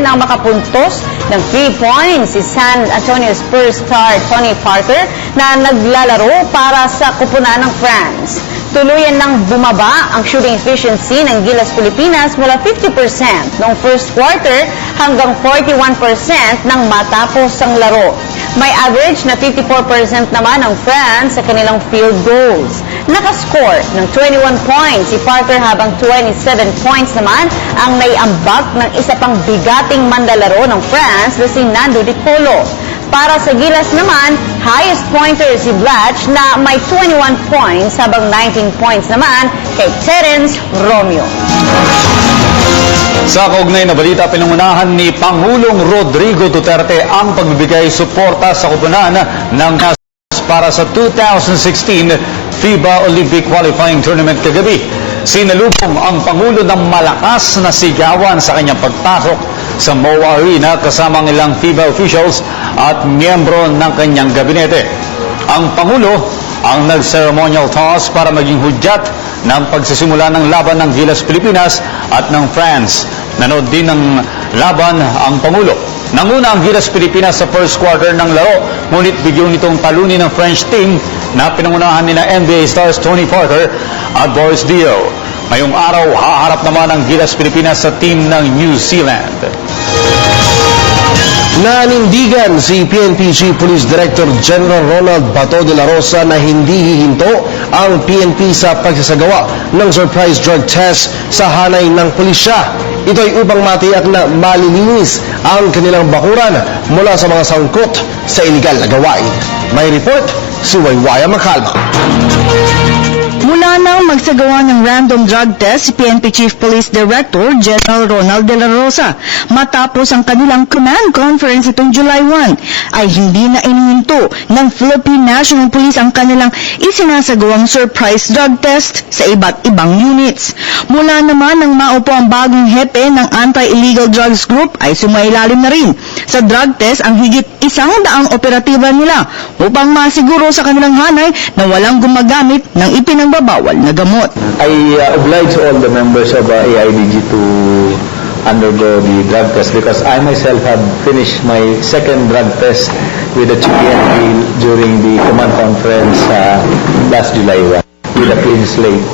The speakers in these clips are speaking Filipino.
nang makapuntos ng 3 points si San Antonio Spurs star Tony Parker na naglalaro para sa kupunan ng France. Tuluyan nang bumaba ang shooting efficiency ng Gilas Pilipinas mula 50% noong first quarter hanggang 41% nang matapos ang laro. May average na 54% naman ang France sa kanilang field goals. Nakascore ng 21 points si Parker habang 27 points naman ang naiambak ng isa pang bigating manlalaro ng France na si Nando Di Colo. Para sa Gilas naman, highest pointer si Blatch na may 21 points habang 19 points naman kay Terence Romeo. Sa kaugnay na balita, pinangunahan ni Pangulong Rodrigo Duterte ang pagbibigay suporta sa kupunan ng para sa 2016 FIBA Olympic Qualifying Tournament kagabi. Sinalubong ang Pangulo ng malakas na sigawan sa kanyang pagpasok sa MOA Arena kasama ang ilang FIBA officials at miyembro ng kanyang gabinete. Ang Pangulo ang nag-ceremonial toss para maging hudyat ng pagsisimula ng laban ng Gilas Pilipinas at ng France. Nanood din ng laban ang Pangulo. Nanguna ang Gilas Pilipinas sa first quarter ng laro, ngunit bigyan nitong talunin ng French team na pinangunahan nila NBA stars Tony Parker at Boris Dio. Ngayong araw, haharap naman ang Gilas Pilipinas sa team ng New Zealand. Nanindigan si PNP Chief Police Director General Ronald Bato de la Rosa na hindi hihinto ang PNP sa pagsasagawa ng surprise drug test sa hanay ng pulisya. Ito ay upang matiyak na malilinis ang kanilang bakuran mula sa mga sangkot sa iligal na gawain. May report si Waywaya Makalma. Mula nang magsagawa ng random drug test si PNP Chief Police Director General Ronald de la Rosa matapos ang kanilang command conference itong July 1 ay hindi na inihinto ng Philippine National Police ang kanilang isinasagawang surprise drug test sa iba't ibang units. Mula naman nang maupo ang bagong hepe ng Anti-Illegal Drugs Group ay sumailalim na rin sa drug test ang higit 100 operatiba nila upang masiguro sa kanilang hanay na walang gumagamit ng ipinagbabawal na gamot. I oblige all the members of AIDG to undergo the drug test because I myself have finished my second drug test with the PNP during the command conference last July 1 with a clean slate.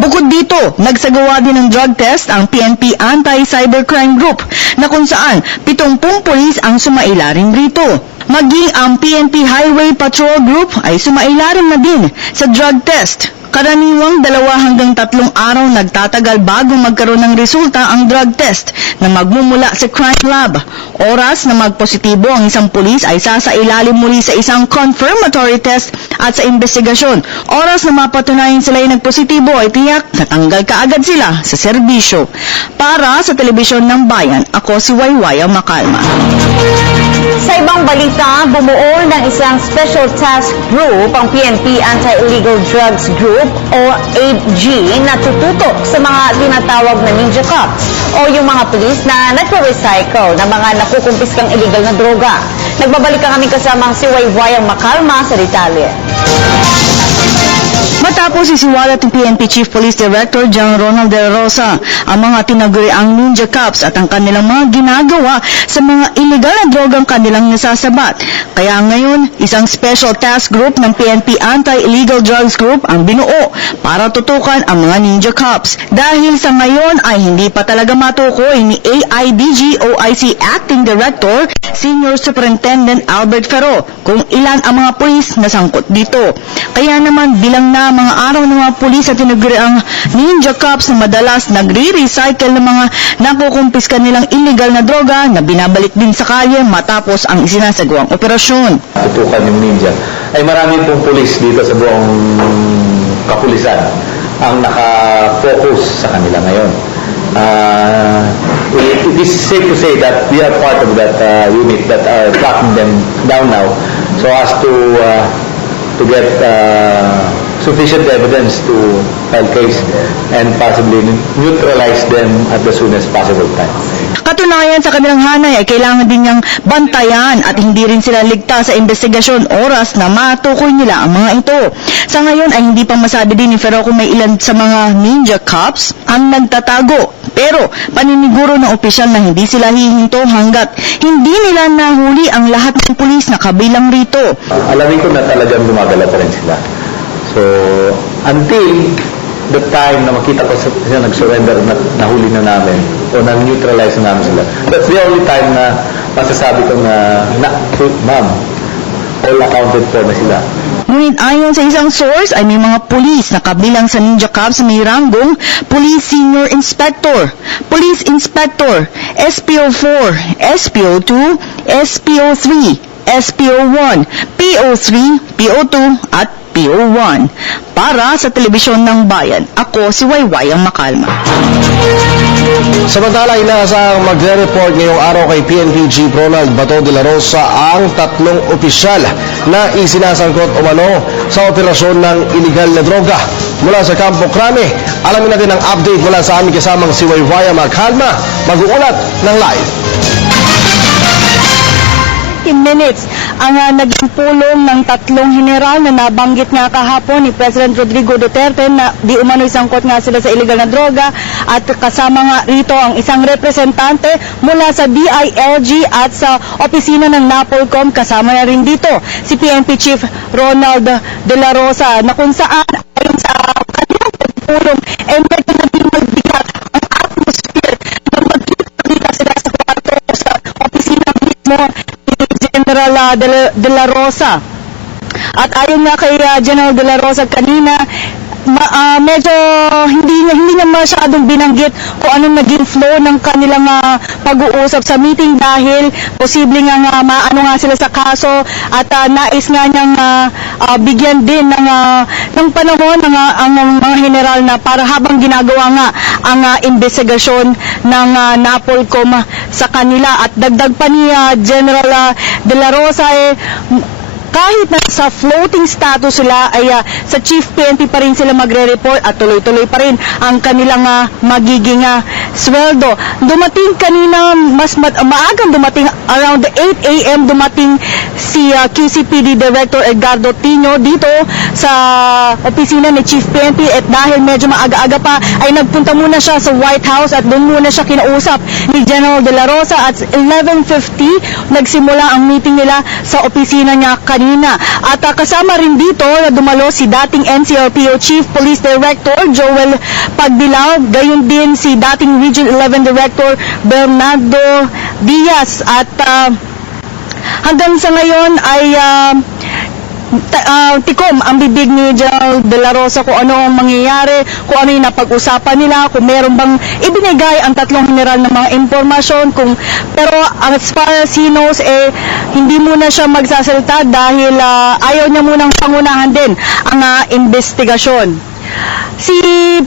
Bukod dito, nagsagawa din ng drug test ang PNP Anti-Cybercrime Group na kung saan 70 pulis ang sumailalim rito. Maging ang PNP Highway Patrol Group ay sumailalim na din sa drug test. Karaniwang 2 hanggang 3 araw nagtatagal bago magkaroon ng resulta ang drug test na magmumula sa crime lab. Oras na magpositibo ang isang pulis ay sasailalim muli sa isang confirmatory test at sa investigasyon. Oras na mapatunayan sila ay nagpositibo ay tiyak natanggal kaagad sila sa serbisyo. Para sa Telebisyon ng Bayan, ako si Waywaya Makalma. Sa ibang balita, bumuo ng isang Special Task Group ang PNP Anti-Illegal Drugs Group o AG na tututok sa mga tinatawag na ninja cops o yung mga pulis na nagpa-recycle ng mga nakukumpiskang illegal na droga. Nagbabalik kami kasama si Waywayang Makalma sa detalye. Matapos isiwalat ng PNP Chief Police Director General Ronald de la Rosa ang mga tinaguriang ninja cops at ang kanilang mga ginagawa sa mga illegal na drogang kanilang nasasabat. Kaya ngayon, isang special task group ng PNP Anti-Illegal Drugs Group ang binuo para tutukan ang mga ninja cops. Dahil sa ngayon ay hindi pa talaga matukoy ni AIDG OIC Acting Director Senior Superintendent Albert Ferro kung ilan ang mga pulis na sangkot dito. Kaya naman bilang na mga araw ng mga pulis at tinaguriang ninja cops na madalas nagre-recycle ng mga nakukumpiska nilang illegal na droga na binabalik din sa kalye matapos ang isinasagawang operasyon. Tutukan yung ninja. Ay marami pong pulis dito sa buong kapulisan ang naka-focus sa kanila ngayon. It is safe to say that we are part of that unit that are tracking them down now so as to get sufficient evidence to file case and possibly neutralize them at the soonest possible time. katunayan sa kanilang hanay ay kailangan din niyang bantayan at hindi rin sila ligtas sa investigasyon oras na matukoy nila ang mga ito. Sa ngayon ay hindi pa masabi din ni Ferro kung may ilan sa mga ninja cops ang nagtatago. Pero paniniguro ng opisyal na hindi sila hihinto hanggat hindi nila nahuli ang lahat ng pulis na kabilang rito. Alamin ko na talagang gumagala pa rin sila. So, until the time na makita ko sila nag-surrender, nahuli na namin o na-neutralize na namin sila. That's the only time na masasabi ko na ma'am, all accounted for na sila. Ngunit ayon sa isang source ay may mga pulis na kabilang sa Ninja Cops may ranggong Police Senior Inspector, Police Inspector, SPO4, SPO2, SPO3, SPO1, PO3, PO2 at PO1. Para sa Telebisyon ng Bayan, ako si Waywayang Makalma. Samantala, inaasahang magre-report ngayong araw kay PNP Chief Ronald Bato de la Rosa ang 3 opisyal na isinasangkot umano sa operasyon ng iligal na droga. Mula sa Campo Crame, alamin natin ang update mula sa aming kasamang si Waywaya Makalma, mag-uulat ng live. 15 minutes ang naging pulong ng 3 general na nabanggit nga kahapon ni President Rodrigo Duterte na di umano'y sangkot nga sila sa illegal na droga at kasama nga rito ang isang representante mula sa DILG at sa opisina ng NAPOLCOM. Kasama na rin dito si PNP Chief Ronald de la Rosa na kung saan ayon sa kanyang pulong medyo naging magbigat ang atmosphere nang magkita sila sa kwarto sa opisina mismo General de la Rosa. At ayon nga kay General de la Rosa kanina, medyo hindi niya masyadong binanggit kung anong naging flow ng kanilang pag-uusap sa meeting dahil posible nga maano nga sila sa kaso at nais nga niyang bigyan din ng panahon ang mga general na para habang ginagawa nga ang investigasyon ng NAPOLCOM sa kanila. At dagdag pa ni General de la Rosa kahit na sa floating status sila ay sa Chief PNP pa rin sila magre-report at tuloy-tuloy pa rin ang kanilang magiging sweldo. Dumating kanina, maagang dumating, around 8 a.m. dumating si QCPD Director Edgardo Tino dito sa opisina ni Chief PNP at dahil medyo maaga-aga pa ay nagpunta muna siya sa White House at doon muna siya kinausap ni General de la Rosa at 11:50 nagsimula ang meeting nila sa opisina niya kanina. At kasama rin dito na dumalo si dating NCRPO Chief Police Director Joel Pagbilao, gayon din si dating Region 11 Director Bernardo Diaz. At hanggang sa ngayon ay tikom ang bibig ni General de la Rosa kung ano ang mangyayari, kung ano yung napag-usapan nila, kung meron bang ibinigay ang 3 general ng mga impormasyon, pero as far as he knows, hindi muna siya magsasalita dahil ayaw niya munang pangunahan din ang investigasyon. Si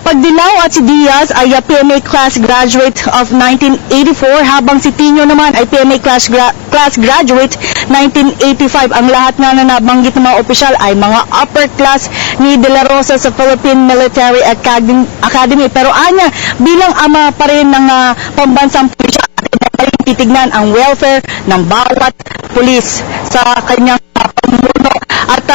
Pagdilaw at si Diaz ay PMA class graduate of 1984 habang si Tino naman ay PMA class graduate 1985. Ang lahat nga na nabanggit ng mga opisyal ay mga upper class ni De La Rosa sa Philippine Military Academy. Pero anya, bilang ama pa rin ng pambansang pulisya, titignan ang welfare ng bawat pulis sa kanyang pamuno. At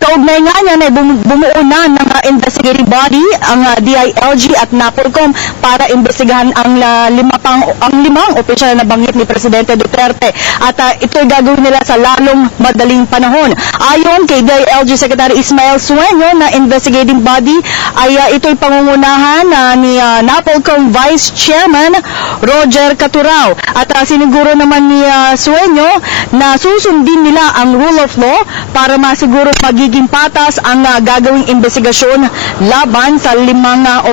kaugnay nga niya na bumuo na ng investigative body ang DILG at NAPOLCOM para imbestigahan ang limang opisyal na banggit ni Presidente Duterte. At ito'y gagawin nila sa lalong madaling panahon. Ayon kay DILG Secretary Ismael Sueño na investigating body ay ito'y pangungunahan ni NAPOLCOM Vice Chairman Roger Caturao. At siniguro naman ni Sueño na susundin nila ang rule of law para masiguro magiging patas ang gagawing investigasyon laban sa 5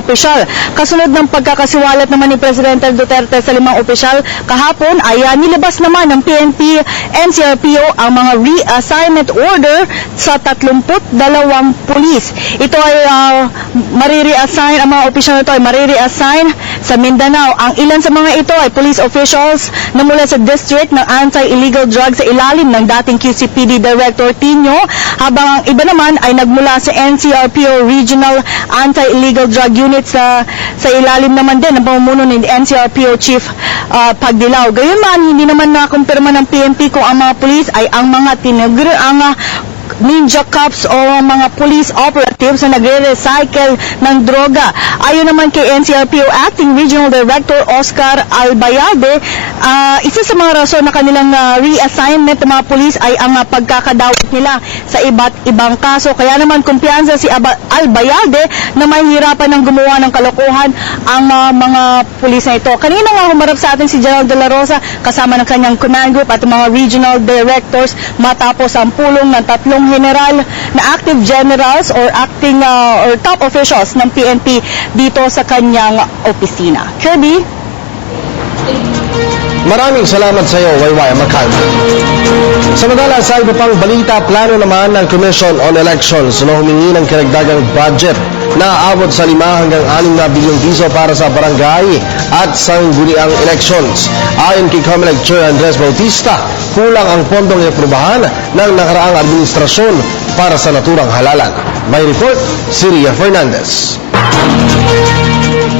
opisyal. Kasunod ng pagkakasiwalat naman ni Presidente Duterte sa 5 opisyal, kahapon ay nilabas naman ng PNP NCRPO ang mga reassignment order sa 32 pulis. Ito ay marireassign, ang mga opisyal na ito ay marireassign sa Mindanao. Ang ilan sa mga ito ay police officials na mula sa District ng Anti-Illegal Drugs sa ilalim ng dating QCPD Director Tino habang ang iba naman ay nagmula sa NCRPO Regional Anti-Illegal Drug Unit sa ilalim naman din ng pamumuno ni NCRPO Chief Pagdilaw. Gayunman, hindi naman nakumpirma ng PNP kung ang mga pulis ay ang mga ang ninja cops o mga police operatives na nagre-recycle ng droga. Ayon naman kay NCRPO Acting Regional Director Oscar Albayalde, isa sa mga rason na kanilang reassignment ng mga police ay ang pagkakadawat nila sa iba't ibang kaso. Kaya naman kumpiyansa si Albayalde na mahihirapan ng gumawa ng kalokohan ang mga pulis na ito. Kanina nga humarap sa atin si General De La Rosa kasama ng kanyang command group at mga regional directors matapos ang pulong ng tatlong general na active generals or acting or top officials ng PNP dito sa kanyang opisina. Kirby? Maraming salamat sa iyo, Wayway Makalma. Samantala, sa iba pang balita, plano naman ng Commission on Elections na humingi ng karagdagang budget na aabot sa 5 hanggang 6 na bilyong piso para sa barangay at sangguniang elections. Ayon kay COMELEC Chair Andres Bautista, kulang ang pondong iaprubahan ng nakaraang administrasyon para sa naturang halalan. May report, si Ria Fernandez.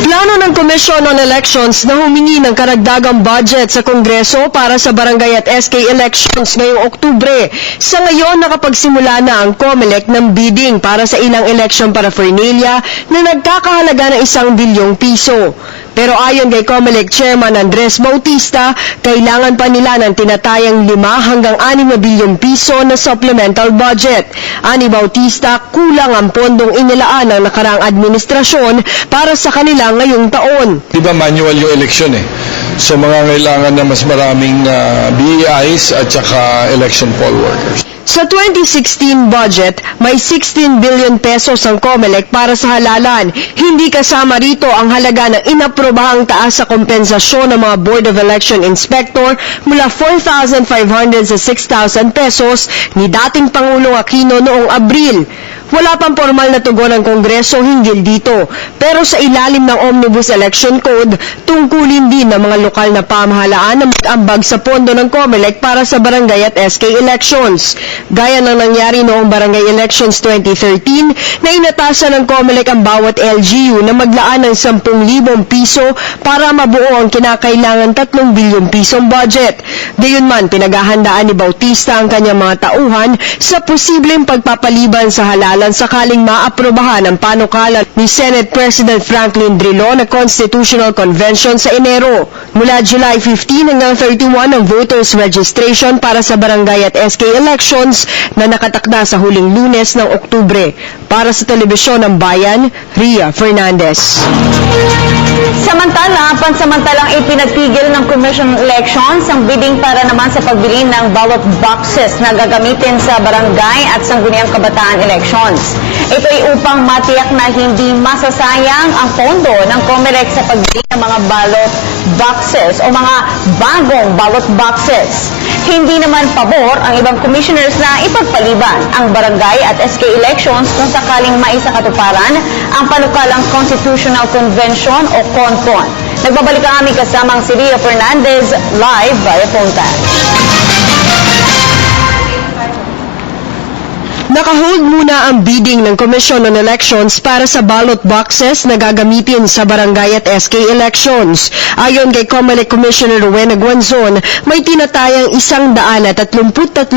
Plano ng Commission on Elections na humingi ng karagdagang budget sa Kongreso para sa barangay at SK elections ngayong Oktubre. Sa ngayon, nakapagsimula na ang COMELEC ng bidding para sa ilang election paraphernalia na nagkakahalaga ng 1 bilyong piso. Pero ayon kay COMELEC Chairman Andres Bautista, kailangan pa nila ng tinatayang 5 hanggang 6 na bilyong piso na supplemental budget. Ani Bautista, kulang ang pondong inilaan ng nakaraang administrasyon para sa kanila ngayong taon. Di ba manual yung election eh? So mga kailangan na mas maraming BEIs at saka election poll workers. Sa 2016 budget, may 16 billion pesos ang COMELEC para sa halalan. Hindi kasama rito ang halaga ng inaprobahang taas sa kompensasyon ng mga Board of Election Inspector mula 4,500 sa 6,000 pesos ni dating Pangulong Aquino noong Abril. Wala pang formal na tugon ng Kongreso hinggil dito. Pero sa ilalim ng Omnibus Election Code, tungkulin din ng mga lokal na pamahalaan na mag-ambag sa pondo ng COMELEC para sa barangay at SK elections. Gaya ng nangyari noong Barangay Elections 2013 na inatasan ng COMELEC ang bawat LGU na maglaan ng 10,000 piso para mabuo ang kinakailangan 3 bilyong pisong budget. Gayunman, pinaghahandaan ni Bautista ang kanyang mga tauhan sa posibleng pagpapaliban sa halalan sakaling maaprobahan ang panukalan ni Senate President Franklin Drilon na Constitutional Convention sa Enero. Mula July 15 hanggang 31 ang voters registration para sa barangay at SK elections na nakatakda sa huling Lunes ng Oktubre. Para sa Telebisyon ng Bayan, Ria Fernandez. Samantala, pansamantalang ipinagpigil ng Commission on Elections ang bidding para naman sa pagbili ng ballot boxes na gagamitin sa barangay at sangguniang kabataan elections. Ito ay upang matiyak na hindi masasayang ang pondo ng COMELEC sa pagbili ng mga ballot boxes o mga bagong ballot boxes. Hindi naman pabor ang ibang commissioners na ipagpaliban ang barangay at SK elections kung sakaling maisakatuparan ang panukalang Constitutional Convention o CONCON. Nagbabalik ang aming kasamang si Ria Fernandez live via phone tag. Nakahold muna ang bidding ng Commission on Elections para sa ballot boxes na gagamitin sa barangay at SK elections. Ayon kay COMELEC Commissioner Rowena Guanzon, may tinatayang 133,000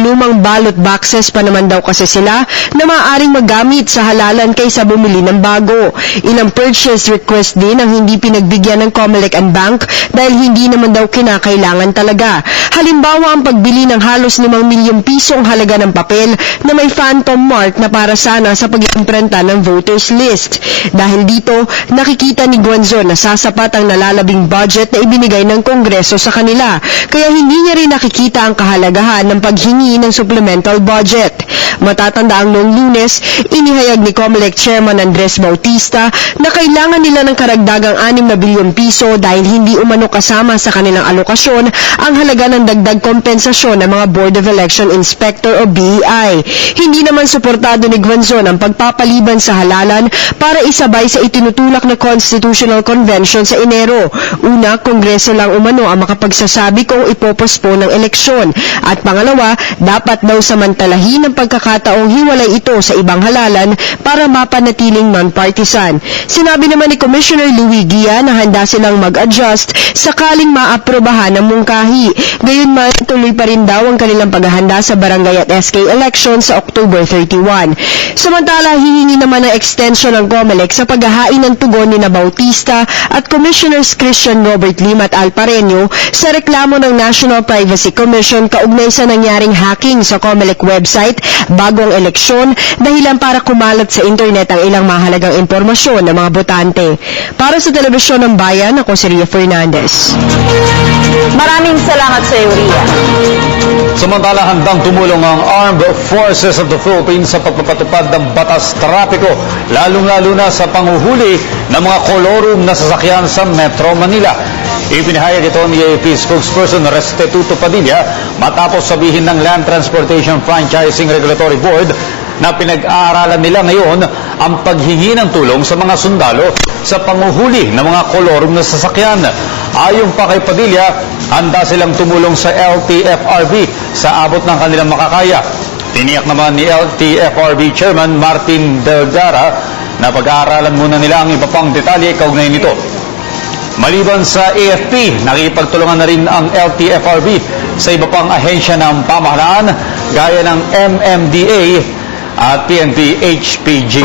lumang ballot boxes pa naman daw kasi sila na maaaring magamit sa halalan kaysa bumili ng bago. Ilang purchase request din ang hindi pinagbigyan ng COMELEC and Bank dahil hindi naman daw kinakailangan talaga. Halimbawa ang pagbili ng halos 5 milyong pisong halaga ng papel na may phantom mark na para sana sa pag-imprenta ng voters list. Dahil dito, nakikita ni Guanzon na sasapat ang nalalabing budget na ibinigay ng Kongreso sa kanila, kaya hindi niya rin nakikita ang kahalagahan ng paghingi ng supplemental budget. Matatanda ang noong Lunes, inihayag ni COMELEC Chairman Andres Bautista na kailangan nila ng karagdagang 6 na bilyong piso dahil hindi umano kasama sa kanilang alokasyon ang halaga ng ng dagdag kompensasyon ng mga Board of Election Inspector o BEI. Hindi naman suportado ni Guanzon ang pagpapaliban sa halalan para isabay sa itinutulak na Constitutional Convention sa Enero. Una, Kongreso lang umano ang makapagsasabi kung ipopospone ng eleksyon. At pangalawa, dapat daw samantalahin ang pagkakataong hiwalay ito sa ibang halalan para mapanatiling non-partisan. Sinabi naman ni Commissioner Louie Guia na handa silang mag-adjust sakaling maaprobahan ng mungkahi. Gayunman, tuloy pa rin daw ang kanilang paghahanda sa barangay at SK election sa October 31. Samantala, hihingi naman ng extension ng COMELEC sa paghahain ng tugon ni na Bautista at Commissioners Christian Robert Lim at Al Pareño sa reklamo ng National Privacy Commission kaugnay sa nangyaring hacking sa COMELEC website bago ang eleksyon, dahilan para kumalat sa internet ang ilang mahalagang impormasyon ng mga botante. Para sa Telebisyon ng Bayan, ako si Ria Fernandez. Maraming salamat sa iyo, Ria. Samantala, handang tumulong ang Armed Forces of the Philippines sa pagpapatupad ng batas trapiko, lalong-lalo na sa panguhuli ng mga kolorum na sasakyan sa Metro Manila. Ipinahayag ito ni AFP spokesperson Restituto Padilla matapos sabihin ng Land Transportation Franchising Regulatory Board na pinag-aaralan nila ngayon ang paghingi ng tulong sa mga sundalo sa panguhuli ng mga kolorum na sasakyan. Ayon pa kay Padilla, handa silang tumulong sa LTFRB sa abot ng kanilang makakaya. Tiniyak naman ni LTFRB Chairman Martin Delgara na pag-aaralan muna nila ang iba pang detalye kaugnay nito. Maliban sa AFP, nakipagtulungan na rin ang LTFRB sa iba pang ahensya ng pamahalaan gaya ng MMDA at PNP HPG.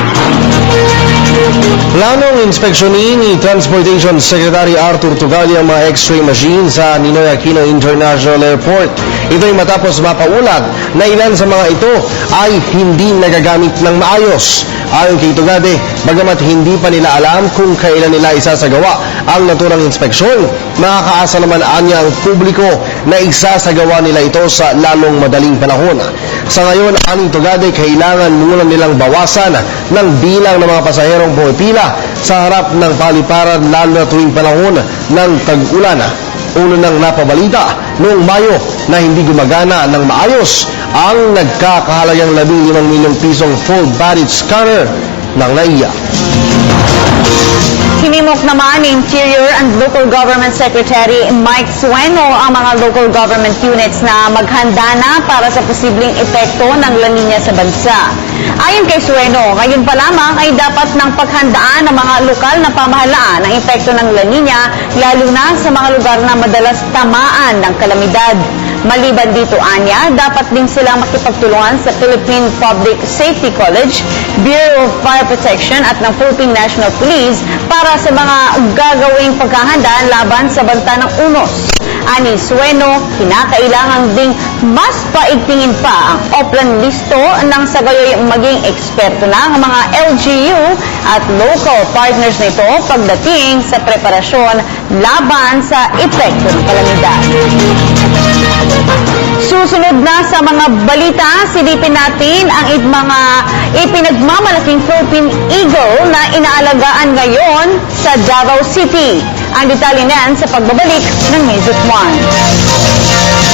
Planong inspeksyonin ni Transportation Secretary Arthur Tugali ang mga X-ray machine sa Ninoy Aquino International Airport. Ito'y matapos mapaulat na ilan sa mga ito ay hindi nagagamit ng maayos. Ayon kay Tugade, bagamat hindi pa nila alam kung kailan nila isasagawa ang naturang inspeksyon, makakaasa naman anya ang publiko na isasagawa nila ito sa lalong madaling panahon. Sa ngayon, ani Tugade, kailangan muna nilang bawasan ng bilang ng mga pasaherong pumipila sa harap ng paliparan lalo na tuwing panahon ng tag-ulan. Ulo nang napabalita noong Mayo na hindi gumagana ng maayos ang nagkakahalagang 15 milyong pisong full-bodied scanner ng NAIA. Hinimok naman ni Interior and Local Government Secretary Mike Sueno ang mga local government units na maghanda na para sa posibleng epekto ng La Nina sa bansa. Ayon kay Sueno, ngayon pa lamang ay dapat ng paghandaan ng mga lokal na pamahalaan ang epekto ng La Nina, lalo na sa mga lugar na madalas tamaan ng kalamidad. Maliban dito, anya, dapat din silang makipagtulungan sa Philippine Public Safety College, Bureau of Fire Protection at ng Philippine National Police para sa mga gagawing paghahandaan laban sa banta ng unos. Ani Sueno, kinakailangan ding mas paigtingin pa ang Oplan listo nang sa gayoy maging eksperto na ang mga LGU at local partners nito pagdating sa preparasyon laban sa epekto ng kalamidad. Susunod na sa mga balita, silipin natin ang mga ipinagmamalaking Philippine Eagle na inaalagaan ngayon sa Davao City. Ang detalye niyan sa pagbabalik ng News at 1.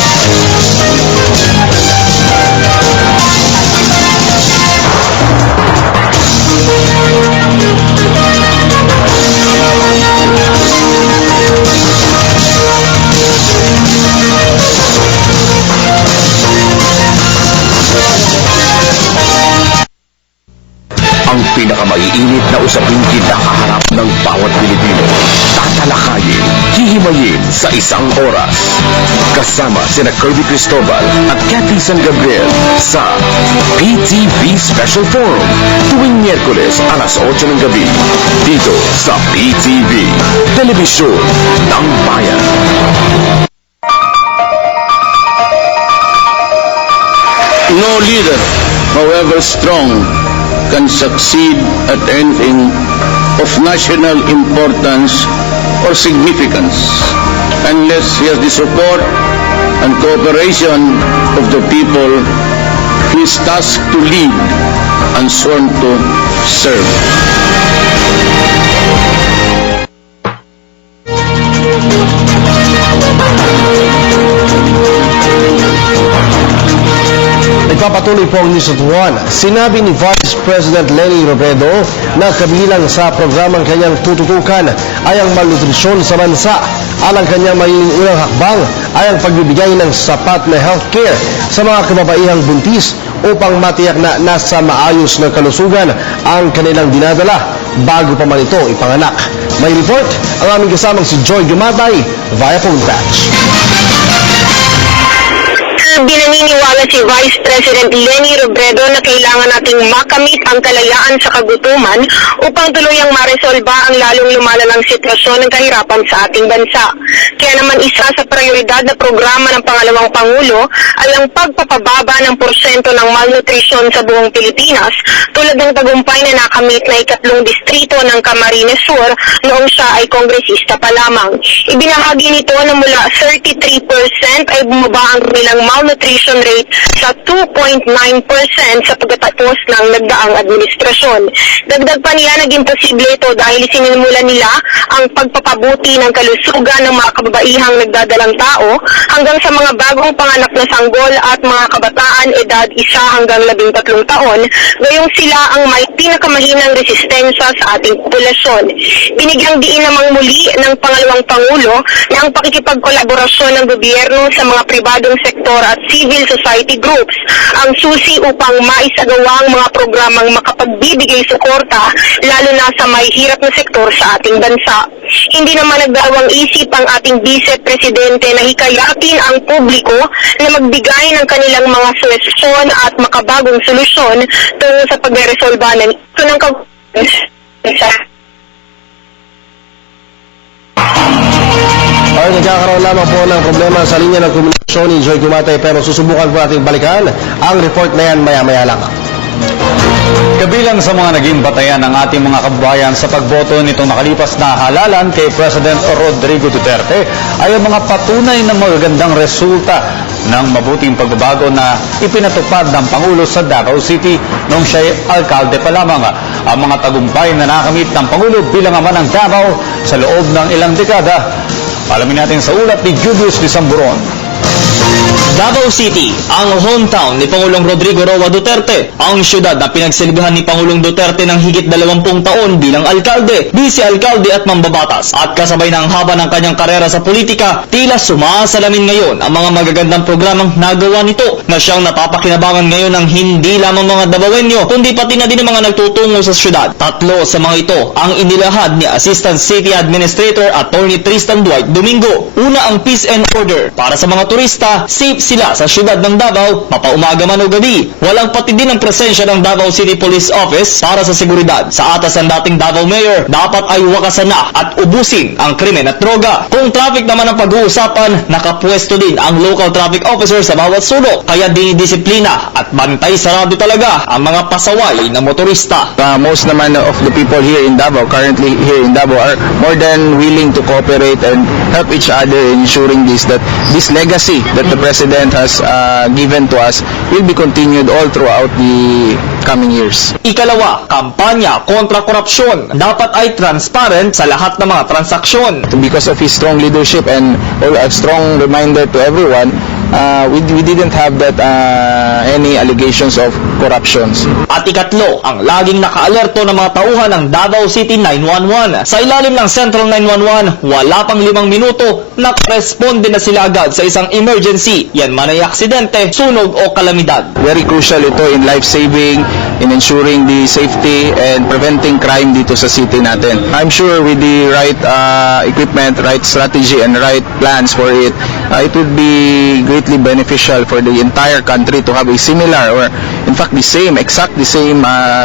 Ang pinakamaiinit na usaping kinakaharap ng bawat Pilipino. Tatalakayin, hihimayin sa isang oras. Kasama sina Kirby Cristobal at Cathy San Gabriel sa PTV Special Forum tuwing Miyerkules alas 8 ng gabi dito sa PTV, Telebisyon ng Bayan. No leader, however strong, can succeed at anything of national importance or significance unless he has the support and cooperation of the people he is tasked to lead and sworn to serve. Nagpapatuloy po ang News at 1. Sinabi ni Vice President Leni Robredo na kabilang sa programang kanyang tututukan ay ang malnutrisyon sa bansa. Alang kanyang magiging unang hakbang ay ang pagbibigay ng sapat na healthcare sa mga kababaihang buntis upang matiyak na nasa maayos na kalusugan ang kanilang dinadala bago pa man ito ipanganak. May report ang aming kasamang si Joy Gumatay via phone patch. Binaniniwala si Vice President Leni Robredo na kailangan nating makamit ang kalayaan sa kagutuman upang tuluyang maresolba ang lalong lumalalang sitwasyon ng kahirapan sa ating bansa. Kaya naman isa sa prioridad na programa ng pangalawang Pangulo ay ang pagpapababa ng porsyento ng malnutrition sa buong Pilipinas tulad ng tagumpay na nakamit na 3 distrito ng Camarines Sur noong siya ay kongresista pa lamang. Ibinahagi nito na mula 33% ay bumaba ang kanilang malnutrition rate sa 2.9% sa pagtatapos ng nagdaang administrasyon. Dagdag pa niya, naging posible ito dahil sinimula nila ang pagpapabuti ng kalusugan ng mga kababaihang nagdadalang tao hanggang sa mga bagong panganak na sanggol at mga kabataan edad 1 hanggang 13 taon, gayong sila ang may pinakamahinang resistensya sa ating populasyon. Binigyang diin namang muli ng pangalawang Pangulo na ang pakikipagkolaborasyon ng gobyerno sa mga pribadong sektor at civil society groups ang susi upang maisagawa ang mga programang makapagbibigay suporta lalo na sa may hirap na sektor sa ating bansa. Hindi naman nagdalawang isip ang ating Vice Presidente na hikayatin ang publiko na magbigay ng kanilang mga suwestyon at makabagong solusyon tungo sa pagresolba ng ito ng Ay, nagkakaroon lamang po ng problema sa linya ng komunikasyon ni Joy Gumatay pero susubukan po natin balikan ang report na yan maya-maya lang. Kabilang sa mga naging batayan ng ating mga kababayan sa pagboto nitong nakalipas na halalan kay President Rodrigo Duterte ay ang mga patunay ng magagandang resulta ng mabuting pagbabago na ipinatupad ng Pangulo sa Davao City noong siya'y alkalde pa lamang. Ang mga tagumpay na nakamit ng Pangulo bilang ama ng Davao sa loob ng ilang dekada. Alamin natin sa ulat ni Julius Lisamburon. Davao City, ang hometown ni Pangulong Rodrigo Roa Duterte, ang syudad na pinagsilbihan ni Pangulong Duterte ng higit 20 taon bilang alkalde, vice-alkalde at mambabatas. At kasabay ng haba ng kanyang karera sa politika, tila sumasalamin ngayon ang mga magagandang programang nagawa nito na siyang napapakinabangan ngayon ng hindi lamang mga Davaoenyo, kundi pati na din ang mga nagtutungo sa syudad. 3 sa mga ito ang inilahad ni Assistant City Administrator Attorney Tristan Dwight Domingo. Una ang Peace and Order para sa mga turista, safe sila sa syudad ng Davao, mapaumaga man o gabi. Walang pati din ang presensya ng Davao City Police Office para sa seguridad. Sa atas ng dating Davao Mayor, dapat ay wakasan na at ubusin ang krimen at droga. Kung traffic naman ang pag-uusapan, nakapwesto din ang local traffic officer sa bawat sulok. Kaya dinidisiplina at bantay sarado talaga ang mga pasaway na motorista. Most naman of the people here in Davao, currently here in Davao, are more than willing to cooperate and help each other in ensuring that this legacy that the President has given to us will be continued all throughout the coming years. Ikalawa, kampanya kontra korupsyon. Dapat ay transparent sa lahat ng mga transaksyon. Because of his strong leadership and a strong reminder to everyone, we didn't have that any allegations of corruptions. At ikatlo, ang laging nakaalerto ng mga tauhan ng Davao City 911. Sa ilalim ng Central 911, wala pang 5 minuto, nakaresponde na sila agad sa isang emergency. Yan man ay aksidente, sunog o kalamidad. Very crucial ito in life-saving, in ensuring the safety and preventing crime dito sa city natin. I'm sure with the right equipment, right strategy, and right plans for it, it would be greatly beneficial for the entire country to have a similar or in fact the same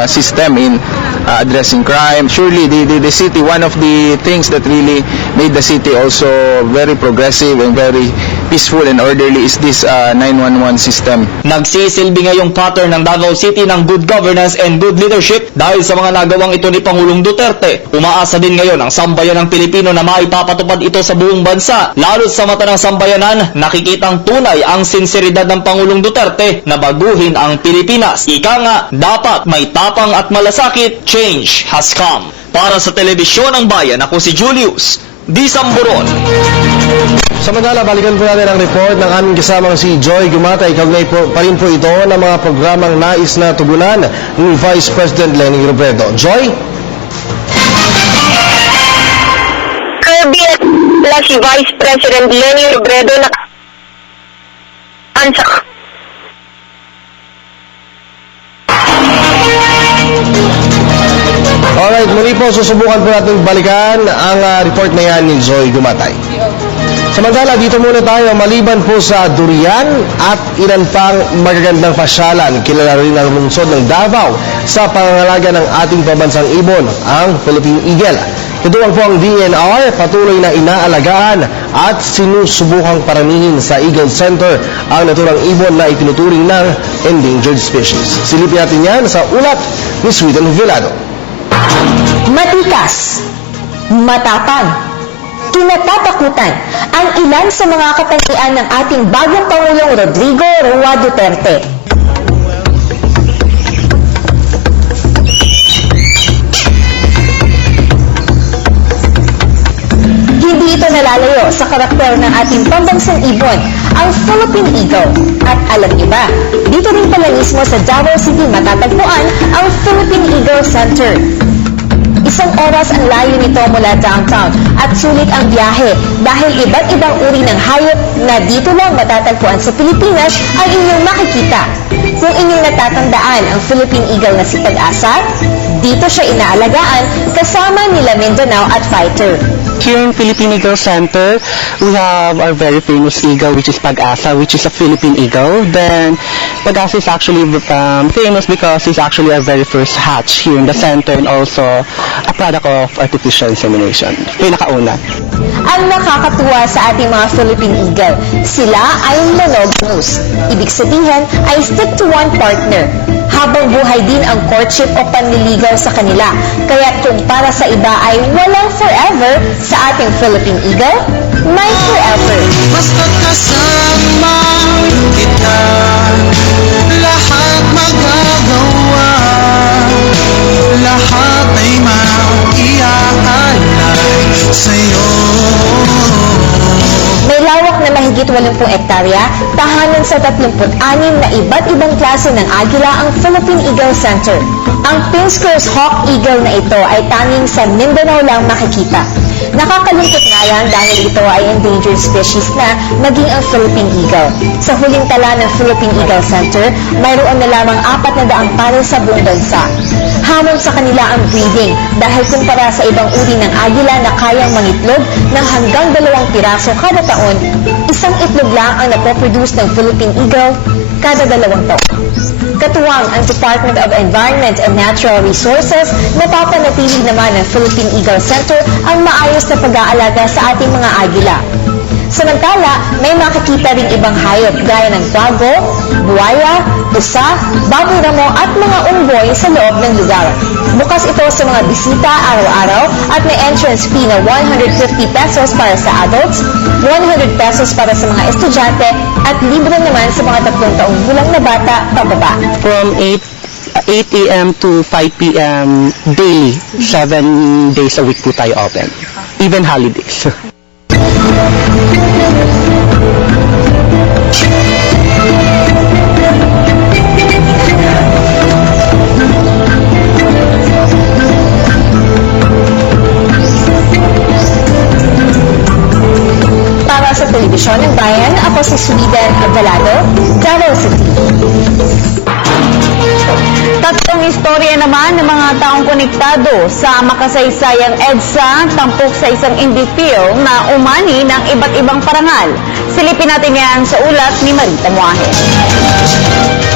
system in addressing crime. Surely the city, one of the things that really made the city also very progressive and very peaceful and orderly is this 911 system. Nagsisilbi ngayong pattern ng Davao City ng good governance and good leadership dahil sa mga nagawang ito ni Pangulong Duterte. Umaasa din ngayon ang sambayan ng Pilipino na maipapatupad ito sa buong bansa. Lalo sa mata ng sambayanan, nakikitang tunay ang sinseridad ng Pangulong Duterte na baguhin ang Pilipinas. Ika nga, dapat may tapang at malasakit, change has come. Para sa Telebisyon ng Bayan, ako si Julius Disamburon. Samantala, balikan po natin ang report ng aming kasamang si Joy Gumatay. Kaugnay pa rin po ito ng mga programang nais na tugunan ni Vice President Lenny Robredo. Joy? Kirby at si Vice President Lenny Robredo na Alright, muli po susubukan po natin balikan ang report na yan ni Joy Gumatay. Samantala, dito muna tayo, maliban po sa durian at ilan pang magagandang pasyalan, kilala rin ang lungsod ng Davao sa pangangalaga ng ating pambansang ibon, ang Philippine Eagle. Ituwang po ang DNR, patuloy na inaalagaan at sinusubukang paramihin sa Eagle Center ang naturang ibon na itinuturing ng endangered species. Silipin natin yan sa ulat ni Sweden Vilado. Matikas, matapang, kinatatakutan ang ilan sa mga katangian ng ating bagong Pangulong Rodrigo Roa Duterte. Hindi ito nalalayo sa karakter ng ating pambansang ibon, ang Philippine Eagle. At alam niyo ba, dito rin pala mismo sa Davao City matatagpuan ang Philippine Eagle Center. Isang oras ang layo nito mula downtown at sulit ang biyahe dahil iba't ibang uri ng hayop na dito lang matatagpuan sa Pilipinas ang inyong makikita. Kung inyong natatandaan ang Philippine Eagle na si Pag-asa, dito siya inaalagaan kasama nila Mindanao at Fighter. Here in Philippine Eagle Center, we have our very famous eagle, which is Pag-asa, which is a Philippine eagle. Then, Pag-asa is actually famous because it's actually our very first hatch here in the center and also a product of artificial insemination. Pinakauna. Ang nakakatuwa sa ating mga Philippine Eagle, sila ay monogamous. Ibig sabihin ay stick to one partner. Habang buhay din ang courtship o panliligaw sa kanila. Kaya kung para sa iba ay walang forever, sa ating Philippine Eagle, may forever. Basta kasama kita, lahat magagawa, lahat ay maiaalay sa'yo. May lawak na mahigit 80 hektarya, tahanan sa 36 na iba't ibang klase ng agila ang Philippine Eagle Center. Ang Pinskers Hawk Eagle na ito ay tanging sa Mindanao lang makikita. Nakakalungkot nga yan dahil ito ay endangered species na maging ang Philippine Eagle. Sa huling tala ng Philippine Eagle Center, mayroon na lamang 400 pares sa buong bansa. Hamon sa kanila ang breeding dahil kumpara sa ibang uri ng agila na kayang mangitlog ng hanggang 2 piraso kada taon, isang itlog lang ang napoproduce ng Philippine Eagle kada 2 taon. Katuwang ang Department of Environment and Natural Resources, napapanatili naman ng Philippine Eagle Center ang maayos na pag-aalaga sa ating mga agila. Samantala, may makikita ring ibang hayop gaya ng kwago, buwaya, pusa, baboy ramo at mga unggoy sa loob ng lugar. Bukas ito sa mga bisita araw-araw at may entrance fee na 150 pesos para sa adults, 100 pesos para sa mga estudyante at libre naman sa mga 3 taong gulang na bata pababa. From 8 a.m. to 5 p.m. daily, 7 days a week po tayo open. Even holidays. Para sa Telebisyon ng Bayan, ako si Sweden Avalado, Davao City. Tatlong istorya naman ng mga taong konektado sa makasaysayang EDSA tampok sa isang indie film na umani ng iba't ibang parangal. Silipin natin yan sa ulat ni Marita Muahe.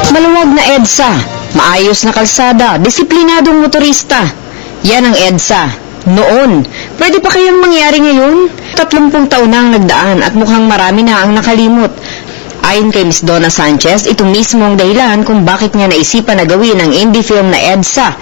Maluwag na EDSA, maayos na kalsada, disiplinadong motorista. Yan ang EDSA. Noon, pwede pa kayang mangyari ngayon? 30 taon na ang nagdaan at mukhang marami na ang nakalimot. Ayon kay Ms. Donna Sanchez, ito mismo ang dahilan kung bakit niya naisipan na gawin ang indie film na EDSA.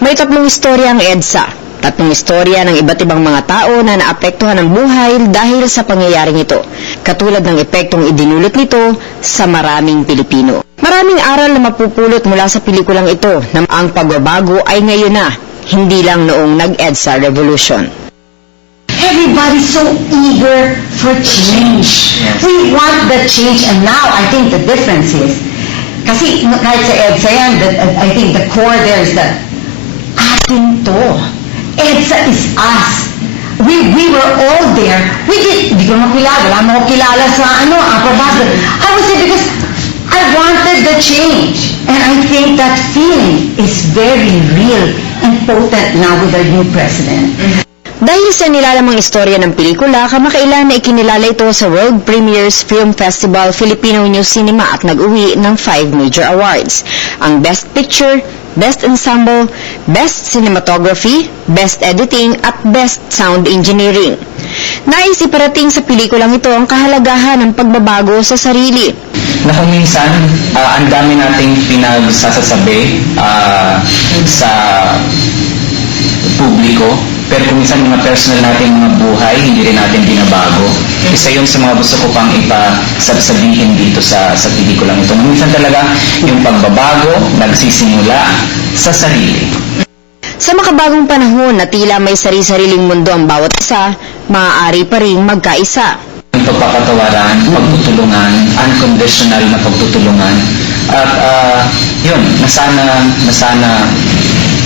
May 3 istorya ang EDSA. 3 istorya ng iba't ibang mga tao na naapektuhan ng buhay dahil sa pangyayaring ito. Katulad ng epektong idinulot nito sa maraming Pilipino. Maraming aral na mapupulot mula sa pelikulang ito na ang pagbabago ay ngayon na, hindi lang noong nag-EDSA Revolution. Have everybody's so eager for change. We want the change, and now I think the difference is, kasi kahit sa EDSA yan, I think the core there is that atin to. EDSA is us. We were all there. Hindi ko makilala. Wala mo ko kilala sa aprobado. I would say because I wanted the change. And I think that feeling is very real and potent now with our new president. Dahil sa nilalamang istorya ng pelikula, kamakailan na ikinilala ito sa World Premiers Film Festival Filipino New Cinema at nag-uwi ng 5 major awards. Ang Best Picture, Best Ensemble, Best Cinematography, Best Editing at Best Sound Engineering. Nais iparating sa pelikulang ito ang kahalagahan ng pagbabago sa sarili. Na kung minsan, ang dami nating pinagsasasabi sa publiko, pero kung minsan mga personal natin mga buhay, hindi rin natin binabago. Isa yun sa mga gusto ko pang ipasabsabihin dito sa pelikulang ito. Minsan talaga yung pagbabago nagsisimula sa sarili. Sa makabagong panahon na tila may sari-sariling mundo ang bawat isa, maaari pa rin magkaisa. Yung pagpapatawaran, pagtutulungan, unconditional na pagtutulungan. At yun, nasana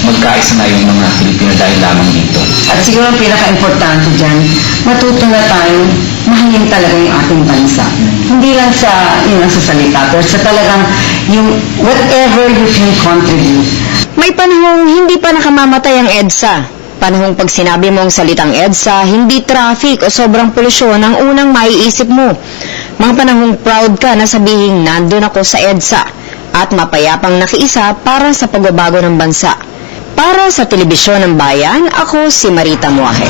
magkaisa na yung mga Pilipino dahil lamang dito. At siguro ang pinaka-importante dyan, matuto na tayo mahalin talaga yung ating bansa. Hindi lang sa salita, pero sa talagang yung whatever you can contribute. May panahong hindi pa nakamamatay ang EDSA. Panahong pag sinabi mong salitang EDSA, hindi traffic o sobrang polusyon ang unang maiisip mo. Mga panahong proud ka na sabihing nandun ako sa EDSA at mapayapang nakiisa para sa pagbabago ng bansa. Para sa Telebisyon ng Bayan, ako si Marita Muahe.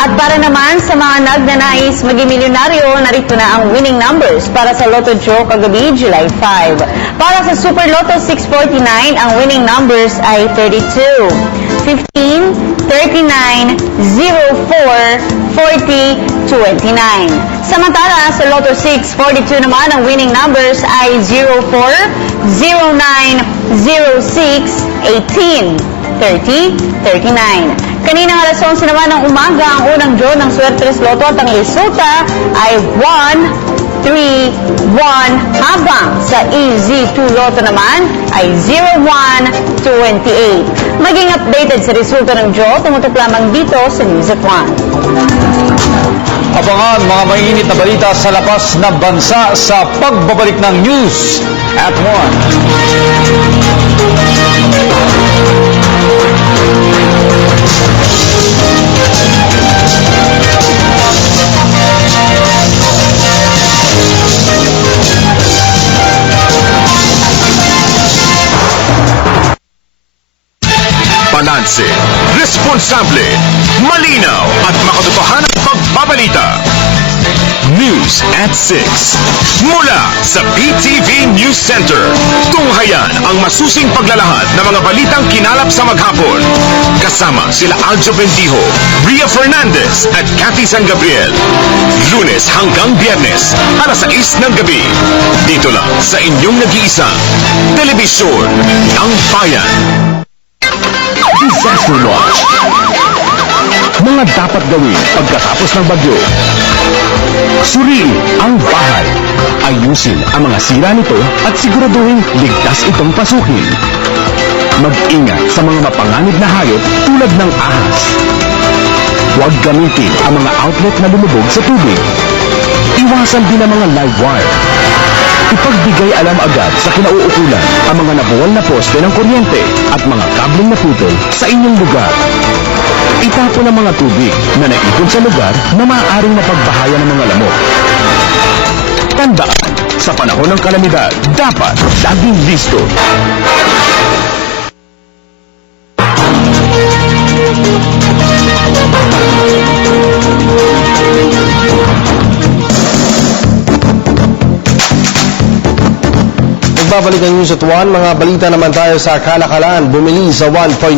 At para naman sa mga nagnanais maging milyonaryo, narito na ang winning numbers para sa Lotto Draw kagabi, July 5. Para sa Super Lotto 649, ang winning numbers ay 32, 15, 39, 04, 40, 29. Samantala, sa Lotto 642 naman, ang winning numbers ay 04, 09, 06, 18, 30, 39. Kaninang alas 11 naman ng umaga, ang unang draw ng Suertes Lotto at ang resulta ay 1, 3, 1, habang sa EZ2 Lotto naman ay 0128. Maging updated sa resulta ng draw, tumutok lamang dito sa News at 1. Abangan mga mainit na balita sa labas ng bansa sa pagbabalik ng News at 1. Balanse, responsable, malinaw at makatotohanan pagbabalita. News at 6. Mula sa PTV News Center, tunghayan ang masusing paglalahad ng mga balitang kinalap sa maghapon. Kasama sila Aljo Bendijo, Ria Fernandez at Cathy San Gabriel. Lunes hanggang Biyernes, alas 6 ng gabi. Dito lang sa inyong nag-iisang Telebisyon ng Bayan. Disaster Watch. Mga dapat gawin pagkatapos ng bagyo. Suriin ang bahay. Ayusin ang mga sira nito at siguraduhin ligtas itong pasukin. Mag-ingat sa mga mapanganib na hayop tulad ng ahas. Huwag gamitin ang mga outlet na lumubog sa tubig. Iwasan din ang mga live wire. Ipagbigay alam agad sa kinauukulan ang mga nabuwal na poste ng kuryente at mga kableng naputol sa inyong lugar. Itapon ang mga tubig na naipon sa lugar na maaaring mapagbahayan ng mga lamok. Tandaan, sa panahon ng kalamidad, dapat laging listo. Nagbabalik ang News at 1. Mga balita naman tayo sa kalakalan. Bumili sa 1.9%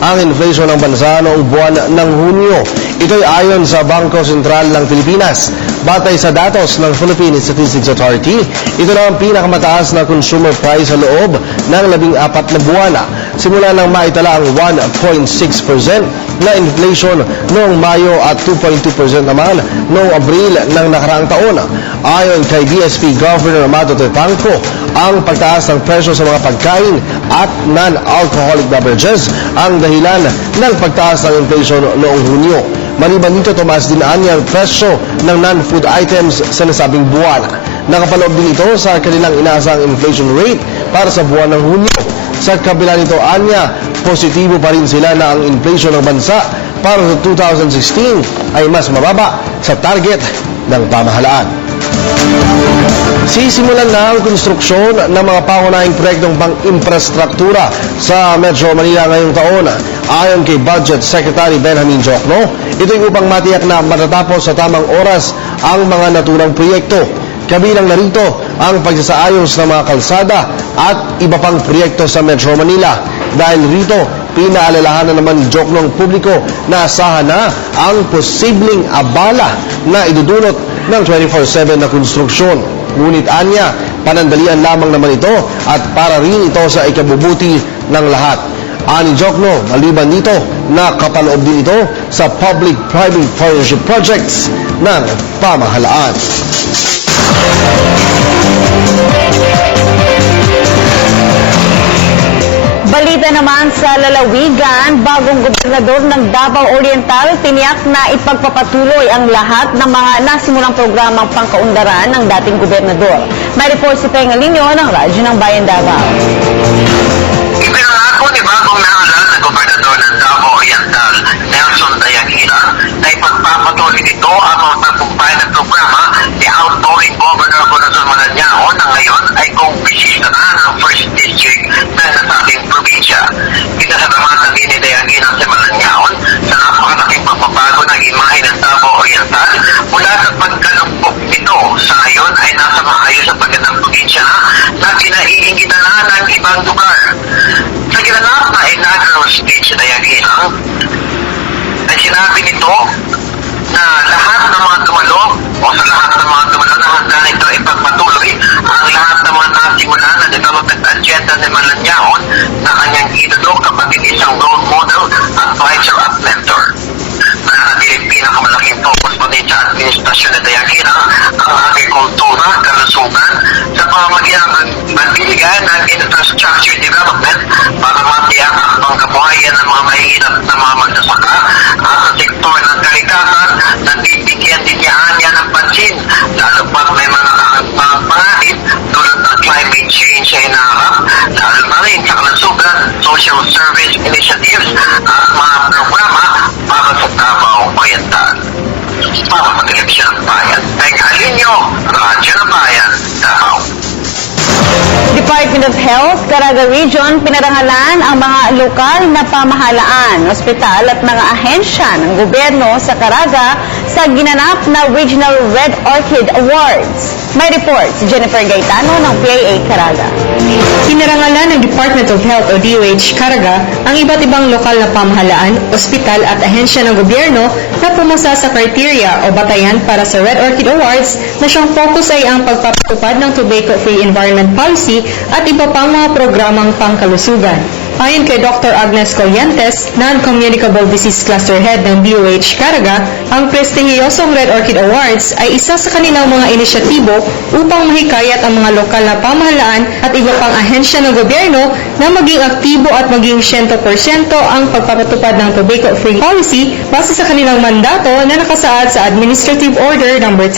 ang inflation ng bansa noong buwan ng Hunyo. Ito'y ayon sa Bangko Sentral ng Pilipinas. Batay sa datos ng Philippine Statistics Authority, ito na ang pinakamataas na consumer price sa loob ng 14 na buwan. Simula nang maitala ang 1.6% na inflation noong Mayo at 2.2% naman noong Abril ng nakaraang taon. Ayon kay BSP Governor Amado Tetangco, ang pagtaas ng presyo sa mga pagkain at non-alcoholic beverages ang dahilan ng pagtaas ng inflation noong Hunyo. Maliban dito, tumaas din ang presyo ng non-food items sa nasabing buwan. Nakapaloob din ito sa kanilang inaasang inflation rate para sa buwan ng Hunyo. Sa kabila nito, anya, positibo pa rin sila na ang inflation ng bansa para sa 2016 ay mas mababa sa target ng pamahalaan. Sisimulan na ang konstruksyon ng mga pangunahing proyektong pang-infrastruktura sa Metro Manila ngayong taon. Ayon kay Budget Secretary Benjamin Jokno, ito'y upang matiyak na matatapos sa tamang oras ang mga naturang proyekto. Kabilang narito ang pagsasaayos ng mga kalsada at iba pang proyekto sa Metro Manila. Dahil rito, pinaalalahanan naman ni Jokno ang publiko na asahan na ang posibleng abala na idudulot ng 24/7 na konstruksyon. Ngunit anya, panandalian lamang naman ito at para rin ito sa ikabubuti ng lahat. Ani Jokno, maliban dito, nakapaloob din ito sa public-private partnership projects ng pamahalaan. Balita naman sa lalawigan, bagong gobernador ng Davao Oriental tiniyak na ipagpapatuloy ang lahat ng mga nasimulang programang pangkaundaran ng dating gobernador. May report si Pengalinyo ng Radyo ng Bayan Davao. Ipinangako ni bagong nahalal na gobernador ng Davao Oriental, Nelson Dayagira, na ipagpapatuloy nito ang mga tagumpay ng programa ni outgoing Governor Corazon Malañao na ngayon ay kumbisita na ng First District ng nasabing probinsya. Pinasalamatan din ni Dayagira sa Malañao sa napakalaking pagbabago ng imahe ng Davao Oriental mula sa pagkalumpok nito sa ngayon ay nasa maayos sa pagkatang probinsya na kinaiingitan na ng ibang lugar. Sa ginanap na inaugural speech na Dayagira, ay sinabi nito na lahat ng mga dumalo o sa lahat ng mga dumalo na handa nito ipagpatuloy ang lahat ng mga nasimulan na development agenda ni Malañao na kanyang idolo kapatid isang role model, advisor at mentor. Mananatiling pinakamalaking focus po din sa administrasyon ni Dayagira ang agrikultura, kalusugan sa pamamagitan ng magbibigay ng infrastructure development para matiyak ang pangkabuhayan ng mga mahihirap na mga magsasaka at sa sektor ng kalikasan na bibigyan din niya ng pansin lalo pat may mga panganib tulad ng climate change ay hinaharap lalo na rin sa kalusugan, social service initiatives at mga programa para sa Davao Oriental. Para mag-eleksyon ng bayan, Pengalinyo, Radyo ng Bayan, Davao. Department of Health, Caraga Region, pinarangalan ang mga lokal na pamahalaan, ospital at mga ahensya ng gobyerno sa Caraga sa ginanap na Regional Red Orchid Awards. May report si Jennifer Gaetano ng PAA Caraga. Pinarangalan ng Department of Health o DOH Caraga ang iba't ibang lokal na pamahalaan, ospital at ahensya ng gobyerno na pumasa sa criteria o batayan para sa Red Orchid Awards na siyang focus ay ang pagpapatupad ng tobacco-free environment policy at iba pang mga programang pangkalusugan. Ayon kay Dr. Agnes Collientes, Non-Communicable Disease Cluster Head ng DOH Caraga, ang prestihiyosong Red Orchid Awards ay isa sa kanilang mga inisyatibo upang mahikayat ang mga lokal na pamahalaan at iba pang ahensya ng gobyerno na maging aktibo at maging 100% ang pagpapatupad ng tobacco-free policy base sa kanilang mandato na nakasaad sa Administrative Order No. 10.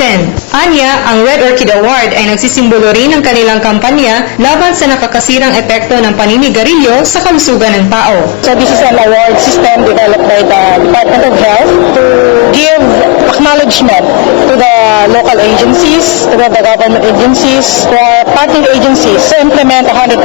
Anya, ang Red Orchid Award ay nagsisimbolo rin ng kanilang kampanya laban sa nakakasirang epekto ng paninigarilyo sa kalusugan ng tao. So this is an award system developed by the Department of Health to give acknowledgement to the the local agencies, to the government agencies, to our partner agencies to implement 100%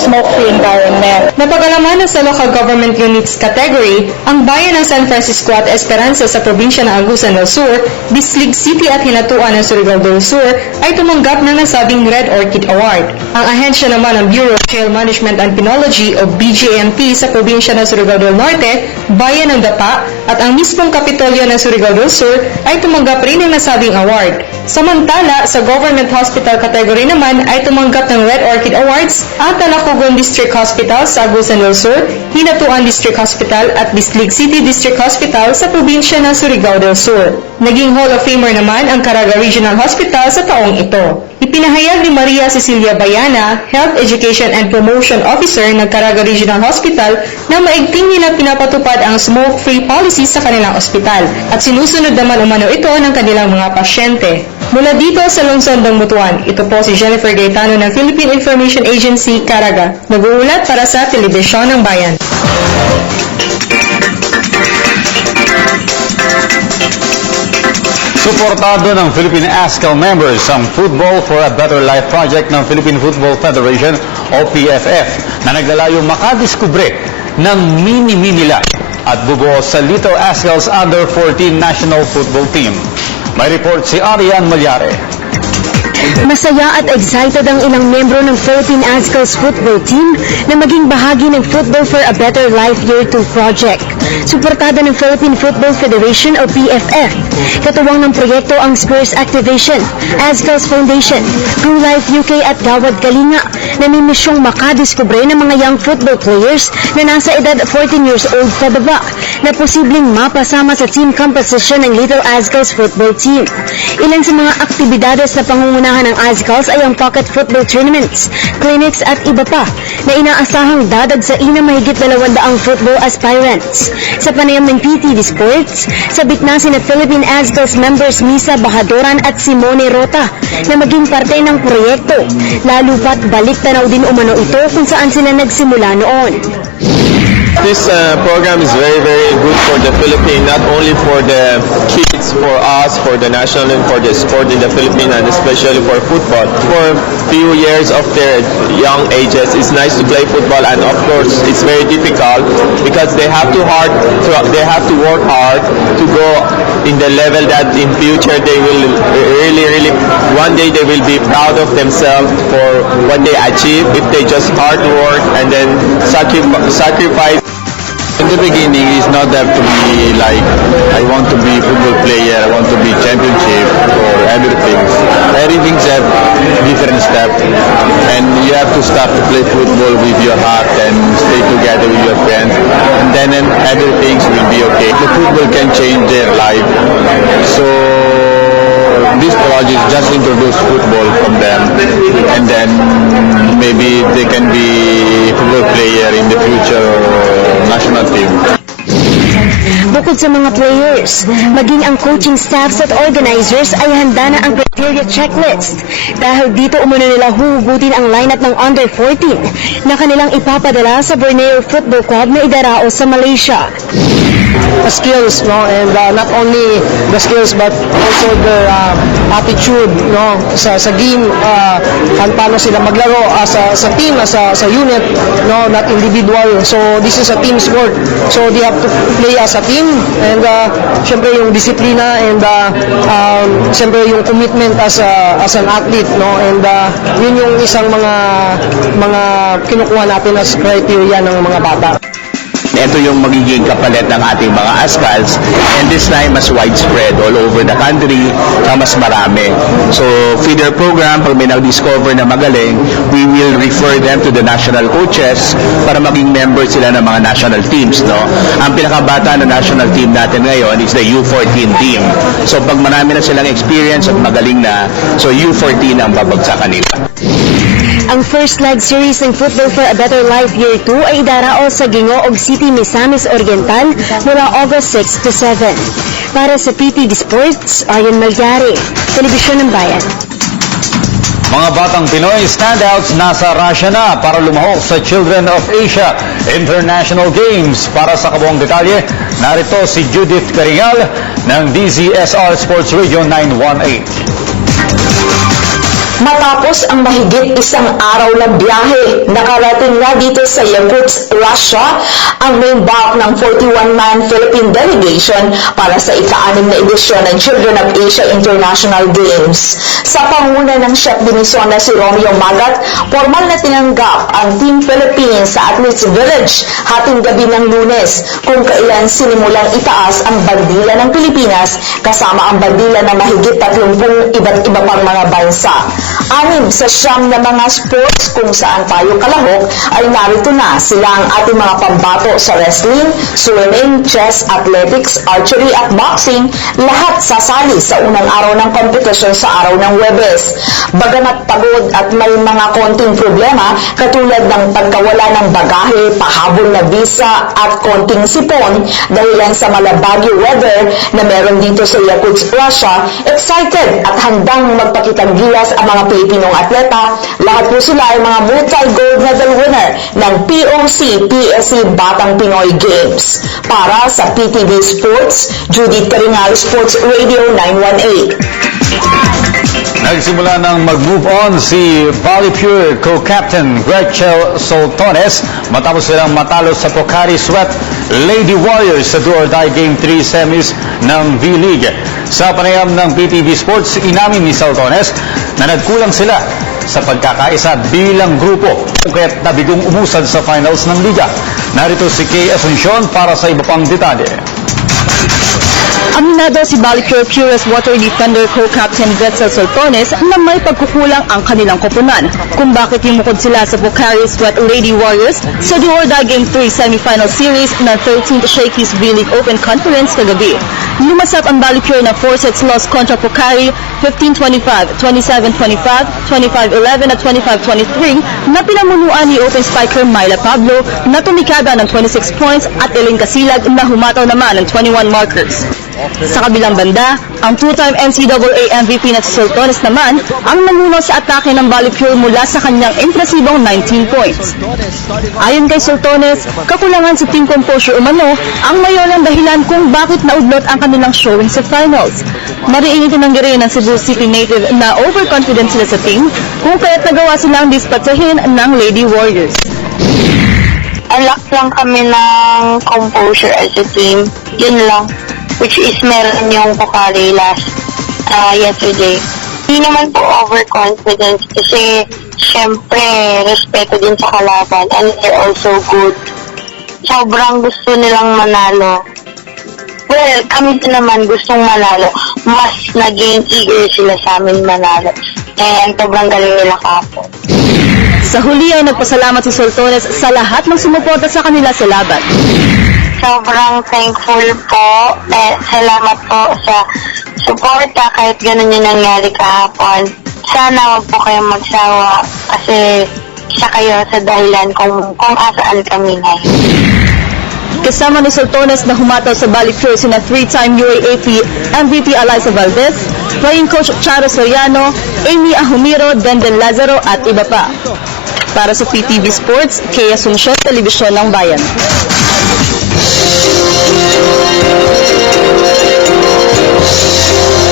smoke-free environment. Napagalaman na sa local government units category, ang bayan ng San Francisco at Esperanza sa probinsya ng Agusan del Sur, Bislig City at Hinatuan ng Surigao del Sur ay tumanggap ng nasabing Red Orchid Award. Ang ahensya naman ng Bureau of Jail Management and Penology o BJMP sa probinsya ng Surigao del Norte, bayan ng Dapa at ang mismong Kapitolyo ng Surigao del Sur ay tumanggap rin ng nasabing award. Samantala, sa Government Hospital category naman ay tumanggap ng Red Orchid Awards ang Talacogon District Hospital sa Agusan del Sur, Hinatuan District Hospital at Bislig City District Hospital sa probinsya ng Surigao del Sur. Naging Hall of Famer naman ang Caraga Regional Hospital sa taong ito. Ipinahayag ni Maria Cecilia Bayana, Health Education and Promotion Officer ng Caraga Regional Hospital, na maigting nila pinapatupad ang smoke-free policy sa kanilang ospital at sinusunod naman umano ito ng kanilang mga pasyente. Mula dito sa lungsod ng Butuan, ito po si Jennifer Gaetano ng Philippine Information Agency, Caraga, nag-uulat para sa Telebisyon ng Bayan. Suportado ng Philippine ASCAL members ang Football for a Better Life project ng Philippine Football Federation o PFF na naglalayong makadiskubre ng mini-mini life at bubuo sa Little ASCAL's Under-14 National Football Team. May report si Arian Malyare. Masaya at excited ang ilang membro ng Philippine ASCAL's football team na maging bahagi ng Football for a Better Life Year 2 project. Suportada ng Philippine Football Federation o PFF. Katuwang ng proyekto ang Spurs Activation, ASCAL's Foundation, Crew Life UK at Gawad Kalinga na may misyong makadiskubre ng mga young football players na nasa edad 14 years old pababa na posibleng mapasama sa team composition ng Little ASCAL's football team. Ilan sa mga aktibidades na pangungunahan ng ASCALs ay ang pocket football tournaments, clinics at iba pa na inaasahang dadagsain ng mahigit 200 football aspirants. Sa panayam ng PTV Sports, sabik na sina Philippine ASCALs members Misa Bahadoran at Simone Rota na maging parte ng proyekto, lalo pat balik tanaw din umano ito kung saan sila nagsimula noon. This program is very, very good for the Philippines, not only for the kids, for us, for the national and for the sport in the Philippines, and especially for football. For few years of their young ages, it's nice to play football, and of course, it's very difficult because they have to work hard to go in the level that in future they will really, one day they will be proud of themselves for what they achieve if they just hard work and then sacrifice. In the beginning, it's not that to be like, I want to be football player, I want to be championship or everything. Everything's have different step, and you have to start to play football with your heart and stay together with your friends, and then everything will be okay. The football can change their life. So this project just introduce football from them, and then maybe they can be football player in the future national team. Bukod sa mga players, maging ang coaching staffs at organizers ay handa na ang criteria checklist. Dahil dito umano nila huhugutin ang lineup ng under-14 na kanilang ipapadala sa Borneo Football Club na idarao sa Malaysia. Skills, and not only the skills but also their attitude, sa game, paano sila maglaro sa team, sa unit, not individual. So this is a team sport. So they have to play as a team, and syempre yung disiplina and syempre yung commitment as an athlete, and yun yung isang mga kinukuha natin as criteria ng mga bata. Ito yung magiging kapalit ng ating mga ASCALs, and this time mas widespread all over the country na mas marami. So feeder program, pag may nag-discover na magaling, we will refer them to the national coaches para maging member sila ng mga national teams. Ang pinakabata na national team natin ngayon is the U14 team. So pag marami na silang experience at magaling na, so U14 ang babagsakan nila. Ang first leg series ng Football for a Better Life Year 2 ay idarao sa Gingoog City, Misamis Oriental mula August 6 to 7. Para sa PTV Sports, Arian Malyare, Telebisyon ng Bayan. Mga batang Pinoy standouts nasa Russia na para lumahok sa Children of Asia International Games. Para sa kabuang detalye, narito si Judith Caringal ng DZSR Sports Radio 918. Matapos ang mahigit isang araw na biyahe, nakarating na dito sa Yakutsk, Russia, ang main bulk ng 41-man Philippine delegation para sa ika-6 na edisyon ng Children of Asia International Games. Sa panguna ng Chef de Mission na si Romeo Magat, formal na tinanggap ang Team Philippines sa Athletes Village hating gabi ng Lunes, kung kailan sinimulang itaas ang bandila ng Pilipinas kasama ang bandila ng mahigit 30 iba't iba pang mga bansa. 6 sa 9 na mga sports kung saan tayo kalahok ay narito na sila ang ating mga pambato sa wrestling, swimming, chess, athletics, archery at boxing, lahat sasali sa unang araw ng kompetisyon sa araw ng Huwebes. Bagamat pagod at may mga konting problema katulad ng pagkawala ng bagahe, pahabol na visa at konting sipon dahilan sa malabagyo weather na meron dito sa Yakutsk, Russia, excited at handang magpakitang gilas ang mga Pilipinong atleta. Lahat po sila ay mga multi-gold medal winner ng POC-PSC Batang Pinoy Games. Para sa PTV Sports, Judith Caringal, Sports Radio 918. Nagsimula nang mag-move on si Volleyball co-captain Gretchen Soltones matapos silang matalo sa Pocari Sweat Lady Warriors sa do-or-die Game 3 semis ng V-League. Sa panayam ng PTV Sports, inamin ni Soltones na nagkulang sila sa pagkakaisa bilang grupo kaya't nabigong umusad sa finals ng liga. Narito si Kay Asuncion para sa iba pang detalye. Aminado si Balicure Purest Water Defender co-captain Gretchen Soltones na may pagkukulang ang kanilang koponan kung bakit lumukod sila sa Pocari Sweat Lady Warriors sa do-or-die Game 3 semifinal series ng 13th Shakey's V-League Open Conference kagabi. Lumasap ang Balicure na 4 sets loss kontra Pocari 15-25, 27-25, 25-11 at 25-23 na pinamunuan ni Open Spiker Myla Pablo na tumikada ng 26 points at Elaine Casilag na humataw naman ng 21 markers. Sa kabilang banda, ang two-time NCAA MVP na si Soltones naman ang nanuno sa atake ng Balicure mula sa kanyang impresibong 19 points. Ayon kay Soltones, kakulangan sa team composure umano ang mayroong dahilan kung bakit naudlot ang kanilang showing sa finals. Mariing itinanggi rin ng Cebu City native na overconfident sila sa team kung kaya't nagawa silang dispatsahin ng Lady Warriors. Unlock lang kami ng composure as a team. Yun lang. Which is meron yung Pocari yesterday. Hindi naman po overconfidence kasi syempre respeto din sa kalaban and they're also good. Sobrang gusto nilang manalo. Well, kami din naman gustong manalo. Mas naging eager sila sa amin manalo. And sobrang galing nila kapon. Sa huli ay nagpasalamat si Soltones sa lahat ng sumuporta sa kanila sa laban. Sobrang thankful po. Salamat po sa suporta kahit ganun yung nangyari kahapon. Sana wag po kayong magsawa kasi isa kayo sa dahilan kung asaan kami ngayon. Kasama ni Soltones na humataw sa Balicure sina 3-time UAAP MVP Eliza Valdez, playing coach Charo Soriano, Amy Ahumiro, Dendel Lazaro at iba pa. Para sa PTV Sports, Kay Asuncion, Telebisyon ng Bayan.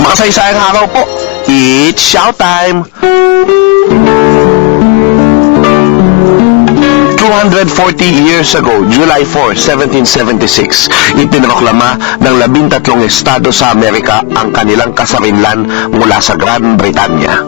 Makasaysayang araw po. It's showtime! 240 years ago, July 4, 1776, ipinoklama ng 13 estado sa Amerika ang kanilang kasarinlan mula sa Gran Britanya.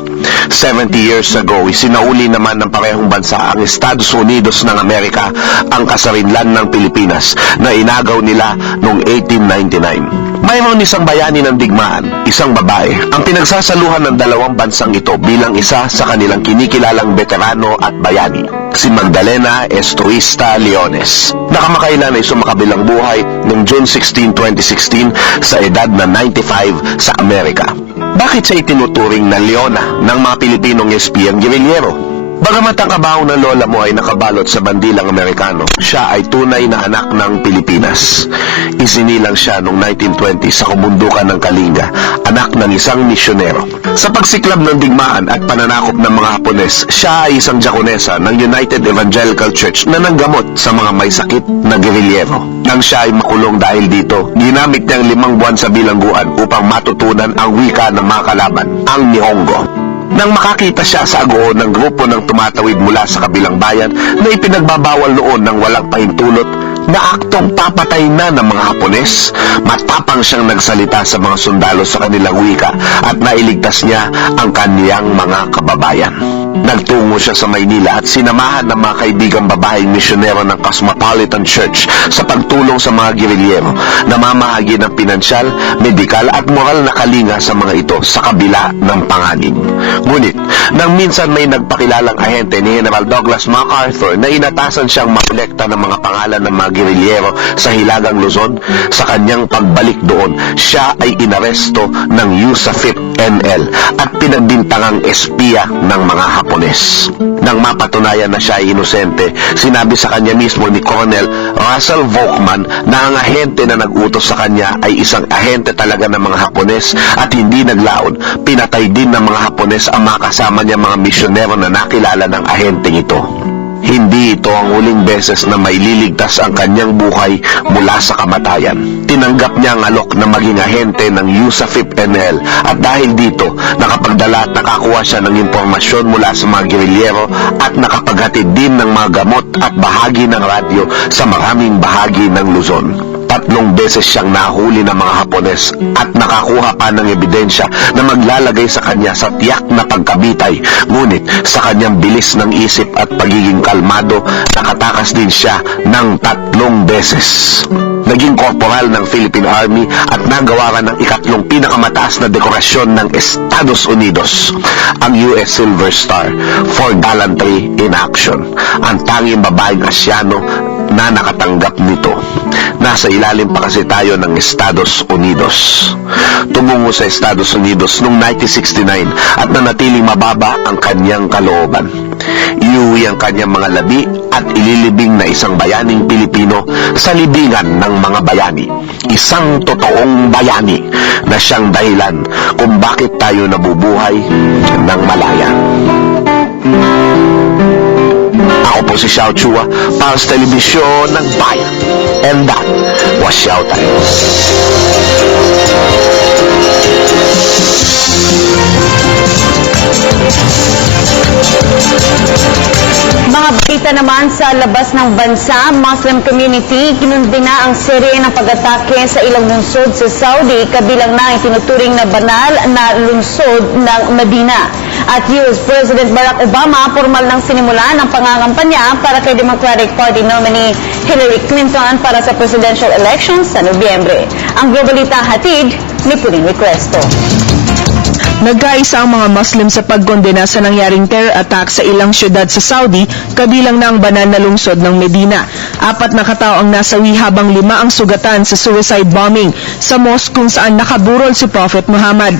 70 years ago, isinauli naman ng parehong bansa ang Estados Unidos ng Amerika ang kasarinlan ng Pilipinas na inagaw nila noong 1899. Mayroon isang bayani ng digmaan, isang babae, ang pinagsasaluhan ng dalawang bansang ito bilang isa sa kanilang kinikilalang veterano at bayani, si Magdalena Estoista Leones. Nakamakailan ay sumakabilang buhay noong June 16, 2016 sa edad na 95 sa Amerika. Bakit siya itinuturing na Leona ng mga Pilipinong espiyang gerilyero? Bagamat ang kabaong ng lola mo ay nakabalot sa bandilang Amerikano, siya ay tunay na anak ng Pilipinas. Isinilang siya noong 1920 sa kabundukan ng Kalinga, anak ng isang misyonero. Sa pagsiklab ng digmaan at pananakop ng mga Hapones, siya ay isang diakonesa ng United Evangelical Church na nanggamot sa mga may sakit na gerilyero. Nang siya ay makulong dahil dito, ginamit niya ang 5 buwan sa bilangguan upang matutunan ang wika ng mga kalaban, ang Nihongo. Nang makakita siya sa agoon ng grupo ng tumatawid mula sa kabilang bayan na ipinagbabawal noon ng walang pahintulot na aktong papatay na ng mga Hapones, matapang siyang nagsalita sa mga sundalo sa kanilang wika at nailigtas niya ang kaniyang mga kababayan. Nagtungo siya sa Maynila at sinamahan ng mga kaibigang babaeng misyonero ng Cosmopolitan Church sa pagtulong sa mga gerilyero, namamahagi ng pinansyal, medikal at moral na kalinga sa mga ito sa kabila ng panganib. Ngunit, nang minsan may nagpakilalang ahente ni General Douglas MacArthur na inatasan siyang makolekta ng mga pangalan ng mga gerilyero sa Hilagang Luzon, sa kanyang pagbalik doon, siya ay inaresto ng USAFIP NL at pinagbintangang espiya ng mga Hapones. Nang mapatunayan na siya ay inosente, sinabi sa kanya mismo ni Colonel Russell Volkman na ang ahente na nag-utos sa kanya ay isang ahente talaga ng mga Hapones at hindi naglaon. Pinatay din ng mga Hapones ang mga kasama niya mga misyonero na nakilala ng ahenteng ito. Hindi ito ang huling beses na maililigtas ang kanyang buhay mula sa kamatayan. Tinanggap niya ang alok na maging ahente ng USAFIP NL at dahil dito, nakapagdala at nakakuha siya ng impormasyon mula sa mga gerilyero at nakapaghatid din ng mga gamot at bahagi ng radyo sa maraming bahagi ng Luzon. 3 beses siyang nahuli ng mga Hapones at nakakuha pa ng ebidensya na maglalagay sa kanya sa tiyak na pagkabitay. Ngunit sa kanyang bilis ng isip at pagiging kalmado, nakatakas din siya ng 3 beses. Naging korporal ng Philippine Army at nagawaran ng 3 pinakamataas na dekorasyon ng Estados Unidos, ang US Silver Star for Gallantry in Action. Ang tanging babaeng Asyano na nakatanggap nito. Nasa ilalim pa kasi tayo ng Estados Unidos. Tumungo sa Estados Unidos noong 1969 at nanatiling mababa ang kanyang kalooban. Iuwi ang kanyang mga labi at ililibing na isang bayaning Pilipino sa libingan ng mga bayani. Isang totoong bayani na siyang dahilan kung bakit tayo nabubuhay ng malaya. Ako po si Xiao Chua para sa telebisyon ng bayan. And that was Xiao Time. Mga balita naman sa labas ng bansa, Muslim community kinundi na ang serye ng pag-atake sa ilang lungsod sa Saudi, kabilang na ang tinuturing na banal na lungsod ng Medina. At US President Barack Obama formal nang sinimulan ang pangangampanya para kay Democratic Party nominee Hillary Clinton para sa presidential elections sa Nobyembre. Ang globalita hatid ni Puling Requesto. Nagkaisa ang mga Muslim sa pagkondena sa nangyaring terror attack sa ilang syudad sa Saudi, kabilang na ang banal na lungsod ng Medina. 4 na katao ang nasawi habang 5 ang sugatan sa suicide bombing sa mosque kung saan nakaburol si Prophet Muhammad.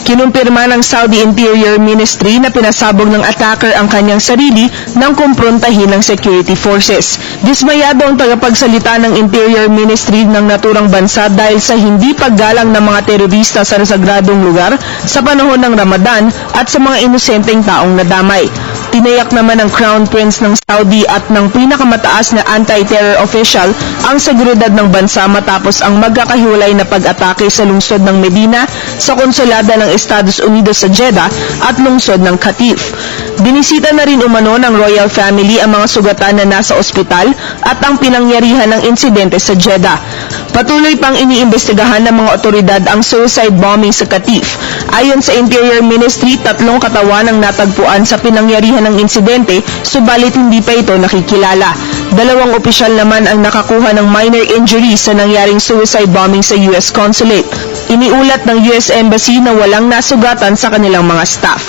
Kinumpirma ng Saudi Interior Ministry na pinasabog ng attacker ang kanyang sarili nang kumprontahin ng security forces. Dismayado ang tagapagsalita ng Interior Ministry ng naturang bansa dahil sa hindi paggalang ng mga terorista sa sagradong lugar sa panahon ng Ramadan at sa mga inosenteng taong nadamay. Tinayak naman ng Crown Prince ng Saudi at ng pinakamataas na anti-terror official ang seguridad ng bansa matapos ang magkakahiwalay na pag-atake sa lungsod ng Medina, sa konsulada ng Estados Unidos sa Jeddah at lungsod ng Qatif. Binisita na rin umano ng royal family ang mga sugatan na nasa ospital at ang pinangyarihan ng insidente sa Jeddah. Patuloy pang iniimbestigahan ng mga otoridad ang suicide bombing sa Qatif. Ayon sa Interior Ministry, 3 katawan ang natagpuan sa pinangyarihan ng insidente, subalit hindi pa ito nakikilala. 2 opisyal naman ang nakakuha ng minor injuries sa nangyaring suicide bombing sa US Consulate. Iniulat ng US Embassy na walang nasugatan sa kanilang mga staff.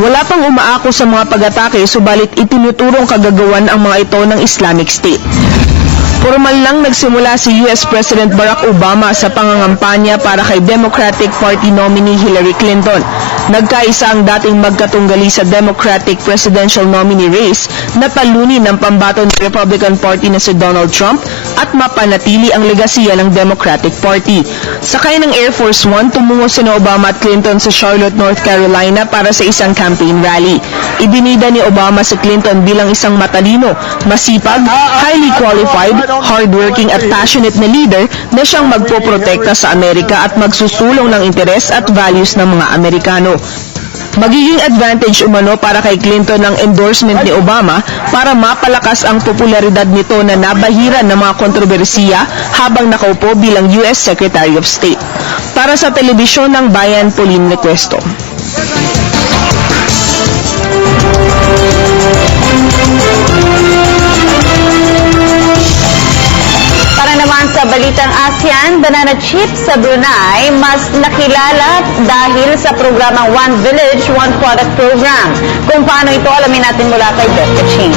Wala pang umaako sa mga pag-atake, subalit itinuturong kagagawan ang mga ito ng Islamic State. Formal lang nagsimula si US President Barack Obama sa pangangampanya para kay Democratic Party nominee Hillary Clinton. Nagkaisa ang dating magkatunggali sa Democratic presidential nominee race na talunin ng pambato ng Republican Party na si Donald Trump at mapanatili ang legasiya ng Democratic Party. Sakay ng Air Force One, tumungo sina Obama at Clinton sa Charlotte, North Carolina para sa isang campaign rally. Ibinida ni Obama si Clinton bilang isang matalino, masipag, highly qualified, hardworking at passionate na leader na siyang magpoprotekta sa Amerika at magsusulong ng interes at values ng mga Amerikano. Magiging advantage umano para kay Clinton ang endorsement ni Obama para mapalakas ang popularidad nito na nabahira ng mga kontrobersiya habang nakaupo bilang US Secretary of State. Para sa telebisyon ng Bayan, Pauline Requesto. Para naman sa balitang ASEAN, banana chips sa Brunei mas nakilala dahil sa programang One Village, One Product Program. Kung paano ito, alamin natin mula kay Beth Kaching.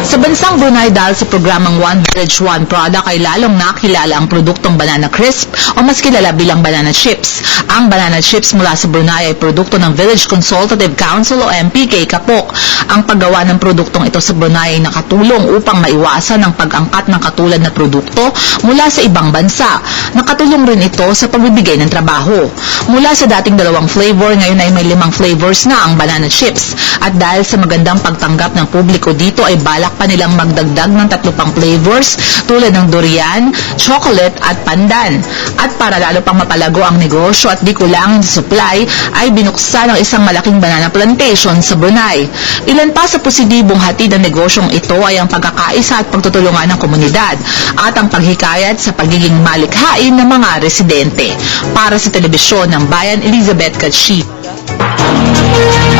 Sa bansang Brunei dahil sa programang One Village, One Product ay lalong nakilala ang produktong banana crisp o mas kilala bilang banana chips. Ang banana chips mula sa Brunei ay produkto ng Village Consultative Council o MPK Kapok. Ang paggawa ng produktong ito sa Brunei ay nakatulong upang maiwasan ang pag-angkat ng katulad na produkto mula sa ibang bansa. Nakatulong rin ito sa pagbibigay ng trabaho. Mula sa dating 2 flavor, ngayon ay may 5 flavors na ang banana chips. At dahil sa magandang pagtanggap ng publiko dito ay balak pa nilang magdagdag ng 3 pang flavors tulad ng durian, chocolate at pandan. At para lalo pang mapalago ang negosyo at di kulangin sa supply, ay binuksan ang isang malaking banana plantation sa Brunei. Ilan pa sa positibong hatid ng negosyong ito ay ang pagkakaisa at pagtutulungan ng komunidad at ang paghikayat sa pagiging malikhain ng mga residente. Para sa telebisyon ng Bayan, Elizabeth Katsi.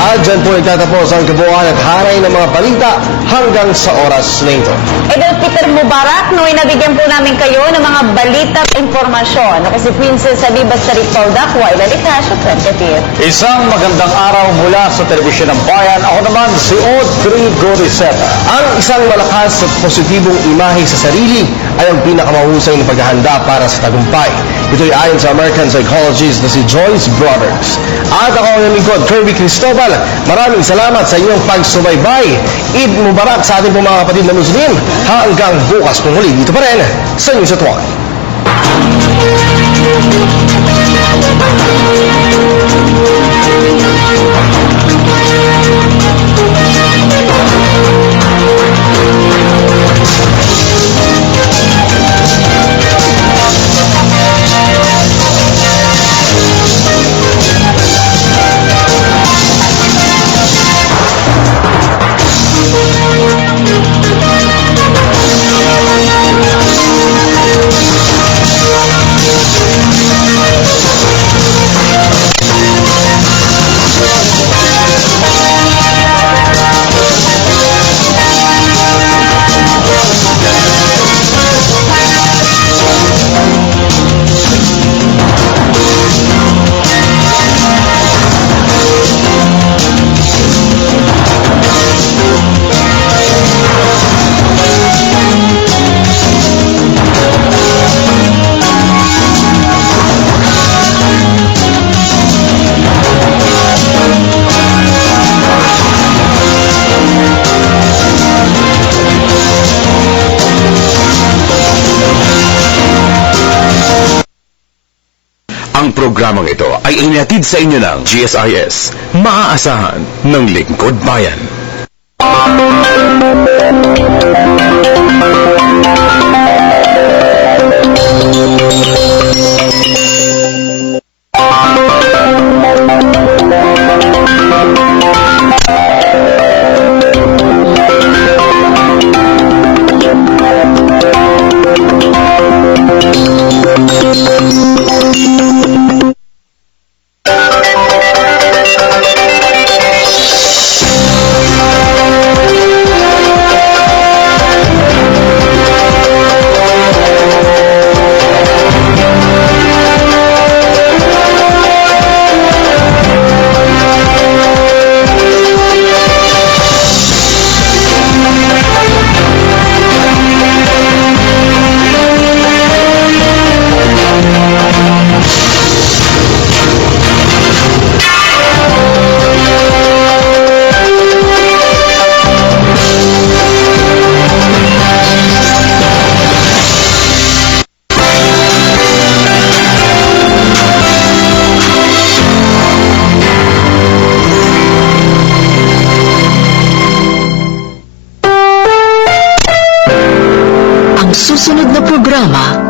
At dyan po nagtatapos ang kabuuan at hanay ng mga balita hanggang sa oras na ito. Idol Peter Mubarak, noy nabigyan po namin kayo ng mga balita at informasyon. Ako si Princess Alibas Tarikpal Dakwa, Ilalikasyo, 20th. Isang magandang araw mula sa telebisyon ng Bayan. Ako naman si Audrey Goriseta. Ang isang malakas at positibong imahe sa sarili ay ang pinakamahusay na paghahanda para sa tagumpay. Ito'y ayon sa American psychologist na si Joyce Brothers. At ako ang lingkod, Kirby Cristobal. Maraming salamat sa inyong pagsubaybay. Eid Mubarak sa ating mga kapatid na Muslim. Hanggang bukas pong huli dito pa rin sa News at 1. Ang programang ito ay inihatid sa inyo ng GSIS. Maaasahan ng Lingkod Bayan.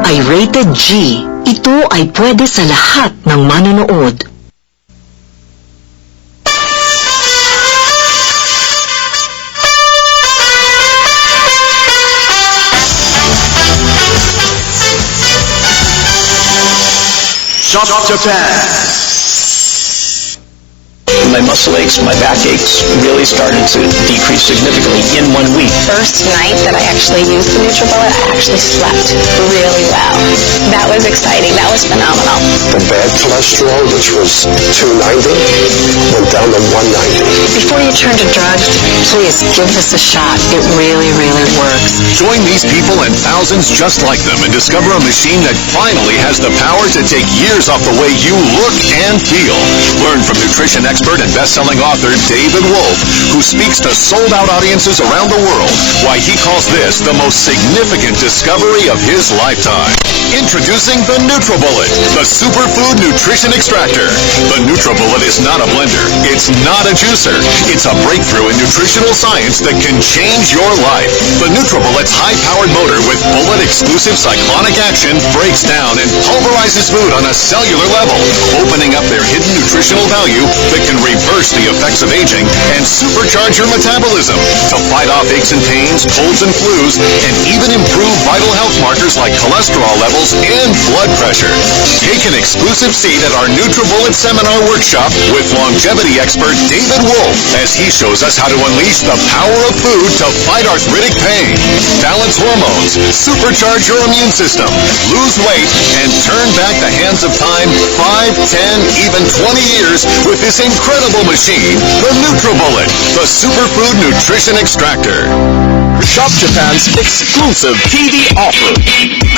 ay rated G. Ito ay pwede sa lahat ng manonood. Shop Japan. My muscle aches, my back aches really started to decrease significantly in 1 week. First night that I actually used the NutriBullet, I actually slept really well. That was exciting. That was phenomenal. The bad cholesterol, which was 290, went down to 190. Before you turn to drugs, please give this a shot. It really, really works. Join these people and thousands just like them and discover a machine that finally has the power to take years off the way you look and feel. Learn from nutrition expert and best-selling author David Wolf, who speaks to sold-out audiences around the world, why he calls this the most significant discovery of his lifetime. Introducing the NutriBullet, the superfood nutrition extractor. The NutriBullet is not a blender. It's not a juicer. It's a breakthrough in nutritional science that can change your life. The NutriBullet's high-powered motor with bullet-exclusive cyclonic action breaks down and pulverizes food on a cellular level, opening up their hidden nutritional value that can reverse the effects of aging and supercharge your metabolism to fight off aches and pains, colds and flus, and even improve vital health markers like cholesterol levels and blood pressure. Take an exclusive seat at our NutriBullet seminar workshop with longevity expert David Wolf as he shows us how to unleash the power of food to fight arthritic pain, balance hormones, supercharge your immune system, lose weight, and turn back the hands of time 5, 10, even 20 years with this incredible machine, the NutriBullet, the superfood nutrition extractor. Shop Japan's exclusive TV offer.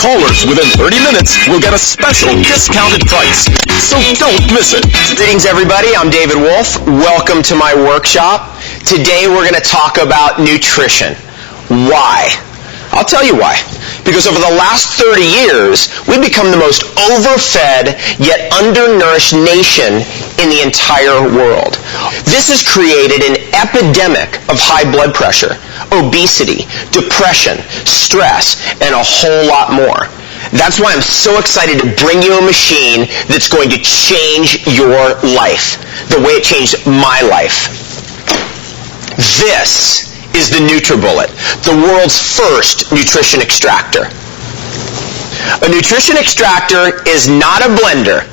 Callers within 30 minutes will get a special discounted price, so don't miss it. Greetings, everybody. I'm David Wolf. Welcome to my workshop. Today we're going to talk about nutrition. Why? I'll tell you why. Because over the last 30 years, we've become the most overfed yet undernourished nation in the entire world. This has created an epidemic of high blood pressure, obesity, depression, stress, and a whole lot more. That's why I'm so excited to bring you a machine that's going to change your life, the way it changed my life. This is the NutriBullet, the world's first nutrition extractor. A nutrition extractor is not a blender.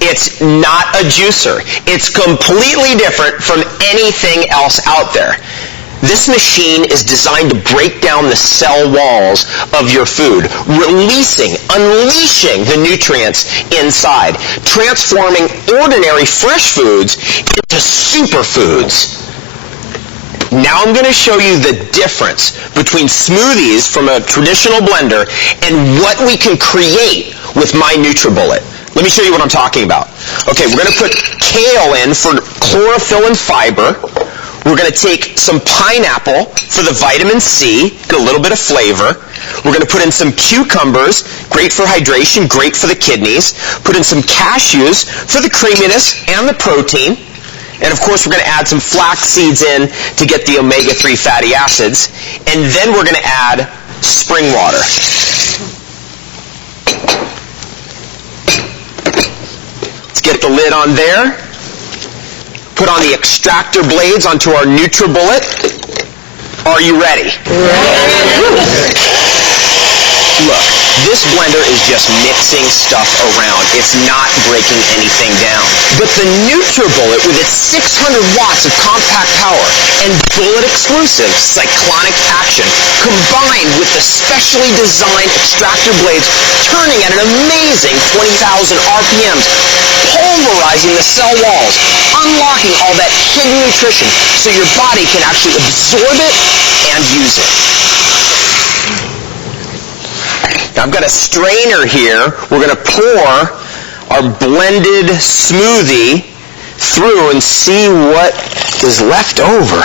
It's not a juicer. It's completely different from anything else out there. This machine is designed to break down the cell walls of your food, unleashing the nutrients inside, transforming ordinary fresh foods into superfoods. Now I'm going to show you the difference between smoothies from a traditional blender and what we can create with my NutriBullet. Let me show you what I'm talking about. Okay, we're going to put kale in for chlorophyll and fiber. We're going to take some pineapple for the vitamin C, get a little bit of flavor. We're going to put in some cucumbers, great for hydration, great for the kidneys. Put in some cashews for the creaminess and the protein. And of course, we're going to add some flax seeds in to get the omega-3 fatty acids. And then we're going to add spring water. Let's get the lid on there. Put on the extractor blades onto our NutriBullet. Are you ready? Look, this blender is just mixing stuff around. It's not breaking anything down. But the NutriBullet, with its 600 watts of compact power and bullet-exclusive cyclonic action, combined with the specially designed extractor blades turning at an amazing 20,000 RPMs, pulverizing the cell walls, unlocking all that hidden nutrition so your body can actually absorb it and use it. Now I've got a strainer here. We're going to pour our blended smoothie through and see what is left over.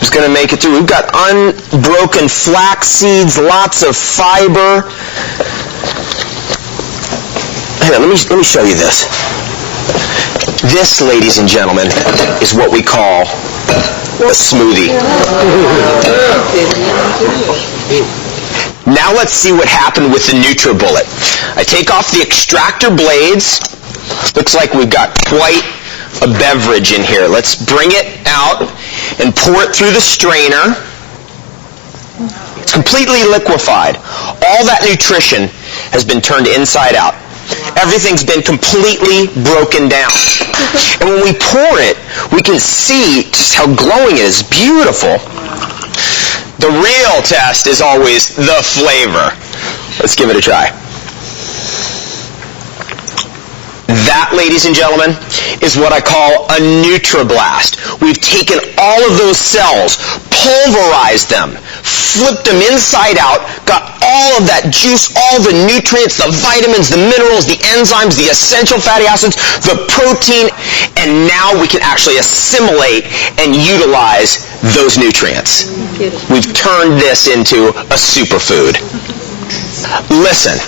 Just going to make it through. We've got unbroken flax seeds, lots of fiber. Hang on, let me show you this. This, ladies and gentlemen, is what we call a smoothie. Now let's see what happened with the NutriBullet. I take off the extractor blades. Looks like we've got quite a beverage in here. Let's bring it out and pour it through the strainer. It's completely liquefied. All that nutrition has been turned inside out. Everything's been completely broken down. And when we pour it, we can see just how glowing it is. Beautiful. The real test is always the flavor. Let's give it a try. That, ladies and gentlemen, is what I call a NutriBlast. We've taken all of those cells, pulverized them, flipped them inside out, got all of that juice, all the nutrients, the vitamins, the minerals, the enzymes, the essential fatty acids, the protein, and now we can actually assimilate and utilize those nutrients. We've turned this into a superfood. Listen.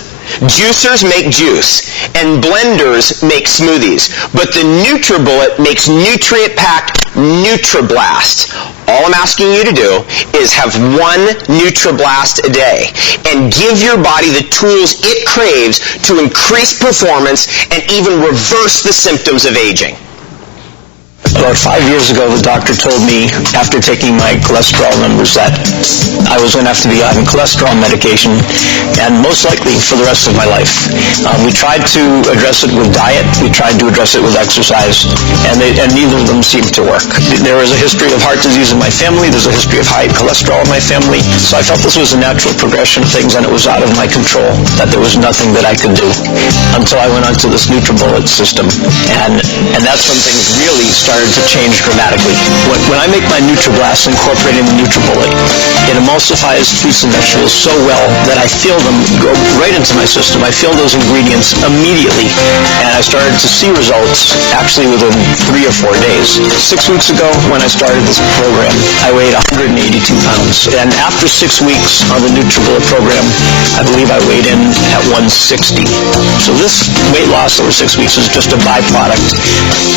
Juicers make juice, and blenders make smoothies, but the NutriBullet makes nutrient-packed NutriBlast. All I'm asking you to do is have one NutriBlast a day and give your body the tools it craves to increase performance and even reverse the symptoms of aging. About 5 years ago, the doctor told me, after taking my cholesterol numbers, that I was going to have to be on cholesterol medication, and most likely for the rest of my life. We tried to address it with diet, we tried to address it with exercise, and neither of them seemed to work. There is a history of heart disease in my family, there's a history of high cholesterol in my family, so I felt this was a natural progression of things, and it was out of my control, that there was nothing that I could do, until I went onto this NutriBullet system, and that's when things really started to change dramatically. When I make my NutriBlast incorporating the NutriBullet, it emulsifies fruits and vegetables so well that I feel them go right into my system. I feel those ingredients immediately, and I started to see results actually within 3 or 4 days. 6 weeks ago, when I started this program, I weighed 182 pounds, and after 6 weeks on the NutriBullet program, I believe I weighed in at 160. So this weight loss over 6 weeks is just a byproduct.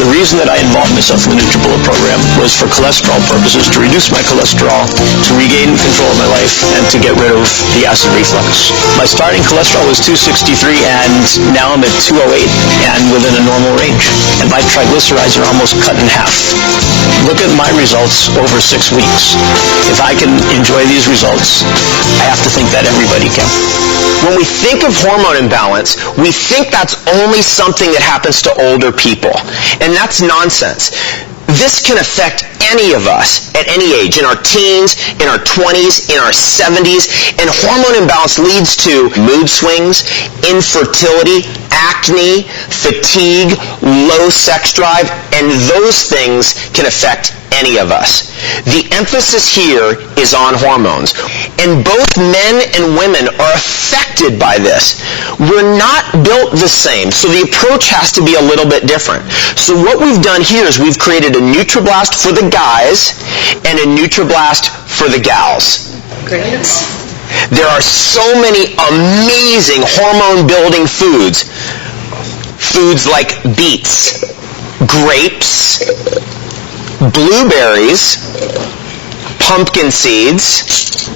The reason that I involved myself in the NutriBullet program was for cholesterol purposes, to reduce my cholesterol, to regain control of my life, and to get rid of the acid reflux. My starting cholesterol was 263, and now I'm at 208 and within a normal range. And my triglycerides are almost cut in half. Look at my results over 6 weeks. If I can enjoy these results, I have to think that everybody can. When we think of hormone imbalance, we think that's only something that happens to older people. And that's nonsense. This can affect any of us at any age, in our teens, in our 20s, in our 70s, and hormone imbalance leads to mood swings, infertility, acne, fatigue, low sex drive, and those things can affect any of us. The emphasis here is on hormones, and both men and women are affected by this. We're not built the same, so the approach has to be a little bit different. So what we've done here is we've created a NutriBlast for the guys and a NutriBlast for the gals. Great. There are so many amazing hormone-building foods. Foods like beets, grapes, blueberries, pumpkin seeds,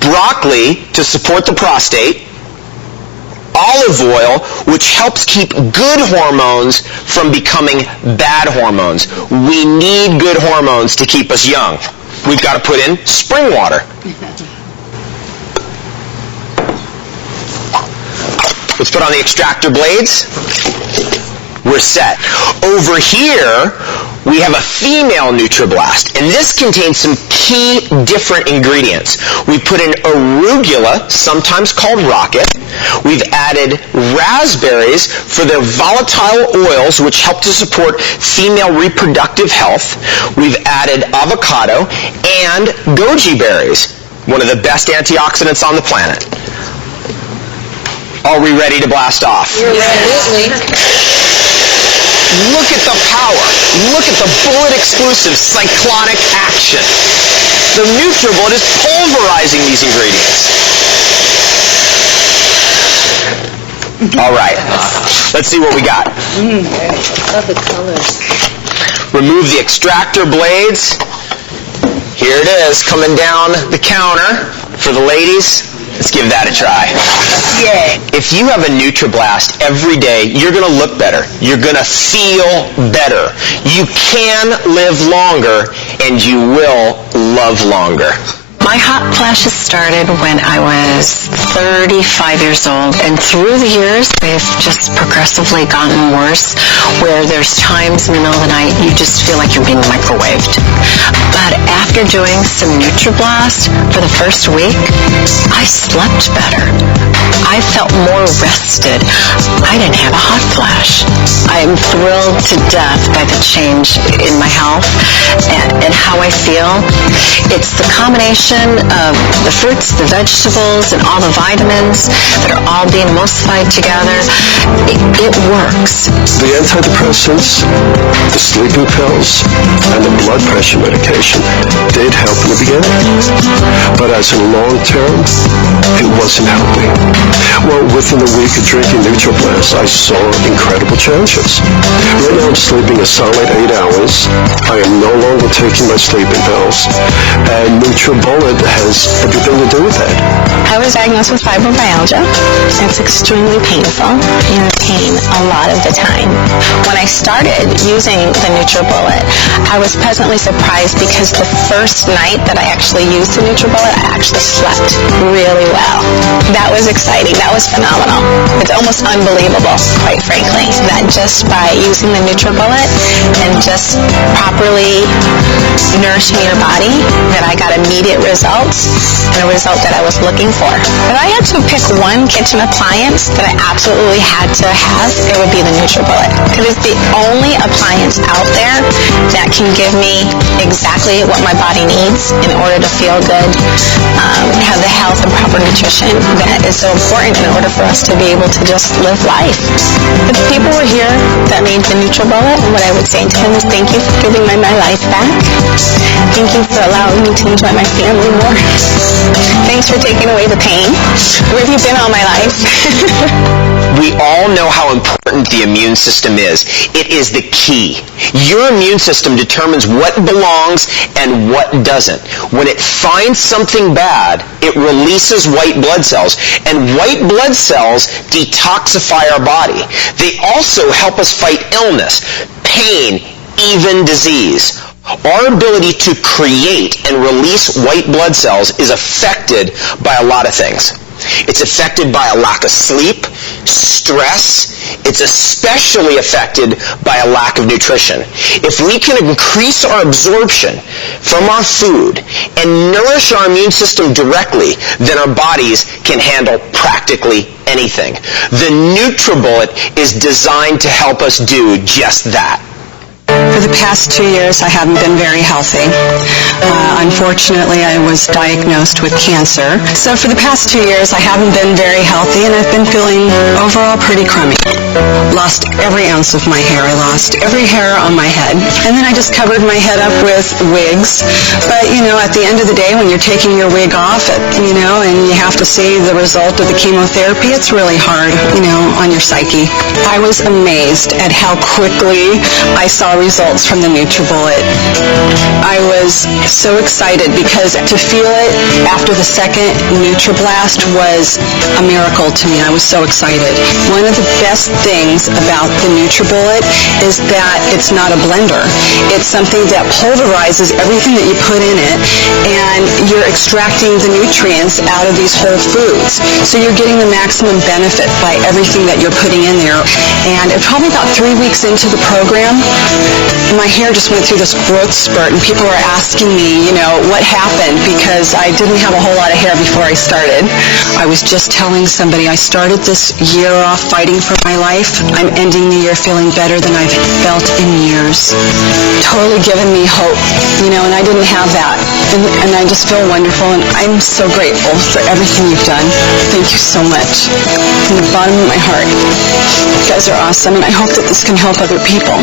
broccoli to support the prostate, olive oil, which helps keep good hormones from becoming bad hormones. We need good hormones to keep us young. We've got to put in spring water. Let's put on the extractor blades. We're set. Over here, we have a female NutriBlast, and this contains some key different ingredients. We put in arugula, sometimes called rocket. We've added raspberries for their volatile oils, which help to support female reproductive health. We've added avocado and goji berries, one of the best antioxidants on the planet. Are we ready to blast off? Absolutely. Look at the power. Look at the bullet exclusive cyclonic action. The NutriBullet is pulverizing these ingredients. All right. Let's see what we got. Love the colors. Remove the extractor blades. Here it is, coming down the counter for the ladies. Let's give that a try. Yeah. If you have a NutriBlast every day, you're going to look better. You're going to feel better. You can live longer, and you will love longer. My hot flashes started when I was 35 years old, and through the years, they've just progressively gotten worse, where there's times in the middle of the night you just feel like you're being microwaved. But after doing some NutriBlast for the first week, I slept better. I felt more rested. I didn't have a hot flash. I'm thrilled to death by the change in my health and how I feel. It's the combination of the fruits, the vegetables, and all the vitamins that are all being emulsified together. It works. The antidepressants, the sleeping pills, and the blood pressure medication did help in the beginning. But as in long term, it wasn't helping. Well, within a week of drinking NutriBlast, I saw incredible changes. Right now I'm sleeping a solid 8 hours. I am no longer taking my sleeping pills. And NutriBullet has everything to do with that. I was diagnosed with fibromyalgia. It's extremely painful. You're in pain a lot of the time. When I started using the NutriBullet, I was pleasantly surprised because the first night that I actually used the NutriBullet, I actually slept really well. That was exciting. That was phenomenal. It's almost unbelievable, quite frankly, that just by using the NutriBullet and just properly nourishing your body, that I got immediate results, and a result that I was looking for. If I had to pick one kitchen appliance that I absolutely had to have, it would be the NutriBullet. It is the only appliance out there that can give me exactly what my body needs in order to feel good, have the health and proper nutrition that is so important in order for us to be able to just live life. If people were here that made the NutriBullet, what I would say to them is thank you for giving my life back. Thank you for allowing me to enjoy my family more. Thanks for taking away the pain. Where have you been all my life? We all know how important the immune system is. It is the key. Your immune system determines what belongs and what doesn't. When it finds something bad, it releases white blood cells. And white blood cells detoxify our body. They also help us fight illness, pain, even disease. Our ability to create and release white blood cells is affected by a lot of things. It's affected by a lack of sleep, stress. It's especially affected by a lack of nutrition. If we can increase our absorption from our food and nourish our immune system directly, then our bodies can handle practically anything. The NutriBullet is designed to help us do just that. For the past 2 years, I haven't been very healthy. Unfortunately, I was diagnosed with cancer. So for the past 2 years, I haven't been very healthy, and I've been feeling overall pretty crummy. Lost every ounce of my hair. I lost every hair on my head. And then I just covered my head up with wigs. But, at the end of the day, when you're taking your wig off, and you have to see the result of the chemotherapy, it's really hard, on your psyche. I was amazed at how quickly I saw results from the NutriBullet. I was so excited because to feel it after the second NutriBlast was a miracle to me. I was so excited. One of the best things about the NutriBullet is that it's not a blender. It's something that pulverizes everything that you put in it, and you're extracting the nutrients out of these whole foods. So you're getting the maximum benefit by everything that you're putting in there. And probably about 3 weeks into the program, my hair just went through this growth spurt, and people were asking me, what happened, because I didn't have a whole lot of hair before I started. I was just telling somebody I started this year off fighting for my life. I'm ending the year feeling better than I've felt in years. Totally given me hope, and I didn't have that. And I just feel wonderful. wonderful, and I'm so grateful for everything you've done. Thank you so much. From the bottom of my heart. You guys are awesome, and I hope that this can help other people.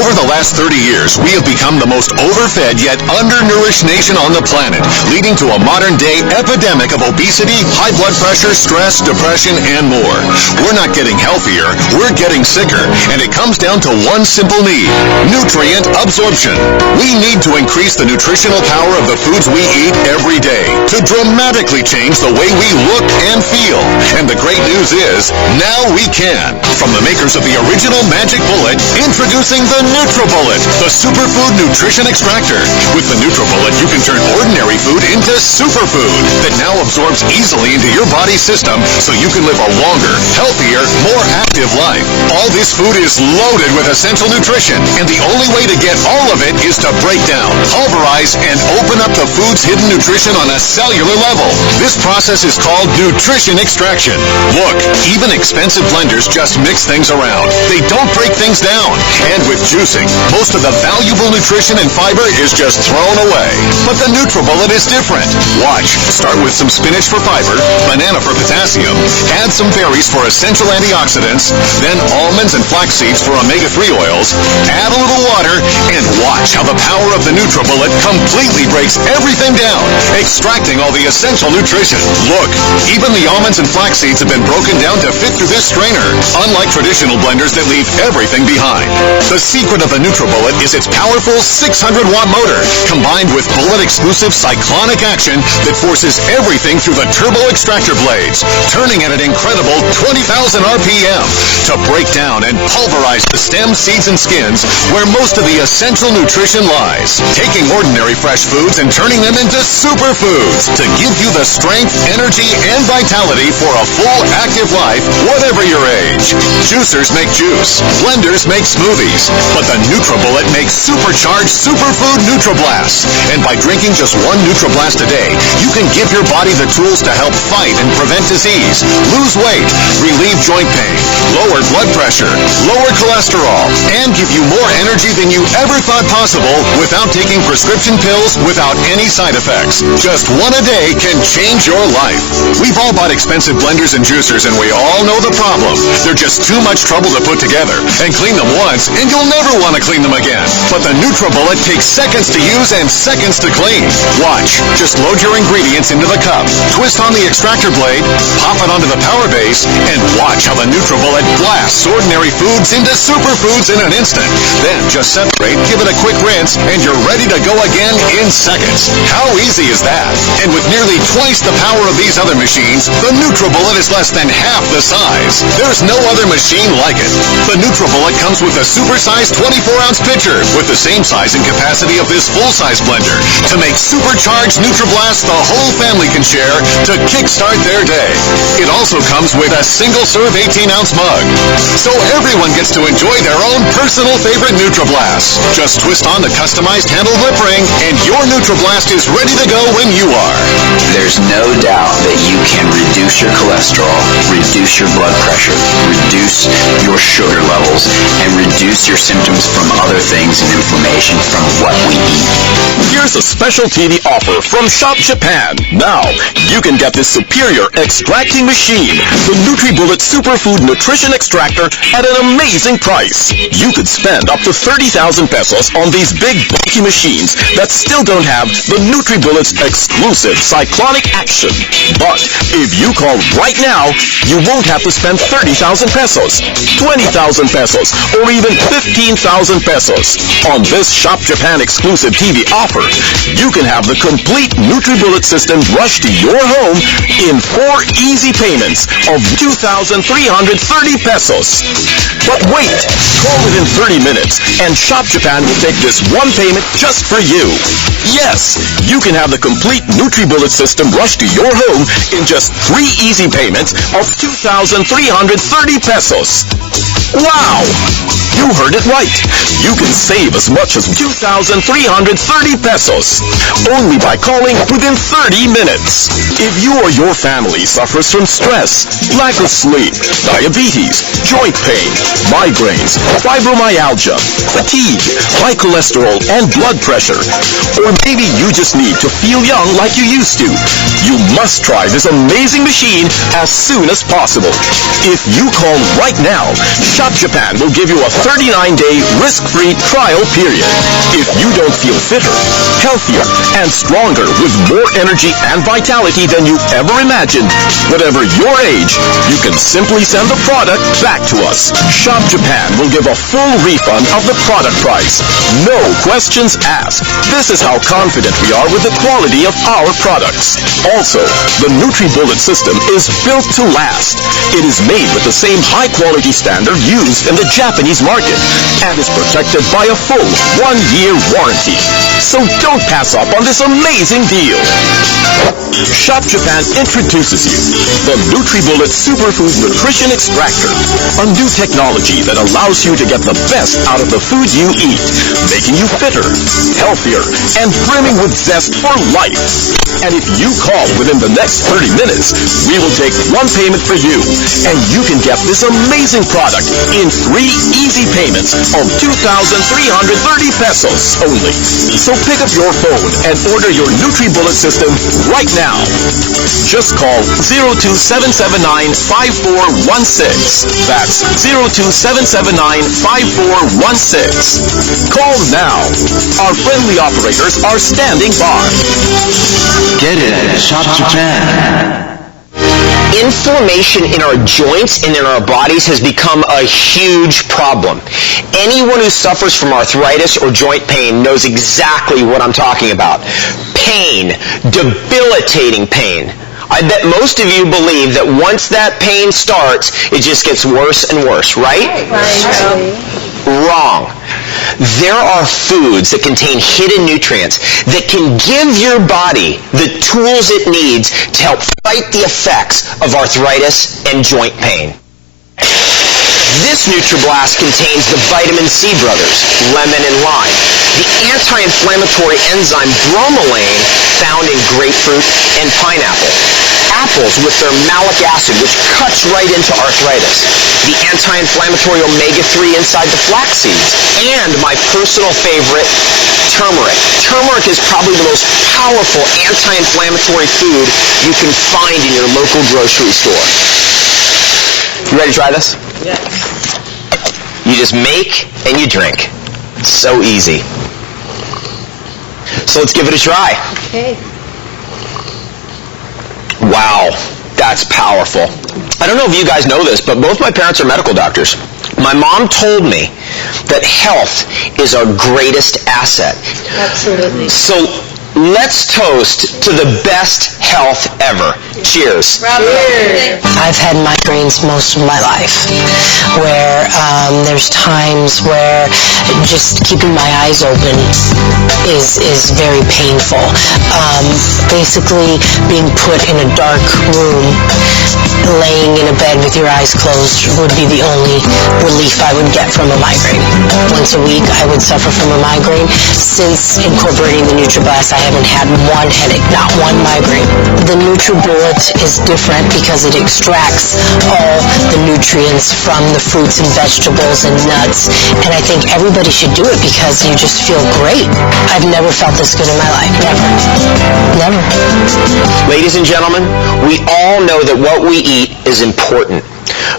Over the last 30 years, we have become the most overfed yet undernourished nation on the planet, leading to a modern-day epidemic of obesity, high blood pressure, stress, depression, and more. We're not getting healthier, we're getting sicker, and it comes down to one simple need: nutrient absorption. We need to increase the nutritional power of the foods we eat every day to dramatically change the way we look and feel. And the great news is, now we can. From the makers of the original Magic Bullet, introducing the NutriBullet, the superfood nutrition extractor. With the NutriBullet, you can turn ordinary food into superfood that now absorbs easily into your body system so you can live a longer, healthier, more active life. All this food is loaded with essential nutrition, and the only way to get all of it is to break down, pulverize, and open up the food's hidden nutrition on a cellular level. This process is called nutrition extraction. Look, even expensive blenders just mix things around. They don't break things down. And with juicing, most of the valuable nutrition and fiber is just thrown away. But the NutriBullet is different. Watch. Start with some spinach for fiber, banana for potassium, add some berries for essential antioxidants, then almonds and flax seeds for omega-3 oils, add a little water, and watch how the power of the NutriBullet completely breaks everything down, extracting all the essential nutrition. Look, even the almonds and flax seeds have been broken down to fit through this strainer, unlike traditional blenders that leave everything behind. The secret of the NutriBullet is its powerful 600-watt motor, combined with bullet-exclusive cyclonic action that forces everything through the turbo extractor blades, turning at an incredible 20,000 RPM to break down and pulverize the stems, seeds, and skins where most of the essential nutrition lies, taking ordinary fresh foods and turning them into superfoods to give you the strength, energy, and vitality for a full, active life, whatever your age. Juicers make juice, blenders make smoothies, but the NutriBullet makes supercharged superfood NutriBlast. And by drinking just one NutriBlast a day, you can give your body the tools to help fight and prevent disease, lose weight, relieve joint pain, lower blood pressure, lower cholesterol, and give you more energy than you ever thought possible without taking prescription pills without any side effects. Just one a day can change your life. We've all bought expensive blenders and juicers, and we all know the problem. They're just too much trouble to put together, and clean them once, and you'll never want to clean them again. But the NutriBullet takes seconds to use and seconds to clean. Watch. Just load your ingredients into the cup, twist on the extractor blade, pop it onto the power base, and watch how the NutriBullet blasts ordinary foods into superfoods in an instant. Then just separate, give it a quick rinse, and you're ready to go again in seconds. How easy is that? And with nearly twice the power of these other machines, the NutriBullet is less than half the size. There's no other machine like it. The NutriBullet comes with a supersized 24-ounce pitcher with the same size and capacity of this full-size blender to make supercharged NutriBlast the whole family can share to kickstart their day. It also comes with a single-serve 18-ounce mug, so everyone gets to enjoy their own personal favorite NutriBlast. Just twist on the customized handle lip ring, and your NutriBlast is ready to go when you are. There's no doubt that you can reduce your cholesterol, reduce your blood pressure, reduce your sugar levels, and reduce your symptoms from other things and inflammation from what we eat. Here's a special TV offer from Shop Japan. Now, you can get this superior extracting machine, the NutriBullet Superfood Nutrition Extractor, at an amazing price. You could spend up to 30,000 pesos on these big bulky machines that still don't have the NutriBullet's exclusive cyclonic action. But if you call right now, you won't have to spend 30,000 pesos, 20,000 pesos, or even 15,000 pesos. On this Shop Japan exclusive TV offer, you can have the complete NutriBullet system rushed to your home in 4 easy payments of 2,330 pesos. But wait, call within 30 minutes and Shop Japan will take this one payment just for you. Yes, you can have the complete NutriBullet system rushed to your home in just 3 easy payments of 2,330 pesos. Wow! You heard it right. You can save as much as 2,330 pesos only by calling within 30 minutes. If you or your family suffers from stress, lack of sleep, diabetes, joint pain, migraines, fibromyalgia, fatigue, high cholesterol, and blood pressure, or maybe you just need to feel young like you used to, you must try this amazing machine as soon as possible. If you call right now, Shop Japan will give you a 39-day risk-free trial period. If you don't feel fitter, healthier, and stronger with more energy and vitality than you ever imagined, whatever your age, you can simply send the product back to us. Shop Japan will give a full refund of the product price. No questions asked. This is how confident we are with the quality of our products. Also, the NutriBullet system is built to last. It is made with the same high-quality standard used in the Japanese market and is protected by a full 1-year warranty. So don't pass up on this amazing deal. Shop Japan introduces you the NutriBullet Superfood Nutrition Extractor, a new technology that allows you to get the best out of the food you eat, making you fitter, healthier, and brimming with zest for life. And if you call within the next 30 minutes, we will take one payment for you, and you can get this amazing product in 3 easy payments of 2,330 pesos only. So pick up your phone and order your NutriBullet system right now. Just call 02779-5416. That's 02779-5416. Call now. Our friendly operators are standing by. Get it, Shop Japan. Inflammation in our joints and in our bodies has become a huge problem. Anyone who suffers from arthritis or joint pain knows exactly what I'm talking about. Pain, debilitating pain. I bet most of you believe that once that pain starts, it just gets worse and worse, right? Wrong. There are foods that contain hidden nutrients that can give your body the tools it needs to help fight the effects of arthritis and joint pain. This NutriBlast contains the vitamin C brothers, lemon and lime, the anti-inflammatory enzyme bromelain found in grapefruit and pineapple, apples with their malic acid, which cuts right into arthritis, the anti-inflammatory omega-3 inside the flax seeds, and my personal favorite, turmeric. Turmeric is probably the most powerful anti-inflammatory food you can find in your local grocery store. You ready to try this? Yes. You just make and you drink. It's so easy. So let's give it a try. Okay. Wow, that's powerful. I don't know if you guys know this, but both my parents are medical doctors. My mom told me that health is our greatest asset. Absolutely. So let's toast to the best health ever. Cheers. Cheers. I've had migraines most of my life, where there's times where just keeping my eyes open is very painful. Basically, being put in a dark room, laying in a bed with your eyes closed would be the only relief I would get from a migraine. Once a week, I would suffer from a migraine. Since incorporating the NutriBlast, I haven't had one headache, not one migraine. The NutriBullet is different because it extracts all the nutrients from the fruits and vegetables and nuts, and I think everybody should do it because you just feel great. I've never felt this good in my life. Never. Ladies and gentlemen, we all know that what we eat is important,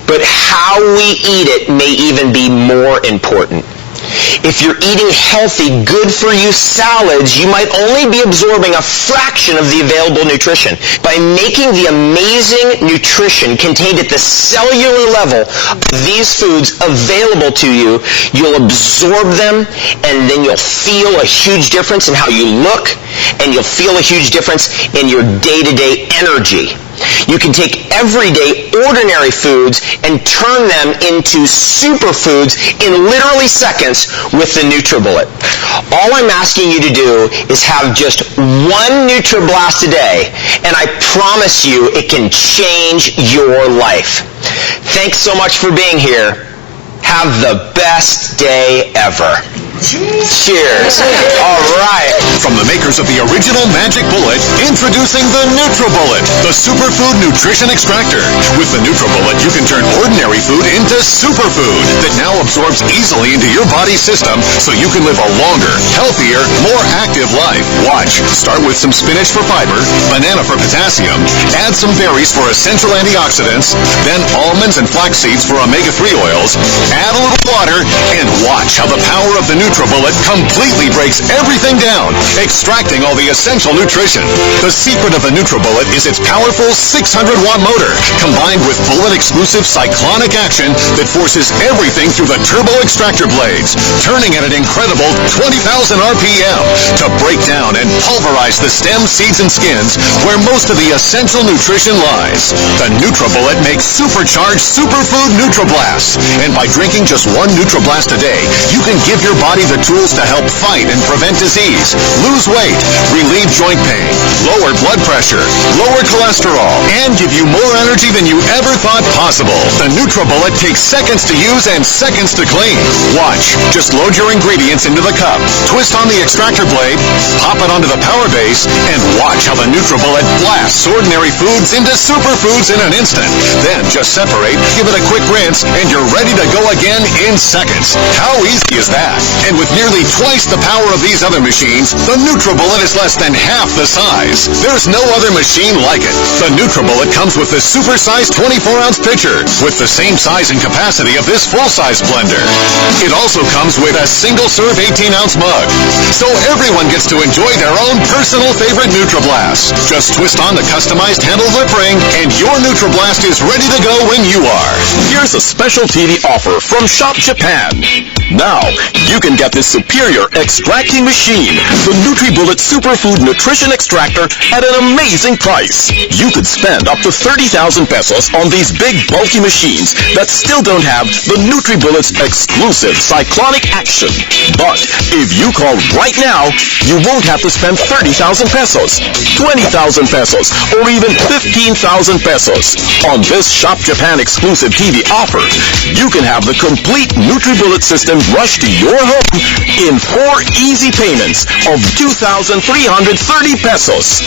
but how we eat it may even be more important. If you're eating healthy, good-for-you salads, you might only be absorbing a fraction of the available nutrition. By making the amazing nutrition contained at the cellular level of these foods available to you, you'll absorb them, and then you'll feel a huge difference in how you look, and you'll feel a huge difference in your day-to-day energy. You can take everyday, ordinary foods and turn them into superfoods in literally seconds with the NutriBullet. All I'm asking you to do is have just one NutriBlast a day, and I promise you it can change your life. Thanks so much for being here. have the best day ever. Cheers. All right. From the makers of the original Magic Bullet, introducing the NutriBullet, the superfood nutrition extractor. With the NutriBullet, you can turn ordinary food into superfood that now absorbs easily into your body's system so you can live a longer, healthier, more active life. Watch. Start with some spinach for fiber, banana for potassium, add some berries for essential antioxidants, then almonds and flax seeds for omega-3 oils, add a little water, and watch how the power of the NutriBullet completely breaks everything down, extracting all the essential nutrition. The secret of the NutriBullet is its powerful 600-watt motor, combined with bullet-exclusive cyclonic action that forces everything through the turbo extractor blades, turning at an incredible 20,000 RPM to break down and pulverize the stems, seeds, and skins where most of the essential nutrition lies. The NutriBullet makes supercharged superfood NutriBlast, and by drinking just one NutriBlast a day, you can give your body the tools to help fight and prevent disease, lose weight, relieve joint pain, lower blood pressure, lower cholesterol, and give you more energy than you ever thought possible. The NutriBullet takes seconds to use and seconds to clean. Watch. Just load your ingredients into the cup, twist on the extractor blade, pop it onto the power base, and watch how the NutriBullet blasts ordinary foods into superfoods in an instant. Then just separate, give it a quick rinse, and you're ready to go again in seconds. How easy is that? And with nearly twice the power of these other machines, the NutriBullet is less than half the size. There's no other machine like it. The NutriBullet comes with the super-sized 24-ounce pitcher, with the same size and capacity of this full-size blender. It also comes with a single-serve 18-ounce mug, so everyone gets to enjoy their own personal favorite NutriBlast. Just twist on the customized handle lip ring, and your NutriBlast is ready to go when you are. Here's a special TV offer from Shop Japan. Now, you can get this superior extracting machine, the NutriBullet Superfood Nutrition Extractor, at an amazing price. You could spend up to 30,000 pesos on these big bulky machines that still don't have the NutriBullet's exclusive cyclonic action. But if you call right now, you won't have to spend 30,000 pesos, 20,000 pesos, or even 15,000 pesos. On this Shop Japan exclusive TV offer, you can have the complete NutriBullet system rushed to your home in 4 easy payments of 2,330 pesos.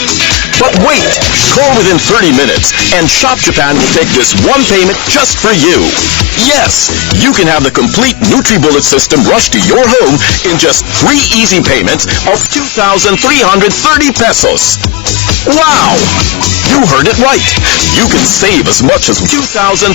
But wait, call within 30 minutes and Shop Japan will take this one payment just for you. Yes, you can have the complete NutriBullet system rushed to your home in just 3 easy payments of 2,330 pesos. Wow! You heard it right. You can save as much as 2,330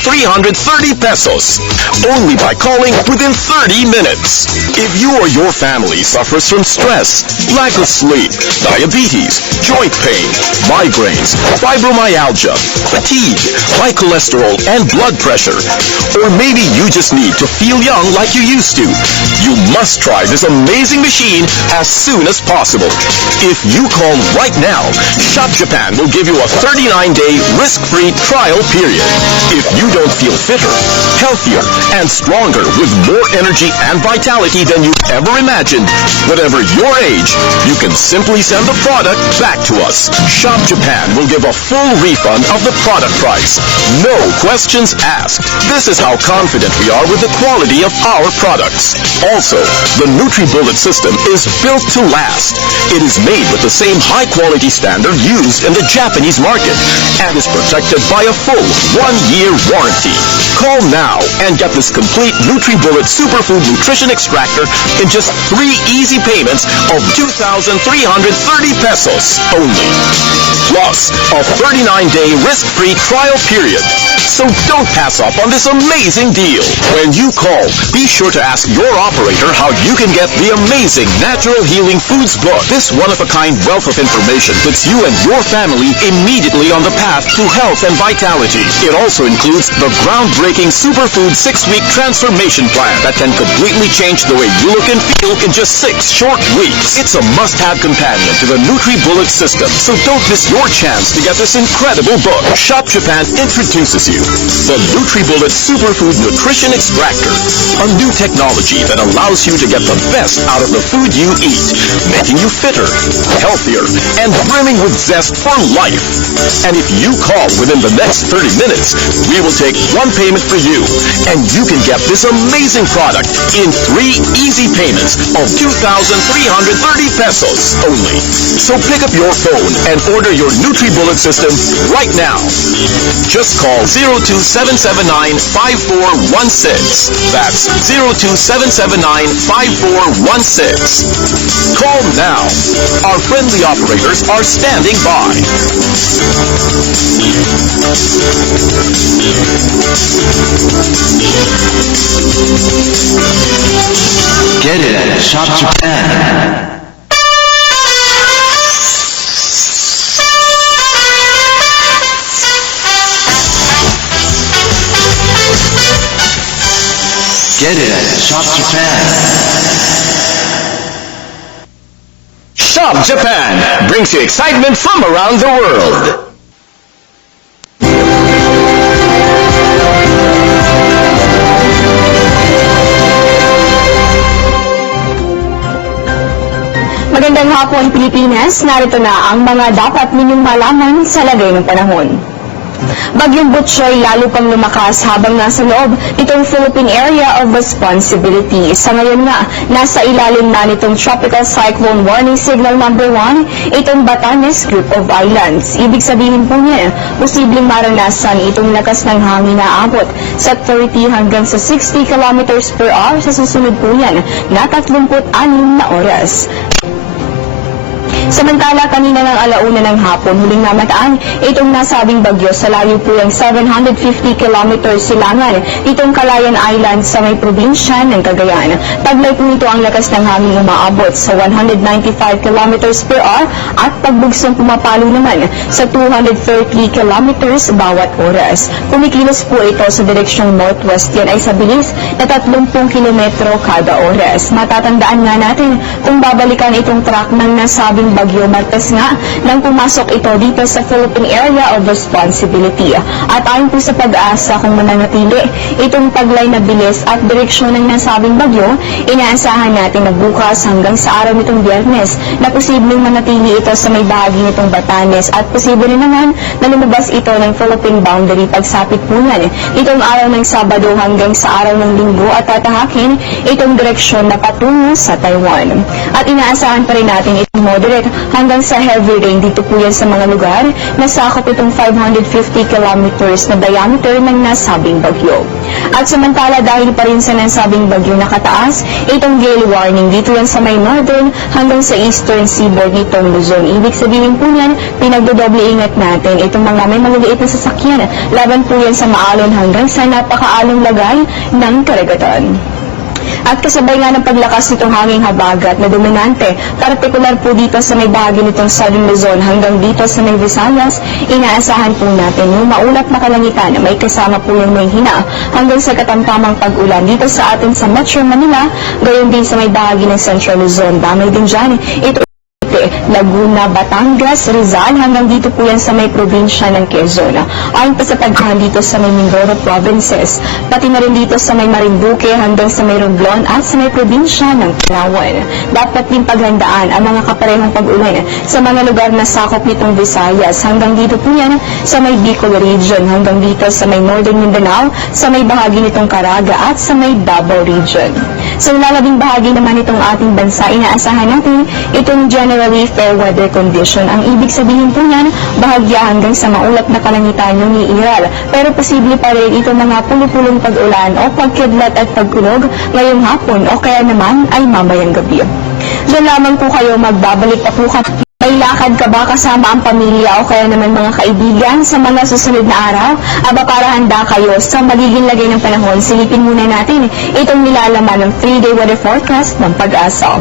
pesos only by calling within 30 minutes. If you or your family suffers from stress, lack of sleep, diabetes, joint pain, migraines, fibromyalgia, fatigue, high cholesterol, and blood pressure, or maybe you just need to feel young like you used to, you must try this amazing machine as soon as possible. If you call right now, Shop Japan will give you a 39-day risk-free trial period. If you don't feel fitter, healthier, and stronger with more energy and vitality than you ever imagined, whatever your age, you can simply send the product back to us. Shop Japan will give a full refund of the product price. No questions asked. This is how confident we are with the quality of our products. Also, the NutriBullet system is built to last. It is made with the same high-quality standard used in the Japanese market and is protected by a full 1-year warranty. Call now and get this complete NutriBullet Superfood Nutrition Extractor in just 3 easy payments of 2,330 pesos only. Plus, a 39-day risk-free trial period. So don't pass up on this amazing deal. When you call, be sure to ask your operator how you can get the amazing Natural Healing Foods book. This one-of-a-kind wealth of information puts you and your family immediately on the path to health and vitality. It also includes the groundbreaking Superfood 6-week transformation plan that can completely change the way you look and feel in just 6 short weeks. It's a must-have companion to the NutriBullet system, so don't miss your chance to get this incredible book. Shop Japan introduces you The NutriBullet Superfood Nutrition Extractor, a new technology that allows you to get the best out of the food you eat, making you fitter, healthier, and brimming with zest for life. And if you call within the next 30 minutes, we will take one payment for you, and you can get this amazing product in 3 easy payments of 2,330 pesos only. So pick up your phone and order your NutriBullet system right now. Just call 02779-5416. That's 02779-5416. Call now. Our friendly operators are standing by. Get it at Shop Japan. Get it at Shop Japan. Shop Japan brings you excitement from around the world. Magandang hapon, Pilipinas. Narito na ang mga dapat ninyong malaman sa lagay ng panahon. Bagyong Butchoy lalo pang lumakas habang nasa loob nitong Philippine Area of Responsibility. Sa ngayon nga, nasa ilalim na nitong Tropical Cyclone Warning Signal number 1, itong Batanes Group of Islands. Ibig sabihin po niya, posibleng maranasan itong lakas ng hangin na abot sa 30 hanggang sa 60 kilometers per hour sa susunod po yan na 36 na oras. Samantala, kanina ng alauna ng hapon, huling namataan itong nasabing bagyo sa layo po yung 750 kilometers silangan itong Calayan Island sa may probinsya ng Cagayan. Taglay po nito ang lakas ng hangin umaabot sa 195 kilometers per hour at pagbugsong pumapalo naman sa 230 kilometers bawat oras. Kumikilos po ito sa direksyong northwest, yan ay sa bilis na 30 kilometro kada oras. Matatandaan nga natin kung babalikan itong track ng nasabing bagyo Martes nga nang pumasok ito dito sa Philippine Area of Responsibility. At ayon po sa pag-asa kung mananatili itong taglay na bilis at direksyon ng nasabing bagyo, inaasahan natin na bukas hanggang sa araw nitong Biyernes na posibleng manatili ito sa may bahagi nitong Batanes at posible naman na lumabas ito ng Philippine boundary pagsapit po yan itong araw ng Sabado hanggang sa araw ng Linggo at tatahakin itong direksyon na patungo sa Taiwan. At inaasahan pa rin natin itong moderate hanggang sa heavy rain dito po yan sa mga lugar na sakop itong 550 kilometers na diameter ng nasabing bagyo. At samantala dahil pa rin sa nasabing bagyo nakataas, itong gale warning dito yan sa may northern hanggang sa eastern seaboard nitong Luzon. Ibig sabihin po yan, pinagdodoble ingat natin itong mga may maliliit na sasakyan. Laban po yan sa maalon hanggang sa napakaalong lagay ng karagatan. At kasabay nga ng paglakas nitong hanging habagat na dominante, partikular po dito sa may bahagi nitong Southern Luzon hanggang dito sa may Visayas, inaasahan po natin yung maulap na kalangitan na may kasama po yung may hina hanggang sa katamtamang pag-ulan dito sa atin sa Metro Manila, gayon din sa may bahagi ng Central Luzon. Damay din dyan, ito Laguna, Batangas, Rizal, hanggang dito po yan sa may probinsya ng Quezon. Ayon pa sa pagkahan dito sa may Mindoro provinces, pati na rin dito sa may Marinduque hanggang sa may Romblon at sa may probinsya ng Palawan. Dapat din paghandaan ang mga kaparehong pag-ulan sa mga lugar na sakop nitong Visayas hanggang dito po yan sa may Bicol region, hanggang dito sa may Northern Mindanao, sa may bahagi nitong Caraga at sa may Davao region. Sa lalabing bahagi naman itong ating bansa, inaasahan natin itong generally fair weather condition. Ang ibig sabihin po niyan, bahagya hanggang sa maulap na kalangitan yung iiral. Pero posible pa rin ito mga pulupulong pag-ulan o pagkidlat at pagkulog ngayong hapon o kaya naman ay mamayang gabi. Diyan lamang po kayo, magbabalik pa po kami. May lakad ka ba kasama ang pamilya o kaya naman mga kaibigan sa mga susunod na araw? Aba para handa kayo sa magiging lagay ng panahon, silipin muna natin itong nilalaman ng 3-day weather forecast ng Pag-asa.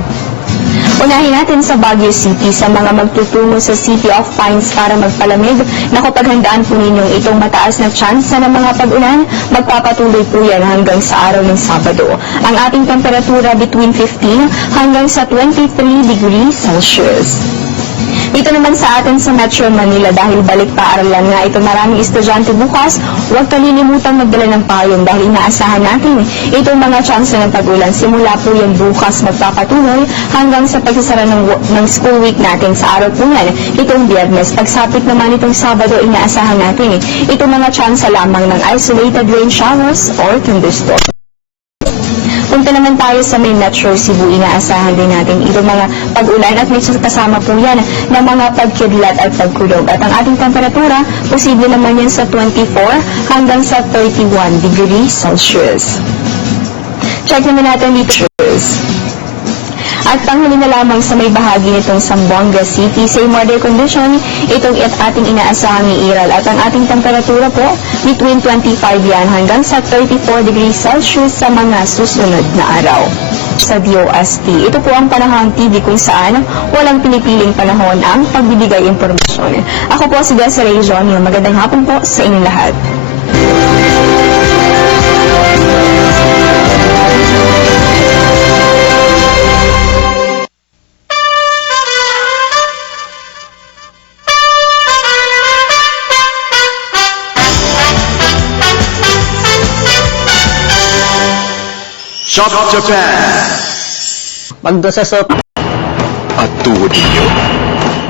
Unahin natin sa Baguio City sa mga magtutungo sa City of Pines para magpalamig. Naku, paghandaan po ninyong itong mataas na tsansa ng mga pag-ulan, magpapatuloy po yan hanggang sa araw ng Sabado. Ang ating temperatura between 15 hanggang sa 23 degrees Celsius. Dito naman sa atin sa Metro Manila, dahil balik paaralan nga ito maraming estudyante bukas, huwag kalilimutan magdala ng payong dahil inaasahan natin itong mga chance ng pag-ulan. Simula po yan bukas magpapatuloy hanggang sa pagsasara ng school week natin sa araw po yan, itong Biyernes. Pagsapit naman itong Sabado, inaasahan natin itong mga chance lamang ng isolated rain showers or thunderstorms. Punta naman tayo sa may Metro Cebu, inaasahan din natin itong mga pag-ulan at may kasama po yan ng mga pagkidlat at pagkulog. At ang ating temperatura, posible naman yan sa 24 hanggang sa 31 degrees Celsius. Check naman natin dito. At panghuli na lamang sa may bahagi nitong Zamboanga City, same weather condition, itong ating inaasahang iiral. At ang ating temperatura po, between 25 yan hanggang sa 34 degrees Celsius sa mga susunod na araw. Sa DOST, ito po ang panahon TV kung saan walang pinipiling panahon ang pagbibigay impormasyon. Ako po si Desiree Jonio. Magandang hapon po sa inyong lahat. Shop Japan! Magdasasot. At tuhod ninyo?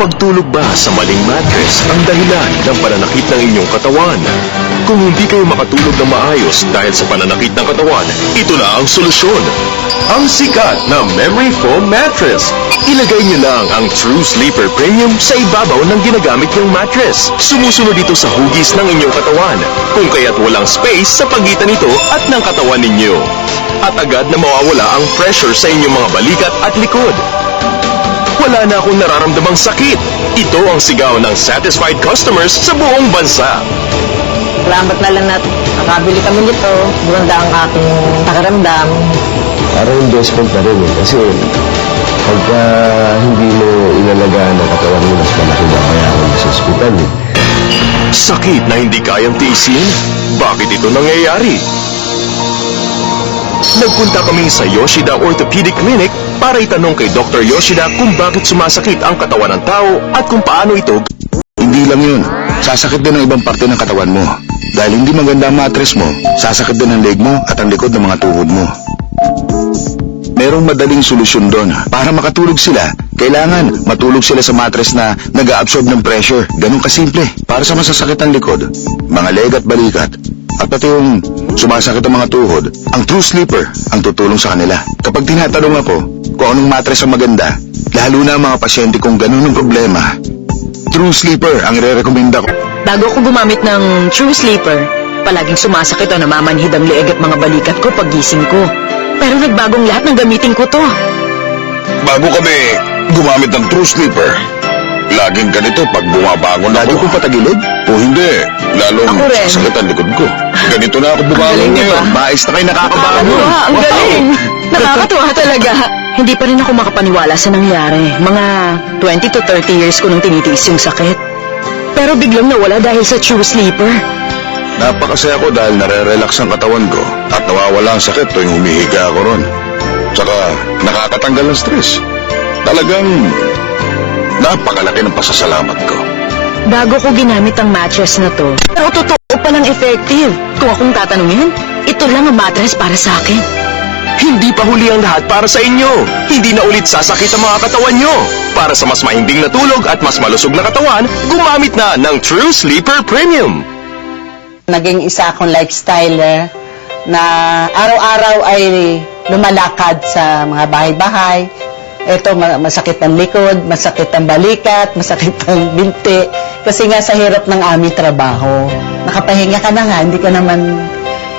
Pagtulog ba sa maling mattress ang dahilan ng pananakit ng inyong katawan? Kung hindi kayo makatulog ng maayos dahil sa pananakit ng katawan, ito na ang solusyon. Ang sikat na memory foam mattress. Ilagay niyo lang ang True Sleeper Premium sa ibabaw ng ginagamit yung mattress. Sumusunod ito sa hugis ng inyong katawan, kung kaya't walang space sa pagitan nito at ng katawan ninyo. At agad na mawawala ang pressure sa inyong mga balikat at likod. Wala na akong nararamdamang sakit. Ito ang sigaw ng satisfied customers sa buong bansa. Salamat na lang na nakabili kami nito. Ganda ang aking pakiramdam. Parang investment na rin kasi pagka hindi mo inalagaan ang katawan mo, mas malaki na bayaran sa ospital. Sakit na hindi kayang tiisin? Bakit ito nangyayari? Nagpunta kami sa Yoshida Orthopedic Clinic para itanong kay Dr. Yoshida kung bakit sumasakit ang katawan ng tao at kung paano ito. Hindi lang yun. Sasakit din ang ibang parte ng katawan mo. Dahil hindi maganda ang mattress mo, sasakit din ang leg mo at ang likod ng mga tuhod mo. Merong madaling solusyon doon. Para makatulog sila, kailangan matulog sila sa mattress na nag-a-absorb ng pressure. Ganun kasimple. Para sa masasakit ang likod, mga leg at balikat, at pati yung sumasakit ang mga tuhod, ang True Sleeper ang tutulong sa kanila. Kapag tinatanong ako kung anong mattress ang maganda, lalo na ang mga pasyente kung ganun ang problema, True Sleeper ang ire-recommenda ko. Bago ko gumamit ng True Sleeper, palaging sumasakit o namamanhid ang leeg at mga balikat ko pag gising ko. Pero nagbagong lahat ng gamitin ko to. Bago kami gumamit ng True Sleeper, laging ganito pag bumabangon ako. Lagi kong patagilid? O hindi, lalong sasakit ang likod ko. Ganito na ako bumangon ngayon. Mais na kayo nakakabangon. Ang galing! Nakakatuwa talaga. Hindi pa rin ako makapaniwala sa nangyari. Mga 20 to 30 years ko nang tinitiis yung sakit. Pero biglang nawala dahil sa True Sleeper. Napakasaya ko dahil nare-relax ang katawan ko at nawawala ang sakit tuwing humihiga ako ron. Tsaka nakakatanggal ng stress. Talagang napakalaki ng pasasalamat ko. Bago ko ginamit ang mattress na to, pero totoo palang effective. Kung akong tatanungin, ito lang ang mattress para sa akin. Hindi pa huli ang lahat para sa inyo. Hindi na ulit sasakit ang mga katawan nyo. Para sa mas mahimbing na tulog at mas malusog na katawan, gumamit na ng True Sleeper Premium. Naging isa akong lifestyler na araw-araw ay lumalakad sa mga bahay-bahay. Ito, masakit ang likod, masakit ang balikat, masakit ang binti. Kasi nga sa hirap ng aming trabaho. Nakapahinga ka na nga, hindi ka naman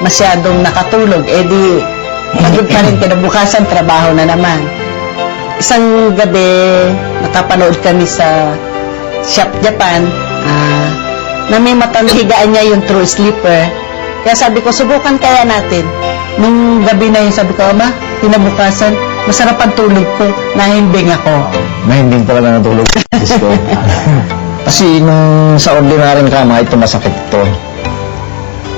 masyadong nakatulog. Eh di, pagod pa rin, kinabukasan trabaho na naman. Isang gabi, nakapanood kami sa Shop Japan, na may matanghigaan niya yung True Sleeper. Kaya sabi ko, subukan kaya natin. Nung gabi na yun, sabi ko, Ama, kinabukasan, masarap ang tulog ko. Nahimbing ako. Nahimbing talaga natulog. Kasi nung sa ordinaryong kama, ito masakit ito.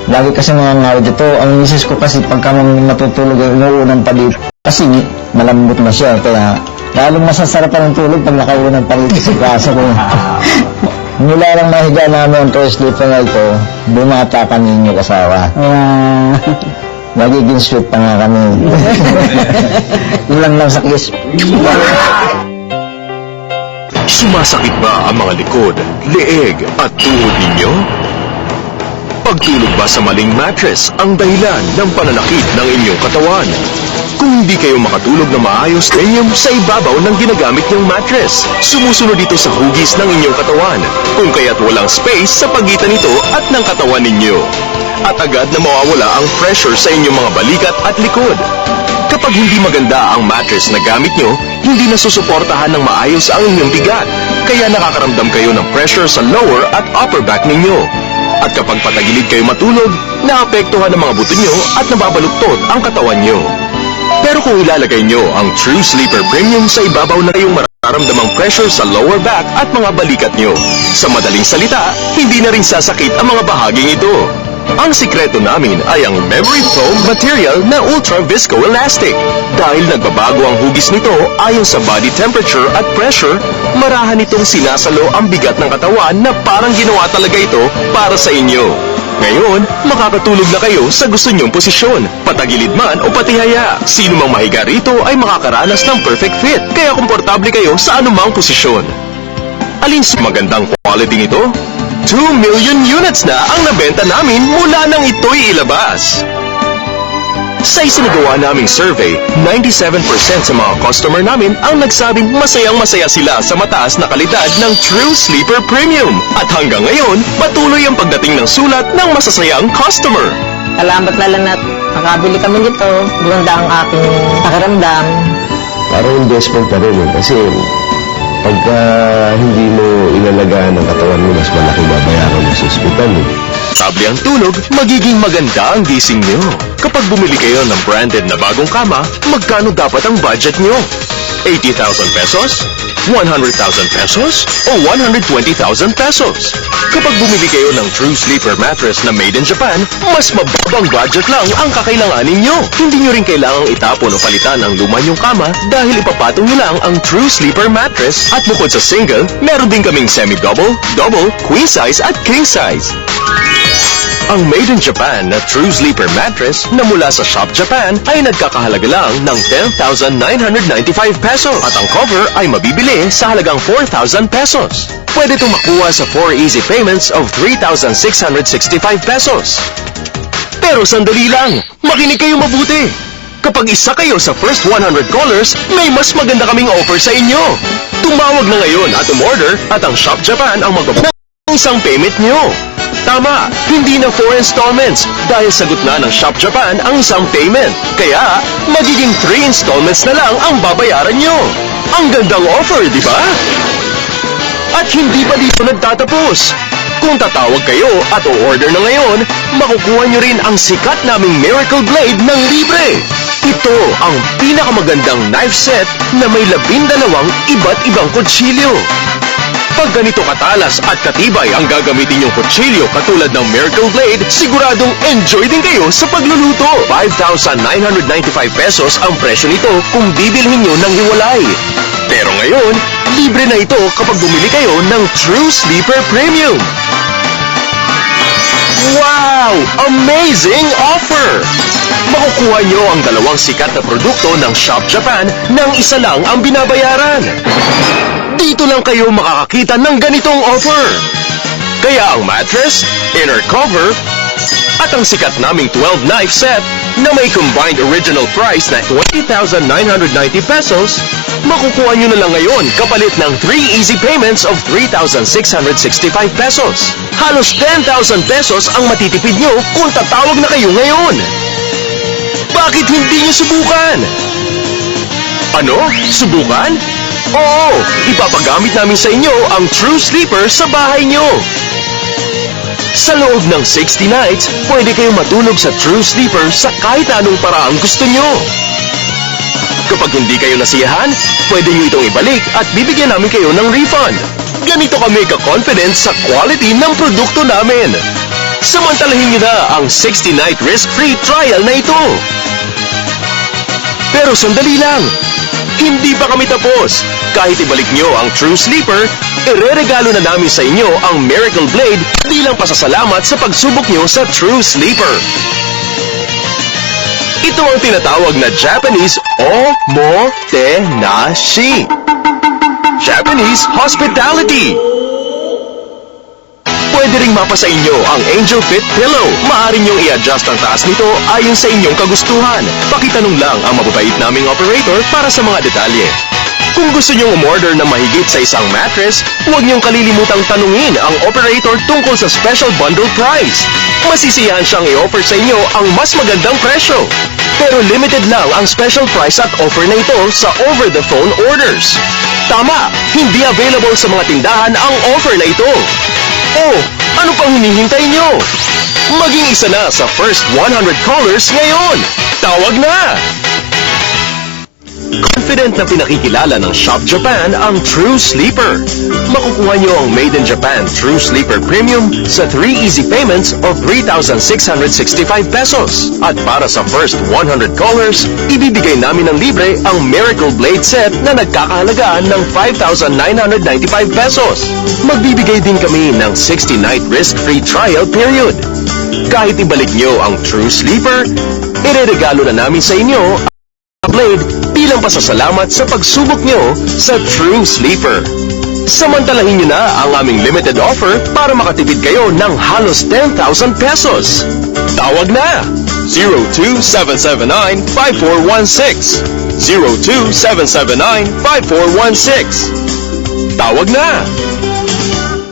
Lagi kasi mga ngawid ito. Ang misis ko kasi pagka natutulog, inuunan pa dito. Kasi malambot na siya, kaya Lalong masasarapan ang tulog pag nakaunan pa rito sa kaso ko. Mula lang mahiga namin ang toy sleeper na ito, bumata kami yung kasawa. Nagiging sweet pa nga kami. Ulang lang sa kiss. Sumasakit ba ang mga likod, leeg at tuhod ninyo? Pagtulog ba sa maling mattress ang dahilan ng pananakit ng inyong katawan? Kung hindi kayo makatulog na maayos sa ibabaw ng ginagamit niyong mattress, sumusunod ito sa hugis ng inyong katawan, kung kaya't walang space sa pagitan nito at ng katawan ninyo. At agad na mawawala ang pressure sa inyong mga balikat at likod. Kapag hindi maganda ang mattress na gamit nyo, hindi nasusuportahan ng maayos ang inyong bigat, kaya nakakaramdam kayo ng pressure sa lower at upper back ninyo. At kapag patagilid kayo matulog, naapektuhan ang mga buto nyo at nababaluktot ang katawan nyo. Pero kung ilalagay nyo ang True Sleeper Premium sa ibabaw na kayong mararamdamang pressure sa lower back at mga balikat nyo, sa madaling salita, hindi na rin sasakit ang mga bahaging ito. Ang sikreto namin ay ang memory foam material na ultra viscoelastic. Dahil nagbabago ang hugis nito ayon sa body temperature at pressure, marahan itong sinasalo ang bigat ng katawan na parang ginawa talaga ito para sa inyo. Ngayon, makakatulog na kayo sa gusto nyong posisyon, patagilid man o patihaya. Sino mang mahiga rito ay makakaranas ng perfect fit, kaya komportable kayo sa anumang posisyon. Alin sa magandang quality nito? 2 million units na ang nabenta namin mula nang ito'y ilabas. Sa isinagawa naming survey, 97% sa mga customer namin ang nagsabing masayang-masaya sila sa mataas na kalidad ng True Sleeper Premium. At hanggang ngayon, patuloy ang pagdating ng sulat ng masasayang customer. Salamat na lang na nakabili kami nito. Ganda ang aking pakiramdam. Parang investment pa rin kasi pagka hindi mo inalagaan ang katawan mo, mas malaki babayaran mo sa ospital. Stable ang tulog, magiging maganda ang gising nyo. Kapag bumili kayo ng branded na bagong kama, magkano dapat ang budget nyo? 80,000 pesos? 100,000 pesos? O 120,000 pesos? Kapag bumili kayo ng True Sleeper mattress na made in Japan, mas mababang budget lang ang kakailanganin nyo. Hindi nyo rin kailangang itapon o palitan ang luma nyong kama dahil ipapatong nyo lang ang True Sleeper mattress. At bukod sa single, meron din kaming semi-double, double, queen size at king size. Ang Made in Japan na True Sleeper mattress na mula sa Shop Japan ay nagkakahalaga lang ng 10,995 pesos at ang cover ay mabibili sa halagang 4,000 pesos. Pwede itong makuha sa 4 easy payments of 3,665 pesos. Pero sandali lang, makinig kayo mabuti. Kapag isa kayo sa first 100 callers, may mas maganda kaming offer sa inyo. Tumawag na ngayon at umorder at ang Shop Japan ang magbabayad ng isang payment nyo. Tama, hindi na 4 installments dahil sagot na ng Shop Japan ang isang payment. Kaya, magiging 3 installments na lang ang babayaran nyo. Ang gandang offer, di ba? At hindi pa dito nagtatapos. Kung tatawag kayo at o-order na ngayon, makukuha nyo rin ang sikat naming Miracle Blade ng libre. Ito ang pinakamagandang knife set na may 12 iba't ibang kutsilyo. Pag ganito katalas at katibay ang gagamitin yung kutsilyo katulad ng Miracle Blade, siguradong enjoy din kayo sa pagluluto. 5,995 pesos ang presyo nito kung bibilhin nyo ng hiwalay. Pero ngayon, libre na ito kapag bumili kayo ng True Sleeper Premium. Wow! Amazing offer! Makukuha nyo ang dalawang sikat na produkto ng Shop Japan nang isa lang ang binabayaran. Dito lang kayo makakakita ng ganitong offer. Kaya ang mattress, inner cover, at ang sikat naming 12 knife set na may combined original price na 20,990 pesos, makukuha nyo na lang ngayon kapalit ng 3 easy payments of 3,665 pesos. Halos 10,000 pesos ang matitipid nyo kung tatawag na kayo ngayon. Bakit hindi nyo subukan? Ano? Subukan? Oo, ipapagamit namin sa inyo ang True Sleeper sa bahay nyo. Sa loob ng 60 nights, pwede kayong matulog sa True Sleeper sa kahit anong paraang gusto nyo. Kapag hindi kayo nasiyahan, pwede nyo itong ibalik at bibigyan namin kayo ng refund. Ganito kami ka-confident sa quality ng produkto namin. Samantalahin nyo na ang 60-night risk-free trial na ito. Pero sandali lang. Hindi pa kami tapos. Kahit ibalik nyo ang True Sleeper, ireregalo na namin sa inyo ang Miracle Blade bilang pasasalamat sa pagsubok nyo sa True Sleeper. Ito ang tinatawag na Japanese omotenashi. Japanese hospitality. Pwede ring mapa sa inyo ang Angel Fit Pillow. Maaari niyong i-adjust ang taas nito ayon sa inyong kagustuhan. Pakitanong lang ang mababait naming operator para sa mga detalye. Kung gusto niyong umorder ng mahigit sa isang mattress, huwag niyong kalilimutang tanungin ang operator tungkol sa special bundle price. Masisiyahan siyang i-offer sa inyo ang mas magandang presyo. Pero limited lang ang special price at offer na ito sa over-the-phone orders. Tama, hindi available sa mga tindahan ang offer na ito. Oh, ano pang hinihintay nyo? Maging isa na sa first 100 callers ngayon. Tawag na! Confident na pinakikilala ng Shop Japan ang True Sleeper. Makukuha nyo ang Made in Japan True Sleeper Premium sa 3 easy payments of 3,665 pesos. At para sa first 100 callers, ibibigay namin ng libre ang Miracle Blade Set na nagkakahalaga ng 5,995 pesos. Magbibigay din kami ng 60-night risk-free trial period. Kahit ibalik nyo ang True Sleeper, ireregalo na namin sa inyo ang Blade bilang pasasalamat sa pagsubok nyo sa True Sleeper. Samantalahin nyo na ang aming limited offer para makatipid kayo ng halos 10,000 pesos. Tawag na! 02779-5416 02779-5416 Tawag na!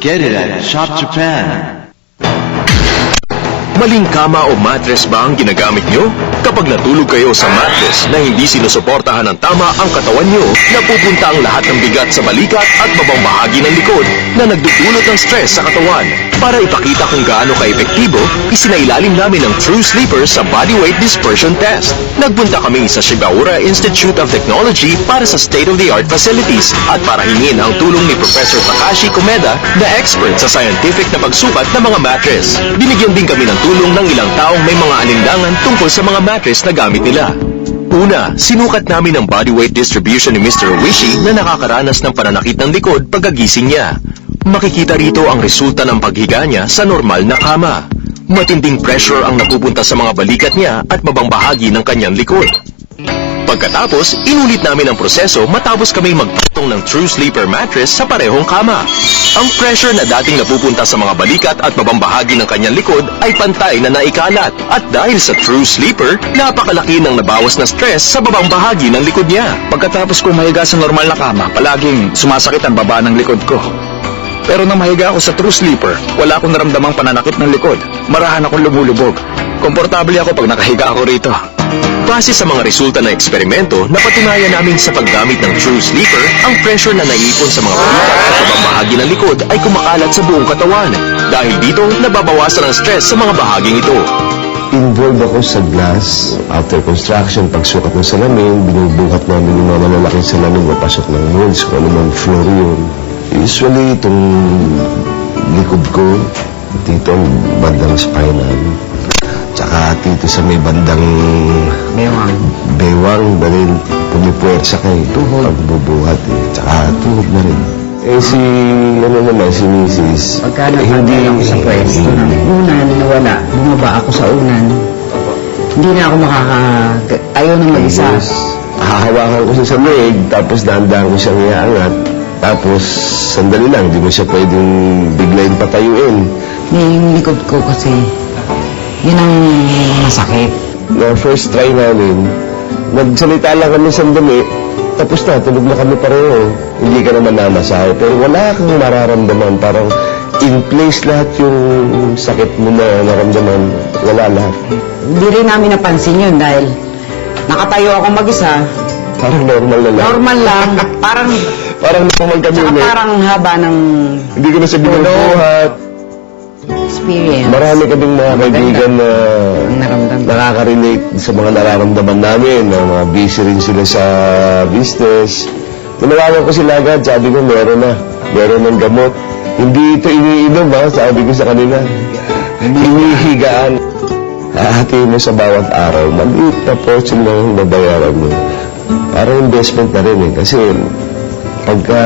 Get it at Shop Japan. Maling kama o mattress ba ang ginagamit nyo? Kapag natulog kayo sa mattress na hindi sinusuportahan ng tama ang katawan nyo, napupunta ang lahat ng bigat sa balikat at babang bahagi ng likod na nagdudulot ng stress sa katawan. Para ipakita kung gaano ka-epektibo, isinailalim namin ang True Sleeper sa Body Weight Dispersion Test. Nagpunta kami sa Shibaura Institute of Technology para sa state-of-the-art facilities at para hingin ang tulong ni Professor Takashi Komeda na expert sa scientific na pagsukat ng mga mattress. Binigyan din kami ng tulong ng ilang taong may mga alinlangan tungkol sa mga mattress na gamit nila. Una, sinukat namin ang body weight distribution ni Mr. Owishi na nakakaranas ng pananakit ng likod pagkagising niya. Makikita rito ang resulta ng paghiga niya sa normal na kama. Matinding pressure ang napupunta sa mga balikat niya at babang bahagi ng kanyang likod. Pagkatapos, inulit namin ang proseso matapos kami magpatong ng True Sleeper mattress sa parehong kama. Ang pressure na dating napupunta sa mga balikat at babang bahagi ng kanyang likod ay pantay na naikalat. At dahil sa True Sleeper, napakalaki ng nabawas na stress sa babang bahagi ng likod niya. Pagkatapos ko mahiga sa normal na kama, palaging sumasakit ang baba ng likod ko. Pero nang mahiga ako sa True Sleeper, wala akong naramdamang pananakit ng likod. Marahan akong lumulubog. Komportable ako pag nakahiga ako rito. Base sa mga resulta ng eksperimento, napatunayan namin sa paggamit ng True Sleeper, ang pressure na naiipon sa mga balikat at babang bahagi ng likod ay kumakalat sa buong katawan. Dahil dito, nababawasan ang stress sa mga bahaging ito. Involved ako sa glass. After construction, pagsukat ng salamin, binubuhat namin yung mga malalaking salamin, mapasok ng walls, kung ano man floor yun. Usually, itong likod ko, dito, bandang spinal. Tsaka dito sa may bandang bewang dahil pumipuwersa kayo. Tuhod. Pagbubuhat eh. Tsaka tuhod na rin. Eh si, ano naman, si Mrs. Pagka napatay ako sa pwesto ng unan, nawala, bumaba ako sa unan. Hindi na ako ayaw na mag-isa. Hahawakan ko siya sa leg, tapos dahan-dahan ko siyang iaangat. Tapos, sandali lang, di mo siya pwedeng biglayin patayuin. Yung likod ko kasi, yun ang masakit. Na first try namin, nagsalita lang kami sandali, tapos na, tulog na kami pareho. Hindi ka naman namasahe, pero wala kang mararamdaman. Parang in place lahat yung sakit mo na naramdaman. Wala lahat. Hindi rin namin napansin yun dahil nakatayo ako mag-isa. Parang normal na lang. Normal lang. Parang normal kami ulit. Parang haba ng hindi ko na siya binubuhat. Experience. Marami kaming mga kaibigan na nakaka-relate sa mga nararamdaman namin. Na mga busy rin sila sa business. Tinawagan ko sila agad. Sabi ko, meron na. Meron ng gamot. Hindi ito iniinom ha. Sabi ko sa kanila. Hinihigaan. Hahatiin mo sa bawat araw. Maliit na portion lang babayaran mo. parang investment na rin eh. Kasi pagka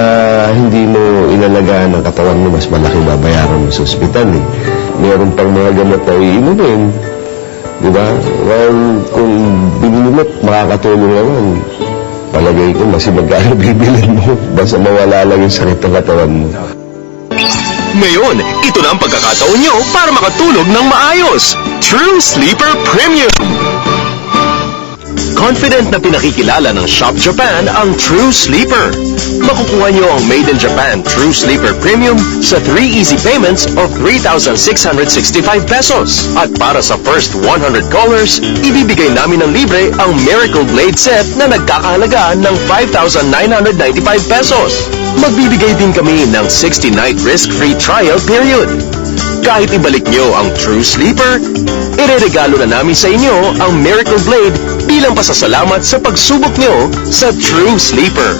hindi mo inalagaan ang katawan mo, mas malaki babayaran mo sa ospital eh. Meron pang mga gamot na iinumin. Di ba? Well, kung binili mo, makakatulong naman. Palagay ko, mas magkano bibilin mo. Basta mawala lang yung sakit ng katawan mo. Ngayon, ito na ang pagkakataon nyo para makatulog ng maayos. True Sleeper Premium! Confident na pinakikilala ng Shop Japan ang True Sleeper. Makukuha nyo ang Made in Japan True Sleeper Premium sa 3 easy payments of 3,665 pesos. At para sa first 100 callers, ibibigay namin ng libre ang Miracle Blade Set na nagkakahalaga ng 5,995 pesos. Magbibigay din kami ng 60-night risk-free trial period. Kahit ibalik nyo ang True Sleeper, ireregalo na namin sa inyo ang Miracle Blade bilang pasasalamat sa pagsubok nyo sa True Sleeper.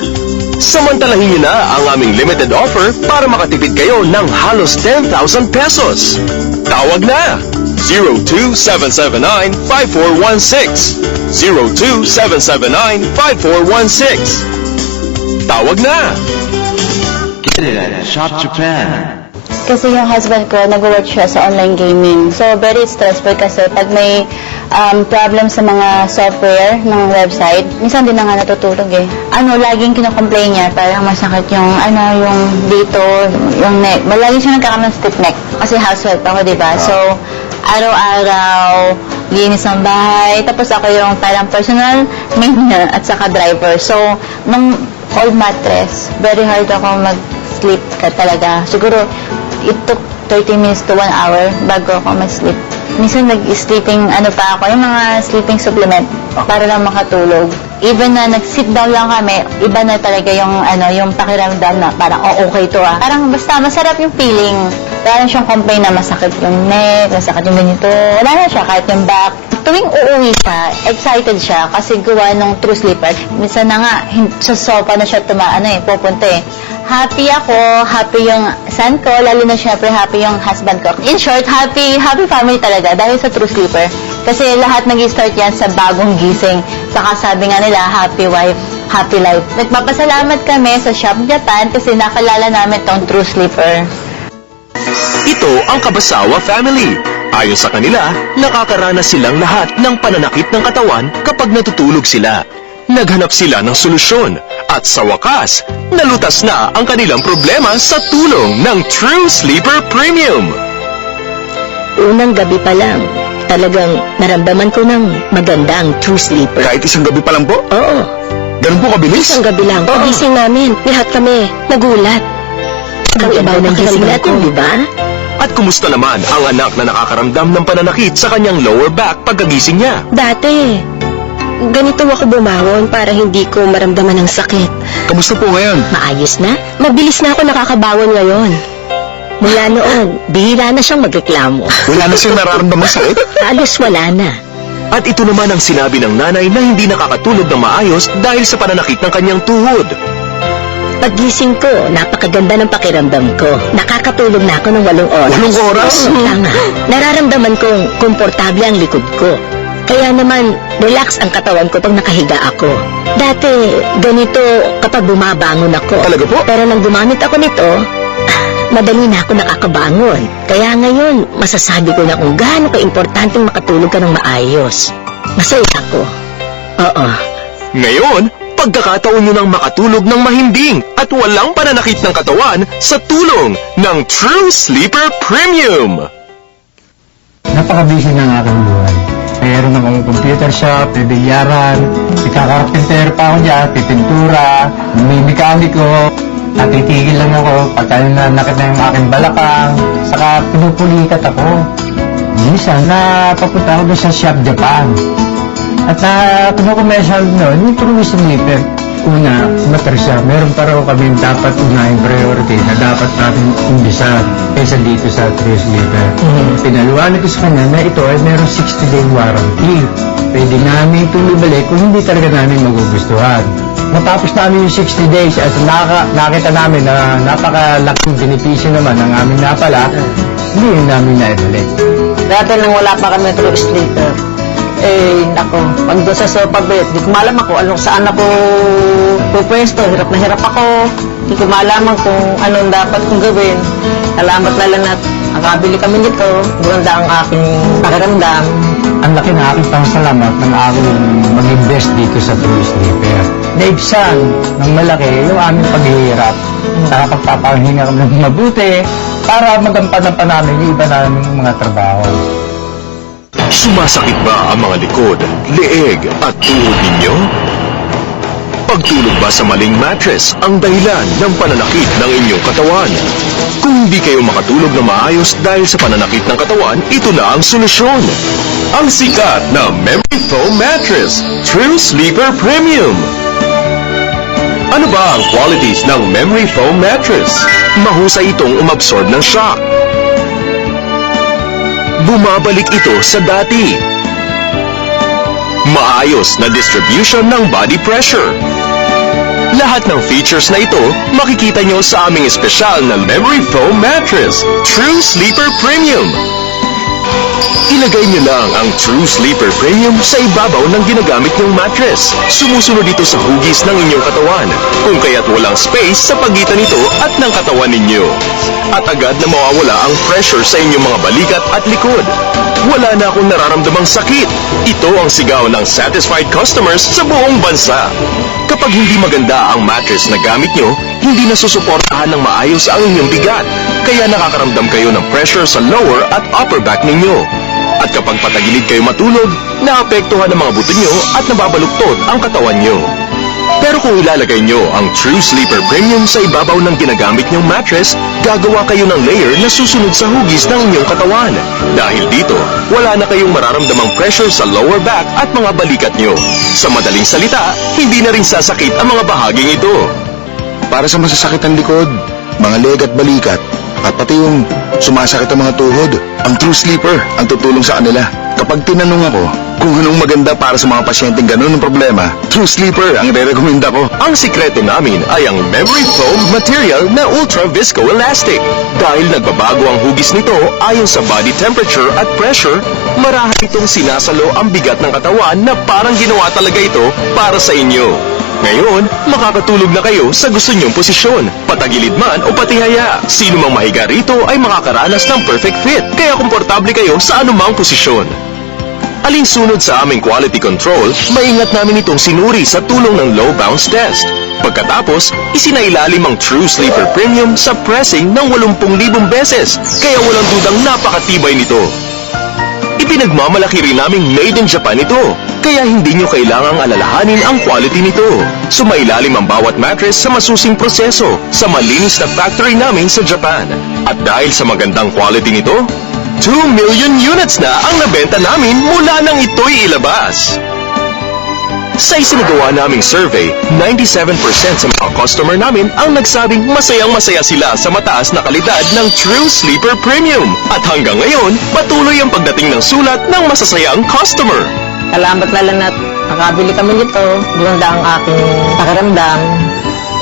Samantalahin nyo na ang aming limited offer para makatipid kayo ng halos 10,000 pesos. Tawag na! 02779-5416 02779-5416 Tawag na! Get it at Shop Japan. Kasi yung husband ko, nag-work siya sa online gaming. So, very stressful kasi pag may problem sa mga software ng website, minsan din na nga natutulog eh. Laging kinocomplain niya, parang masakit yung, yung dito, yung neck. Lagi siya nagkakaroon ng stiff neck. Kasi housewife ako, diba? So, araw-araw, linis ng bahay. Tapos ako yung parang personal maintenance at saka driver. So, nung old mattress, very hard ako mag-sleep ka talaga. Siguro, it took 30 minutes to 1 hour bago ako mag-sleep. Minsan nag-sleeping, pa ako, yung mga sleeping supplement para lang makatulog. Even na nag-sit down lang kami, iba na talaga yung, yung pakiramdam na parang, okay to ah. Parang basta masarap yung feeling. Wala siyang complain na masakit yung neck, masakit yung ganito. Wala na siya, kahit yung back. Tuwing uuwi siya, excited siya kasi gawa ng True Sleeper. Minsan na nga, sa sofa na siya pupunta eh. Happy ako, happy yung son ko, lalo na syempre happy yung husband ko. In short, happy family talaga dahil sa True Sleeper. Kasi lahat nag-start yan sa bagong gising. Saka sabi nga nila, happy wife, happy life. Nagpapasalamat kami sa Shop Japan kasi nakalala namin tong True Sleeper. Ito ang Kabasawa Family. Ayon sa kanila, nakakaranas silang lahat ng pananakit ng katawan kapag natutulog sila. Naghanap sila ng solusyon at sa wakas, nalutas na ang kanilang problema sa tulong ng True Sleeper Premium. Unang gabi pa lang, talagang naramdaman ko ng maganda ang True Sleeper. Kahit isang gabi pa lang po? Oo. Ganun po kabilis? Isang gabi lang. Pagising namin, lahat kami nagulat. Ang ibaw ng gising natin, di ba? At kumusta naman ang anak na nakakaramdam ng pananakit sa kanyang lower back pagkagising niya? Dati, ganito ako bumangon para hindi ko maramdaman ng sakit. Kamusta po ngayon? Maayos na. Mabilis na ako nakakabangon ngayon. Mula noon, bihira na siyang magreklamo. Wala na siyang nararamdaman sakit? Halos wala na. At ito naman ang sinabi ng nanay na hindi nakakatulog ng maayos dahil sa pananakit ng kanyang tuhod. Paggising ko, napakaganda ng pakiramdam ko. Nakakatulog na ako ng 8 oras. 8 oras? Tama. Nararamdaman kong komportable ang likod ko. Kaya naman, relax ang katawan ko pag nakahiga ako. Dati, ganito kapag bumabangon ako. Talaga po? Pero nang gumamit ako nito, madali na ako nakakabangon. Kaya ngayon, masasabi ko na kung gaano ka-importanteng makatulog ka ng maayos. Masaya ako. Oo. Ngayon, pagkakataon nyo nang makatulog ng mahimbing at walang pananakit ng katawan sa tulong ng True Sleeper Premium. Napaka-busy ng aking buhay. Mayroon akong computer shop, may bilyaran, ikakakarpenter pa ako dyan, pipintura, may mekaniko, natitigil lang ako pagka nanakit na yung aking balakang, saka pinupulikat ako. Minsan, napapunta ako doon sa Shop Japan. At kinukommercial noon, yung True Sleeper. Una, matrasya, meron pa raw kami dapat unahing priority na dapat natin umbisan kaysa dito sa True Sleeper. Pinaluwanag ko sa kanya na ito ay meron 60-day warranty. Pwede namin itong ibalik kung hindi talaga namin magugustuhan. Matapos namin yung 60 days at nakita namin na napakalaking benepisyo naman ang aming napala, hindi yun namin naibalik. Dati nang wala pa kami True Sleeper, nako, pag doon sa sofa bed, di ko malaman kung saan ako pupwesto. Hirap na hirap ako. Di ko malaman kung anong dapat kong gawin. Salamat na lang na nakabili kami nito. Ganda ang aking pakiramdam. Ang laki na aking pasalamat ng aking mag-invest dito sa True Sleeper. Naibsan ng malaki yung aming paghihirap. Saka pagpapahinga kami ng mabuti para magampanan pa namin yung iba namin mga trabaho. Sumasakit ba ang mga likod, leeg at tuhod ninyo? Pagtulog ba sa maling mattress ang dahilan ng pananakit ng inyong katawan? Kung hindi kayo makatulog na maayos dahil sa pananakit ng katawan, ito na ang solusyon. Ang sikat na Memory Foam Mattress, True Sleeper Premium. Ano ba ang qualities ng Memory Foam Mattress? Mahusay itong umabsorb ng shock. Bumabalik ito sa dati. Maayos na distribution ng body pressure. Lahat ng features na ito makikita nyo sa aming espesyal na Memory Foam Mattress, True Sleeper Premium. Ilagay nyo lang ang True Sleeper Premium sa ibabaw ng ginagamit nyong mattress. Sumusunod ito sa hugis ng inyong katawan, kung kaya't walang space sa pagitan nito at ng katawan ninyo. At agad na mawawala ang pressure sa inyong mga balikat at likod. Wala na akong nararamdamang sakit. Ito ang sigaw ng satisfied customers sa buong bansa. Kapag hindi maganda ang mattress na gamit nyo, hindi na susuportahan ng maayos ang inyong bigat. Kaya nakakaramdam kayo ng pressure sa lower at upper back ninyo. At kapag patagilid kayo matulog, naapektuhan ang mga buto nyo at nababaluktot ang katawan nyo. Pero kung ilalagay nyo ang True Sleeper Premium sa ibabaw ng ginagamit nyong mattress, gagawa kayo ng layer na susunod sa hugis ng inyong katawan. Dahil dito, wala na kayong mararamdamang pressure sa lower back at mga balikat nyo. Sa madaling salita, hindi na rin sasakit ang mga bahaging ito. Para sa masasakit ang likod, mga leg at balikat, at pati yung sumasakit ang mga tuhod, ang True Sleeper ang tutulong sa kanila. Kapag tinanong ako kung anong maganda para sa mga pasyenteng ganun ang problema, True Sleeper ang re-recommenda ko. Ang sikreto namin ay ang Memory Foam material na ultra viscoelastic. Dahil nagbabago ang hugis nito ayon sa body temperature at pressure, marahil itong sinasalo ang bigat ng katawan na parang ginawa talaga ito para sa inyo. Ngayon, makakatulog na kayo sa gusto nyong posisyon, patagilid man o patihaya. Sino mang mahiga rito ay makakaranas ng perfect fit, kaya komportable kayo sa anumang posisyon. Alinsunod sa aming quality control, maingat namin itong sinuri sa tulong ng low bounce test. Pagkatapos, isinailalim ang True Sleeper Premium sa pressing ng 80,000 beses, kaya walang dudang napakatibay nito. Ipinagmamalaki rin naming made in Japan ito, kaya hindi nyo kailangang alalahanin ang quality nito. Sumailalim ang bawat mattress sa masusing proseso sa malinis na factory namin sa Japan. At dahil sa magandang quality nito, 2 million units na ang nabenta namin mula nang ito'y ilabas. Sa isinagawa naming survey, 97% sa mga customer namin ang nagsabing masayang-masaya sila sa mataas na kalidad ng True Sleeper Premium. At hanggang ngayon, patuloy ang pagdating ng sulat ng masasayang customer. Salamat na lang na nakabili kami nito. Ganda ang aking pakiramdam.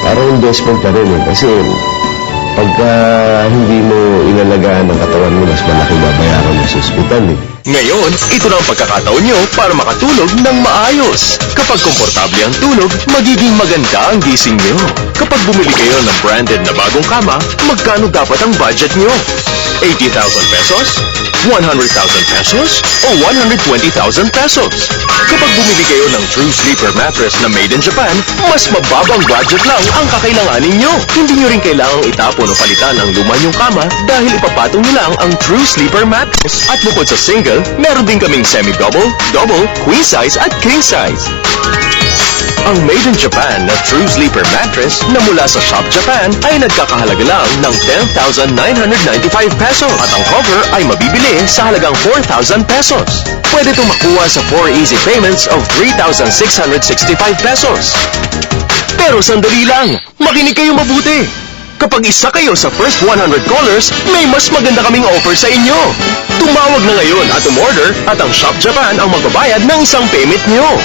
Parang investment pa rin kasi pagka hindi mo inalagaan ang katawan mo, mas malaki babayaran mo sa ospital Ngayon, ito na ang pagkakataon nyo para makatulog ng maayos. Kapag komportable ang tulog, magiging maganda ang gising nyo. Kapag bumili kayo ng branded na bagong kama, magkano dapat ang budget nyo? 80,000 pesos? 100,000 pesos? O 120,000 pesos? Kapag bumili kayo ng True Sleeper mattress na made in Japan, mas mababang budget lang ang kakailanganin nyo. Hindi nyo rin kailangang itapon o palitan ang luma nyong kama dahil ipapatong nyo lang ang True Sleeper mattress. At bukod sa single, meron din kaming semi-double, double, queen size at king size. Ang Made in Japan na True Sleeper mattress na mula sa Shop Japan ay nagkakahalaga lang ng 10,995 pesos at ang cover ay mabibili sa halagang 4,000 pesos. Pwede itong makuha sa 4 easy payments of 3,665 pesos. Pero sandali lang, makinig kayo mabuti. Kapag isa kayo sa first 100 callers, may mas maganda kaming offer sa inyo. Tumawag na ngayon at umorder at ang Shop Japan ang magbabayad ng isang payment nyo.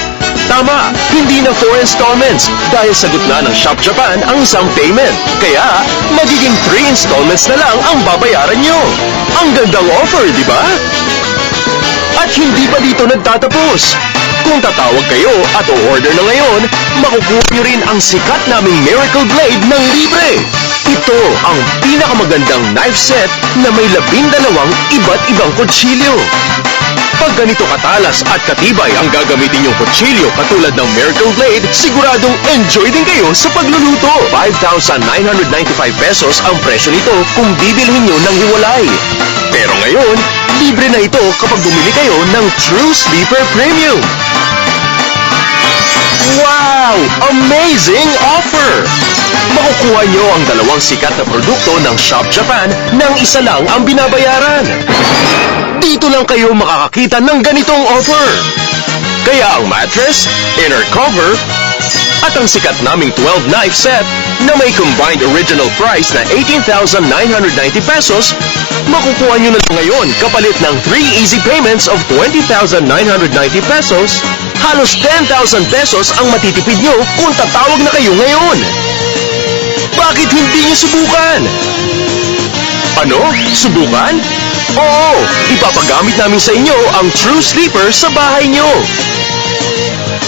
Tama, hindi na 4 installments dahil sagot na ng Shop Japan ang isang payment. Kaya, magiging 3 installments na lang ang babayaran nyo. Ang gandang offer, di ba? At hindi pa dito nagtatapos. Kung tatawag kayo at o-order na ngayon, makukuha nyo rin ang sikat naming Miracle Blade ng libre. Ito ang pinakamagandang knife set na may 12 iba't ibang kutsilyo. Pag ganito katalas at katibay ang gagamitin yung kutsilyo katulad ng Miracle Blade, siguradong enjoy din kayo sa pagluluto. 5,995 pesos ang presyo nito kung bibilhin nyo ng hiwalay. Pero ngayon, libre na ito kapag bumili kayo ng True Sleeper Premium. Wow! Amazing offer! Makukuha nyo ang dalawang sikat na produkto ng Shop Japan nang isa lang ang binabayaran. Dito lang kayo makakakita ng ganitong offer. Kaya ang mattress, inner cover, at ang sikat naming 12 knife set na may combined original price na 18,990 pesos, makukuha nyo na lang ngayon kapalit ng 3 easy payments of 20,990 pesos. Halos 10,000 pesos ang matitipid nyo kung tatawag na kayo ngayon. Bakit hindi nyo subukan? Ano? Subukan? Oo, ipapagamit namin sa inyo ang True Sleeper sa bahay nyo.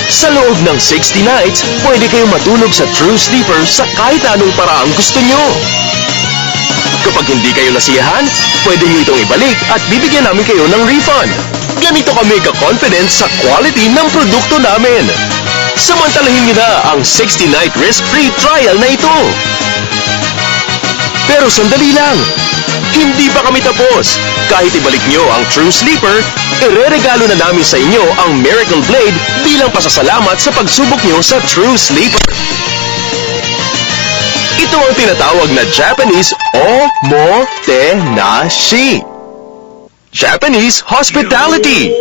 Sa loob ng 60 nights, pwede kayong matulog sa True Sleeper sa kahit anong paraang gusto nyo. Kapag hindi kayo nasiyahan, pwede nyo itong ibalik at bibigyan namin kayo ng refund. Ganito kami ka-confident sa quality ng produkto namin. Samantalahin nyo na ang 60-night risk-free trial na ito. Pero sandali lang, hindi pa kami tapos. Kahit ibalik nyo ang True Sleeper, ireregalo na namin sa inyo ang Miracle Blade bilang pasasalamat sa pagsubok nyo sa True Sleeper. Ito ang tinatawag na Japanese omotenashi. Japanese hospitality.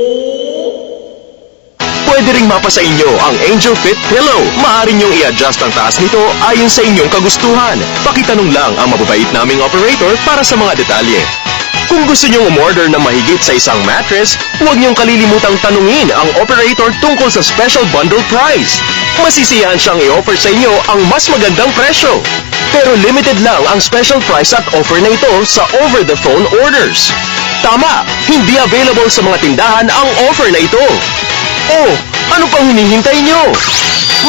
Pwede ring mapa sa inyo ang Angel Fit Pillow. Maaari niyong i-adjust ang taas nito ayon sa inyong kagustuhan. Pakitanong lang ang mababait naming operator para sa mga detalye. Kung gusto niyong umorder ng mahigit sa isang mattress, huwag niyong kalilimutang tanungin ang operator tungkol sa special bundle price. Masisiyahan siyang i-offer sa inyo ang mas magandang presyo. Pero limited lang ang special price at offer na ito sa over-the-phone orders. Tama, hindi available sa mga tindahan ang offer na ito. Oh, ano pang hinihintay nyo?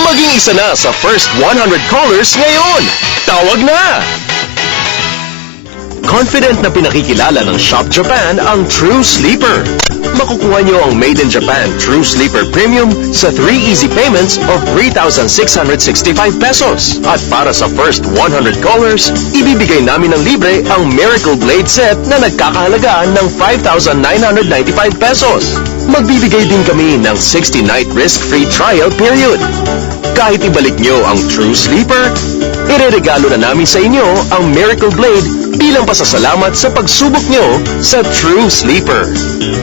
Maging isa na sa first 100 callers ngayon. Tawag na! Confident na pinakikilala ng Shop Japan ang True Sleeper. Makukuha nyo ang Made in Japan True Sleeper Premium sa 3 easy payments of 3,665 pesos. At para sa first 100 callers, ibibigay namin ng libre ang Miracle Blade set na nagkakahalaga ng 5,995 pesos. Magbibigay din kami ng 60-night risk-free trial period. Kahit ibalik nyo ang True Sleeper, ireregalo na namin sa inyo ang Miracle Blade bilang pasasalamat sa pagsubok nyo sa True Sleeper.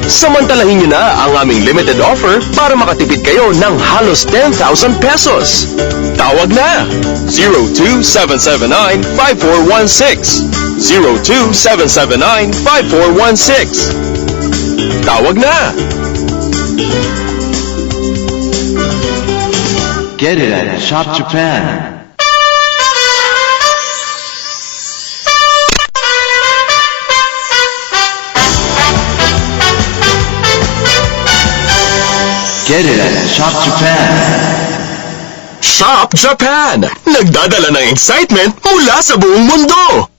Samantalahin nyo na ang aming limited offer para makatipid kayo ng halos 10,000 pesos. Tawag na! 02779-5416 02779-5416 Tawag na! Get it at Shop Japan. Get it at Shop Japan. Shop Japan! Nagdadala ng excitement mula sa buong mundo!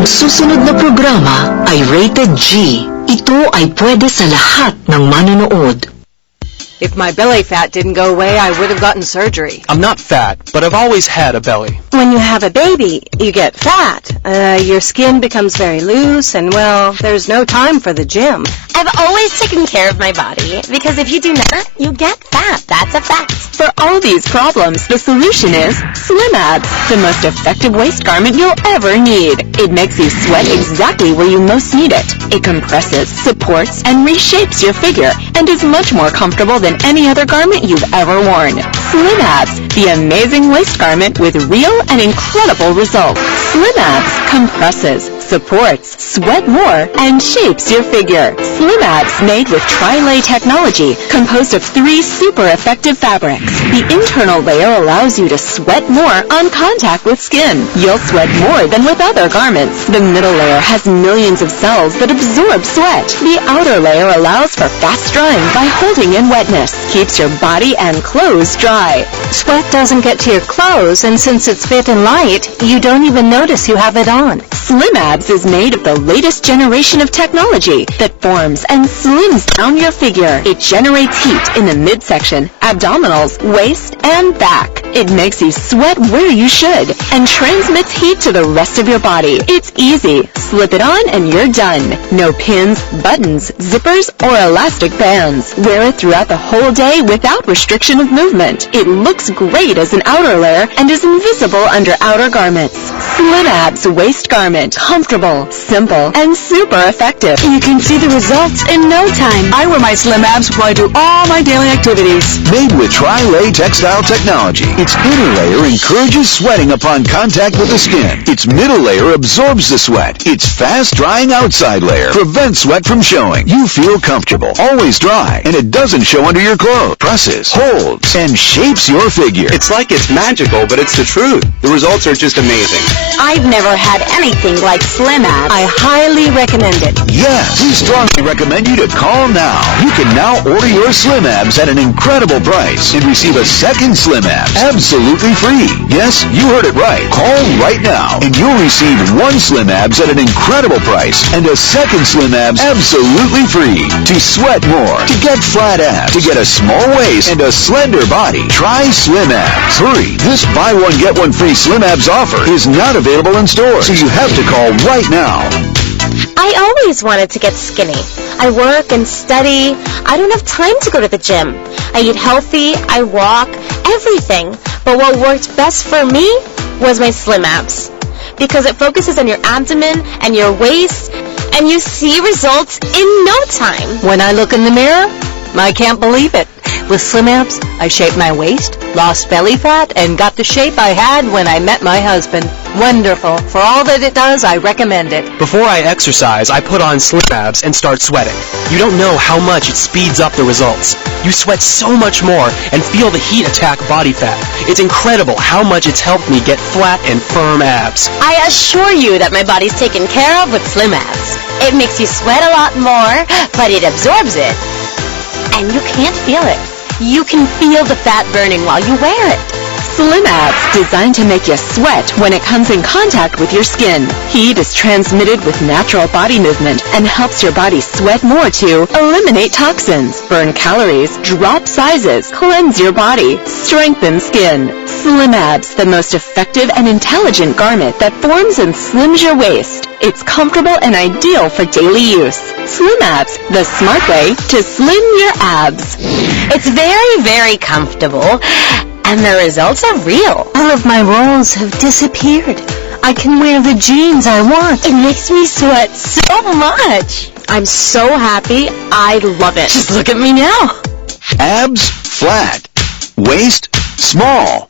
Ang susunod na programa ay rated G. Ito ay pwede sa lahat ng manonood. If my belly fat didn't go away, I would have gotten surgery. I'm not fat, but I've always had a belly. When you have a baby, you get fat. Your skin becomes very loose, and well, there's no time for the gym. I've always taken care of my body, because if you do not, you get fat. That's a fact. For all these problems, the solution is Slim Abs, the most effective waist garment you'll ever need. It makes you sweat exactly where you most need it. It compresses, supports, and reshapes your figure, and is much more comfortable than any other garment you've ever worn. Slim Abs, the amazing waist garment with real and incredible results. Slim Abs compresses, supports, sweat more, and shapes your figure. Slim Abs made with Tri-Lay technology, composed of 3 super effective fabrics. The internal layer allows you to sweat more on contact with skin. You'll sweat more than with other garments. The middle layer has millions of cells that absorb sweat. The outer layer allows for fast drying by holding in wetness. Keeps your body and clothes dry. Sweat doesn't get to your clothes, and since it's fit and light, you don't even notice you have it on. Slim Abs is made of the latest generation of technology that forms and slims down your figure. It generates heat in the midsection, abdominals, waist, and back. It makes you sweat where you should and transmits heat to the rest of your body. It's easy. Slip it on and you're done. No pins, buttons, zippers, or elastic bands. Wear it throughout the whole day without restriction of movement. It looks great as an outer layer and is invisible under outer garments. Slim Abs waist garment. Comfortable, simple, and super effective. You can see the results in no time. I wear my Slim Abs while I do all my daily activities. Made with Tri-Lay textile technology, its inner layer encourages sweating upon contact with the skin. Its middle layer absorbs the sweat. Its fast-drying outside layer prevents sweat from showing. You feel comfortable, always dry, and it doesn't show under your clothes. Presses, holds, and shapes your figure. It's like it's magical, but it's the truth. The results are just amazing. I've never had anything like Slim Abs. I highly recommend it. Yes, we strongly recommend you to call now. You can now order your Slim Abs at an incredible price and receive a second Slim Abs absolutely free. Yes, you heard it right. Call right now and you'll receive 1 Slim Abs at an incredible price and a second Slim Abs absolutely free. To sweat more, to get flat abs, to get a small waist and a slender body, try Slim Abs. Hurry, this buy one get one free Slim Abs offer is not available in stores, so you have to call right now. I always wanted to get skinny. I work and study. I don't have time to go to the gym. I eat healthy, I walk, everything. But what worked best for me was my Slim Abs. Because it focuses on your abdomen and your waist, and you see results in no time. When I look in the mirror, I can't believe it. With Slim Abs, I shaped my waist, lost belly fat, and got the shape I had when I met my husband. Wonderful. For all that it does, I recommend it. Before I exercise, I put on Slim Abs and start sweating. You don't know how much it speeds up the results. You sweat so much more and feel the heat attack body fat. It's incredible how much it's helped me get flat and firm abs. I assure you that my body's taken care of with Slim Abs. It makes you sweat a lot more, but it absorbs it. And you can't feel it. You can feel the fat burning while you wear it. Slim Abs, designed to make you sweat when it comes in contact with your skin. Heat is transmitted with natural body movement and helps your body sweat more to eliminate toxins, burn calories, drop sizes, cleanse your body, strengthen skin. Slim Abs, the most effective and intelligent garment that forms and slims your waist. It's comfortable and ideal for daily use. Slim Abs, the smart way to slim your abs. It's very, very comfortable. And the results are real. All of my rolls have disappeared. I can wear the jeans I want. It makes me sweat so much. I'm so happy. I love it. Just look at me now. Abs flat, waist small,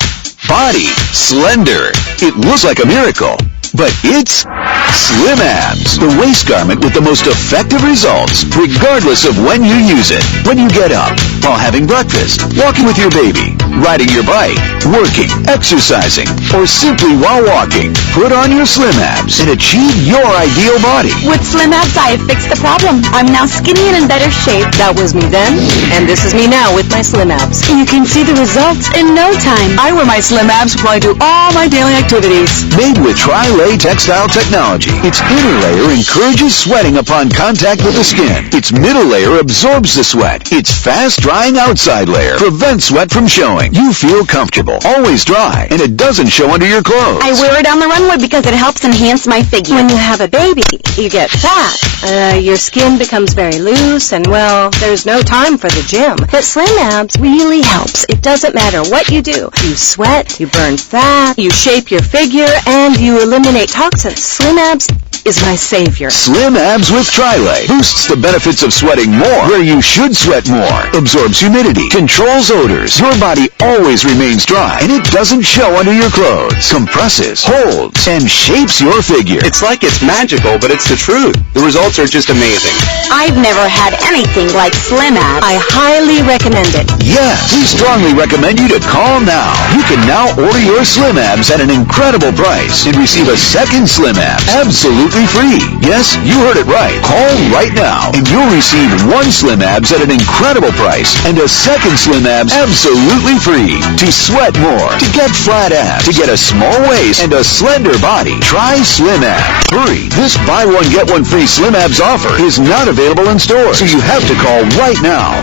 body slender. It looks like a miracle, but it's Slim Abs, the waist garment with the most effective results, regardless of when you use it. When you get up, while having breakfast, walking with your baby, riding your bike, working, exercising, or simply while walking. Put on your Slim Abs and achieve your ideal body. With Slim Abs, I have fixed the problem. I'm now skinny and in better shape. That was me then, and this is me now with my Slim Abs. You can see the results in no time. I wear my Slim Abs while I do all my daily activities. Made with Tri-Lay textile technology. Its inner layer encourages sweating upon contact with the skin. Its middle layer absorbs the sweat. Its fast-drying outside layer prevents sweat from showing. You feel comfortable, always dry, and it doesn't show under your clothes. I wear it on the runway because it helps enhance my figure. When you have a baby, you get fat. Your skin becomes very loose, and well, there's no time for the gym. But Slim Abs really helps. It doesn't matter what you do. You sweat, you burn fat, you shape your figure, and you eliminate toxins. Slim Abs is my savior. Slim Abs with Tri-Lay boosts the benefits of sweating more where you should sweat more. Absorbs humidity, controls odors. Your body always remains dry, and it doesn't show under your clothes. Compresses, holds, and shapes your figure. It's like it's magical, but it's the truth. The results are just amazing. I've never had anything like Slim Abs. I highly recommend it. Yes, we strongly recommend you to call now. You can now order your Slim Abs at an incredible price and receive a second Slim Abs absolutely free. Yes, you heard it right. Call right now and you'll receive one Slim Abs at an incredible price and a second Slim Abs absolutely free. To sweat more, to get flat abs, to get a small waist and a slender body, try Slim Abs. Hurry, this buy one get one free Slim Abs offer is not available in stores, so you have to call right now.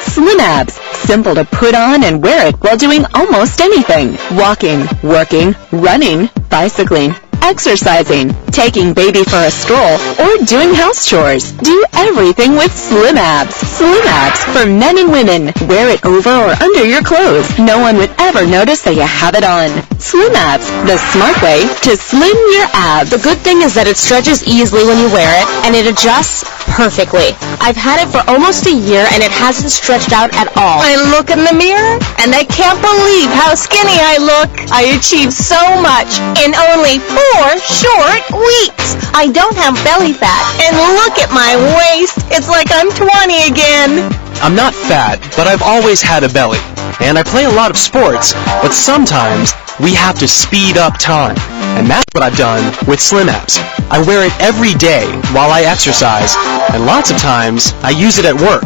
Slim Abs. Simple to put on and wear it while doing almost anything. Walking, working, running, bicycling, exercising, taking baby for a stroll, or doing house chores. Do everything with Slim Abs. Slim Abs for men and women. Wear it over or under your clothes. No one would ever notice that you have it on. Slim Abs, the smart way to slim your abs. The good thing is that it stretches easily when you wear it, and it adjusts perfectly. I've had it for almost a year, and it hasn't stretched out at all. I look in the mirror, and I can't believe how skinny I look. I achieved so much in only 4 short weeks. I don't have belly fat, and look at my waist. It's like I'm 20 again. I'm not fat, but I've always had a belly. And I play a lot of sports, but sometimes we have to speed up time. And that's what I've done with Slim Abs. I wear it every day while I exercise, and lots of times I use it at work.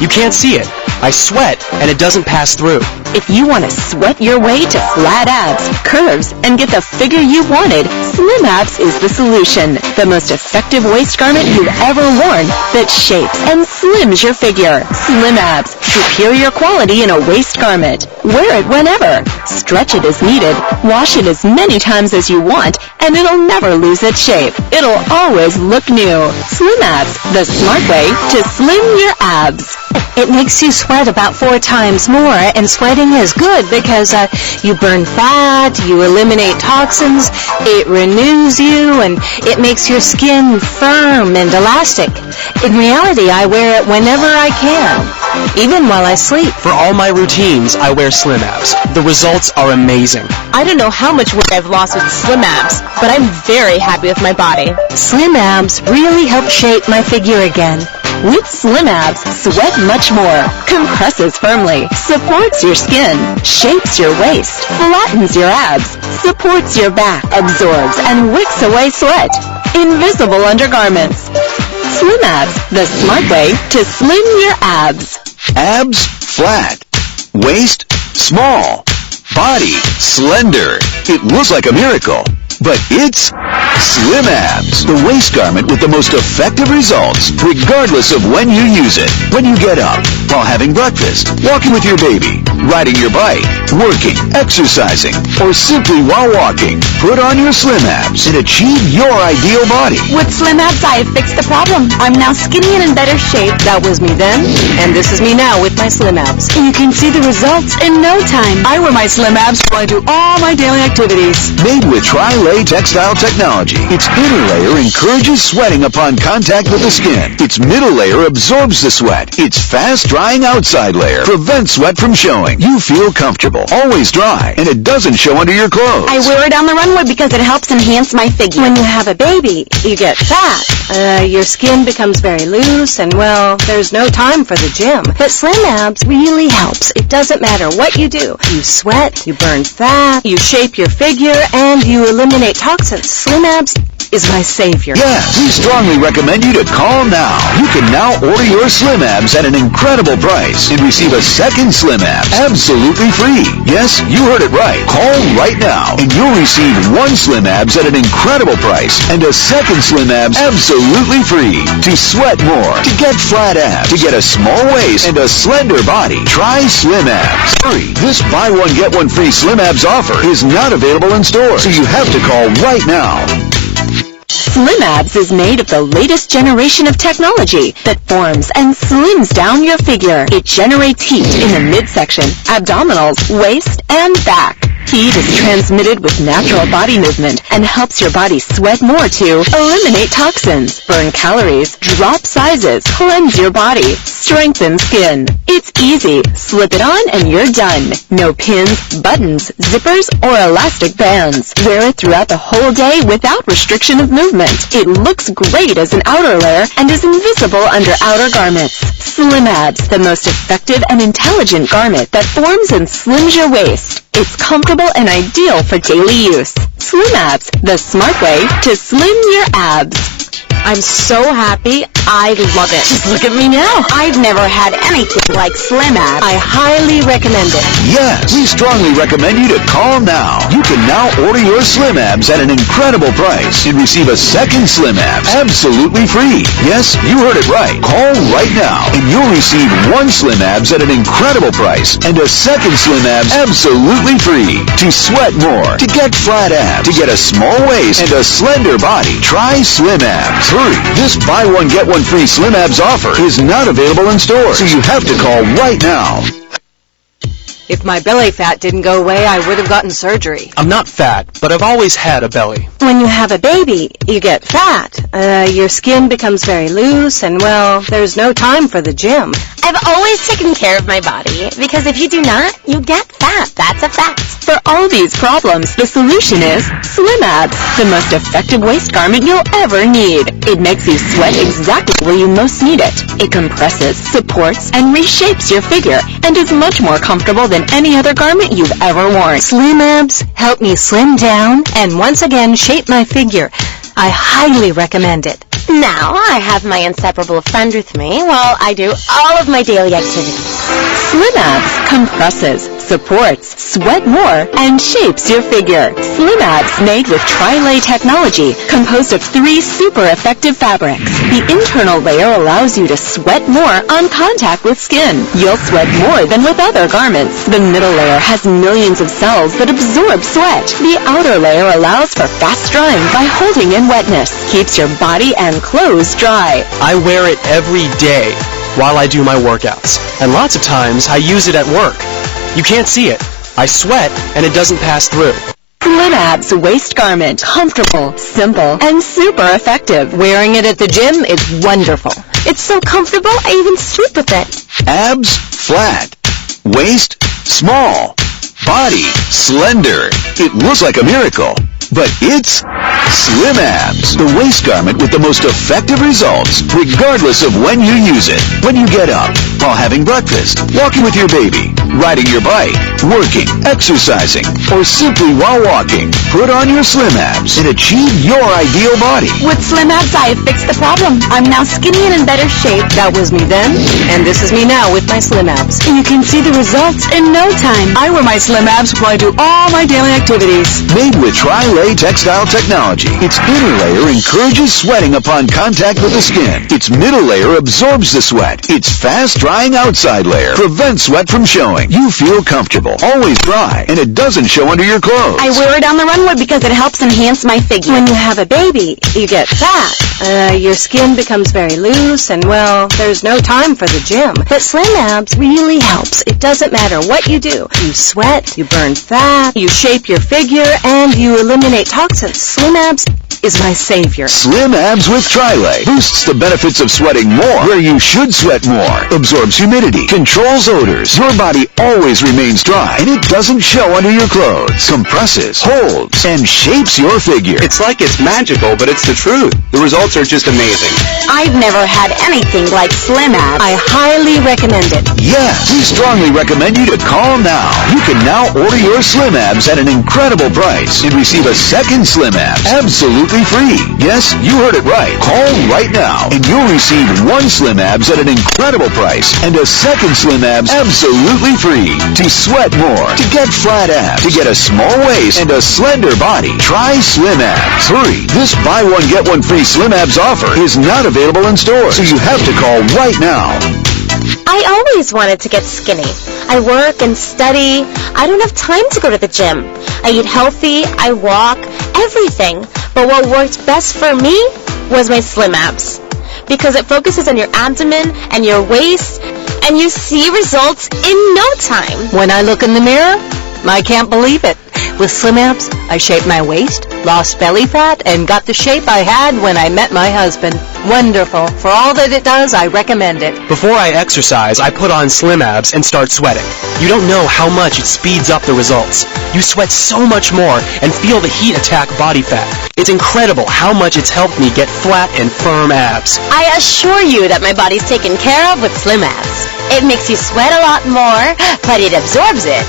You can't see it. I sweat, and it doesn't pass through. If you want to sweat your way to flat abs, curves, and get the figure you wanted, Slim Abs is the solution. The most effective waist garment you've ever worn that shapes and slims your figure. Slim Abs, superior quality in a waist garment. Wear it whenever. Stretch it as needed. Wash it as many times as you want, and it'll never lose its shape. It'll always look new. Slim Abs, the smart way to slim your abs. It makes you sweat about 4 times more, and sweating is good because you burn fat, you eliminate toxins, it renews you, and it makes your skin firm and elastic. In reality, I wear it whenever I can, even while I sleep. For all my routines, I wear Slim Abs. The results are amazing. I don't know how much weight I've lost with Slim Abs, but I'm very happy with my body. Slim Abs really help shape my figure again. With Slim Abs, sweat much more, compresses firmly, supports your skin, shapes your waist, flattens your abs, supports your back, absorbs and wicks away sweat. Invisible undergarments. Slim Abs, the smart way to slim your abs. Abs flat, waist small, body slender. It looks like a miracle, but it's Slim Abs, the waist garment with the most effective results, regardless of when you use it. When you get up, while having breakfast, walking with your baby, riding your bike, working, exercising, or simply while walking, put on your Slim Abs and achieve your ideal body. With Slim Abs, I have fixed the problem. I'm now skinny and in better shape. That was me then, and this is me now with my Slim Abs. You can see the results in no time. I wear my Slim Abs while I do all my daily activities. Made with Tri-Lay textile technology. Its inner layer encourages sweating upon contact with the skin. Its middle layer absorbs the sweat. Its fast dry drying outside layer prevents sweat from showing. You feel comfortable, always dry, and it doesn't show under your clothes. I wear it on the runway because it helps enhance my figure. When you have a baby, you get fat. Your skin becomes very loose, and well, there's no time for the gym. But Slim Abs really helps. It doesn't matter what you do. You sweat, you burn fat, you shape your figure, and you eliminate toxins. Slim Abs is my savior. Yes, we strongly recommend you to call now. You can now order your Slim Abs at an incredible price and receive a second Slim Abs absolutely free. Yes, you heard it right. Call right now and you'll receive one Slim Abs at an incredible price and a second Slim Abs absolutely free. To sweat more, to get flat abs, to get a small waist and a slender body, try Slim Abs. Hurry, this buy one get one free Slim Abs offer is not available in stores, so you have to call right now. Slim Abs is made of the latest generation of technology that forms and slims down your figure. It generates heat in the midsection, abdominals, waist, and back. Heat is transmitted with natural body movement and helps your body sweat more to eliminate toxins, burn calories, drop sizes, cleanse your body, strengthen skin. It's easy. Slip it on and you're done. No pins, buttons, zippers, or elastic bands. Wear it throughout the whole day without restriction of movement. It looks great as an outer layer and is invisible under outer garments. Slim Abs, the most effective and intelligent garment that forms and slims your waist. It's comfortable and ideal for daily use. Slim Abs, the smart way to slim your abs. I'm so happy. I love it. Just look at me now. I've never had anything like Slim Abs. I highly recommend it. Yes, we strongly recommend you to call now. You can now order your Slim Abs at an incredible price and receive a second Slim Abs absolutely free. Yes, you heard it right. Call right now and you'll receive one Slim Abs at an incredible price and a second Slim Abs absolutely free. To sweat more, to get flat abs, to get a small waist and a slender body, try Slim Abs. Hurry, this buy one get one free Slim Abs offer is not available in stores, so you have to call right now. If my belly fat didn't go away, I would have gotten surgery. I'm not fat, but I've always had a belly. When you have a baby, you get fat. Your skin becomes very loose, and well, there's no time for the gym. I've always taken care of my body, because if you do not, you get fat. That's a fact. For all these problems, the solution is Slim Abs, the most effective waist garment you'll ever need. It makes you sweat exactly where you most need it. It compresses, supports, and reshapes your figure, and is much more comfortable than any other garment you've ever worn. Slim Abs help me slim down and once again shape my figure. I highly recommend it. Now I have my inseparable friend with me while I do all of my daily activities. Slim Abs compresses, supports, sweat more, and shapes your figure. Slim Abs made with Tri-Lay technology, composed of 3 super effective fabrics. The internal layer allows you to sweat more on contact with skin. You'll sweat more than with other garments. The middle layer has millions of cells that absorb sweat. The outer layer allows for fast drying by holding in wetness, keeps your body and clothes dry. I wear it every day while I do my workouts, and lots of times I use it at work. You can't see it. I sweat, and it doesn't pass through. Slim Abs waist garment. Comfortable, simple, and super effective. Wearing it at the gym is wonderful. It's so comfortable, I even sleep with it. Abs, flat. Waist, small. Body, slender. It looks like a miracle, but it's Slim Abs, the waist garment with the most effective results, regardless of when you use it. When you get up, while having breakfast, walking with your baby, riding your bike, working, exercising, or simply while walking, put on your Slim Abs and achieve your ideal body. With Slim Abs, I have fixed the problem. I'm now skinny and in better shape. That was me then, and this is me now with my Slim Abs. You can see the results in no time. I wear my Slim Abs while I do all my daily activities. Made with Tri-Lay textile technology, its inner layer encourages sweating upon contact with the skin. Its middle layer absorbs the sweat. Its fast-drying outside layer prevents sweat from showing. showing. You feel comfortable, always dry, and it doesn't show under your clothes. I wear it on the runway because it helps enhance my figure. When you have a baby, you get fat. Your skin becomes very loose, and well, there's no time for the gym. But Slim Abs really helps. It doesn't matter what you do. You sweat, you burn fat, you shape your figure, and you eliminate toxins. Slim Abs is my savior. Slim Abs with Trilay boosts the benefits of sweating more where you should sweat more, absorbs humidity, controls odors, your body always remains dry, and it doesn't show under your clothes, compresses, holds, and shapes your figure. It's like it's magical, but it's the truth. The results are just amazing. I've never had anything like Slim Abs. I highly recommend it. Yes, we strongly recommend you to call now. You can now order your Slim Abs at an incredible price and receive a second Slim Abs absolutely free. Yes, you heard it right. Call right now and you'll receive one Slim Abs at an incredible price and a second Slim Abs absolutely free. To sweat more, to get flat abs, to get a small waist and a slender body, try Slim Abs. Hurry, this buy one get one free Slim Abs offer is not available in stores, so you have to call right now. I always wanted to get skinny. I work and study. I don't have time to go to the gym. I eat healthy. I walk. Everything. But what worked best for me was my Slim Abs. Because it focuses on your abdomen and your waist, and you see results in no time. When I look in the mirror, I can't believe it. With Slim Abs, I shaped my waist, lost belly fat, and got the shape I had when I met my husband. Wonderful. For all that it does, I recommend it. Before I exercise, I put on Slim Abs and start sweating. You don't know how much it speeds up the results. You sweat so much more and feel the heat attack body fat. It's incredible how much it's helped me get flat and firm abs. I assure you that my body's taken care of with Slim Abs. It makes you sweat a lot more, but it absorbs it.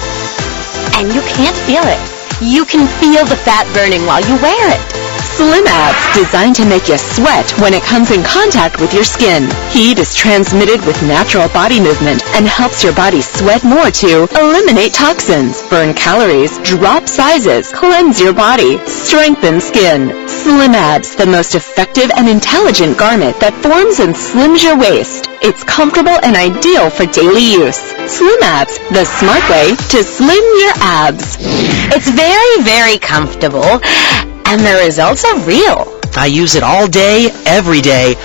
And you can't feel it. You can feel the fat burning while you wear it. Slim Abs, designed to make you sweat when it comes in contact with your skin. Heat is transmitted with natural body movement and helps your body sweat more to eliminate toxins, burn calories, drop sizes, cleanse your body, strengthen skin. Slim Abs, the most effective and intelligent garment that forms and slims your waist. It's comfortable and ideal for daily use. Slim Abs, the smart way to slim your abs. It's very, very comfortable. And the results are real. I use it all day, every day,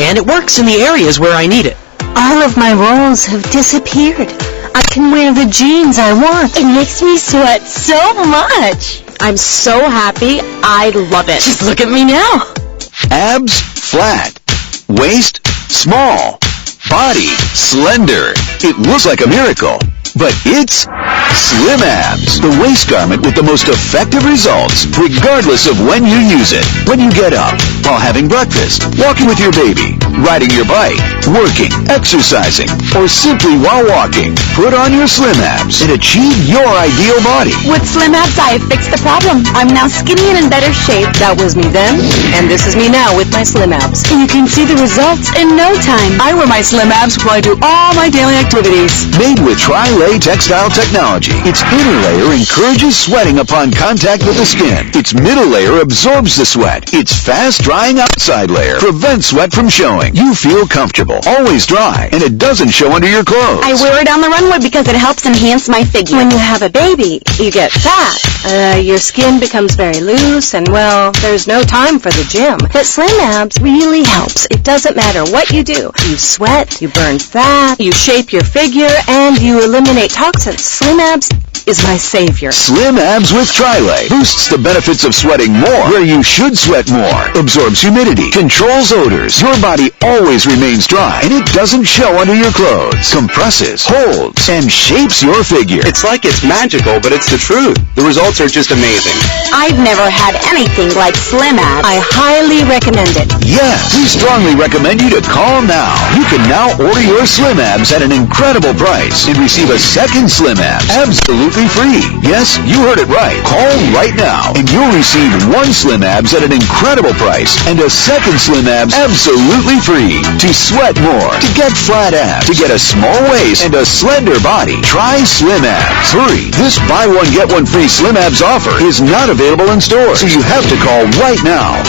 and it works in the areas where I need it. All of my rolls have disappeared. I can wear the jeans I want. It makes me sweat so much. I'm so happy. I love it. Just look at me now. Abs flat, waist small, body slender. It looks like a miracle, but it's Slim Abs, the waist garment with the most effective results, regardless of when you use it. When you get up, while having breakfast, walking with your baby, riding your bike, working, exercising, or simply while walking, put on your Slim Abs and achieve your ideal body. With Slim Abs, I have fixed the problem. I'm now skinny and in better shape. That was me then, and this is me now with my Slim Abs. You can see the results in no time. I wear my Slim Abs while I do all my daily activities. Made with Trilay textile technology, its inner layer encourages sweating upon contact with the skin. Its middle layer absorbs the sweat. Its fast-drying outside layer prevents sweat from showing. You feel comfortable, always dry, and it doesn't show under your clothes. I wear it on the runway because it helps enhance my figure. When you have a baby, you get fat. Your skin becomes very loose, and well, there's no time for the gym. But Slim Abs really helps. It doesn't matter what you do. You sweat, you burn fat, you shape your figure, and you eliminate toxins. Slim Abs is my savior. Slim Abs with Trilay boosts the benefits of sweating more where you should sweat more, absorbs humidity, controls odors, your body always remains dry, and it doesn't show under your clothes, compresses, holds, and shapes your figure. It's like it's magical, but it's the truth. The results are just amazing. I've never had anything like Slim Abs. I highly recommend it. Yes, we strongly recommend you to call now. You can now order your Slim Abs at an incredible price and receive a second Slim Abs absolutely free. Yes, you heard it right. Call right now and you'll receive one Slim Abs at an incredible price and a second Slim Abs absolutely free. To sweat more, to get flat abs, to get a small waist and a slender body, try Slim Abs. Hurry, this buy one get one free Slim Abs offer is not available in stores, so you have to call right now.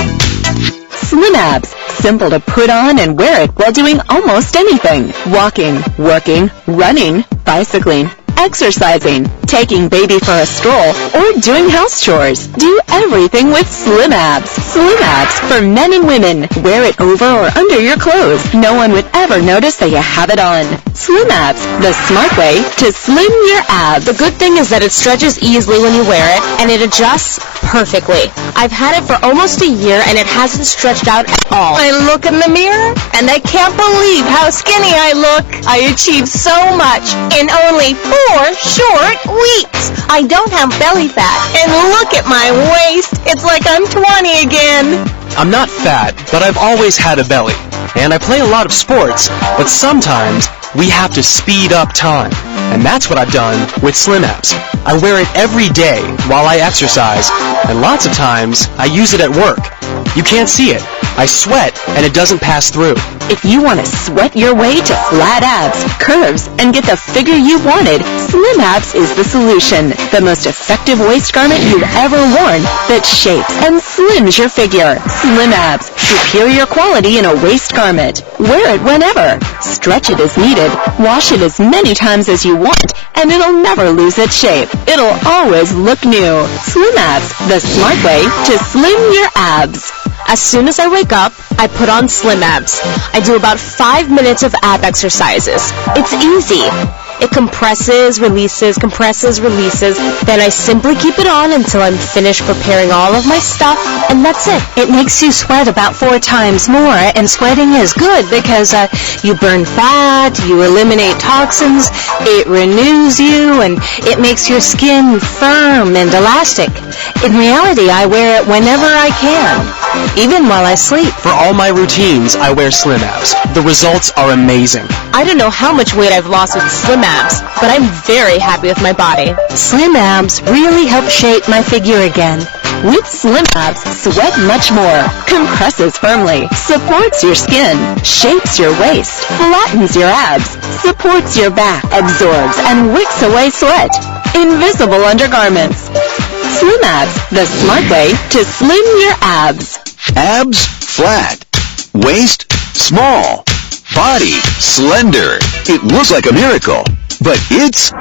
Slim Abs, simple to put on and wear it while doing almost anything. Walking, working, running, bicycling. exercising, taking baby for a stroll, or doing house chores. Do everything with Slim Abs. Slim Abs for men and women. Wear it over or under your clothes. No one would ever notice that you have it on. Slim Abs, the smart way to slim your abs. The good thing is that it stretches easily when you wear it, and it adjusts perfectly. I've had it for almost a year, and it hasn't stretched out at all. I look in the mirror, and I can't believe how skinny I look. I achieved so much in only 4 short weeks. I don't have belly fat, and look at my waist. It's like I'm 20 again. I'm not fat, but I've always had a belly. And I play a lot of sports, but sometimes we have to speed up time. And that's what I've done with Slim Abs. I wear it every day while I exercise, and lots of times I use it at work. You can't see it. I sweat, and it doesn't pass through. If you want to sweat your way to flat abs, curves, and get the figure you wanted, Slim Abs is the solution. The most effective waist garment you've ever worn that shapes and slims your figure. Slim Abs, superior quality in a waist garment. Wear it whenever. Stretch it as needed. Wash it as many times as you want, and it'll never lose its shape. It'll always look new. Slim Abs, the smart way to slim your abs. As soon as I wake up, I put on Slim Abs. I do about 5 minutes of ab exercises. It's easy. It compresses, releases, then I simply keep it on until I'm finished preparing all of my stuff, and that's it. It makes you sweat about 4 times more, and sweating is good because you burn fat, you eliminate toxins, it renews you, and it makes your skin firm and elastic. In reality, I wear it whenever I can, even while I sleep. For all my routines, I wear Slim Abs. The results are amazing. I don't know how much weight I've lost with Slim Abs, but I'm very happy with my body. Slim Abs really help shape my figure again. With Slim Abs, sweat much more, compresses firmly, supports your skin, shapes your waist, flattens your abs, supports your back, absorbs and wicks away sweat. Invisible undergarments. Slim Abs, the smart way to slim your abs. Abs flat, waist small, body slender. It looks like a miracle, but it's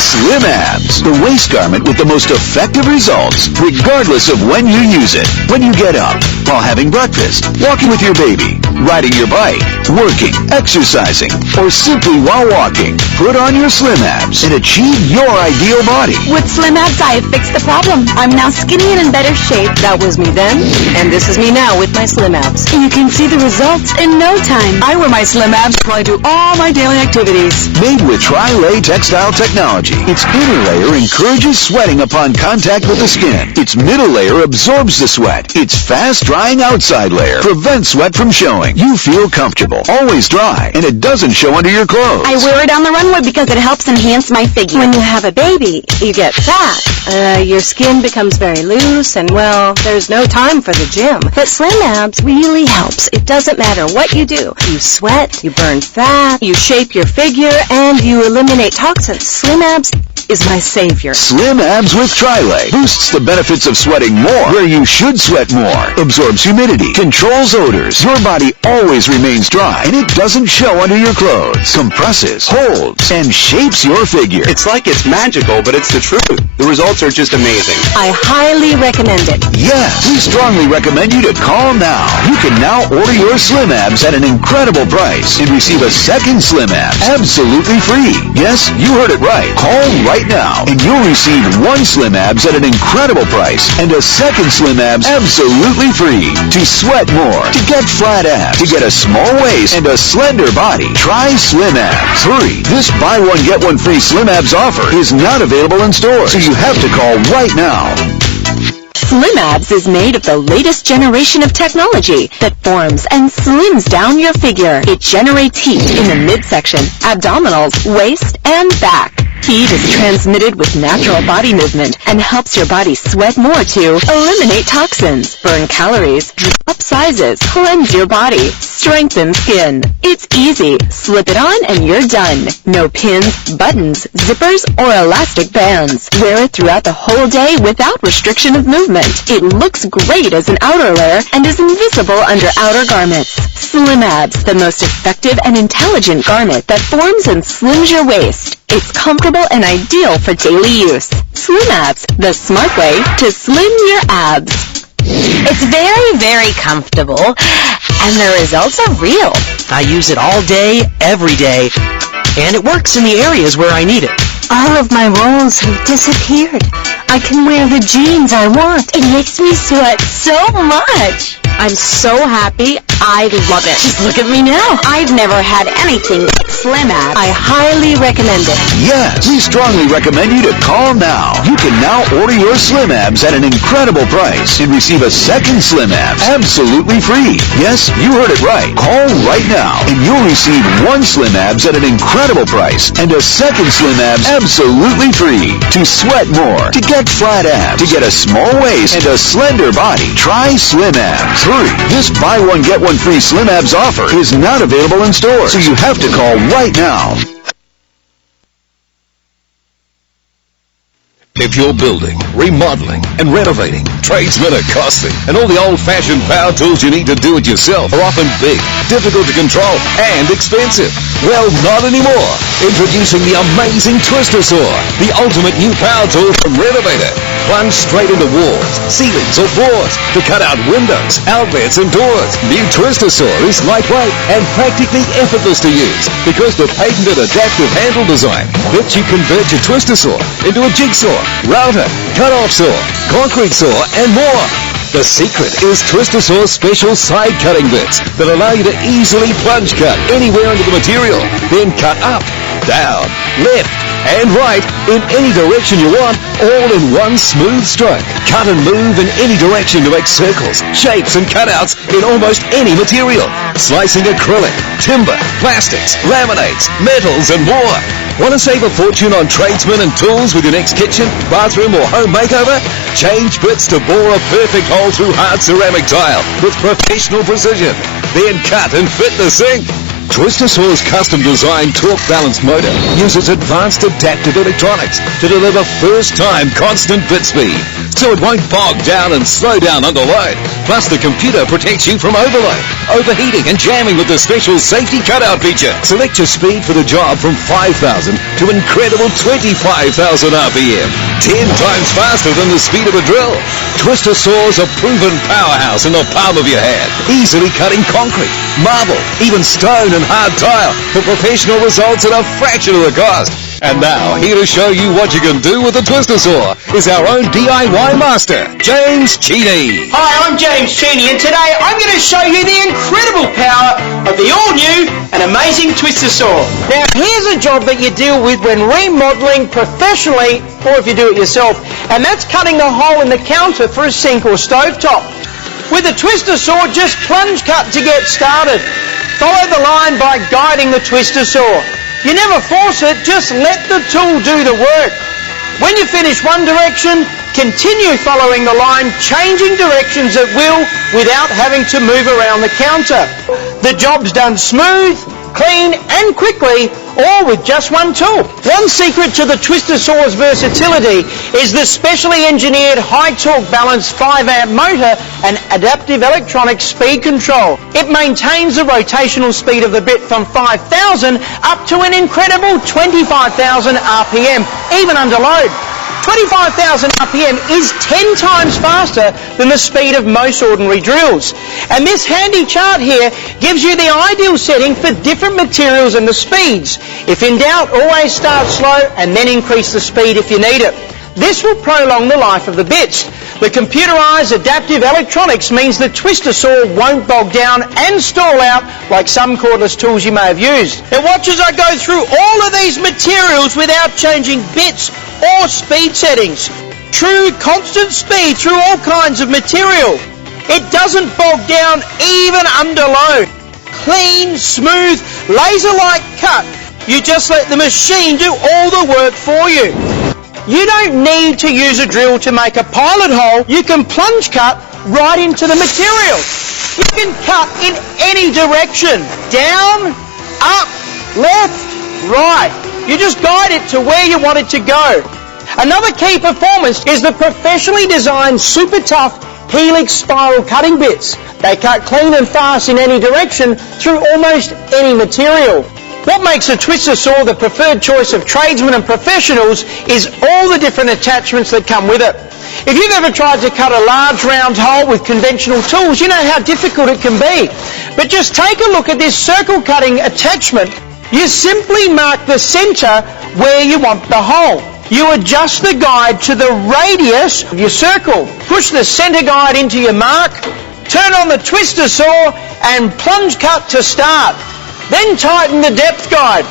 Slim Abs, the waist garment with the most effective results, regardless of when you use it. When you get up, while having breakfast, walking with your baby, riding your bike, working, exercising, or simply while walking, put on your Slim Abs and achieve your ideal body. With Slim Abs, I have fixed the problem. I'm now skinny and in better shape. That was me then, and this is me now with my Slim Abs. You can see the results in no time. I wear my Slim Abs while I do all my daily activities. Made with Tri-Lay textile technology, its inner layer encourages sweating upon contact with the skin. Its middle layer absorbs the sweat. Its fast-drying outside layer prevents sweat from showing. You feel comfortable, always dry, and it doesn't show under your clothes. I wear it on the runway because it helps enhance my figure. When you have a baby, you get fat. Your skin becomes very loose, and well, there's no time for the gym. But Slim Abs really helps. It doesn't matter what you do. You sweat, you burn fat, you shape your figure, and you eliminate toxins. Slim Abs is my savior. Slim Abs with Tri-Lay boosts the benefits of sweating more where you should sweat more, absorbs humidity, controls odors. Your body always remains dry, and it doesn't show under your clothes. Compresses, holds, and shapes your figure. It's like it's magical, but it's the truth. The results are just amazing. I highly recommend it. Yes, we strongly recommend you to call now. You can now order your Slim Abs at an incredible price and receive a second Slim Abs absolutely free. Yes, you heard it right. Call right now and you'll receive one Slim Abs at an incredible price and a second Slim Abs absolutely free. To sweat more, to get flat abs, to get a small waist and a slender body, try Slim Abs. Hurry, this buy one get one free Slim Abs offer is not available in stores, so you have to call right now. Slim Abs is made of the latest generation of technology that forms and slims down your figure. It generates heat in the midsection, abdominals, waist, and back. Heat is transmitted with natural body movement and helps your body sweat more to eliminate toxins, burn calories, drop sizes, cleanse your body, strengthen skin. It's easy. Slip it on and you're done. No pins, buttons, zippers, or elastic bands. Wear it throughout the whole day without restriction of movement. It looks great as an outer layer and is invisible under outer garments. Slim Abs, the most effective and intelligent garment that forms and slims your waist. It's comfortable and ideal for daily use. Slim Abs, the smart way to slim your abs. It's very, very comfortable, and the results are real. I use it all day, every day, and it works in the areas where I need it. All of my rolls have disappeared. I can wear the jeans I want. It makes me sweat so much. I'm so happy. I love it. Just look at me now. I've never had anything like Slim Abs. I highly recommend it. Yes, we strongly recommend you to call now. You can now order your Slim Abs at an incredible price and receive a second Slim Abs absolutely free. Yes, you heard it right. Call right now and you'll receive one Slim Abs at an incredible price and a second Slim Abs absolutely free. To sweat more, to get flat abs, to get a small waist and a slender body, try Slim Abs. Hurry, this buy one get one free Slim Abs offer is not available in stores, so you have to call right now. If you're building, remodeling, and renovating, tradesmen are costly, and all the old-fashioned power tools you need to do it yourself are often big, difficult to control, and expensive. Well, not anymore. Introducing the amazing Twister Saw, the ultimate new power tool from Renovator. Plunge straight into walls, ceilings, or floors to cut out windows, outlets, and doors. New Twister Saw is lightweight and practically effortless to use because the patented adaptive handle design lets you convert your Twister Saw into a jigsaw, router, cut-off saw, concrete saw, and more. The secret is Twister Saw's special side cutting bits that allow you to easily plunge cut anywhere into the material, then cut up, down, left, and right in any direction you want, all in one smooth stroke. Cut and move in any direction to make circles, shapes, and cutouts in almost any material. Slicing acrylic, timber, plastics, laminates, metals, and more. Want to save a fortune on tradesmen and tools with your next kitchen, bathroom, or home makeover? Change bits to bore a perfect hole through hard ceramic tile with professional precision. Then cut and fit the sink. Twister Saw's custom-designed torque-balanced motor uses advanced adaptive electronics to deliver first-time constant bit speed, so it won't bog down and slow down under load. Plus, the computer protects you from overload, overheating, and jamming with the special safety cutout feature. Select your speed for the job from 5,000 to incredible 25,000 RPM, 10 times faster than the speed of a drill. Twister Saw's a proven powerhouse in the palm of your hand, easily cutting concrete, marble, even stone and hard tile for professional results at a fraction of the cost. And now, here to show you what you can do with the Twister Saw is our own DIY master, James Cheney. Hi, I'm James Cheney, and today I'm going to show you the incredible power of the all-new and amazing Twister Saw. Now, here's a job that you deal with when remodeling professionally, or if you do it yourself, and that's cutting a hole in the counter for a sink or stovetop. With the Twister Saw, just plunge cut to get started. Follow the line by guiding the Twister Saw. You never force it, just let the tool do the work. When you finish one direction, continue following the line, changing directions at will without having to move around the counter. The job's done smooth, clean and quickly, all with just one tool. One secret to the Twister Saw's versatility is the specially engineered high torque balanced 5-amp motor and adaptive electronic speed control. It maintains the rotational speed of the bit from 5,000 up to an incredible 25,000 RPM, even under load. 25,000 RPM is 10 times faster than the speed of most ordinary drills. And this handy chart here gives you the ideal setting for different materials and the speeds. If in doubt, always start slow and then increase the speed if you need it. This will prolong the life of the bits. The computerized adaptive electronics means the Twister Saw won't bog down and stall out like some cordless tools you may have used. Now watch as I go through all of these materials without changing bits or speed settings. True constant speed through all kinds of material. It doesn't bog down even under load. Clean, smooth, laser-like cut. You just let the machine do all the work for you. You don't need to use a drill to make a pilot hole. You can plunge cut right into the material. You can cut in any direction. Down, up, left, right. You just guide it to where you want it to go. Another key performance is the professionally designed super tough Helix spiral cutting bits. They cut clean and fast in any direction through almost any material. What makes a twister saw the preferred choice of tradesmen and professionals is all the different attachments that come with it. If you've ever tried to cut a large round hole with conventional tools, you know how difficult it can be. But just take a look at this circle cutting attachment. You simply mark the centre where you want the hole. You adjust the guide to the radius of your circle. Push the centre guide into your mark, turn on the twister saw and plunge cut to start. Then tighten the depth guide.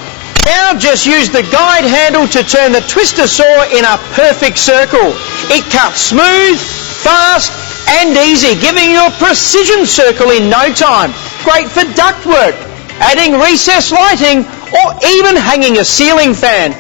Now just use the guide handle to turn the twister saw in a perfect circle. It cuts smooth, fast and easy, giving you a precision circle in no time. Great for ductwork, adding recessed lighting or even hanging a ceiling fan.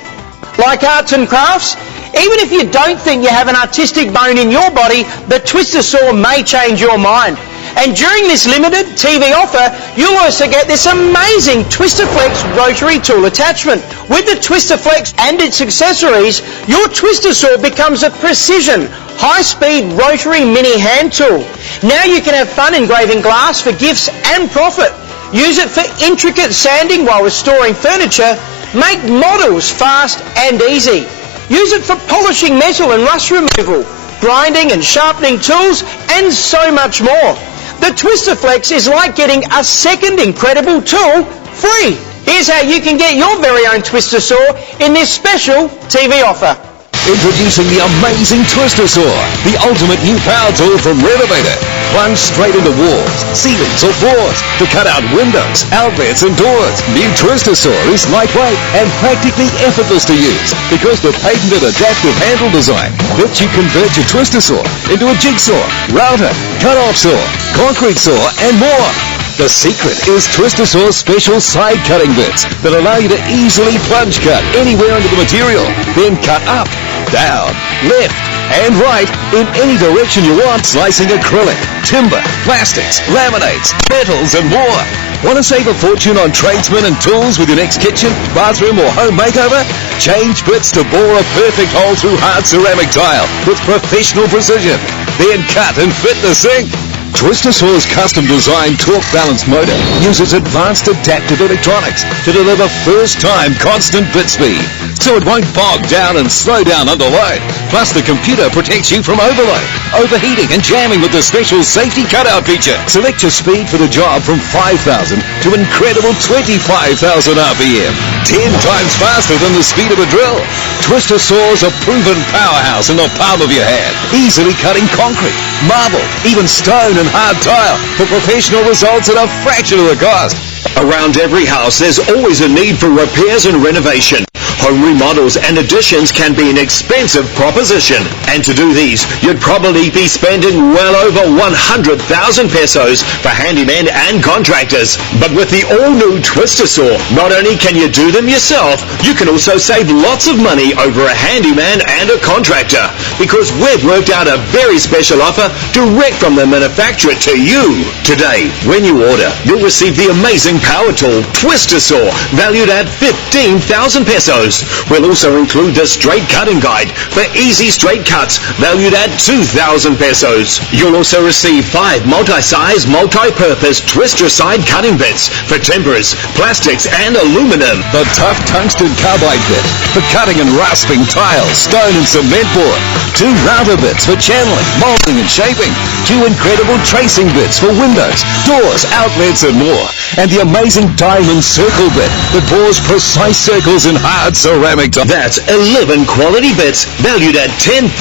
Like arts and crafts, even if you don't think you have an artistic bone in your body, the twister saw may change your mind. And during this limited TV offer, you'll also get this amazing TwisterFlex rotary tool attachment. With the TwisterFlex and its accessories, your twister saw becomes a precision, high-speed rotary mini hand tool. Now you can have fun engraving glass for gifts and profit. Use it for intricate sanding while restoring furniture. Make models fast and easy. Use it for polishing metal and rust removal, grinding and sharpening tools, and so much more. The TwisterFlex is like getting a second incredible tool free. Here's how you can get your very own twister saw in this special TV offer. Introducing the amazing Twister Saw, the ultimate new power tool from Renovator. Plunge straight into walls, ceilings or floors to cut out windows, outlets and doors. New Twister Saw is lightweight and practically effortless to use because the patented adaptive handle design lets you convert your Twister Saw into a jigsaw, router, cut-off saw, concrete saw and more. The secret is Twister Saw's special side cutting bits that allow you to easily plunge cut anywhere into the material, then cut up, down, left, and right in any direction you want, slicing acrylic, timber, plastics, laminates, metals, and more. Want to save a fortune on tradesmen and tools with your next kitchen, bathroom, or home makeover? Change bits to bore a perfect hole through hard ceramic tile with professional precision. Then cut and fit the sink. Twister Saw's custom-designed torque-balanced motor uses advanced adaptive electronics to deliver first-time constant bit speed, so it won't bog down and slow down under load. Plus, the computer protects you from overload, overheating and jamming with the special safety cutout feature. Select your speed for the job from 5,000 to incredible 25,000 RPM, 10 times faster than the speed of a drill. Twister Saw's a proven powerhouse in the palm of your hand, easily cutting concrete, marble, even stone and hard tile for professional results at a fraction of the cost. Around every house, there's always a need for repairs and renovation. Home remodels and additions can be an expensive proposition. And to do these, you'd probably be spending well over 100,000 pesos for handymen and contractors. But with the all-new Twister Saw, not only can you do them yourself, you can also save lots of money over a handyman and a contractor. Because we've worked out a very special offer direct from the manufacturer to you. Today, when you order, you'll receive the amazing power tool Twister Saw, valued at 15,000 pesos. We'll also include the straight cutting guide for easy straight cuts, valued at 2,000 pesos. You'll also receive 5 multi-size, multi-purpose twister side cutting bits for timbers, plastics and aluminum. The tough tungsten carbide bit for cutting and rasping tiles, stone and cement board. 2 router bits for channeling, molding and shaping. 2 incredible tracing bits for windows, doors, outlets and more. And the amazing diamond circle bit that bores precise circles in hard ceramic tile. That's 11 quality bits valued at 10,000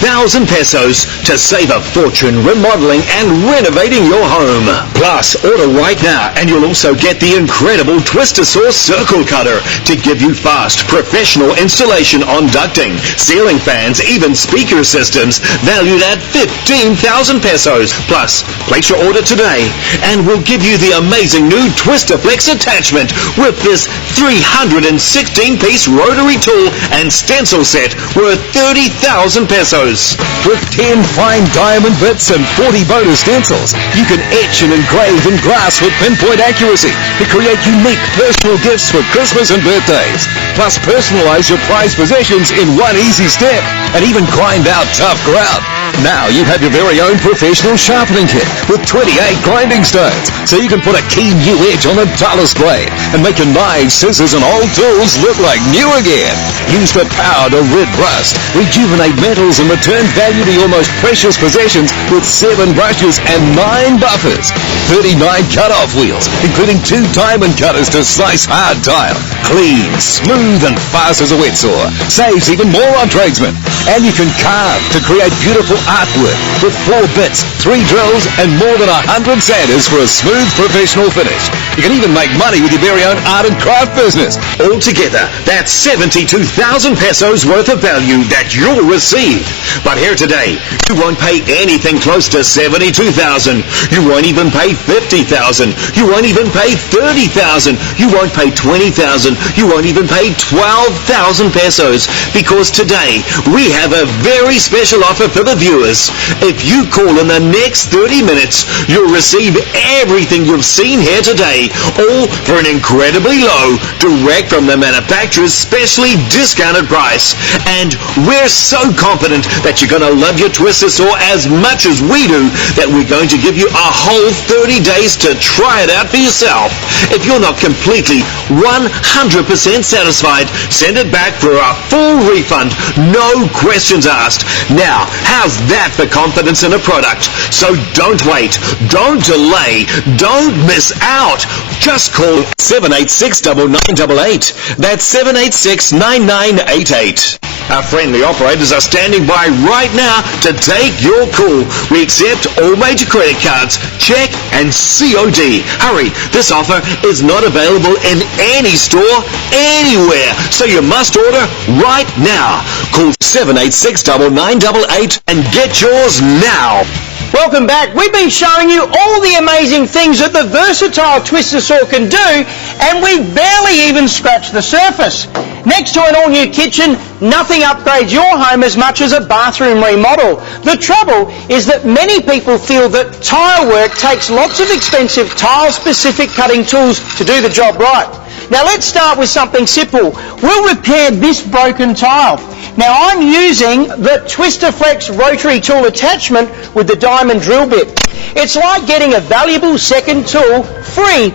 pesos to save a fortune remodeling and renovating your home. Plus, order right now and you'll also get the incredible Twister Saw circle cutter to give you fast, professional installation on ducting, ceiling fans, even speaker systems valued at 15,000 pesos. Plus, place your order today and we'll give you the amazing new TwisterFlex attachment with this 316-piece rotary tool and stencil set worth 30,000 pesos. With 10 fine diamond bits and 40 bonus stencils, you can etch and engrave in glass with pinpoint accuracy to create unique personal gifts for Christmas and birthdays. Plus, personalize your prized possessions in one easy step and even grind out tough ground. Now you have your very own professional sharpening kit with 28 grinding stones, so you can put a keen new edge on a dullest blade and make your knives, scissors and old tools look like new again. Use the power to rid rust, rejuvenate metals and return value to your most precious possessions with 7 brushes and 9 buffers. 39 cut-off wheels, including 2 diamond cutters to slice hard tile. Clean, smooth and fast as a wet saw. Saves even more on tradesmen. And you can carve to create beautiful artwork with 4 bits, 3 drills and more than 100 sanders for a smooth professional finish. You can even make money with your very own art and craft business. Altogether, that's 72,000 pesos worth of value that you'll receive. But here today, you won't pay anything close to 72,000. You won't even pay 50,000. You won't even pay 30,000. You won't pay 20,000. You won't even pay 12,000 pesos. Because today, we have a very special offer for the viewers. If you call in the next 30 minutes, you'll receive everything you've seen here today, all for an incredibly low, direct from the manufacturer's specially discounted price. And we're so confident that you're going to love your twister saw as much as we do that we're going to give you a whole 30 days to try it out for yourself. If you're not completely 100% satisfied, send it back for a full refund, no questions asked. Now, how's that for confidence in a product? So don't wait, don't delay, don't miss out. Just call 786-9988. That's 786-9988. Our friendly operators are standing by right now to take your call. We accept all major credit cards, check and COD. Hurry, this offer is not available in any store, anywhere. So you must order right now. Call 786-9988 and get yours now. Welcome back. We've been showing you all the amazing things that the versatile twister saw can do, and we've barely even scratched the surface. Next to an all-new kitchen, nothing upgrades your home as much as a bathroom remodel. The trouble is that many people feel that tile work takes lots of expensive tile-specific cutting tools to do the job right. Now let's start with something simple. We'll repair this broken tile. Now I'm using the Twister Flex rotary tool attachment with the diamond drill bit. It's like getting a valuable second tool free.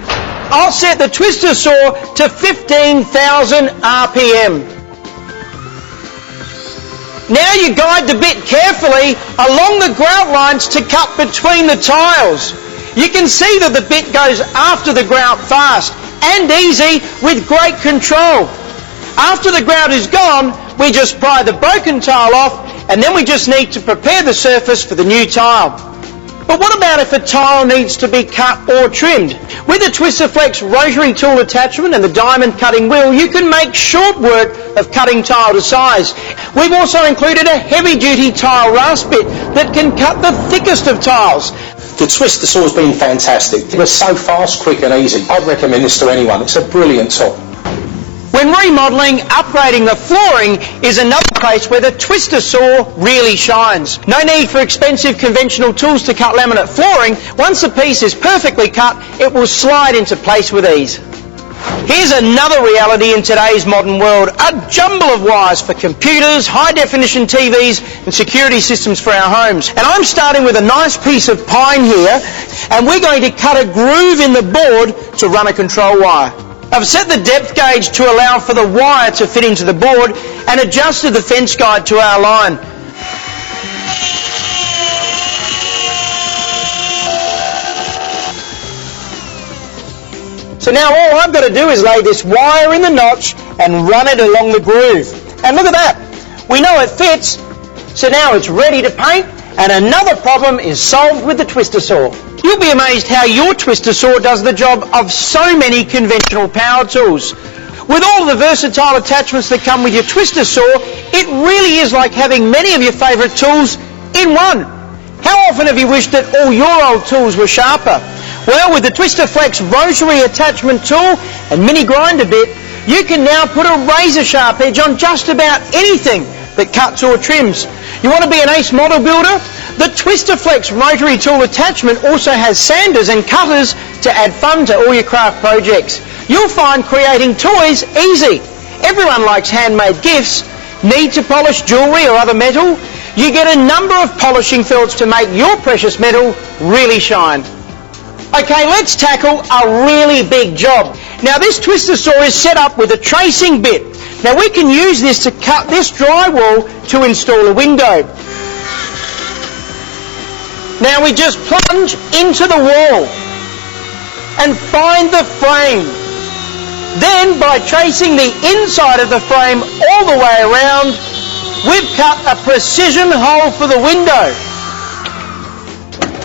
I'll set the twister saw to 15,000 RPM. Now you guide the bit carefully along the grout lines to cut between the tiles. You can see that the bit goes after the grout fast and easy with great control. After the grout is gone, we just pry the broken tile off, and then we just need to prepare the surface for the new tile. But what about if a tile needs to be cut or trimmed? With the Twister Flex rotary tool attachment and the diamond cutting wheel, you can make short work of cutting tile to size. We've also included a heavy-duty tile rasp bit that can cut the thickest of tiles. The twister saw has been fantastic. It was so fast, quick and easy. I'd recommend this to anyone. It's a brilliant tool. When remodelling, upgrading the flooring is another place where the twister saw really shines. No need for expensive conventional tools to cut laminate flooring. Once a piece is perfectly cut, it will slide into place with ease. Here's another reality in today's modern world, a jumble of wires for computers, high-definition TVs and security systems for our homes. And I'm starting with a nice piece of pine here, and we're going to cut a groove in the board to run a control wire. I've set the depth gauge to allow for the wire to fit into the board and adjusted the fence guide to our line. So now all I've got to do is lay this wire in the notch and run it along the groove. And look at that. We know it fits, so now it's ready to paint, and another problem is solved with the twister saw. You'll be amazed how your twister saw does the job of so many conventional power tools. With all of the versatile attachments that come with your twister saw, it really is like having many of your favourite tools in one. How often have you wished that all your old tools were sharper? Well, with the Twister Flex rotary attachment tool and mini grinder bit, you can now put a razor sharp edge on just about anything that cuts or trims. You want to be an ace model builder? The Twister Flex rotary tool attachment also has sanders and cutters to add fun to all your craft projects. You'll find creating toys easy. Everyone likes handmade gifts. Need to polish jewellery or other metal? you get a number of polishing felts to make your precious metal really shine. Okay, let's tackle a really big job. Now this twister saw is set up with a tracing bit. Now we can use this to cut this drywall to install a window. Now we just plunge into the wall and find the frame. Then by tracing the inside of the frame all the way around, we've cut a precision hole for the window.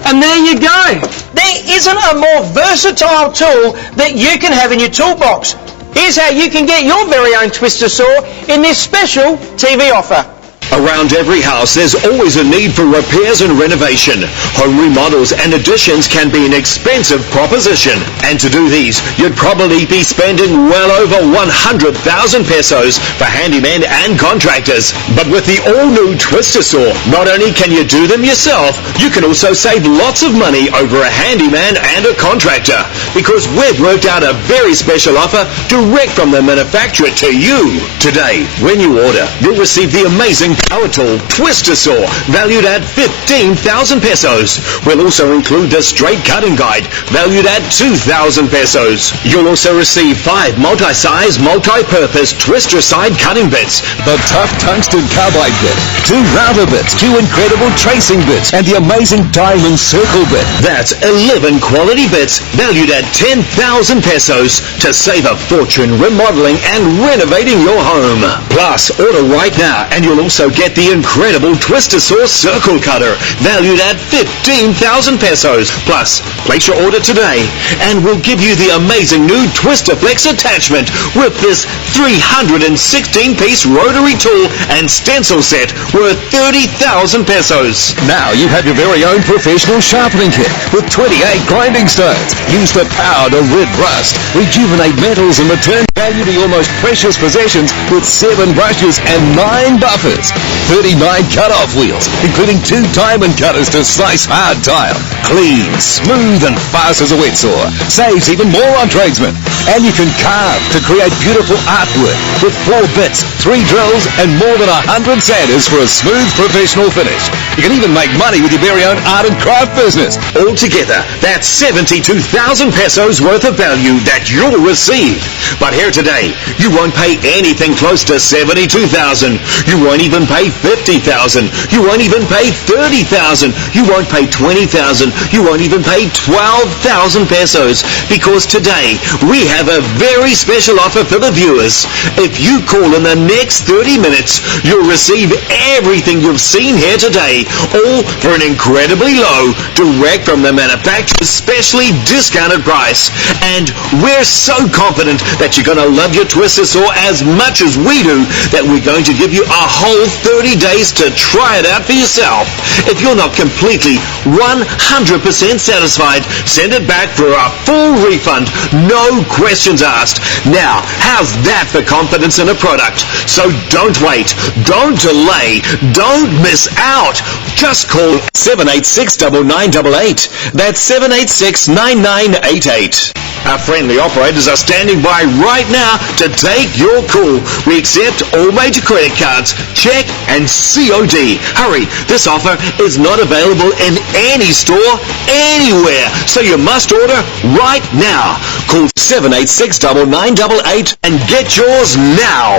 And there you go. There isn't a more versatile tool that you can have in your toolbox. Here's how you can get your very own twister saw in this special TV offer. Around every house, there's always a need for repairs and renovation. Home remodels and additions can be an expensive proposition. And to do these, you'd probably be spending well over 100,000 pesos for handymen and contractors. But with the all-new twister saw, not only can you do them yourself, you can also save lots of money over a handyman and a contractor. Because we've worked out a very special offer direct from the manufacturer to you. Today, when you order, you'll receive the amazing power tool twister saw valued at 15,000 pesos. We'll also include the straight cutting guide valued at 2,000 pesos. You'll also receive 5 multi-size, multi-purpose twister side cutting bits, the tough tungsten carbide bit, 2 router bits, 2 incredible tracing bits, and the amazing diamond circle bit. That's 11 quality bits valued at 10,000 pesos to save a fortune remodeling and renovating your home. Plus, order right now and you'll also get the incredible twister saw circle cutter valued at 15,000 pesos. Plus, place your order today and we'll give you the amazing new Twister Flex attachment with this 316-piece rotary tool and stencil set worth 30,000 pesos. Now you have your very own professional sharpening kit with 28 grinding stones. Use the power to rid rust, rejuvenate metals and return value to your most precious possessions with 7 brushes and 9 buffers. 39 cut-off wheels, including 2 diamond cutters to slice hard tile. Clean, smooth and fast as a wet saw. Saves even more on tradesmen. And you can carve to create beautiful artwork with 4 bits, 3 drills and more than 100 sanders for a smooth professional finish. You can even make money with your very own art and craft business. Altogether, that's 72,000 pesos worth of value that you'll receive. But here today, you won't pay anything close to 72,000. You won't even pay 50,000. You won't even pay 30,000. You won't pay 20,000. You won't even pay 12,000 pesos. Because today, we have a very special offer for the viewers. If you call in the next 30 minutes, you'll receive everything you've seen here today, all for an incredibly low, direct from the manufacturer's specially discounted price. And we're so confident that you're going to love your twister saw as much as we do that we're going to give you a whole 30 days to try it out for yourself. If you're not completely 100% satisfied, send it back for a full refund, no questions asked. Now, how's that for confidence in a product? So don't wait, don't delay, don't miss out. Just call 786-9988. That's 786-9988. Our friendly operators are standing by right now to take your call. We accept all major credit cards, check and COD. Hurry, this offer is not available in any store, anywhere. So you must order right now. Call 786-9988 and get yours now.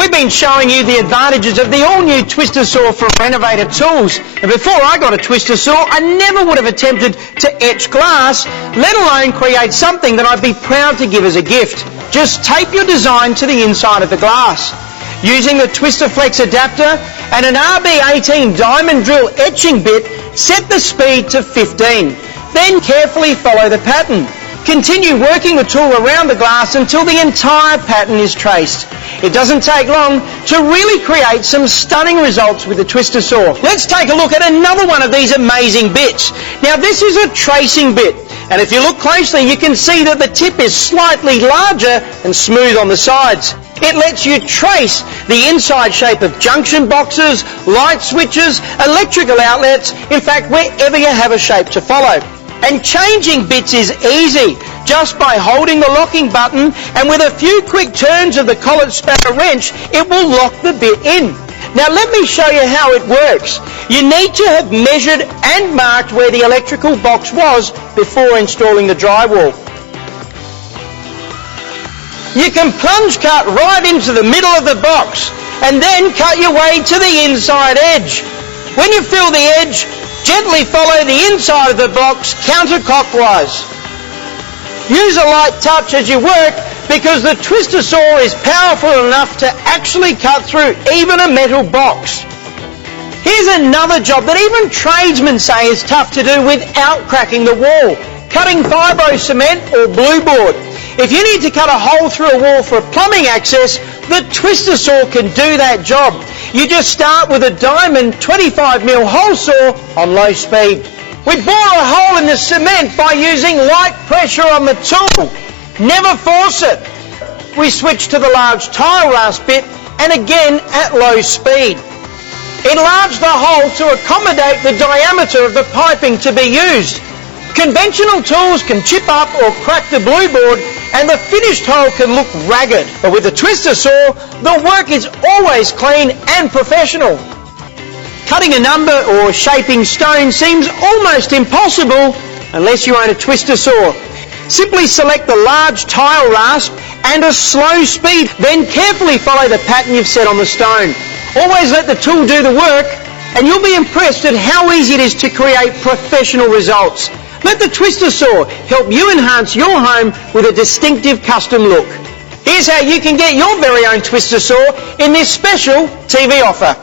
We've been showing you the advantages of the all-new twister saw from Renovator Tools. And before I got a twister saw, I never would have attempted to etch glass, let alone create something that I'd be proud to give as a gift. Just tape your design to the inside of the glass. Using the Twister Flex adapter and an RB18 diamond drill etching bit, set the speed to 15. Then carefully follow the pattern. Continue working the tool around the glass until the entire pattern is traced. It doesn't take long to really create some stunning results with the twister saw. Let's take a look at another one of these amazing bits. Now this is a tracing bit, and if you look closely you can see that the tip is slightly larger and smooth on the sides. It lets you trace the inside shape of junction boxes, light switches, electrical outlets, in fact wherever you have a shape to follow. And changing bits is easy, just by holding the locking button and with a few quick turns of the collet spanner wrench, it will lock the bit in. Now let me show you how it works. You need to have measured and marked where the electrical box was before installing the drywall. You can plunge cut right into the middle of the box and then cut your way to the inside edge. When you fill the edge, gently follow the inside of the box counterclockwise. Use a light touch as you work because the twister saw is powerful enough to actually cut through even a metal box. Here's another job that even tradesmen say is tough to do without cracking the wall: cutting fibro cement or blue board. If you need to cut a hole through a wall for plumbing access, the twister saw can do that job. You just start with a diamond 25mm hole saw on low speed. We bore a hole in the cement by using light pressure on the tool. Never force it. We switch to the large tile rasp bit and again at low speed. Enlarge the hole to accommodate the diameter of the piping to be used. Conventional tools can chip up or crack the blue board and the finished hole can look ragged. But with the twister saw, the work is always clean and professional. Cutting a number or shaping stone seems almost impossible unless you own a twister saw. Simply select the large tile rasp and a slow speed, then carefully follow the pattern you've set on the stone. Always let the tool do the work and you'll be impressed at how easy it is to create professional results. Let the twister saw help you enhance your home with a distinctive custom look. Here's how you can get your very own twister saw in this special TV offer.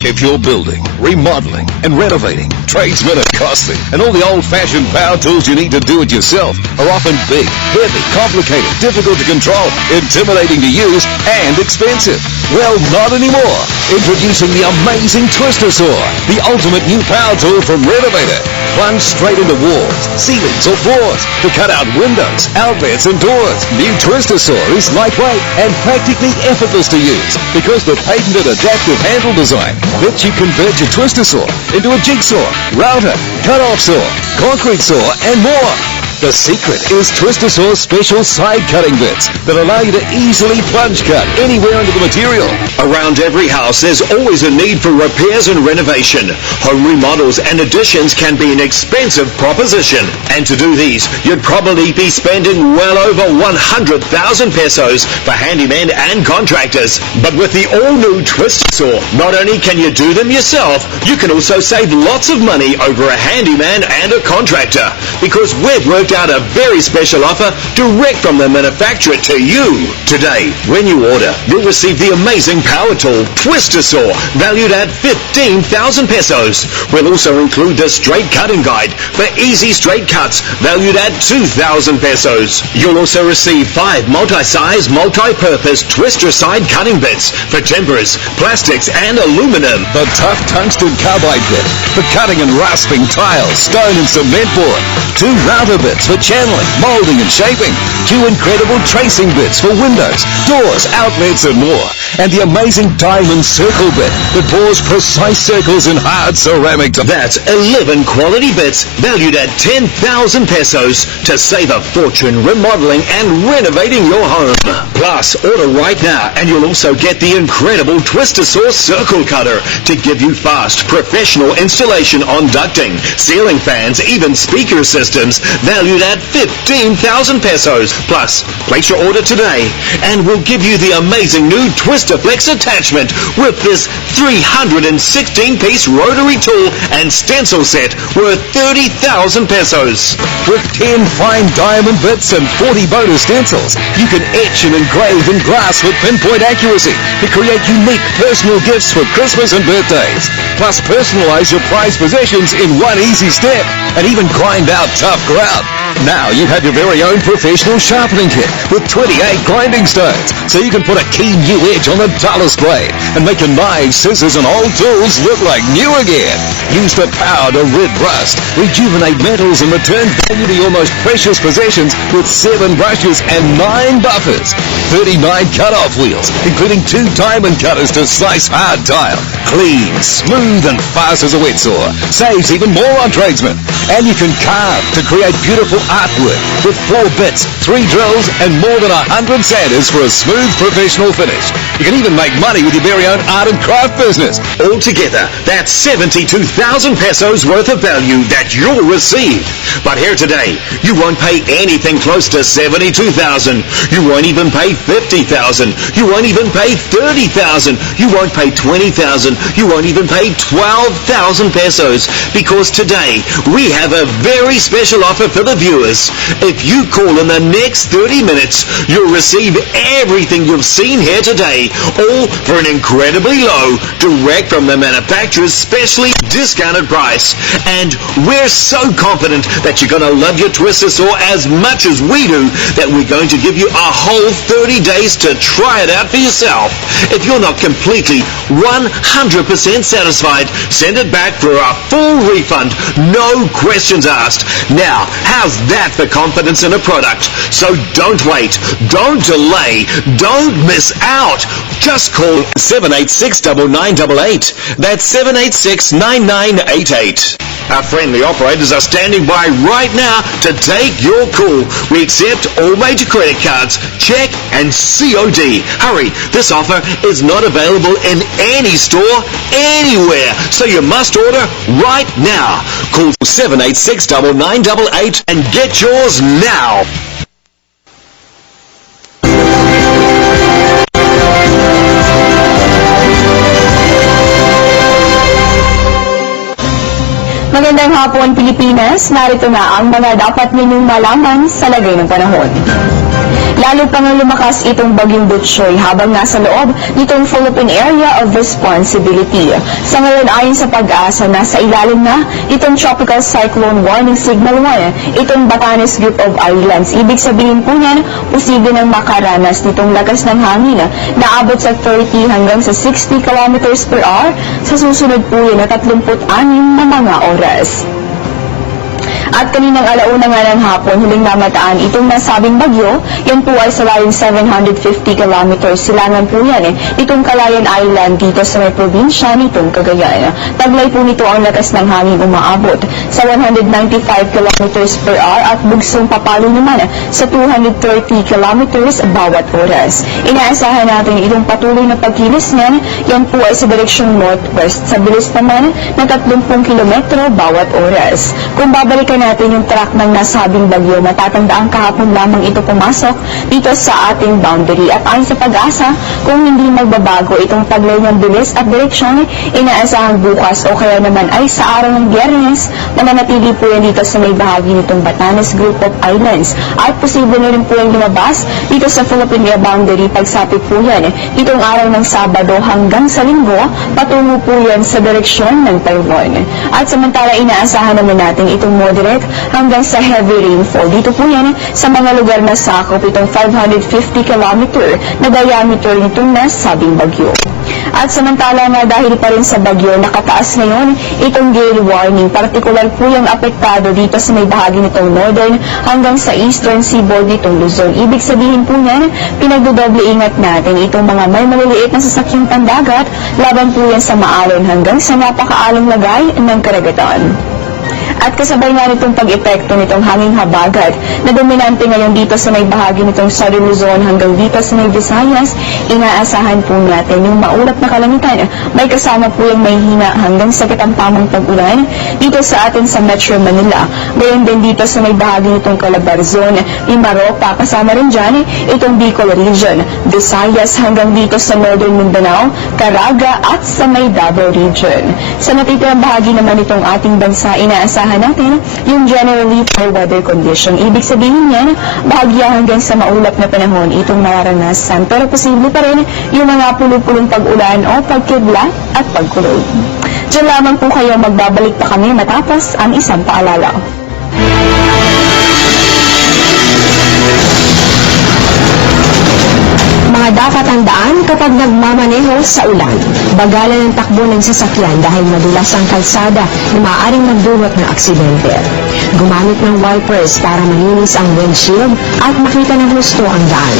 If you're building, remodeling, and renovating, tradesmen are costly, and all the old-fashioned power tools you need to do it yourself are often big, heavy, complicated, difficult to control, intimidating to use, and expensive. Well, not anymore. Introducing the amazing twister saw, the ultimate new power tool from Renovator. Plunge straight into walls, ceilings, or floors to cut out windows, outlets, and doors. New twister saw is lightweight and practically effortless to use because the patented adaptive handle design lets you convert your twister saw into a jigsaw, router, cut-off saw, concrete saw, and more. The secret is Twister Saw's special side cutting bits that allow you to easily plunge cut anywhere into the material. Around every house, there's always a need for repairs and renovation. Home remodels and additions can be an expensive proposition. And to do these, you'd probably be spending well over 100,000 pesos for handymen and contractors. But with the all-new Twister Saw, not only can you do them yourself, you can also save lots of money over a handyman and a contractor. Because we've worked out a very special offer direct from the manufacturer to you. Today, when you order, you'll receive the amazing power tool Twister Saw, valued at 15,000 pesos. We'll also include the straight cutting guide for easy straight cuts, valued at 2,000 pesos. You'll also receive 5 multi-size, multi-purpose twister side cutting bits for timbers, plastics, and aluminum. The tough tungsten carbide bit for cutting and rasping tiles, stone, and cement board. 2 router bits for channeling, molding, and shaping. 2 incredible tracing bits for windows, doors, outlets, and more. And the amazing diamond circle bit that bores precise circles in hard ceramic. That's 11 quality bits valued at 10,000 pesos to save a fortune remodeling and renovating your home. Plus, order right now and you'll also get the incredible Twister Saw circle cutter to give you fast, professional installation on ducting, ceiling fans, even speaker systems valued at 15,000 pesos. Plus, place your order today and we'll give you the amazing new Twister Flex attachment with this 316-piece rotary tool and stencil set worth 30,000 pesos. With 10 fine diamond bits and 40 bonus stencils, you can etch and engrave in glass with pinpoint accuracy to create unique personal gifts for Christmas and birthdays. Plus, personalize your prized possessions in one easy step and even grind out tough ground. Now you have your very own professional sharpening kit with 28 grinding stones, so you can put a keen new edge on the dullest blade and make your knives, scissors, and old tools look like new again. Use the power to rid rust, rejuvenate metals, and return value to your most precious possessions with 7 brushes and 9 buffers. 39 cut-off wheels, including 2 diamond cutters to slice hard tile. Clean, smooth, and fast as a wet saw. Saves even more on tradesmen. And you can carve to create beautiful artwork with 4 bits, 3 drills, and more than 100 sanders for a smooth professional finish. You can even make money with your very own art and craft business. Altogether, that's 72,000 pesos worth of value that you'll receive. But here today, you won't pay anything close to 72,000. You won't even pay 50,000. You won't even pay 30,000. You won't pay 20,000. You won't even pay 12,000 pesos. Because today, we have a very special offer for the viewers. If you call in the next 30 minutes, you'll receive everything you've seen here today, all for an incredibly low, direct from the manufacturer's specially discounted price. And we're so confident that you're going to love your Twister Saw as much as we do that we're going to give you a whole 30 days to try it out for yourself. If you're not completely 100% satisfied, send it back for a full refund, no questions asked. Now, how's that for confidence in a product? So don't wait, don't delay, don't miss out. Just call 786-9988. That's 786-9988. Our friendly operators are standing by right now to take your call. We accept all major credit cards, check and COD. Hurry, this offer is not available in any store, anywhere. So you must order right now. Call 786-9988 and get yours now. Magandang hapon, Pilipinas. Narito na ang mga dapat ninyong malaman sa lagay ng panahon. Lalo pang lumakas itong bagyong Butchoy habang nasa loob nitong Philippine Area of Responsibility. Sa ngayon, ayon sa Pag-asa, nasa ilalim na itong Tropical Cyclone Warning Signal 1, itong Batanes Group of Islands. Ibig sabihin po niyan, posible nang makaranas nitong lakas ng hangin na abot sa 30 hanggang sa 60 kilometers per hour sa susunod po yan na 36 na mga oras. At kaninang alauna nga ng hapon, huling namataan itong nasabing bagyo, yan po ay sa layong 750 kilometers. Silangan po yan itong Calayan Island dito sa may probinsya nitong Cagayan. Taglay po nito ang lakas ng hangin umaabot sa 195 kilometers per hour at bugsong papalo naman sa 230 kilometers bawat oras. Inaasahan natin itong patuloy na pagkilos niyan, yan po ay sa direksyong northwest sa bilis naman na 30 kilometro bawat oras. Kung babalikan natin yung track ng nasabing bagyo, matatandaan kahapon lamang ito pumasok dito sa ating boundary. At ayon sa Pag-asa, kung hindi magbabago itong taglay ng bilis at direksyon, inaasahan bukas o kaya naman ay sa araw ng Biyernes, mananatili po yan dito sa may bahagi nitong Batanes Group of Islands. At posible na rin po yan lumabas dito sa Philippine boundary pagsapit po yan itong araw ng Sabado hanggang sa Linggo, patungo po yan sa direksyon ng Taiwan. At samantala, inaasahan naman natin itong moderate hanggang sa heavy rainfall. Dito po yan sa mga lugar na sakop itong 550 kilometer na diameter nitong nasabing bagyo. At samantala nga dahil pa rin sa bagyo, nakataas ngayon itong gale warning. Partikular po yung apektado dito sa may bahagi nitong northern hanggang sa eastern seaboard nitong Luzon. Ibig sabihin po yan, pinagdodoble ingat natin itong mga may maliliit na sasakyang pandagat laban po yan sa maalon hanggang sa napakaalong lagay ng karagatan. At kasabay nga nitong pag-epekto nitong hanging habagat na dominante ngayon dito sa may bahagi nitong Southern Luzon hanggang dito sa may Visayas, inaasahan po natin yung maulap na kalangitan. May kasama po yung may hina hanggang sa katampamang pag-ulan dito sa atin sa Metro Manila. Gayon din dito sa may bahagi nitong Calabarzon, Mimaropa, kasama rin dyan itong Bicol Region, Visayas hanggang dito sa Northern Mindanao, Caraga at sa may Davao Region. Sa natitirang bahagi naman itong ating bansa, inaasahan natin yung generally poor weather condition. Ibig sabihin yan, bahagya hanggang sa maulap na panahon itong mararanasan. Pero posible pa rin yung mga pulupulong pag-ulan o pagkidlat at pagkulog. Diyan lamang po kayo, magbabalik pa kami matapos ang isang paalala. Mga dapat tandaan kapag nagmamaneho sa ulan. Bagalan ang takbo ng sasakyan dahil madulas ang kalsada na maaaring magdulot ng aksidente. Gumamit ng wipers para malinis ang windshield at makita ng husto ang daan.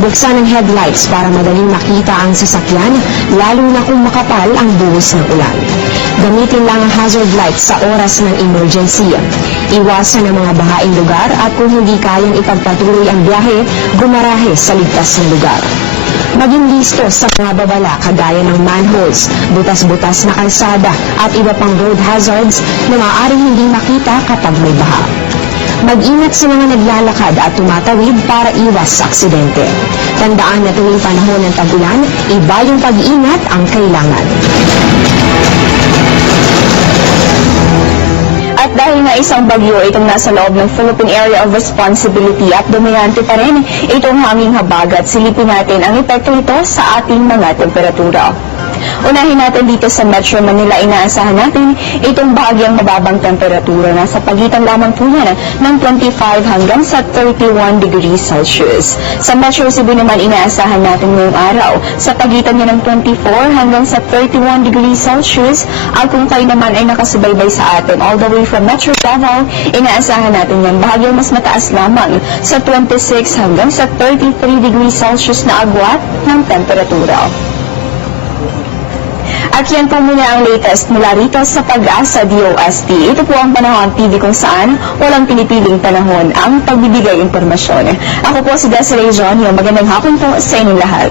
Buksan ang headlights para madaling makita ang sasakyan, lalo na kung makapal ang buhos ng ulan. Gamitin lang ang hazard lights sa oras ng emergency. Iwasan ang mga bahaing lugar at kung hindi kayang ipagpatuloy ang biyahe, gumarahe sa ligtas na lugar. Maging listo sa mga babala kagaya ng manholes, butas-butas na kalsada at iba pang road hazards na maaaring hindi makita kapag may baha. Mag-ingat sa mga naglalakad at tumatawid para iwas sa aksidente. Tandaan na tuwing panahon ng tag-ulan, iba yung pag-iingat ang kailangan. At dahil nga isang bagyo itong nasa loob ng Philippine Area of Responsibility at dominante pa rin itong hanging habagat, silipin natin ang epekto nito sa ating mga temperatura. Unahin natin dito sa Metro Manila, inaasahan natin itong bahagyang mababang temperatura. Nasa pagitan lamang po yan ng 25 hanggang sa 31 degrees Celsius. Sa Metro Cebu naman, inaasahan natin ngayong araw sa pagitan niya ng 24 hanggang sa 31 degrees Celsius. At kung kayo naman ay nakasubaybay sa atin all the way from Metro Davao, inaasahan natin yan bahagyang mas mataas lamang sa 26 hanggang sa 33 degrees Celsius na agwat ng temperatura. At yan po muna ang latest mula rito sa Pag-asa DOST. Ito po ang Panahon TV kung saan walang pinipiling panahon ang pagbibigay impormasyon. Ako po si Desiree Jonio. Magandang hapon po sa inyong lahat.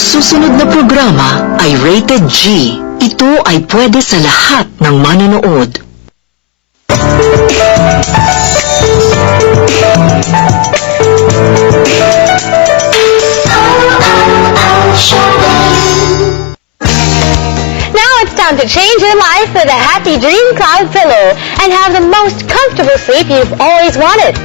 Susunod na programa ay Rated G. Ito ay pwede sa lahat ng manonood. Now it's time to change your life with a Happy Dream Cloud Pillow and have the most comfortable sleep you've always wanted.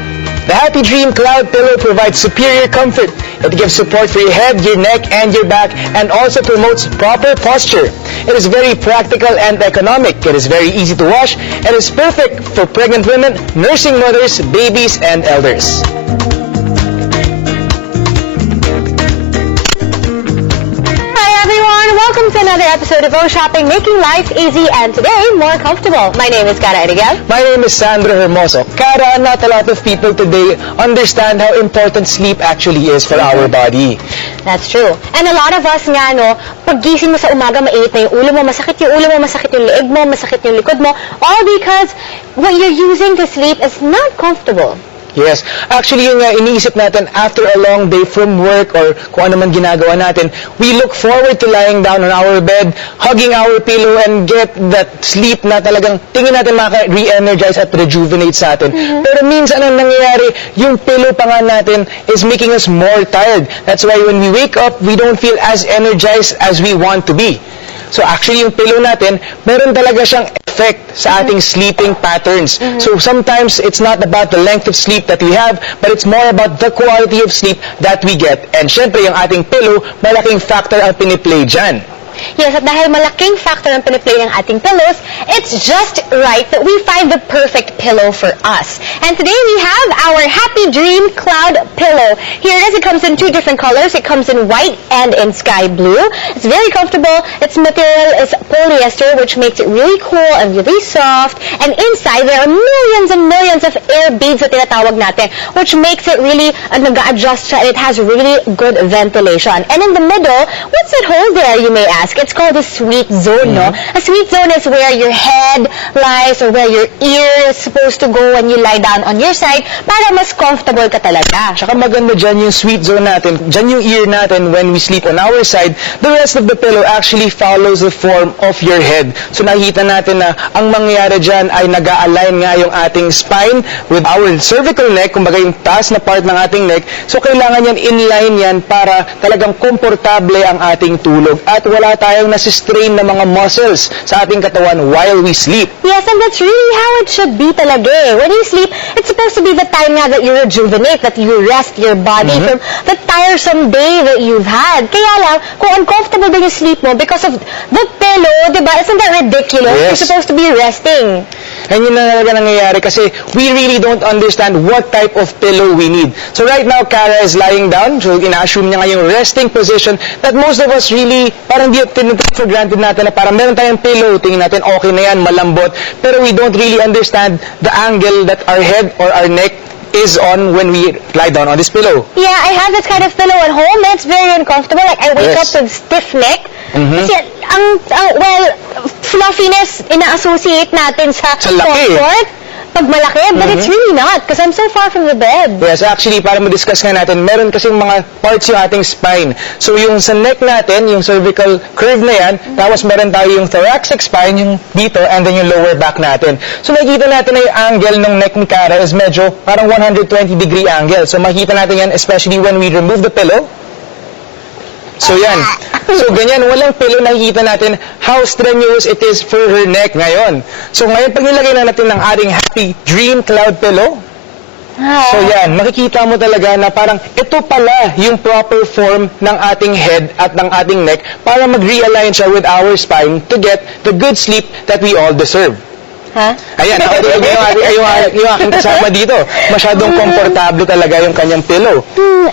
The Happy Dream Cloud Pillow provides superior comfort. It gives support for your head, your neck, and your back, and also promotes proper posture. It is very practical and economic. It is very easy to wash, and is perfect for pregnant women, nursing mothers, babies, and elders. Welcome to another episode of O Shopping, making life easy and today more comfortable. My name is Cara Edigal. My name is Sandro Hermoso. Cara, not a lot of people today understand how important sleep actually is for our body. That's true. And a lot of us nga, no, paggising mo sa umaga, mainit na yung ulo mo, masakit yung ulo mo, masakit yung leeg mo, masakit yung likod mo, all because what you're using to sleep is not comfortable. Yes. Actually, yung iniisip natin after a long day from work or kung ano man ginagawa natin, we look forward to lying down on our bed, hugging our pillow, and get that sleep na talagang tingin natin maka-re-energize at rejuvenate sa atin. Pero minsan ang nangyayari, yung pillow pa nga natin is making us more tired. That's why when we wake up, we don't feel as energized as we want to be. So actually, yung pillow natin, meron talaga siyang effect sa ating sleeping patterns. So sometimes, it's not about the length of sleep that we have, but it's more about the quality of sleep that we get. And syempre, yung ating pillow, malaking factor ang piniplay dyan. Yes, at dahil malaking factor ang piniplay ng ating pillows, it's just right that we find the perfect pillow for us. And today we have our Happy Dream Cloud Pillow. Here it is. It comes in 2 different colors. It comes in white and in sky blue. It's very comfortable. Its material is polyester, which makes it really cool and really soft. And inside, there are millions and millions of air beads na tinatawag natin, which makes it really nag-adjust siya, and it has really good ventilation. And in the middle, what's that hole there, you may ask? It's called a sweet zone, no? A sweet zone is where your head lies or where your ear is supposed to go when you lie down on your side para mas comfortable ka talaga. Tsaka maganda dyan yung sweet zone natin, dyan yung ear natin when we sleep on our side. The rest of the pillow actually follows the form of your head. So nakita natin na ang mangyayari dyan ay nag-a-align nga yung ating spine with our cervical neck, kumbaga yung taas na part ng ating neck. So kailangan yan inline yan para talagang komportable ang ating tulog at wala tayong nasistrain na mga muscles sa ating katawan while we sleep. Yes, and that's really how it should be talaga eh. When you sleep, it's supposed to be the time nga that you rejuvenate, that you rest your body from the tiresome day that you've had. Kaya lang, kung uncomfortable din yung sleep mo because of the pillow, diba? Isn't that ridiculous? Yes. You're supposed to be resting. And yun na talaga nangyayari kasi we really don't understand what type of pillow we need. So right now, Cara is lying down. So ina-assume niya nga yung resting position that most of us really parang di tinatake for granted natin na parang meron tayong pillow. Tingin natin okay na yan, malambot. Pero we don't really understand the angle that our head or our neck is on when we lie down on this pillow. Yeah, I have this kind of pillow at home. It's very uncomfortable. Like, I wake up with stiff neck. Kasi, fluffiness, ina-associate natin sa comfort. Pag malaki, but it's really not because I'm so far from the bed. Yes, actually, para ma-discuss nga natin, meron kasing mga parts yung ating spine. So yung sa neck natin, yung cervical curve na yan, tapos meron tayo yung thoracic spine, yung dito, and then yung lower back natin. So nakikita natin na yung angle ng neck ni Cara is medyo parang 120-degree angle. So makikita natin yan, especially when we remove the pillow. So yan. So ganyan, walang pillow, nakikita natin how strenuous it is for her neck ngayon. So ngayon, pag nilagay na natin ng ating Happy Dream Cloud Pillow, so yan, makikita mo talaga na parang ito pala yung proper form ng ating head at ng ating neck para mag-realign siya with our spine to get the good sleep that we all deserve. Ayan, nakatulog yung aking kasama dito. Masyadong komportable talaga yung kanyang pillow.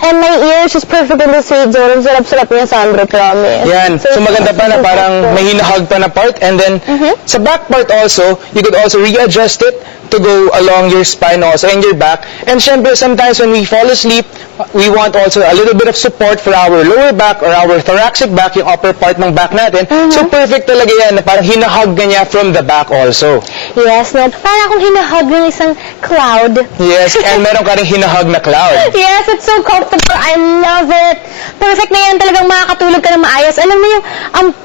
And my ears is perfect in the sweet zone. Ang sarap-sarap niya, Sandra, promise. Yan. So maganda pa na parang may hinahug pa na part. And then, sa back part also, you could also readjust it to go along your spine also and your back. And syempre, sometimes when we fall asleep, we want also a little bit of support for our lower back or our thoracic back, yung upper part ng back natin. So perfect talaga yan na parang hinahug niya from the back also. Yes, no? Parang akong hinahug ng isang cloud. Yes, and meron ka rin hinahug na cloud. Yes, it's so comfortable. I love it. Perfect na yan, talagang makakatulog ka na maayos. Alam mo yung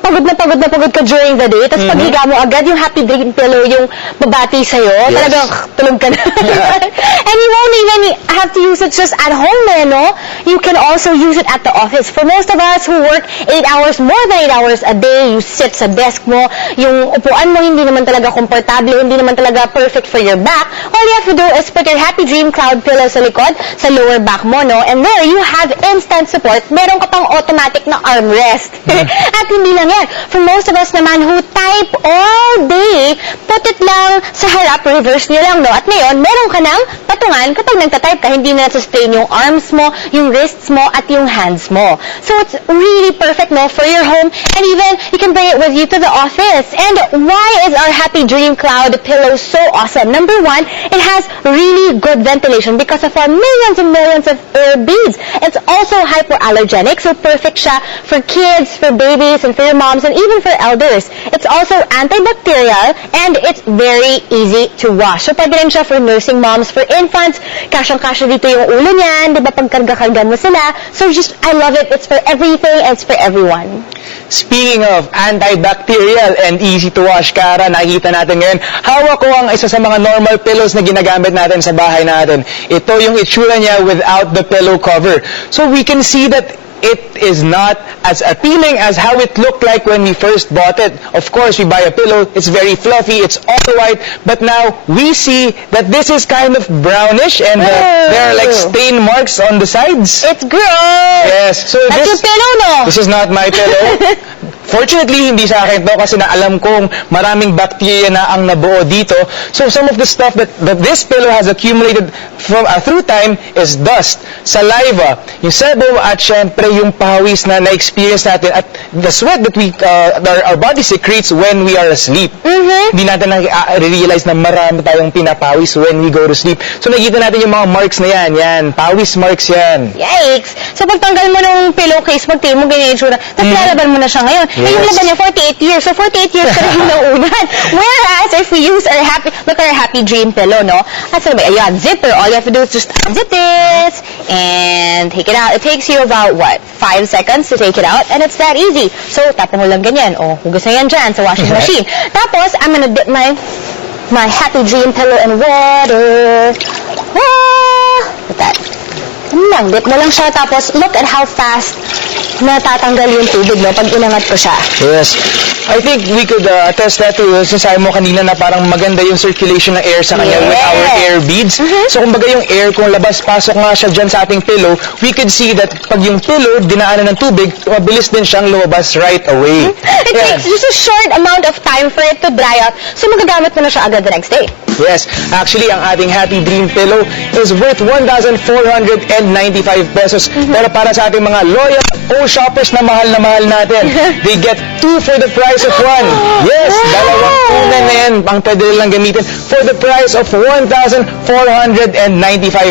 pagod na pagod ka during the day, tapos paghiga mo agad, yung Happy Dream Pillow yung babati sa'yo. Talagang tulog ka na. And you won't even have to use it just at home, no? You can also use it at the office. For most of us who work 8 hours, more than 8 hours a day, you sit sa desk mo, yung upuan mo hindi naman talaga komportable, hindi naman talaga perfect for your back, all you have to do is put your Happy Dream Cloud Pillow sa likod, sa lower back mo, no? And there, you have instant support. Meron ka pang automatic na armrest. At hindi lang yan. For most of us naman who type all day, put it lang sa harap, reverse nyo lang, no? At ngayon, meron ka ng patungan kapag nagtatype ka, hindi na sustain yung arms mo, yung wrists mo, at yung hands mo. So it's really perfect, no, for your home, and even you can bring it with you to the office. And why is our Happy Dream Cloud Pillow so awesome? Number one, it has really good ventilation because of our millions and millions of air beads. It's also hypoallergenic, so perfect siya for kids, for babies, and for your moms, and even for elders. It's also antibacterial, and it's very easy to wash. So pwede rin siya for nursing moms, for infants, kasyang-kasya dito yung ulo niyan, di ba, pagkarga-karga mo sila. So just, I love it. It's for everything, and it's for everyone. Speaking of antibacterial and easy to wash, Cara, nakikita natin ngayon, hawak ko ang isa sa mga normal pillows na ginagamit natin sa bahay natin. Ito yung itsura niya without the pillow cover. So we can see that it is not as appealing as how it looked like when we first bought it. Of course, we buy a pillow, it's very fluffy, it's all white, but now we see that this is kind of brownish and there are like stain marks on the sides. It's gross! Yes. So that's your pillow, no? This is not my pillow. Fortunately, hindi sa akin to kasi na alam kong maraming bacteria na ang nabuo dito. So some of the stuff that this pillow has accumulated through time is dust, saliva, yung sebum, at syempre yung pawis na na-experience natin at the sweat that our body secretes when we are asleep. Hindi natin na-realize na marami tayong pinapawis when we go to sleep. So nakikita natin yung mga marks na yan, pawis marks yan. Yikes! So pagtanggal mo ng pillowcase, magtingin mo ganyan yung tsura, tapos lalaban mo na siya ngayon. Yes. Yung laban niya, 48 years. So 48 years ka rin naunan. Whereas, if we use our happy dream pillow, no? At sabi, ayan, zipper. All you have to do is just unzip this and take it out. It takes you about, 5 seconds to take it out, and it's that easy. So, tapon mo lang ganyan. O, hugas na yan dyan sa washing machine. Tapos, I'm gonna dip my happy dream pillow in water. Look at that. Dip mo lang siya, tapos look at how fast natatanggal yung tubig, no, pag inangat ko siya. Yes. I think we could attest that to sinasabi mo kanina na parang maganda yung circulation ng air sa kanya with our air beads. So kumbaga yung air, kung labas-pasok nga siya dyan sa ating pillow, we could see that pag yung pillow dinaanan ng tubig, mabilis din siyang lumabas right away. It takes just a short amount of time for it to dry up, so magagamit mo na siya agad the next day. Yes. Actually, ang ating Happy Dream Pillow is worth 1,495 pesos. Pero para sa ating mga loyal shoppers na mahal natin, they get 2 for the price of 1. Yes, dalawang unan na yan, pang pwede nilang gamitin for the price of 1,495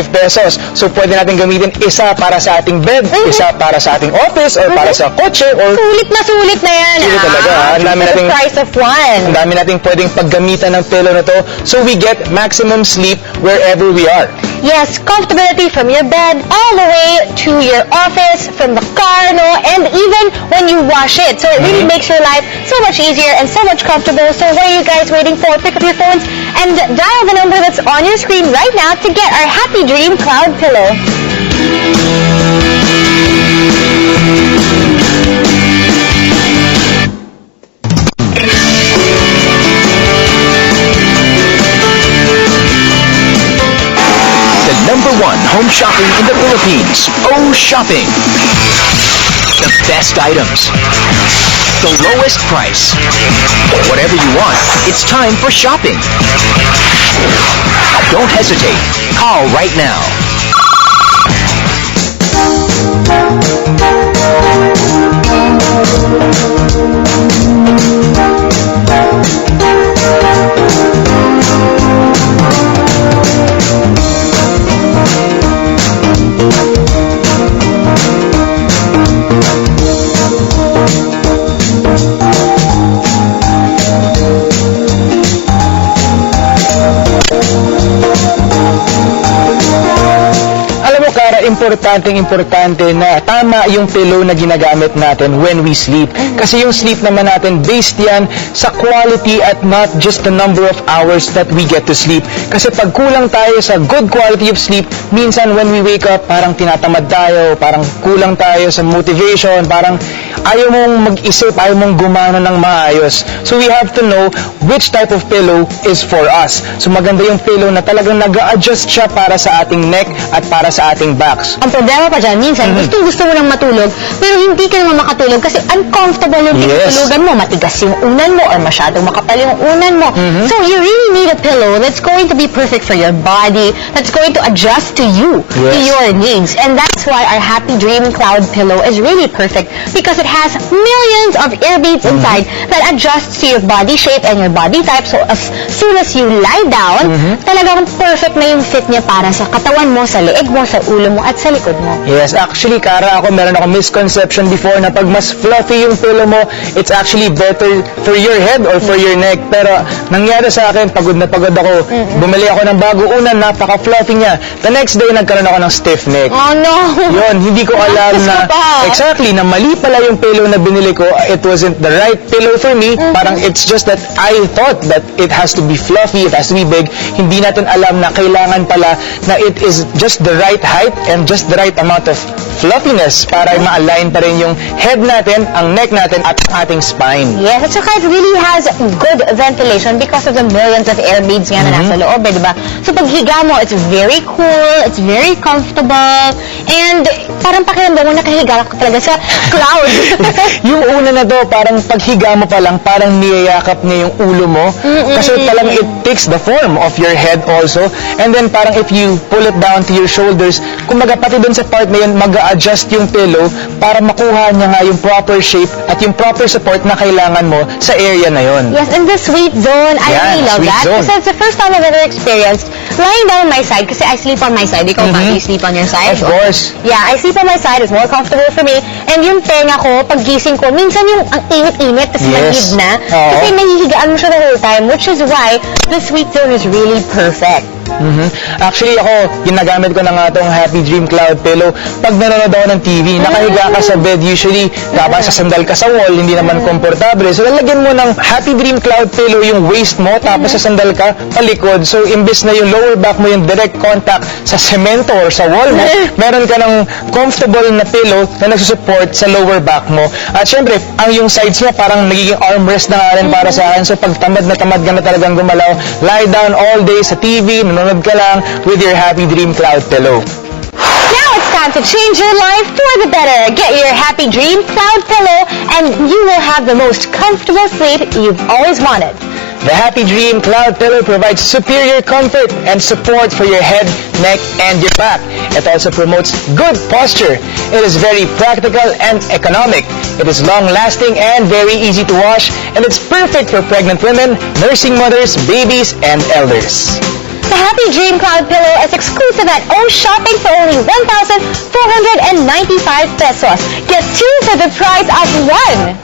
pesos. So pwede natin gamitin isa para sa ating bed, isa para sa ating office, or para sa kotse, or... Sulit na yan. Sulit talaga. Ang dami for nating, the price of 1. Ang dami nating pwedeng paggamitan ng pillow na to, so we get maximum sleep wherever we are. Yes, comfortability from your bed all the way to your office, from the car, no, and even when you wash it. So it really makes your life so much easier and so much comfortable. So what are you guys waiting for? Pick up your phones and dial the number that's on your screen right now to get our Happy Dream Cloud Pillow. Number 1 home shopping in the Philippines. Shopping. The best items. The lowest price. Whatever you want, it's time for shopping. Don't hesitate. Call right now. Importante na tama yung pillow na ginagamit natin when we sleep. Kasi yung sleep naman natin, based yan sa quality at not just the number of hours that we get to sleep. Kasi pag kulang tayo sa good quality of sleep, minsan when we wake up, parang tinatamad tayo, parang kulang tayo sa motivation, parang ayaw mong mag-isip, ayaw mong gumana ng maayos. So we have to know which type of pillow is for us. So maganda yung pillow na talagang nag-a-adjust siya para sa ating neck at para sa ating backs. Ang problema pa dyan, minsan, gusto mo nang matulog, pero hindi ka naman makatulog kasi uncomfortable yung tinutulugan mo. Matigas yung unan mo or masyadong makapal yung unan mo. So you really need a pillow that's going to be perfect for your body, that's going to adjust to you, to your needs. And that's why our Happy Dream Cloud Pillow is really perfect because it has millions of air beads inside that adjusts to your body shape and your body type. So as soon as you lie down, talagang perfect na yung fit niya para sa katawan mo, sa leeg mo, sa ulo mo, at sa likod mo. Yes, actually, Kara, meron ako misconception before na pag mas fluffy yung pillow mo, it's actually better for your head or for your neck. Pero nangyari sa akin, pagod na pagod ako. Bumili ako ng bago unan, napaka-fluffy niya. The next day, nagkaroon ako ng stiff neck. Oh no! Yun, hindi ko alam na, exactly, na mali pala yung pillow na binili ko. It wasn't the right pillow for me. Parang it's just that I thought that it has to be fluffy, it has to be big. Hindi natin alam na kailangan pala na it is just the right height and just the right amount of fluffiness para ma-align pa rin yung head natin, ang neck natin, at ating spine. Yes, at saka it really has good ventilation because of the millions of air beads nga na nasa loob, diba? So pag higa mo, it's very cool, it's very comfortable, and parang pakiramdam mo nakahiga ka talaga sa clouds. Yung una na to, parang paghiga mo pa lang, parang niyayakap niya yung ulo mo. Kasi palang it takes the form of your head also. And then parang if you pull it down to your shoulders, kumbaga pati dun sa part na yun, mag-a-adjust yung pillow para makuha niya nga yung proper shape at yung proper support na kailangan mo sa area na yun. Yes, in the sweet zone, I really love that. Because it's the first time I've ever experienced lying down on my side, kasi I sleep on my side. Ikaw ba, you sleep on your side? Of course. Yeah, I sleep on my side. It's more comfortable for me. And yung tenga ko, pag gising ko, minsan yung ang init-init, tapos manhid na. Kasi nahihigaan mo siya the whole time, which is why the sweet zone is really perfect. Actually, ako, ginagamit ko na nga itong Happy Dream Cloud Pillow. Pag nanonood ako ng TV, nakahiga ka sa bed, usually, dapat sasandal ka sa wall, hindi naman komportable. So, lalagyan mo ng Happy Dream Cloud Pillow yung waist mo, tapos sasandal ka palikod. So, imbis na yung lower back mo yung direct contact sa semento or sa wall mo, meron ka ng comfortable na pillow na nagsusupport sa lower back mo. At syempre, ang yung sides niya parang nagiging armrest na nga rin para sa akin. So, pag tamad ka na talagang gumalaw, lie down all day sa TV, nanonood ka lang with your Happy Dream Cloud Pillow. Now it's time to change your life for the better. Get your Happy Dream Cloud Pillow and you will have the most comfortable sleep you've always wanted. The Happy Dream Cloud Pillow provides superior comfort and support for your head, neck, and your back. It also promotes good posture. It is very practical and economic. It is long-lasting and very easy to wash, and it's perfect for pregnant women, nursing mothers, babies, and elders. The Happy Dream Cloud Pillow is exclusive at O Shopping for only 1,495 pesos. Get two for the price of one.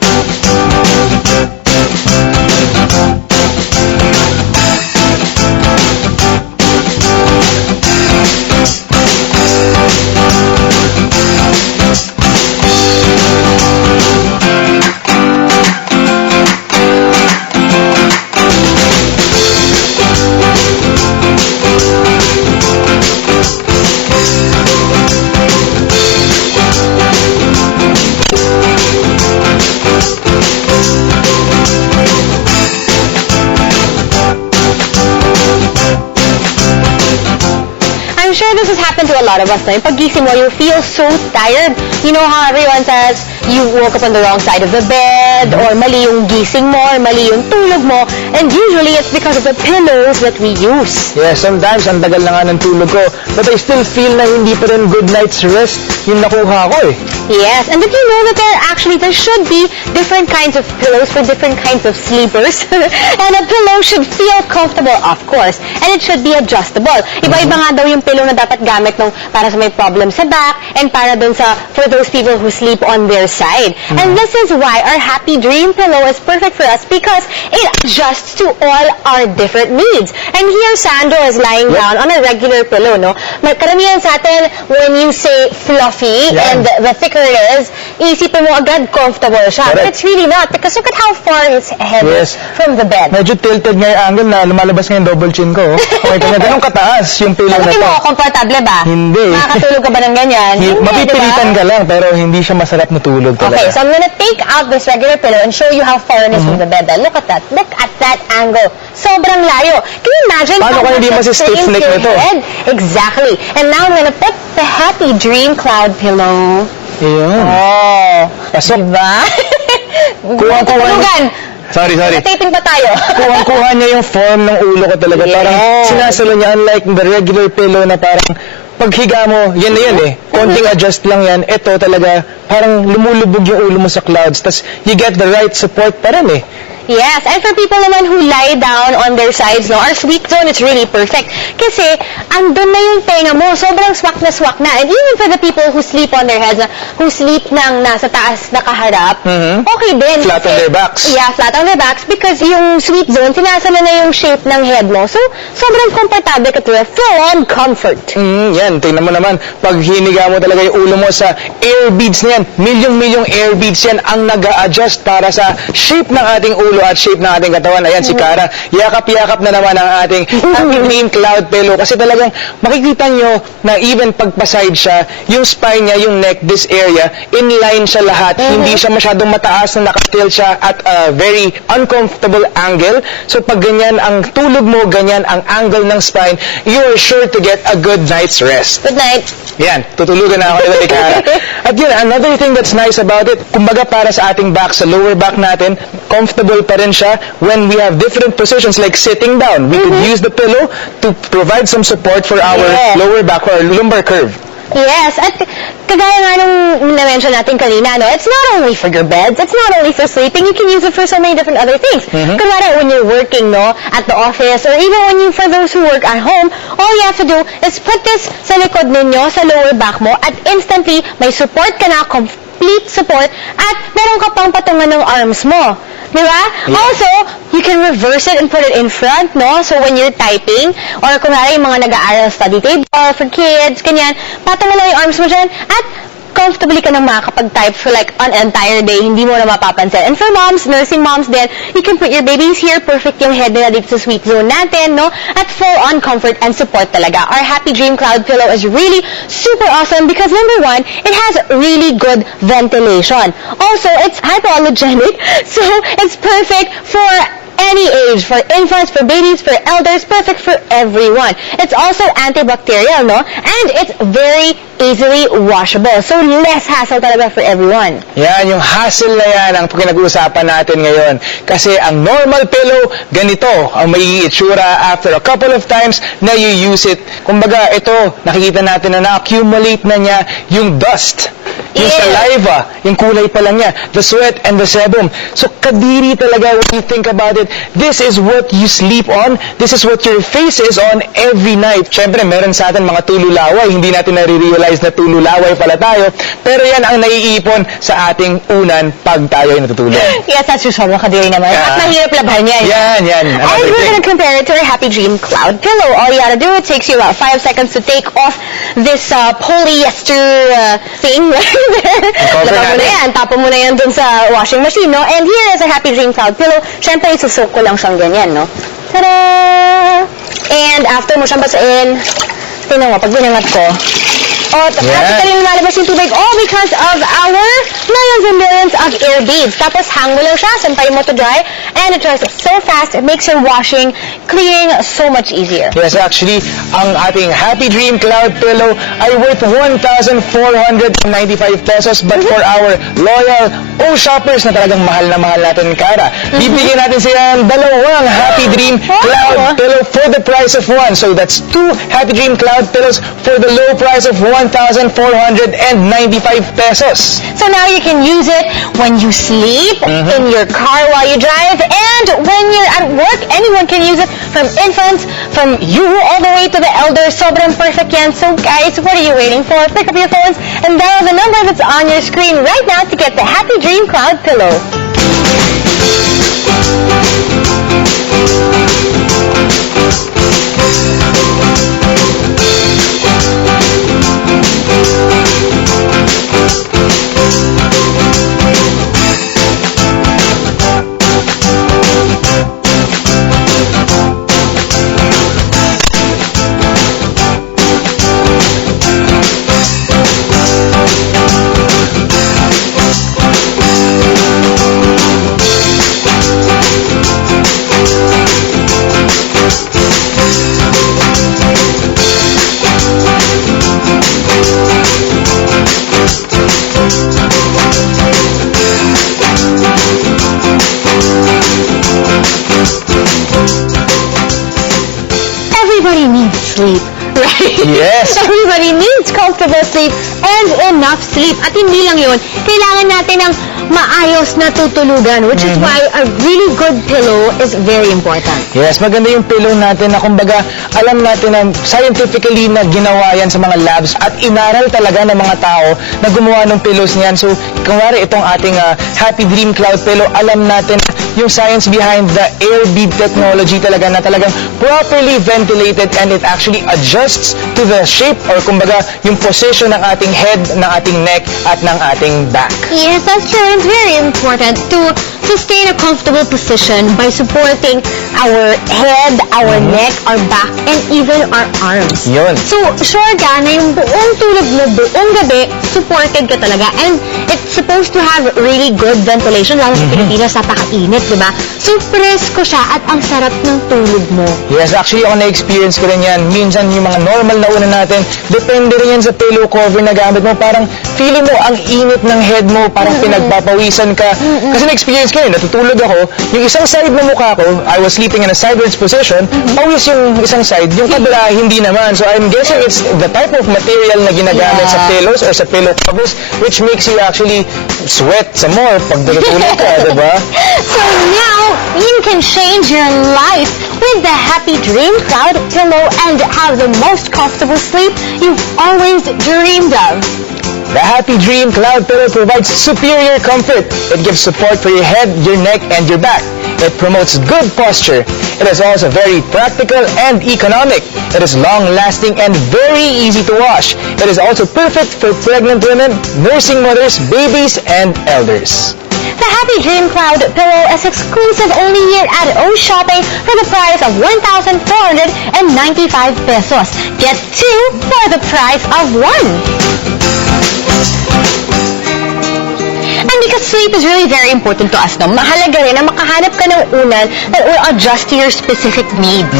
I'm sure this has happened to a lot of us. No? Yung paggising mo, you feel so tired. You know how everyone says you woke up on the wrong side of the bed, or mali yung gising mo, or mali yung tulog mo. And usually, it's because of the pillows that we use. Yeah, sometimes, ang tagal na nga ng tulog ko. But I still feel na hindi pa rin good night's rest yung nakuha ko eh. Yes, and did you know that there should be different kinds of pillows for different kinds of sleepers? And a pillow should feel comfortable, of course. And it should be adjustable. Iba-iba nga daw yung pillow na dapat gamit nung para sa may problem sa back, and para dun sa, for those people who sleep on their side. And this is why our Happy Dream Pillow is perfect for us, because it adjusts to all our different needs. And here, Sandro is lying down on a regular pillow, no? Karamihan sa atin, when you say fluffy, and the thicker it is, isipin mo agad comfortable siya. But it's really not, because look at how far his head is from the bed. Medyo tilted nga yung angle na lumalabas nga yung double chin ko. Okay, kaya ganun kataas yung pillow na to. mo, komportable ba? Hindi. Makakatulog ka ba ng ganyan? Hindi, mapipilitan ka lang, pero hindi siya masarap na tulog talaga. Okay, so I'm gonna take out this regular pillow and show you how far it is from the bed. Look at that. Look at that angle. Sobrang layo. Can you imagine paano how kung hindi much it masi-stiff strains neck your nito? head? Exactly. And now I'm gonna put the Happy Dream Cloud Pillow. Ayun. Oh. Pasok. Diba? Kuha. Sorry. Taping pa tayo. Kuha niya yung form ng ulo ko talaga. Yes. Parang sinasalo niya, unlike the regular pillow na parang paghiga mo, yan na yan eh. Konting adjust lang yan. Ito talaga, parang lumulubog yung ulo mo sa clouds. Tapos you get the right support pa rin eh. Yes, and for people naman who lie down on their sides, no, our sweet zone is really perfect. Kasi, andun na yung tenga mo, sobrang swak na. And even for the people who sleep on their heads, who sleep nang nasa taas nakaharap, okay din. Flat on their backs. Yeah, flat on their backs, because yung sweet zone, sinasama na yung shape ng head mo. So, sobrang komportable ka to, full-on comfort. Yan, tingnan mo naman, pag hiniga mo talaga yung ulo mo sa air beads na yan, milyong air beads yan ang nag-a-adjust para sa shape ng ating ulo ulo at shape ng ating katawan. Ayan, si Cara. Yakap-yakap na naman ang ating Happy Dream Cloud Pillow. Kasi talagang makikita nyo na even pagpaside siya, yung spine niya, yung neck, this area, inline siya lahat. Hindi siya masyadong mataas na nakatilt siya at a very uncomfortable angle. So pag ganyan ang tulog mo, ganyan ang angle ng spine, you are sure to get a good night's rest. Good night. Yan, tutulugan na ako ni Cara. At yun, another thing that's nice about it, kumbaga para sa ating back, sa lower back natin, comfortable pa rin siya when we have different positions like sitting down. We could use the pillow to provide some support for our lower back, or our lumbar curve. Yes, at kagaya nga nung na-mention natin kanina, no, it's not only for your beds, it's not only for sleeping, you can use it for so many different other things. Kunwari, when you're working, no, at the office, or even when for those who work at home, all you have to do is put this sa likod ninyo, sa lower back mo, at instantly, may support ka na, complete support, at meron ka pang patungan ng arms mo. Diba? Also, you can reverse it and put it in front, no? So when you're typing, or kunwari yung mga nag-aaral study table for kids, ganyan, patungan lang yung arms mo dyan, at comfortably ka nang makakapag-type for like an entire day, hindi mo na mapapansin. And for moms, nursing moms din, you can put your babies here, perfect yung head nila dito sa sweet zone natin, no? At full-on comfort and support talaga. Our Happy Dream Cloud Pillow is really super awesome because number one, it has really good ventilation. Also, it's hypoallergenic, so it's perfect for any age, for infants, for babies, for elders, perfect for everyone. It's also antibacterial, no? And it's very easily washable. So less hassle talaga for everyone. Yan, yung hassle na yan ang pinag-uusapan natin ngayon. Kasi ang normal pillow, ganito ang magiging itsura after a couple of times na you use it. Kumbaga, ito, nakikita natin na na-accumulate na niya yung dust, yung saliva, yung kulay pa lang niya, the sweat and the sebum. So kadiri talaga when you think about it. This is what you sleep on. This is what your face is on every night. Siyempre, meron sa atin mga tululaway. Hindi natin nare-realize na tululaway pala tayo. Pero yan ang naiipon sa ating unan pag tayo ay natutulog. Yes, that's just sobrang kadiri naman. At mahirap laban yan. Yan. And we're going to compare it to our Happy Dream Cloud Pillow. All you gotta do, it takes you about 5 seconds to take off this polyester thing right there. Laban mo na yan. Tapon mo na yan dun sa washing machine, no? And here is our Happy Dream Cloud Pillow. Siyempre, isusok ko lang siyang ganyan, no? Tada! And after mo siyang basain, tingnan mo, pag binangat ko, practically lumalabas yung tubig, all because of our millions and millions of air beads. Tapos hang mo lang siya, sampay mo to dry, and it dries up so fast, it makes your washing, cleaning so much easier. Yes, actually, ang ating Happy Dream Cloud Pillow ay worth 1,495 pesos, but for our loyal shoppers na talagang mahal na mahal natin, Cara, bibigyan natin sila ng dalawang Happy Dream Cloud Pillow for the price of one. So that's 2 Happy Dream Cloud Pillows for the low price of 1,495 pesos. So now you can use it when you sleep, in your car while you drive, and when you're at work. Anyone can use it, from infants, from you all the way to the elders. Sobrang perfect yan. So guys, what are you waiting for? Pick up your phones and dial the number that's on your screen right now to get the Happy Dream Cloud Pillow. Everybody needs sleep, right? Yes. Everybody needs comfortable sleep and enough sleep. At hindi lang yun, kailangan natin ng maayos na tutulugan, which is why a really good pillow is very important. Yes, maganda yung pillow natin na kumbaga alam natin na scientifically na ginawa yan sa mga labs at inaral talaga ng mga tao na gumawa ng pillows niyan. So, kunwari itong ating Happy Dream Cloud Pillow, alam natin yung science behind the air bead technology talaga na talagang properly ventilated and it actually adjusts to the shape or kumbaga yung position ng ating head, ng ating neck at ng ating back. Yes, that's true. It's very important to to stay in a comfortable position by supporting our head, our neck, our back, and even our arms. Yun. So, sure ka na yung buong tulog mo, buong gabi, supported ka talaga. And it's supposed to have really good ventilation, lalo sa Pilipinas, napakainit, di ba? So, presko siya at ang sarap ng tulog mo. Yes, actually ako na-experience ko rin yan. Minsan yung mga normal na una natin, depende rin yan sa pillow cover na gamit mo. Parang feeling mo ang init ng head mo, parang pinagpapawisan ka. Kasi na-experience ko yun, natutulog ako, yung isang side ng mukha ko, I was sleeping in a sideways position, pawis yung isang side, yung kabila hindi naman. So I'm guessing it's the type of material na ginagamit sa pillows or sa pillow covers which makes you actually sweat some more pag natutulog ka, diba? So now, you can change your life with the Happy Dream Cloud pillow and have the most comfortable sleep you've always dreamed of. The Happy Dream Cloud Pillow provides superior comfort. It gives support for your head, your neck, and your back. It promotes good posture. It is also very practical and economic. It is long-lasting and very easy to wash. It is also perfect for pregnant women, nursing mothers, babies, and elders. The Happy Dream Cloud pillow is exclusive only here at O Shopping for the price of 1,495 pesos. Get two for the price of one. And because sleep is really very important to us, no? Mahalaga rin na makahanap ka ng unan that will adjust to your specific needs.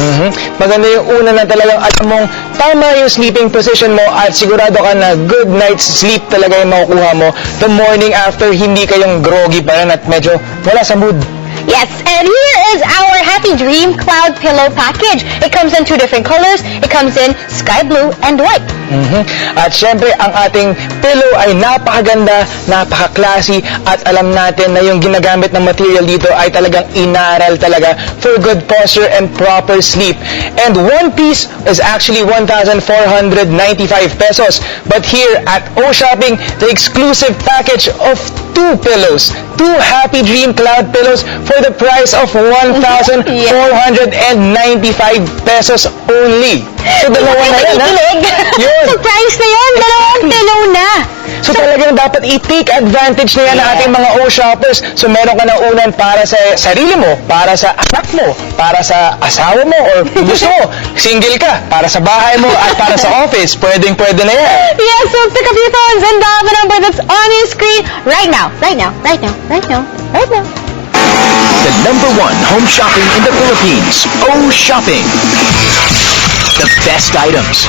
Maganda yung unan na talagang alam mong tama yung sleeping position mo at sigurado ka na good night's sleep talaga yung makukuha mo. The morning after, hindi kayong groggy pa rin at medyo wala sa mood. Yes, and here is our Happy Dream Cloud Pillow package. It comes in two different colors. It comes in sky blue and white. At syempre, ang ating pillow ay napakaganda, napaka-classy, at alam natin na yung ginagamit ng material dito ay talagang inaral talaga for good posture and proper sleep. And one piece is actually 1,495 pesos. But here at O Shopping, the exclusive package of two pillows, two Happy Dream Cloud pillows for the price of 1,495 pesos only. So, dalawa na yan, ha? Yun. Surprise na yun! Dalawang pillow na! So talagang dapat i-take advantage na yan ng ating mga O-shoppers. So meron ka ng unan para sa sarili mo, para sa anak mo, para sa asawa mo, or gusto mo, single ka, para sa bahay mo, at para sa office. Pwedeng-pwede na yan. Yes, so pick up your phones and dial the number that's on your screen right now. Right now. Right now. Right now. Right now. The number one home shopping in the Philippines, O Shopping. The best items.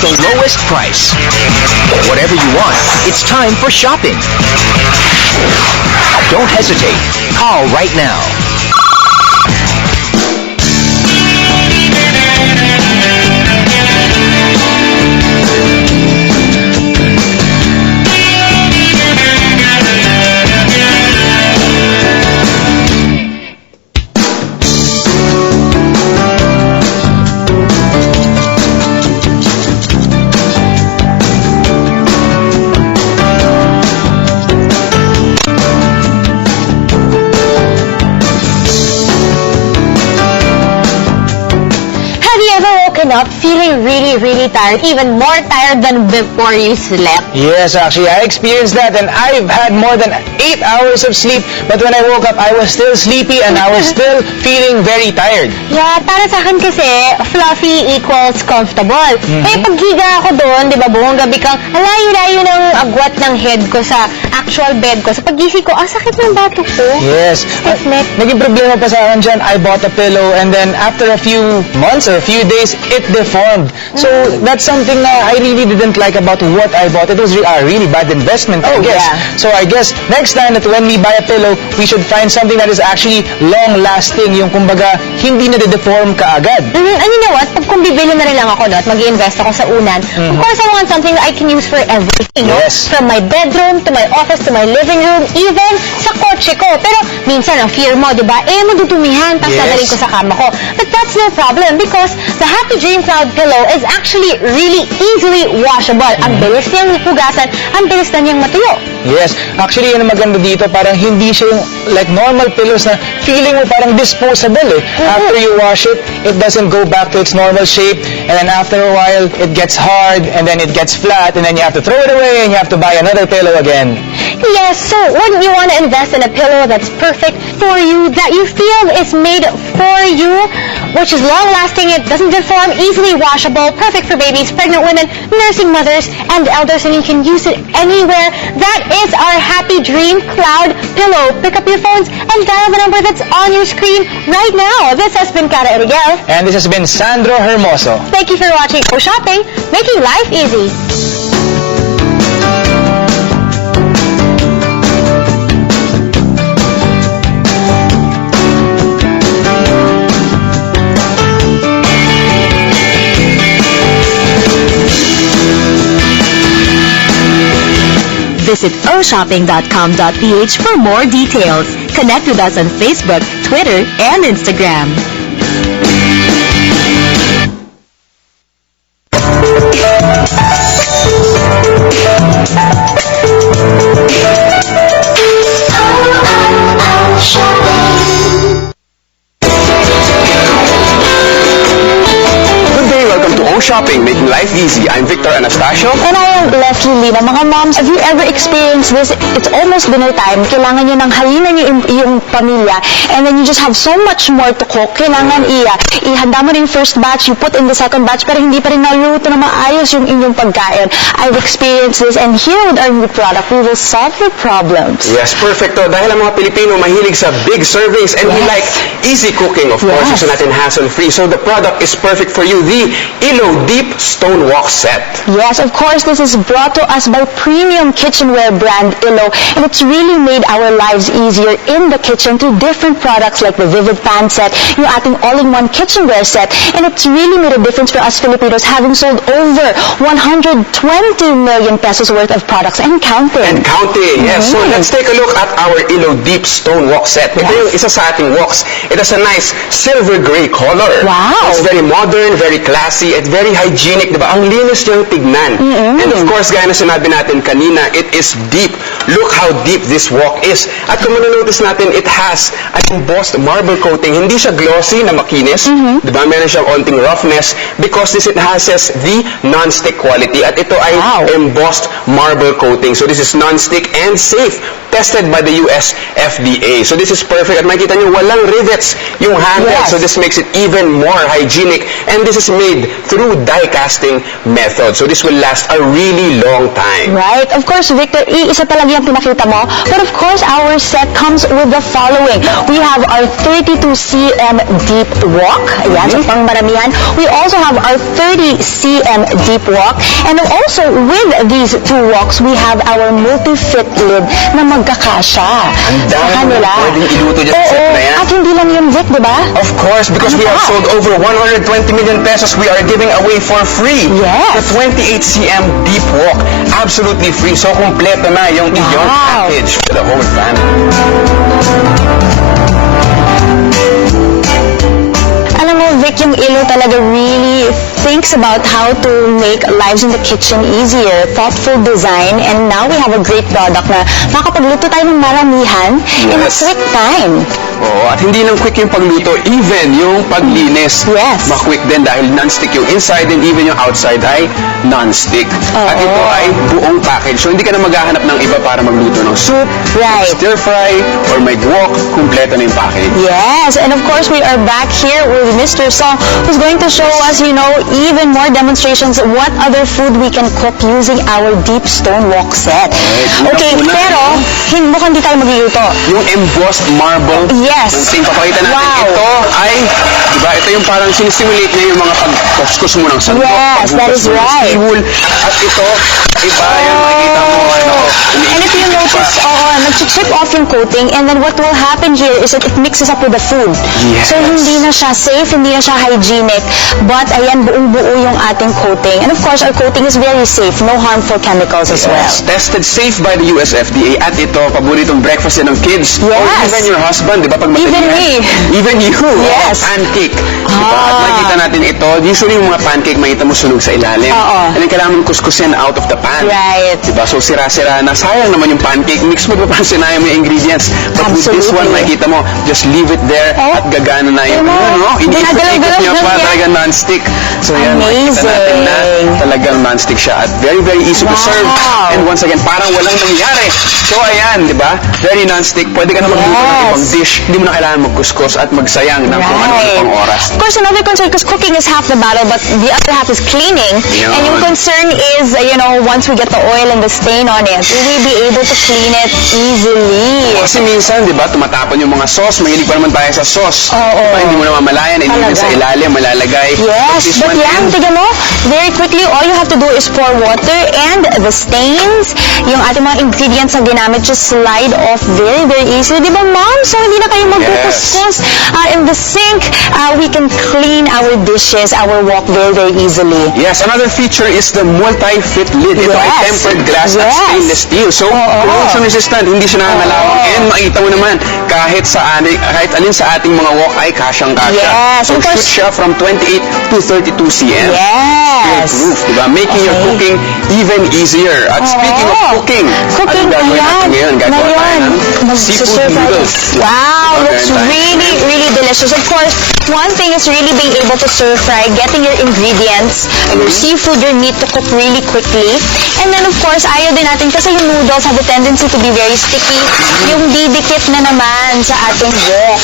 The lowest price. Whatever you want, it's time for shopping. Don't hesitate. Call right now. Up feeling really tired, even more tired than before you slept. Yes, actually, I experienced that, and I've had more than 8 hours of sleep, but when I woke up, I was still sleepy and I was still feeling very tired. Yeah, para sa akin kasi, fluffy equals comfortable. Eh, paghiga ako doon, di ba, buong gabi kang, layo-layo ng agwat ng head ko sa actual bed ko. Sa pagising ko, ang sakit ng bato ko. Yes. Naging problema pa sa akin dyan, I bought a pillow, and then after a few months or a few days, it deformed. So that's something I really didn't like about what I bought. It was a really bad investment, I guess. Yeah. So I guess next time that when we buy a pillow, we should find something that is actually long-lasting, yung kumbaga hindi na de-deform kaagad. And you know what? Pag kung bibili na rin lang ako, no, at mag-i-invest ako sa unan, of course I want something that I can use for everything, no? Yes. From my bedroom, to my office, to my living room, even sa kotse ko. Pero minsan ang fear mo, di ba? Eh, madudumihan, tapos dadalhin ko sa kama ko. But that's no problem because the Happy Dream Cloud pillow is actually really easily washable. Ang bilis niyang hugasan, ang bilis na niyang matuyo. Yes. Actually, yun ang maganda dito. Parang hindi siya yung like normal pillows na feeling mo parang disposable eh. After you wash it, it doesn't go back to its normal shape. And then after a while, it gets hard and then it gets flat and then you have to throw it away and you have to buy another pillow again. Yes, so wouldn't you want to invest in a pillow that's perfect for you, that you feel is made for you, which is long-lasting, it doesn't deform, easily washable, perfect for babies, pregnant women, nursing mothers, and elders, and you can use it anywhere. That is our Happy Dream Cloud Pillow. Pick up your phones and dial the number that's on your screen right now. This has been Cara Erigel. And this has been Sandro Hermoso. Thank you for watching Go Shopping, making life easy. Visit oshopping.com.ph for more details. Connect with us on Facebook, Twitter, and Instagram. Shopping, making life easy. I'm Victor Anastasio. And I am Leslie Lina. Mga moms, have you ever experienced this? It's almost dinner time. Kailangan nyo ng halinan yung pamilya. And then you just have so much more to cook. Kailangan ihanda mo na yung first batch, you put in the second batch, pero hindi pa rin naluto na maayos yung inyong pagkain. I've experienced this, and here with our new product, we will solve your problems. Yes, perfecto. Dahil ang mga Pilipino mahilig sa big servings and we like easy cooking, of course. Gusto natin hassle-free. So the product is perfect for you. The Ilo Deep Stone Wok Set. Yes, of course, this is brought to us by premium kitchenware brand Ilo, and it's really made our lives easier in the kitchen through different products like the Vivid Pan Set, yung ating all-in-one kitchenware set, and it's really made a difference for us Filipinos, having sold over 120 million pesos worth of products and counting. And counting, yes. So let's take a look at our Ilo Deep Stone Wok Set. Ito yung isa sa ating woks. It has a nice silver gray color. Wow! It's very modern, very classy, and very hygienic, diba? Ang linis niyang tignan. And of course, gaya na sinabi natin kanina, it is deep. Look how deep this wok is. At kung manonotice natin, it has an embossed marble coating. Hindi siya glossy na makinis. Diba? Meron siyang onting roughness because this it has the non-stick quality. At ito ay embossed marble coating. So this is non-stick and safe. Tested by the US FDA. So this is perfect. At makikita nyo, walang rivets yung handle. So this makes it even more hygienic. And this is made through die casting method. So this will last a really long time. Right. Of course, Victor, isa talaga yung pinakita mo. But of course, our set comes with the following. We have our 32 cm deep wok. Ayan, so pang maramihan. We also have our 30 cm deep wok. And also, with these two woks, we have our multi-fit lid na magkakasya sa kanila. Pwedeng iluto dyan sa set na yan. At hindi lang yun, Vic, di ba? Of course, because we have sold over 120 million pesos, we are giving away for free the 28 cm deep wok. Absolutely free. So, kompleto na yung inyong package for the whole family. Alam mo, Vic, yung Ilo talaga really thinks about how to make lives in the kitchen easier, thoughtful design, and now we have a great product na makakapagluto tayo ng maramihan in a quick time. Oo, at hindi lang quick yung pagluto, even yung paglinis. Ma-quick din dahil non-stick yung inside and even yung outside ay non-stick. At ito ay buong package. So hindi ka na maghahanap ng iba para magluto ng soup, stir-fry, or may wok. Kompleto na yung package. Yes, and of course we are back here with Mr. Song, who's going to show us, you know, even more demonstrations of what other food we can cook using our deep stone wok set. Okay, pero mukhang di tayo magluluto. Yung embossed marble. Yes. Papakita natin ito ay, diba, ito yung parang sinistimulate niya yung mga pag-kuskus mo ng sandok. Yes, that is right. At ito, iba yung makikita mo. And if you notice, nag-chip off yung coating, and then what will happen here is that it mixes up with the food. So hindi na siya safe, hindi na siya hygienic, but ayan, buong-buo yung ating coating. And of course, our coating is very safe, no harmful chemicals as well. Tested safe by the US FDA. At ito, paboritong breakfast din ng kids. Or even your husband, diba? ba pag Even me. Even you. Yes. Pancake. Diba? At makikita natin ito. Usually yung mga pancake, makita mo sunog sa ilalim. And then kailangan mong kuskusin out of the pan. Right. Diba? So sira-sira na. Sayang naman yung pancake mix mo pa sinayan mo yung ingredients. But with this one, makikita mo, just leave it there at gagana na yung iniikot-ikot niya pa talaga non-stick. So yan, makikita natin na talagang non-stick siya at very, very easy to serve. And once again, parang walang nangyari. So ayan, di ba? Very non-stick. Pwede ka na magluto ng ibang dish. Hindi mo na kailangan magkuskus at magsayang ng kung ano pang oras. Of course, another concern, because cooking is half the battle, but the other half is cleaning. And yung concern is, once we get the oil and the stain on it, will we be able to clean it easily? Kasi minsan, di ba, tumatapon yung mga sauce. Mahilig pa naman tayo sa sauce. Diba? Hindi mo na mamalayan. Hindi mo sa ilalim, malalagay. Yes, but yan, tignan mo, very quickly, all you have to do is pour water and the stains, yung ating mga ingredients na ginamit, just slide off very, very easily. Di ba, Mom? So, hindi na kayo magkukuskus. In the sink, we can clean our dishes, our wok very, very easily. Yes, another feature is the multi-fit lid. Ito ay tempered glass at stainless steel. So, corrosion resistant, hindi siya nangangalawang. And makita mo naman, kahit alin sa ating mga wok ay kasyang-kasya. Yes, so, shoot siya from 28 to 32 cm. Yes. Proof, diba? Making your cooking even easier. At speaking of cooking, anong gagawin natin ngayon? Gagawa tayo ng seafood noodles. Wow, looks really, really delicious. Of course, one thing is really being able to stir fry, getting your ingredients, your seafood, your meat to cook really quickly. And then, of course, ayaw din natin kasi yung noodles have a tendency to be very sticky. Yung didikit na naman sa ating wok.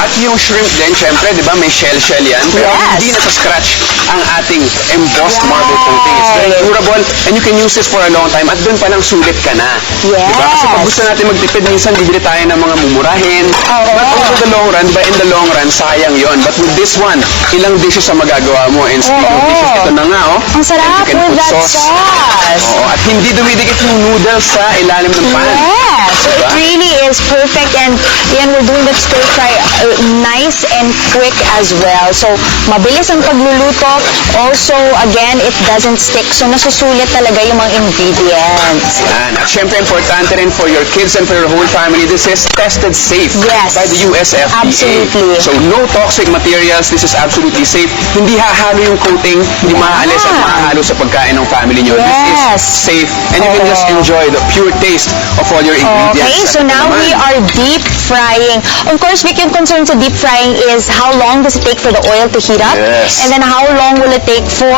At yung shrimp din, syempre, di ba, may shell yan. Pero hindi na scratch ang ating embossed marble coating. It's very durable and you can use this for a long time. At doon pa lang sulit ka na. Yes. Diba? Kasi pag gusto natin magtipid, minsan bibili tayo ng mga mumurahin. But over the long run, in the long run, sayang yon. But with this one, ilang dishes ang magagawa mo. And speaking of dishes, ito na nga, Ang sarap with that sauce. At hindi dumidikit yung noodles sa ilalim ng pan. Yes. So it really is perfect. And yan, we're doing that stir fry nice and quick as well. So, mabilis ang pagluluto. Also, again, it doesn't stick. So, nasusulit talaga yung mga ingredients. Yan. At syempre, importante rin for your kids and for your whole family, this is tested safe by the US FDA. Absolutely. So, no toxic materials. This is absolutely safe. Hindi hahalo yung coating, hindi maaalis at mahahalo sa pagkain ng family nyo. This is safe and you can just enjoy the pure taste of all your ingredients. Okay, so now we are deep frying. Of course, Vic, yung concern sa deep frying is how long does it take for the oil to heat up? Yes. And then how long will it take for,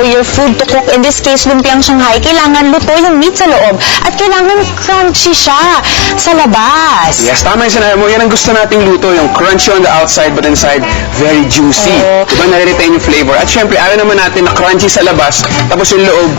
your food to cook? In this case, lumpiang Shanghai, kailangan luto yung meat sa loob at kailangan crunchy siya sa labas. Yes, tama yung sinabi mo. Yan ang gusto nating luto, yung crunchy on the outside but inside very juicy. Diba, nare-retain yung flavor. At syempre, ayaw naman natin na crunchy sa labas tapos yung loob,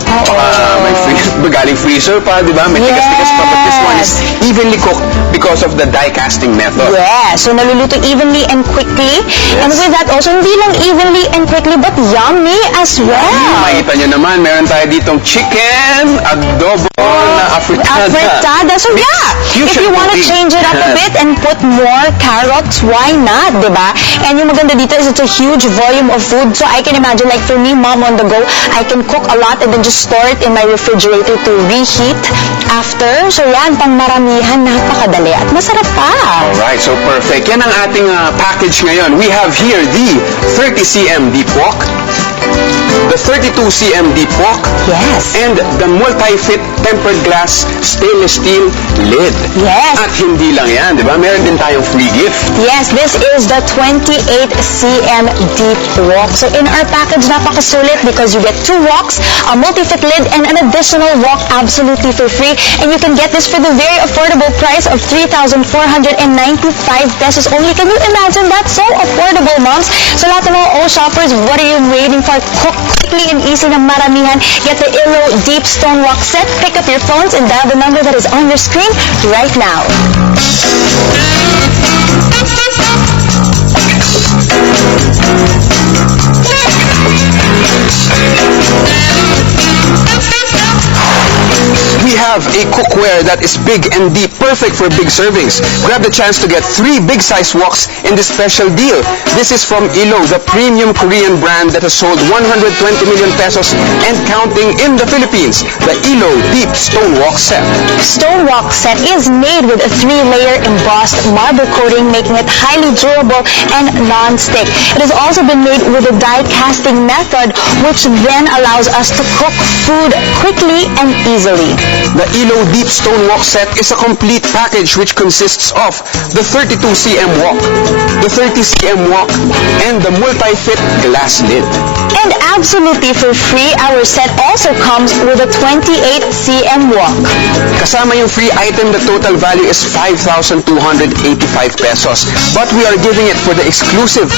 may galing freezer pa, diba? May tigas-tigas pa. But this one is evenly cooked because of the die casting method. Yeah, so naluluto evenly and quickly. And with that also, hindi lang evenly and quickly, but yummy as well. Makita nyo naman, meron tayo ditong chicken adobo na afritada. So if you want to change it up a bit and put more carrots, why not, diba? And yung maganda dito is it's a huge volume of food. So I can imagine, like for me, Mom on the go, I can cook a lot and then just store it in my refrigerator to reheat after. So yan, pang maramihan, napakadali at masarap pa. Alright, so perfect. Yan ang ating package ngayon. We have here the 30 cm deep wok, the 32 cm deep wok, and the multi-fit tempered glass stainless steel lid. Yes. At hindi lang yan, di ba? Meron din tayong free gift. Yes, this is the 28 cm deep wok. So in our package, napakasulit because you get 2 woks, a multi-fit lid, and an additional wok absolutely for free. And you can get this for the very affordable price of 3,495 pesos only. Can you imagine that? So affordable, moms. So lahat ng mga shoppers, what are you waiting for? Cook quickly and easy na maramihan. Get the Illo Deep Stone Wok set. Pick up your phones and dial the number that is on your screen right now. We have have a cookware that is big and deep, perfect for big servings. Grab the chance to get 3 big size woks in this special deal. This is from Ilo, the premium Korean brand that has sold 120 million pesos and counting in the Philippines. The Ilo Deep Stone Wok Set. Stone Wok Set is made with a 3-layer embossed marble coating, making it highly durable and non-stick. It has also been made with a die casting method, which then allows us to cook food quickly and easily. The Ilo Deep Stone Wok Set is a complete package which consists of the 32 cm wok, the 30 cm wok, and the multi-fit glass lid. And absolutely for free, our set also comes with a 28 cm wok. Kasama yung free item, the total value is 5,285 pesos. But we are giving it for the exclusive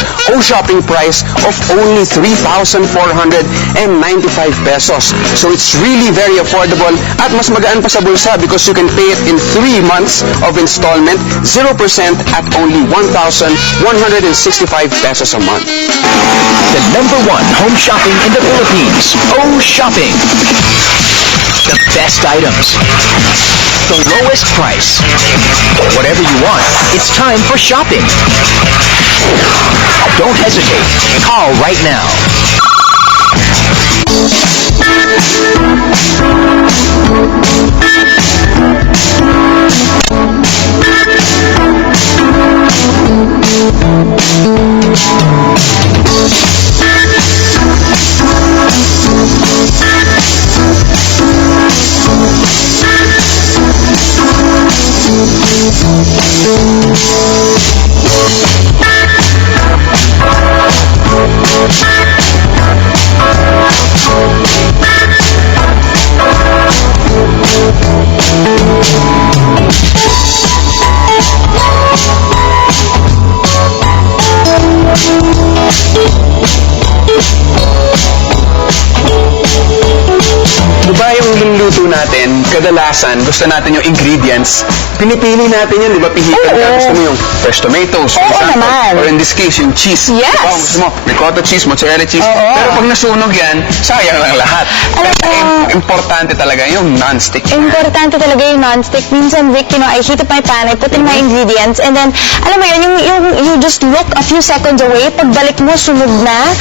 shopping price of only 3,495 pesos. So it's really very affordable at mas magaan pa sa bulsa because you can pay it in 3 months of installment, 0% at only 1,165 pesos a month. The #1 home shopping in the Philippines. Shopping. The best items. The lowest price. Whatever you want, it's time for shopping. Don't hesitate. Call right now. Diba yung niluluto natin, kadalasan gusto natin yung ingredients, pinipili natin yan, di ba? Pihikan ka, gusto mo yung fresh tomatoes, for example, or in this case, yung cheese. Yes. Diba? Gusto mo, ricotta cheese, mozzarella cheese, pero pag nasunog yan, sayang lang lahat. Pero importante talaga yung non-stick. Importante talaga yung non-stick. Minsan, Vic, I heat up my pan, I put in my ingredients, and then, alam mo yun, you just look a few seconds away, pagbalik mo, sunog na,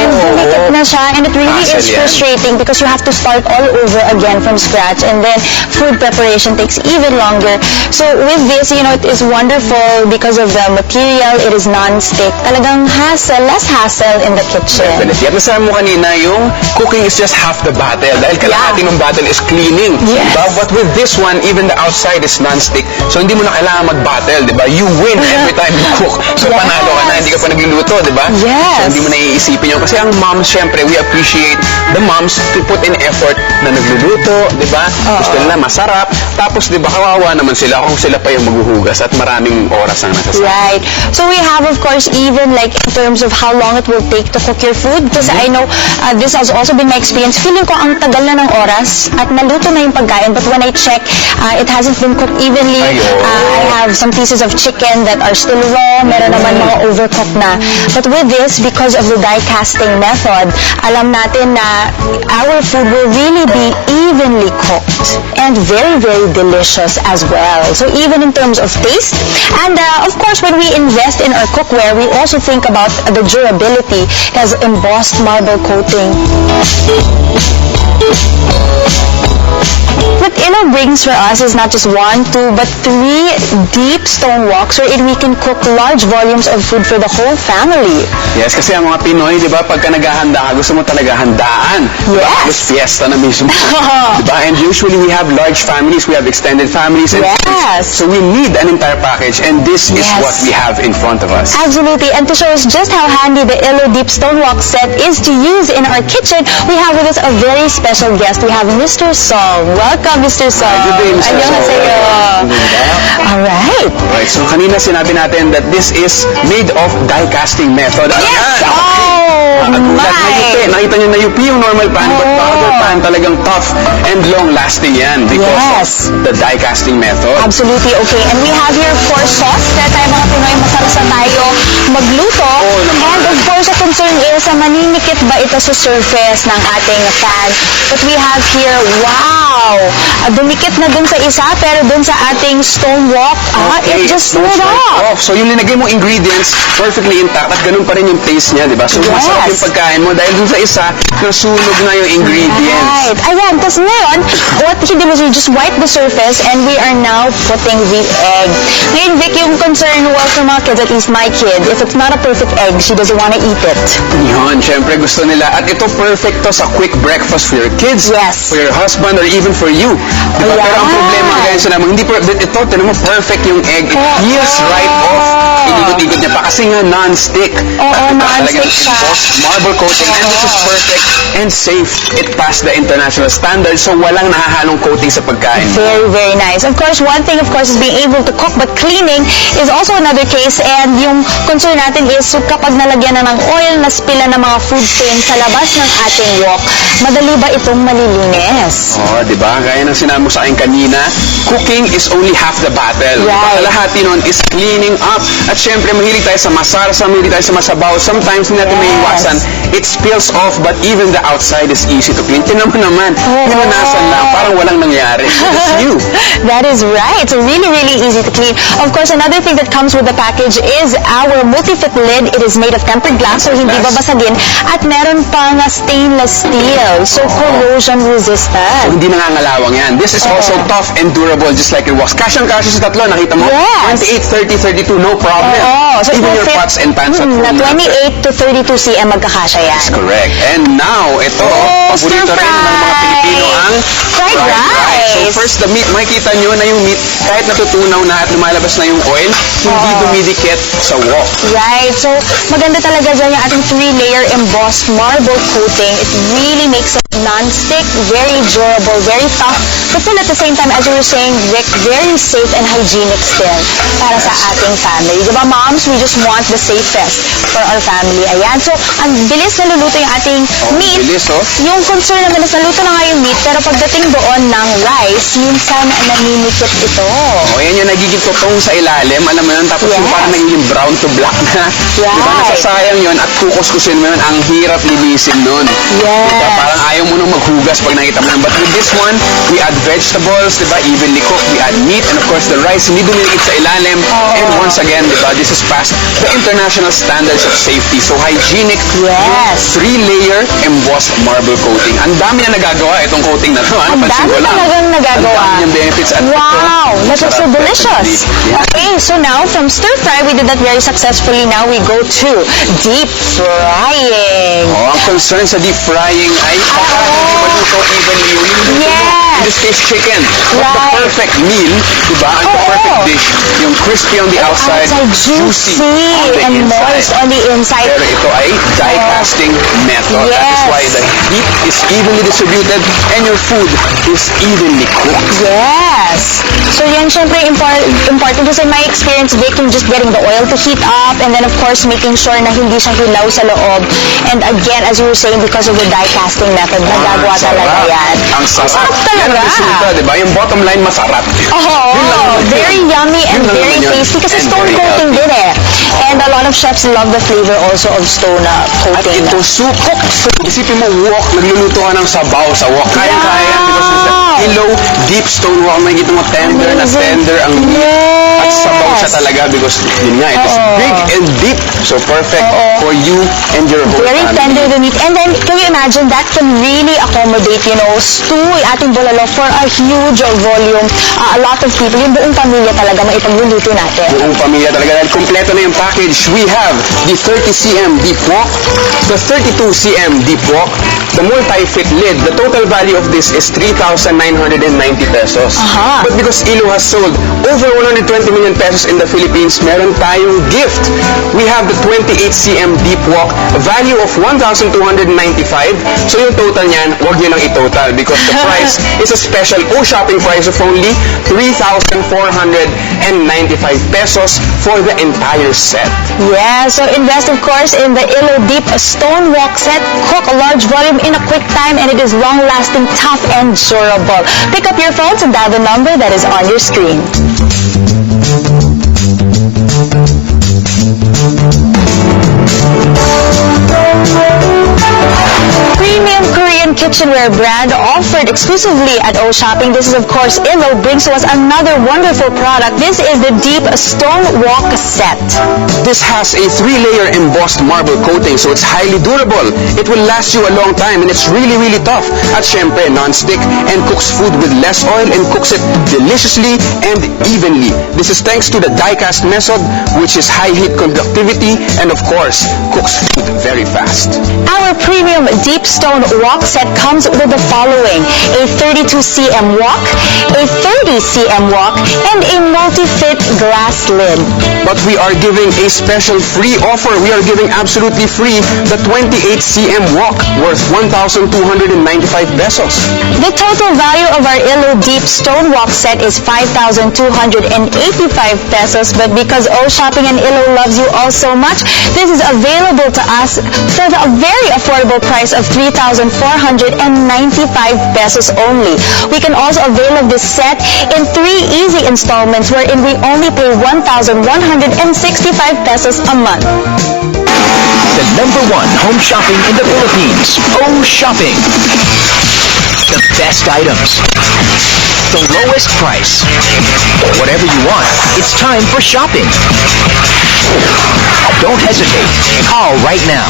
and bumikit na siya, and it really is frustrating because you have to start all over again from scratch, and then food preparation takes even longer. So with this, it is wonderful because of the material. It is non-stick. Talagang less hassle in the kitchen. Definitely. At nasabi mo kanina, yung cooking is just half the battle. Dahil kalahati ng battle is cleaning. Yes. Diba? But with this one, even the outside is non-stick. So hindi mo na kailangan mag-battle, diba? You win every time you cook. So panalo ka na, hindi ka pa nagluluto, diba? Yes. So hindi mo na iisipin yun. Kasi ang moms, syempre, we appreciate the moms to put in effort na nagluluto, diba? Gusto nila masarap. Tapos, diba, kawawa naman sila kung sila pa yung maghuhugas at maraming oras ang nasasama. Right. So we have, of course, even like in terms of how long it will take to cook your food. Because I know this has also been my experience. Feeling ko ang tagal na ng oras at naluto na yung pagkain. But when I check, it hasn't been cooked evenly. I have some pieces of chicken that are still raw. Meron naman mga overcooked na. But with this, because of the die casting method, alam natin na our food will really be evenly cooked and very, very delicious as well. So even in terms of taste, and of course when we invest in our cookware, we also think about the durability. It has embossed marble coating. What Ilo brings for us is not just 1, 2, but 3 deep stone woks wherein we can cook large volumes of food for the whole family. Yes, kasi ang mga Pinoy, di ba, pagka naghahanda ka, gusto mo talaga handaan. Yes. Tapos fiesta na mismo. Diba? And usually we have large families, we have extended families. And yes. So we need an entire package, and this is what we have in front of us. Absolutely. And to show us just how handy the Ilo Deep Stone Wok set is to use in our kitchen, we have with us a very special guest. We have Mr. Song. Welcome, Mr. Song. Good day, Mr. Annyeonghaseyo. Alright. Alright, so kanina sinabi natin that this is made of die casting method. Yes! Nakita nyo na UP yung normal pan, but the other pan talagang tough and long-lasting yan because of the die casting method. Absolutely. Okay. And we have here, of course, sauce. Kaya tayo mga Pinoy, masarap tayo magluto. And of course, the concern is nasa maninikit ba ito sa surface ng ating fan? But we have here, wow! Dumikit na dun sa isa, pero dun sa ating stone wok, it just stood up. So yung linagay mo ingredients, perfectly intact at ganun pa rin yung taste niya, di ba? So masarap yung pagkain mo dahil dun sa isa, nasunog na yung ingredients. Right. Ayan, tapos ngayon, what he did was he just wiped the surface and we are now putting the egg. Ngayon, Vic, yung concern was for mga kids, at least my kid, if it's not a perfect egg, she doesn't want to eat it. Yun, syempre gusto nila. At ito perfect to sa quick breakfast for your kids, for your husband, or even for you. Diba? Pero ang problema, guys, hindi ito, tinan mo, perfect yung egg. It peels right off. Inikot-ikot niya pa kasi nga non-stick. Non-stick siya. Marble coating, and this is perfect and safe. It passed the international standards, so walang nahahalong coating sa pagkain. Very, very nice. Of course, one thing, of course, is being able to cook, but cleaning is also another case, and yung concern natin is kapag nalagyan na ng oil, naspila ng mga food stain sa labas ng ating wok, madali ba itong malilinis? Di ba? Gaya ng sinabi mo sa akin kanina, cooking is only half the battle. Right. Kalahati nun is cleaning up. At syempre, mahilig tayo sa masarsa, mahilig tayo sa masabaw. Sometimes hindi natin may iwasan. It spills off, but even the outside is easy to clean. Tinan mo naman, pinanasan lang, parang walang nangyari. That's you. That is right. It's really, really easy to clean. Of course, another thing that comes with the package is our multi-fit lid. It is made of tempered glass, so hindi babasagin. At meron pang stainless steel, so corrosion resistant. So hindi nangangalawang yan. This is also tough and durable, just like it was. Kasyang-kasya sa tatlo, nakita mo? Yes. 28, 30, 32, no problem. So even your pots and pans at home. Na 28 to 32 cm magkakasya yan. That's correct. And now, ito, paborito rin ng mga Pilipino ang fried rice. So first, the meat, makikita nyo na yung meat, kahit natutunaw na at lumalabas na yung oil, hindi dumidikit sa wok. Right. So, maganda talaga dyan yung ating 3-layer embossed marble coating. It really makes it non-stick, very durable, very tough, but still at the same time, as you were saying, Vic, very safe and hygienic still para sa ating family. Diba, moms? We just want the safest for our family. Ayan. So, ang bilis na luluto yung ating meat. Bilis, Yung concern naman is naluto na nga yung meat, pero pagdating doon ng rice, minsan naminikit ito. Yan yung nagiging totong sa ilalim. Alam mo yun, tapos yung parang nagiging brown to black na. Diba, nasasayang yun at kukuskusin mo yun. Ang hirap linisin nun. Diba, parang ayaw mo nung maghugas pag nakita mo yun. But with this one, we add vegetables, diba, evenly cooked. We add meat, and of course, the rice, hindi dumilikit sa ilalim. And once again, diba, this is past the international standards of safety. So, hygienic, 3-layer embossed marble coating. Ang dami na nagagawa itong coating na to. Ang dami talagang nagagawa. Ang dami niyang benefits. At wow! That looks so delicious. Okay, so now, from stir fry, we did that very successfully. Now we go to deep frying. Ang concern sa deep frying ay hindi maluto evenly yung in this case, chicken. But the perfect meal, diba? Ang the perfect dish, yung crispy on the outside, juicy on the and inside. moist on the inside. Pero ito ay die casting method. That is why the heat is evenly distributed and your food is evenly cooked. Yes. So yan syempre important kasi in my experience, Vic, yung just getting the oil to heat up and then of course making sure na hindi siya hilaw sa loob. And again, as you were saying, because of the die casting method, nagagawa talaga yan. Ang sarap. Talaga. Yan ang resulta, diba? Yung bottom line, masarap. Very yummy and very tasty kasi stone coating din eh. And a lot of chefs love the flavor also of stone coating. At ito, soup. Isipin mo, wok, nagluluto ka ng sabaw sa wok. Kaya-kaya because it's a pillow, deep stone wok. Makikita mo tender na tender ang meat. At sabaw siya talaga because yun nga, it is big and deep. So perfect for you and your whole very family. Tender the meat. And then, can you imagine, that can really accommodate, stew, ating bulalo for a huge volume. A lot of people, yung buong pamilya talaga maipagluluto natin. Buong pamilya talaga. Dahil kompleto na yung package. We have the 30 cm deep wok, the 32 cm deep wok, the multi-fit lid. The total value of this is 3,990 pesos. But because Ilo has sold over 120 million pesos in the Philippines, meron tayong gift. We have the 28 cm deep wok, a value of 1,295. So yung total niyan, wag nyo lang i-total because the price is a special shopping price of only 3,495 pesos for the entire set. Yeah, so invest of course in the Ilo Deep Stone Wok set. Cook a large volume in a quick time and it is long-lasting, tough, and durable. Pick up your phones and dial the number that is on your screen. kitchenware brand offered exclusively at O Shopping. This is, of course, Illo brings to us another wonderful product. This is the Deep Stone Wok Set. This has a 3-layer embossed marble coating, so it's highly durable. It will last you a long time, and it's really, really tough. At syempre, non-stick, and cooks food with less oil and cooks it deliciously and evenly. This is thanks to the die-cast method, which is high heat conductivity, and of course, cooks food very fast. Our premium Deep Stone Wok Set comes with the following: a 32 cm wok, a 30 cm wok, and a multi-fit glass lid. But we are giving a special free offer. We are giving absolutely free the 28 cm wok worth 1,295 pesos. The total value of our Illo Deep Stone Wok Set is 5,285 pesos, but because O Shopping and Illo loves you all so much, this is available to us for a very affordable price of 3,495 pesos only. We can also avail of this set in 3 easy installments wherein we only pay 1,165 pesos a month. The #1 home shopping in the Philippines. O Shopping. The best items. The lowest price. Whatever you want, it's time for shopping. Don't hesitate. Call right now.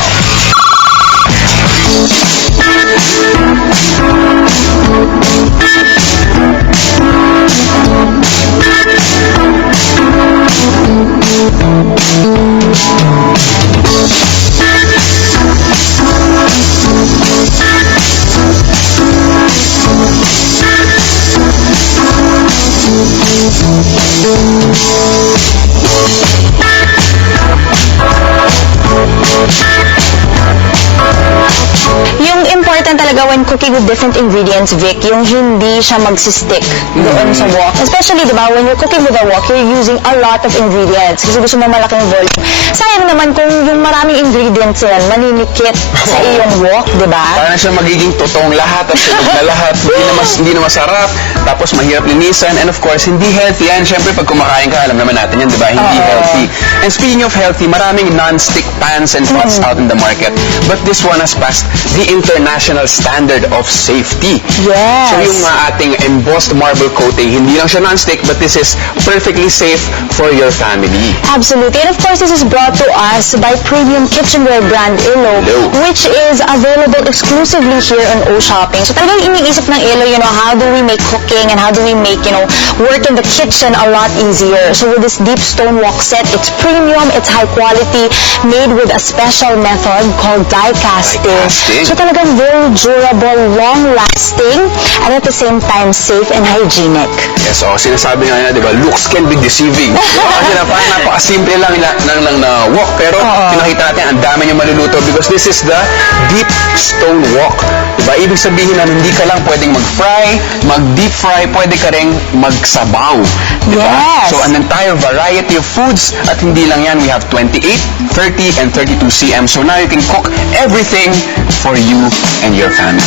Yung important talaga when cooking with different ingredients, Vic, yung hindi siya magsistick doon sa wok. Especially, di ba, when you're cooking with a wok, you're using a lot of ingredients kasi gusto mo malaking volume. Sayang naman kung yung maraming ingredients yan, maninikit sa iyong wok, di ba? Para na siya magiging totoong lahat at sunog na lahat. Hindi na masarap, tapos mahirap linisan, and of course, hindi healthy yan. Siyempre, pag kumakain ka, alam naman natin yan, di ba? Hindi healthy. And speaking of healthy, maraming non-stick pans and pots out in the market. But this one has passed the international standard of safety. Yes. So yung ating embossed marble coating, hindi lang siya non-stick, but this is perfectly safe for your family. Absolutely. And of course, this is brought to us by premium kitchenware brand Illo, which is available exclusively here on O Shopping. So talagang iniisip ng Illo, how do we make cooking and how do we make, work in the kitchen a lot easier. So with this Deep Stone Wok Set, it's premium, it's high quality, made with a special method called die casting. So talagang very durable, long-lasting, and at the same time, safe and hygienic. Yes, sinasabi nga nila, di ba, looks can be deceiving. Kasi parang napakasimple lang na wok, pero pinakita natin, ang dami niyang maluluto because this is the Deep Stone Wok. Diba? Ibig sabihin na hindi ka lang pwedeng mag-fry, mag-deep fry, pwede ka rin magsabaw. Diba? Yes. So, an entire variety of foods, at hindi lang yan, we have 28, 30, and 32 cm. So now you can cook everything for you and your family.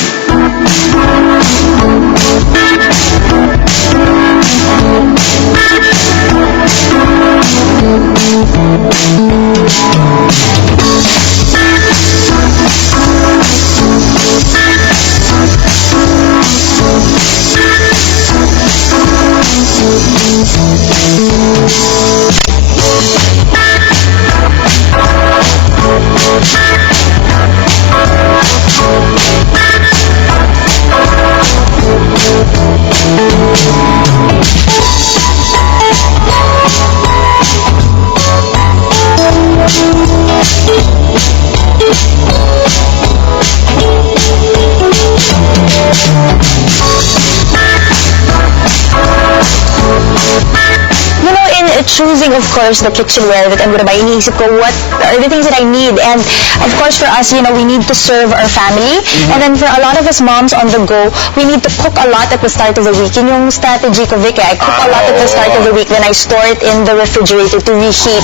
Choosing, of course, the kitchenware that I'm going to buy, iniisip ko what are the things that I need. And of course, for us, we need to serve our family. And then for a lot of us moms on the go, we need to cook a lot at the start of the week. Yun yung strategy ko, Vic. I cook a lot at the start of the week, then I store it in the refrigerator to reheat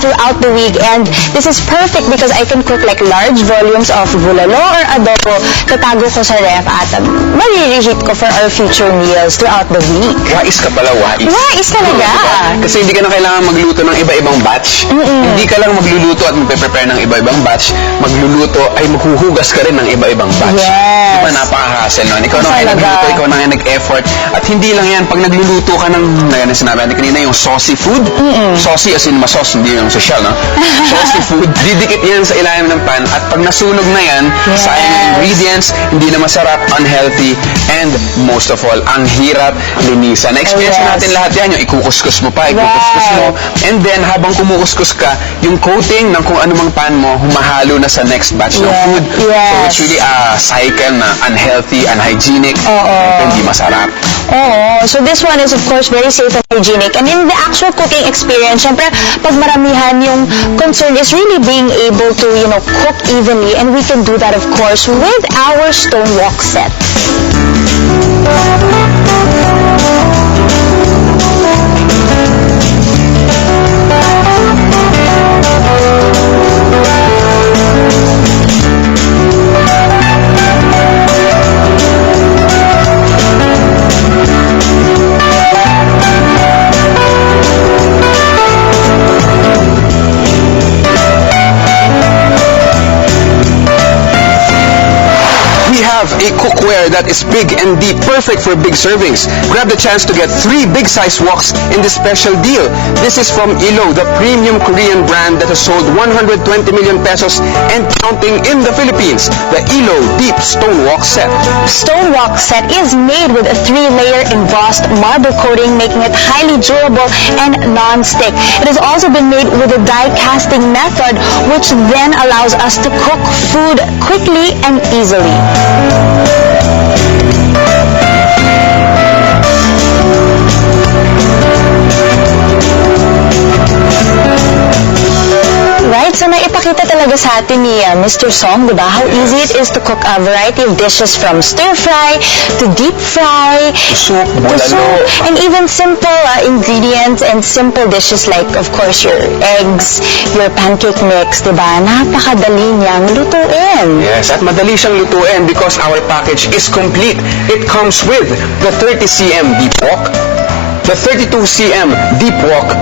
throughout the week. And this is perfect because I can cook like large volumes of bulalo or adobo. Tatago ko sa ref at marireheat ko for our future meals throughout the week. Wais ka pala, wais. Wais talaga. Kasi hindi ka ka na kailangan magluto ng iba-ibang batch. Hindi ka lang magluluto at magpe-prepare ng iba-ibang batch. Magluluto ay maghuhugas ka rin ng iba-ibang batch. Yes. Diba, napaka-hassle nun. Ikaw na nga nagluluto, ikaw na nga nag-effort. At hindi lang yan, pag nagluluto ka ng, na sinabi natin kanina, yung saucy food. Saucy as in masauce, hindi yung social, no? Saucy food. Didikit yan sa ilalim ng pan. At pag nasunog na yan, sayang yung ingredients, hindi na masarap, unhealthy, and most of all, ang hirap linisan. Na-experience natin lahat yan, yung ikukuskus mo pa, ikukuskus mo. And then, habang kumukuskus ka, yung coating ng kung anumang pan mo, humahalo na sa next batch ng food. So, it's really a cycle na unhealthy, unhygienic, and hindi masarap. So this one is of course very safe and hygienic. And in the actual cooking experience, syempre, pag maramihan, yung concern is really being able to, you know, cook evenly. And we can do that, of course, with our stone wok set. A cookware that is big and deep, perfect for big servings. Grab the chance to get 3 big-size woks in this special deal. This is from Ilo, the premium Korean brand that has sold 120 million pesos and counting in the Philippines. The Ilo Deep Stone Wok Set. Stone wok set is made with a 3-layer embossed marble coating, making it highly durable and non-stick. It has also been made with a die casting method, which then allows us to cook food quickly and easily. Right, so naipakita talaga sa atin ni Mr. Song, diba, how easy it is to cook a variety of dishes from stir-fry to deep fry soup, to soup, and even simple ingredients and simple dishes like, of course, your eggs, your pancake mix, diba, napakadali niyang lutuin. Yes, at madali siyang lutuin because our package is complete. It comes with the 30 cm deep wok, the 32 cm deep wok,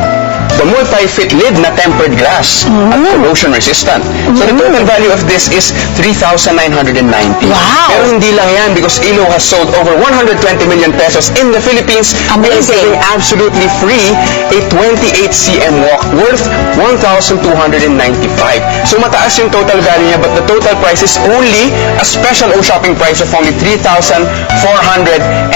the multi-fit lid na tempered glass at corrosion resistant. So the total value of this is 3,990. Wow! Pero hindi lang yan because Ilo has sold over 120 million pesos in the Philippines. Amazing! Giving absolutely free a 28 cm wok worth 1,295. So mataas yung total value niya, but the total price is only a special O-shopping price of only 3,495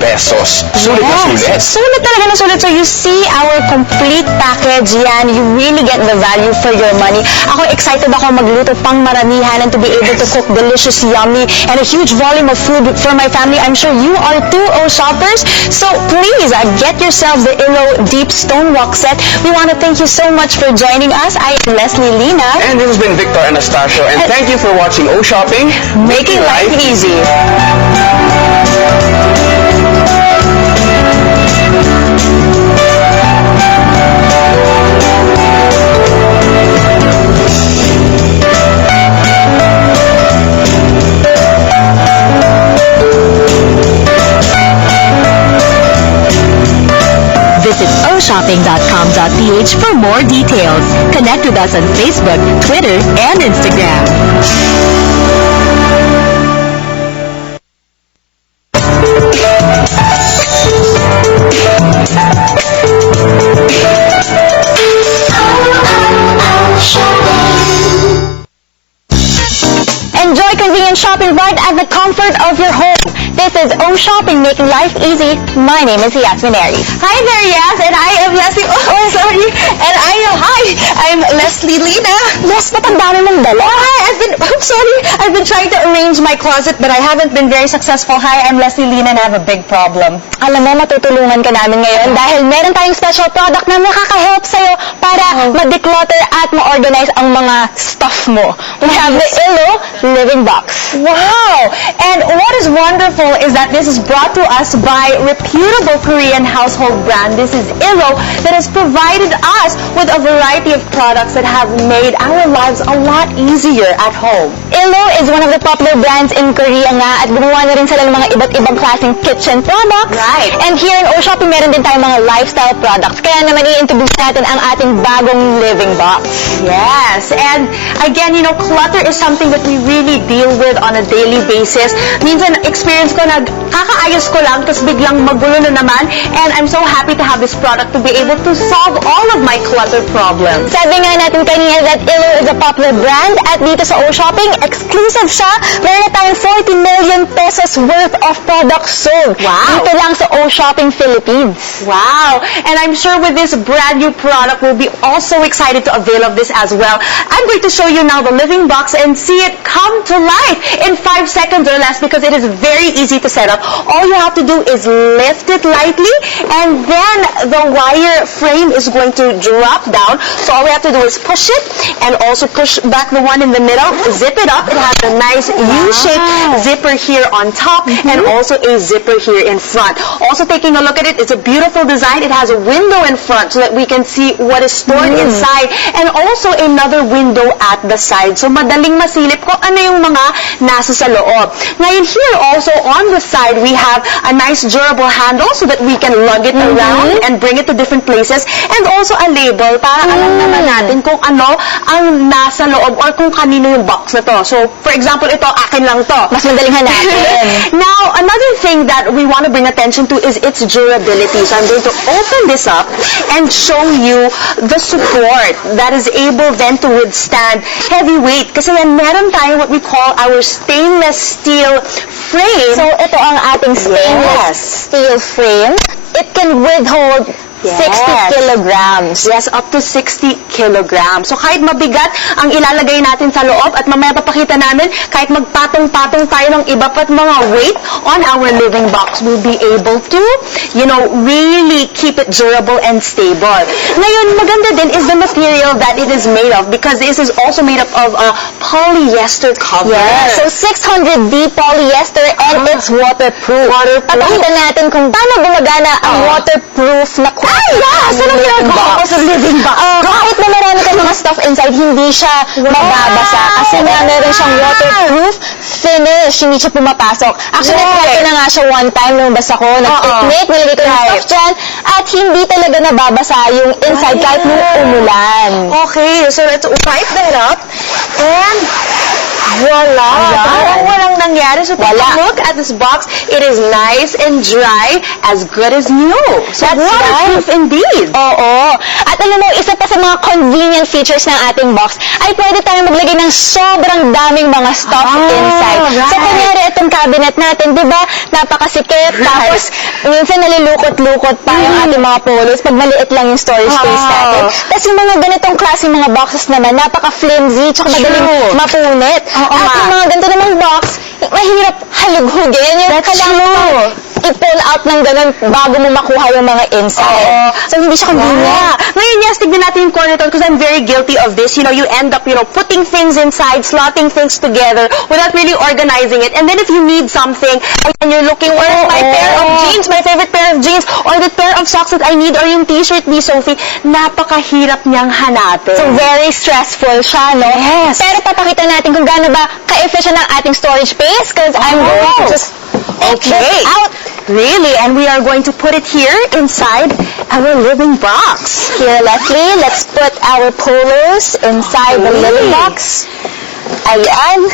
pesos. Sulit na sulit. Sulit talaga na sulit. So you see our complete package yan. You really get the value for your money. Ako excited ako magluto pang maramihan and to be able to cook delicious, yummy, and a huge volume of food for my family. I'm sure you are too, shoppers. So please, get yourselves the Ilo Deep Stone Wok Set. We want to thank you so much for joining us. I am Leslie Lina. And this has been Victor Anastasio. And thank you for watching O Shopping, Making Life Easy. Visit oshopping.com.ph for more details. Connect with us on Facebook, Twitter, and Instagram. Enjoy convenient shopping right at the comfort of your home. This is O Shopping, making life easy. My name is Yasmin Aries. Hi there, Yas, and I am Leslie. Oh, sorry. And I'm Leslie Lina. Yes, ba't ang dami mong dala? Hi, I've been trying to arrange my closet, but I haven't been very successful. Hi, I'm Leslie Lina, and I have a big problem. Alam mo, matutulungan ka namin ngayon dahil meron tayong special product na makaka-help sa'yo para ma-declutter at ma-organize ang mga stuff mo. We have the Ilo Living Box. Wow! And what is wonderful is that this is brought to us by reputable Korean household brand. This is Ilo that has provided us with a variety of products that have made our lives a lot easier at home. Illo is one of the popular brands in Korea nga at gumawa na rin sila ng mga iba't ibang klaseng kitchen products. Right. And here in O-Shopping, meron din tayong mga lifestyle products. Kaya naman i-introduce natin ang ating bagong living box. Yes, and again, clutter is something that we really deal with on a daily basis. Minsan, experience ko na kakaayos ko lang, tapos biglang magulo na naman. And I'm so happy to have this product to be able to solve all of my clutter problems. Sabi nga natin kanina that Illo is a popular brand at dito sa O-Shopping, exclusive siya. Meron na tayong 40 million pesos worth of products sold. Wow. Dito lang sa O-Shopping Philippines. Wow! And I'm sure with this brand new product, we'll be also excited to avail of this as well. I'm going to show you now the living box and see it come to life in 5 seconds or less because it is very easy to set up. All you have to do is lift it lightly and then the wire frame is going to drop down. So all we have to do is push it and also push back the one in the middle, zip it up. It has a nice U-shaped zipper here on top and also a zipper here in front. Also taking a look at it, it's a beautiful design. It has a window in front so that we can see what is stored inside and also another window at the side. So madaling masilip kung ano yung mga nasa sa loob. Ngayon here also on the side, we have a nice durable handle so that we can lug it around and bring it to different places and also a label para alam naman natin kung ano ang nasa loob or kung kanino yung box na to. So, for example, ito, akin lang to. Mas madaling hanapin. Now, another thing that we want to bring attention to is its durability. So, I'm going to open this up and show you the support that is able then to withstand heavy weight. Kasi yan, meron tayong what we call our stainless steel frame. So, ito ang ating stainless steel frame. It can withhold 60 kilograms. Yes, up to 60 kilograms. So kahit mabigat ang ilalagay natin sa loob at mamaya papakita namin, kahit magpatong-patong tayo ng iba pat mga weight on our living box, we'll be able to, really keep it durable and stable. Ngayon, maganda din is the material that it is made of because this is also made up of a polyester cover. Yes. So 600D polyester and it's waterproof. Papakita natin kung paano gumagana ang waterproof na Saan ang ginagawa ko sa living box? Kahit na marami ka mga stuff inside, hindi siya mababasa. Kasi meron siyang waterproof finish. Hindi siya pumapasok. Actually, try ko na nga siya one time nung basa ko. Nag-picnic, nilagay ko yung stuff dyan. At hindi talaga nababasa yung inside kahit nung umulan. Okay, so let's wipe that up. And voila! Parang walang nangyari. So take a look at this box. It is nice and dry, as good as new. So that's waterproof indeed. Oo. At alam mo, isa pa sa mga convenient features ng ating box ay pwede tayong maglagay ng sobrang daming mga stuff inside. So kunyari itong cabinet natin, di ba? Napakasikip. Tapos minsan nalilukot-lukot pa yung ating mga polos pag maliit lang yung storage space natin. Tapos yung mga ganitong klaseng mga boxes naman, napaka-flimsy, tsaka madaling mapunit. At yung mga ganito namang box, mahirap halughugin. Yung kailangan i-pull out ng ganun bago mo makuha yung mga inside. So, hindi siya convenient. Ngayon, yes, tignan natin yung corner to because I'm very guilty of this. You end up, putting things inside, slotting things together without really organizing it. And then if you need something, and you're looking, where's my pair of jeans, my favorite pair of jeans, or the pair of socks that I need, or yung t-shirt ni Sophie, napakahirap niyang hanapin. So, very stressful siya, no? Yes. Pero papakita natin kung gaano ba ka-efficient ang ating storage space because I'm going to just take this out. Really? And we are going to put it here inside our living box. Here, Leslie, let's put our polos inside the living box. Ayan.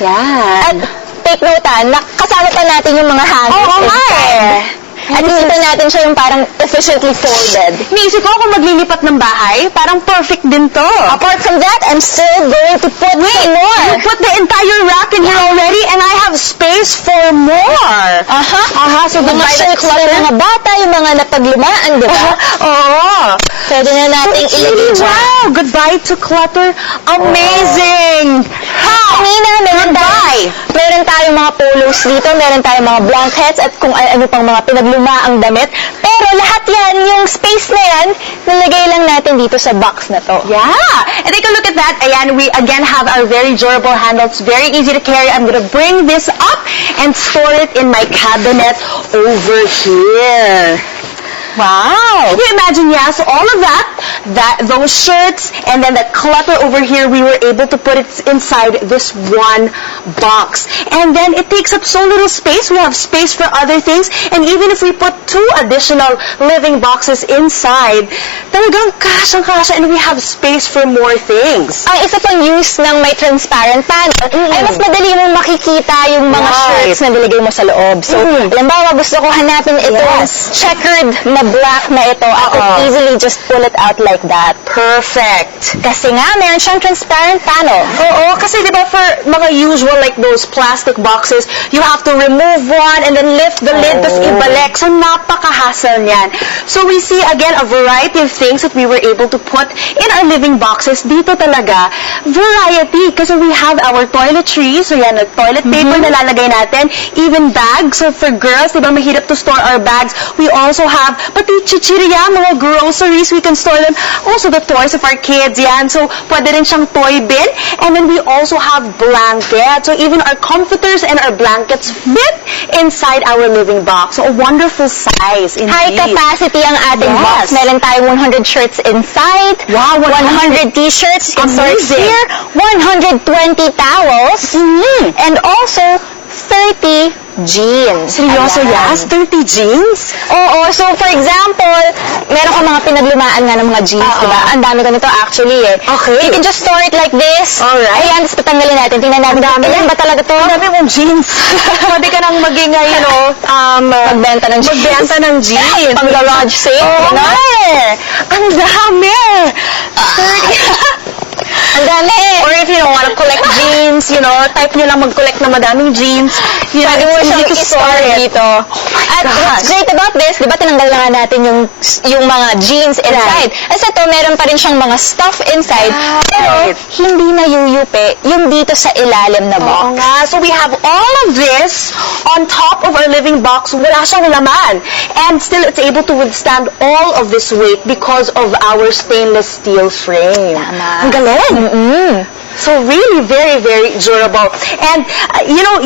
At take note kasama pa natin yung mga hangers inside. At isipin natin siya yung parang efficiently folded. Iniisip ko kung maglilipat ng bahay, parang perfect din to. Apart from that, I'm still going to put more. You put the entire rack in here already and I have space for more. So the mga shirts ng mga bata, yung mga napaglumaan, di ba? Pwede na natin ilagay dyan. Wow! Goodbye to clutter. Amazing! Kanina, meron tayong mga polos dito, meron tayong mga blankets, at kung ano pang mga pinaglumaang damit. Pero lahat yan, yung space na yan, nalagay lang natin dito sa box na to. Yeah! And take a look at that. Ayan, we again have our very durable handles. Very easy to carry. I'm gonna bring this up and store it in my cabinet over here. Wow! Can you imagine, yeah? So all of those shirts, and then that clutter over here, we were able to put it inside this one box. And then it takes up so little space. We have space for other things. And even if we put 2 additional living boxes inside, talagang kasyang-kasya, and we have space for more things. Ang isa pang use ng may transparent panel, ay mas madali mong makikita yung mga shirts na nilagay mo sa loob. So, halimbawa, gusto ko hanapin itong checkered na black na ito. I could easily just pull it out like that. Perfect. Kasi nga, meron siyang transparent panel. Oo, kasi di ba for mga usual like those plastic boxes, you have to remove one and then lift the lid, tapos ibalik. So, napaka-hassle niyan. So, we see again a variety of things that we were able to put in our living boxes. Dito talaga, variety. Kasi we have our toiletries. So, yan, toilet paper na lalagay natin. Even bags. So, for girls, di ba, mahirap to store our bags. We also have, pati chichirya, mga groceries, we can store them. Also, the toys of our kids, yan. So, pwede rin siyang toy bin. And then we also have blankets. So, even our comforters and our blankets fit inside our living box. So, a wonderful size, indeed. High capacity ang ating box. Meron tayong 100 shirts inside. Wow, 100 t-shirts. You can store here. 120 towels. And also, 30 jeans. Seryoso, yes? 30 jeans? Oo. So, for example, meron ka mga pinaglumaan nga ng mga jeans, diba? Ang dami ko nito actually eh. Okay. You can just store it like this. Alright. Ayan, tapos patanggalin natin. Tingnan natin. Ilan ba talaga to? Ang dami mong jeans. Pwede ka nang maging, magbenta ng jeans. Magbenta ng jeans. Pang garage sale. Oo nga eh. Ang dami. Ang dami. Or if you want to collect jeans, type nyo lang mag-collect na madaming jeans. Pwede mo siyang i-store dito. At what's great about this, di ba tinanggal na nga natin yung mga jeans inside. As ito, meron pa rin siyang mga stuff inside. Pero, hindi na yuyupi yung dito sa ilalim na box. Oo nga. So we have all of this on top of our living box. Wala siyang laman. And still, it's able to withstand all of this weight because of our stainless steel frame. Tama. Ang galing. So really very, very durable. And,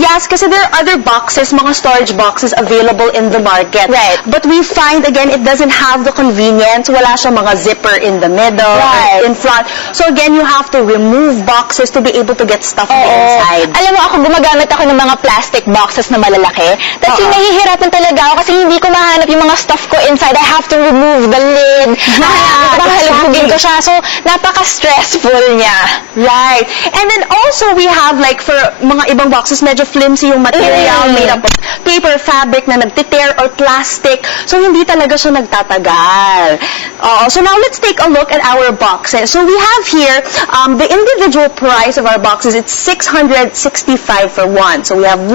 yes, kasi there are other boxes, mga storage boxes available in the market. Right. But we find, again, it doesn't have the convenience. Wala siya mga zipper in the middle, Right. or in front. So again, you have to remove boxes to be able to get stuff inside. Alam mo, ako gumagamit ako ng mga plastic boxes na malalaki. Tapos yung nahihirapan talaga ako kasi hindi ko mahanap yung mga stuff ko inside. I have to remove the lid. Halugin ko siya. So, napaka-stressful niya. Right. And then also we have like for mga ibang boxes medyo flimsy yung material made up of paper, fabric na nagtitear or plastic. So hindi talaga siya nagtatagal. So now let's take a look at our boxes. So we have here the individual price of our boxes. It's $665 for one. So we have 1, 2,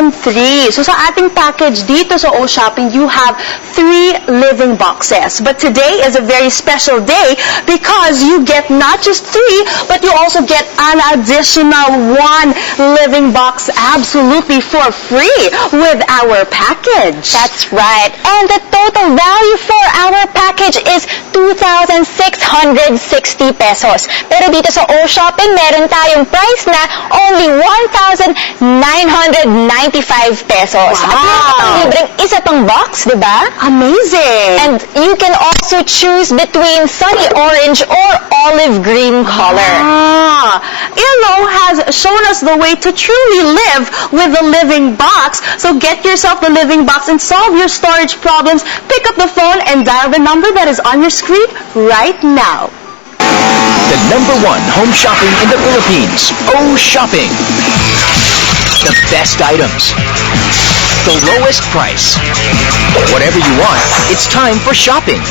and 3. So sa ating package dito sa O Shopping, you have 3 living boxes. But today is a very special day because you get not just 3, but you also get an additional 1 living box absolutely for free with our package. That's right. And the total value for our package is 2,660 pesos. Pero dito sa O Shopping, meron tayong price na only 1,995 pesos. Wow. At meron pang libreng isa pang box, di ba? Amazing! And you can also choose between sunny orange or olive green color. Illo has shown us the way to truly live with the living box. So get yourself the living box and solve your storage problems. Pick up the phone and dial the number that is on your screen right now. The #1 home shopping in the Philippines. O Shopping. The best items. The lowest price. Whatever you want, it's time for shopping.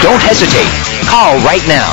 Don't hesitate. Call right now.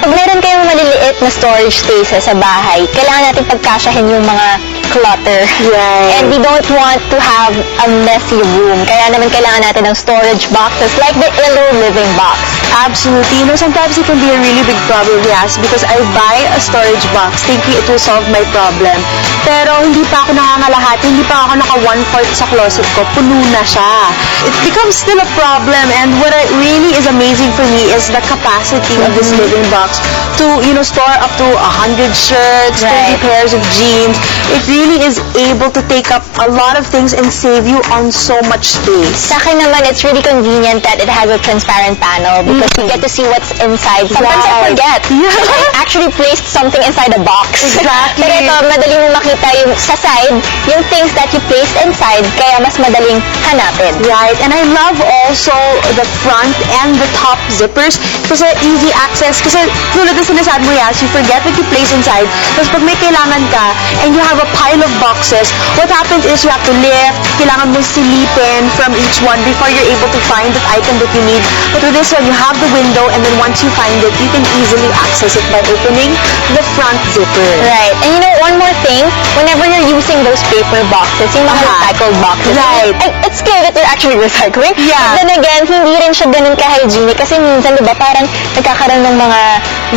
Pag meron kayong maliliit na storage spaces sa bahay, kailangan natin pagkasyahin yung mga clutter. Right. And we don't want to have a messy room. Kaya naman kailangan natin ng storage boxes like the Illo Living Box. Absolutely. You know, sometimes it can be a really big problem, yes, because I buy a storage box thinking it will solve my problem. Pero hindi pa ako nangangalahati, hindi pa ako naka 1/4 sa closet ko, puno na siya. It becomes still a problem, and what really is amazing for me is the capacity of this living box to, you know, store up to 100 shirts, 20 pairs of jeans. It really is able to take up a lot of things and save you on so much space. Sa akin naman, it's really convenient that it has a transparent panel because you get to see what's inside. Sometimes I forget. I actually placed something inside a box. Exactly. Pero ito, madali mo makita yung sa side, yung things that you placed inside, kaya mas madaling hanapin. Right. And I love also the front and the top zippers kasi easy access. Kasi tulad na sinasabi mo, Yas, you forget what you place inside. Tapos pag may kailangan ka and you have a pile of boxes, what happens is you have to lift, kailangan mo silipin from each one before you're able to find the item that you need. But with this one, you have the window, and then once you find it, you can easily access it by opening the front zipper. Right. And you know, one more thing, whenever you're using those paper boxes, yung mga recycled boxes, Right. It's clear that you're actually recycling. Yeah. But then again, hindi rin siya ganun ka-hygienic kasi minsan, di ba, parang nagkakaroon ng mga,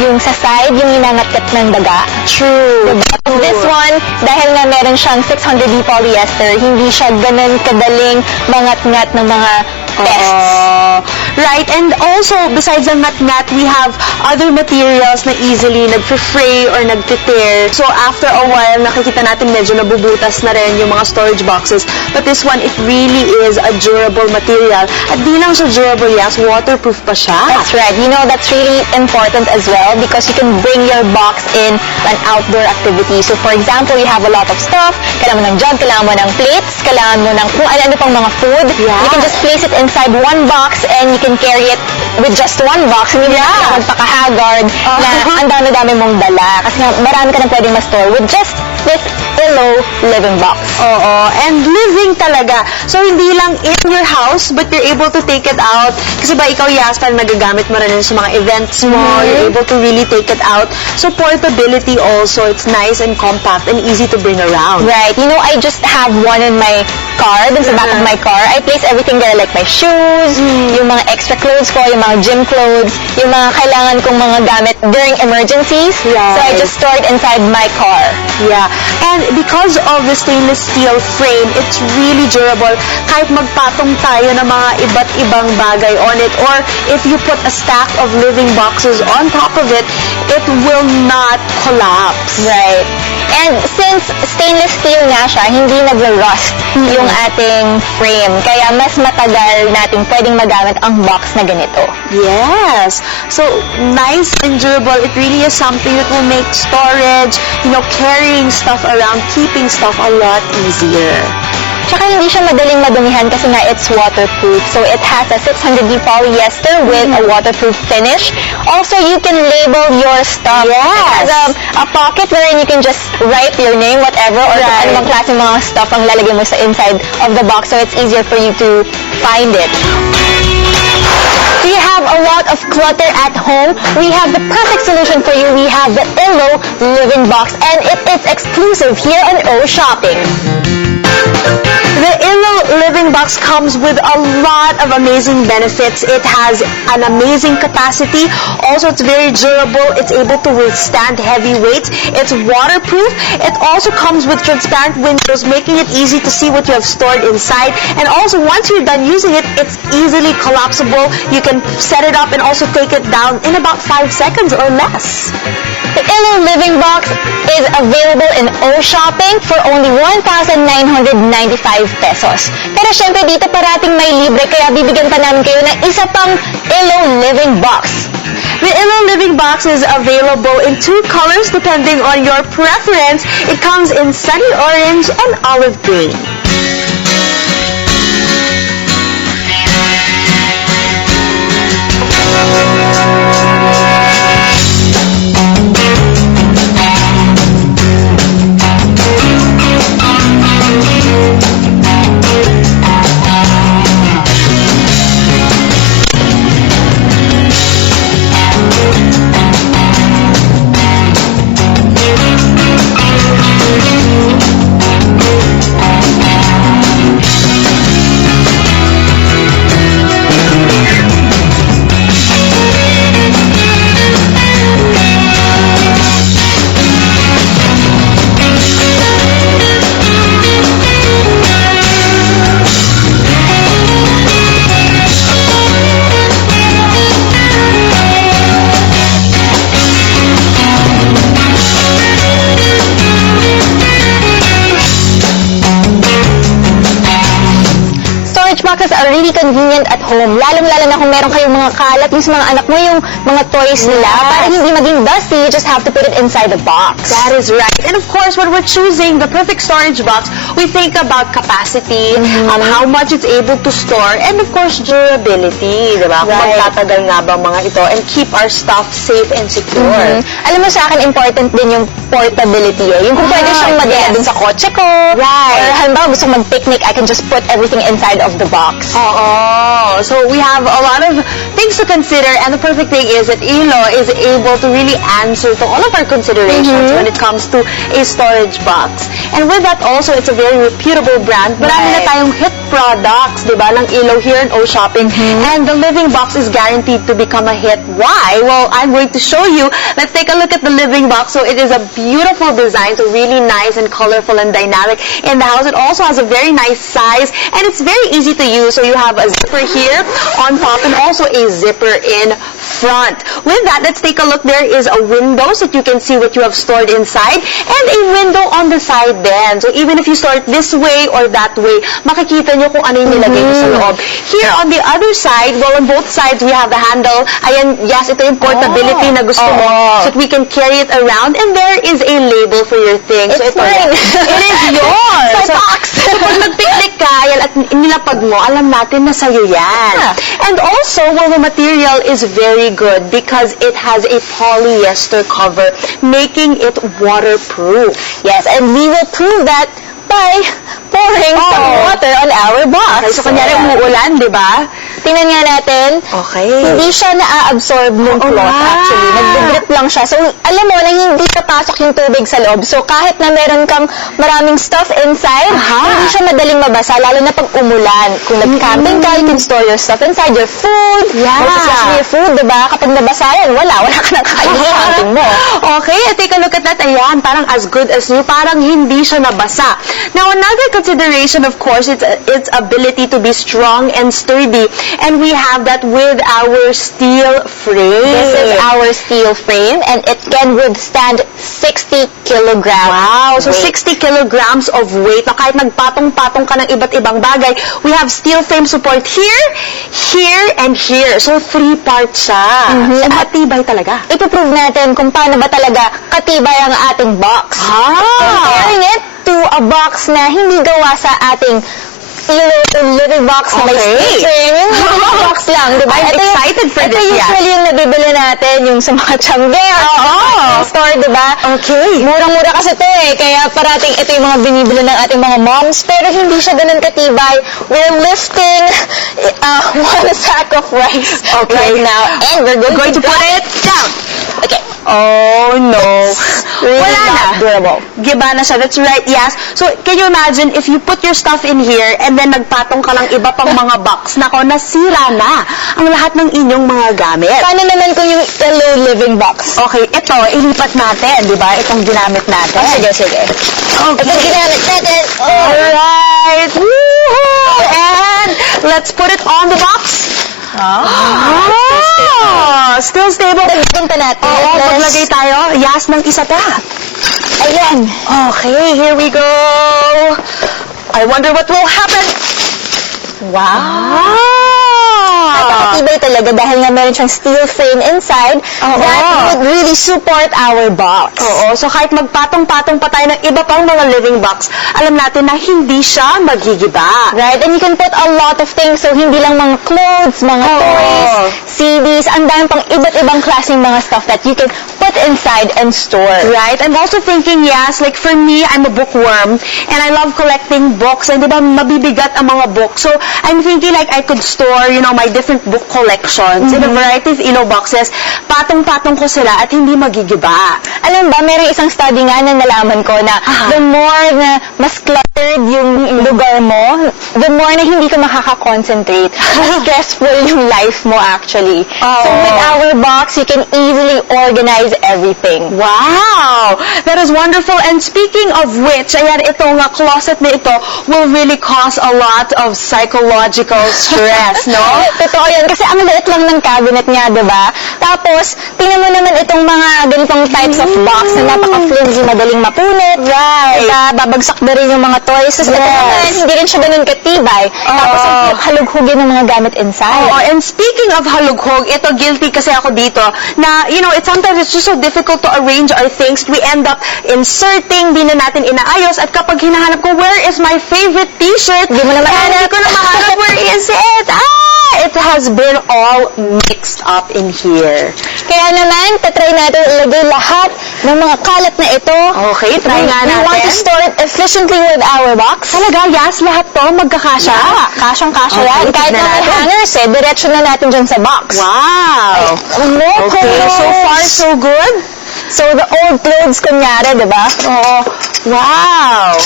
yung sa side, yung ninangat-kat ng daga. True. Diba? This one, dahil nga meron siyang 600D polyester, hindi siya ganun kadaling mangat-ngat ng mga pests. Right, and also, besides the nut-nut, we have other materials na easily nag-fray or nag-tear. So, after a while, nakikita natin medyo nabubutas na rin yung mga storage boxes. But this one, it really is a durable material. At di lang siya durable, yes, waterproof pa siya. That's right. You know, that's really important as well because you can bring your box in an outdoor activity. So, for example, you have a lot of stuff, kailangan mo ng jug, kailangan mo ng plates, kailangan mo ng kung ano pang mga food. Yeah. You can just place it inside one box and you can carry it with just one box. Hindi na magpaka-haggard na ang dami-dami mong dala. Kasi nga, marami ka na pwedeng ma-store with just this Illo Living Box. Oo, and living talaga. So, hindi lang in your house, but you're able to take it out. Kasi ba, ikaw, Yaspan, nagagamit mo rin yun sa mga events mo. You're able to really take it out. So, portability also. It's nice and compact and easy to bring around. Right. You know, I just have one in my car, dun sa back of my car. I place everything there, like my shoes, yung mga extra clothes ko, yung mga gym clothes, yung mga kailangan kong mga gamit during emergencies. Right. So, I just store it inside my car. Yeah. And because of the stainless steel frame, it's really durable. Kahit magpatong tayo ng mga iba't ibang bagay on it, or if you put a stack of living boxes on top of it, it will not collapse. Right. And since stainless steel nga siya, hindi nag-rust yung ating frame. Kaya mas matagal natin pwedeng magamit ang box na ganito. Yes. So, nice and durable. It really is something that will make storage, you know, carrying stuff around, keeping stuff a lot easier. Tsaka hindi siya madaling madumihan kasi nga it's waterproof. So it has a 600D polyester with a waterproof finish. Also, you can label your stuff. Yes. It has a pocket wherein you can just write your name, whatever, or kung anumang klase mga stuff ang lalagay mo sa inside of the box so it's easier for you to find it. Do you have a lot of clutter at home? We have the perfect solution for you. We have the Illo Living Box and it is exclusive here on O Shopping. The Illo Living Box comes with a lot of amazing benefits. It has an amazing capacity. Also, it's very durable. It's able to withstand heavy weights. It's waterproof. It also comes with transparent windows, making it easy to see what you have stored inside. And also, once you're done using it, it's easily collapsible. You can set it up and also take it down in about 5 seconds or less. The Illo Living Box is available in O Shopping for only 1,995 pesos. Pero syempre dito parating may libre kaya bibigyan pa namin kayo ng isa pang Illo Living Box. The Illo Living Box is available in 2 colors depending on your preference. It comes in sunny orange and olive green. really convenient at home. Lalong-lalo na kung meron kayong mga kalat yung sa mga anak mo, yung mga toys nila. Para hindi maging dusty, you just have to put it inside the box. That is right. And of course, when we're choosing the perfect storage box, we think about capacity, how much it's able to store, and of course, durability, diba? Kung magtatagal nga ba mga ito, and keep our stuff safe and secure. Alam mo sa akin, important din yung portability. Yung kung pwede siyang madala dun sa kotse ko. Right. Or halimbawa, gusto mag-picnic, I can just put everything inside of the box. So we have a lot of things to consider, and the perfect thing is that Ilo is able to really answer to all of our considerations when it comes to a storage box. And with that also, it's a very reputable brand. Marami na tayong hit products, di ba, ng Ilo here in O Shopping. And the living box is guaranteed to become a hit. Why? Well, I'm going to show you. Let's take a look at the living box. So it is a beautiful design, so really nice and colorful and dynamic in the house. It also has a very nice size, and it's very easy to use. So you have a zipper here on top and also a zipper in front. With that, let's take a look. There is a window so that you can see what you have stored inside, and a window on the side then. So even if you store it this way or that way, makikita nyo kung ano yung nilagay nyo sa loob. Here on the other side, well, on both sides, we have the handle. Ayan, yes, ito yung portability na gusto mo, so that we can carry it around, and there is a label for your things. It's so mine. It is yours. My box. So pag nag-picnic ka, yan, at nilapag mo, alam natin na sa'yo yan. And also, well, the material is very good because it has a polyester cover, making it waterproof. Yes, and we will prove that by pouring some water on our box. Okay, so kunyari umuulan, di ba? Tingnan nga natin. Okay. Hindi siya na-absorb ng cloth, actually. Nagbe-drip lang siya. So, alam mo na hindi papasok yung tubig sa loob. So, kahit na meron kang maraming stuff inside, hindi siya madaling mabasa, lalo na pag umulan. Kung nag-camping ka, you can store your stuff inside, your food. Most especially your food, diba? Kapag nabasa yan, wala ka nang kakain sa camping mo. Okay, take a look at that. Ayan, parang as good as new. Parang hindi siya nabasa. Now, another consideration, of course, it's its ability to be strong and sturdy. And we have that with our steel frame. This is our steel frame, and it can withstand 60 kilograms. Wow! So, 60 kilograms of weight. Na kahit nagpatong-patong ka ng iba't ibang bagay, we have steel frame support here, here, and here. So, 3 parts siya. So, matibay talaga. Ipoprove natin kung paano ba talaga katibay ang ating box. Comparing it to a box na hindi gawa sa ating living box na may steel frame. Yung box lang, diba? I'm excited for this, Ito usually yung nabibili natin, yung sa mga chamber, store, diba? Okay. Murang-mura kasi ito kaya parating ito yung mga binibili ng ating mga moms, pero hindi siya ganun katibay. We're lifting 1 sack of rice right now, and we're going to put it down. Okay. Oh, no. Really Wala na. durable. Giba na siya. That's right, yes. So, can you imagine if you put your stuff in here and then nagpatong ka ng iba pang mga box, nako, nasira na ang lahat ng inyong mga gamit. Paano naman kung yung yellow living box? Okay, ito, ilipat natin, di ba? Itong ginamit natin. Sige. Okay. Itong ginamit natin. Alright. Woohoo! And let's put it on the box. Still stable. Dagdagan pa natin. Maglagay tayo. Yes, ng isa pa. Ayan. Okay, here we go. I wonder what will happen. Wow! Napakatibay talaga dahil nga meron siyang steel frame inside that would really support our box. So kahit magpatong-patong pa tayo ng iba pang mga living box, alam natin na hindi siya maghigiba. Right? And you can put a lot of things. So hindi lang mga clothes, mga toys, CDs, ang dami pang iba't ibang klaseng mga stuff that you can put inside and store. Right? I'm also thinking, yes, like for me, I'm a bookworm and I love collecting books and diba mabibigat ang mga books. So I'm thinking like I could store, my different book collections in a variety of Ilo boxes. Patong-patong ko sila at hindi magigiba. Alam ba, merong isang study nga na nalaman ko na the more na mas cluttered yung lugar mo, the more na hindi ka makaka-concentrate. Mas stressful yung life mo actually. So with our box, you can easily organize everything. Wow! That is wonderful. And speaking of which, ayan, itong closet na ito will really cause a lot of psychological stress, no? Totoo yan. natin kasi ang liit lang ng cabinet niya, di ba? Tapos, tingnan mo naman itong mga ganitong types of box na napaka-flimsy, madaling mapunit. Right. Diba? Babagsak na rin yung mga toys. Tapos ito naman, hindi rin siya ganun katibay. Tapos, halughugin ng mga gamit inside. And speaking of halughog, ito guilty kasi ako dito na, you know, sometimes it's just so difficult to arrange our things. We end up inserting, di na natin inaayos, at kapag hinahanap ko, where is my favorite t-shirt? Hindi mo na mahanap. Hindi ko na mahanap, where is it? It has been all mixed up in here. Kaya naman, tatry natin ilagay lahat ng mga kalat na ito. Okay, try nga natin. We want to store it efficiently with our box. Talaga, yes, lahat to magkakasya. Yeah, kasyang-kasya yan. Kahit na may hangers, diretso na natin dyan sa box. Wow! Okay, so far so good. So, the old clothes, kunyari, di ba? Oo. Wow!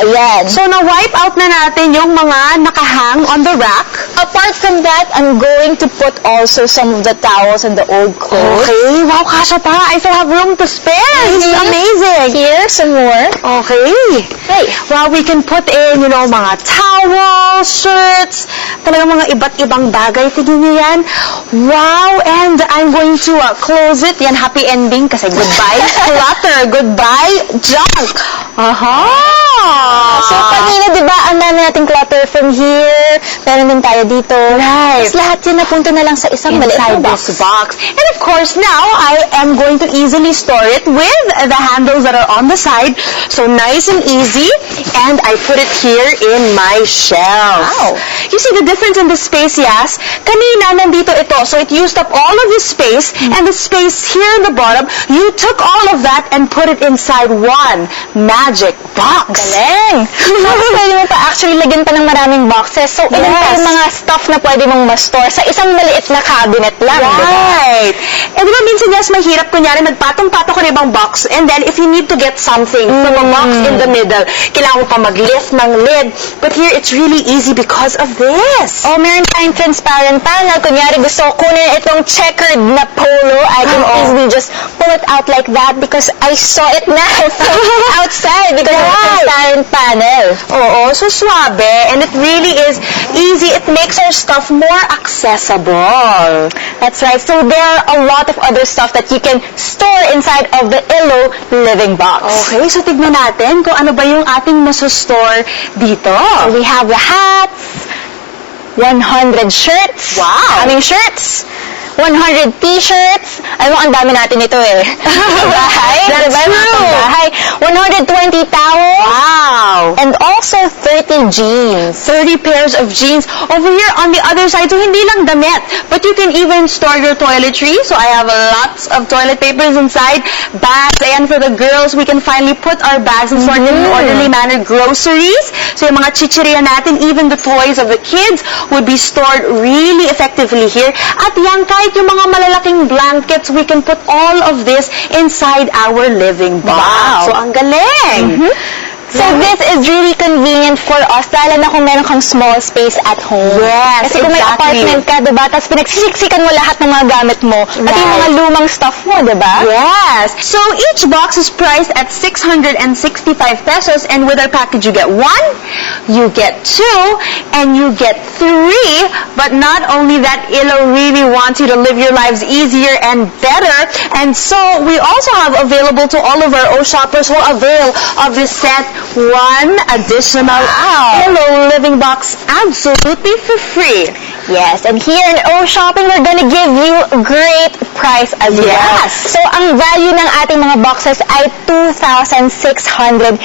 Ayan. So, na-wipe out na natin yung mga nakahang on the rack. Apart from that, I'm going to put also some of the towels and the old clothes. Okay. Wow, kasha pa. I still have room to spare. This is amazing. Here, some more. Okay. Hey. Wow, we can put in, you know, mga towels, shirts, talagang mga iba't ibang bagay. Tignan niyo yan. Wow, and I'm going to close it. Yan, happy ending kasi goodbye clutter, goodbye junk. So, kanina, di ba, ang dami nating clutter from here. Meron din tayo dito. Right. Tapos lahat yun napunta na lang sa isang maliit na box. And of course, now, I am going to easily store it with the handles that are on the side. So, nice and easy. And I put it here in my shelf. Wow. You see the difference in the space, Yas? Kanina, nandito ito. So, it used up all of the space. And the space here in the bottom, you took all of that and put it inside one magic box. Galing! Tapos pwede mo pa actually lagyan pa ng maraming boxes. So, ilan pa yung mga stuff na pwede mong ma-store sa isang maliit na cabinet lang, right. And diba, minsan, yes, mahirap. Kunyari, nagpatong-patong ko na ibang box. And then, if you need to get something from a box in the middle, kailangan mo pa mag-lift ng lid. But here, it's really easy because of this. Oh, meron tayong transparent panel. Kunyari, gusto ko kunin itong checkered na polo. I can easily just pull it out like that because I saw it now from outside because of the transparent panel. Oo, so suabe. And it really is easy. It makes our stuff more accessible. That's right. So there are a lot of other stuff that you can store inside of the Illo living box. Okay, so tignan natin kung ano ba yung ating masustore dito. So we have the hats, 100 shirts. Wow! Aming shirts. 100 t-shirts. Alam mo, ang dami natin ito eh. Bahay. That's true. Bahay. 120 towels. Wow. And also 30 jeans. 30 pairs of jeans. Over here on the other side, so hindi lang damit, but you can even store your toiletries. So I have lots of toilet papers inside. Bags. And for the girls, we can finally put our bags and sort them in an orderly manner. Groceries. So yung mga chichirya natin, even the toys of the kids would be stored really effectively here. At yan, kahit yung mga malalaking blankets, we can put all of this inside our living box. Wow. So, ang galing! So this is really convenient for us, lalo na kung meron kang small space at home. Yes, Kasi kung may apartment ka, diba? Tapos pinagsisiksikan mo lahat ng mga gamit mo, pati yung mga lumang stuff mo, diba? Yes. So each box is priced at 665 pesos, and with our package you get 1, you get 2, and you get 3. But not only that, Illo really wants you to live your lives easier and better, and so we also have available to all of our O shoppers who avail of this set 1 additional Illo living box absolutely for free. Yes, and here in O Shopping, we're gonna give you a great price as well. Yes. So, ang value ng ating mga boxes ay 2,660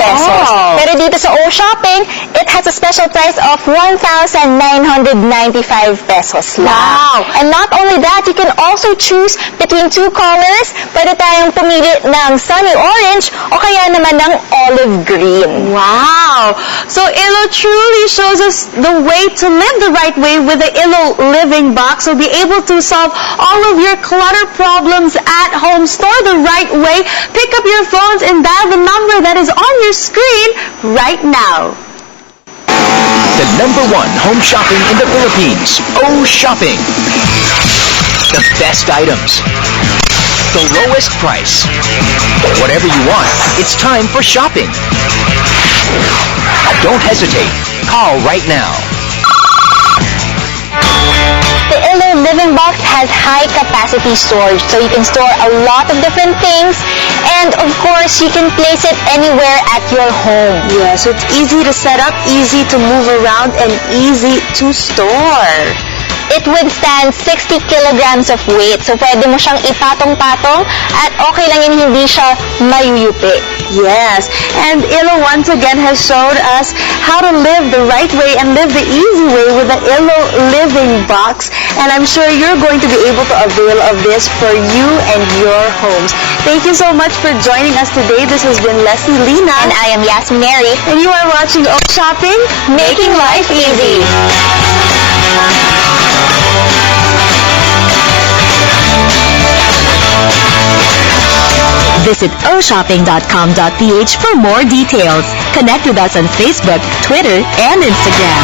pesos. Pero dito sa O Shopping, it has a special price of 1,995 pesos lang. Wow. And not only that, you can also choose between 2 colors. Pwede tayong pumili ng sunny orange o kaya naman ng olive green. Wow! So Illo truly shows us the way to live the right way with the Illo living box. So be able to solve all of your clutter problems at home. Store the right way. Pick up your phones and dial the number that is on your screen right now. The #1 home shopping in the Philippines. O Shopping. The best items. The lowest price. Whatever you want, it's time for shopping. Don't hesitate. Call right now. Living Box has high capacity storage, so you can store a lot of different things, and of course, you can place it anywhere at your home. Yeah, so it's easy to set up, easy to move around, and easy to store. It withstands 60 kilograms of weight, so pwede mo siyang ipatong-patong at okay lang yun, hindi siya mayuyupi. Yes, and Illo once again has showed us how to live the right way and live the easy way with the Illo Living Box, and I'm sure you're going to be able to avail of this for you and your homes. Thank you so much for joining us today. This has been Leslie Lina. And I am Yasmin Mary. And you are watching O Shopping, Making Life Easy. Visit oshopping.com.ph for more details. Connect with us on Facebook, Twitter, and Instagram.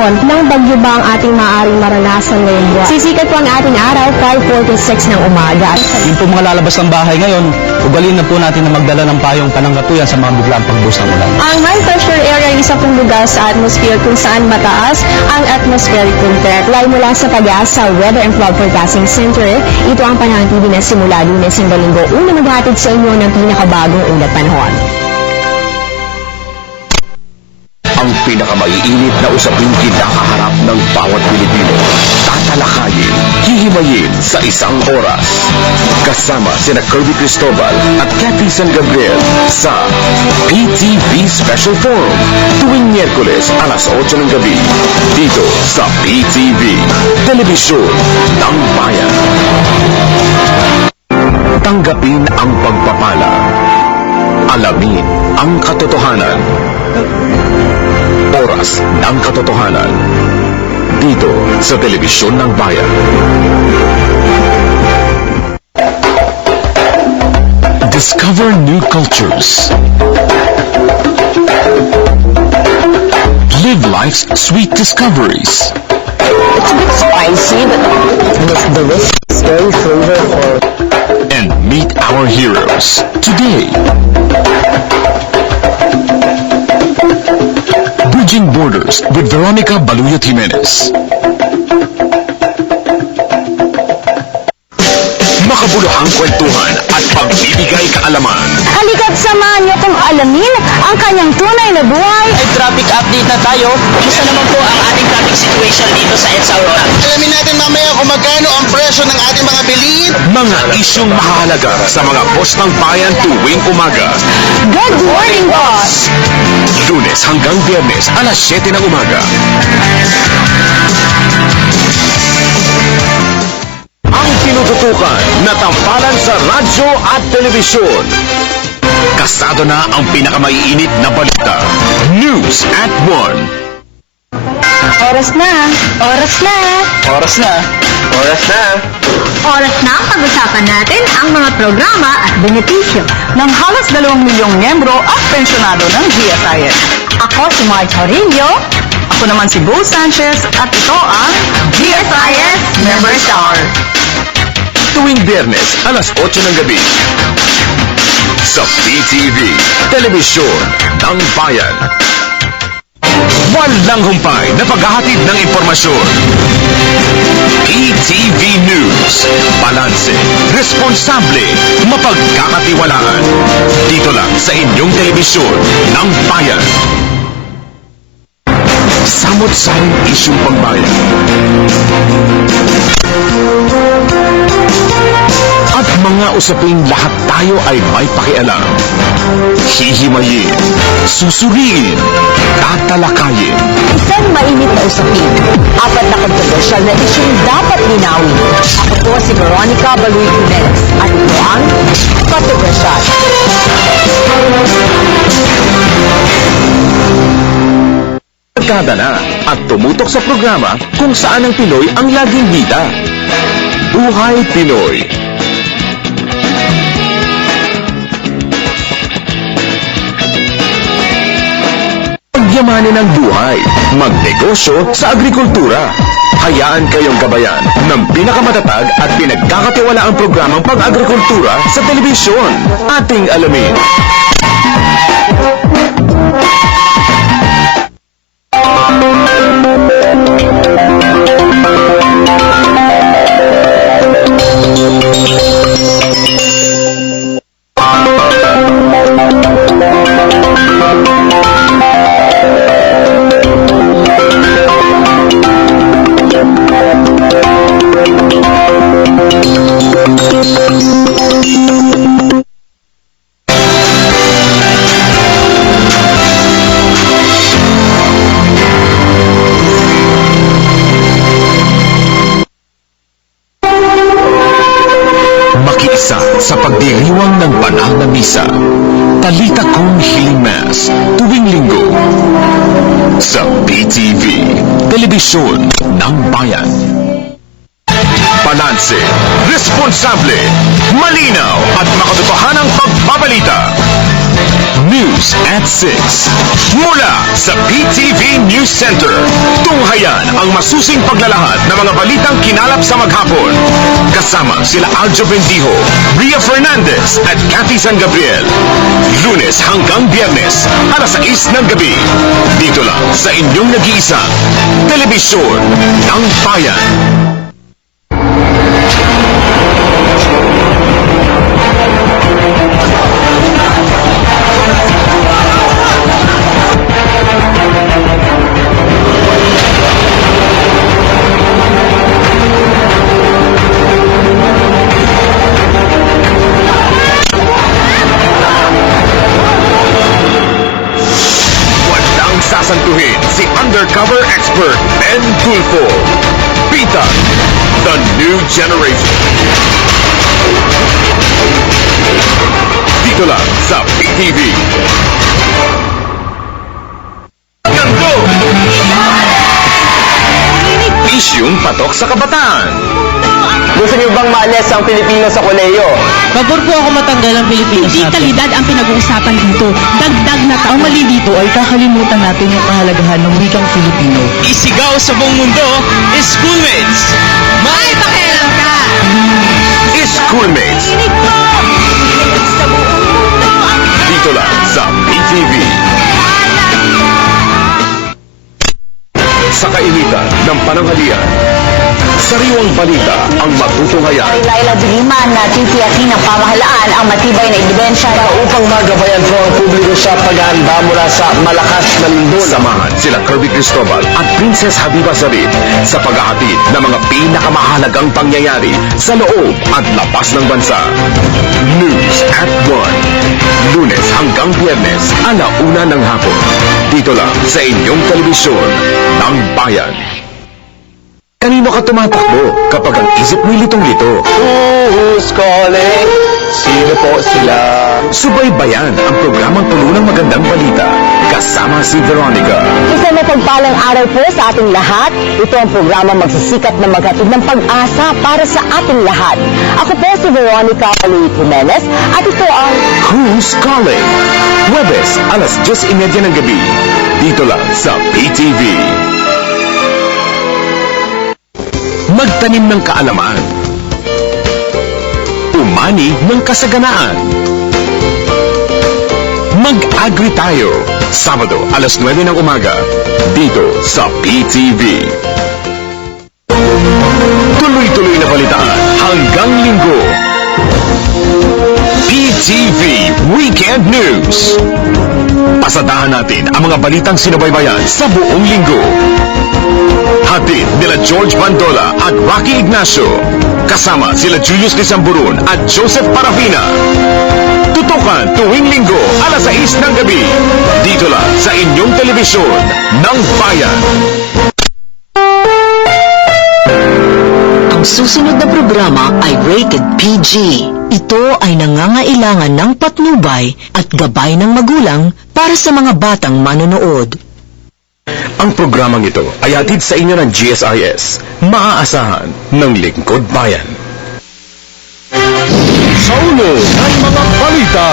Nang bagyo ba ang ating maaaring maranasan ngayong buwan? Sisikat po ang ating araw, 5:46 ng umaga. Yung po mga lalabas ng bahay ngayon, ugalin na po natin na magdala ng payong panangkatuyan sa mga biglaang pagbuhos ng ulan. Ang high pressure area ay isa pong lugar sa atmosphere kung saan mataas ang atmospheric content. Lay mula sa Pag-asa Weather and Cloud Forecasting Center, ito ang pananatili na simula Lunes hanggang Linggo. Una maghatid sa inyo ng pinakabagong ulat panahon. Ang pinakamaiinit na usaping kinakaharap ng bawat Pilipino. Tatalakayin, hihimayin sa isang oras. Kasama sina Kirby Cristobal at Cathy San Gabriel sa PTV Special Forum tuwing Miyerkules alas 8 ng gabi dito sa PTV, Telebisyon ng Bayan. Tanggapin ang pagpapala. Alamin ang katotohanan. Oras ng katotohanan. Dito sa Telebisyon ng Bayan. Discover new cultures. Live life's sweet discoveries. It's a bit spicy, but it's delicious, very flavorful. And meet our heroes today. Bridging Borders with Veronica Baluyot Jimenez. Makabuluhang kwentuhan at pagbibigay kaalaman. Halika't samahan niyo kung alamin ang kanyang tunay na buhay. Ay traffic update na tayo. Kumusta naman po ang ating traffic situation dito sa EDSA Aurora? Alamin natin mamaya kung magkano ang presyo ng ating mga bilihin. Mga isyong mahalaga sa mga boss ng bayan tuwing umaga. Good morning, boss! Lunes hanggang Biyernes alas 7 ng umaga. Ang tinututukan na tampalan sa radyo at telebisyon. Kasado na ang pinakamaiinit na balita. News at 1. Oras na! Oras na! Oras na! Oras na! Oras na pag-usapan natin ang mga programa at benepisyo ng halos 2 milyong miyembro at pensyonado ng GSIS. Ako si Mark Torillo. Ako naman si Bo Sanchez at ito ang GSIS Members Hour. Tuwing Biyernes alas 8 ng gabi. Sa PTV, Telebisyon ng Bayan. Walang humpay na paghahatid ng impormasyon. PTV News. Balanse, responsable, mapagkakatiwalaan. Dito lang sa inyong telebisyon ng Bayan. Samot-saring isyung pangbayan. At mga usaping lahat tayo ay may pakialam. Hihimayin, susuriin, tatalakayin. Isang mainit na usapin. 4 na kontrobersyal na isyong dapat linawin. Ako po si Veronica Baluyot Jimenez. At ito ang Kontrobersyal. Barkada na at tumutok sa programa kung saan ang Pinoy ang laging bida. Buhay Pinoy. Pagyamanin ang buhay. Magnegosyo sa agrikultura. Hayaan kayong gabayan ng pinakamatatag at pinagkakatiwalaang programang pang-agrikultura sa telebisyon. Ating alamin. sa pagdiriwang ng banal na misa. Talita Kong Healing Mass tuwing linggo sa PTV, Telebisyon ng Bayan. Balanse, responsable, malinaw at makatotohanang pagbabalita. News at 6 mula sa PTV News Center. Tunghayan ang masusing paglalahad ng mga balitang kinalap sa maghapon. Kasama sila Aljo Bendijo, Ria Fernandez at Cathy San Gabriel. Lunes hanggang Biyernes, alas 6 ng gabi. Dito lang sa inyong nag-iisang Telebisyon ng Bayan. Sasantuhin si undercover expert Ben Tulfo. Pita, the new generation. Dito lang sa PTV. Ganto! Isyung patok sa kabataan. Gusto niyo bang maalis ang Pilipino sa kolehiyo? Pabor po ako matanggal ang Pilipinas. Hindi kalidad ang pinag-uusapan dito. Dagdag na Ang mali dito ay kakalimutan natin yung kahalagahan ng wikang Filipino. Isigaw sa buong mundo, schoolmates! May pakialam ka! Schoolmates. Dito lang sa PTV. Sa kainitan ng pananghalian, sariwang balita ang matutunghayan. Laila Diliman na titiyakin ng pamahalaan ang matibay na ebidensya Upang magabayan po ang publiko sa paghahanda mula sa malakas na lindol. Samahan sila Kirby Cristobal at Princess Habiba Sarip sa paghahatid ng mga pinakamahalagang pangyayari sa loob at labas ng bansa. News at 1. Lunes hanggang Biyernes, 1:00 ng hapon. Dito lang sa inyong telebisyon ng Bayan. Kanino ka tumatakbo kapag ang isip mo'y litong-lito? Who's calling? Sino po sila? Subaybayan ang programang puno ng magandang balita. Kasama si Veronica. Isang mapagpalang araw po sa ating lahat. Ito ang programa magsisikap na maghatid ng pag-asa para sa ating lahat. Ako po si Veronica Louis Jimenez at ito ang Who's Calling? Huwebes, alas 10:30 ng gabi. Dito lang sa PTV. Magtanim ng kaalaman. Umani ng kasaganaan. Mag-agri tayo. Sabado, alas 9 ng umaga. Dito sa PTV. Tuloy-tuloy na balitaan hanggang linggo. PTV Weekend News. Pasadahan natin ang mga balitang sinubaybayan sa buong linggo. Hatid nila George Bandola at Rocky Ignacio. Kasama sila Julius Lisamburun at Joseph Parafina. Tutukan tuwing linggo, alas 6 ng gabi. Dito lang sa inyong telebisyon ng Bayan. Ang susunod na programa ay rated PG. Ito ay nangangailangan ng patnubay at gabay ng magulang para sa mga batang manonood. Ang programang ito ay hatid sa inyo ng GSIS. Maaasahan ng Lingkod Bayan. Sa ulo ng mga balita,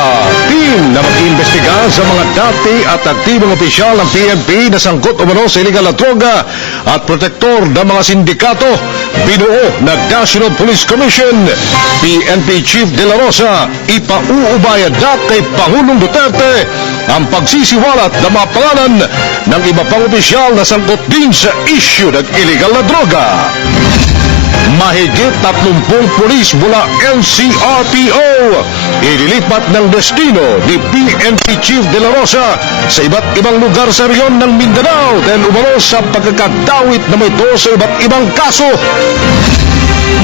team na mag-iimbestiga sa mga dati at aktibong opisyal ng PNP na sangkot umano sa iligal na droga at protektor ng mga sindikato, binuo ng National Police Commission. PNP Chief De La Rosa ipauubaya kay Pangulong Duterte ang pagsisiwalat ng mga pangalan ng iba pang opisyal na sangkot din sa issue ng iligal na droga. Mahigit 30 pulis mula NCRPO ililipat ng destino ni PNP Chief De La Rosa sa iba't ibang lugar sa rehiyon ng Mindanao dahil umano sa pagkakadawit na may ito sa iba't ibang kaso.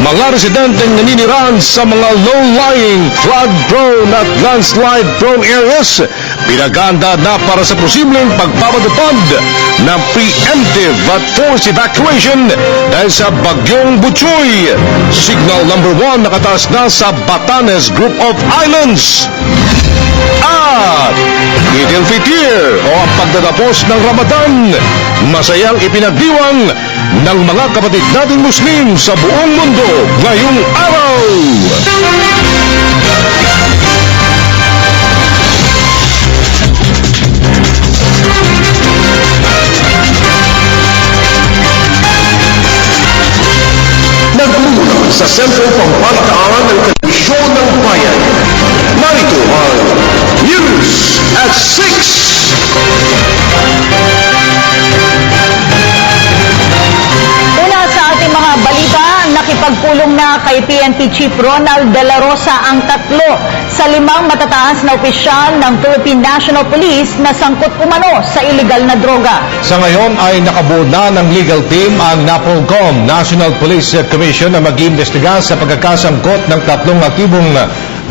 Mga residenteng naninirahan sa mga low-lying, flood-prone at landslide-prone areas, pinaganda na para sa posibleng pagpapadupad ng preemptive at forced evacuation dahil sa bagyong Butchoy. Signal number 1 nakataas na sa Batanes Group of Islands. At Eid al-Fitr o ang pagtatapos ng Ramadan, masayang ipinagdiwang ng mga kapatid nating Muslim sa buong mundo ngayong araw. Nagmumula sa sentro pangpalataan ng telebisyon ng bayan. Narito ang News at 6. Una sa ating mga balita, nakipagpulong na kay PNP Chief Ronald De La Rosa ang 3 sa 5 matataas na opisyal ng Philippine National Police na sangkot umano sa illegal na droga. Sa ngayon ay nakabuo na ng legal team ang NAPOLCOM, National Police Commission, na mag-iimbestiga sa pagkakasangkot ng 3 aktibong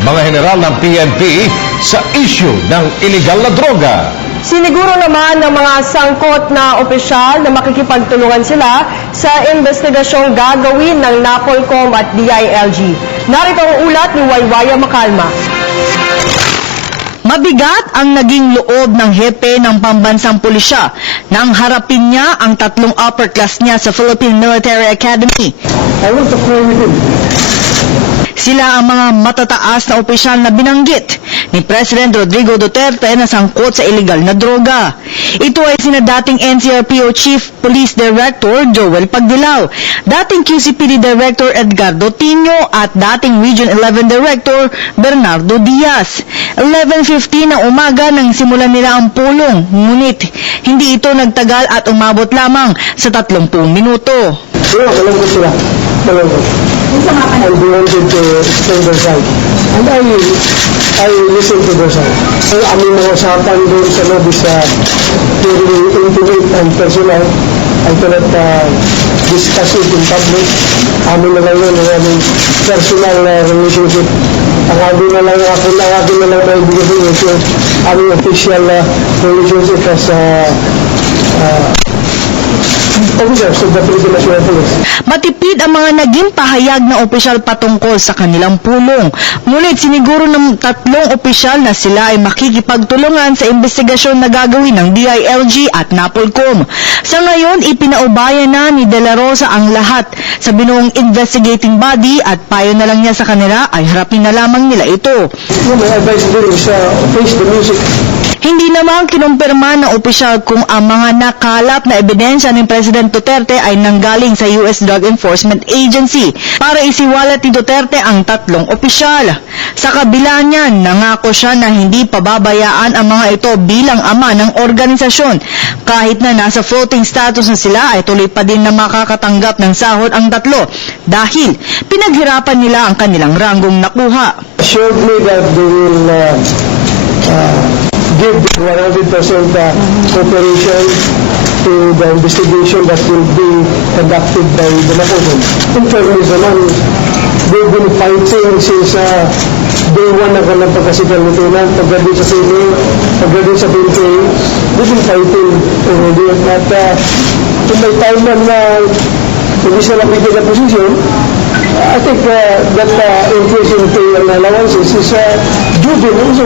mga general ng PNP sa issue ng illegal na droga. Siniguro naman ng mga sangkot na opisyal na makikipagtulungan sila sa investigasyong gagawin ng NAPOLCOM at DILG. Narito ang ulat ni Waywaya Makalma. Mabigat ang naging loob ng hepe ng pambansang pulisya nang harapin niya ang 3 upper class niya sa Philippine Military Academy. Sila ang mga matataas na opisyal na binanggit ni President Rodrigo Duterte na sangkot sa illegal na droga. Ito ay sina dating NCRPO Chief Police Director Joel Pagdilaw, dating QCPD Director Edgardo Tino at dating Region 11 Director Bernardo Diaz. 11:15 ng umaga nang simulan nila ang pulong, ngunit hindi ito nagtagal at umabot lamang sa 30 minuto. Alam ko sila. I wanted to explain their side. And I listened to their side. So, aming mga usapan doon sa lobby sa purely intimate and personal. I cannot discuss it in public. Amin na lang yun, aming personal relationship. Ang amin na lang maibigay ito, aming official relationship as Matipid ang mga naging pahayag na opisyal patungkol sa kanilang pulong. Ngunit siniguro ng 3 opisyal na sila ay makikipagtulungan sa investigasyon na gagawin ng DILG at NAPOLCOM. Sa ngayon, ipinaubaya na ni De La Rosa ang lahat sa binuong investigating body at payo na lang niya sa kanila ay harapin na lamang nila ito. Hindi naman kinumpirma ng opisyal kung ang mga nakalap na ebidensya ni President Duterte ay nanggaling sa US Drug Enforcement Agency para isiwalat ni Duterte ang 3 opisyal. Sa kabila niyan, nangako siya na hindi pababayaan ang mga ito bilang ama ng organisasyon. Kahit na nasa floating status na sila ay tuloy pa din na makakatanggap ng sahod ang 3 dahil pinaghirapan nila ang kanilang ranggong nakuha. Assured me that they will give 100% cooperation to the investigation that will be conducted by the NAPOLCOM. In fairness naman, they've been fighting since day 1 ng kanilang pagkasigal lieutenant, pagdating sa PNP, pagdating sa PNP, they've been fighting already. At kung may time na hindi sila napitin na posisyon, I think that increase in pay and allowances is due din also.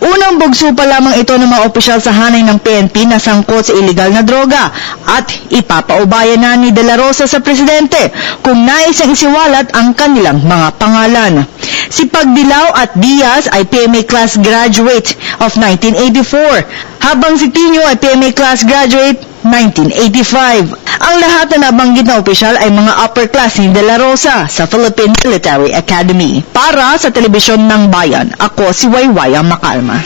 Unang bugso pa lamang ito ng mga opisyal sa hanay ng PNP na sangkot sa illegal na droga at ipapaubaya na ni De La Rosa sa presidente kung nais niyang isiwalat ang kanilang mga pangalan. Si Pagdilaw at Diaz ay PMA class graduate of 1984, habang si Tino ay PMA class graduate 1985. Ang lahat na nabanggit na opisyal ay mga upper class ni De La Rosa sa Philippine Military Academy. Para sa Telebisyon ng Bayan, ako si Waywaya Makalma.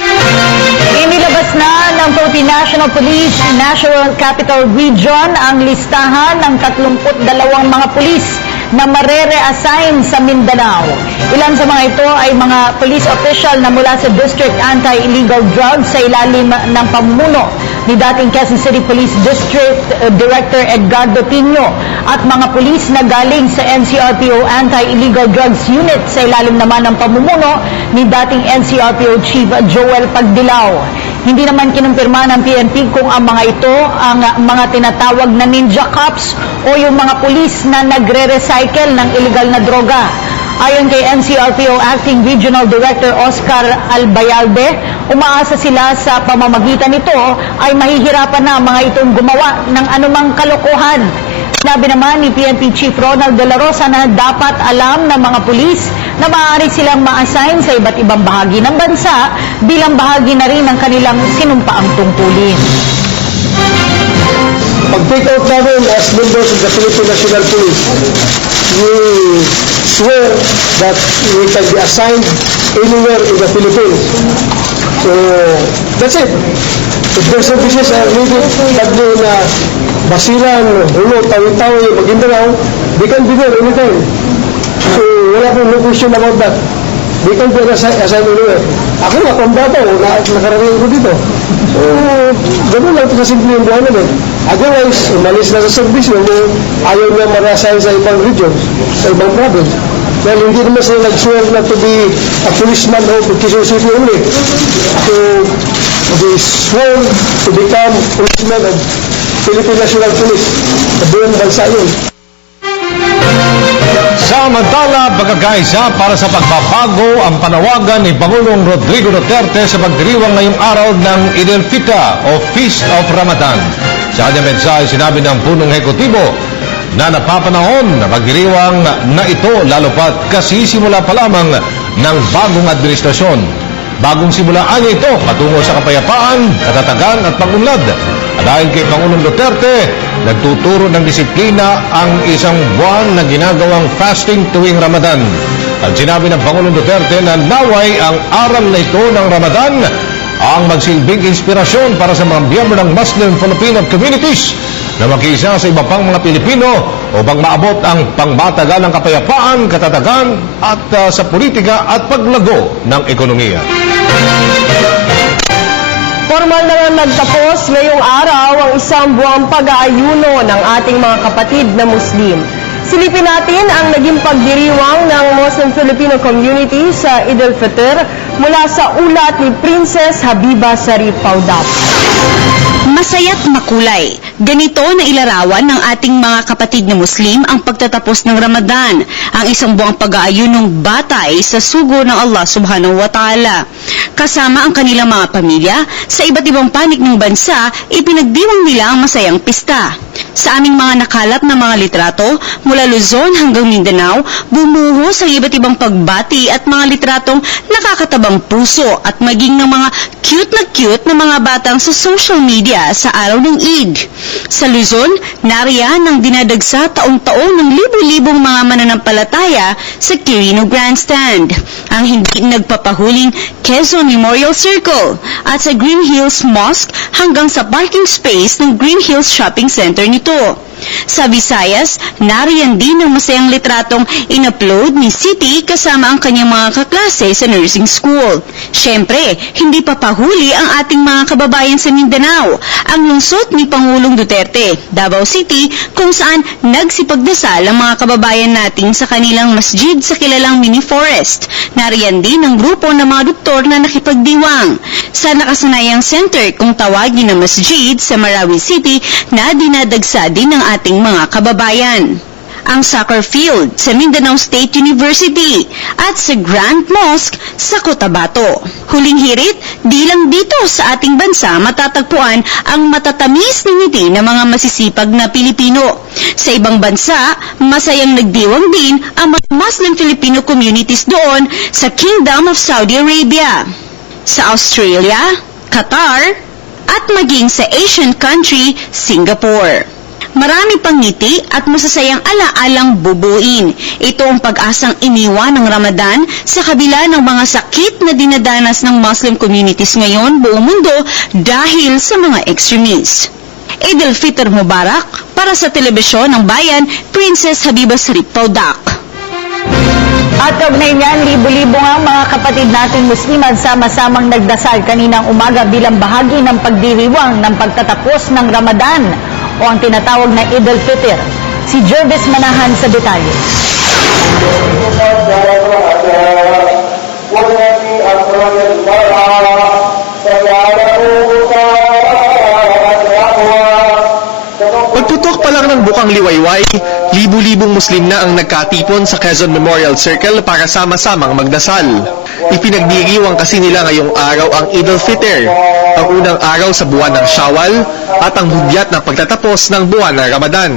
Inilabas na ng Philippine National Police National Capital Region ang listahan ng 32 mga pulis na marere-assign sa Mindanao. Ilan sa mga ito ay mga police official na mula sa District Anti-Illegal Drugs sa ilalim ng pamumuno ni dating Quezon City Police District Director Edgardo Tino at mga pulis na galing sa NCRPO Anti-Illegal Drugs Unit sa ilalim naman ng pamumuno ni dating NCRPO Chief Joel Pagdilaw. Hindi naman kinumpirma ng PNP kung ang mga ito ang mga tinatawag na ninja cops o yung mga pulis na nagre-recycle ng illegal na droga. Ayon kay NCRPO Acting Regional Director Oscar Albayalde, umaasa sila sa pamamagitan nito ay mahihirapan na mga itong gumawa ng anumang kalokohan. Sinabi naman ni PNP Chief Ronald De La Rosa na dapat alam ng mga pulis na maaari silang ma-assign sa iba't ibang bahagi ng bansa bilang bahagi na rin ng kanilang sinumpaang tungkulin. Pag-take out namin as members of the Philippine National Police, we swear that we can be assigned anywhere in the Philippines. So, that's it. If their services are needed, tatlo na Basilan, Hulo, Tawi-Tawi, Maguindanao, they can be there anytime. So, wala pong no question about that. They can be assigned anywhere. Ako nga, kung bata, nakarating ko dito. So, gano'n lang ito sa simple yung buhay namin. Otherwise, umalis na sa servisyo, ayaw niya marasign sa ibang regions, sa ibang province. Well, hindi naman sila nag-swear na to be a policeman of Quezon City only. So, they sworn to become policeman of Philippine National Police. Sa buong bansa yun. Samantala, pagkakaisa para sa pagbabago ang panawagan ni Pangulong Rodrigo Duterte sa pagdiriwang ngayong araw ng Eid al-Fitr o Feast of Ramadan. Sa kanyang mensahe, sinabi ng punong ehekutibo na napapanahon na pagdiriwang na ito lalo pat kasisimula pa lamang ng bagong administrasyon. Bagong simulaan niya ito patungo sa kapayapaan, katatagan at pag-unlad. At dahil kay Pangulong Duterte, nagtuturo ng disiplina ang isang buwan na ginagawang fasting tuwing Ramadan. At sinabi ng Pangulong Duterte na naway ang aral na ito ng Ramadan ang magsilbing inspirasyon para sa mga miyembro ng Muslim Filipino communities na makisa sa iba pang mga Pilipino upang maabot ang pangmatagalang kapayapaan, katatagan at sa politika at paglago ng ekonomiya. Formal na nga nagtapos ngayong araw ang isang buwang pag-aayuno ng ating mga kapatid na Muslim. Silipin natin ang naging pagdiriwang ng Muslim Filipino community sa Eid al-Fitr mula sa ulat ni Princess Habiba Sarip Paudap. Masaya't makulay. Ganito na ilarawan ng ating mga kapatid na Muslim ang pagtatapos ng Ramadan, ang isang buwang pag-aayunong batay sa sugo ng Allah Subhanahu wa Ta'ala. Kasama ang kanilang mga pamilya, sa iba't ibang panig ng bansa, ipinagdiwang nila ang masayang pista. Sa aming mga nakalat na mga litrato, mula Luzon hanggang Mindanao, bumuhos ang iba't ibang pagbati at mga litratong nakakatabang puso at maging ng mga cute na mga batang sa social media sa araw ng Eid. Sa Luzon, nariyan ang dinadagsa taong-taon ng libo-libong mga mananampalataya sa Quirino Grandstand, ang hindi nagpapahuling Quezon Memorial Circle, at sa Green Hills Mosque hanggang sa parking space ng Green Hills Shopping Center nito. Sa Visayas, nariyan din ang masayang litratong in-upload ni City kasama ang kanyang mga kaklase sa nursing school. Siyempre, hindi papahuli ang ating mga kababayan sa Mindanao, ang lungsod ni Pangulong Duterte, Davao City, kung saan nagsipagdasal ang mga kababayan nating sa kanilang masjid sa kilalang mini forest. Nariyan din ang grupo ng mga doktor na nakipagdiwang. Sa nakasanayang center kung tawagin na masjid sa Marawi City na dinadagsa din ng ating mga kababayan. Ang soccer field sa Mindanao State University at sa Grand Mosque sa Cotabato. Huling hirit, di lang dito sa ating bansa matatagpuan ang matatamis na ngiti ng mga masisipag na Pilipino. Sa ibang bansa, masayang nagdiwang din ang mga Muslim Filipino communities doon sa Kingdom of Saudi Arabia, sa Australia, Qatar, at maging sa Asian country, Singapore. Marami pang ngiti at masasayang alaalang bubuin. Ito ang pag-asang iniwan ng Ramadan sa kabila ng mga sakit na dinadanas ng Muslim communities ngayon buong mundo dahil sa mga extremists. Eid al-Fitr Mubarak, para sa Telebisyon ng Bayan, Princess Habiba Sarip Paudak. At kaugnay niyan, libo-libo nga ang mga kapatid nating Muslim at sama-samang nagdasal kaninang umaga bilang bahagi ng pagdiriwang ng pagtatapos ng Ramadan o ang tinatawag na Eid al-Fitr. Si Jervis Manahan sa detalye. Pagtutok pa lang ng bukang liwayway, libu-libong Muslim na ang nagkatipon sa Quezon Memorial Circle para sama-samang magdasal. Ipinagdiriwang kasi nila ngayong araw ang Eid al-Fitr, ang unang araw sa buwan ng Shawwal at ang hudyat ng pagtatapos ng buwan ng Ramadan.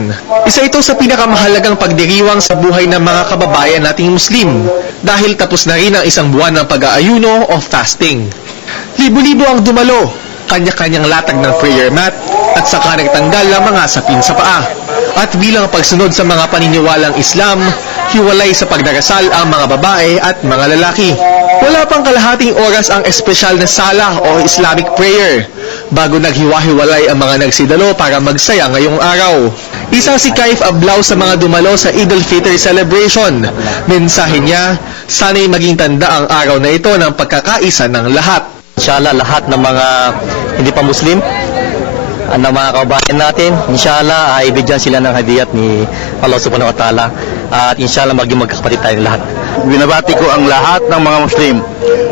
Isa ito sa pinakamahalagang pagdiriwang sa buhay ng mga kababayan nating Muslim dahil tapos na rin ang isang buwan ng pag-aayuno o fasting. Libu-libo ang dumalo, kanya-kanyang latag ng prayer mat at saka nagtanggal ng mga sapin sa paa. At bilang pagsunod sa mga paniniwalang Islam, hiwalay sa pagdarasal ang mga babae at mga lalaki. Wala pang kalahating oras ang espesyal na sala o Islamic prayer bago naghiwa-hiwalay ang mga nagsidalo para magsaya ngayong araw. Isa si Kaif Ablaw sa mga dumalo sa Eid al-Fitr celebration. Mensahe niya, sana'y maging tanda ang araw na ito ng pagkakaisa ng lahat. Inshallah, lahat ng mga hindi pa Muslim, ng mga kababayan natin, inshallah, ibigyan sila ng hadiyat ni Allah subhanahu wa ta'ala. At inshallah, maging magkakapatid tayong lahat. Binabati ko ang lahat ng mga Muslim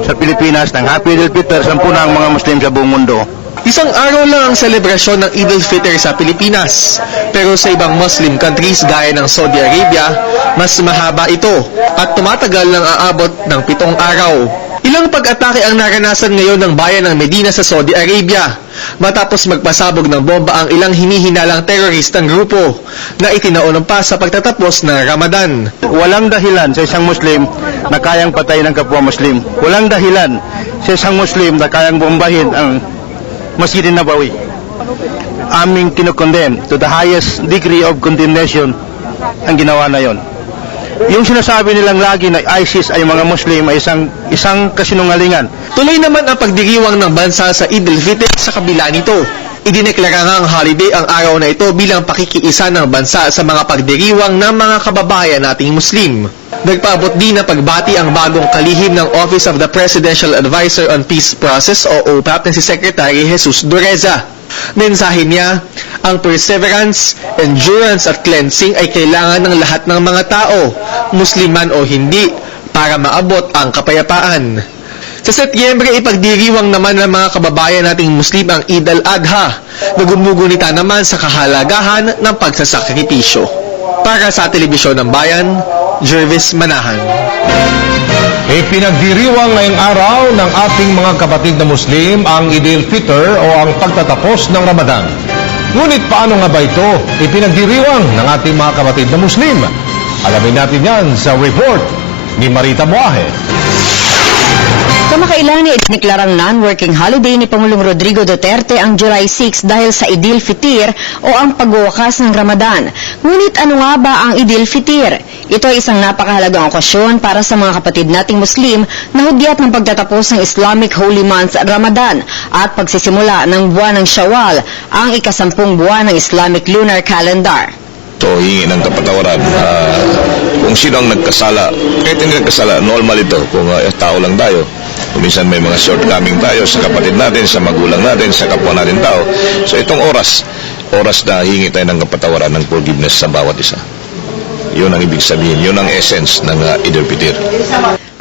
sa Pilipinas ng Happy Eid al-Fitr sa mga Muslim sa buong mundo. Isang araw lang ang selebrasyon ng Eid al-Fitr sa Pilipinas. Pero sa ibang Muslim countries gaya ng Saudi Arabia, mas mahaba ito at tumatagal ng aabot ng 7 araw. Ilang pag-atake ang naranasan ngayon ng bayan ng Medina sa Saudi Arabia matapos magpasabog ng bomba ang ilang hinihinalang teroristang grupo na itinaon pa sa pagtatapos ng Ramadan. Walang dahilan sa isang Muslim na kayang patayin ng kapwa Muslim. Walang dahilan sa isang Muslim na kayang bombahin ang Masjid Nabawi. Aming kinukondem to the highest degree of condemnation ang ginawa na yon. Yung sinasabi nilang lagi na ISIS ay mga Muslim ay isang kasinungalingan. Tuloy naman ang pagdiriwang ng bansa sa Eid al-Fitr sa kabila nito. Idineklara nga ang holiday ang araw na ito bilang pakikiisa ng bansa sa mga pagdiriwang ng mga kababayan nating Muslim. Nagpaabot din na pagbati ang bagong kalihim ng Office of the Presidential Advisor on Peace Process o OPAP na si Secretary Jesus Dureza. Mensahe niya, ang perseverance, endurance at cleansing ay kailangan ng lahat ng mga tao, Musliman o hindi, para maabot ang kapayapaan. Sa Setyembre, ipagdiriwang naman ng mga kababayan nating Muslim ang Eid al-Adha, na gumugunita naman sa kahalagahan ng pagsasakripisyo. Para sa Telebisyon ng Bayan, Jervis Manahan. Ipinagdiriwang ngayong araw ng ating mga kapatid na Muslim ang Eid al-Fitr o ang pagtatapos ng Ramadan. Ngunit paano nga ba ito ipinagdiriwang ng ating mga kapatid na Muslim? Alamin natin yan sa report ni Marita Buahe. Kamakailan idineklarang non-working holiday ni Pangulong Rodrigo Duterte ang July 6 dahil sa Eid al-Fitr o ang pagwawakas ng Ramadan. Ngunit ano nga ba ang Eid al-Fitr? Ito ay isang napakahalagang okasyon para sa mga kapatid nating Muslim na hudyat ng pagtatapos ng Islamic Holy Month Ramadan at pagsisimula ng buwan ng Shawwal, ang ika-10 buwan ng Islamic Lunar Calendar. Ito, hingi ng kapatawaran. Kung sino ang nagkasala, kahit hindi nagkasala, normal ito. Kung tao lang tayo, minsan may mga shortcoming tayo sa kapatid natin, sa magulang natin, sa kapwa natin tao. So itong oras na hingi tayo ng kapatawaran, ng forgiveness sa bawat isa. Yun ang ibig sabihin, yun ang essence ng Eid al-Fitr.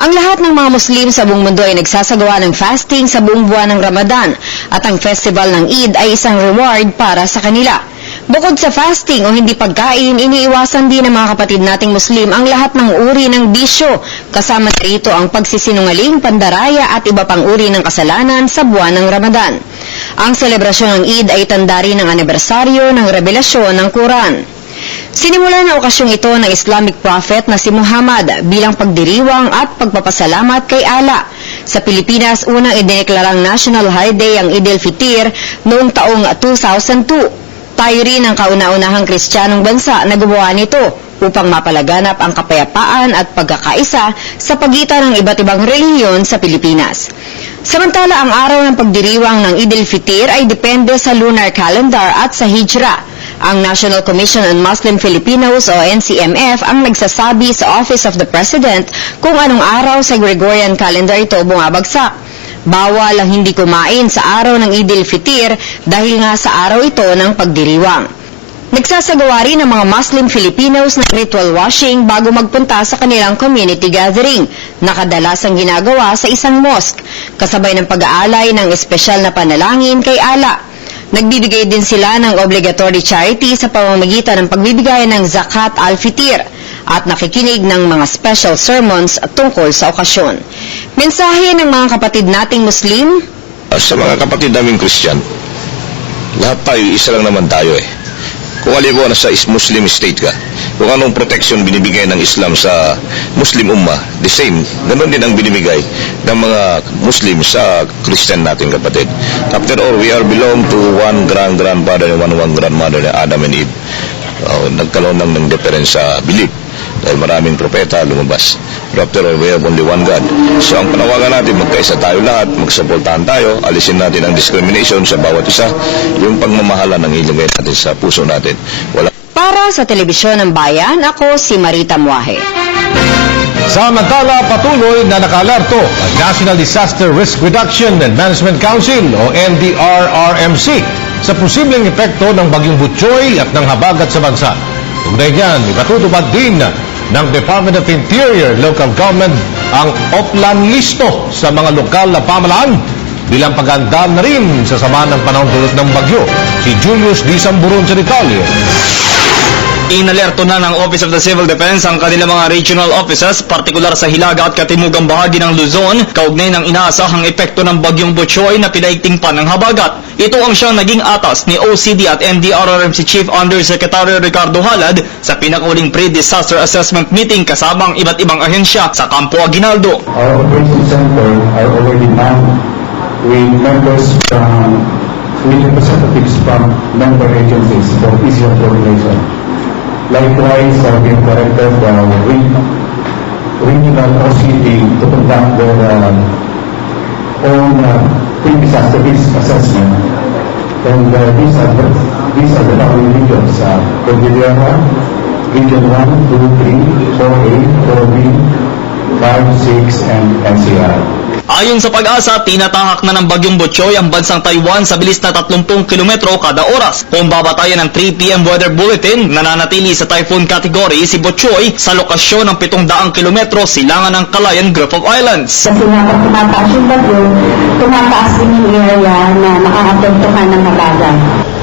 Ang lahat ng mga Muslim sa buong mundo ay nagsasagawa ng fasting sa buong buwan ng Ramadan at ang festival ng Eid ay isang reward para sa kanila. Bukod sa fasting o hindi pagkain, iniiwasan din ng mga kapatid nating Muslim ang lahat ng uri ng bisyo. Kasama na rito ang pagsisinungaling, pandaraya at iba pang uri ng kasalanan sa buwan ng Ramadan. Ang selebrasyon ng Eid ay tanda rin ng anibersaryo ng revelasyon ng Quran. Sinimula na okasyong ito ng Islamic prophet na si Muhammad bilang pagdiriwang at pagpapasalamat kay Allah. Sa Pilipinas, unang idineklarang national holiday ang Eid al-Fitr noong taong 2002. Tayo rin ang kauna-unahang Kristiyanong bansa na gumawa nito upang mapalaganap ang kapayapaan at pagkakaisa sa pagitan ng iba't ibang relihiyon sa Pilipinas. Samantala, ang araw ng pagdiriwang ng Eid al-Fitr ay depende sa lunar calendar at sa Hijra. Ang National Commission on Muslim Filipinos o NCMF ang nagsasabi sa Office of the President kung anong araw sa Gregorian calendar ito bumabagsak. Bawal ang hindi kumain sa araw ng Eid al-Fitr dahil nga sa araw ito ng pagdiriwang. Nagsasagawa rin ng mga Muslim Filipinos ng ritual washing bago magpunta sa kanilang community gathering na kadalasang ginagawa sa isang mosque, kasabay ng pag-aalay ng espesyal na panalangin kay Allah. Nagbibigay din sila ng obligatory charity sa pamamagitan ng pagbibigay ng zakat al-fitr at nakikinig ng mga special sermons tungkol sa okasyon. Mensahe ng mga kapatid nating Muslim? Sa mga kapatid naming Christian, lahat tayo, isa lang naman tayo eh. Kung halimbawa nasa Muslim state ka, kung anong protection binibigay ng Islam sa Muslim Ummah, the same, ganun din ang binibigay ng mga Muslim sa Christian nating kapatid. After all, we are belong to one grandfather and one grandmother, Adam and Eve. Nagkaroon lang ng difference sa belief dahil maraming propeta lumabas. But after all, we have only one God. So ang panawagan natin, magkaisa tayo lahat, magsuportahan tayo, alisin natin ang discrimination sa bawat isa, yung pagmamahala ng ilagay natin sa puso natin. Para sa Telebisyon ng Bayan, ako si Marita Muahe. Samantala, patuloy na nakalarto ang National Disaster Risk Reduction and Management Council o NDRRMC sa posibleng epekto ng bagyong Butchoy at ng habagat sa bansa. Tunay niyan, ipatutupad din ng Department of Interior Local Government ang Oplan listo sa mga lokal na pamalaan bilang paghanda na rin sa sama ng panahon dulot ng bagyo. Si Julius D. Samburon sa detalye. Inalerto na ng Office of the Civil Defense ang kanilang mga regional offices, partikular sa Hilaga at Katimugang bahagi ng Luzon, kaugnay ng inaasahang epekto ng bagyong Butchoy na pinaigting pa ng habagat. Ito ang siyang naging atas ni OCD at NDRRMC Chief Undersecretary Ricardo Halad sa pinakauling pre-disaster assessment meeting kasama ang iba't ibang ahensya sa Campo Aguinaldo. Our operations center are already manned with members with representatives from member agencies for easier coordination. Likewise, we have directed regional OCD to conduct their own pre-disaster risk assessment. And these are the following regions: Cordillera, Region 1, 2, 3, 4A, 4B, 5, 6, and NCR. Ayon sa Pag-asa, tinatahak na ng bagyong Butchoy ang bansang Taiwan sa bilis na 30 kilometro kada oras. Kung babatayan ng 3 PM weather bulletin, nananatili sa typhoon category si Butchoy sa lokasyon ng 700 kilometro silangan ng Calayan Group of Islands. Kasi tumataas yung bagyo, tumataas din yung area na makakapagtukan ng habagat.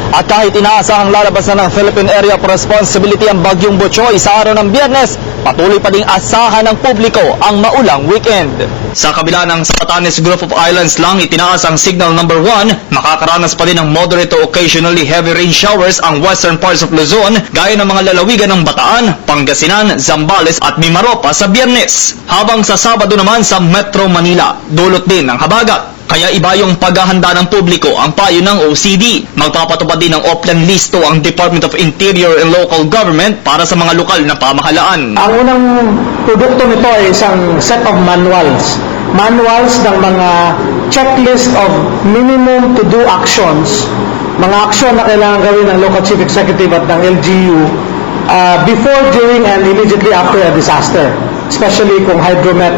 At kahit inaasahang lalabas na ng Philippine Area of Responsibility ang bagyong Butchoy sa araw ng Biyernes, patuloy pa ding asahan ng publiko ang maulang weekend. Sa kabila ng Batanes Group of Islands lang itinaas ang signal number 1, makakaranas pa din ng moderate to occasionally heavy rain showers ang western parts of Luzon, gaya ng mga lalawigan ng Bataan, Pangasinan, Zambales at Mimaropa sa Biyernes. Habang sa Sabado naman sa Metro Manila, dulot din ng habagat. Kaya iba yung paghahanda ng publiko ang payo ng OCD. Magpapatupad din ng Oplan listo ang Department of Interior and Local Government para sa mga lokal na pamahalaan. Ang unang produkto nito ay isang set of manuals. Manuals ng mga checklist of minimum to-do actions. Mga aksyon na kailangan gawin ng Local Chief Executive at ng LGU before, during, and immediately after a disaster. Especially kung hydromet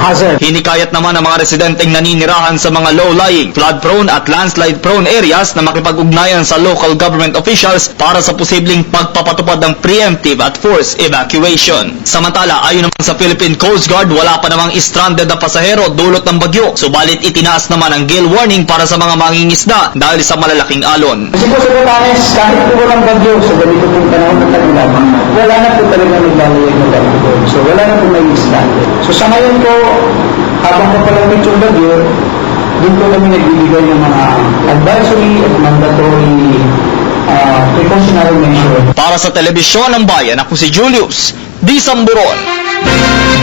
hazard. Hinikayat naman ang mga residenteng naninirahan sa mga low-lying, flood-prone at landslide-prone areas na makipag-ugnayan sa local government officials para sa posibleng pagpapatupad ng preemptive at forced evacuation. Samantala, ayon naman sa Philippine Coast Guard, wala pa namang stranded na pasahero dulot ng bagyo. Subalit itinaas naman ang gale warning para sa mga mangingisda dahil sa malalaking alon. Kasi po sa Batanes, kahit po walang bagyo sa ganito pong panahon ng tag-ulan, wala na po talaga naglalaway ng bagyo. So wala na po may stranded. So sa ngayon po, habang papalapit yung bagyo, doon po kami nagbibigay ng mga advisory at mandatory precautionary measures. Para sa Telebisyon ng Bayan, ako si Julius D. Samburon.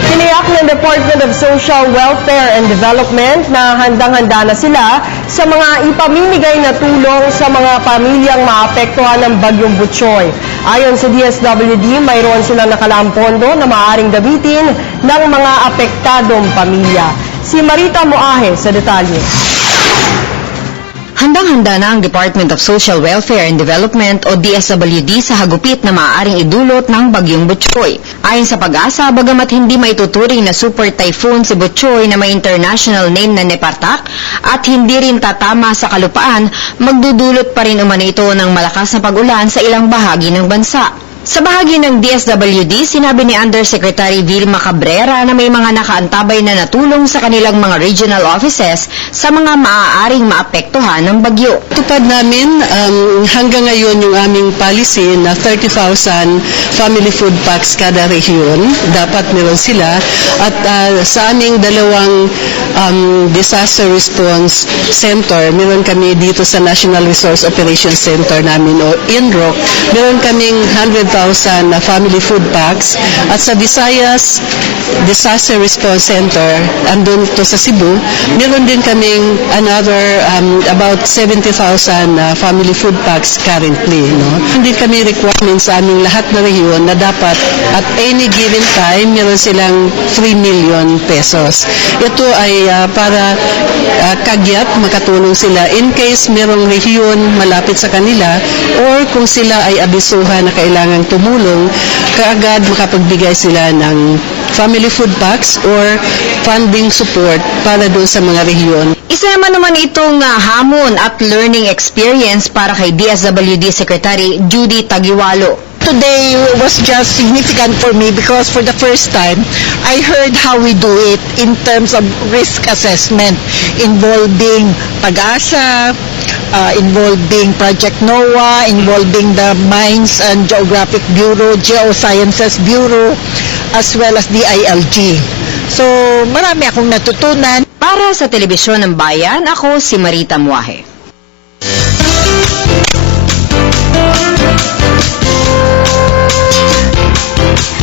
Tiniyak ng Department of Social Welfare and Development na handang-handa na sila sa mga ipamimigay na tulong sa mga pamilyang maapektuhan ng bagyong Butchoy. Ayon sa DSWD, mayroon silang nakalaang pondo na maaaring gamitin ng mga apektadong pamilya. Si Marita Muahe sa detalye. Handang-handa na ang Department of Social Welfare and Development o DSWD sa hagupit na maaaring idulot ng bagyong Butchoy. Ayon sa Pag-asa, bagamat hindi maituturing na super typhoon si Butchoy na may international name na Nepartak at hindi rin tatama sa kalupaan, magdudulot pa rin umano ito ng malakas na pag-ulan sa ilang bahagi ng bansa. Sa bahagi ng DSWD, sinabi ni Undersecretary Vilma Cabrera na may mga nakaantabay na natulong sa kanilang mga regional offices sa mga maaaring maapektuhan ng bagyo. Tupad namin hanggang ngayon yung aming policy na 30,000 family food packs kada region. Dapat meron sila. At sa aming dalawang disaster response center, meron kami dito sa National Resource Operations Center namin o INROC, meron kaming 100,000 family food packs. At sa Visayas Disaster Response Center, andun to sa Cebu, meron din kaming another about 70,000 family food packs currently. No? Hindi kami requirement sa aming lahat na rehiyon na dapat at any given time meron silang 3 million pesos. Ito ay para kagyat, makatulong sila in case merong rehiyon malapit sa kanila or kung sila ay abisuhan na kailangang tumulong, kaagad makapagbigay sila ng family food packs or funding support para doon sa mga rehiyon. Isama naman itong hamon at learning experience para kay DSWD Secretary Judy Tagiwalo. Today was just significant for me because for the first time, I heard how we do it in terms of risk assessment involving Pag-asa, involving Project NOAA, involving the Mines and Geographic Bureau, Geosciences Bureau, as well as the ILG. So, marami akong natutunan. Para sa Telebisyon ng Bayan, ako si Marita Muahe.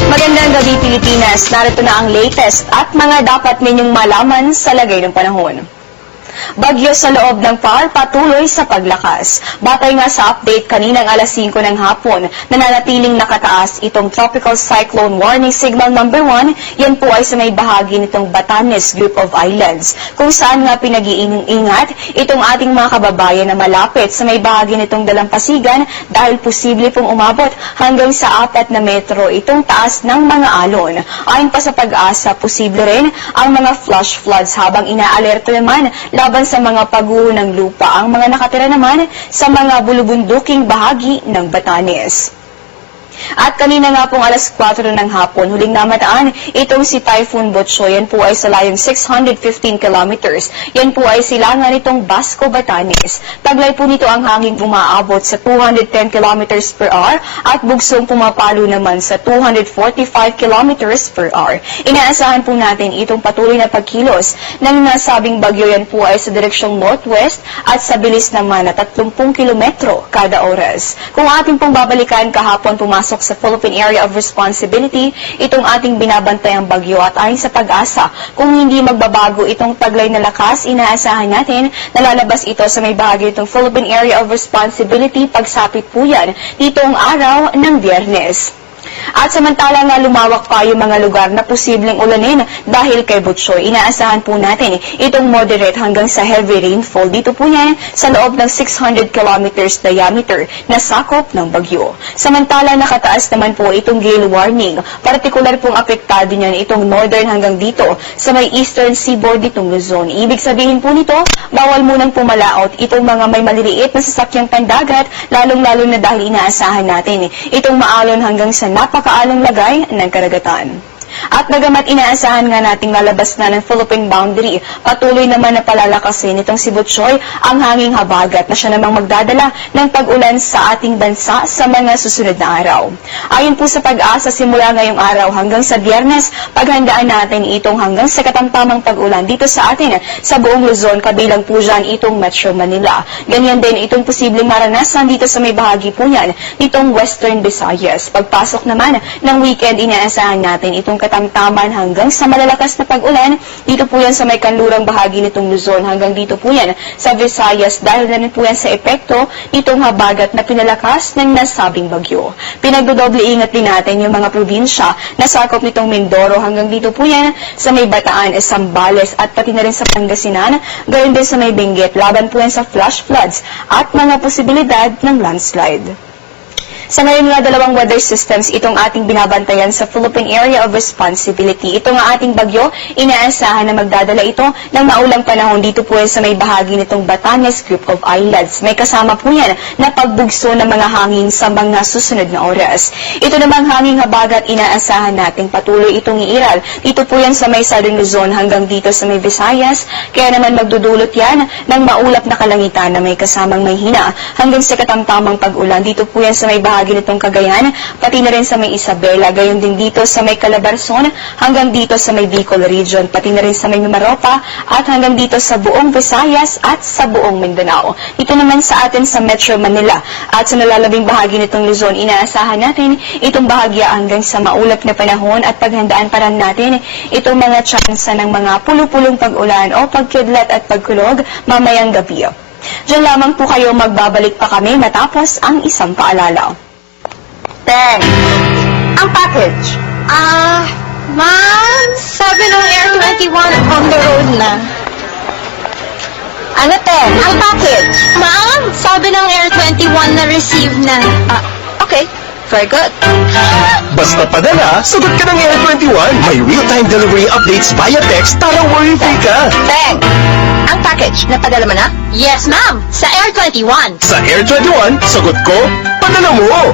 Magandang gabi, Pilipinas. Narito na ang latest at mga dapat ninyong malaman sa lagay ng panahon. Bagyo sa loob ng PAR patuloy sa paglakas. Batay nga sa update kaninang alas 5 ng hapon, nananatiling nakataas itong Tropical Cyclone Warning Signal number 1. Yan po ay sa may bahagi nitong Batanes Group of Islands, kung saan nga pinag-iingat itong ating mga kababayan na malapit sa may bahagi nitong Dalampasigan dahil posible pong umabot hanggang sa 4 na metro itong taas ng mga alon. Ayon pa sa Pag-asa, posible rin ang mga flash floods habang inaalerto naman laban sa mga pagguho ng lupa ang mga nakatira naman sa mga bulubunduking bahagi ng Batanes. At kanina nga pong alas 4 ng hapon, huling namataan itong si Typhoon Butchoy. Yan po ay sa layong 615 kilometers. Yan po ay silangan nitong Basco, Batanes. Taglay po nito ang hanging umaabot sa 210 kilometers per hour at bugsong pumapalo naman sa 245 kilometers per hour. Inaasahan po natin itong patuloy na pagkilos ng nasabing bagyo. Yan po ay sa direksyong northwest at sa bilis naman na 30 kilometro kada oras. Kung ating pong babalikan, kahapon pumasok sa Philippine Area of Responsibility itong ating binabantayang bagyo at ayon sa Pag-asa, kung hindi magbabago itong taglay na lakas, inaasahan natin na lalabas ito sa may bahagi itong Philippine Area of Responsibility pagsapit po yan dito ang araw ng Biyernes. At samantala nga lumawak pa yung mga lugar na posibleng ulanin dahil kay Butchoy. Inaasahan po natin itong moderate hanggang sa heavy rainfall. Dito po yan sa loob ng 600 kilometers diameter na sakop ng bagyo. Samantala nakataas naman po itong gale warning. Partikular pong apektado niyan itong northern hanggang dito sa may eastern seaboard ditong Luzon. Ibig sabihin po nito, bawal munang pumalaot itong mga may maliliit na sasakyang pandagat, lalong-lalo na dahil inaasahan natin itong maalon hanggang sa napakaalang lagay ng karagatan. At bagamat inaasahan nga nating lalabas na ng Philippine boundary, patuloy naman na palalakasin itong si Butchoy ang hanging habagat na siya namang magdadala ng pag-ulan sa ating bansa sa mga susunod na araw. Ayon po sa Pag-asa, simula ngayong araw hanggang sa Biyernes, paghandaan natin itong hanggang sa katamtamang pag-ulan dito sa atin sa buong Luzon, kabilang po dyan itong Metro Manila. Ganyan din itong posibleng maranasan dito sa may bahagi po yan, ditong Western Visayas. Pagpasok naman ng weekend, inaasahan natin itong katamtaman hanggang sa malalakas na pag-ulan. Dito po yan sa may kanlurang bahagi nitong Luzon. Hanggang dito po yan sa Visayas dahil na rin po yan sa epekto nitong habagat na pinalakas ng nasabing bagyo. Pinagdodoble ingat din natin yung mga probinsya na sakop nitong Mindoro. Hanggang dito po yan sa may Bataan, Zambales at pati na rin sa Pangasinan. Gayon din sa may Benguet. Laban po yan sa flash floods at mga posibilidad ng landslide. Sa ngayon nga dalawang weather systems itong ating binabantayan sa Philippine Area of Responsibility. Ito nga ating bagyo, inaasahan na magdadala ito ng maulang panahon dito po sa may bahagi nitong Batanes Group of Islands. May kasama po yan na pagbugso ng mga hangin sa mga susunod na oras. Ito namang hanging habagat inaasahan nating patuloy itong iiral. Dito po yan sa may Southern Luzon hanggang dito sa may Visayas. Kaya naman magdudulot yan ng maulap na kalangitan na may kasamang may hina hanggang sa katamtamang pag-ulan. Dito po yan sa may bahagi nitong Cagayan, pati na rin sa may Isabela, gayon din dito sa may Calabarzon, hanggang dito sa may Bicol Region, pati na rin sa may Mimaropa, at hanggang dito sa buong Visayas at sa buong Mindanao. Dito naman sa atin sa Metro Manila at sa nalalabing bahagi nitong Luzon, inaasahan natin itong bahagya hanggang sa maulap na panahon at paghandaan pa rin natin itong mga tsansa ng mga pulupulong pag-ulan o pagkidlat at pagkulog mamayang gabi. Diyan lamang po kayo, magbabalik pa kami matapos ang isang paalala. Ten. Ang package. Ma'am, sabi ng Air 21 on the road na. Ano, Ten? Ang package. Ma'am, sabi ng Air 21 na receive na. Okay. Very good. Basta padala, sagot ka ng Air 21. May real-time delivery updates via text para worry-free ka. Ten. Ang package, napadala mo na? Yes, ma'am. Sa Air 21. Sa Air 21, sagot ko, padala mo.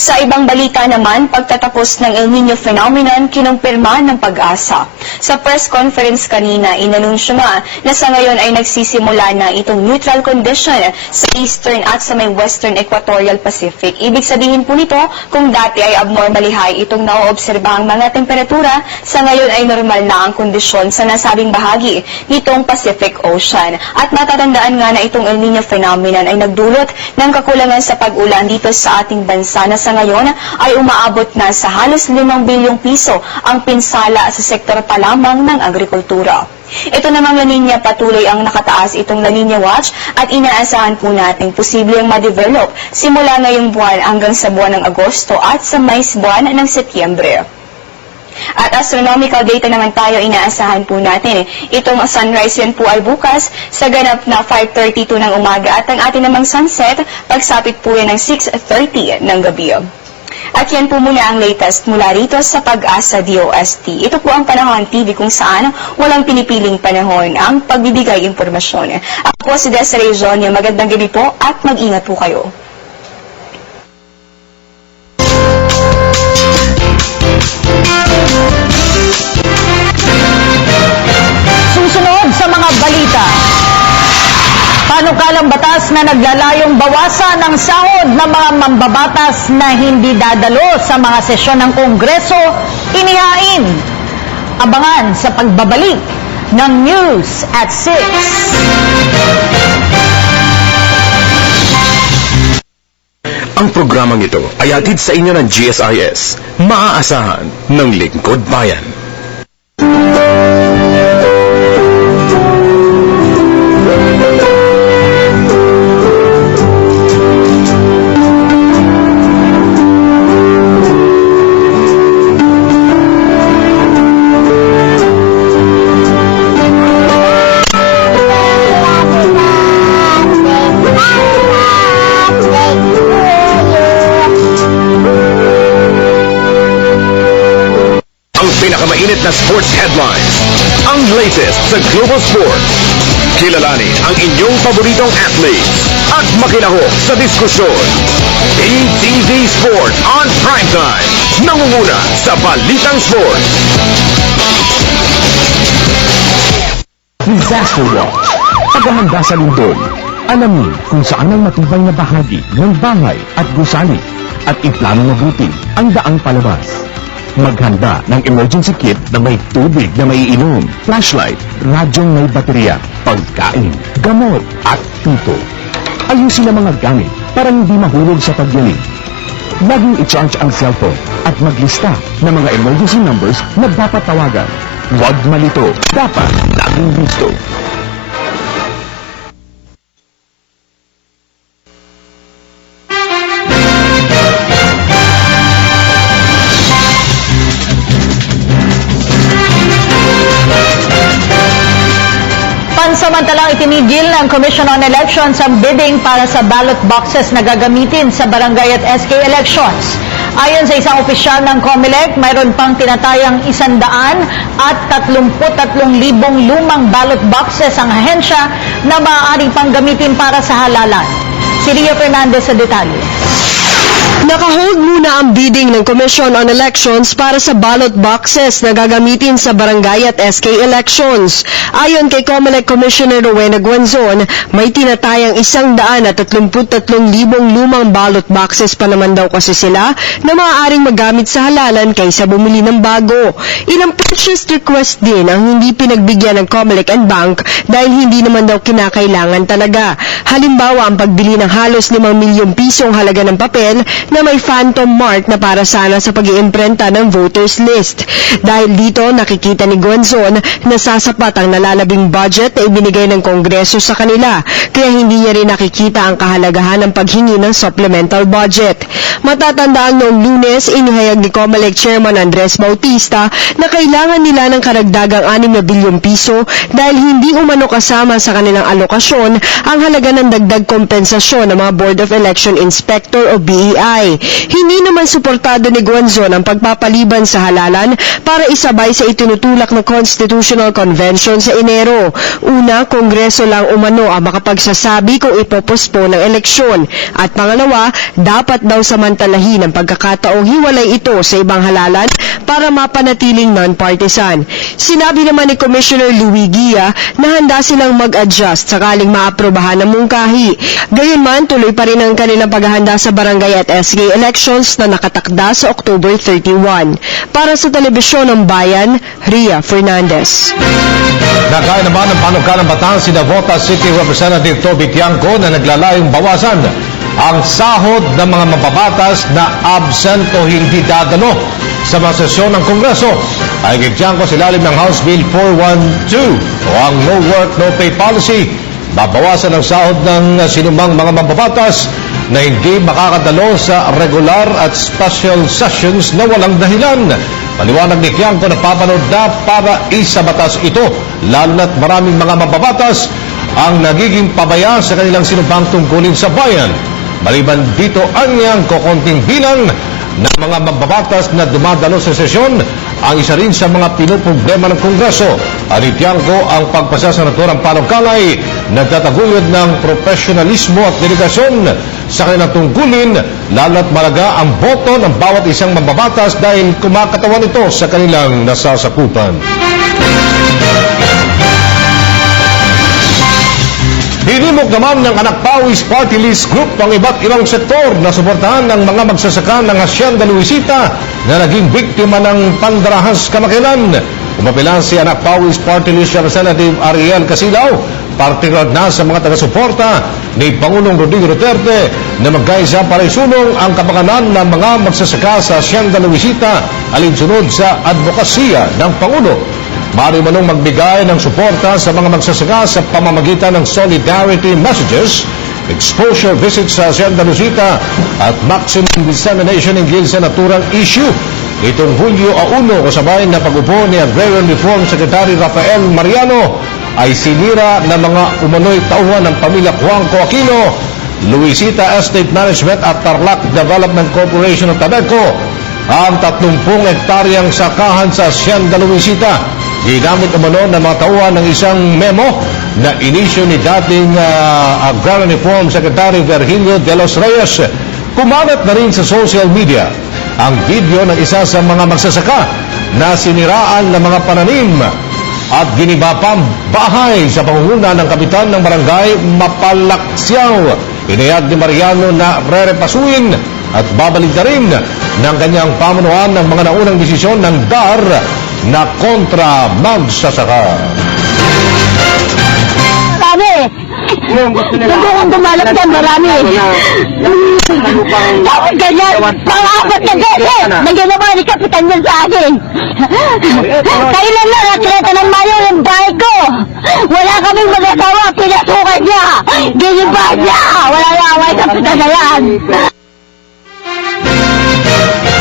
Sa ibang balita naman, pagtatapos ng El Niño phenomenon, kinumpirma ng Pag-asa. Sa press conference kanina, inanunsyo nga na sa ngayon ay nagsisimula na itong neutral condition sa Eastern at sa may Western Equatorial Pacific. Ibig sabihin po nito, kung dati ay abnormally high itong naoobserbahang mga temperatura, sa ngayon ay normal na ang kondisyon sa nasabing bahagi nitong Pacific Ocean. At matatandaan nga na itong El Niño phenomenon ay nagdulot ng kakulangan sa pag-ulan dito sa ating bansa na sa ngayon ay umaabot na sa halos 5 bilyong piso ang pinsala sa sektor pa lamang ng agrikultura. Ito namang La Nina, patuloy ang nakataas itong La Nina Watch at inaasahan po natin posibleng ma-develop simula ngayong buwan hanggang sa buwan ng Agosto at sa mais buwan ng Setyembre. At astronomical data naman tayo, inaasahan po natin. Itong sunrise yan po ay bukas sa ganap na 5:32 ng umaga at ang ating namang sunset pagsapit po yan ng 6:30 ng gabi. At yan po muna ang latest mula rito sa Pag-asa DOST. Ito po ang Panahon TV kung saan walang pinipiling panahon ang pagbibigay impormasyon. Ako po si Desiree Jonia. Magandang gabi po at mag-ingat po kayo. Susunod sa mga balita. Panukalang batas na naglalayong bawasan ang sahod ng mga mambabatas na hindi dadalo sa mga sesyon ng Kongreso, inihain. Abangan sa pagbabalik ng News at 6. Ang programang ito ay hatid sa inyo ng GSIS, maaasahan ng Lingkod Bayan. Pinakamainit na sports headlines. Ang latest sa global sports. Kilalanin ang inyong paboritong athletes at makilahok sa diskusyon. PTV Sport on Primetime. Nangunguna sa balitang sports. Disaster Watch. Paghahanda sa lindol. Alamin kung saan ang matibay na bahagi ng bahay at gusali at iplano mabuti ang daang palabas. Maghanda ng emergency kit na may tubig na maiinom, flashlight, radyong may baterya, pagkain, gamot at tuto. Ayusin ang mga gamit para hindi mahulog sa pagyanig. Laging i-charge ang cellphone at maglista ng mga emergency numbers na dapat tawagan. Huwag malito, dapat laging gusto. Pansamantalang itinigil ng Commission on Elections ang bidding para sa ballot boxes na gagamitin sa barangay at SK elections. Ayon sa isang opisyal ng COMELEC, mayroon pang tinatayang 133,000 lumang ballot boxes ang ahensya na maaari pang gamitin para sa halalan. Si Ria Fernandez sa detalye. Nakahold muna ang bidding ng Commission on Elections para sa ballot boxes na gagamitin sa barangay at SK elections. Ayon kay COMELEC Commissioner Rowena Guanzon, may tinatayang 133,000 lumang ballot boxes pa naman daw kasi sila na maaaring magamit sa halalan kaysa bumili ng bago. Ilang purchase request din ang hindi pinagbigyan ng COMELEC and Bank dahil hindi naman daw kinakailangan talaga. Halimbawa, ang pagbili ng halos 5 milyong pisong halaga ng papel na may phantom mark na para sana sa pag-iimprenta ng voters list. Dahil dito, nakikita ni Guanzon na sasapat ang nalalabing budget na ibinigay ng Kongreso sa kanila, kaya hindi niya rin nakikita ang kahalagahan ng paghingi ng supplemental budget. Matatandaan noong Lunes, inihayag ni COMELEC Chairman Andres Bautista na kailangan nila ng karagdagang 6 na bilyong piso dahil hindi umano kasama sa kanilang alokasyon ang halaga ng dagdag kompensasyon ng mga Board of Election Inspector o BEI. Hindi naman suportado ni Guanzon ang pagpapaliban sa halalan para isabay sa itinutulak na Constitutional Convention sa Enero. Una, Kongreso lang umano ang makapagsasabi kung ipopospone ng eleksyon. At pangalawa, dapat daw samantalahin ang pagkakataong hiwalay ito sa ibang halalan para mapanatiling non-partisan. Sinabi naman ni Commissioner Louis Guia na handa silang mag-adjust sakaling maaprobahan ng mungkahi. Gayunman, tuloy pa rin ang kanilang paghahanda sa barangay at SK elections na nakatakda sa October 31. Para sa Telebisyon ng Bayan, Ria Fernandez. Nagaya naman ng panukalang batas si Navota City Representative Toby Tiangco na naglalayong bawasan ang sahod ng mga mababatas na absent o hindi dadalo sa mga sesyon ng Kongreso. Ay kay Tiangco sa ilalim ng House Bill 412 o ang No Work, No Pay Policy, babawasan ang sahod ng sinumang mga mababatas na hindi makakadalo sa regular at special sessions na walang dahilan. Paliwanag ni Tiangco na papanood na para isabatas ito, lalo na't maraming mga mababatas ang nagiging pabaya sa kanilang sinumpang tungkulin sa bayan. Maliban dito, anyang kokonting bilang ng mga mababatas na dumadalo sa sesyon ang isa rin sa mga pinuproblema ng Kongreso. Ani Tiangco, ang pagpasa sa naturang panungkalay nagtataguyod ng profesionalismo at dedikasyon sa kanilang tungkulin, lalo't malaga ang boto ng bawat isang mababatas dahil kumakatawan ito sa kanilang nasasakupan. Hinimok naman ng Anak Pawis Party List Group ang iba't ibang sektor na suportahan ng mga magsasaka ng Hacienda Luisita na naging biktima ng pandarahas kamakailan. Umapilan si Anak Pawis Party List Representative Ariel Casilaw, partikular na sa mga taga-suporta ni Pangulong Rodrigo Duterte na magkaisa para isulong ang kapakanan ng mga magsasaka sa Hacienda Luisita alinsunod sa advokasya ng Pangulo. Maaari manong magbigay ng suporta sa mga magsasaka sa pamamagitan ng solidarity messages, exposure visits sa Hacienda Luisita at maximum dissemination hinggil sa naturang issue. Itong Hulyo 1, kasabay na pag-upo ni Agrarian Reform Secretary Rafael Mariano, ay sinira ng mga umano'y tauhan ng pamilya Juanco Aquino, Luisita Estate Management at Tarlac Development Corporation of Tabeco ang 30 hektaryang sakahan sa Hacienda Luisita. Ginamit umano ng mga tauhan ng isang memo na inisyo ni dating Agrarian Reform Secretary Virgilio de los Reyes. Kumalat na rin sa social media ang video ng isa sa mga magsasaka na siniraan ng mga pananim at giniba pang bahay sa pangunguna ng kapitan ng barangay Mapalaksyaw. Inayag ni Mariano na rerepasuin at babalik na rin ng kanyang pamunuan ng mga naunang desisyon ng DAR na kontra magsasaka. Sabi, Gusto kong dumalap dyan, marami. Tapos ganyan, pang-apat na beses, na ginawa ni Kapitan niya sa akin. Kailan na nakleta ng mayo yung bahay ko. Wala kaming mag-asawa, pinasukan niya. Giniba niya. Wala na away, Kapitan na yan.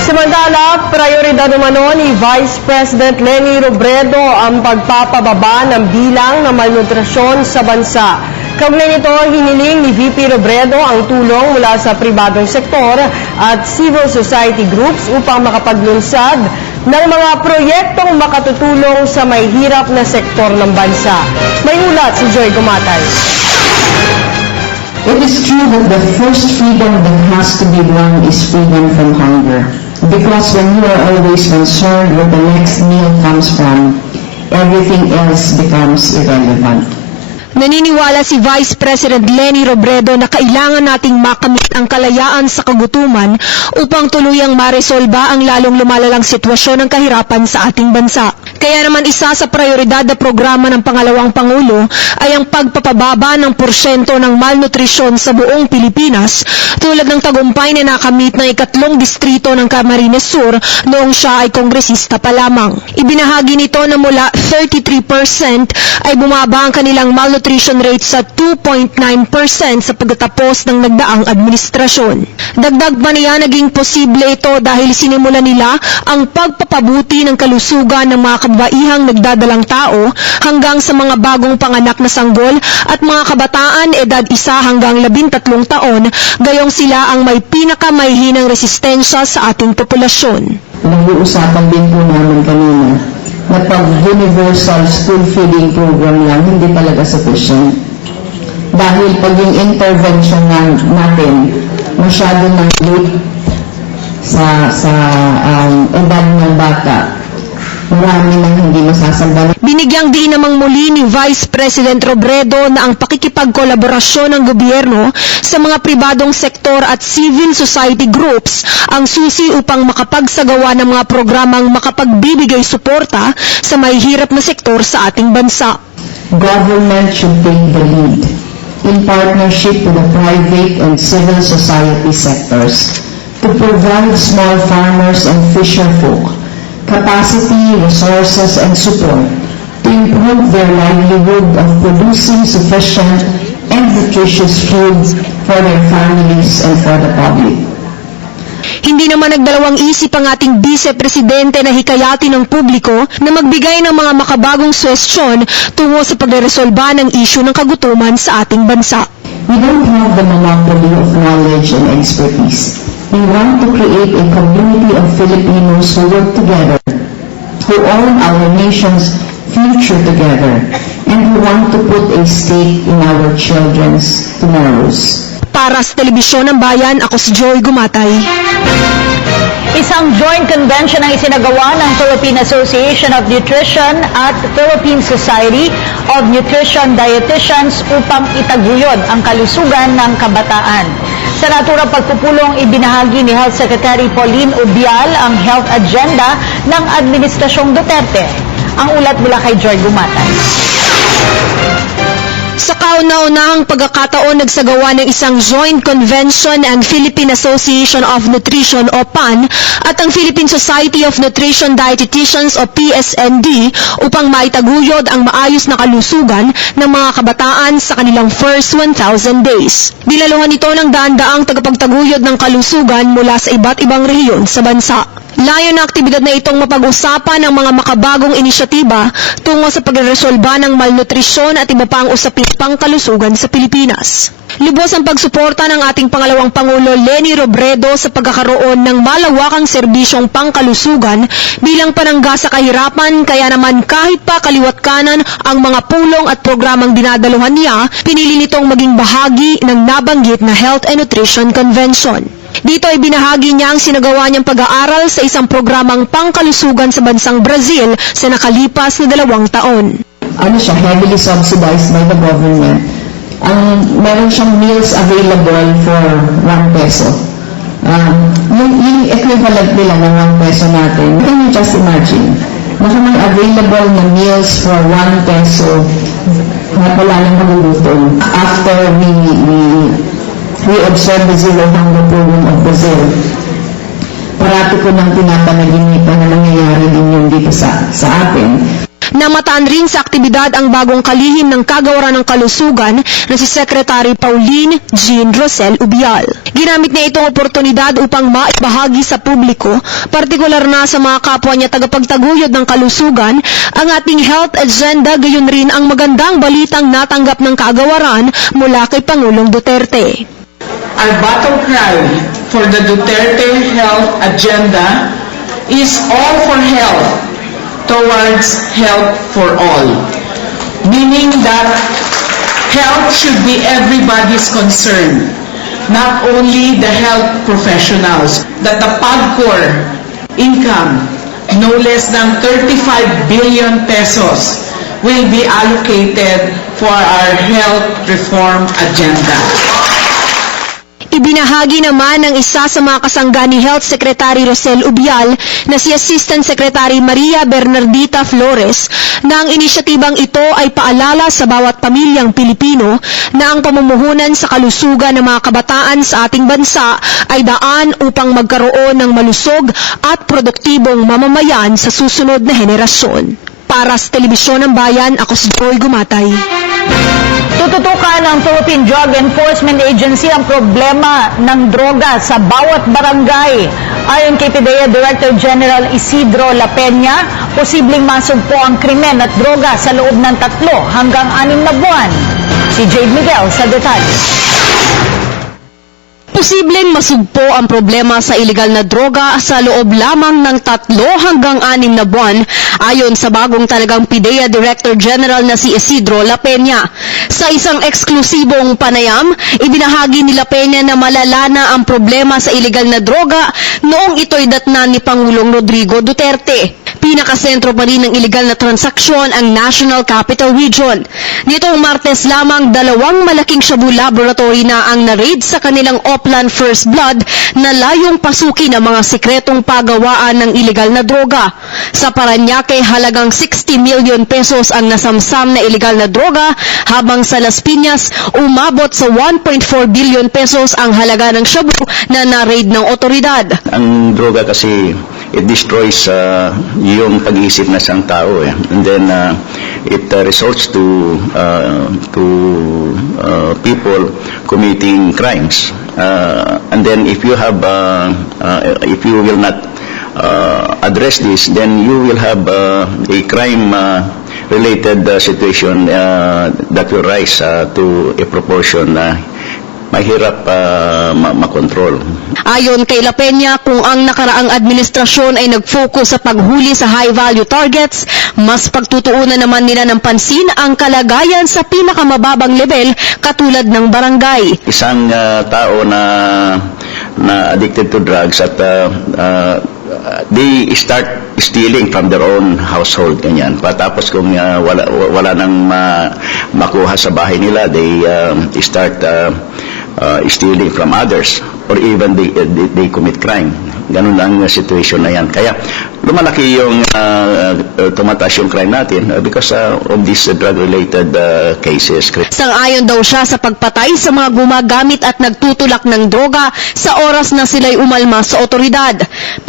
Samantala, prioridad umano ni Vice President Leni Robredo ang pagpapababa ng bilang ng malnutrasyon sa bansa. Kaugnay nito, hiniling ni VP Robredo ang tulong mula sa pribadong sektor at civil society groups upang makapaglunsad ng mga proyektong makatutulong sa may hirap na sektor ng bansa. May ulat si Joy Gumatay. It is true that the first freedom that has to be won is freedom from hunger. Because when you are always concerned where the next meal comes from, everything else becomes irrelevant. Naniniwala si Vice President Leni Robredo na kailangan nating makamit ang kalayaan sa kagutuman upang tuluyang maresolba ang lalong lumalalang sitwasyon ng kahirapan sa ating bansa. Kaya naman isa sa prioridad na programa ng pangalawang Pangulo ay ang pagpapababa ng porsyento ng malnutrisyon sa buong Pilipinas tulad ng tagumpay na nakamit ng 3 distrito ng Camarines Sur noong siya ay kongresista pa lamang. Ibinahagi nito na mula 33% ay bumaba ang kanilang malnutrition rate sa 2.9% sa pagtatapos ng nagdaang administrasyon. Dagdag pa niya, naging posible ito dahil sinimula nila ang pagpapabuti ng kalusugan ng mga kababaihang nagdadalang tao hanggang sa mga bagong panganak na sanggol at mga kabataan edad 1 hanggang 13 taon, gayong sila ang may pinakamahihinang resistensya sa ating populasyon. Nag-uusapan din po namin kanina na pag universal school feeding program lang, hindi talaga sufficient. Dahil pag yung intervention natin masyado ng late sa edad ng bata, marami nang hindi masasamba. Binigyang diin namang muli ni Vice President Robredo na ang pakikipagkolaborasyon ng gobyerno sa mga pribadong sektor at civil society groups ang susi upang makapagsagawa ng mga programang makapagbibigay suporta sa may hirap na sektor sa ating bansa. Government should take the lead in partnership with the private and civil society sectors to provide small farmers and fisherfolk capacity, resources, and support to improve their livelihood of producing sufficient and nutritious food for their families and for the public. Hindi naman nagdalawang isip ang ating Vice-Presidente na hikayatin ng publiko na magbigay ng mga makabagong suwestyon tungo sa pagreresolba ng isyu ng kagutuman sa ating bansa. We don't have the monopoly of knowledge and expertise. We want to create a community of Filipinos who work together, who own our nation's future together, and who want to put a stake in our children's tomorrows. Para sa Telebisyon ng Bayan, ako si Joy Gumatay. Isang joint convention ang isinagawa ng Philippine Association of Nutrition at Philippine Society of Nutrition Dietitians upang itaguyod ang kalusugan ng kabataan. Sa naturang pagpupulong, ibinahagi ni Health Secretary Pauline Ubial ang health agenda ng Administrasyong Duterte. Ang ulat mula kay Joy Gumatay. Sa kauna-unahang pagkakataon, nagsagawa ng isang joint convention ang Philippine Association of Nutrition o PAN at ang Philippine Society of Nutrition Dietitians o PSND upang maitaguyod ang maayos na kalusugan ng mga kabataan sa kanilang first 1,000 days. Dinaluhan ito ng daan-daang tagapagtaguyod ng kalusugan mula sa iba't ibang rehiyon sa bansa. Layo na aktibidad na itong mapag-usapan ng mga makabagong inisyatiba tungo sa pagreresolba ng malnutrisyon at iba pang usaping pangkalusugan sa Pilipinas. Lubos ang pagsuporta ng ating pangalawang Pangulo Leni Robredo sa pagkakaroon ng malawakang serbisyong pangkalusugan bilang panangga sa kahirapan, kaya naman kahit pa kaliwat kanan ang mga pulong at programang dinadaluhan niya, pinili nitong maging bahagi ng nabanggit na Health and Nutrition Convention. Dito ay binahagi niya ang sinagawa niyang pag-aaral sa isang programang pangkalusugan sa bansang Brazil sa nakalipas na 2 taon. Ano siya, heavily subsidized by the government. Meron siyang meals available for 1 peso. Yung equivalent nila ng 1 peso natin, can you just imagine? May available na meals for 1 peso at wala nang magugutom. After we observed the Zero Hunger Program of Brazil, parati ko nang pinapanaginipan na nangyayari din yun dito sa atin. Namataan rin sa aktibidad ang bagong kalihim ng Kagawaran ng Kalusugan na si Secretary Pauline Jean Rosel Ubial. Ginamit niya itong oportunidad upang maibahagi sa publiko, partikular na sa mga kapwa niya tagapagtaguyod ng kalusugan, ang ating health agenda, gayon rin ang magandang balitang natanggap ng Kagawaran mula kay Pangulong Duterte. Our battle cry for the Duterte health agenda is all for health towards health for all, meaning that health should be everybody's concern, not only the health professionals, that the PAGCOR income, no less than 35 billion pesos, will be allocated for our health reform agenda. Ibinahagi naman ng isa sa mga kasangga ni Health Secretary Rosel Ubial na si Assistant Secretary Maria Bernardita Flores na ang inisyatibang ito ay paalala sa bawat pamilyang Pilipino na ang pamumuhunan sa kalusugan ng mga kabataan sa ating bansa ay daan upang magkaroon ng malusog at produktibong mamamayan sa susunod na henerasyon. Para sa Telebisyon ng Bayan, ako si Joy Gumatay. Tututukan ng Philippine Drug Enforcement Agency ang problema ng droga sa bawat barangay. Ayon kay PDEA Director General Isidro La Peña, posibleng masugpo ang krimen at droga sa loob ng 3 hanggang 6 na buwan. Si Jade Miguel sa detalye. Posibleng masugpo ang problema sa iligal na droga sa loob lamang ng 3 hanggang 6 na buwan ayon sa bagong talagang PDEA Director General na si Isidro La Peña. Sa isang eksklusibong panayam, ibinahagi ni La Peña na malala na ang problema sa iligal na droga noong ito'y datnan ni Pangulong Rodrigo Duterte. Pinakasentro pa rin ng iligal na transaksyon ang National Capital Region. Nitong Martes lamang 2 malaking shabu laboratory na ang na-raid sa kanilang Oplan First Blood na layong pasukin ang mga sikretong pagawaan ng iligal na droga. Sa Parañaque, halagang 60 million pesos ang nasamsam na iligal na droga, habang sa Las Piñas, umabot sa 1.4 billion pesos ang halaga ng shabu na na-raid ng otoridad. Ang droga kasi it destroys yung pag-iisip na isang tao and then it results to people committing crimes and then if you will not address this, then you will have a crime related situation that will rise to a proportion mahirap makontrol. Ayon kay La Peña, kung ang nakaraang administrasyon ay nag-focus sa paghuli sa high-value targets, mas pagtutuunan naman nila ng pansin ang kalagayan sa pinakamababang level katulad ng barangay. Isang tao na addicted to drugs at they start stealing from their own household, ganyan. Patapos kung wala nang makuha sa bahay nila, they start stealing from others or even they commit crime. Ganun lang yung situation na yan. Kaya lumalaki yung tumataas yung crime natin because of these drug-related cases. Sang-ayon daw siya sa pagpatay sa mga gumagamit at nagtutulak ng droga sa oras na sila'y umalma sa otoridad.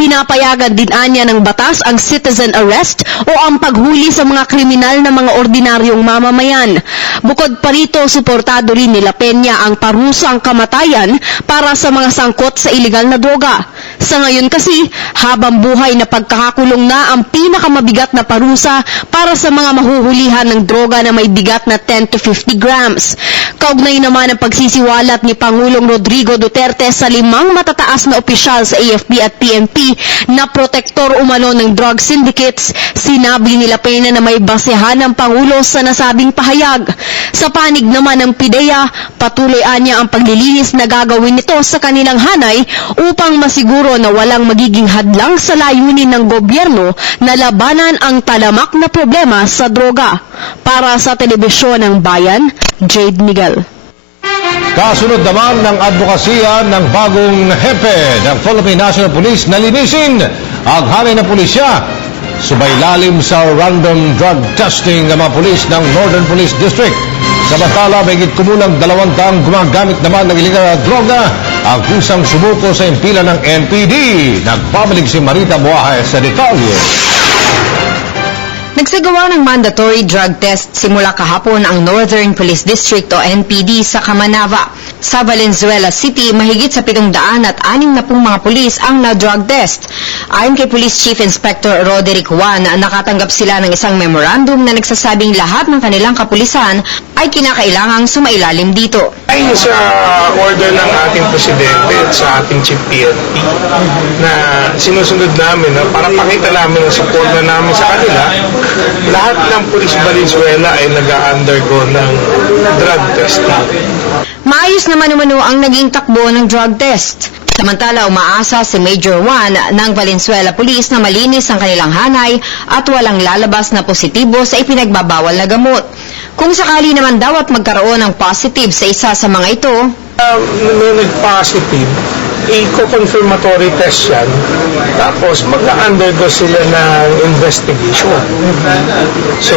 Pinapayagan din anya ng batas ang citizen arrest o ang paghuli sa mga kriminal na mga ordinaryong mamamayan. Bukod pa rito, suportado rin ni La Peña ang parusang kamatayan para sa mga sangkot sa iligal na droga. Sa ngayon kasi, habang buhay na pagkakakulong na ang pinakamabigat na parusa para sa mga mahuhulihan ng droga na may bigat na 10 to 50 grams. Kaugnay naman ang pagsisiwalat ni Pangulong Rodrigo Duterte sa 5 matataas na opisyal sa AFP at PNP na protektor umano ng drug syndicates, sinabi ni La Peña na may basehan ng Pangulo sa nasabing pahayag. Sa panig naman ng PDEA, patuloy anya ang paglilinis na gagawin nito sa kanilang hanay upang masiguro na walang magiging hadlang sa layunin ng gobyerno na labanan ang talamak na problema sa droga. Para sa Telebisyon ng Bayan, Jade Miguel. Kasunod naman ng advokasya ng bagong hepe ng Philippine National Police na linisin ang hanay ng pulisya. Subaylalim sa random drug testing ang mga pulis ng Northern Police District. Samantala, may higit kumulang 200 gumagamit naman ng iligal na droga ang kusang sumuko sa impila ng NPD. Nagpabalik si Marita Buahay sa detalye. Nagsagawa ng mandatory drug test simula kahapon ang Northern Police District o NPD sa Camanava. Sa Valenzuela City, mahigit sa 760 mga pulis ang na-drug test. Ayon kay Police Chief Inspector Roderick Juan, nakatanggap sila ng isang memorandum na nagsasabing lahat ng kanilang kapulisan ay kinakailangang sumailalim dito. Ayon sa order ng ating Presidente at sa ating Chief PNP na sinusunod namin para pakita namin ang support na namin sa kanila, lahat ng Police Valenzuela ay nag-undergo ng drug testing. Maayos naman umano ang naging takbo ng drug test. Samantala, umaasa si Major Juan ng Valenzuela Police na malinis ang kanilang hanay at walang lalabas na positibo sa ipinagbabawal na gamot. Kung sakali naman daw at magkaroon ng positive sa isa sa mga ito, may nag-positive, i-confirmatory test yan, tapos mag-undergo sila ng investigation. So,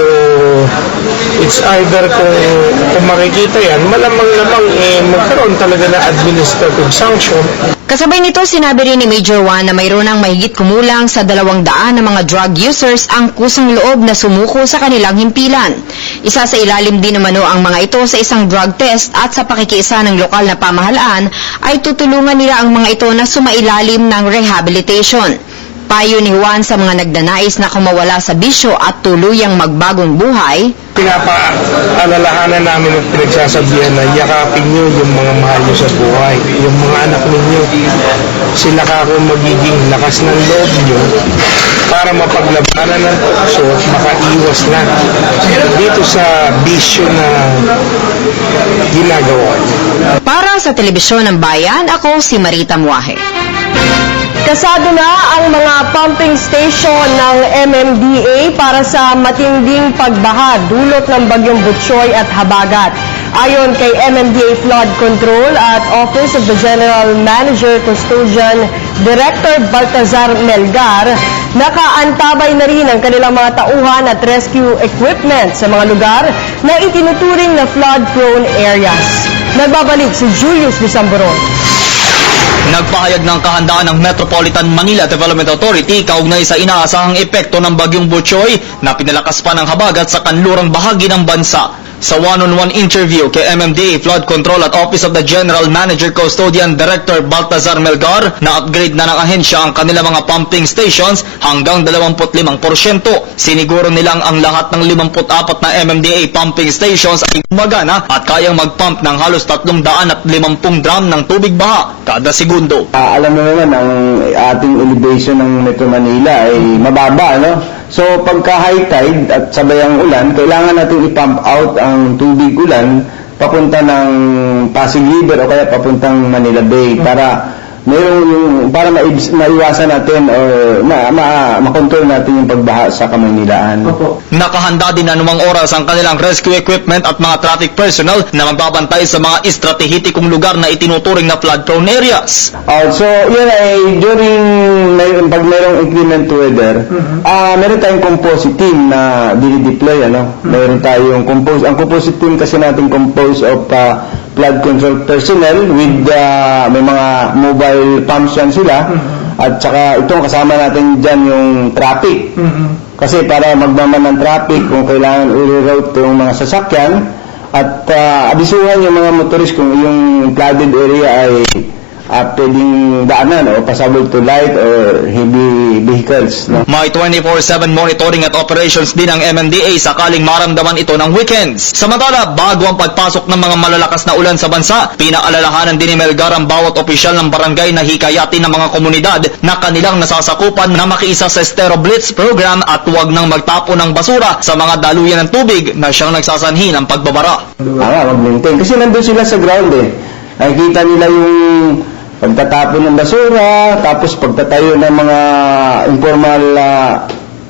it's either kung makikita yan, malamang magkaroon talaga ng administrative sanction. Kasabay nito, sinabi rin ni Major Juan na mayroon ng mahigit kumulang sa 200 na mga drug users ang kusang loob na sumuko sa kanilang himpilan. Isa sa ilalim din naman ang mga ito sa isang drug test at sa pakikiisa ng lokal na pamahalaan ay tutulungan nila ang mga ito na sumailalim ng rehabilitation. Payo ni Juan sa mga nagdanais na kumawala sa bisyo at tuluyang magbagong buhay, pinapaalalahanan namin at pinagsasabihan na yakapin nyo yung mga mahal nyo sa buhay, yung mga anak ninyo. Sila ka kung magiging lakas ng loob nyo para mapaglabanan ng tukso at makaiwas na dito sa bisyo na ginagawa nyo. Para sa Telebisyon ng Bayan, ako si Marita Muahe. Kasado na ang mga pumping station ng MMDA para sa matinding pagbaha dulot ng bagyong Butchoy at Habagat. Ayon kay MMDA Flood Control at Office of the General Manager Custodian Director Baltazar Melgar, nakaantabay na rin ang kanilang mga tauhan at rescue equipment sa mga lugar na itinuturing na flood-prone areas. Nagbabalik si Julius Disamboron. Nagpahayag ng kahandaan ng Metropolitan Manila Development Authority kaugnay sa inaasahang epekto ng bagyong Butchoy na pinalakas pa ng habagat sa kanlurang bahagi ng bansa. Sa one-on-one interview kay MMDA Flood Control at Office of the General Manager Custodian Director Baltazar Melgar, na-upgrade na ng ahensya ang kanilang mga pumping stations hanggang 25%. Siniguro nilang ang lahat ng 54 na MMDA pumping stations ay gumagana at kayang mag-pump ng halos 350 drum ng tubig baha kada segundo. Alam mo naman, ang ating elevation ng Metro Manila ay mababa, no? So, pagka high tide at sabay ang ulan, kailangan natin i-pump out ang tubig ulan papunta ng Pasig River o kaya papuntang Manila Bay para para maiwasan natin o makontrol natin yung pagbaha sa Kamaynilaan. Nakahanda din anumang oras ang kanilang rescue equipment at mga traffic personnel na magbabantay sa mga estratehitikong lugar na itinuturing na flood-prone areas. So, yun ay pag mayroong inclement weather, meron tayong composite team na dinideploy, Meron tayong ang composite team kasi natin composed of flood control personnel with may mga mobile pumps yan sila at saka itong kasama natin dyan yung traffic kasi para magmaman ng traffic kung kailangan i-reroute yung mga sasakyan at abisuhan yung mga motorist kung yung flooded area ay pwedeng daanan o passable to light or heavy vehicles. May 24/7 monitoring at operations din ang MMDA sakaling maramdaman ito ng weekends. Samantala, bago ang pagpasok ng mga malalakas na ulan sa bansa, pinaalalahanan din ni Melgar ang bawat opisyal ng barangay na hikayatin ng mga komunidad na kanilang nasasakupan na makiisa sa Estero Blitz program at huwag nang magtapo ng basura sa mga daluyan ng tubig na siyang nagsasanhi ng pagbabara. Mag-maintain. Kasi nandun sila sa ground Nakikita nila yung pagtatapon ng basura, tapos pagtatayo ng mga informal,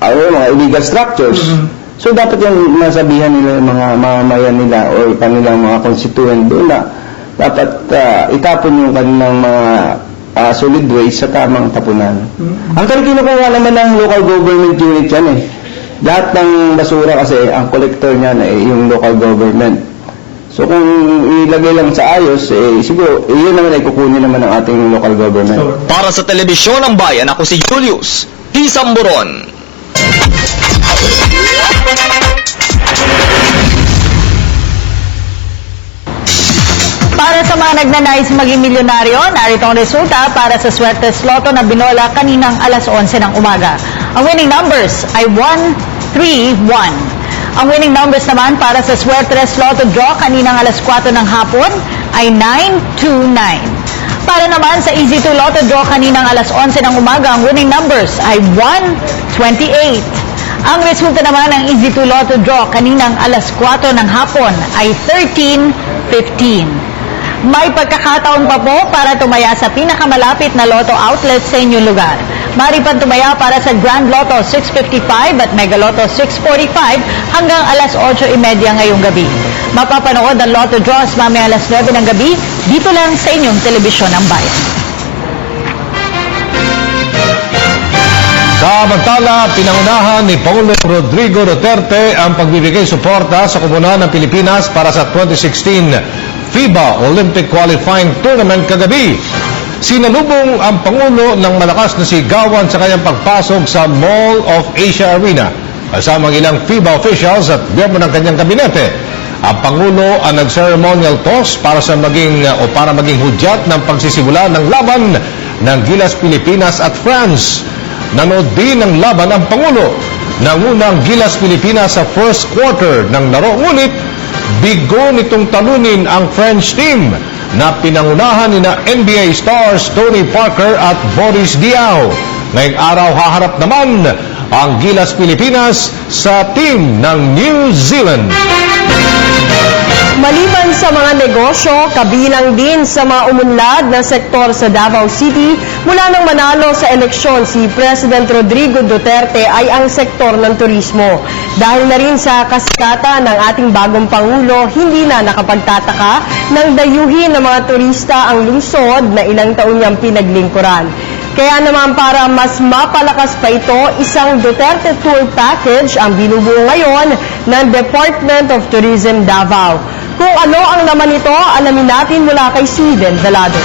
mga illegal structures. So, dapat yung masabihan nila yung mga mamamayan nila o kanilang mga constituent doon na dapat itapon yung kanilang mga solid waste sa tamang tapunan. Ang kinukuha naman ng local government unit yan Lahat ng basura kasi, ang collector niyan ay yung local government. So kung ilagay lang sa ayos, siguro, yun naman ay kukunin naman ng ating local government. Para sa Telebisyon ng Bayan, ako si Julius Hisamburon. Para sa mga nagnanais maging milyonaryo, narito ang resulta para sa Swertes Lotto na binola kaninang alas 11 ng umaga. Ang winning numbers ay 131. Ang winning numbers naman para sa Swertes Lotto draw kaninang alas 4 ng hapon ay 929. Para naman sa Easy 2 Lotto draw kaninang alas 11 ng umaga, ang winning numbers ay 128. Ang resulta naman ng Easy 2 Lotto draw kaninang alas 4 ng hapon ay 1315. May pagkakataon pa po para tumaya sa pinakamalapit na Lotto outlet sa inyong lugar. Mari pang tumaya para sa Grand Lotto 655 at Mega Lotto 645 hanggang alas 8:30 ngayong gabi. Mapapanood ang Lotto draws mamaya alas 9 ng gabi dito lang sa inyong Telebisyon ng Bayan. Samantala, pinangunahan ni Pangulong Rodrigo Duterte ang pagbibigay suporta sa komunidad ng Pilipinas para sa 2016 FIBA Olympic Qualifying Tournament kagabi. Sinalubong ang Pangulo ng malakas na sigawan sa kanyang pagpasok sa Mall of Asia Arena kasama ang ilang FIBA officials at miyembro ng kanyang kabinete. Ang Pangulo ang nag-ceremonial toss para maging hudyat ng pagsisimula ng laban ng Gilas Pilipinas at France. Nanood din ng laban ang Pangulo. Nangunang Gilas Pilipinas sa first quarter ng laro, ngunit bigo nitong talunin ang French team na pinangunahan ni na NBA stars Tony Parker at Boris Diaw. Ngayong araw haharap naman ang Gilas Pilipinas sa team ng New Zealand. Maliban sa mga negosyo, kabilang din sa mga umunlad na sektor sa Davao City, mula nang manalo sa eleksyon si President Rodrigo Duterte ay ang sektor ng turismo. Dahil na rin sa kasikatan ng ating bagong Pangulo, hindi na nakapagtataka nang dayuhin ng mga turista ang lungsod na ilang taon niyang pinaglingkuran. Kaya naman para mas mapalakas pa ito, isang Duterte Tour Package ang binubuo ngayon ng Department of Tourism Davao. Kung ano ang laman nito, alamin natin mula kay Sweden Velado.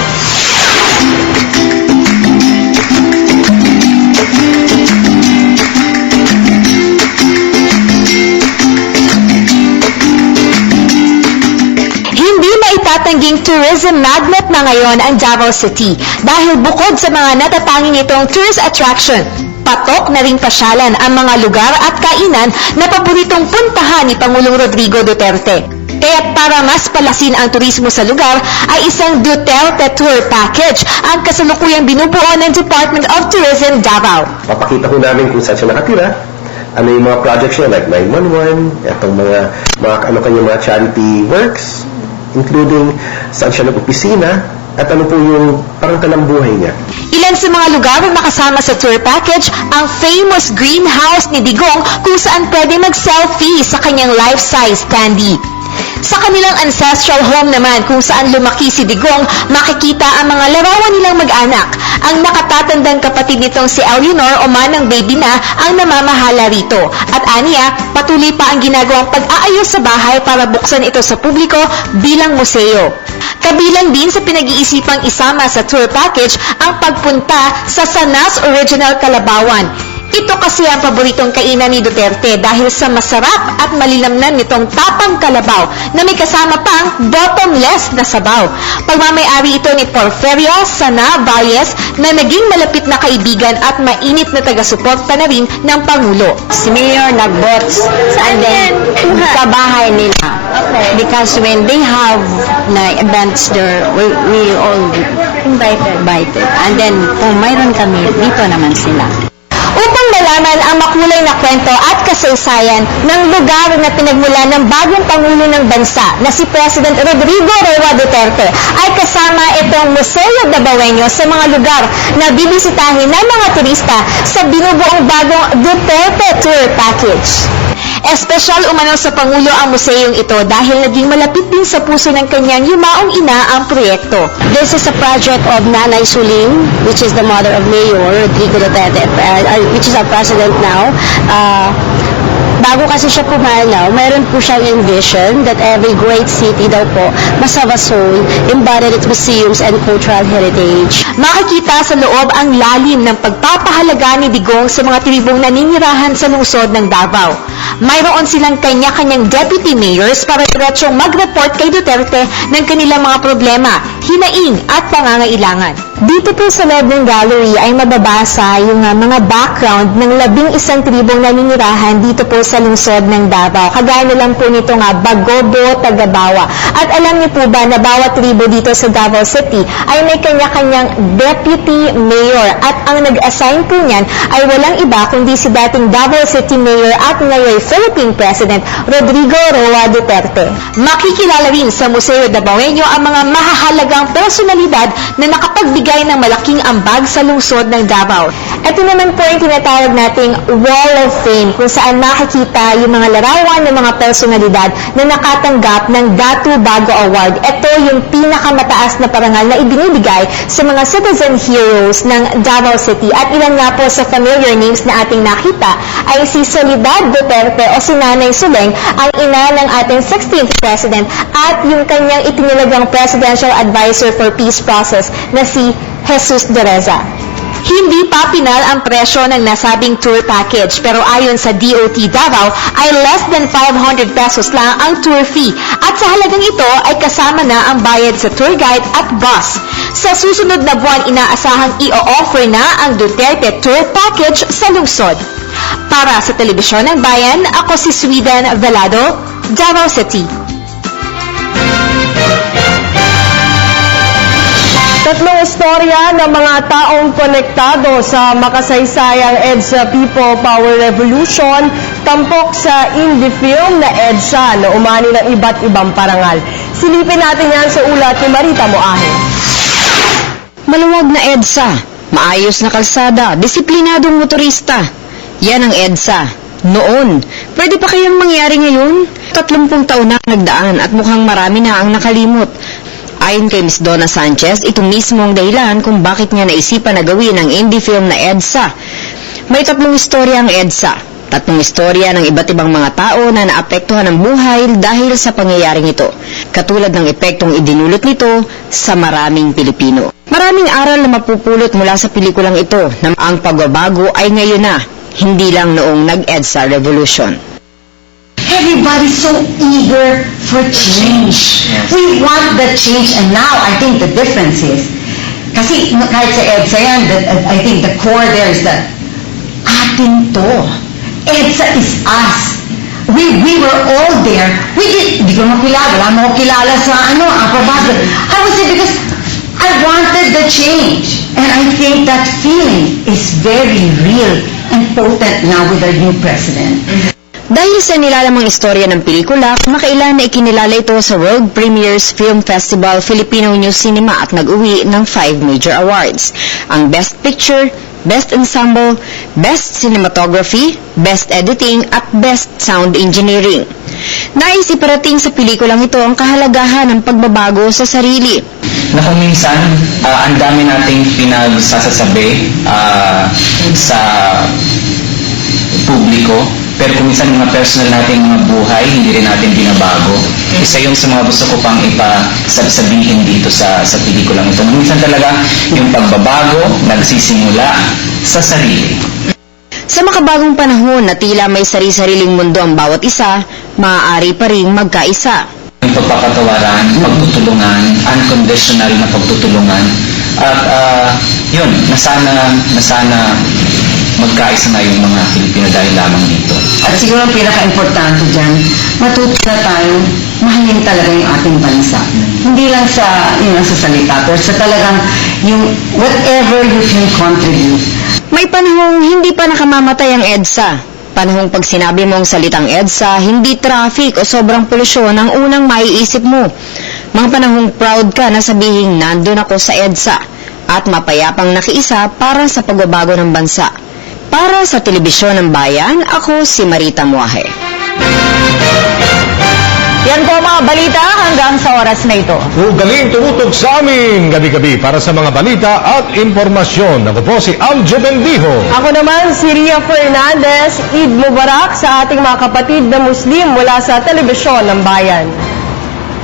Hindi maitatanging tourism magnet na ngayon ang Davao City dahil bukod sa mga natatanging itong tourist attraction, patok na ring pasyalan ang mga lugar at kainan na paboritong puntahan ni Pangulong Rodrigo Duterte. Kaya para mas palasin ang turismo sa lugar ay isang Duterte Tour Package ang kasalukuyang binubuo ng Department of Tourism Davao. Papakita ko namin kung saan siya nakatira, ano yung mga projects niya like 911, itong mga charity works, including saan siya nag-opisina, at ano po yung parang talambuhay niya. Ilan sa mga lugar na nakasama sa tour package, ang famous greenhouse ni Digong kung saan pwede mag-selfie sa kanyang life-size candy. Sa kanilang ancestral home naman kung saan lumaki si Digong, makikita ang mga larawan nilang mag-anak. Ang nakatatandang kapatid nitong si Eleanor o manang baby na ang namamahala rito. At aniya, patuloy pa ang ginagawang pag-aayos sa bahay para buksan ito sa publiko bilang museo. Kabilang din sa pinag-iisipang isama sa tour package ang pagpunta sa Sanas Original Kalabawan. Ito kasi ang paboritong kainan ni Duterte dahil sa masarap at malinamnan nitong tapang kalabaw na may kasama pang bottomless na sabaw. Pagmamayari ito ni Porfirio Sana Valles na naging malapit na kaibigan at mainit na taga-suporta na rin ng Pangulo. Si Mayor nag-bots and then sa bahay nila. Okay. Because when they have events there, we all invited. And then kung mayroon kami, dito naman sila. Upang malaman ang makulay na kwento at kasaysayan ng lugar na pinagmulan ng bagong Pangulo ng Bansa na si President Rodrigo Roa Duterte ay kasama itong Museo Davaoenyo sa mga lugar na bibisitahin ng mga turista sa binubuong bagong Duterte Tour Package. Espesyal umano sa Pangulo ang museong ito dahil naging malapit din sa puso ng kanyang yumaong ina ang proyekto. This is a project of Nanay Suling, which is the mother of Mayor Rodrigo Duterte, which is our president now. Bago kasi siya pumanaw, mayroon po siyang envision that every great city daw po must have a soul, embodied its museums and cultural heritage. Makikita sa loob ang lalim ng pagpapahalaga ni Digong sa mga tribong naninirahan sa lungsod ng Davao. Mayroon silang kanya-kanyang deputy mayors para diretsong mag-report kay Duterte ng kanilang mga problema, hinaing at pangangailangan. Dito po sa loob ng gallery ay mababasa yung mga background ng 11 tribong naninirahan dito po sa lungsod ng Davao. Kagaya na lang po nito nga, Bagobo, Tagabawa. At alam niyo po ba na bawat tribo dito sa Davao City ay may kanya-kanyang deputy mayor at ang nag-assign po niyan ay walang iba kundi si dating Davao City Mayor at ngayon Philippine President Rodrigo Roa Duterte. Makikilala rin sa Museo Davaoenyo ang mga mahahalagang personalidad na nakapagbigay ng malaking ambag sa lungsod ng Davao. Ito naman po yung tinatawag nating Wall of Fame kung saan makikita yung mga larawan ng mga personalidad na nakatanggap ng Datu Bago Award. Ito yung pinakamataas na parangal na ibinibigay sa mga citizen heroes ng Davao City. At ilan nga po sa familiar names na ating nakita ay si Soledad Duterte o si Nanay Suleng, ang ina ng ating 16th President, at yung kanyang itinilagang Presidential Advisor for Peace Process na si Jesus Doreza. Hindi pa pinal ang presyo ng nasabing tour package pero ayon sa DOT Davao ay less than 500 pesos lang ang tour fee at sa halagang ito ay kasama na ang bayad sa tour guide at bus. Sa susunod na buwan inaasahang i-offer na ang Duterte Tour Package sa lungsod. Para sa Telebisyon ng Bayan, ako si Sweden Velado, Davao City. Tatlong istorya ng mga taong konektado sa makasaysayang EDSA People Power Revolution, tampok sa indie film na EDSA na umani ng iba't ibang parangal. Silipin natin yan sa ulat ni Marita Moahe. Maluwag na EDSA, maayos na kalsada, disiplinadong motorista. Yan ang EDSA. Noon, pwede pa kayang mangyari ngayon? 30 taon na nagdaan at mukhang marami na ang nakalimot. Ayon kay Ms. Donna Sanchez, ito mismo ang dahilan kung bakit niya naisipan na gawin ang indie film na EDSA. May 3 istorya ang EDSA. 3 istorya ng iba't ibang mga tao na naapektuhan ng buhay dahil sa pangyayaring ito. Katulad ng epektong idinulot nito sa maraming Pilipino. Maraming aral na mapupulot mula sa pelikulang ito na ang pagbabago ay ngayon na, hindi lang noong nag-EDSA Revolution. Everybody's so eager for change. We want the change, and now I think the difference is, kasi kahit sa EDSA yan, I think the core there is that atin to. EDSA is us. We were all there. Di ko makilala. Wala mo kilala sa aprobado. I would say because I wanted the change. And I think that feeling is very real and potent now with our new president. Dahil sa nilalamang istorya ng pelikula, makailan na ikinilala ito sa World Premiers Film Festival Filipino New Cinema at nag-uwi ng 5 major awards. Ang Best Picture, Best Ensemble, Best Cinematography, Best Editing at Best Sound Engineering. Nais iparating sa pelikulang ito ang kahalagahan ng pagbabago sa sarili. Na kung minsan, ang dami nating pinagsasasabi sa publiko, pero kung minsan mga personal nating mga buhay, hindi rin natin binabago. Isa yun sa mga gusto ko pang ipasabihin dito sa pelikulang ito. Minsan talaga, yung pagbabago, nagsisimula sa sarili. Sa makabagong panahon na tila may sari-sariling mundo ang bawat isa, maaari pa rin magkaisa. Yung pagpapatawaran, pagtutulungan, unconditional na pagtutulungan. At yun, nasana magkaisa na yung mga Pilipino dahil lamang dito. At siguro ang pinaka-importante dyan, matuto na tayo, mahalin talaga yung ating bansa. Hindi lang sa salita, pero sa talagang yung whatever you can contribute. May panahong hindi pa nakamamatay ang EDSA. Panahong pag sinabi mo ang salitang EDSA, hindi traffic o sobrang polusyon ang unang maiisip mo. Mga panahong proud ka na sabihing nandun ako sa EDSA at mapayapang nakiisa para sa pagbabago ng bansa. Para sa Telebisyon ng Bayan, ako si Marita Moahe. Yan po mga balita hanggang sa oras na ito. Ugaling tumutok sa amin gabi-gabi para sa mga balita at impormasyon. Ako po si Aljo Bendijo. Ako naman si Ria Fernandez. Eid Mubarak sa ating mga kapatid na Muslim mula sa Telebisyon ng Bayan.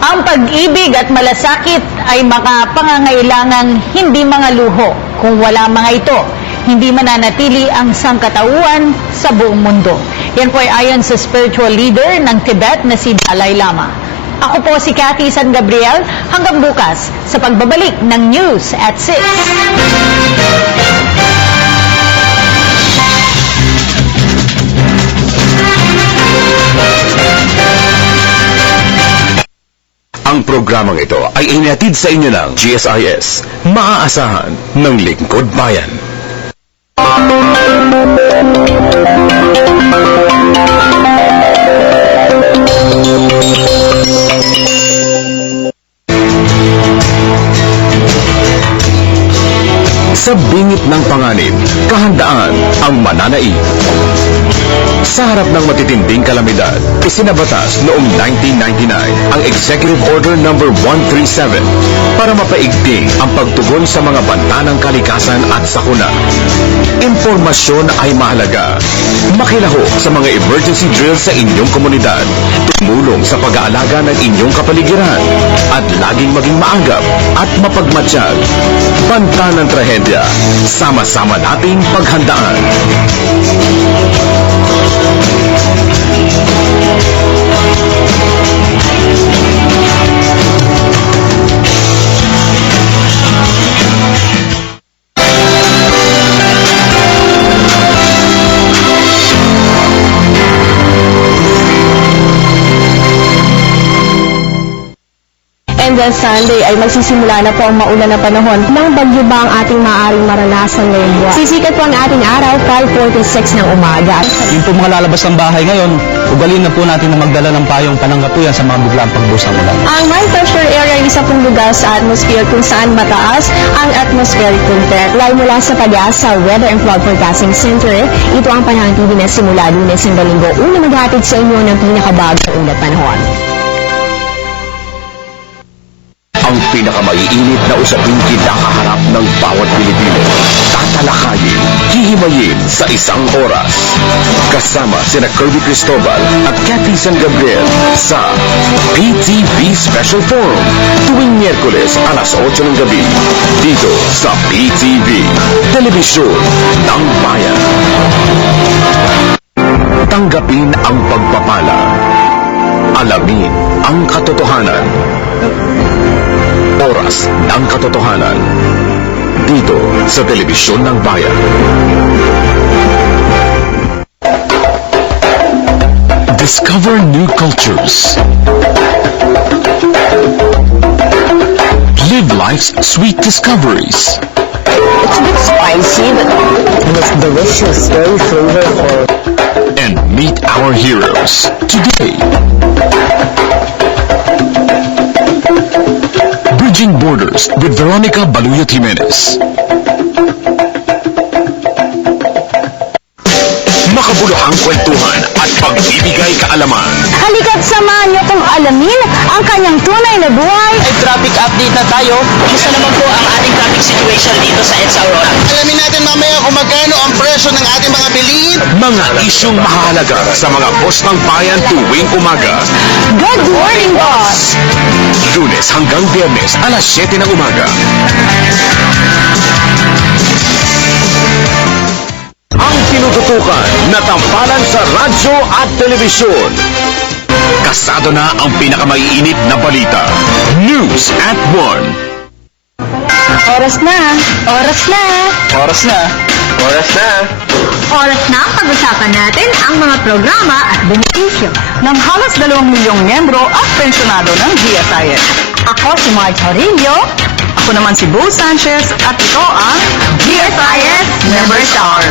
Ang pag-ibig at malasakit ay mga pangangailangan, hindi mga luho. Kung wala mga ito, hindi mananatili ang sangkatauhan sa buong mundo. Yan po ay ayon sa spiritual leader ng Tibet na si Dalai Lama. Ako po si Cathy San Gabriel. Hanggang bukas sa pagbabalik ng News at 6. Ang programang ito ay inihatid sa inyo ng GSIS, maaasahan ng Lingkod Bayan. Sa bingit ng panganib, kahandaan ang mananaig. Sa harap ng matitinding kalamidad, isinabatas noong 1999 ang Executive Order No. 137 para mapaigting ang pagtugon sa mga banta ng kalikasan at sakuna. Impormasyon ay mahalaga. Makilahok sa mga emergency drills sa inyong komunidad. Tumulong sa pag-aalaga ng inyong kapaligiran at laging maging maagap at mapagmatsyag. Banta ng trahedya. Sama-sama nating paghandaan. And then Sunday ay magsisimula na po ang maulan na panahon ng bagyo ba ang ating maaaring maranasan ngayong buwan. Sisikat po ang ating araw 5:46 ng umaga. Yung po mga lalabas ng bahay ngayon, ugalin na po natin na magdala ng payong pananggapuyan sa mga biglang pagbuhos ng ulan. Ang high pressure area ay isa pong lugar sa atmosphere kung saan mataas ang atmospheric content. Live mula sa Pag-asa Weather and Cloud Forecasting Center, ito ang panahon na simula Lunes hanggang Linggo. Una maghatid sa inyo ng pinakabagong ulat panahon. Ang pinakamaiinit na usaping kinakaharap ng bawat Pilipino. Tatalakayin, hihimayin sa isang oras. Kasama sina Kirby Cristobal at Cathy San Gabriel sa PTV Special Forum tuwing Miyerkules alas 8 ng gabi dito sa PTV, Telebisyon ng Bayan. Tanggapin ang pagpapala. Alamin ang katotohanan. Oras ng katotohanan. Dito sa Telebisyon ng Bayan. Discover new cultures. Live life's sweet discoveries. It's a bit spicy, but it's delicious, very flavorful. And meet our heroes today. Bridging Borders with Veronica Baluyot Jimenez. Makabuluhang kwentuhan at pagbibigay kaalaman. Halika't samahan niyo kung alamin ang kanyang tunay na buhay. Ay traffic update na tayo. Kumusta naman po ang ating traffic situation dito sa EDSA Aurora? Alamin natin mamaya kung magkano ang presyo ng ating mga bilihin. Mga isyong mahalaga sa mga boss ng bayan tuwing umaga. Good morning, boss! Lunes hanggang Biyernes, alas 7 ng umaga. Ang tinututukan na tampalan sa radyo at telebisyon. Kasado na ang pinakamaiinit na balita. News at 1. Oras na! Oras na! Oras na! Oras na! Oras na pag-usapan natin ang mga programa at benepisyo ng halos 2 milyong miyembro at pensyonado ng GSIS. Ako si Marge Horillo. Ako naman si Bo Sanchez at ito ang GSIS Members Hour.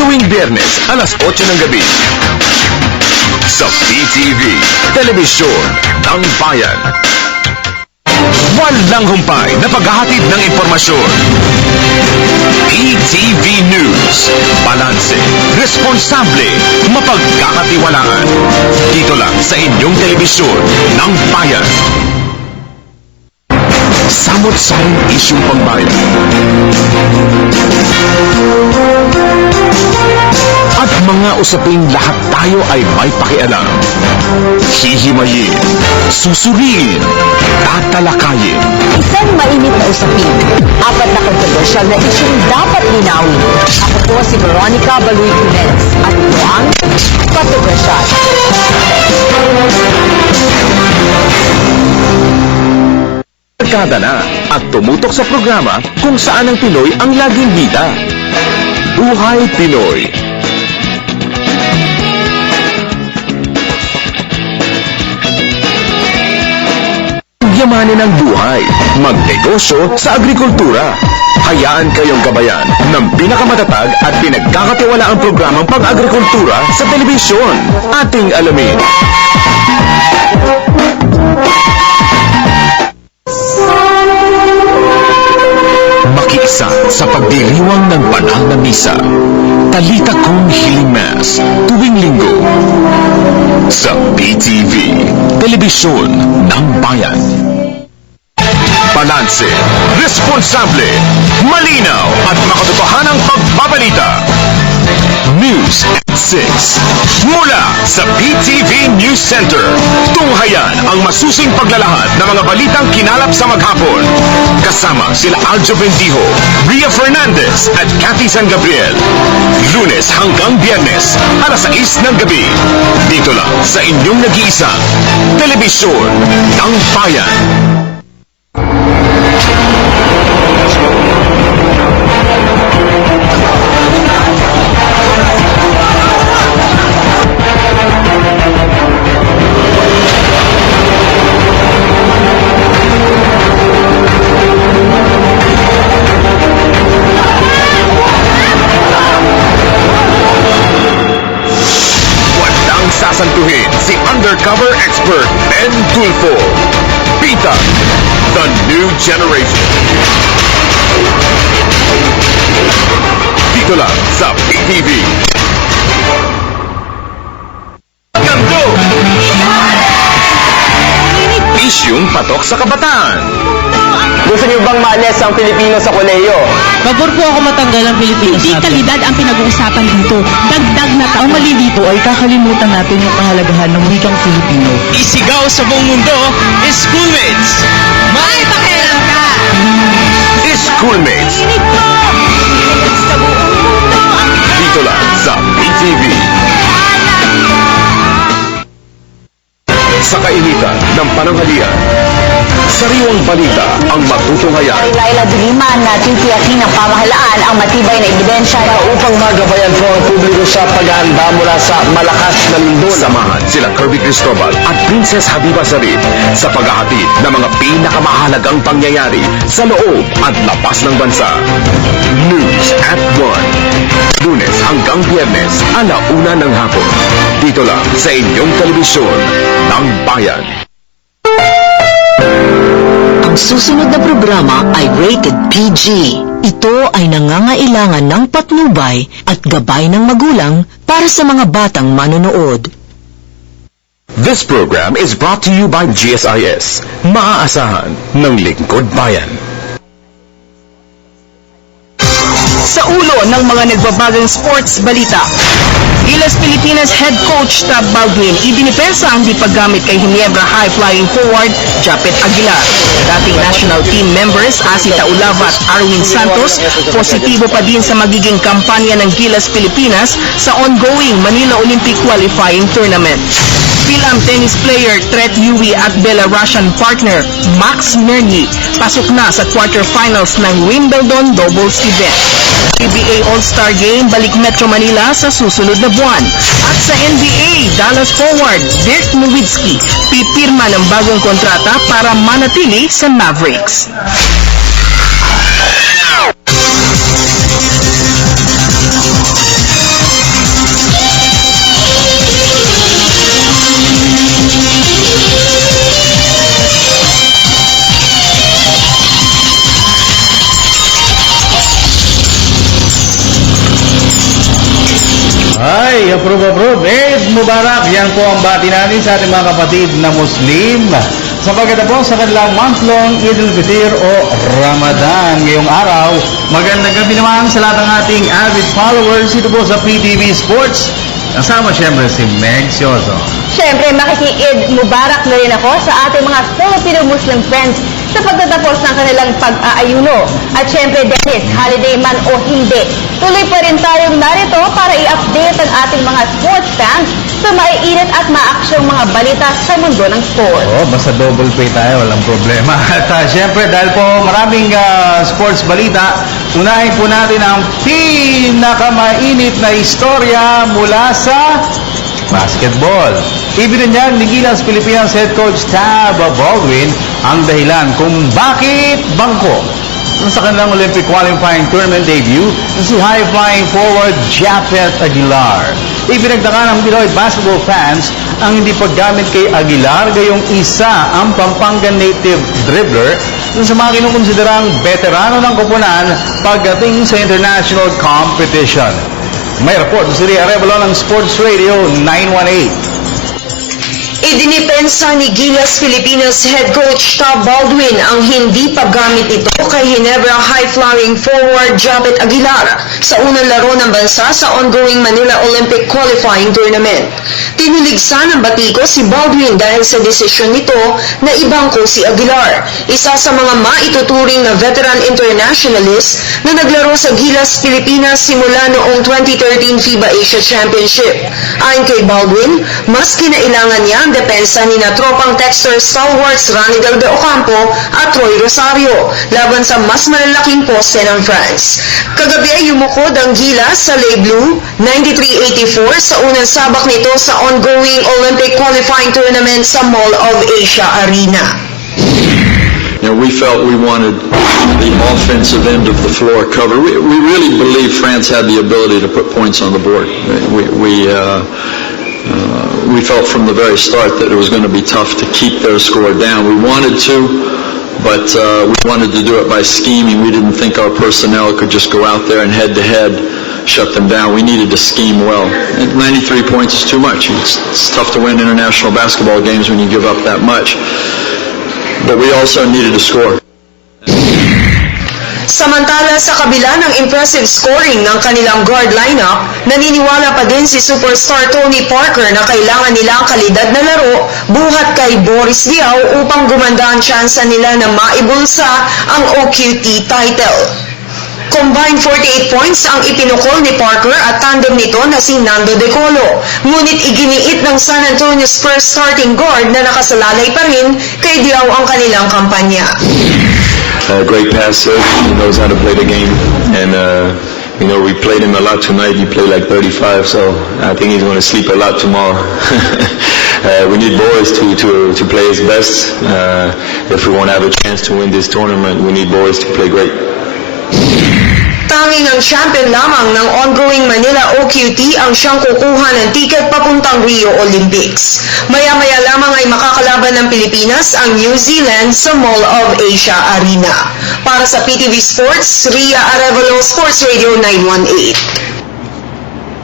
Tuwing Biyernes, alas 8 ng gabi. Sa PTV, Telebisyon ng Bayan. Walang humpay na paghahatid ng impormasyon. PTV News. Balanse, responsable, mapagkakatiwalaan. Dito lang sa inyong telebisyon ng bayan. Samot-saring isyung pambayan. At mga usaping lahat tayo ay may pakialam. Hihimayin, susuriin, tatalakayin. Isang mainit na usapin, 4 na kontrobersyal na isyong dapat linawin. Ako po si Veronica Baloy Jimenez at ito ang Kontrobersyal. Barkada na at tumutok sa programa kung saan ang Pinoy ang laging bida. Buhay Pinoy. Yamanin ang buhay. Magnegosyo sa agrikultura. Hayaan kayong gabayan ng pinakamatatag at pinagkakatiwalaang programang pang-agrikultura sa telebisyon. Ating alamin. Makiisa sa pagdiriwang ng banal na misa. Talita kong Healing Mass tuwing linggo sa PTV, Telebisyon ng Bayan. Balanse, responsable, malinaw at makatotohanang pagbabalita. News at 6 mula sa PTV News Center. Tunghayan ang masusing paglalahad ng mga balitang kinalap sa maghapon. Kasama sila Aljo Bendijo, Ria Fernandez at Cathy San Gabriel. Lunes hanggang Biyernes, alas 6 ng gabi. Dito lang sa inyong nag-iisang Telebisyon ng Bayan. Sasantuhin si undercover expert Ben Tulfo. Pita, the new generation. Dito lang sa PTV. Ganto! Isyung patok sa kabataan. Gusto niyo bang maalis ang Pilipino sa kolehiyo? Pabor po ako matanggal ang Pilipinas. Hindi kalidad ang pinag-uusapan dito. Dagdag na Ang mali dito ay kakalimutan natin yung kahalagahan ng wikang Pilipino. Isigaw sa buong mundo, Schoolmates! May pakialam ka! Schoolmates. Dito lang sa PTV. Sa kainitan ng pananghalian, sariwang balita ang matutunghayan. Laila Diliman na titiyakin ng pamahalaan ang matibay na ebidensya Upang magabayan po ang publiko sa paghahanda mula sa malakas na lindol. Samahan sila Kirby Cristobal at Princess Habiba Sarip sa paghahatid ng mga pinakamahalagang pangyayari sa loob at labas ng bansa. News at 1. Lunes hanggang Biyernes, 1:00 ng hapon. Dito lang sa inyong telebisyon ng Bayan. Ang susunod na programa ay rated PG. Ito ay nangangailangan ng patnubay at gabay ng magulang para sa mga batang manonood. This program is brought to you by GSIS. Maaasahan ng Lingkod Bayan. Sa ulo ng mga nagbabagang sports balita, Gilas Pilipinas head coach Tab Baldwin idinipensa ang di paggamit kay Ginebra high-flying forward Japet Aguilar. Dating national team members Asita Ulava at Arwin Santos positibo pa din sa magiging kampanya ng Gilas Pilipinas sa ongoing Manila Olympic qualifying tournament. Pilam tennis player Tret Yui at Belarusian partner Max Mirny pasok na sa quarterfinals ng Wimbledon doubles event. PBA All-Star Game balik Metro Manila sa susunod na buwan. At sa NBA, Dallas forward Dirk Nowitzki pipirma ng bagong kontrata para manatili sa Mavericks. Mubarak, yan po ang bati natin sa ating mga kapatid na Muslim sa pagkatapos sa kanilang month-long Eid al-Fitr o Ramadan ngayong araw. Magandang gabi naman sa lahat ng ating avid followers dito po sa PTV Sports. Kasama siyempre si Meg Sioso. Siyempre, makiki-Eid Mubarak na rin ako sa ating mga Filipino-Muslim friends sa pagtatapos ng kanilang pag-aayuno. At siyempre, Dennis, holiday man o hindi, tuloy pa rin tayong narito para i-update ang ating mga sports fans sa maiinit at maaksyong mga balita sa mundo ng sports. Basta double pay tayo, walang problema. At siyempre, dahil po maraming sports balita, unahin po natin ang pinakamainit na istorya mula sa basketball. Ibigay niyan ni Gilas Pilipinas head coach Tab Baldwin ang dahilan kung bakit bangko sa kanilang Olympic qualifying tournament debut si high-flying forward Japet Aguilar. Ibinagdaka ng Pinoy basketball fans ang hindi paggamit kay Aguilar gayong isa ang Pampangan native dribbler sa mga kinukonsiderang veterano ng koponan pagdating sa international competition. May report si Ria Arevalo ng Sports Radio 918. Idinipensa ni Gilas Pilipinas head coach Tab Baldwin ang hindi paggamit nito kay Ginebra high-flying forward Japet Aguilar sa unang laro ng bansa sa ongoing Manila Olympic qualifying tournament. Tinuligsa ng batiko si Baldwin dahil sa desisyon nito na ibangko si Aguilar, isa sa mga maituturing na veteran internationalist na naglaro sa Gilas Pilipinas simula noong 2013 FIBA Asia Championship. Ayon kay Baldwin, mas kinailangan niya ang depensa ni na tropang Texter stalwarts Rani Del De Ocampo at Roy Rosario laban sa mas malalaking poste ng France. Kagabi ay yumukod ang Gilas sa Le Bleu 93-84 sa unang sabak nito sa ongoing Olympic qualifying tournament sa Mall of Asia Arena. We felt we wanted the offensive end of the floor covered. We really believe France had the ability to put points on the board. We felt from the very start that it was going to be tough to keep their score down. We wanted to, but we wanted to do it by scheming. We didn't think our personnel could just go out there and head-to-head shut them down. We needed to scheme well. And 93 points is too much. It's tough to win international basketball games when you give up that much. But we also needed to score. Samantala, sa kabila ng impressive scoring ng kanilang guard lineup, naniniwala pa din si superstar Tony Parker na kailangan nila ang kalidad na laro buhat kay Boris Diaw upang gumanda ang tsansa nila na maibulsa ang OQT title. Combined 48 points ang ipinukol ni Parker at tandem nito na si Nando De Colo. Ngunit iginiit ng San Antonio Spurs starting guard na nakasalalay pa rin kay Diaw ang kanilang kampanya. Great passer, he knows how to play the game, and we played him a lot tonight. He played like 35, so I think he's going to sleep a lot tomorrow. We need Boris to play his best. If we want to have a chance to win this tournament, we need Boris to play great. Tanging ang champion lamang ng ongoing Manila OQT ang siyang kukuha ng tiket papuntang Rio Olympics. Maya-maya lamang ay makakalaban ng Pilipinas ang New Zealand sa Mall of Asia Arena. Para sa PTV Sports, Ria Arevalo, Sports Radio 918.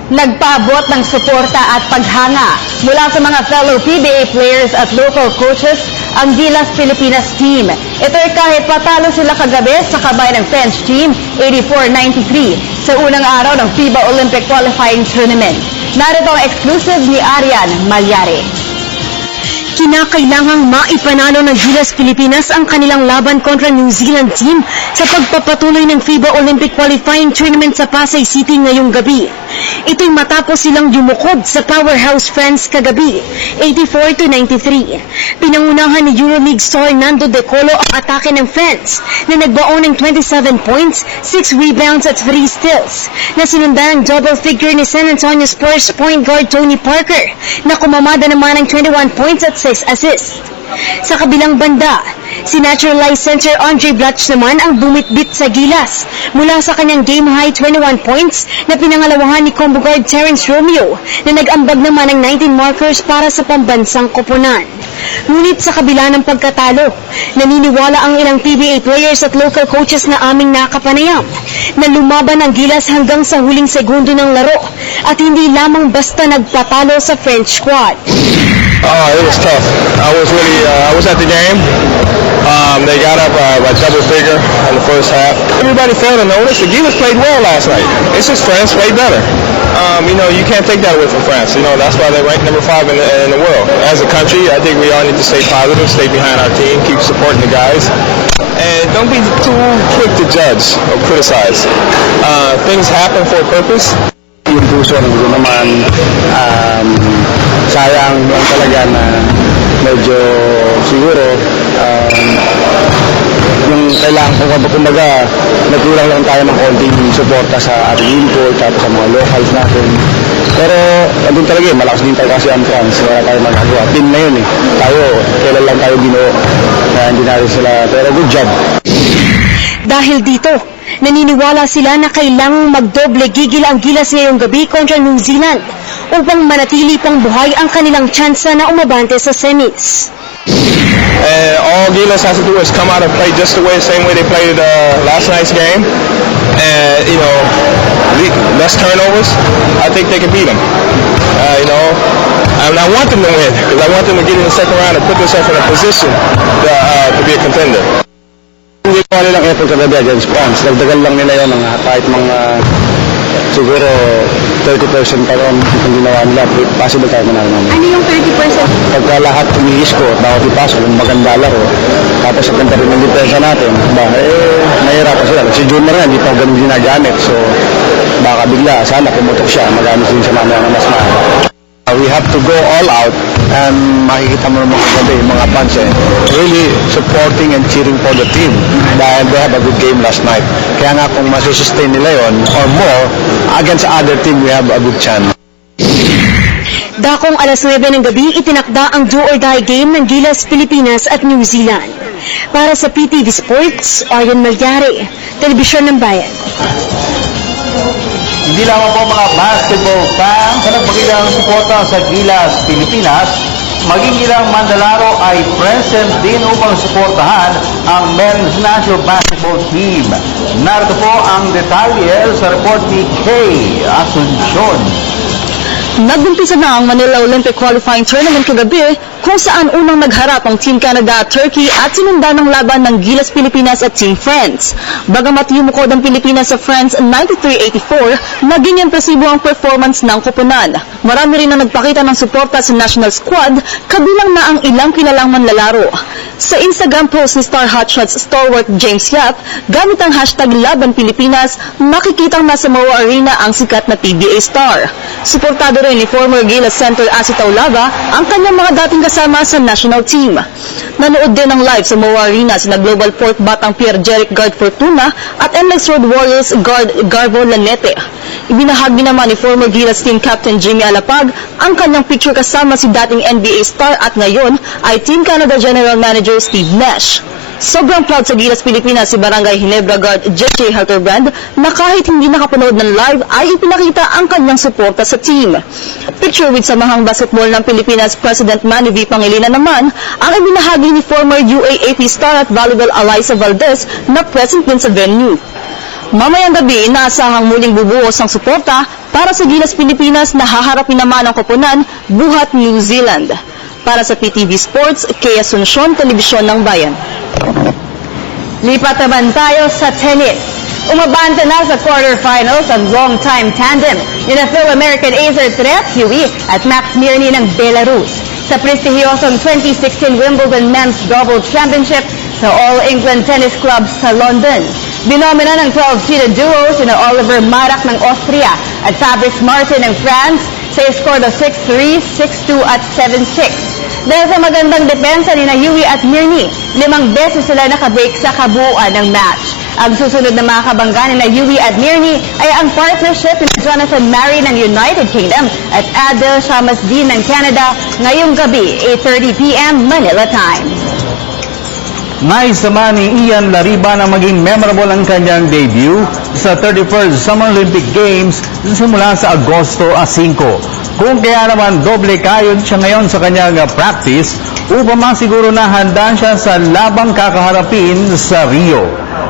Nagpaabot ng suporta at paghanga mula sa mga fellow PBA players at local coaches ang Gilas Pilipinas team. Ito'y kahit patalo sila kagabi sa kabay ng French team 84-93 sa unang araw ng FIBA Olympic qualifying tournament. Narito ang exclusive ni Arian Malyari. Kinakailangang maipanalo ng Gilas Pilipinas ang kanilang laban kontra New Zealand team sa pagpapatuloy ng FIBA Olympic qualifying tournament sa Pasay City ngayong gabi. Ito'y matapos silang yumukod sa powerhouse France kagabi, 84-93. Pinangunahan ni Euroleague star Nando De Colo ang atake ng France na nagbaon ng 27 points, 6 rebounds at 3 steals, na sinundan ng double figure ni San Antonio Spurs point guard Tony Parker na kumamada naman ng 21 points at 6 assists. Sa kabilang banda, si naturalized center Andre Blatch naman ang bumitbit sa Gilas mula sa kanyang game-high 21 points na pinangalawahan ni combo guard Terrence Romeo na nag-ambag naman ng 19 markers para sa pambansang koponan. Ngunit sa kabila ng pagkatalo, naniniwala ang ilang PBA players at local coaches na aming nakapanayam na lumaban ang Gilas hanggang sa huling segundo ng laro at hindi lamang basta nagpatalo sa French squad. It was tough. I was at the game. They got up by double figure in the first half. Everybody failed to notice. The Gilas played well last night. It's just France way better. You can't take that away from France. That's why they're ranked number 5 in the world. As a country, I think we all need to stay positive, stay behind our team, keep supporting the guys, and don't be too quick to judge or criticize. Things happen for a purpose. Yung puso ng gusto naman, sayang lang talaga na medyo siguro yung kailangan kumbaga nagkulang lang tayo ng konting suporta sa ating input tapos sa mga locals natin. Pero andun talaga malakas din tayo kasi ang France, wala tayo magagawa. Team na yun tayo, kailan lang tayo binuo kaya hindi natin sila, pero good job. Dahil dito, naniniwala sila na kailangang magdoble gigil ang Gilas ngayong gabi kontra New Zealand upang manatili pang buhay ang kanilang tsansa na umabante sa semis. All Gilas has to do is come out and play just the same way they played last night's game, and less turnovers. I think they can beat them. And I want them to win because I want them to get in the second round and put themselves in a position to be a contender. Hindi ko nilang effort kagabi against France. Dagdagan lang nila yun kahit mga siguro 30% pa ron kung ginawa nila. Possible tayo manalo naman. Ano yung 30%? Pagka lahat umiisko, bawat ipasok, yung maganda laro, tapos sa punta rin ng depensa natin, mahirapan sila. Si Junior nga, hindi pa ganun ginagamit. So, baka bigla, sana pumutok siya, magamit din sa mamaya na mas mahal. We have to go all out and makikita mo naman kagabi yung mga fans really supporting and cheering for the team dahil they have a good game last night. Kaya nga kung masusustain nila yon or more against other team, we have a good chance. Dakong alas 9 ng gabi, itinakda ang do-or-die game ng Gilas, Pilipinas at New Zealand. Para sa PTV Sports, Arian Malgari, Telebisyon ng Bayan. Hindi lamang po mga basketball fans na nagpakilang suporta sa Gilas, Pilipinas, maging ilang Mandalaro ay present din upang suportahan ang men's national basketball team. Narito po ang detalye sa report ni Kay Asuncion. Nagumpisa na ang Manila Olympic Qualifying Tournament kagabi kung saan unang nagharap ang Team Canada at Turkey at sinundan ng laban ng Gilas Pilipinas at Team France. Bagamat yumukod ang Pilipinas sa France 93-84, naging impresibo ang performance ng koponan. Marami rin na nagpakita ng suporta sa national squad, kabilang na ang ilang kilalang manlalaro. Sa Instagram post ni Star Hotshots stalwart James Yap, gamit ang hashtag Laban Pilipinas, makikitang nasa MOA Arena ang sikat na PBA star. Suportado rin ni former Gilas center Asi Taulava ang kanyang mga dating kasama sa national team. Nanood din ng live sa MOA Arena sina Global Fourth Batang Pierre Jeric guard Fortuna at NLEX Road Warriors guard Garbo Lanete. Ibinahagi naman ni former Gilas team captain Jimmy Alapag ang kanyang picture kasama si dating NBA star at ngayon ay Team Canada General Manager Steve Nash. Sobrang proud sa Gilas Pilipinas si Barangay Ginebra guard J.J. Halterbrand na kahit hindi nakapanood ng live ay ipinakita ang kanyang suporta sa team. Picture with Samahang Basketball ng Pilipinas President Manny V. Pangilinan naman ang ibinahagi ni former UAAP star at volleyball Alyssa Valdez na present din sa venue. Mamayang gabi, inaasahang muling bubuhos ang suporta para sa Gilas Pilipinas na haharapin naman ang koponan buhat New Zealand. Para sa PTV Sports, Kay Asuncion, Telebisyon ng Bayan. Lipat naman tayo sa tennis. Umabante na sa quarterfinals ang long-time tandem ni na Phil-American acer Therese Huey at Max Mirny ng Belarus sa prestihiyosong 2016 Wimbledon Men's Doubles Championship sa All England Tennis Club sa London. Binomina ng 12-seeded duo sina Oliver Marak ng Austria at Fabrice Martin ng France sa score na 6-3, 6-2 at 7-6. Dahil sa magandang depensa ni Huey at Mirny, 5 beses sila nakabreak sa kabuuan ng match. Ang susunod na mga kabangga ni Huey at Mirny ay ang partnership ni Jonathan Mary ng United Kingdom at Adel Shamasdin ng Canada ngayong gabi, 8:30 p.m. Manila time. Nais naman ni Ian Lariba na maging memorable ang kanyang debut sa 31st Summer Olympic Games simula sa Agosto 5. Kung kaya naman doble kayod siya ngayon sa kanyang practice upang masiguro na handa siya sa labang kakaharapin sa Rio.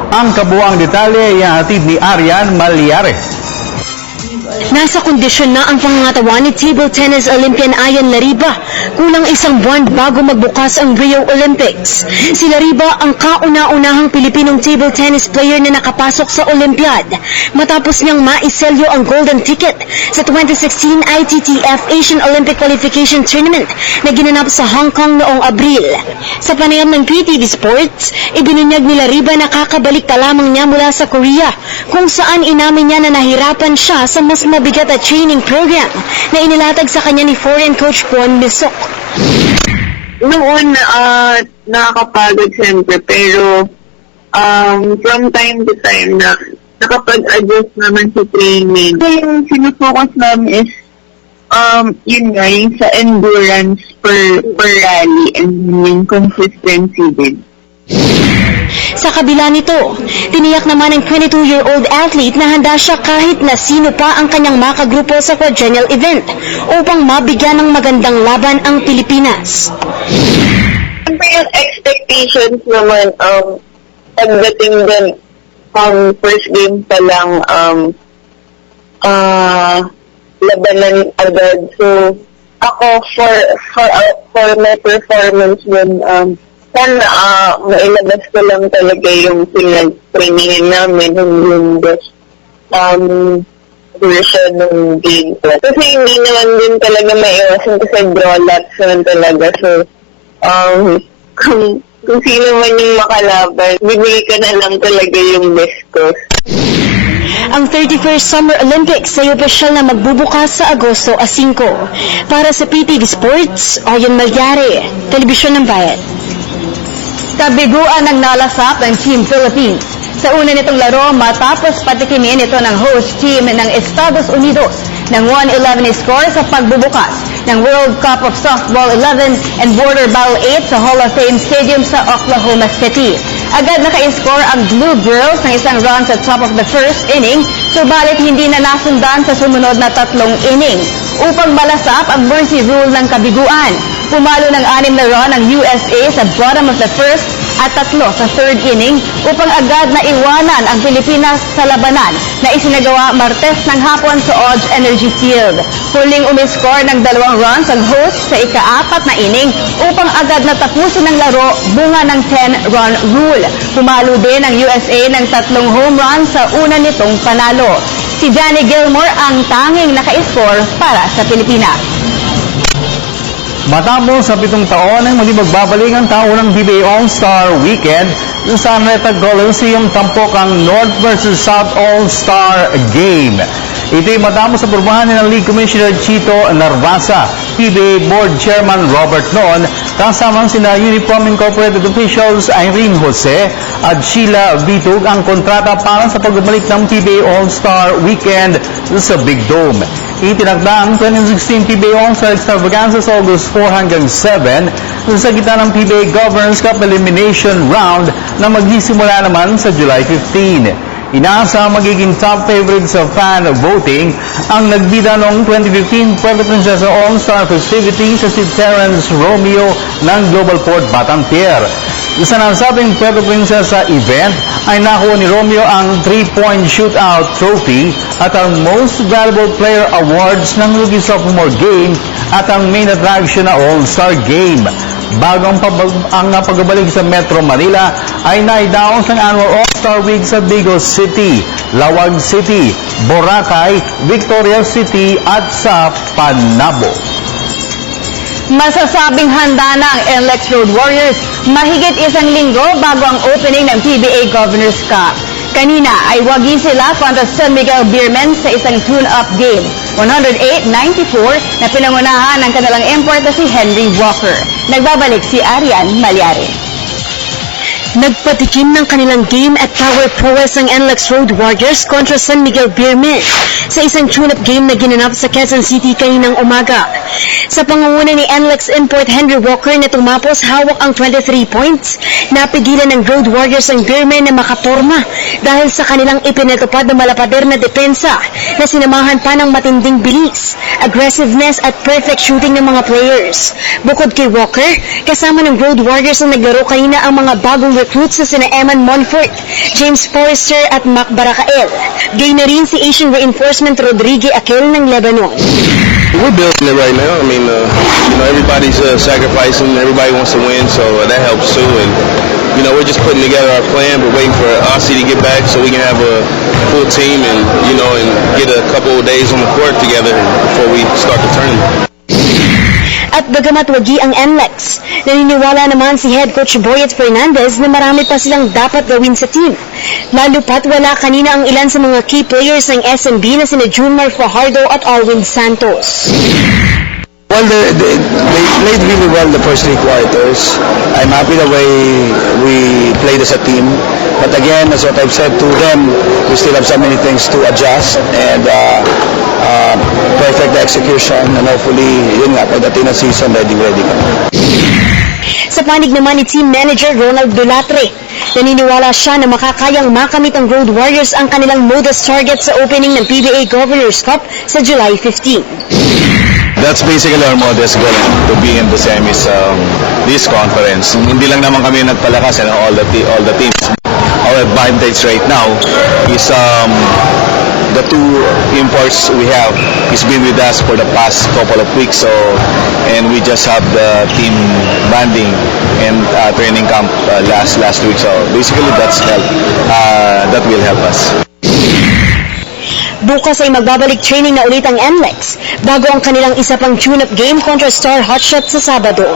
Ang kabuang detalye ay hatid ni Arian Malyare. Nasa kondisyon na ang pangangatawan ni table tennis Olympian Ayan Lariba. Kulang isang buwan bago magbukas ang Rio Olympics. Si Lariba ang kauna-unahang Pilipinong table tennis player na nakapasok sa Olympiad matapos niyang maiselyo ang golden ticket sa 2016 ITTF Asian Olympic Qualification Tournament na ginanap sa Hong Kong noong Abril. Sa panayam ng PTV Sports, ibinunyag ni Lariba na kakabalik pa lamang niya mula sa Korea kung saan inamin niya na nahirapan siya sa mas mabigat at training program na inilatag sa kanya ni foreign coach Bon Misok. Noon, nakakapagod siyempre, pero from time to time na nakapag-adjust naman sa training. So, yung sinufocus namin is yun nga, yung sa endurance per rally and yung consistency din. Sa kabila nito, tiniyak naman ng 22-year-old athlete na handa siya kahit na sino pa ang kanyang makagrupo sa quadrennial event upang mabigyan ng magandang laban ang Pilipinas. Siyempre yung expectations naman, pagdating din first game pa lang, labanan agad. So, ako for my performance din, sana mailabas ko lang talaga yung pinag-training namin, yung best version ng game ko. Kasi hindi naman din talaga maiwasan kasi draw lots naman talaga. So, kung sino man yung makalaban, bibili ka na lang talaga yung best ko. Ang 31st Summer Olympics ay opisyal na magbubukas sa Agosto 5. Para sa PTV Sports, Arian Malyare, Telebisyon ng Bayan. Kabiguan ang nalasap ng Team Philippines. Sa una nitong laro, matapos patikimin ito ng host team ng Estados Unidos ng 1-11 score sa pagbubukas ng World Cup of Softball 11 and Border Bowl 8 sa Hall of Fame Stadium sa Oklahoma City. Agad naka-score ang Blue Girls ng isang run sa top of the first inning, subalit hindi na nasundan sa sumunod na 3 inning. Upang malasap ang mercy rule ng kabiguan, pumalo ng 6 na run ang USA sa bottom of the first at 3 sa third inning upang agad na iwanan ang Pilipinas sa labanan na isinagawa Martes ng hapon sa Odge Energy Field. Huling umiscore ng 2 runs ang host sa ika-4 na inning upang agad na tapusin ang laro bunga ng 10-run rule. Pumalo din ang USA ng 3 home runs sa una nitong panalo. Si Danny Gilmore ang tanging naka-score para sa Pilipinas. Matapos sa 7 taon ay muli magbabalik ang taunang PBA All-Star Weekend sa Araneta Coliseum tampok ang North vs. South All-Star Game. Ito'y matapos sa pormahan ng League Commissioner Chito Narvasa, PBA Board Chairman Robert Noon, kasamang sina Uniform Incorporated officials Irene Jose at Sheila Bitug ang kontrata para sa pagbalik ng PBA All-Star Weekend sa Big Dome. Itinakda ang 2016 PBA All-Star Extravaganza sa August 4 hanggang 7 sa gitna ng PBA Governors Cup Elimination Round na magsisimula naman sa July 15. Inaasa magiging top favorite sa fan voting ang nagbida noong 2015 Puerto Princesa All-Star Festivities sa si Terence Romeo ng Global Port Batantier. Sa nasabing Puerto Princesa event ay nakuha ni Romeo ang 3-point shootout trophy at ang Most Valuable Player Awards ng Rookie Sophomore Game at ang main attraction na All-Star Game. Bago ang pagbabalik sa Metro Manila ay naidaos ng annual All-Star Week sa Bigo City, Lawag City, Boracay, Victoria City at sa Panabo. Masasabing handa na ang NLEX Road Warriors mahigit 1 linggo bago ang opening ng PBA Governors Cup. Kanina ay wagi sila kontra San Miguel Beermen sa isang tune-up game, 108-94 na pinangunahan ng kanilang import na si Henry Walker. Nagbabalik si Arian Malyare. Nagpatikim ng kanilang game at power prowess ang NLEX Road Warriors kontra San Miguel Beermen sa isang tune-up game na ginanap sa Quezon City kaninang umaga. Sa pangunguna ni NLEX import Henry Walker na tumapos hawak ang 23 points, napigilan ng Road Warriors ang Beermen na makaporma dahil sa kanilang ipinatupad na malapader na depensa na sinamahan pa ng matinding bilis, aggressiveness at perfect shooting ng mga players. Bukod kay Walker, kasama ng Road Warriors na naglaro kanina ang mga bagong recruits na sina Eman Monfort, James Forrester at Mac Barakael. Gay na rin si Asian Reinforcement Rodrigue Aquel ng Lebanon. We're building it right now. I mean, everybody's sacrificing. Everybody wants to win, so that helps too. And we're just putting together our plan. We're waiting for Aussie to get back so we can have a full team and and get a couple of days on the court together before we start the tournament. At bagamat wagi ang NLEX, naniniwala naman si head coach Boyet Fernandez na marami pa silang dapat gawin sa team. Lalo pat wala kanina ang ilan sa mga key players ng SMB na sina Junmar Fajardo at Arwin Santos. Well, they played really well the first 3 quarters. I'm happy the way we played as a team. But again, as what I've said to them, we still have so many things to adjust and perfect execution, and hopefully, yun nga, pagdating ng season, ready kami. Sa panig naman ni team manager Ronald Dulatre, naniniwala siya na makakayang makamit ang Road Warriors ang kanilang modest target sa opening ng PBA Governors Cup sa July 15. That's basically our modest goal to be in the semis this conference. Hindi lang naman kami nagpalakas and all the teams. Our advantage right now is the 2 imports we have has been with us for the past couple of weeks, and we just have the team banding and training camp last week. So basically that will help us. Bukas ay magbabalik training na ulit ang NLEX bago ang kanilang isa pang tune-up game kontra Star Hotshot sa Sabado.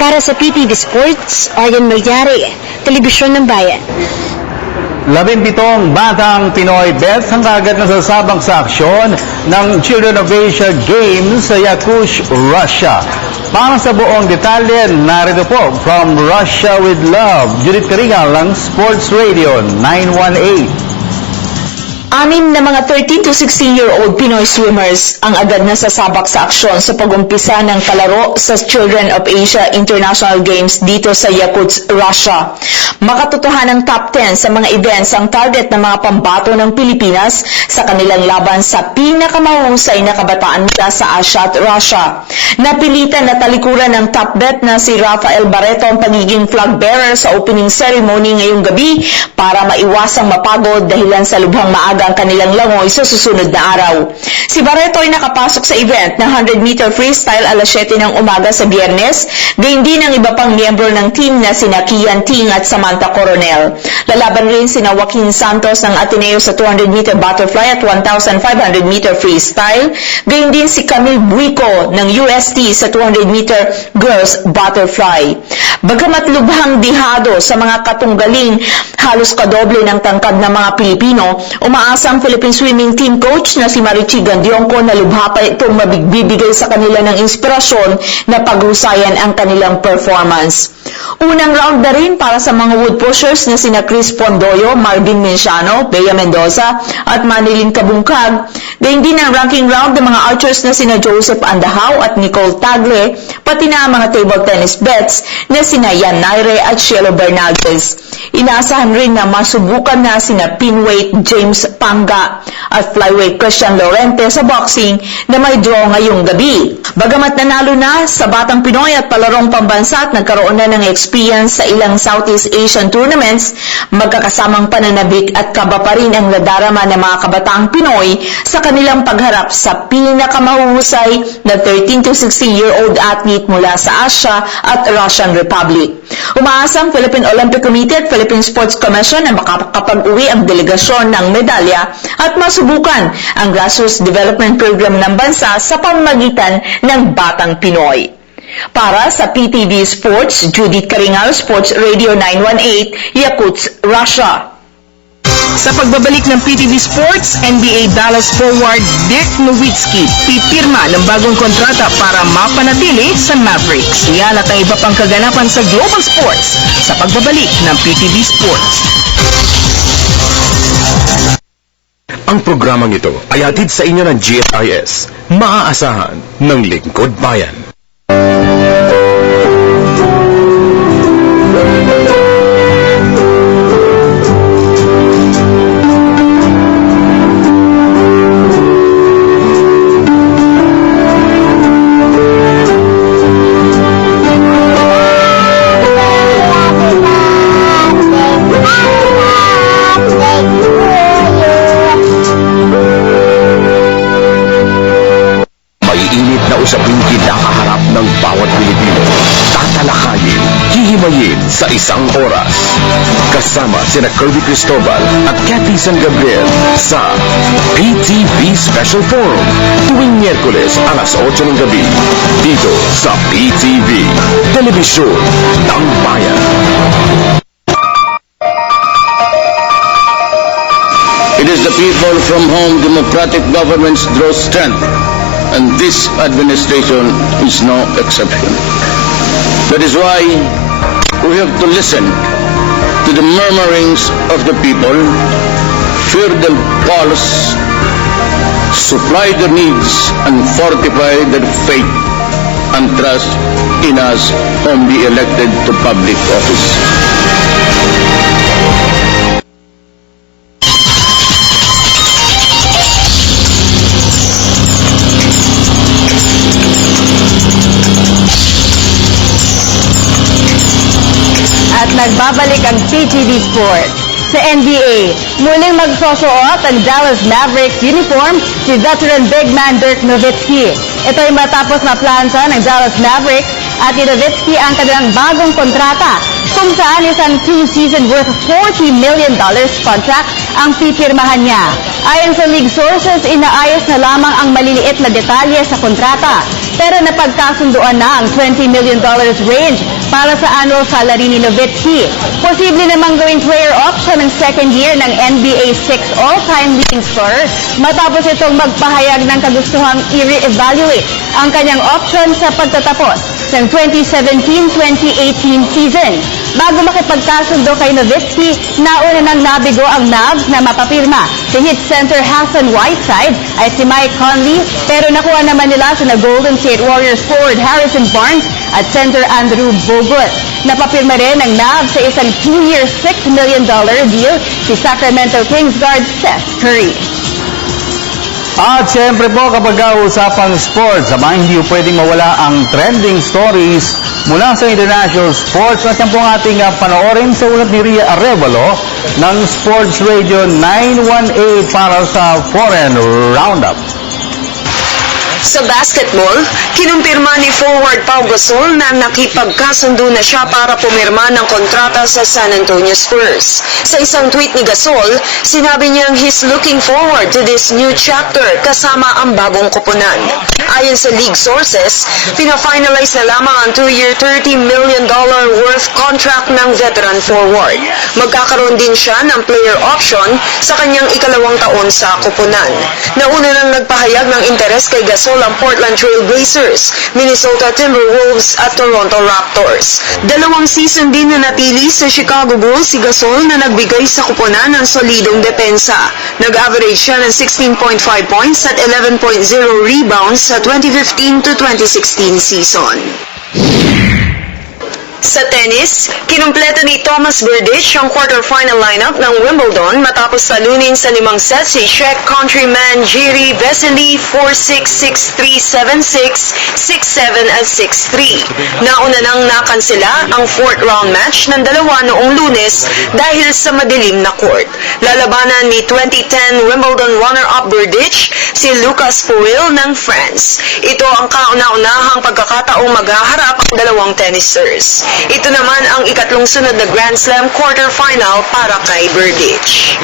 Para sa PTV Sports, Aryan Malyari, Telebisyon ng Bayan. 17 batang Pinoy bets ang kagad nasasabak sa aksyon ng Children of Asia Games sa Yakush, Russia. Para sa buong detalye, narito po from Russia with Love, Judith Karingal ng Sports Radio 918. 6 na mga 13 to 16-year-old Pinoy swimmers ang agad nasasabak sa aksyon sa pag-umpisa ng palaro sa Children of Asia International Games dito sa Yakutsk, Russia. Makatotohanang top 10 sa mga events ang target ng mga pambato ng Pilipinas sa kanilang laban sa pinakamahusay na kabataan mula sa Asia at Russia. Napilitan na talikuran ng top bet na si Rafael Barreto ang pagiging flag bearer sa opening ceremony ngayong gabi para maiwasang mapagod dahilan sa lubhang maaga ang kanilang langoy sa susunod na araw. Si Barreto ay nakapasok sa event ng 100-meter freestyle alas 7 ng umaga sa Biyernes, gayon din ang iba pang miyembro ng team na sina Kian Ting at Samantha Coronel. Lalaban rin sina Joaquin Santos ng Ateneo sa 200-meter butterfly at 1,500-meter freestyle, gayon din si Camille Buico ng UST sa 200-meter girls butterfly. Bagamat lubhang dihado sa mga katunggaling halos kadoble ng tangkad ng mga Pilipino, umaasa ang Philippine Swimming Team coach na si Marichi Gandionco na lubha pa itong mabigbibigay sa kanila ng inspirasyon na paghusayan ang kanilang performance. Unang round na rin para sa mga wood pushers na sina Chris Pondoyo, Marvin Menciano, Bea Mendoza at Manilin Kabungkag. Gayon din ang ranking round ng mga archers na sina Joseph Andahaw at Nicole Tagle, pati na ang mga table tennis bets na sina Yan Naire at Cielo Bernaldez. Inaasahan rin na masubukan na sina pinweight James Panga at flyweight Christian Lorente sa boxing na may draw ngayong gabi. Bagamat nanalo na sa Batang Pinoy at palarong pambansa at nagkaroon na ng experience sa ilang Southeast Asian tournaments, magkakasamang pananabik at kaba pa rin ang nadarama ng mga kabataang Pinoy sa kanilang pagharap sa pinakamahusay na 13 to 16-year-old athlete mula sa Asia at Russian Republic. Umaasa ang Philippine Olympic Committee at Philippine Sports Commission na makakapag-uwi ang delegasyon ng medalya at masubukan ang grassroots development program ng bansa sa pamamagitan ng Batang Pinoy. Para sa PTV Sports, Judith Karingal, Sports Radio 918, Yakutsk, Russia. Sa pagbabalik ng PTV Sports, NBA Dallas forward Dirk Nowitzki pipirma ng bagong kontrata para mapanatili sa Mavericks. Yan at ang iba pang kaganapan sa Global Sports sa pagbabalik ng PTV Sports. Ang programang ito ay hatid sa inyo ng GSIS, maaasahan ng Lingkod Bayan. Usaping kinakaharap ng bawat Pilipino, tatalakayin, hihimayin sa isang oras. Kasama sina Kirby Cristobal at Cathy San Gabriel sa PTV Special Forum tuwing Miyerkules alas 8 ng gabi dito sa PTV, Telebisyon ng Bayan. It is the people from whom democratic governments draw strength. And this administration is no exception. That is why we have to listen to the murmurings of the people, fear their pulse, supply their needs, and fortify their faith and trust in us whom be elected to public office. At nagbabalik ang PTV Sports. Sa NBA, muling magsusuot ang Dallas Mavericks uniform si veteran big man Dirk Nowitzki. Ito ay matapos maplansa ng Dallas Mavericks at ni Nowitzki ang kanilang bagong kontrata kung saan isang 2-season worth $40 million contract ang pipirmahan niya. Ayon sa league sources, inaayos na lamang ang maliliit na detalye sa kontrata pero napagkasunduan na ang $20 million range para sa annual salary ni Nowitzki. Posible namang gawing player option ng second year ng NBA 6 all-time leading scorer matapos itong magpahayag ng kagustuhang i-re-evaluate ang kanyang option sa pagtatapos ng 2017-2018 season. Bago makipagkasundo kay Nowitzki, nauna nang nabigo ang Mavs na mapapirma si hit center Hassan Whiteside ay si Mike Conley, pero nakuha naman nila sa Golden State Warriors forward Harrison Barnes at center Andrew Bogut. Napapirma rin ng Mavs sa isang 2-year $6 million deal si Sacramento Kings guard Steph Curry. At siyempre po kapag usapang sports, hindi pwedeng mawala ang trending stories mula sa international sports at yan po ang ating panoorin sa ulat ni Ria Arevalo ng Sports Radio 918 para sa Foreign Roundup. Sa basketball, kinumpirma ni forward Pau Gasol na nakipagkasundo na siya para pumirma ng kontrata sa San Antonio Spurs. Sa isang tweet ni Gasol, sinabi niyang he's looking forward to this new chapter kasama ang bagong koponan. Ayon sa league sources, pina-finalize na lamang ang 2-year $30 million worth contract ng veteran forward. Magkakaroon din siya ng player option sa kanyang ikalawang taon sa koponan. Nauna nang nagpahayag ng interes kay Gasol ang Portland Trail Blazers, Minnesota Timberwolves at Toronto Raptors. 2 season din na napili sa Chicago Bulls si Gasol na nagbigay sa koponan ng solidong depensa. Nag-average siya ng 16.5 points at 11.0 rebounds sa 2015-2016 season. Sa tennis, kinumpleto ni Thomas Berdych ang quarterfinal lineup ng Wimbledon matapos talunin sa 5 sets si Czech countryman Jiří Veselý 4-6, 6-3, 7-6, 6-7 at 6-3. Nauna nang nakansela ang 4th round match ng dalawa noong Lunes dahil sa madilim na court. Lalabanan ni 2010 Wimbledon runner-up Berdych si Lucas Pouille ng France. Ito ang kauna-unahang pagkakataong maghaharap ang dalawang tennisers. Ito naman ang ikatlong sunod na Grand Slam quarterfinal para kay Berdych.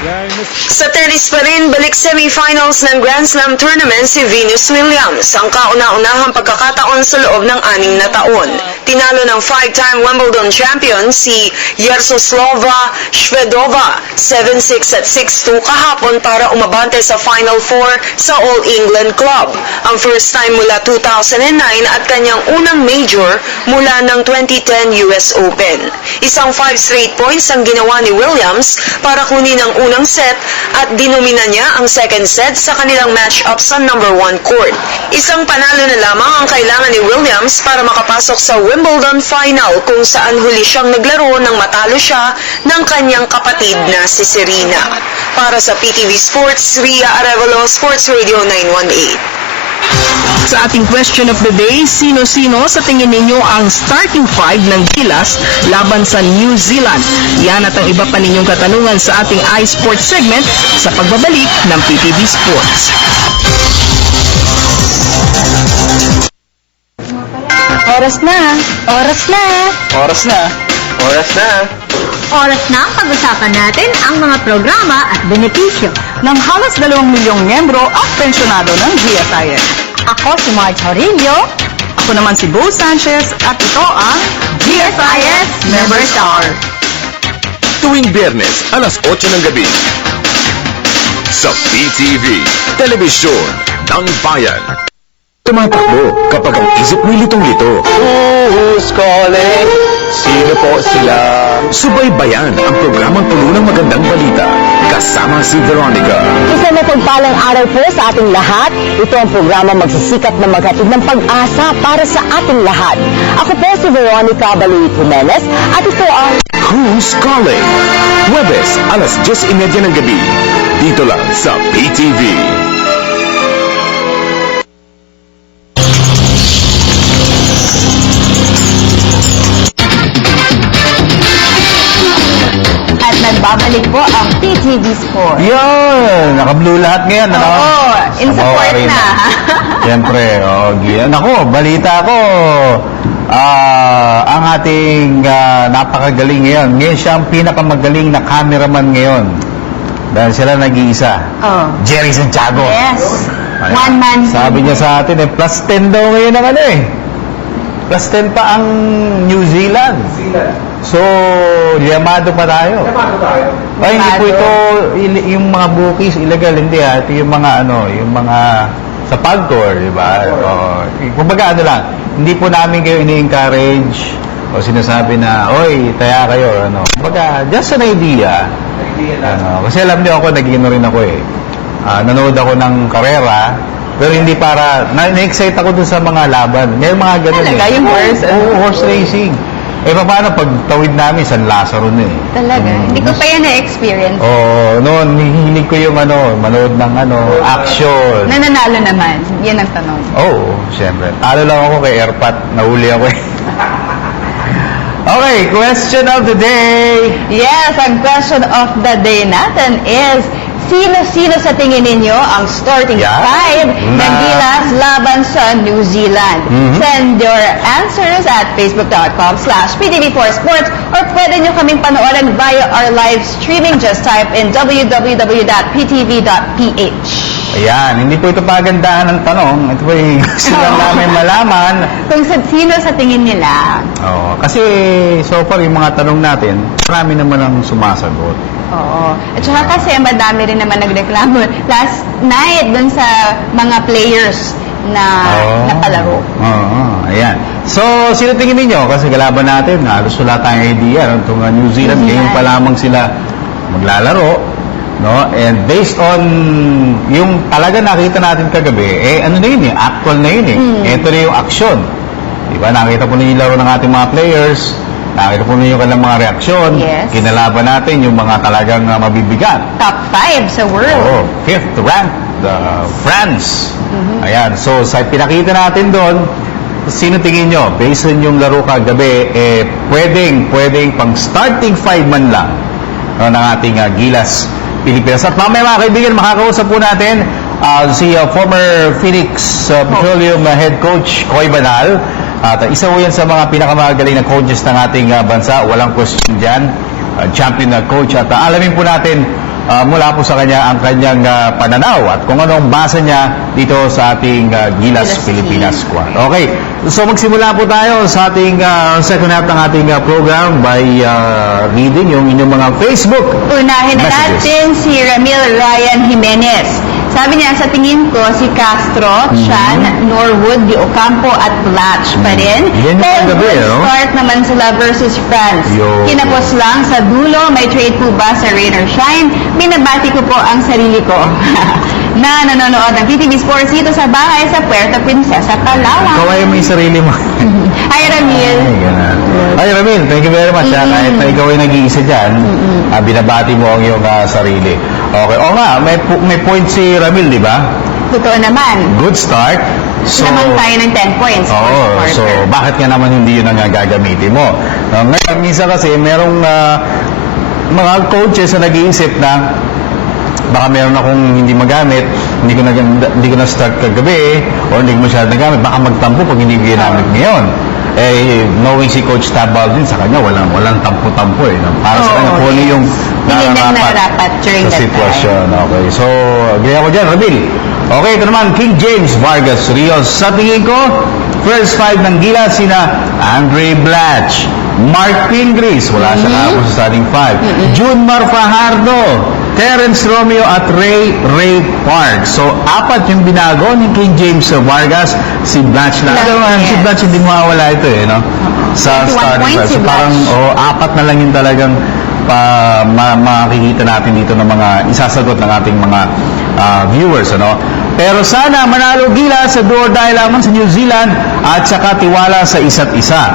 Sa tennis pa rin, balik semifinals ng Grand Slam tournament si Venus Williams, ang kauna-unahang pagkakataon sa loob ng 6 na taon. Tinalo ng 5-time Wimbledon champion si Yaroslava Shvedova 7-6 at 6-2 kahapon para umabante sa Final Four sa All England Club. Ang first time mula 2009 at kanyang unang major mula ng 2010 US Open. Isang 5 straight points ang ginawa ni Williams para kunin ang unang set at dinomina niya ang second set sa kanilang match-up sa number 1 court. Isang panalo na lamang ang kailangan ni Williams para makapasok sa Wimbledon final kung saan huli siyang naglaro nang matalo siya ng kanyang kapatid na si Serena. Para sa PTV Sports, Ria Arevalo, Sports Radio 918. Sa ating question of the day, sino-sino sa tingin ninyo ang starting 5 ng Gilas laban sa New Zealand? Yan at ang iba pa ninyong katanungan sa ating iSports segment sa pagbabalik ng PTV Sports. Oras na! Oras na! Oras na! Oras na! Oras na pag-usapan natin ang mga programa at benepisyo ng halos 2 milyong miyembro at pensyonado ng GSIS. Ako si Marge Horillo. Ako naman si Bo Sanchez at ito ang GSIS Member Star. Tuwing Biyernes, alas 8 ng gabi. Sa PTV, Telebisyon ng Bayan. Tumatakbo kapag ang isip mo'y litong-lito. Who's calling? Sino po sila? Subaybayan ang programang puno ng magandang balita. Kasama si Veronica. Isang mapagpalang araw po sa ating lahat. Ito ang programa magsisikap na maghatid ng pag-asa para sa ating lahat. Ako po si Veronica Baluit Jimenez at ito ang Who's Calling? Huwebes, alas 10:30 ng gabi. Dito lang sa PTV. nagbabalik po ang PTV Sport. Yun! Naka-blue lahat ngayon, ano? Oo, in support na. Siyempre, nako, balita ko. Ang ating napakagaling ngayon. Ngayon siya ang pinakamagaling na cameraman ngayon. Dahil sila nag-iisa. Oh. Jerry Santiago. Yes. Ayan. One man. Sabi niya sa atin, plus 10 daw ngayon ang ano eh. Plus 10 pa ang New Zealand. So, liyamado pa tayo. Ay, hindi po ito, yung mga bookies, illegal, hindi ha. Ito yung mga yung mga sa pag-tour, di ba? Kumbaga lang, hindi po namin kayo ini-encourage o sinasabi na, oy, taya kayo, Kumbaga, just an idea. Kasi alam niyo ako, nag-ino rin ako eh. Nanood ako ng karera, pero hindi para, na-excite ako dun sa mga laban. May mga ganun talaga, yung horse? Horse racing. Paano pag tawid namin, San Lazaro na eh. Talaga? Hindi ko pa yan na-experience. Noon, hihilig ko yung manood ng action. Nananalo naman? Yan ang tanong. Siyempre. Talo lang ako kay Airpat. Nahuli ako eh. Okay, question of the day. Yes, ang question of the day natin is, sino-sino sa tingin ninyo ang starting five ng Gilas laban sa New Zealand? Send your answers at facebook.com/PTV4Sports or pwede nyo kaming panoorin via our live streaming. Just type in www.ptv.ph. Ayan, hindi po ito pagandahan ng tanong. Ito po yung gusto lang namin malaman. Kung sino sa tingin nila. Kasi so far yung mga tanong natin, marami naman ang sumasagot. Oo. At saka kasi madami rin naman nagreklamo last night dun sa mga players na napalaro. Ayan. So, sino tingin ninyo? Kasi kalaban natin, halos wala tayong idea. Itong New Zealand, ngayon pa lamang sila maglalaro. And based on yung talaga nakita natin kagabi, ano na yun eh, actual na yun eh. Ito na yung aksyon. Diba? Nakita po na yung laro ng ating mga players. Nakita po ninyo kanilang mga reaksyon. Kinalaban natin yung mga talagang mabibigat. Top 5 sa world. 5th ranked, France. Ayan. So, sa pinakita natin doon, sino tingin nyo? Based on yung laro kagabi, pwedeng pang starting 5 man lang ng ating Gilas Pilipinas. At mamaya mga kaibigan, makakausap po natin si former Phoenix Petroleum Head Coach Coy Banal. At isa po yan sa mga pinakamagaling na coaches ng ating bansa. Walang question dyan. Champion na coach. At alamin po natin mula po sa kanya ang kanyang pananaw at kung anong basa niya dito sa ating Gilas Pilipinas Squad. Okay, so magsimula po tayo sa ating second half ng ating program by reading yung inyong mga Facebook Unahin na messages. natin si Ramil Ryan Jimenez. Sabi niya, sa tingin ko, si Castro, Chan, Norwood, Di Ocampo at Blatch pa rin. Yan yung Pero paggabi, good no? start naman sila versus France. Yo. Kinapos lang sa dulo, may trade po ba sa Rain or Shine? Binabati ko po ang sarili ko na nanonood ng PTV Sports dito sa bahay sa Puerto Princesa, Palawan. Kaway mo yung sarili mo. Hi, Ramil. Ay, Ramil, thank you very much. Kahit na ikaw ay nag-iisa dyan, binabati mo ang iyong sarili. Okay, o nga, may point si Ramil, di ba? Totoo naman. Good start. So, naman tayo ng 10 points. So bakit nga naman hindi yun ang gagamitin mo? Ngayon, minsan kasi merong mga coaches na nag-iisip na baka meron akong hindi magamit, hindi ko na start kagabi, o hindi ko masyadong nagamit, baka magtampo pag hindi ko ginamit ngayon. Knowing si Coach Tab Baldwin, sa kanya walang tampo-tampo eh. Para sa kanya, kung ano yung nararapat during sa that sitwasyon. Okay, so, gaya ko dyan, Ramil. Okay, ito naman, King James Vargas Rios. Sa tingin ko, first five ng Gilas, sina Andre Blatch, Mark Pingris, wala siya kahapon sa starting five, Junmar Fajardo, Terence Romeo at Ray Park. So, apat yung binago ni King James Vargas, si Blatch na. Si Blatch hindi mawawala ito eh, no? Sa starting five. So, parang, apat na lang yung talagang makikita natin dito ng mga isasagot ng ating mga viewers, ano? Pero sana manalo Gilas sa do or die lamang sa New Zealand at saka tiwala sa isa't isa.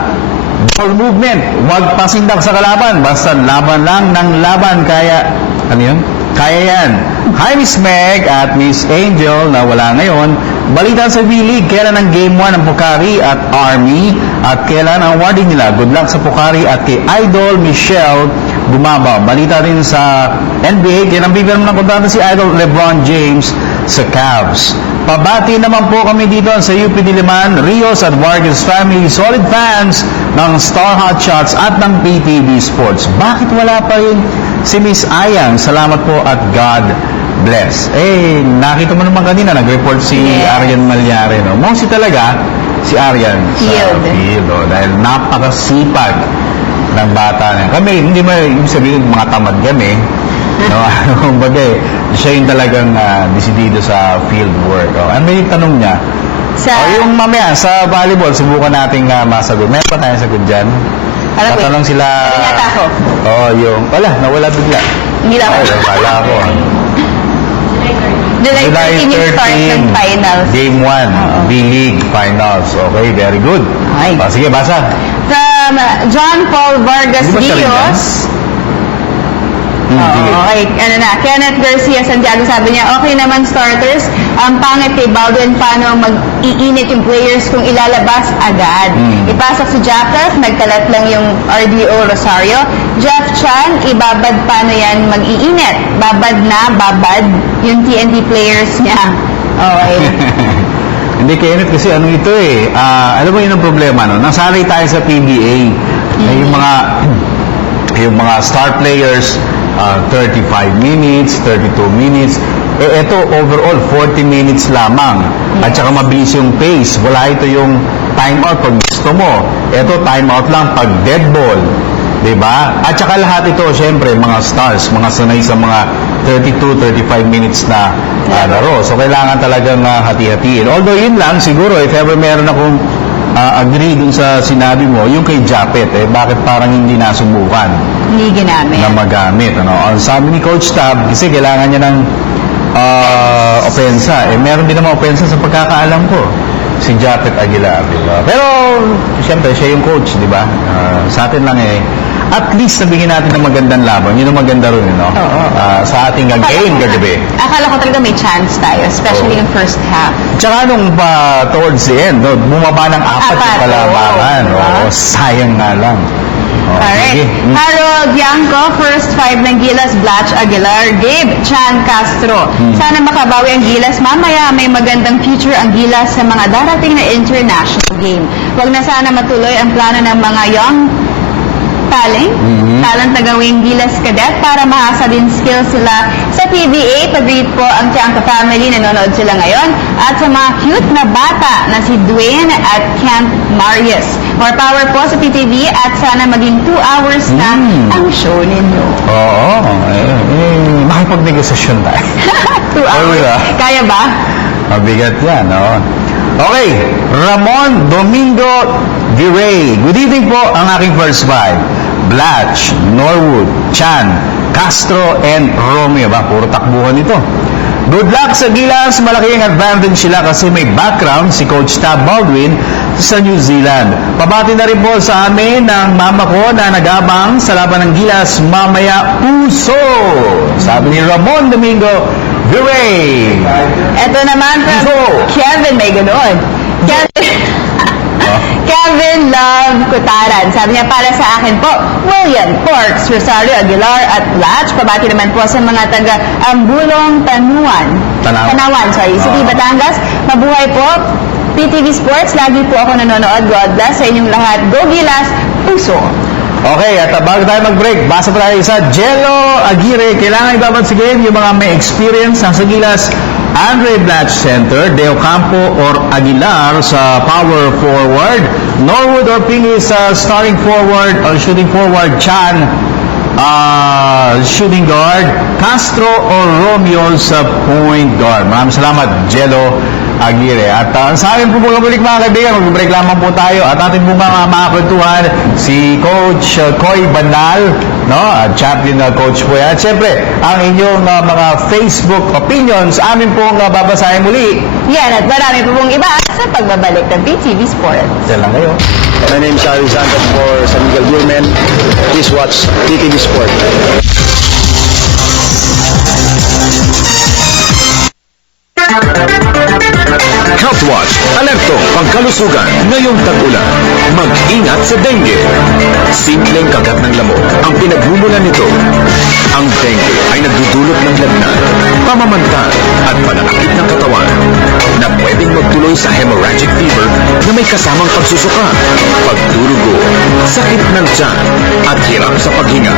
Ball movement, huwag pasindak sa kalaban, basta laban lang ng laban, kaya, ano yun? Kaya yan. Hi Miss Meg at Miss Angel na wala ngayon. Balita sa V-League, kailan ang Game 1 ng Pocari at Army at kailan ang awarding nila? Good luck sa Pocari at kay Idol Michelle Bumaba. Balita rin sa NBA, kailan bibigyan mo ng kontrata si Idol LeBron James sa Cavs. Pabati naman po kami dito sa UP Diliman, Rios at Vargas family, solid fans ng Star Hot Shots at ng PTV Sports. Bakit wala pa rin si Miss Ayang? Salamat po at God bless. Nakita mo naman kanina, nag-report si Arian Malyari, no? Mostly talaga si Arian sa field, dahil napakasipag ng bata na. Kami, hindi mo ibig sabihin mga tamad kami. No, kumbaga siya yung talagang desidido sa field work. Ano yung tanong niya? Yung mamaya sa volleyball, subukan nating masagot. Meron pa tayong sagot dyan? Tatanong sila... nawala bigla. Hindi lang. Wala ako. July 13 yung start ng finals. Game 1, B-League Finals. Okay, very good. Sige, basa. From John Paul Vargas Rios. Okay, Kenneth Garcia Santiago, sabi niya, okay naman starters, ang pangit kay Baldwin, paano mag-iinit yung players kung ilalabas agad. Ipasok si Jackas, nagkalat lang yung RDO Rosario. Jeff Chan, ibabad paano yan mag-iinit. Babad yung TNT players niya. Okay. Hindi, Kenneth, kasi ano ito eh. Alam mo yun ang problema, no? Nasanay tayo sa PBA. Yung mga star players, 35 minutes, 32 minutes. Ito overall 40 minutes lamang. At saka mabilis yung pace. Wala ito yung time out pag gusto mo. Ito time out lang pag dead ball. Diba? At saka lahat ito, syempre, mga stars, mga sanay sa mga 32, 35 minutes na laro. So kailangan talagang hati-hatiin. Although yun lang, siguro, if ever meron akong agree dun sa sinabi mo, yung kay Japet, bakit parang hindi nasubukan? Hindi ginamit. Na magamit. Ang sabi ni Coach Tab, kasi kailangan niya ng opensa. Meron din naman opensa sa pagkakaalam ko. Si Japet Aguilar, diba? Pero, siyempre, siya yung coach, diba? Sa atin lang at least sabihin natin na magandang laban. Yun ang maganda rin, no? Sa ating game kagabi. Akala ko talaga may chance tayo, especially yung first half. Tsaka nung towards the end, bumaba ng apat yung kalabangan. Sayang nga lang. Alright. Harold Bianco, first five ng Gilas, Blatch Aguilar, Gabe Chan Castro. Sana makabawi ang Gilas. Mamaya may magandang future ang Gilas sa mga darating na international game. Huwag na sana matuloy ang plano ng mga young Taling, talent na gawing Gilas Cadet para mahasa din skills sila sa PBA. Pag-read po ang Tiangka family, nanonood sila ngayon. At sa mga cute na bata na si Dwayne at Kent Marius. More power po sa PTV at sana maging 2 hours na ang show ninyo. Oo, makipag-negosasyon tayo. 2 hours. Kaya ba? Mabigat yan, no? Okay, Ramon Domingo Viray. Good evening po ang aking first five. Blatch, Norwood, Chan, Castro, and Romeo. Ba, puro takbuhan ito. Good luck sa Gilas. Malaki ang advantage sila kasi may background si Coach Tab Baldwin sa New Zealand. Pabati na rin po sa amin ng mama ko na nag-abang sa laban ng Gilas mamaya puso. Sabi ni Ramon Domingo Viray. Ito naman from Kevin, may ganoon. Kevin Love Kutaran. Sabi niya, para sa akin po, William, Porks, Rosario Aguilar at Blatch. Pabati naman po sa mga taga Ambulong Tanawan, City Batangas. Mabuhay po. PTV Sports, lagi po ako nanonood. God bless sa inyong lahat. Go Gilas, puso. Okay, at bago tayo mag-break, basa pa tayo sa Jello Aguirre. Kailangan ibabansigin yung mga may experience sa Gilas. Andre Blatch Center, Deo Campo or Aguilar sa power forward, Norwood or Pingi sa starting forward or shooting forward, Chan shooting guard, Castro or Romeo sa point guard. Maraming salamat, Jello Aguirre. At sa akin po balik mga kaibigan, mag-break lamang po tayo at atin po mga kwentuhan si Coach Koy Banal, no? Champion coach po yan. At syempre, ang inyong mga Facebook opinions, amin pong babasahin muli. Yan, at marami po pong iba sa pagbabalik ng PTV Sports. Diyan lang kayo. My name is Ari Santos for San Miguel Gurmen. Please watch PTV Sport. Health Watch, alerto pangkalusugan ngayong tag-ulan. Mag-ingat sa dengue. Simpleng kagat ng lamok ang pinagmumulan nito. Ang dengue ay nagdudulot ng lagnat, pamamantan at pananakit ng katawan na pwedeng magtuloy sa hemorrhagic fever na may kasamang pagsusuka, pagdurugo, sakit ng tiyan at hirap sa paghinga.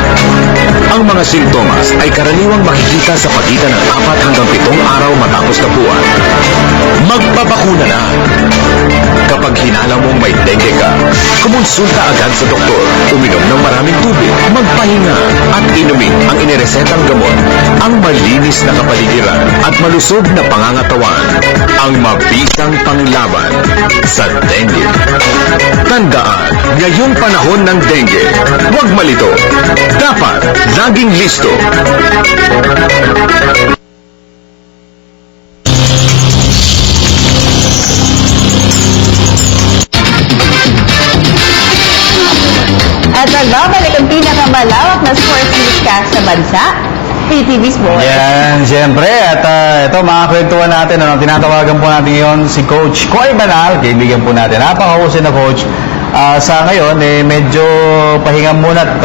Ang mga sintomas ay karaniwang makikita sa pagitan ng 4 hanggang 7 araw matapos kapuan. Magpabakuna na! Kapag hinala mong may dengue ka, kumonsulta agad sa doktor, uminom ng maraming tubig, magpahinga at inumin ang iniresetang gamot, ang malinis na kapaligiran at malusog na pangangatawan, ang mabisang panglaban sa dengue. Tandaan, ngayong panahon ng dengue, huwag malito. Dapat laging listo. At nagbabalik ang pinakamalawak na sports newscast sa bansa, PTV Sports. Yan, siyempre. At ito, mga kwentuhan natin, tinatawagan po natin ngayon si Coach Koy Banal. Kaibigan po natin. Napakahusay na coach. Sa ngayon, medyo pahinga muna at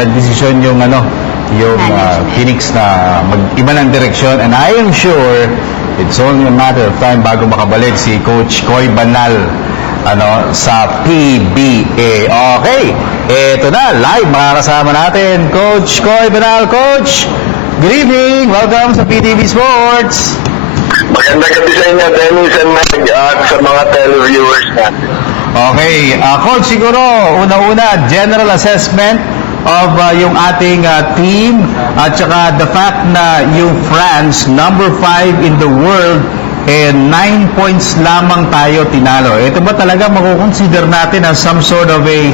nagdesisyon yung Phoenix na mag-iba ng direksyon. And I am sure it's only a matter of time bago makabalik si Coach Koy Banal sa PBA. Okay, eto na, live makakasama natin Coach Koy Banal. Coach, good evening, welcome sa PTV Sports. Magandang gabi sa inyo, Dennis and Meg, at sa mga televiewers natin. Okay, Coach, siguro una-una general assessment of yung ating team at saka the fact na yung France, number 5 in the world, 9 points lamang tayo tinalo. Ito ba talaga makukonsider natin as some sort of a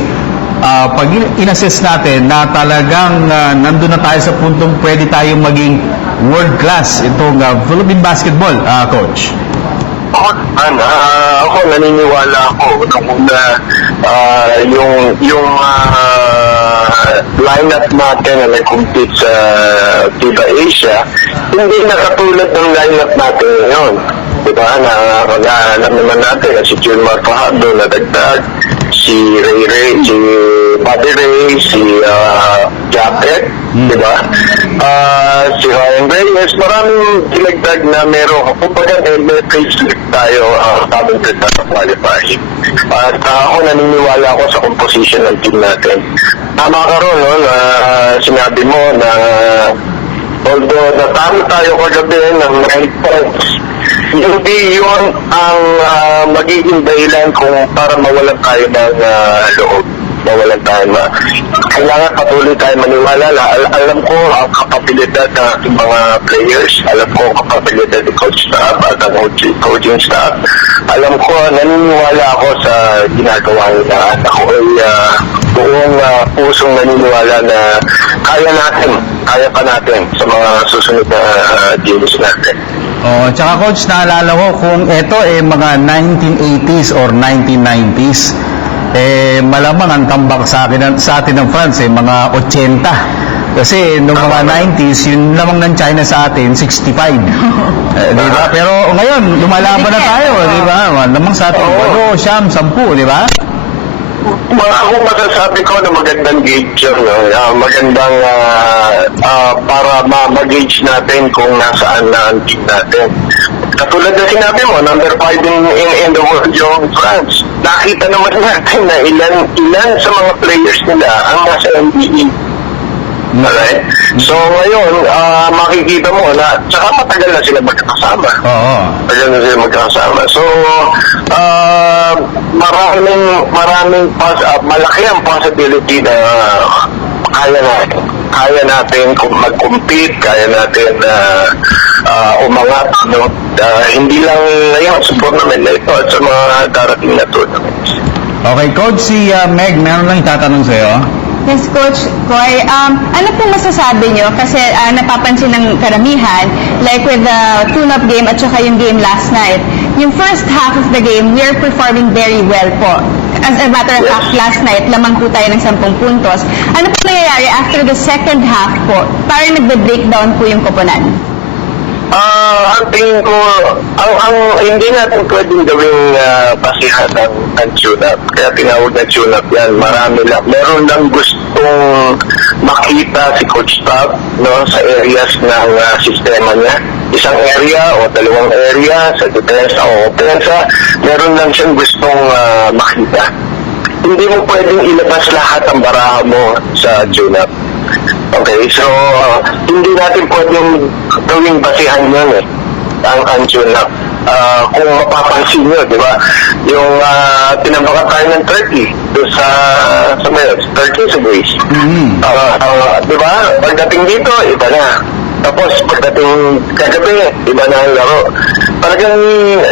pag in-assess natin na talagang nandun na tayo sa puntong pwede tayong maging world class itong Philippine basketball, Coach? Ako naniniwala ako na yung lineup natin na nag-compete sa FIBA Asia hindi nakatulad ng lineup natin ngayon. Diba? Alam naman natin na si Julmar Fajardo na dagdag, si Ray, si Bobby Ray, si Jacket, Diba? Si Ryan Reyes, maraming dinagdag na meron. Kumbaga, message tayo coming to the qualifying. At ako naniniwala ako sa composition ng team natin. Tama ka ron, no, na sinabi mo na although natalo tayo kagabi ng 9 points, hindi yun ang magiging dahilan kung para mawalan tayo ng loob. Mawalan tayo kailangan patuloy tayo maniwala. Alam ko ang kapabilidad ng ating mga players. Alam ko ang kapabilidad ng coach staff at ang coaching staff. Alam ko, naniniwala ako sa ginagawa nila. At ako ay buong pusong naniniwala na kaya pa natin sa mga susunod na games natin. Tsaka coach, naalala ko kung ito mga 1980s or 1990s, malamang ang tambak sa atin ng France mga 80. Kasi noong mga 90s, yun lamang ng China sa atin 65. Di ba? Pero ngayon, lumalaban na tayo, di ba? Lamang sa atin 8, 10, di ba? Ako masasabi ko na magandang gauge yun, magandang para ma-gauge natin kung nasaan na ang team natin. Katulad na sinabi mo, number 5 in the world yung France. Nakita naman natin na ilan sa mga players nila ang nasa NBA. Alright? So ngayon, makikita mo na, tsaka matagal na sila magkakasama. Matagal na sila magkakasama. So, malaki ang possibility na kaya natin mag-compete, kaya natin umangat, no? Hindi lang ngayon sa tournament na ito at sa mga darating na tournaments. Okay, Coach, si Meg, meron lang itatanong sa'yo. Yes, Coach Koy. Ano pong masasabi nyo? Kasi napapansin ng karamihan, like with the tune-up game at saka yung game last night, yung first half of the game, we are performing very well po. As a matter of fact, last night, lamang po tayo ng 10 puntos. Ano po nangyayari after the second half po? Parang nagbe-breakdown po yung koponan. Ang tingin ko, ang hindi natin pwedeng gawing basihan ng tune-up. Kaya tinawag na tune-up yan. Marami lang. Meron lang gustong makita si Coach Tab, no, sa areas ng sistema niya. Isang area o dalawang area sa depensa o opensa. Meron lang siyang gustong makita. Hindi mo pwedeng ilabas lahat ang baraha mo sa tune-up. Okay, so hindi natin pwedeng gawing basihan yun ang tune-up. Kung mapapansin nyo, di ba, yung tinambakan tayo ng 30 doon sa 30 sa Greece. Di ba, pagdating dito, iba na. Tapos pagdating kagabi, iba na ang laro. Talagang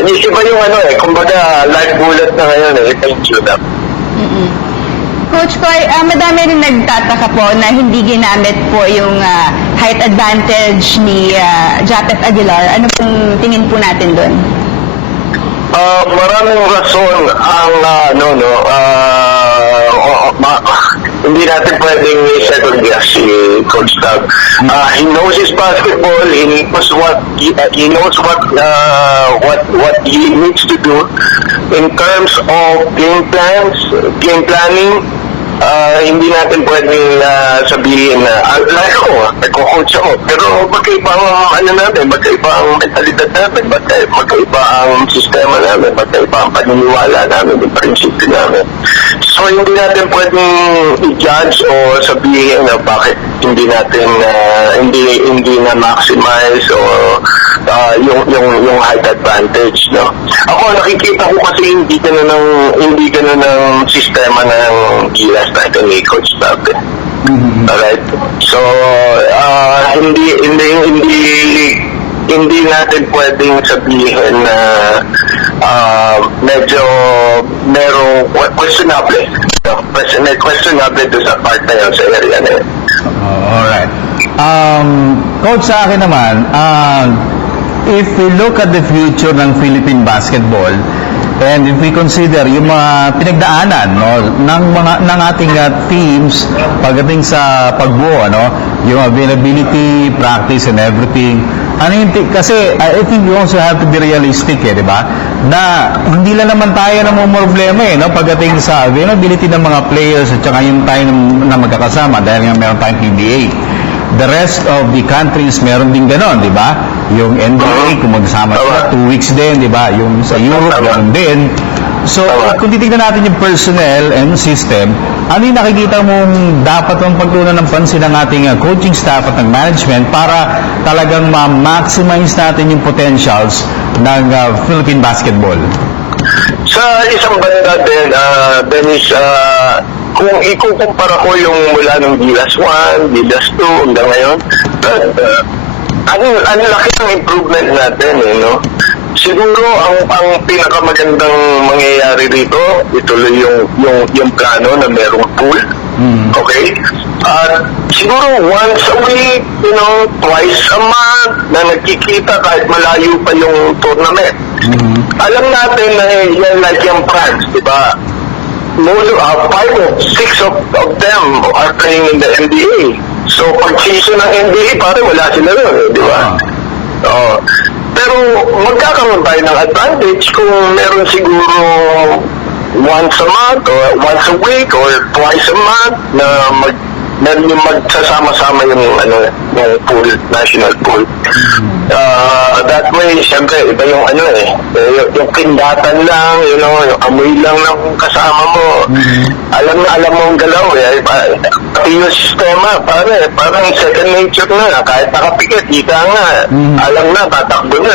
iba yung kumbaga live bullet na ngayon, ito yung tune-up. Coach Koy, madami rin nagtataka po na hindi ginamit po yung height advantage ni Japeth Aguilar. Ano pong tingin po natin doon? Maraming rason ang hindi natin pwedeng second guess si Coach Tab. He knows his basketball. He knows what he needs to do in terms of game planning. Hindi natin pwedeng sabihin na nagko-coach ako, pero magkaiba ang magkaiba ang mentalidad namin, magkaiba ang sistema namin, magkaiba ang paniniwala namin, yung prinsipyo namin. So hindi natin pwedeng i-judge o sabihin na bakit hindi natin hindi na maximize o yung height advantage, no. Ako nakikita ko kasi hindi ganun ng sistema ng Gilas natin ni Coach Tab. Alright? So hindi natin pwedeng sabihin na medyo merong questionable. Questionable doon sa part na yun, sa area na yun. Alright. Coach, sa akin naman, if we look at the future ng Philippine basketball, and if we consider yung mga pinagdaanan ng ating teams pagdating sa pagbuo, yung availability, practice and everything, kasi I think we also have to be realistic, di ba? Na hindi lang naman tayo problema pagdating sa availability ng mga players at saka yung time na magkakasama dahil nga meron tayong PBA. the rest of the countries meron din ganon, di ba? Yung NBA, kung magsama sila, 2 weeks din, di ba? Yung sa Europe, ganon din. So, kung titignan natin yung personnel and system, ano yung nakikita mong dapat mong pagtuunan ng pansin ng ating coaching staff at ng management para talagang ma-maximize natin yung potentials ng Philippine basketball? Sa isang banda din, Dennis, kung ikukumpara ko yung mula ng Gilas 1, Gilas 2, hanggang ngayon, ang laki ng improvement natin, no? Siguro ang pinakamagandang mangyayari rito, ituloy yung plano na merong pool. Okay? Siguro once a week, twice a month na nagkikita kahit malayo pa yung tournament. Alam natin na yan like yung France, di ba? 5 or 6 of them are playing in the NBA. So pag season ng NBA, pare wala sila rin, di ba? Pero magkakaroon tayo ng advantage kung meron siguro once a month or once a week or twice a month na magsasama-sama yung pool, national pool. That way, siyempre, iba yung yung kindatan lang, yung amoy lang ng kasama mo. Alam mo ang galaw pati yung sistema, parang second nature na, kahit nakapikit, ika nga, alam na, tatakbo na.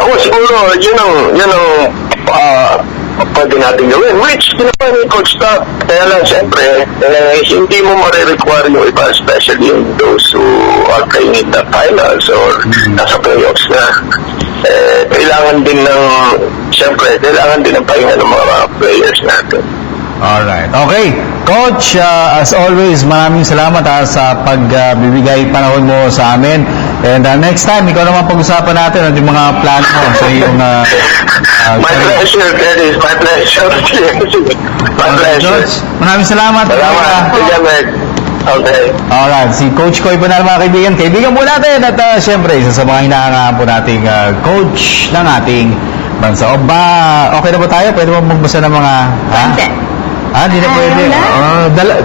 Ako siguro, yun ang pwede natin gawin, which ginawa ni Coach Staff. Kaya lang, siyempre, hindi mo marirequire yung iba, especially those who are playing in the finals or nasa playoffs na. Kailangan din ng pahinga ng mga players natin. Alright. Okay. Coach, as always, maraming salamat sa pagbibigay panahon mo sa amin. And next time, ikaw naman pag-usapan natin yung mga plano mo sa iyong... my pleasure, Dennis. My pleasure. My pleasure. George, maraming salamat. Salamat. Okay. Alright. Si Coach Koy po na mga kaibigan. Kaibigan po natin. At siyempre, isa sa mga hinahangaan po nating coach ng ating bansa. Okay na ba tayo? Pwede mo magbasa ng mga... Hindi na pwede.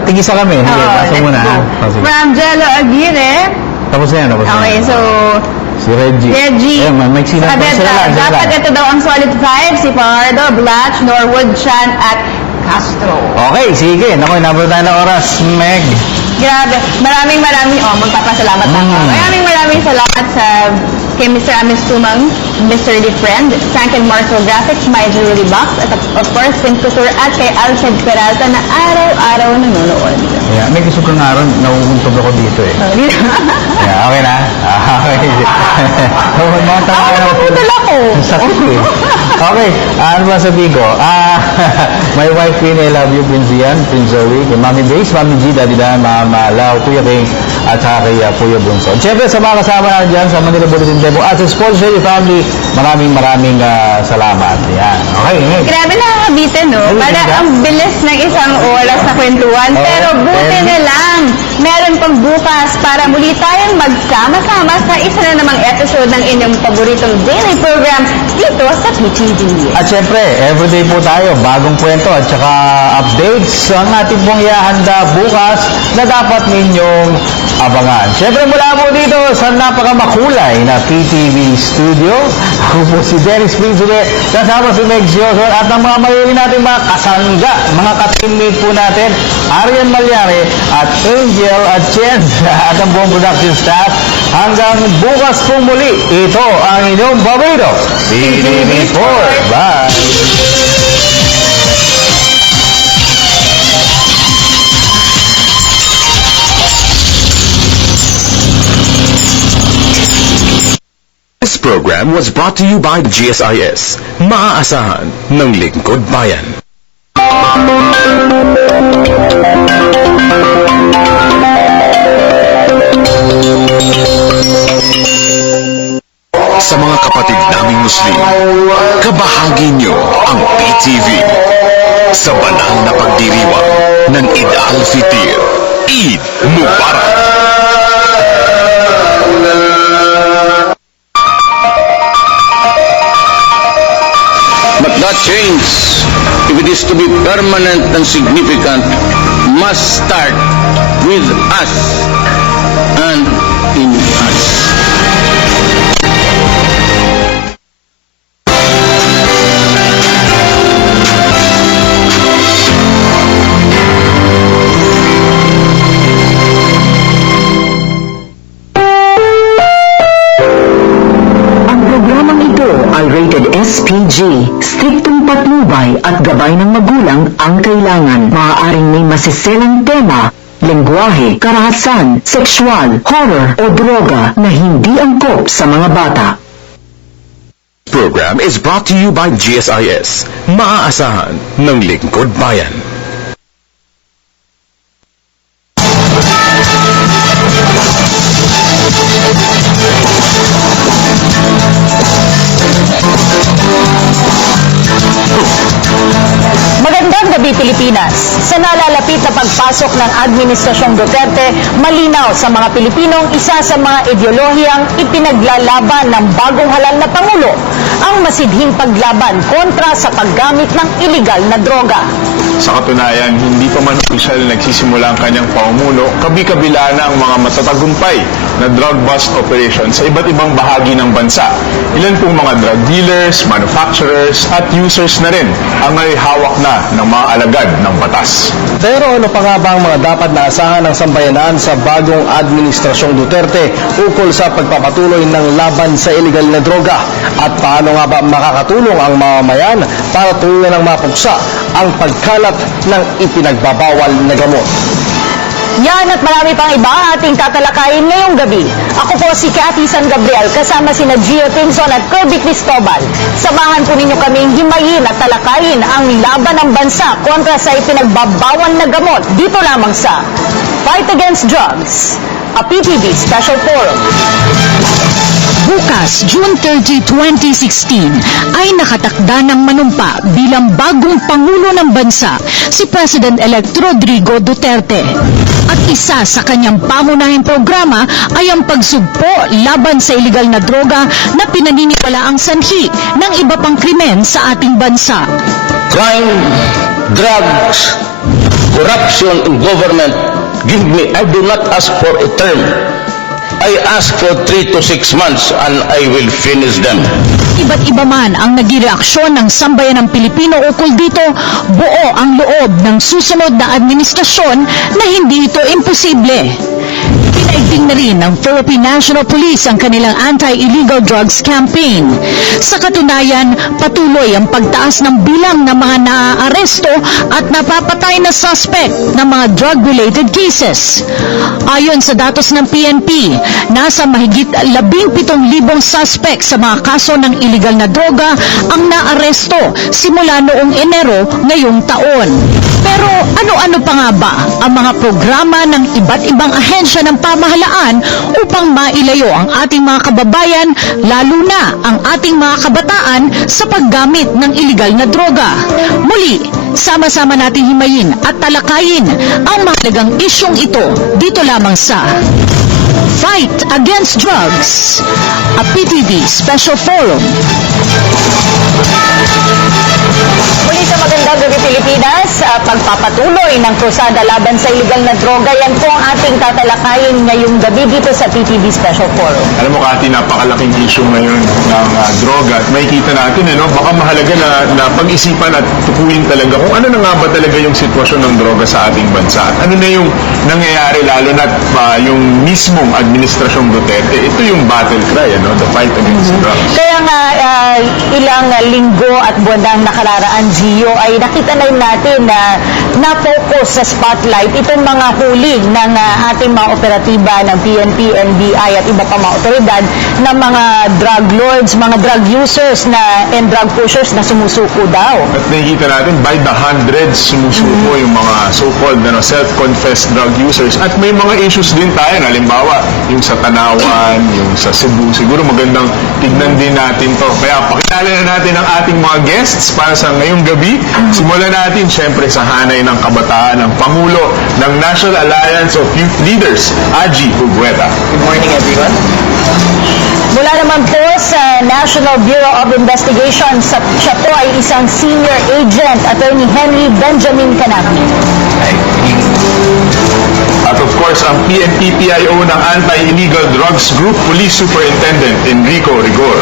Tigisa kami. Basa muna. From Jello Aguirre. Tapos na yan. Okay, so... Si Reggie. Dapat ito daw ang solid 5. Si Pardo, Blatch, Norwood, Chan, at Castro. Okay, sige. Naku, nabot tayo ng oras. Meg. Grabe. Maraming, magpapasalamat ako. Maraming salamat kay Mr. Amis Tumang, Mr. Friend, Frank and Marshall Graphics, My Jewelry Box, at of course, Pintusur, at kay Alfred Peralta na araw-araw nanonood. May gusto kong araw, nauuntog ako dito eh. Okay na? Okay. Naputol ako. Sakit eh. Okay, ano ba sabihin ko? My wife, Queen, I love you, Prince Ian, Prince Zoe, kay Mami Grace, Mami G, Daddy Dan, Mama Lau, Kuya King, at saka kay Kuya Bunso. Siyempre, sa mga kasama na dyan, sa Manila Bulletin Demo, at sa sponsor your family, maraming salamat. Yan. Okay. Grabe nakakabitin, no? Para ang bilis ng isang oras na kwentuhan. Pero buti na lang, meron pang bukas para muli tayong magsama-sama sa isa na namang episode ng inyong paboritong daily program dito sa PTV. At syempre, everyday po tayo, bagong kwento at saka updates ang ating pong ihahanda bukas na dapat ninyong abangan. Syempre, mula po dito sa napakamakulay na PTV studio, ako po si Dennis Pinzule, kasama si Meg Gioson at ang mga mayroon natin mga kasangga, mga ka-teammate po natin, Arian Malyari at Angel Atienza at ang buong production staff. Hanggang bukas po muli, ito ang inyong paborito, PTV Sport. Bye! This program was brought to you by GSIS. Maaasahan ng Lingkod Bayan. Sa mga kapatid naming Muslim, kabahagi niyo ang PTV sa banal na pagdiriwang ng Eid al-Fitr. Eid Mubarak! But that change, if it is to be permanent and significant, must start with us. buhay at gabay ng magulang ang kailangan. Maaaring may masiselang tema, lengguwahe, karahasan, sexual, horror o droga na hindi angkop sa mga bata. Program is brought to you by GSIS. Maaasahan ng Lingkod Bayan. Magandang gabi, Pilipinas. Sa nalalapit na pagpasok ng Administrasyong Duterte, malinaw sa mga Pilipinong isa sa mga ideolohiyang ipinaglalaban ng bagong halal na Pangulo ang masidhing paglaban kontra sa paggamit ng iligal na droga. Sa katunayan, hindi pa man opisyal nagsisimula ang kanyang pamumuno, kabi-kabila na ang mga matatagumpay na drug bust operation sa iba't ibang bahagi ng bansa. Ilan pong mga drug dealers, manufacturers at users na rin ang may hawak na ng mga alagad ng batas. Pero ano pa nga ba ang mga dapat na asahan ng sambayanan sa bagong Administrasyong Duterte ukol sa pagpapatuloy ng laban sa iligal na droga? At paano nga ba makakatulong ang mamamayan para tuluyan ng mapuksa ang pagkalat ng ipinagbabawal na gamot? Yan at marami pang iba ating tatalakayin ngayong gabi. Ako po si Cathy San Gabriel, kasama sina Gio Tingson at Kirby Cristobal. Samahan po ninyo kaming himayin at talakayin ang laban ng bansa kontra sa ipinagbabawal na gamot dito lamang sa Fight Against Drugs, a PTV Special Forum. Bukas, June 30, 2016, ay nakatakda ng manumpa bilang bagong Pangulo ng Bansa si President-elect Rodrigo Duterte. At isa sa kanyang pangunahing programa ay ang pagsugpo laban sa iligal na droga na pinaniniwalaang sanhi ng iba pang krimen sa ating bansa. Crime, drugs, corruption in government, give me, I do not ask for a term. I ask for 3 to 6 months and I will finish them. Iba't iba man ang nagreaksyon ng sambayan ng Pilipino ukol dito, buo ang loob ng susunod na administrasyon na hindi ito imposible. Pinaigting na rin ng Philippine National Police ang kanilang anti-illegal drugs campaign. Sa katunayan, patuloy ang pagtaas ng bilang ng mga naaaresto at napapatay na suspect ng mga drug-related cases. Ayon sa datos ng PNP, nasa mahigit 17,000 suspect sa mga kaso ng illegal na droga ang naaresto simula noong Enero ngayong taon. Pero ano-ano pa nga ba ang mga programa ng iba't ibang ahensya ng pamahalaan upang mailayo ang ating mga kababayan, lalo na ang ating mga kabataan sa paggamit ng iligal na droga? Muli, sama-sama nating himayin at talakayin ang mahalagang isyong ito dito lamang sa Fight Against Drugs, a PTV Special Forum. Muli sa Magandang Gabi, Pilipinas, pagpapatuloy ng krusada laban sa iligal na droga, yan po ang ating tatalakayin ngayong gabi dito sa PTV Special Forum. Alam mo, Cathy, napakalaking issue ngayon ng droga at makikita natin, baka mahalaga na pag-isipan at tukuyin talaga kung ano na nga ba talaga yung sitwasyon ng droga sa ating bansa at ano na yung nangyayari, lalo na yung mismong Administrasyong Duterte. Ito yung battle cry, the fight against drugs. Kaya nga, ilang linggo at buwan na nakararaan, Gio, ay nakita na natin na na-focus sa spotlight itong mga huli ng ating mga operatiba ng PNP, NBI at iba pa mga otoridad ng mga drug lords, mga drug users and drug pushers na sumusuko daw. At nakikita natin, by the hundreds sumusuko yung mga so-called self-confessed drug users. At may mga issues din tayo, halimbawa, yung sa Tanawan, yung sa Cebu. Siguro magandang tignan din natin to. Kaya pakilala na natin ang ating mga guests para sa ngayong gabi. Simulan natin syempre sa hanay ng kabataan ng Pangulo ng National Alliance of Youth Leaders, Aji Hugueta. Good morning, everyone. Mula naman po sa National Bureau of Investigation, siya po ay isang senior agent, Attorney Henry Benjamin Canapi. At of course, ang PNP-PIO ng Anti-Illegal Drugs Group, Police Superintendent Enrico Rigor.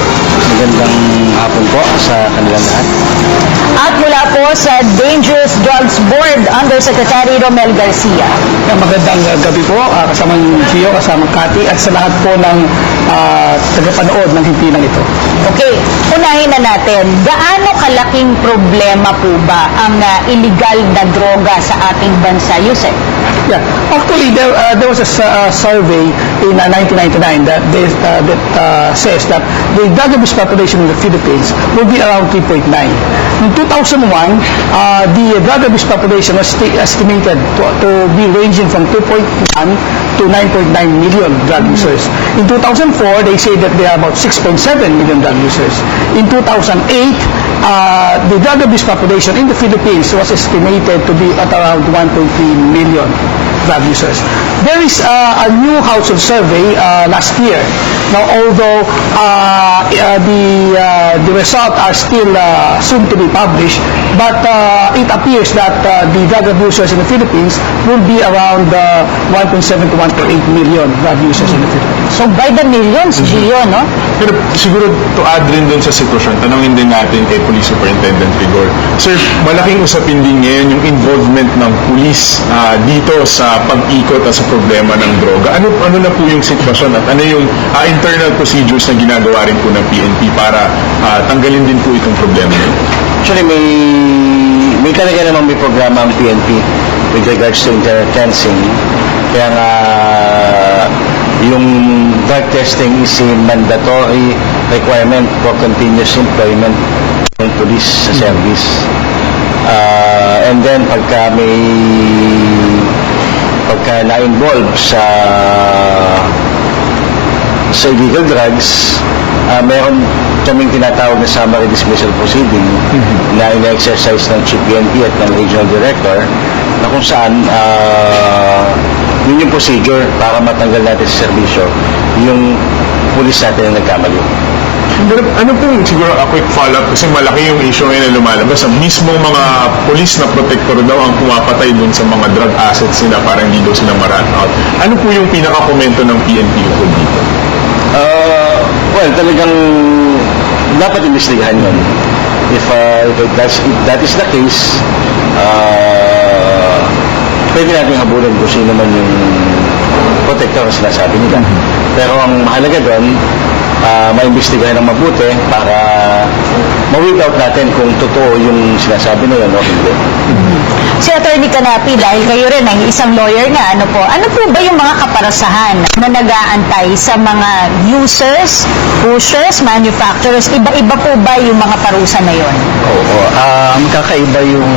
Magandang hapon po sa kanilang lahat. At mula po sa Dangerous Drugs Board Undersecretary Romel Garcia. Magandang gabi po, kasama yung Gio, kasama Cathy, at sa lahat po ng tagapanood ng himpilang ito. Okay, unahin na natin, gaano kalaking problema po ba ang illegal na droga sa ating bansa, Yusek? Yeah, actually there was a survey in 1999 that says that the drug abuse population in the Philippines will be around 3.9. In 2001, the drug abuse population was estimated to be ranging from 2.1 to 9.9 million drug users. In 2004, they say that there are about 6.7 million drug users. In 2008, the drug abuse population in the Philippines was estimated to be at around 1.3 million drug users. There is a new household survey last year. Now, although the results are still soon to be published, but it appears that the drug abusers in the Philippines will be around 1.7 to 1.8 million drug users in the Philippines. So by the millions, Gio, no? Pero siguro to add rin dun sa sitwasyon, tanongin din natin kay Police Superintendent Rigor. Sir, malaking usapin din ngayon yung involvement ng pulis dito sa pag-ikot at sa problema ng droga. Ano na po yung sitwasyon at ano yung internal procedures na ginagawa rin po ng PNP para tanggalin din po itong problema? Actually, may talaga namang may programa ang PNP with regards to interferencing. Kaya nga, yung drug testing is a mandatory requirement for continuous employment ng police sa service. And then, pagka na-involve sa illegal drugs, meron kaming tinatawag na summary dismissal proceeding na ina-exercise ng Chief PNP at ng Regional Director na kung saan yun yung procedure para matanggal natin sa serbisyo yung pulis natin na nagkamali. Pero ano po yung siguro a quick follow-up kasi malaki yung issue ngayon na lumalabas. Ang mismong mga polis na protector daw ang pumapatay dun sa mga drug assets nila para hindi daw sila ma-run out. Ano po yung pinaka-komento ng PNP ko dito? Well, talagang dapat investigahan yun. If that is the case, pwede natin habulin kung sino man yung protector na sinasabi nila. Pero ang mahalaga doon, maimbestigahan ng mabuti para ma-weed out natin kung totoo yung sinasabi nila o hindi. Si Atty. Canapi, dahil kayo rin ay isang lawyer nga, ano po ba yung mga kaparasahan na nag-aantay sa mga users, pushers, manufacturers? Iba-iba po ba yung mga parusa na yon? Oo, magkakaiba yung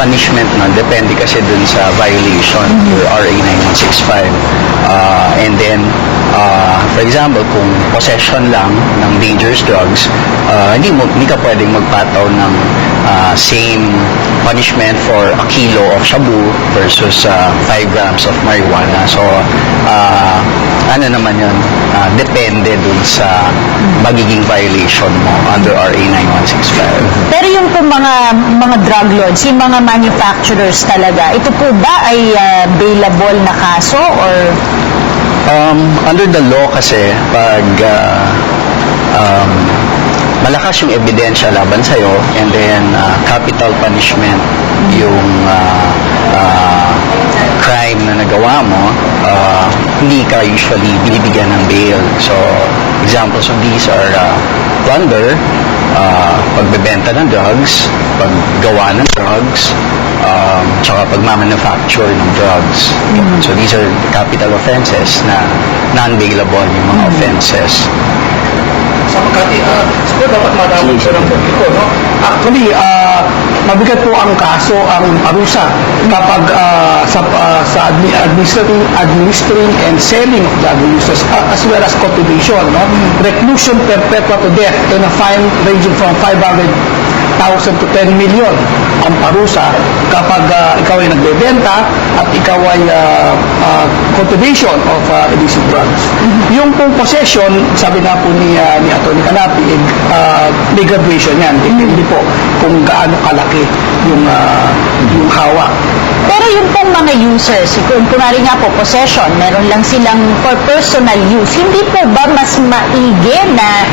punishment nun. Depende kasi dun sa violation, RA 9165. And then, for example, kung possession lang ng dangerous drugs, hindi ka pwedeng magpataw ng same punishment for a kilo of shabu versus 5 grams of marijuana. So, ano naman yun? Depende dun sa magiging violation mo under RA 9165. Pero yung po mga drug lords, yung mga manufacturers talaga, ito po ba ay bailable na kaso or? Under the law kasi, pag malakas yung ebidensya laban sa'yo, and then capital punishment yung crime na nagawa mo, hindi ka usually binibigyan ng bail. So, examples of these are plunder, pagbebenta ng drugs, paggawa ng drugs, tsaka pagmamanufacture ng drugs. So, these are capital offenses na non-bailable yung mga offenses. Sa pagkati, siguro dapat madamag siya ng publiko, no? Actually, mabigat po ang kaso, ang parusa kapag sa administering and selling of drug users as well as cultivation, no? Reclusion perpetua to death and a fine ranging from 500,000 to 10 million ang parusa kapag ikaw ay nagbebenta at ikaw ay cultivation of illicit drugs. Yung pong possession, sabi nga po ni Atty. Canapi, may graduation yan. Depende po kung gaano kalaki yung hawak. Pero yung pong mga users, kung kunwari nga po, possession, meron lang silang for personal use, hindi po ba mas maigi na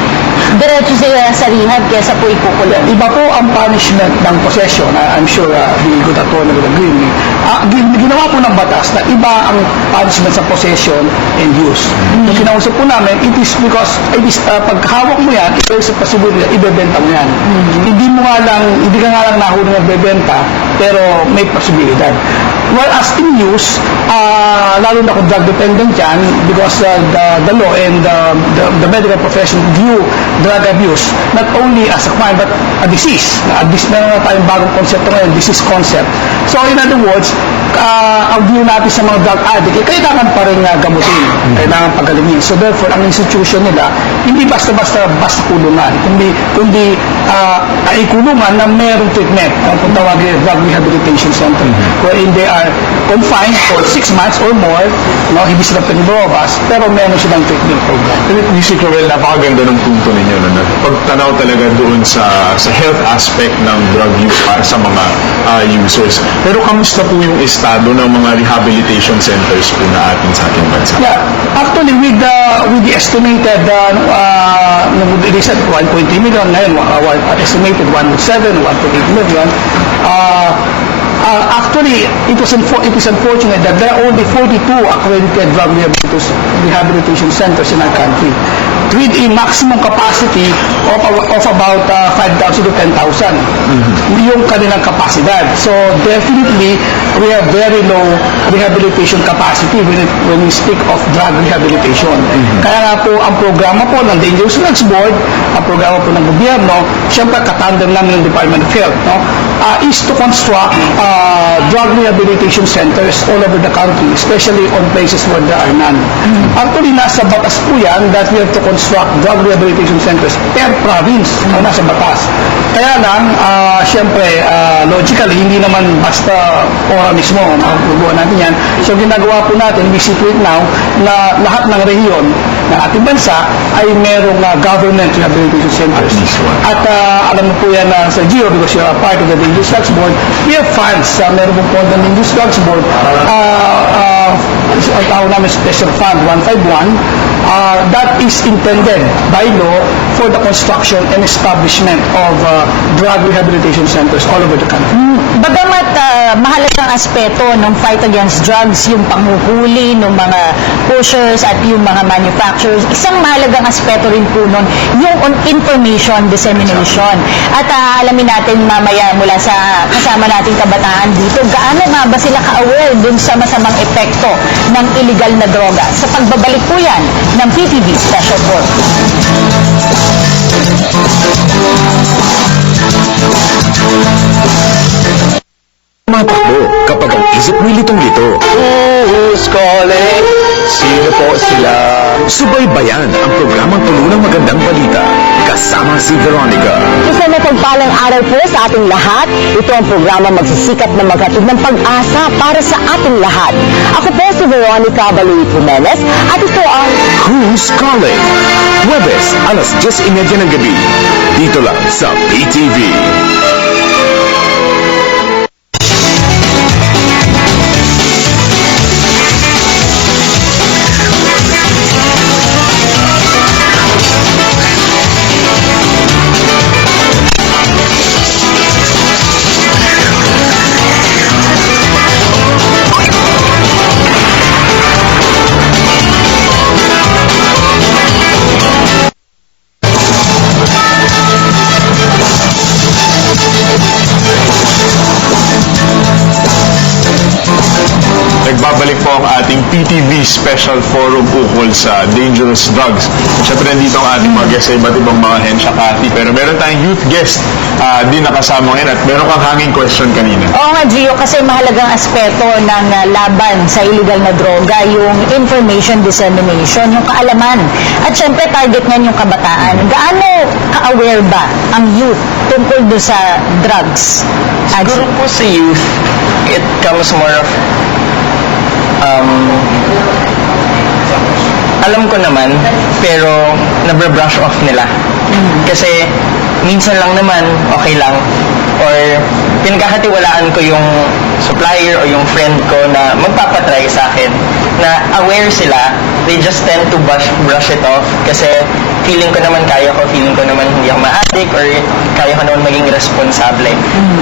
diretso sila sa rehab kesa po ikukulong. Iba po ang punishment ng possession. I'm sure the good attorney will agree with me. Ginawa po ng batas na iba ang punishment sa possession and use. Yung kinausap po namin, it is because pag hawak mo yan, ito is a possibility, ibebenta mo yan. Hindi ka nga lang nahuli na bebenta, pero may posibilidad. Whereas in use, lalo na kung drug dependent yan, because the law and the medical profession view drug abuse not only as a crime but a disease. Meron na tayong bagong konsepto ngayon, disease concept. So in other words, ang view natin sa mga drug addict, kailangan pa rin gamutin, kailangan pagalingin. So therefore, ang institution nila, hindi basta kulungan, kundi ay kulungan na mayroong treatment, kung tawagin drug rehabilitation center, wherein they are confined for 6 months or more, hindi sila pinibawabas, pero meron silang treatment program. Mr. Cruel, napakaganda ng punto ninyo. Pagtanaw talaga doon sa health aspect ng drug use para sa mga users. Pero kamusta po yung estado ng mga rehabilitation centers po na atin sa ating bansa? Yeah, actually with the estimated they said 1.3 million, ngayon estimated 1.7, 1.8 million. Actually, it is unfortunate that there are only 42 accredited drug rehabilitation centers in our country, with a maximum capacity of about 5,000 to 10,000 yung kanilang kapasidad. So definitely, we have very low rehabilitation capacity when we speak of drug rehabilitation. Kaya nga po, ang programa po ng Dangerous Drugs Board, ang programa po ng gobyerno, siyempre katandem namin ng Department of Health, is to construct drug rehabilitation centers all over the country, especially on places where there are none. Actually, nasa batas po yan that we have to construct drug rehabilitation centers per province ang nasa batas. Kaya lang, siyempre, logically, hindi naman basta ora mismo magagawa natin yan. So, ginagawa po natin, we situate now na lahat ng rehiyon ng ating bansa ay merong government rehabilitation centers. At alam mo po yan sa GIO, because you are part of the Dangerous Drugs Board, we have funds. Meron pong pondo ng Dangerous Drugs Board, ang tawag namin Special Fund 151, that is intended by law for the construction and establishment of drug rehabilitation centers all over the country. Bagamat mahalagang aspeto ng fight against drugs, yung panghuhuli ng mga pushers at yung mga manufacturers, isang mahalagang aspeto rin po nun, yung information dissemination. At alamin natin mamaya mula sa kasama nating kabataan dito, gaano nga ba sila ka-aware dun sa masamang epekto ng illegal na droga. Sa pagbabalik po yan ng PTV Special Report. Matakbo kapag ang isip mo'y litong-lito. Who's calling? Sino po sila? Subaybayan ang programang Puno ng Magandang Balita kasama si Veronica. Isang mapagpalang araw po sa ating lahat. Ito ang programa magsisikap na maghatid ng pag-asa para sa ating lahat. Ako po si Veronica Baluit Jimenez at ito ang Who's Calling? Huwebes, alas 10:30 ng gabi. Dito lang sa PTV. Nagbabalik po ang ating PTV Special Forum ukol sa dangerous drugs. Siyempre, nandito ang ating mga guests sa iba't ibang mga hensya, Cathy. Pero meron tayong youth guest din nakasama ngayon at meron kang hanging question kanina. Oo nga, Gio, kasi mahalagang aspeto ng laban sa illegal na droga, yung information dissemination, yung kaalaman. At syempre, target niyan yung kabataan. Gaano ka-aware ba ang youth tungkol do sa drugs? Siguro po sa youth, it comes more of alam ko naman, pero nabra-brush off nila. Kasi minsan lang naman, okay lang. or pinagkakatiwalaan ko yung supplier o yung friend ko na magpapatry sa akin, na aware sila, they just tend to brush it off kasi feeling ko naman kaya ko, feeling ko naman hindi ako ma-addict or kaya ko naman maging responsable.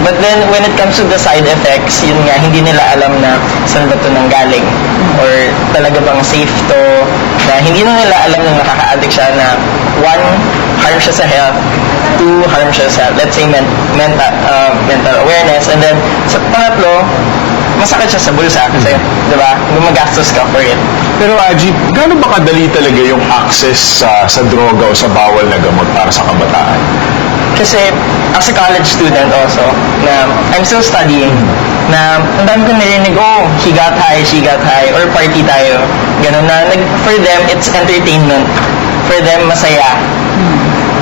But then when it comes to the side effects, yun nga, hindi nila alam na saan ba ito nanggaling or talaga bang safe to, na hindi na nila alam na nakaka-addict siya, na one, harm siya sa health, two, harm siya sa, let's say, mental awareness, and then sa pangatlo, masakit siya sa bulsa kasi, di ba, gumagastos ka for it. Pero Aji, gaano ba kadali talaga yung access sa droga o sa bawal na gamot para sa kabataan? Kasi, as a college student also, na I'm still studying, na ang dami kong narinig, she got high, or party tayo. Ganun na, for them, it's entertainment. For them, masaya.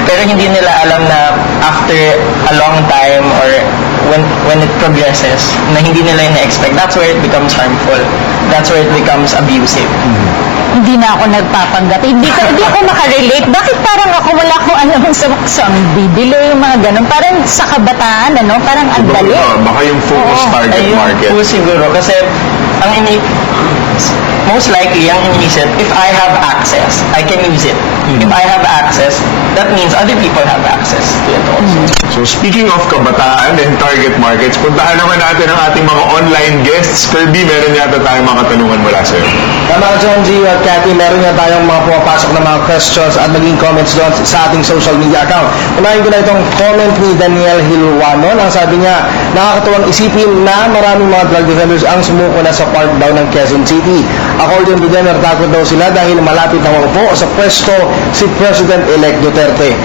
Pero hindi nila alam na after a long time or when it progresses, na hindi nila ina-expect, that's where it becomes harmful. That's where it becomes abusive. Hindi na ako nagpapanggap. Hindi ako makarelate. Bakit parang ako wala akong alam sa bibili, yung mga ganun. Parang sa kabataan, parang ang dali. Baka yung focus target market. Ayun po siguro. Kasi most likely, ang iniisip, if I have access, I can use it. If I have access, that means other people have access to it also. So speaking of kabataan and target markets, puntahan naman natin ang ating mga online guests. Kirby, meron yata tayong mga katanungan mula sa'yo. Tama ka, John G. at Cathy, meron nga tayong mga pumapasok na mga questions at maging comments doon sa ating social media account. Unahin ko na itong comment ni Daniel Hilwanon. Ang sabi niya, nakakatuwang isipin na maraming mga drug defenders ang sumuko na sa park daw ng Quezon City. According to them, natakot daw sila dahil malapit na maupo sa pwesto si President-elect Duterte.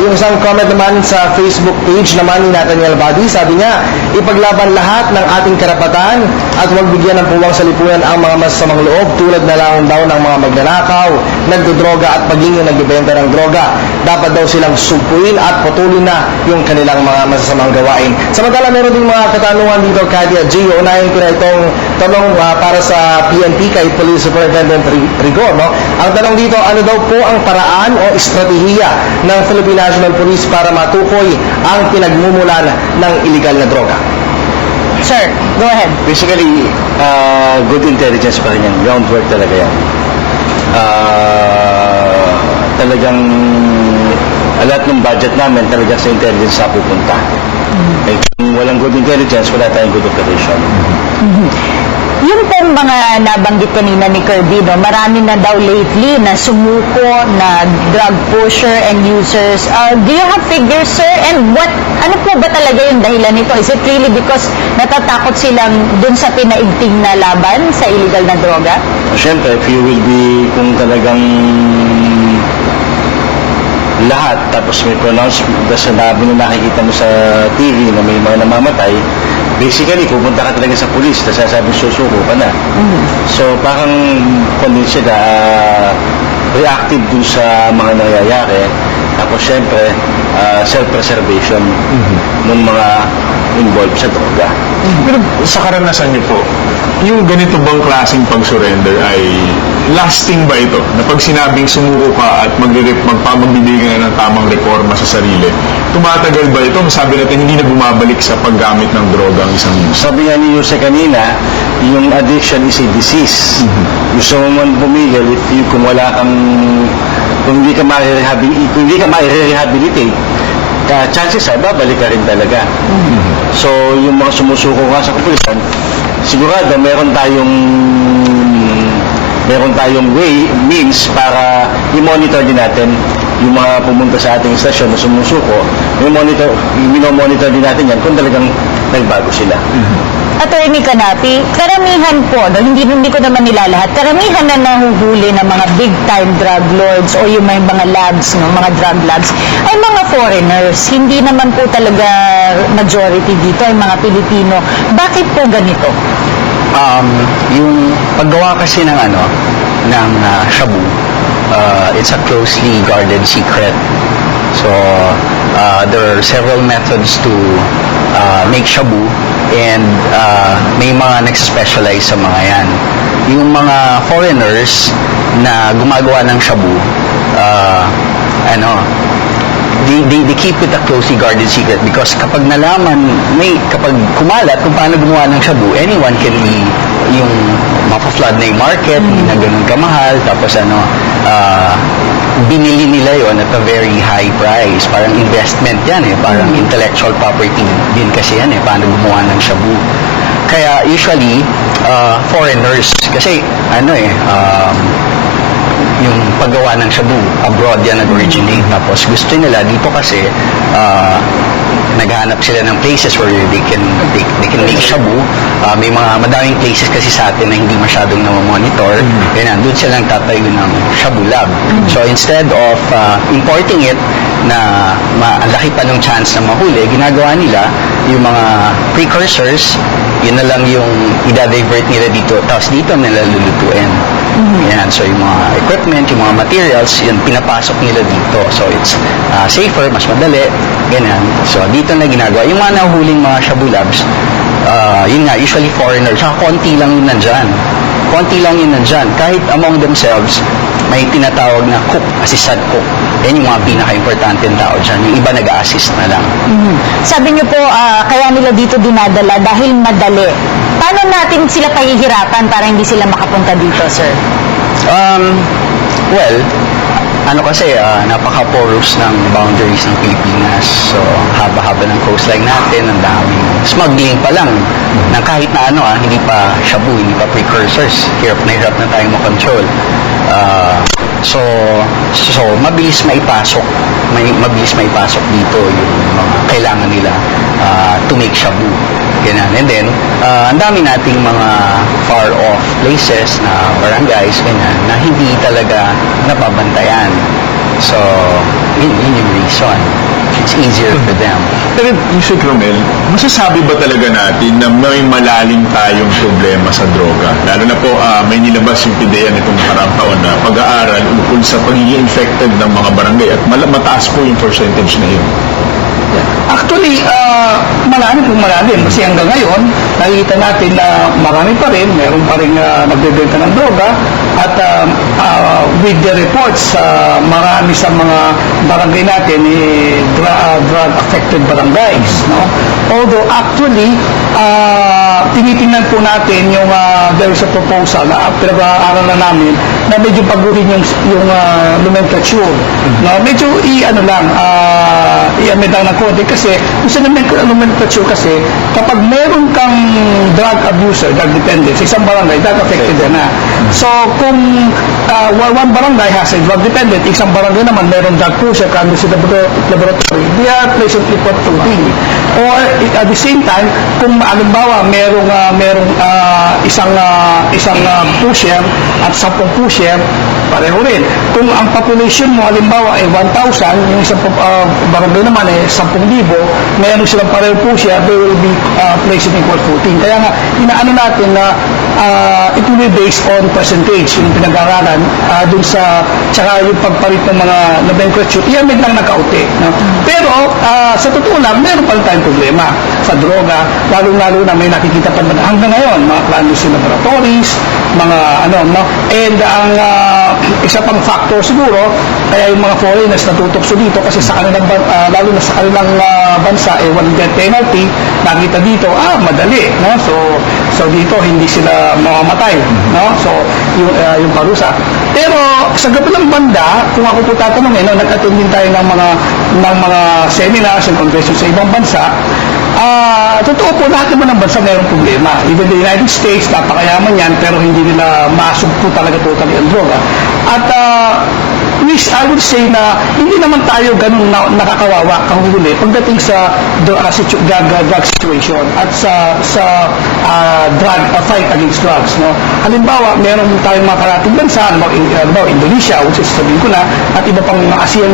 Yung isang comment naman sa Facebook page naman ni Nathaniel Badi, sabi niya, ipaglaban lahat ng ating karapatan at huwag bigyan ng puwang sa lipunan ang mga masasamang loob tulad na lang daw ng mga magnanakaw, nagdodroga at paging yung nagbebenta ng droga. Dapat daw silang sugpuin at putulin na yung kanilang mga masasamang gawain. Samantala, meron din mga katanungan dito, Cathy at Gio. Unahin ko na itong tanong para sa PNP kay Police Superintendent Rigor. Ang tanong dito, ano daw po ang paraan o estratehiya ng Philippine National Police para matukoy ang pinagmumulan ng illegal na droga? Sir, go ahead. Basically, good intelligence pa rin yan. Groundwork talaga yan. Talagang lahat ng budget namin talaga sa intelligence na pupunta. Kung walang good intelligence, wala tayong good operation. Yung pong mga nabanggit kanina ni Kirby, marami na daw lately na sumuko na drug pusher and users. Do you have figures, sir? And ano po ba talaga yung dahilan nito? Is it really because natatakot silang dun sa pinaigting na laban sa illegal na droga? Siyempre, if you will be, kung talagang lahat, tapos may pronouncement, sinabi na nakikita mo sa TV na may mga namamatay, basically, pupunta ka talaga sa police, tapos sasabi susuko ka na. So, parang convinced sila, reactive dun sa mga nangyayari. Tapos, syempre, self-preservation ng mga involved sa droga. Pero sa karanasan niyo po, yung ganito bang klaseng pag-surrender ay lasting ba ito? Na pag sinabing sumuko ka at magbibigay ng tamang reforma sa sarili, tumatagal ba ito? Masabi natin hindi na bumabalik sa paggamit ng droga ang isang uso. Sabi nga ni Jose kanina, yung addiction is a disease. Gusto mo man pumigil, kung wala kang, kung hindi ka ma-rehabilitate, chances ay babalik ka rin talaga. So, yung mga sumusuko nga sa kapulisan, sigurado meron tayong means para i-monitor din natin yung mga pumunta sa ating istasyon na sumusuko. Mino-monitor din natin yan kung talagang nagbago sila. Attorney Canapi, karamihan po, hindi ko naman nilalahat, karamihan na nahuhuli ng mga big-time drug lords o yung may mga labs, mga drug labs, ay mga foreigners. Hindi naman po talaga majority dito ay mga Pilipino. Bakit po ganito? Yung paggawa kasi ng shabu, it's a closely guarded secret. So, there are several methods to make shabu, and may mga nag-specialize sa mga yan. Yung mga foreigners na gumagawa ng shabu, they keep it a closely guarded secret because kapag nalaman, kapag kumalat kung paano gumawa ng shabu, anyone can be yung mapa-flood na yung market, hindi na ganun kamahal, tapos binili nila yon at a very high price. Parang investment yan parang intellectual property din kasi yan paano gumawa ng shabu. Kaya usually, foreigners, kasi yung paggawa ng shabu, abroad yan nag-originate. Tapos gusto nila, dito kasi, naghahanap sila ng places where they can make shabu. May madaming places kasi sa atin na hindi masyadong na-monitor. Kaya nandun silang tatayo ng shabu lab. So instead of importing it, na laki pa ng chance na mahuli, ginagawa nila yung mga precursors, yun na lang yung i-divert nila dito, tapos dito nila lulutuin. Yan, so yung mga equipment, yung mga materials, yun pinapasok nila dito. So it's safer, mas madali, ganyan. So dito na ginagawa. Yung mga nahuhuling mga shabu labs, yun nga, usually foreigner, tsaka konti lang yun nandyan. Konti lang yun nandyan. Kahit among themselves, may tinatawag na cook, assistant cook. Yan yung mga pinaka-importante tao dyan. Yung iba nag-a-assist na lang. Sabi niyo po, kaya nila dito dinadala dahil madali. Paano natin sila pahihirapan para hindi sila makapunta dito, sir? Well, kasi, napaka-porous ng boundaries ng Pilipinas. So, haba-haba ng coastline natin, ang daming smuggling pa lang. Na kahit na hindi pa shabu, hindi pa precursors. Hirap na tayong makontrol. So mabilis maipasok dito yung mga kailangan nila to make shabu. Ganyan. And then, ang dami nating mga far off places na barangays, ganyan, na hindi talaga napabantayan. So, yun yung reason. It's easier for them. Pero, Yusek Romel, masasabi ba talaga natin na may malalim tayong problema sa droga? Lalo na po, may nilabas yung PDEA nitong nakaraang taon na pag-aaral ukol sa pagiging infected ng mga barangay at mataas po yung percentage na yun. Actually, malalim. Kasi hanggang ngayon, nakikita natin na marami pa rin, meron pa rin nagbebenta ng droga. At with the reports, marami sa mga barangay natin drug-affected barangays. No? Although actually, tinitingnan po natin yung there is a proposal na pinag-aaral na namin na medyo paguhin yung nomenclature. No? Medyo i-amend lang ng konti kasi yung sa nomenclature kasi kapag meron kang drug abuser, drug dependent sa isang barangay, drug affected na. So kung one barangay has a drug dependent, isang barangay naman meron drug pusher kando sa laboratory, they are pleasantly controlling. Or at the same time, kung halimbawa merong isang pusher at 10 pusher, pareho rin. Kung ang population mo halimbawa ay 1,000, yung isang barangay naman ay 10,000, meron silang pareho pusher, they will be placed in equal footing. Kaya nga, inaano natin na it will be based on percentage yung pinag-aaralan dun sa tsaka yung pagpalit ng mga nomenclature, iyan lang nakaunti. No? Pero sa totoo lang, meron pa rin tayong problema sa droga, lalo-lalo na may nakikita pa naman hanggang ngayon, mga clandestine laboratories, mga and ang isa pang factor siguro, kaya yung mga foreigners natutokso dito kasi sa kanilang lalo na sa kanilang bansa walang death penalty, nakita dito madali, no? So dito hindi sila mamamatay, no? So yung parusa. Pero sa kabilang banda, kung ako po tatanungin, nag-attend din tayo ng mga seminars and conventions sa ibang bansa. Totoo po, lahat naman ng bansa mayroong problema. Even the United States, napakayaman yan, pero hindi nila masog po talaga totally ang droga. At I would say na hindi naman tayo ganun nakakawawa kahuli pagdating sa drug situation at sa drug fight against drugs. No? Halimbawa, meron tayong mga karating bansa, halimbawa Indonesia, which is sabihin ko na, at iba pang ASEAN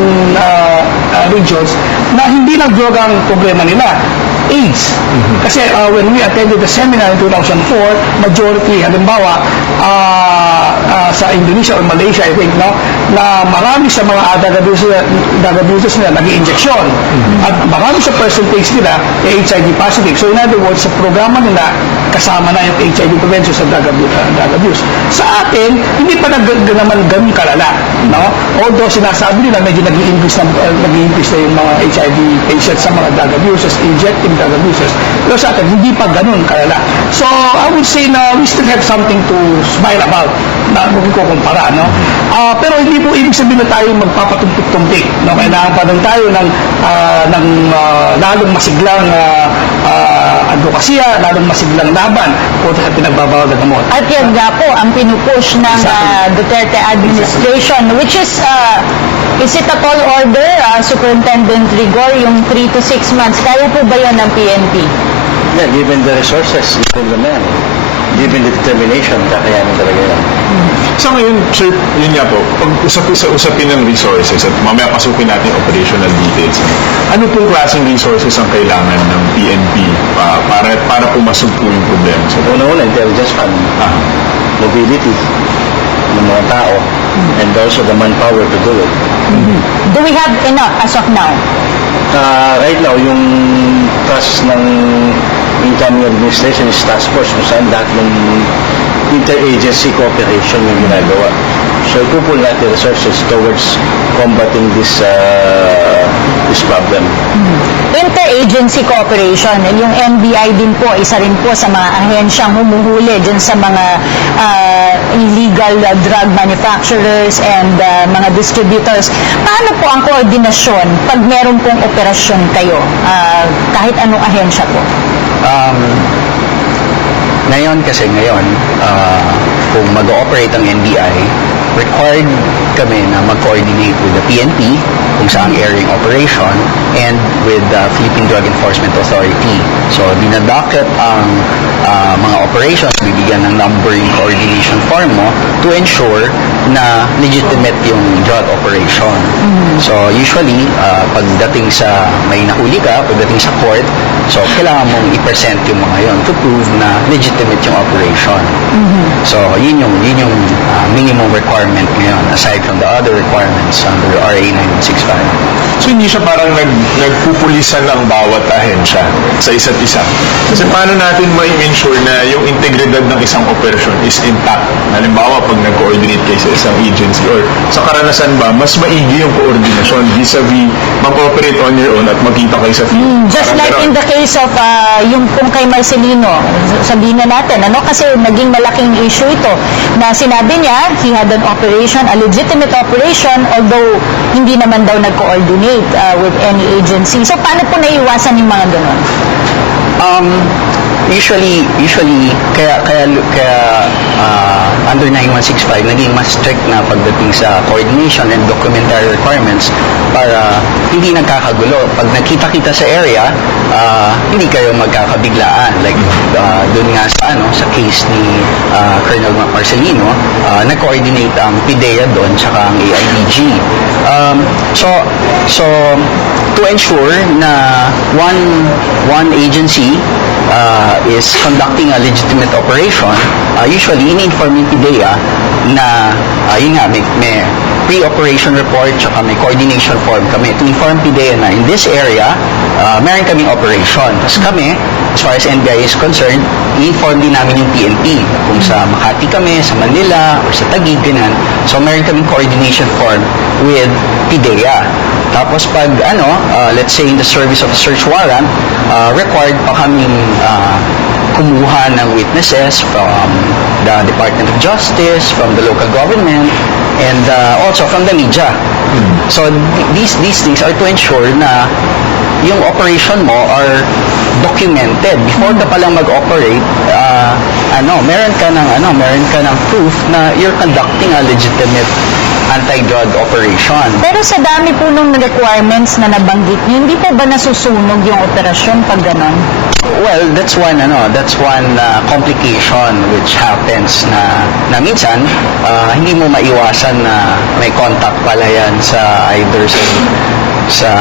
regions, na hindi lang droga ang problema nila. AIDS. Kasi when we attended the seminar in 2004, majority, halimbawa, sa Indonesia or Malaysia, I think, no, na marami sa mga drug abusers nila nag-i-injection. At marami sa percentage nila HIV positive. So in other words, sa programa nila, kasama na yung HIV prevention sa drug abuse. Sa atin, hindi pa naman ganun kalala. No? Although sinasabi nila, medyo nag-i-increase na yung mga HIV patients sa mga drug abusers, injecting drug abusers. Pero sa atin, hindi pa ganun kalala. So I would say na we still have something to smile about na kukumpara, no? Pero hindi po ibig sabihin na tayo magpapatumpik-tumpik, no? Kailangan pa rin tayo ng lalong masiglang advokasya, lalong masiglang laban po sa pinagbabawal ng gamot. At yan nga po ang pinupush ng Duterte administration, which is it a tall order, Superintendent Rigor, yung 3 to 6 months? Kaya po ba yan ng PNP? Yeah, given the resources, given the men, given the determination, kakayanin talaga yan. Sa ngayon, sir, yun nga po, pag usapin ng resources at mamaya pasukin natin yung operational details, ano pong klaseng resources ang kailangan ng PNP para pumasok po yung problema? So, una-una, intelligence fund, mobility ng mga tao, and also the manpower to do it. Do we have enough as of now? Right now, yung task ng incoming administration is task force kung saan lahat ng interagency cooperation yung ginagawa. So, ipupul natin resources towards combating this problem. Interagency cooperation, yung NBI din po, isa rin po sa mga ahensyang humuhuli dyan sa mga illegal drug manufacturers and mga distributors. Paano po ang koordinasyon pag meron pong operasyon kayo, kahit anong ahensya po? Ngayon, kung mag-ooperate ang NBI, required kami na mag-coordinate with the PNP kung saan area yung operation and with the Philippine Drug Enforcement Authority. So, dinadaket ang mga operations, bibigyan ng numbering coordination form mo to ensure na legitimate yung drug operation. So, usually, pagdating sa may nahuli ka, pagdating sa court, so, kailangan mong i-present yung mga yon to prove na legitimate yung operation. So, yun yung minimum requirement ngayon aside from the other requirements under RA 9165. So, hindi siya parang nagpupulisan ang bawat ahensya sa isa't isa. Kasi paano natin ma-ensure na yung integridad ng isang operasyon is intact? Halimbawa, pag nag-coordinate kayo sa isang agency or sa karanasan ba, mas maigi yung koordinasyon vis-a-vis mag-operate on your own at magkita kayo sa field. Just like in the case of yung kung kay Marcelino, sabihin na natin, kasi naging malaking issue ito, na sinabi niya, he had an operation, a legitimate operation, although hindi naman daw nag-coordinate with any agency. So, paano po naiwasan yung mga ganun? Usually kaya under 9165 naging mas strict na pagdating sa coordination and documentary requirements para hindi nagkakagulo. Pag nakita-kita sa area, hindi kayo magkakabiglaan. Like doon nga sa case ni Colonel Marcelino, nag-coordinate ang PIDEA doon tsaka ang AIDG. So to ensure na one agency is conducting a legitimate operation, usually in-inform yung PIDEA na yun nga, may pre-operation report tsaka may coordination form kami to inform PIDEA na in this area, meron kaming operation. Tapos kami, as far as NBI is concerned, i-inform din namin yung PNP kung sa Makati kami, sa Manila, or sa Taguig, ganun. So meron kaming coordination form with PIDEA. Tapos pag let's say in the service of a search warrant, required pa kaming kumuha ng witnesses from the Department of Justice, from the local government, and also from the media. So these things are to ensure na yung operation mo are documented before ka palang mag-operate. Meron ka ng proof na you're conducting a legitimate anti-drug operation. Pero sa dami po nung requirements na nabanggit niyo, hindi po ba nasusunog yung operasyon pag ganon? Well, that's one complication which happens na minsan hindi mo maiwasan na may contact pala yan sa either sa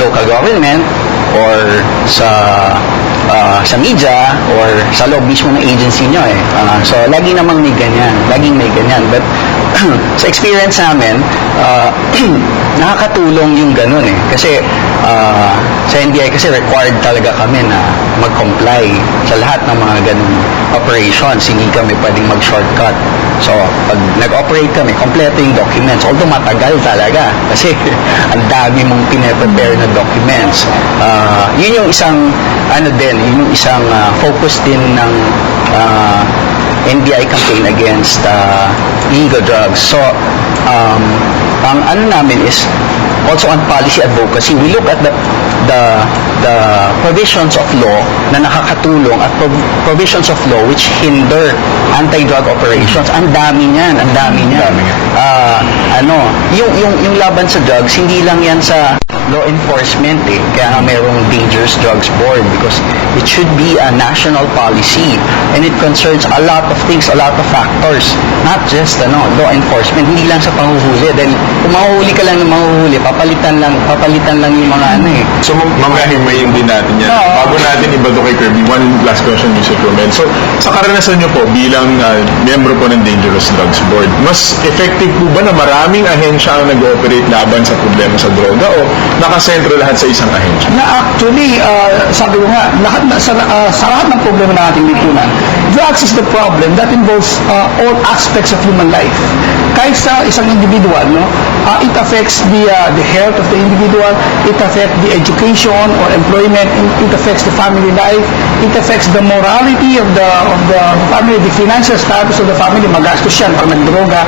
local government or sa media or sa loob mismo ng agency nyo eh. So, lagi namang may ganyan. Laging may ganyan. But, sa experience namin, nakakatulong yung ganun eh. Kasi, sa NBI kasi required talaga kami na mag-comply sa lahat ng mga ganun operations. Hindi kami pwedeng mag-shortcut. So, pag nag-operate kami, kompleto yung documents. Although matagal talaga. Kasi, ang dami mong pine-prepare na documents. Yun yung isang, yun yung isang focus din ng NBI campaign against illegal drugs. So, ang namin is also on policy advocacy. We look at the provisions of law na nakakatulong at provisions of law which hinder anti-drug operations. Ang dami niyan, ang dami niyan. Yung laban sa drugs, hindi lang yan sa law enforcement eh. Kaya nga merong Dangerous Drugs Board because it should be a national policy and it concerns a lot of things, a lot of factors. Not just law enforcement, hindi lang sa panghuhuli. Dahil kung mahuhuli ka lang ng mahuhuli, papalitan lang yung mga So, mamahimayin din natin yan. Bago natin iba to kay Kirby, one last question, Mr. Clement. So, sa karanasan nyo po bilang miyembro po ng Dangerous Drugs Board, mas effective po ba na maraming ahensya ang nag-ooperate laban sa problema sa droga o nakasentro lahat sa isang ahensya? Actually, sabi ko nga, sa lahat ng problema na ating lipunan, drugs is the problem that involves all aspects of human life. Kahit sa isang individual, it affects the health of the individual, it affects the education or employment, it affects the family life, it affects the morality of the family, the financial status of the family. Magastos yan pag nagdroga,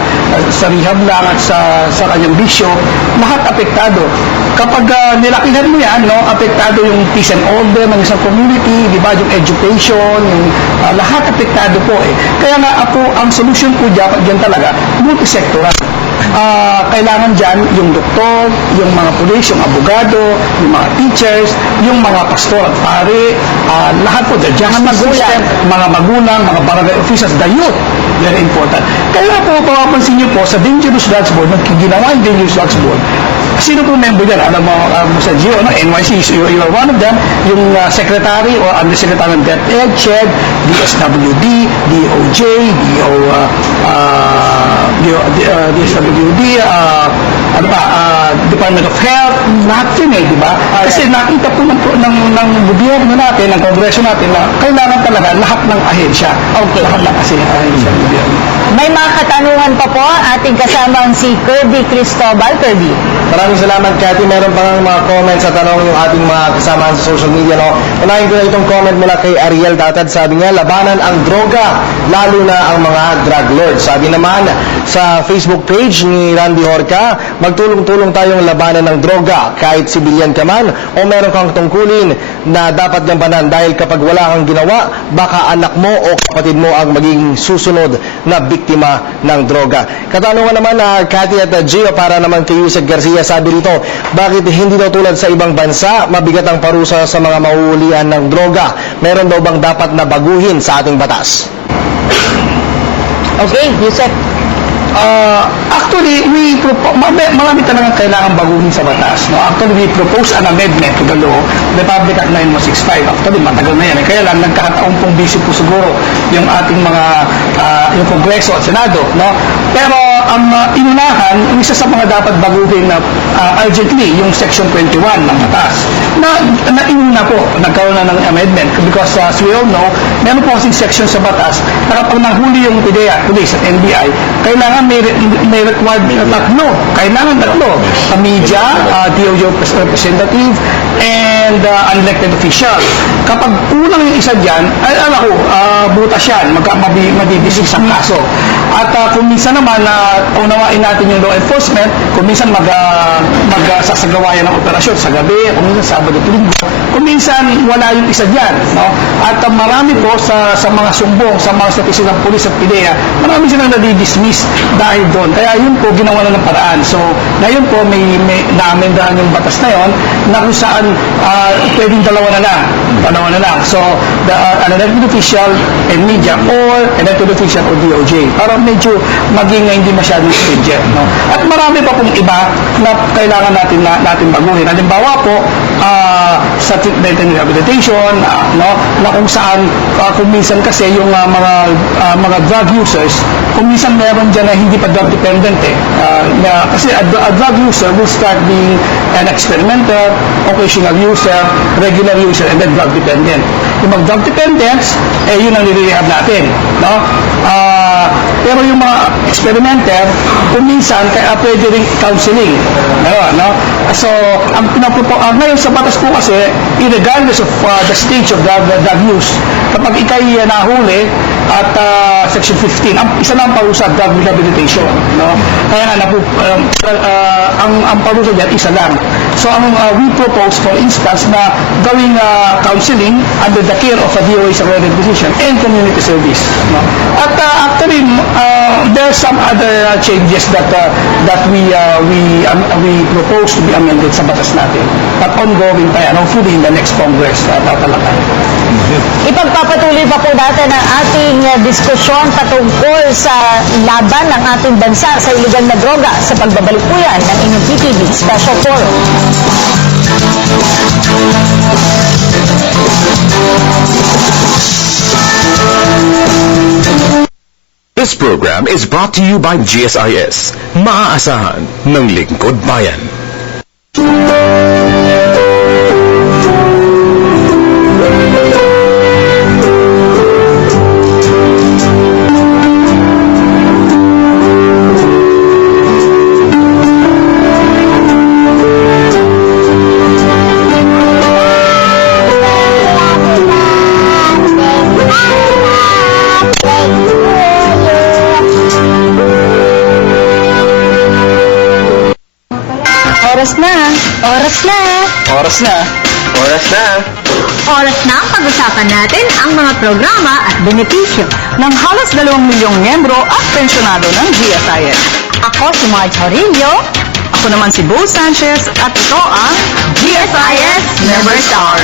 sa rehab lang at sa kanyang bisyo, lahat apektado. Kapag nilakihan mo yan, apektado yung peace and order ng isang community, di ba, yung education, yung lahat apektado po eh. Kaya nga po, ang solution po dyan talaga, multisectoral. Kailangan dyan yung doktor, yung mga pulis, yung abogado, yung mga teachers, yung mga pastor at pare, lahat po, the justice system, mga magulang, mga barangay officials, the youth, very important. Kaya po, papapansin nyo po, sa Dangerous Drugs Board, nung ginawa yung Dangerous Drugs Board, sino po member dyan? Alam mo sa GIO, NYC, you are one of them, yung secretary or undersecretary ng DepEd, CHED, DSWD, DOJ, DSWD, Department of Health, lahat yun eh, di ba? Kasi nakita po ng gobyerno natin, ng kongreso natin na kailangan talaga lahat ng ahensya. Okay. Lahat ng ahensya ng gobyerno. May mga katanungan pa po ating kasamang si Kirby Cristobal. Kirby. Maraming salamat, Cathy. Meron pa nga mga comments sa tanong yung ating mga kasama sa social media. Unahin ko na itong comment mula kay Ariel Tatad. Sabi niya, labanan ang droga, lalo na ang mga drug lords. Sabi naman sa Facebook page ni Randy Horca, magtulong-tulong tayong labanan ng droga kahit sibilyan ka man o meron kang tungkulin na dapat gampanan dahil kapag wala kang ginawa, baka anak mo o kapatid mo ang maging susunod na biktima ng droga. Katanungan naman na Cathy at Gio para naman kay Yusek Garcia, sabi rito, bakit hindi daw tulad sa ibang bansa mabigat ang parusa sa mga mahuhulihan ng droga? Meron daw bang dapat na baguhin sa ating batas? Okay, Yusek. Actually, marami talagang kailangan baguhin sa batas. Actually, we propose an amendment to the law, Republic Act 9165. Actually, matagal na yan. Kaya lang, nagkakataon pong busy po siguro yung ating mga yung Kongreso at Senado. Pero ang inunahan, isa sa mga dapat baguhin na urgently, yung Section 21 ng batas. Na inuna po, nagkaroon na ng amendment. Because as we all know, meron po kasing section sa batas na kapag nanghuli yung PDEA, Police at NBI, kailangan may requirement na tatlo. Kailangan tatlo. A media, DOJ representative, and unelected official. Kapag kulang yung isa dyan, ay alam ko, butas yan, madidisig sa kaso. At kung minsan naman unawain natin yung law enforcement, kung minsan magsasagawa yan ng operasyon sa gabi, kung minsan Sabado at Linggo, kung minsan wala yung isa dyan. At marami po sa mga sumbong, sa mga statistik ng pulis at PDEA, marami silang nadidismiss dahil doon. Kaya yun po, ginawa na ng paraan. So, ngayon po, may naamendahan yung batas na yun, na kung saan pwedeng dalawa na lang. So, an elected official and media or elected official o DOJ. Para medyo maging hindi masyadong stringent. No? At marami pa pong iba na kailangan natin baguhin. Halimbawa po, sa treatment and rehabilitation, no, na kung saan kung minsan kasi yung mga drug users, kung minsan meron dyan na hindi pa drug dependent kasi a drug user will start being an experimenter, occasional user, regular user, and then drug dependent. Yung mga drug dependents, yun ang nire-rehab natin, no? Pero yung mga experimenter, kung minsan, pwede rin counseling. No? So, ngayon sa batas po kasi, regardless of the stage of drug use, kapag ikay nahuli at Section 15, isa na ang parusa, drug rehabilitation. No? Kaya nga, ang parusa dyan, isa lang. So, we propose, for instance, na gawing counseling under the care of a DOA's accredited physician and community service. No? At actually, there are some other changes that we propose to be amended sa batas natin. But ongoing pa yan, hopefully in the next Congress tatalakay. Ipagpapatuloy pa po natin ang ating diskusyon patungkol sa laban ng ating bansa sa iligal na droga sa pagbabalik po yan ng inyong PTV Special Forum. This program is brought to you by GSIS. Maaasahan ng Lingkod Bayan. Oras na ang pag-usapan natin ang mga programa at benepisyo ng halos 2 milyong miyembro at pensyonado ng GSIS. Ako si Marge Horillo, ako naman si Bo Sanchez, at ito ang GSIS Member Star.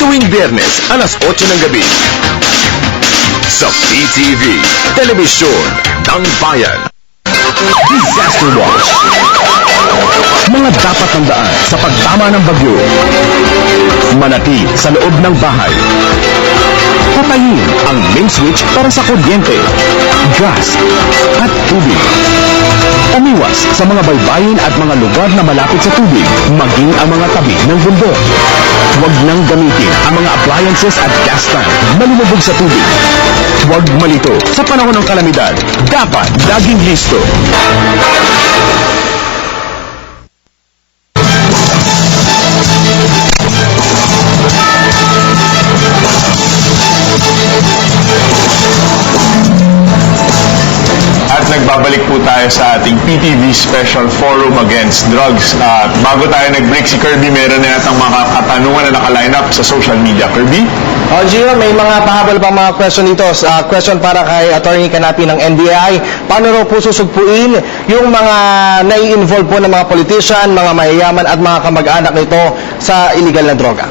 Tuwing Biyernes, alas 8 ng gabi. Sa PTV, Telebisyon ng Bayan. Disaster Watch. Mga dapat tandaan sa pagtama ng bagyo. Manatili sa loob ng bahay. Patayin ang main switch para sa kuryente, gas, at tubig. Umiwas sa mga baybayin at mga lugar na malapit sa tubig, maging ang mga tabi ng bundok. Huwag nang gamitin ang mga appliances at gas tank na lumubog sa tubig. Huwag malito sa panahon ng kalamidad. Dapat laging listo. Nagbabalik po tayo sa ating PTV Special Forum Against Drugs. Bago tayo nag-break, si Kirby, meron na yatang mga katanungan na naka-line up sa social media. Kirby? Gio, may mga pahabol pang mga question dito. Question para kay Attorney Canapi ng NBI. Paano raw po susugpuin yung mga nai-involve po ng mga politician, mga mayayaman at mga kamag-anak nito sa illegal na droga?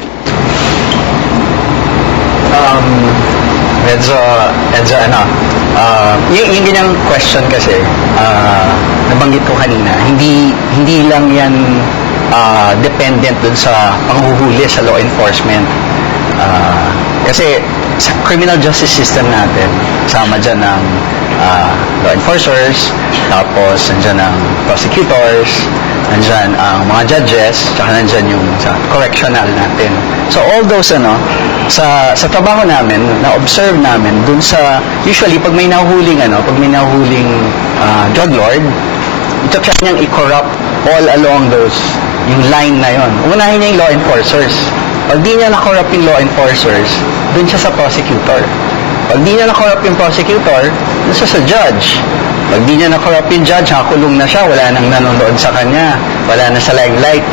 Medyo yung ganyang question kasi, nabanggit ko kanina, hindi lang yan dependent dun sa panghuhuli sa law enforcement. Kasi sa criminal justice system natin, kasama dyan ng law enforcers, tapos nandyan ang prosecutors, nandyan ang mga judges, tsaka nandyan yung sa correctional natin. So all those, sa trabaho namin, na-observe namin dun sa, usually pag may nahuhuling drug lord, ito siya niyang i-corrupt all along those, yung line na yon. Unahin niya yung law enforcers. Pag di niya na-corrupt yung law enforcers, dun siya sa prosecutor. Pag di niya na-corrupt yung prosecutor, dun siya sa judge. Pag di niya na-corrupt yung judge, nakakulong na siya, wala nang nanonood sa kanya, wala na sa limelight,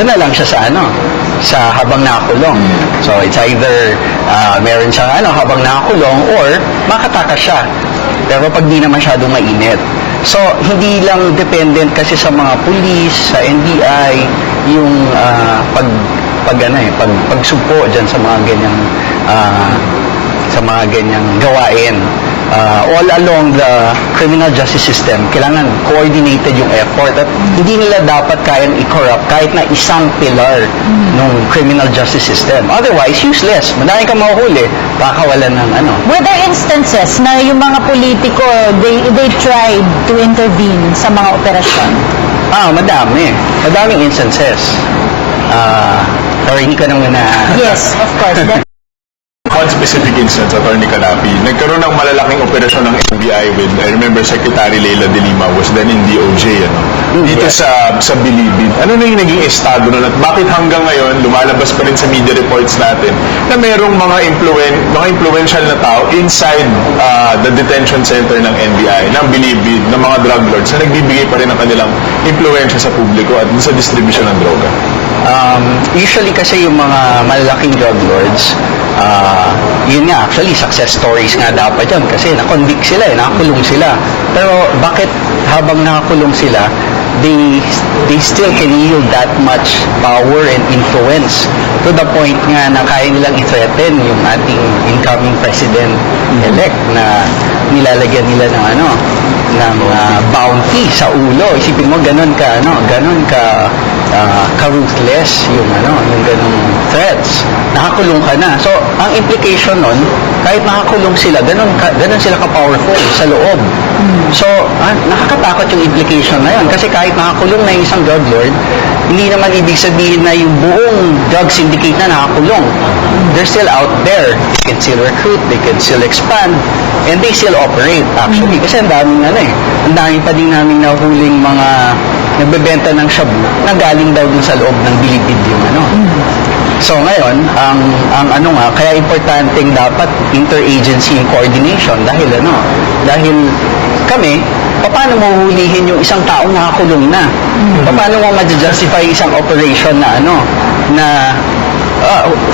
doon na lang siya sa habang nakakulong. So it's either meron siyang habang nakakulong or makatakas siya. Pero pag di na masyadong mainit. So hindi lang dependent kasi sa mga pulis, sa NBI, yung pagsugpo diyan sa mga ganyang gawain. all along the criminal justice system, kailangan coordinated yung effort at hindi nila dapat kayang i-corrupt kahit na isang pilar ng criminal justice system. Otherwise, useless. Madami kang mahuhuli, baka wala ng ano. Were there instances na yung mga politiko, they tried to intervene sa mga operasyon? Madami. Madaming instances. Or hindi ko naman na... Yes, of course. One specific instance, Attorney Calapi, nagkaroon ng malalaking operasyon ng NBI with, I remember Secretary Leila de Lima was then in DOJ, dito sa Bilibid. Ano na yung naging estado nun at bakit hanggang ngayon lumalabas pa rin sa media reports natin na merong mga influential na tao inside the detention center ng NBI, ng Bilibid, ng mga drug lords na nagbibigay pa rin ng kanilang influensya sa publiko at sa distribution ng droga? Usually kasi yung mga malalaking drug lords, yun nga, actually, success stories nga dapat yun kasi na-convict sila, nakakulong sila. Pero bakit habang nakakulong sila, they still can yield that much power and influence to the point nga na kaya nilang i-threaten yung ating incoming president-elect na nilalagyan nila ng bounty sa ulo. Isipin mo, ganun ka ruthless yung ganung threats. Nakakulong ka na. So, ang implication nun, kahit nakakulong sila, ganun sila ka-powerful sa loob. So, nakakatakot yung implication na yun. Kasi kahit nakakulong na yung isang drug lord, hindi naman ibig sabihin na yung buong drug syndicate na nakakulong. They're still out there. They can still recruit, they can still expand, and they still operate, actually. Kasi ang daming pa din namin nahuling mga nagbebenta ng shabu na galing daw dun sa loob ng Bilibid yung So ngayon, kaya importanteng dapat interagency coordination dahil kami, paano mo hulihin yung isang taong nakakulong na? Paano mo ma-justify isang operation na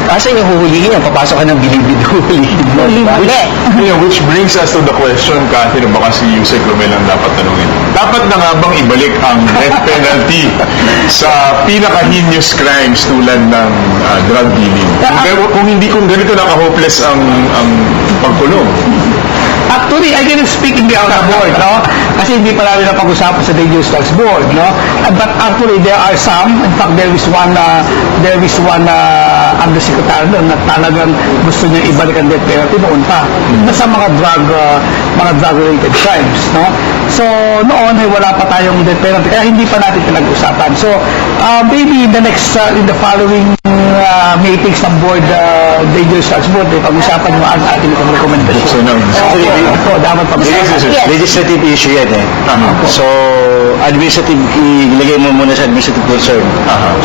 asan yung huhulihin yung papasok ka ng Bilibid, huhulihin mo. Which brings us to the question, Cathy, baka si Yusek Romel ang dapat tanungin. Dapat na nga bang ibalik ang death penalty sa pinaka-heinous crimes tulad ng drug dealing? Kung ganito naka-hopeless ang pagkulong. Actually, I can speak in behalf of the board, Kasi hindi pa namin napag-usapan sa Dangerous Drugs Board, But actually, there are some. In fact, there is one undersecretary doon na talagang gusto niya ibalik ang death penalty noon pa. Sa mga drug-related crimes, So, noon ay wala pa tayong death penalty, kaya hindi pa natin pinag-usapan. So, maybe in the following meetings ng board, Dangerous Drugs Board, pag-usapan mo ang ating recommendation. Dapat pag-usapan. Legislative issue yan So, administrative, ilagay mo muna sa administrative concern.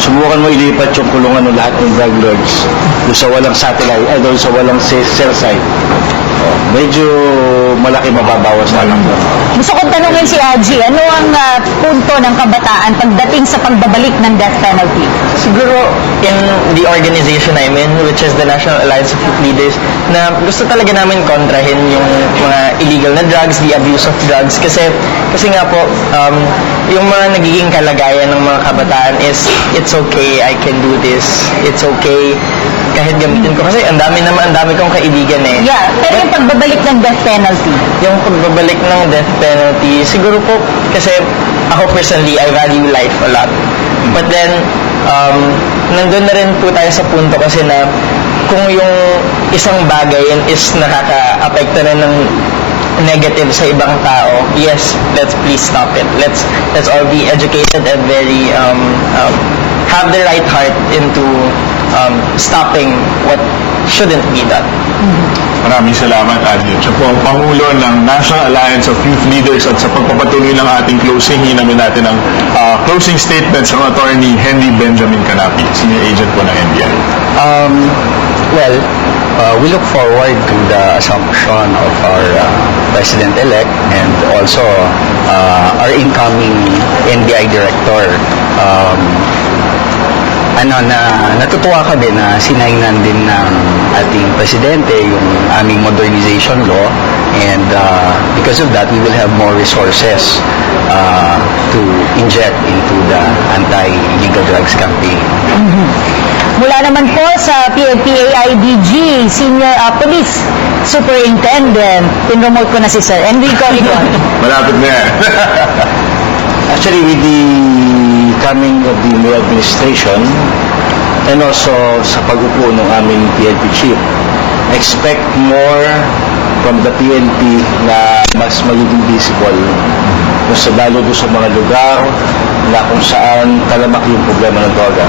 Subukan mo ilipat yung kulungan ng lahat ng drug lords doon sa walang satellite, doon sa walang cell site. Medyo malaki mababawas na lang. Gusto kong tanungin si Aji, ano ang punto ng kabataan pagdating sa pagbabalik ng death penalty? Siguro, in the organization I'm in, which is the National Alliance of Youth Leaders, na gusto talaga namin kontrahin yung mga illegal na drugs, the abuse of drugs. Kasi nga po, yung mga nagiging kalagayan ng mga kabataan is, it's okay, I can do this, it's okay, kahit gamitin ko. Kasi ang dami kong kaibigan Yeah, pero yung pagbabalik ng death penalty? Yung pagbabalik ng death penalty, siguro po, kasi ako personally, I value life a lot. But then, nandun na rin po tayo sa punto kasi na kung yung isang bagay is nakaka-apekto na ng negative sa ibang tao, yes, let's please stop it. Let's all be educated and very have the right heart into stopping what shouldn't be done. Maraming salamat, Adi. Siya po ang Pangulo ng National Alliance of Youth Leaders at sa pagpapatuloy ng ating closing, hinamin natin ang closing statements ng Attorney Henry Benjamin Canapi, Senior Agent po ng NBI. We look forward to the assumption of our President-elect and also our incoming NBI Director. Natutuwa kami na sinainan din ng ating Presidente yung aming modernization law, and because of that, we will have more resources to inject into the anti-illegal drugs campaign. Mula naman po sa PNP-AIDG Senior Police Superintendent, pinromote ko na si Sir Enrico Rigon. Malapit na yan. Actually, with the coming of the new administration and also sa pag-upo ng aming PNP chief, expect more from the PNP na mas magiging visible lalo doon sa mga lugar na kung saan talamak yung problema ng droga.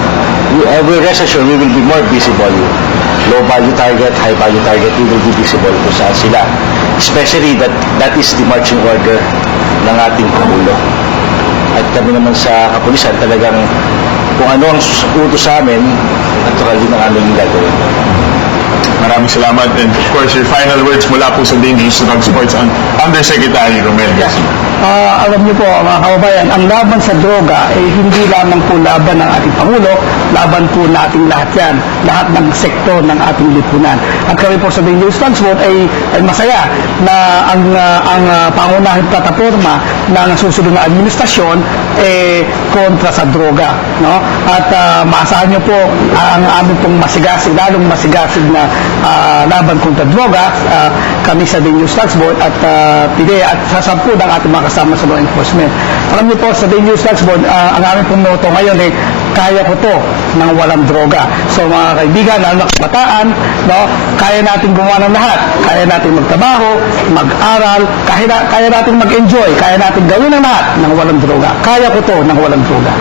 We rest assured we will be more visible. Low value target, high value target, we will be visible kung saan sila. Especially that is the marching order ng ating Pangulo. At kami naman sa kapulisan talagang kung ano ang utos sa amin, natural din ang aming gagawin. Maraming salamat, and of course your final words mula po sa Dangerous Drug Sports Undersecretary Romel Garcia. Alam niyo po mga kababayan, ang laban sa droga ay hindi lamang po laban ng ating Pangulo, laban po nating lahat yan, lahat ng sektor ng ating lipunan. At kami po sa Dangerous Drug Sports ay masaya na ang pangunahing plataforma ng susunod na administrasyon kontra sa droga, no? At maasahan niyo po ang aming pong masigasig, lalong masigasig na laban kontra droga, kami sa Dangerous Drug Sports at PTV at sa 10 ng ating mga kasama sa law enforcement. Alam niyo po sa Dangerous Drug Sports, ang aming pong motto ngayon ay kaya ko to nang walang droga. So mga kaibigan, lalo na kabataan, no, kaya natin gumawa ng lahat. Kaya natin magtrabaho, mag-aral, kaya natin mag-enjoy, kaya natin gawin ang lahat nang walang droga. Kaya ko to nang walang droga.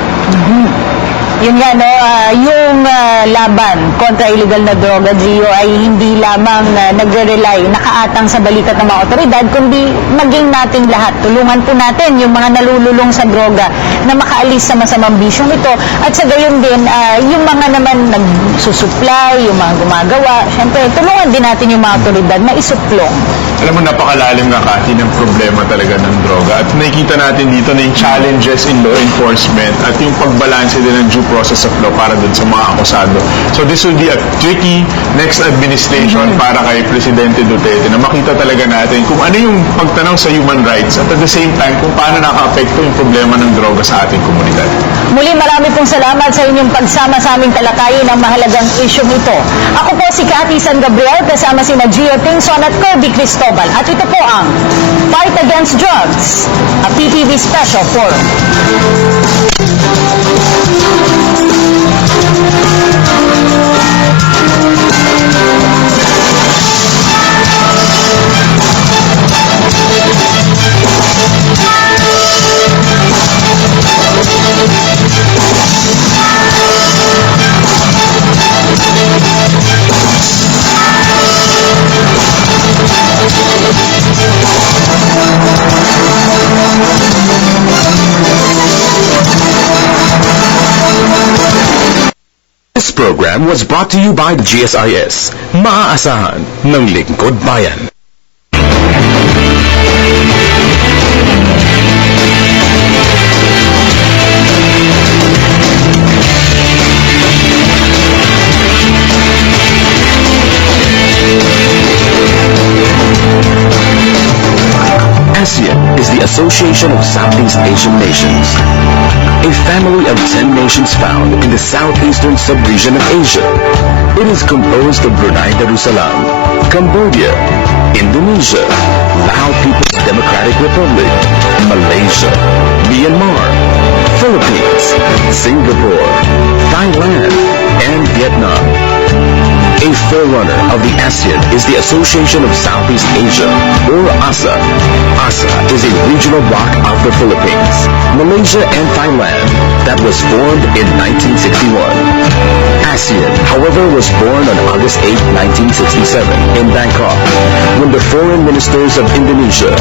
Yun nga, no, yung laban kontra illegal na droga, Gio, ay hindi lamang nagre-rely, nakaatang sa balikat ng mga otoridad, kundi maging nating lahat. Tulungan po natin yung mga nalululong sa droga na makaalis sa masamang bisyong ito. At sa gayon din, yung mga naman nagsusupply, yung mga gumagawa, syempre, tulungan din natin yung mga otoridad na isuplong. Alam mo, napakalalim nga, Cathy, ng problema talaga ng droga. At nakikita natin dito na yung challenges in law enforcement at yung pagbalanse din ng due process of law para dun sa mga akusado. So this will be a tricky next administration para kay Presidente Duterte na makita talaga natin kung ano yung pagtanaw sa human rights at at the same time kung paano naka-apekto yung problema ng droga sa ating komunidad. Muli, marami pong salamat sa inyong pagsama sa aming talakayin ng mahalagang isyong ito. Ako po si Cathy San Gabriel, kasama si Gio Tingson at Kirby Cristobal. At ito po ang Fight Against Drugs, a PTV Special Forum. This program was brought to you by the GSIS, maaasahan ng Lingkod Bayan. ASEAN is the Association of Southeast Asian Nations, a family of 10 nations found in the southeastern sub-region of Asia. It is composed of Brunei Darussalam, Cambodia, Indonesia, Lao People's Democratic Republic, Malaysia, Myanmar, Philippines, Singapore, Thailand, and Vietnam. A forerunner of the ASEAN is the Association of Southeast Asia, or ASA. ASA is a regional bloc of the Philippines, Malaysia, and Thailand that was formed in 1961. ASEAN, however, was born on August 8, 1967 in Bangkok, when the foreign ministers of Indonesia,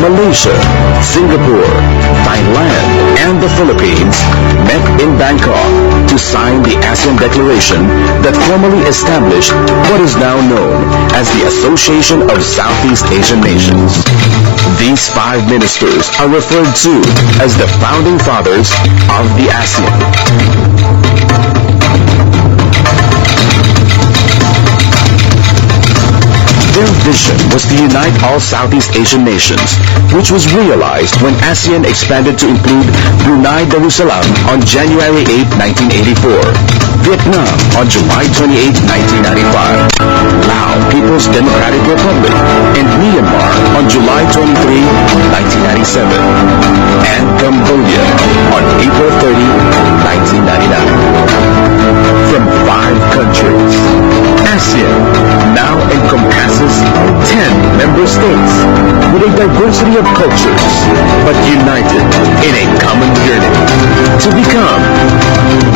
Malaysia, Singapore, Thailand, and the Philippines met in Bangkok to sign the ASEAN Declaration that formally established what is now known as the Association of Southeast Asian Nations. These 5 ministers are referred to as the founding fathers of the ASEAN. Their vision was to unite all Southeast Asian nations, which was realized when ASEAN expanded to include Brunei Darussalam on January 8, 1984, Vietnam on July 28, 1995, Laos People's Democratic Republic, and Myanmar on July 23, 1997, and Cambodia on April 30, 1999. From 5 countries, ASEAN now encompasses 10 member states with a diversity of cultures, but united in a common yearning to become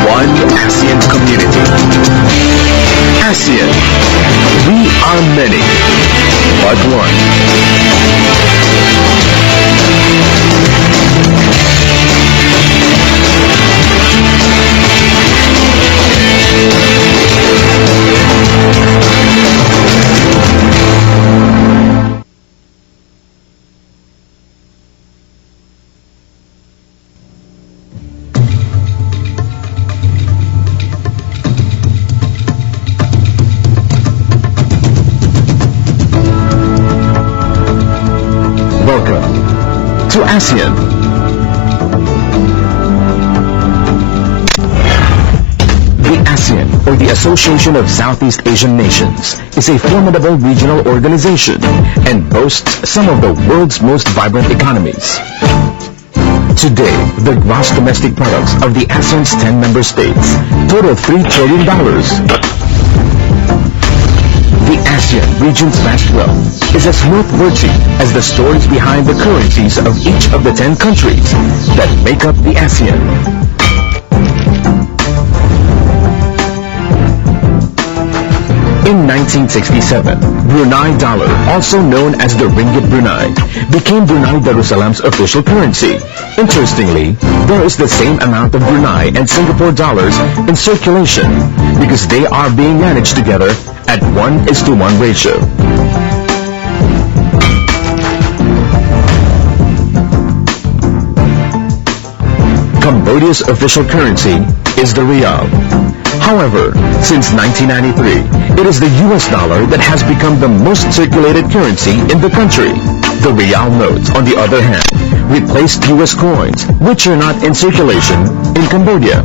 one ASEAN community. ASEAN, we are many, but one. Welcome to ASEAN. The ASEAN, or the Association of Southeast Asian Nations, is a formidable regional organization and boasts some of the world's most vibrant economies. Today, the gross domestic products of the ASEAN's 10 member states total $3 trillion. The ASEAN region's vast wealth is as noteworthy as the stories behind the currencies of each of the 10 countries that make up the ASEAN. In 1967, Brunei dollar, also known as the Ringgit Brunei, became Brunei Darussalam's official currency. Interestingly, there is the same amount of Brunei and Singapore dollars in circulation because they are being managed together at 1:1 ratio. Cambodia's official currency is the rial. However, since 1993, it is the US dollar that has become the most circulated currency in the country. The rial notes, on the other hand, replaced US coins, which are not in circulation in Cambodia.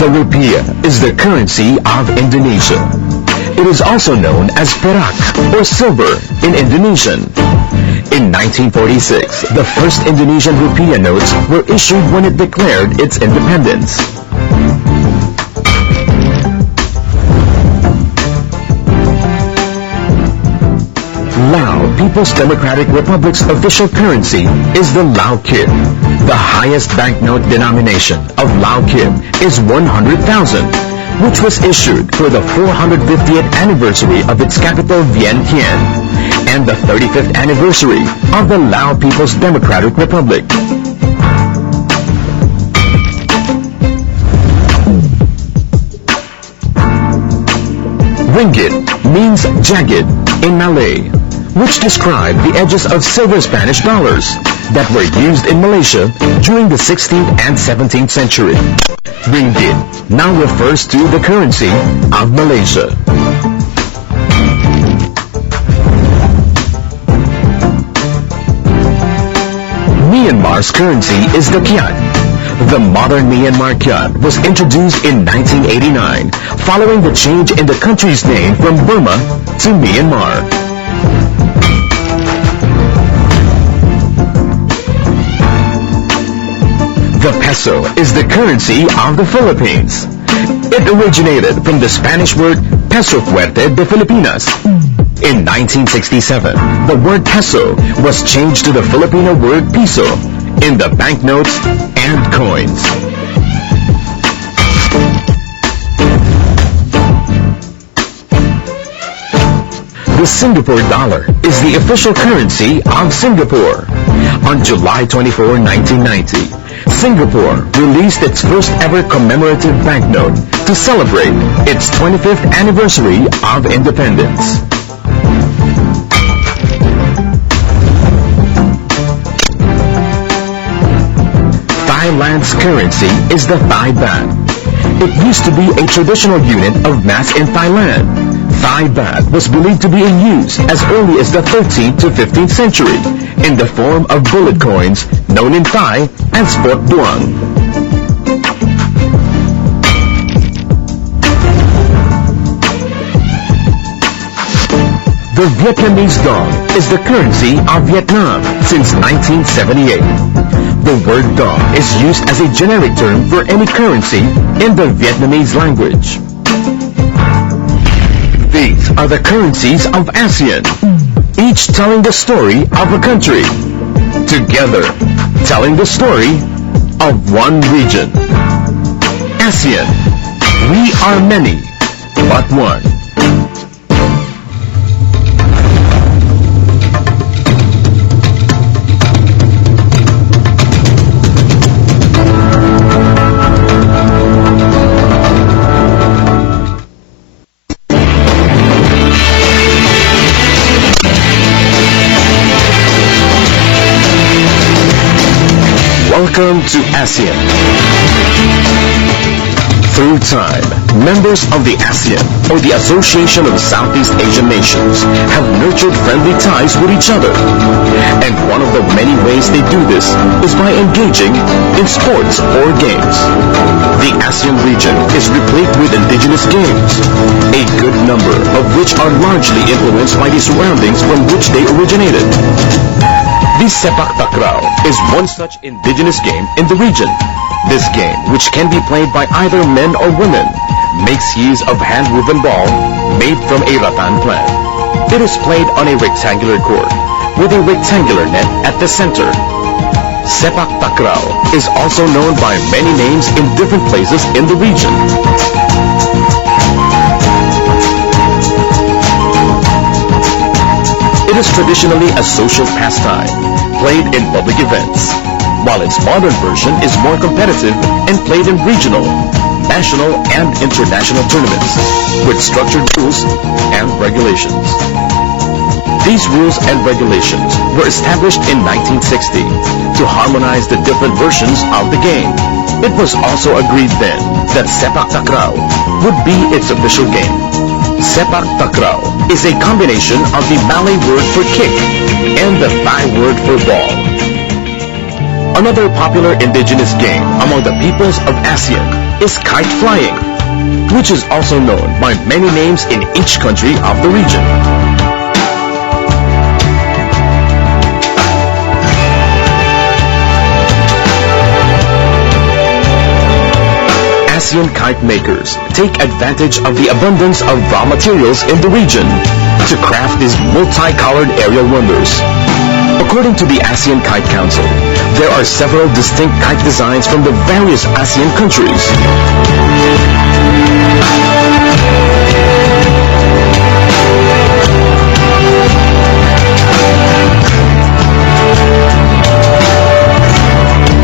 The rupiah is the currency of Indonesia. It is also known as perak, or silver, in Indonesian. In 1946, the first Indonesian rupiah notes were issued when it declared its independence. Laos People's Democratic Republic's official currency is the Lao Kip. The highest banknote denomination of Lao Kip is 100,000, which was issued for the 450th anniversary of its capital Vientiane and the 35th anniversary of the Lao People's Democratic Republic. Ringgit means jagged in Malay, which described the edges of silver Spanish dollars that were used in Malaysia during the 16th and 17th century. Ringgit now refers to the currency of Malaysia. Myanmar's currency is the kyat. The modern Myanmar kyat was introduced in 1989, following the change in the country's name from Burma to Myanmar. The peso is the currency of the Philippines. It originated from the Spanish word peso fuerte de Filipinas. In 1967, the word peso was changed to the Filipino word piso in the banknotes and coins. The Singapore dollar is the official currency of Singapore. On July 24, 1990, Singapore released its first ever commemorative banknote to celebrate its 25th anniversary of independence. land's currency is the Thai baht. It used to be a traditional unit of mass in Thailand. Thai baht was believed to be in use as early as the 13th to 15th century in the form of bullet coins known in Thai as Bot Duang. The Vietnamese dong is the currency of Vietnam since 1978. The word dong is used as a generic term for any currency in the Vietnamese language. These are the currencies of ASEAN, each telling the story of a country, together telling the story of one region. ASEAN, we are many, but one. Welcome to ASEAN. Through time, members of the ASEAN, or the Association of Southeast Asian Nations, have nurtured friendly ties with each other. And one of the many ways they do this is by engaging in sports or games. The ASEAN region is replete with indigenous games, a good number of which are largely influenced by the surroundings from which they originated. The Sepak Takraw is one such indigenous game in the region. This game, which can be played by either men or women, makes use of hand-woven ball made from a rattan plant. It is played on a rectangular court with a rectangular net at the center. Sepak Takraw is also known by many names in different places in the region. It is traditionally a social pastime, played in public events, while its modern version is more competitive and played in regional, national, and international tournaments, with structured rules and regulations. These rules and regulations were established in 1960 to harmonize the different versions of the game. It was also agreed then that Sepak Takraw would be its official game. Sepak Takraw is a combination of the Malay word for kick and the Thai word for ball. Another popular indigenous game among the peoples of ASEAN is kite flying, which is also known by many names in each country of the region. ASEAN kite makers take advantage of the abundance of raw materials in the region to craft these multicolored aerial wonders. According to the ASEAN Kite Council, there are several distinct kite designs from the various ASEAN countries.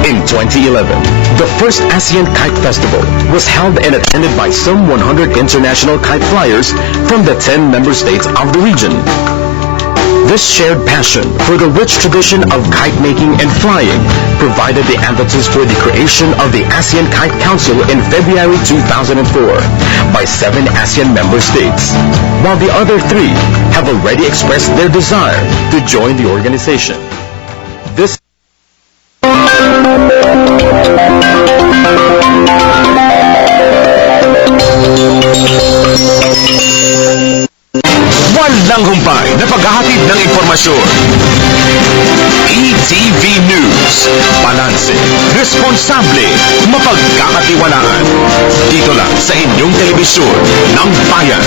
In 2011, the first ASEAN Kite Festival was held and attended by some 100 international kite flyers from the 10 member states of the region. This shared passion for the rich tradition of kite making and flying provided the impetus for the creation of the ASEAN Kite Council in February 2004 by 7 ASEAN member states, while the other 3 have already expressed their desire to join the organization. This Walang humpay na paghahatid ng impormasyon. PTV News. Balanse, responsable, mapagkakatiwalaan. Dito lang sa inyong telebisyon ng bayan.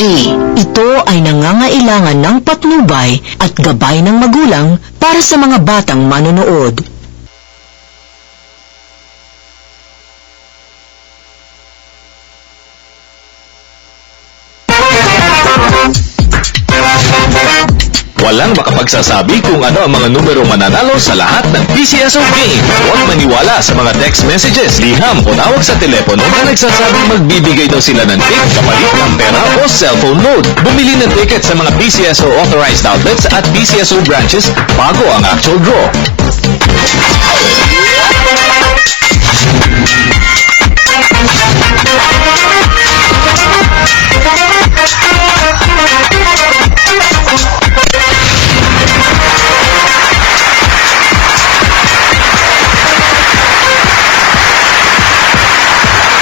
Ito ay nangangailangan ng patnubay at gabay ng magulang para sa mga batang manonood. Walang makapagsasabi kung ano ang mga numero mananalo sa lahat ng PCSO game. Huwag maniwala sa mga text messages, liham o tawag sa telepono na nagsasabing magbibigay daw sila ng tip kapalit ng pera o cellphone load. Bumili ng ticket sa mga PCSO authorized outlets at PCSO branches bago ang actual draw.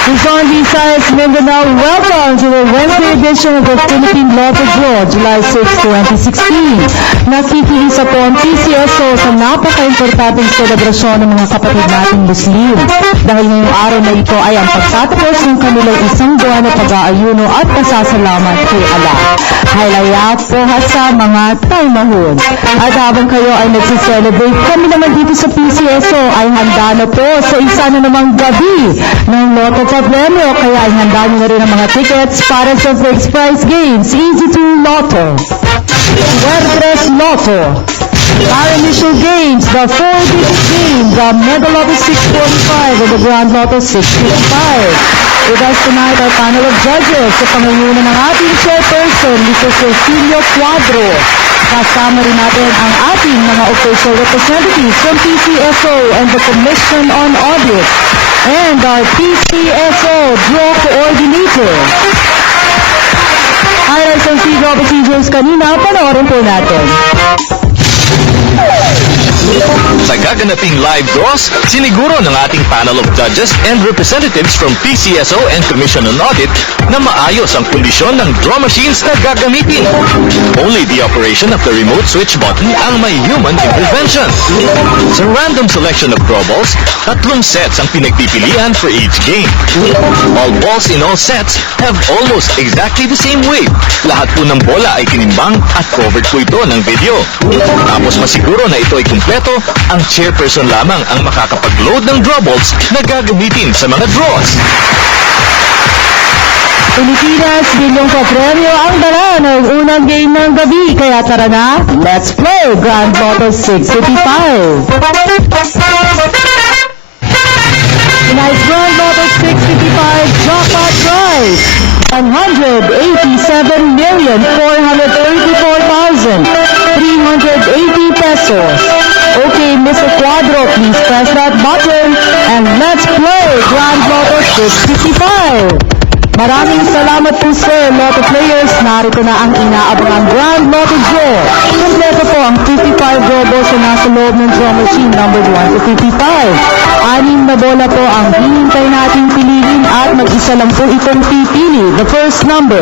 Luzon, Visayas, Mindanao, welcome to the Wednesday edition of the Philippine Lotto Draw, July 6, 2016. Nakikiisa po ang PCSO sa napaka-importanteng selebrasyon ng mga kapatid nating Muslim. Dahil ngayong araw na ito ay ang pagtatapos ng kanilang isang buwan na pag-aayuno at pasasalamat kay Allah. Haylaya po sa mga taymahon. At habang kayo ay nagsiselebrate, kami naman dito sa PCSO ay handa na po sa isa na namang gabi ng Lotto Premyo, kaya ay handa nyo na rin ang mga tickets para sa fixed price games. Easy to Lotto, Suertres Lotto, our initial games, the 4-digit game, the Mega Lotto 645 and the Grand Lotto 655. With us tonight, our panel of judges sa pangunguna ng ating chairperson, Mr. Cecilio Cuadro. Kasama rin natin ang ating mga official representatives from PCSO and the Commission on Audit and our PCSO Draw Coordinator. Highlights ng draw procedures kanina, panoorin po natin. Sa gaganaping live draws, siniguro ng ating panel of judges and representatives from PCSO and Commission on Audit na maayos ang kondisyon ng draw machines na gagamitin. Only the operation of the remote switch button ang may human intervention. Sa random selection of draw balls, 3 sets ang pinagpipilian for each game. All balls in all sets have almost exactly the same weight. Lahat po ng bola ay tinimbang at covered po ito ng video. Tapos masiguro na ito ay kumpleto, ang chairperson lamang ang makakapag-load ng draw balls na gagamitin sa mga draws. Pilipinas, bilyong pa-premyo ang dala ng unang game ng gabi. Kaya tara na, let's play Grand Lotto 655. Tonight's Grand Lotto 655 jackpot prize, 187,434,380 pesos. Okay, Mr. Cuadro, please press that button and let's play Grand Lotto 655. Maraming salamat po sir, Lotto players. Narito na ang inaabangang Grand Lotto Draw. Kompleto po ang 55 draw balls na nasa loob ng draw machine number 1 to 55. 6 na bola po ang hinintay nating piliin at mag-isa lang po itong pipili. The first number,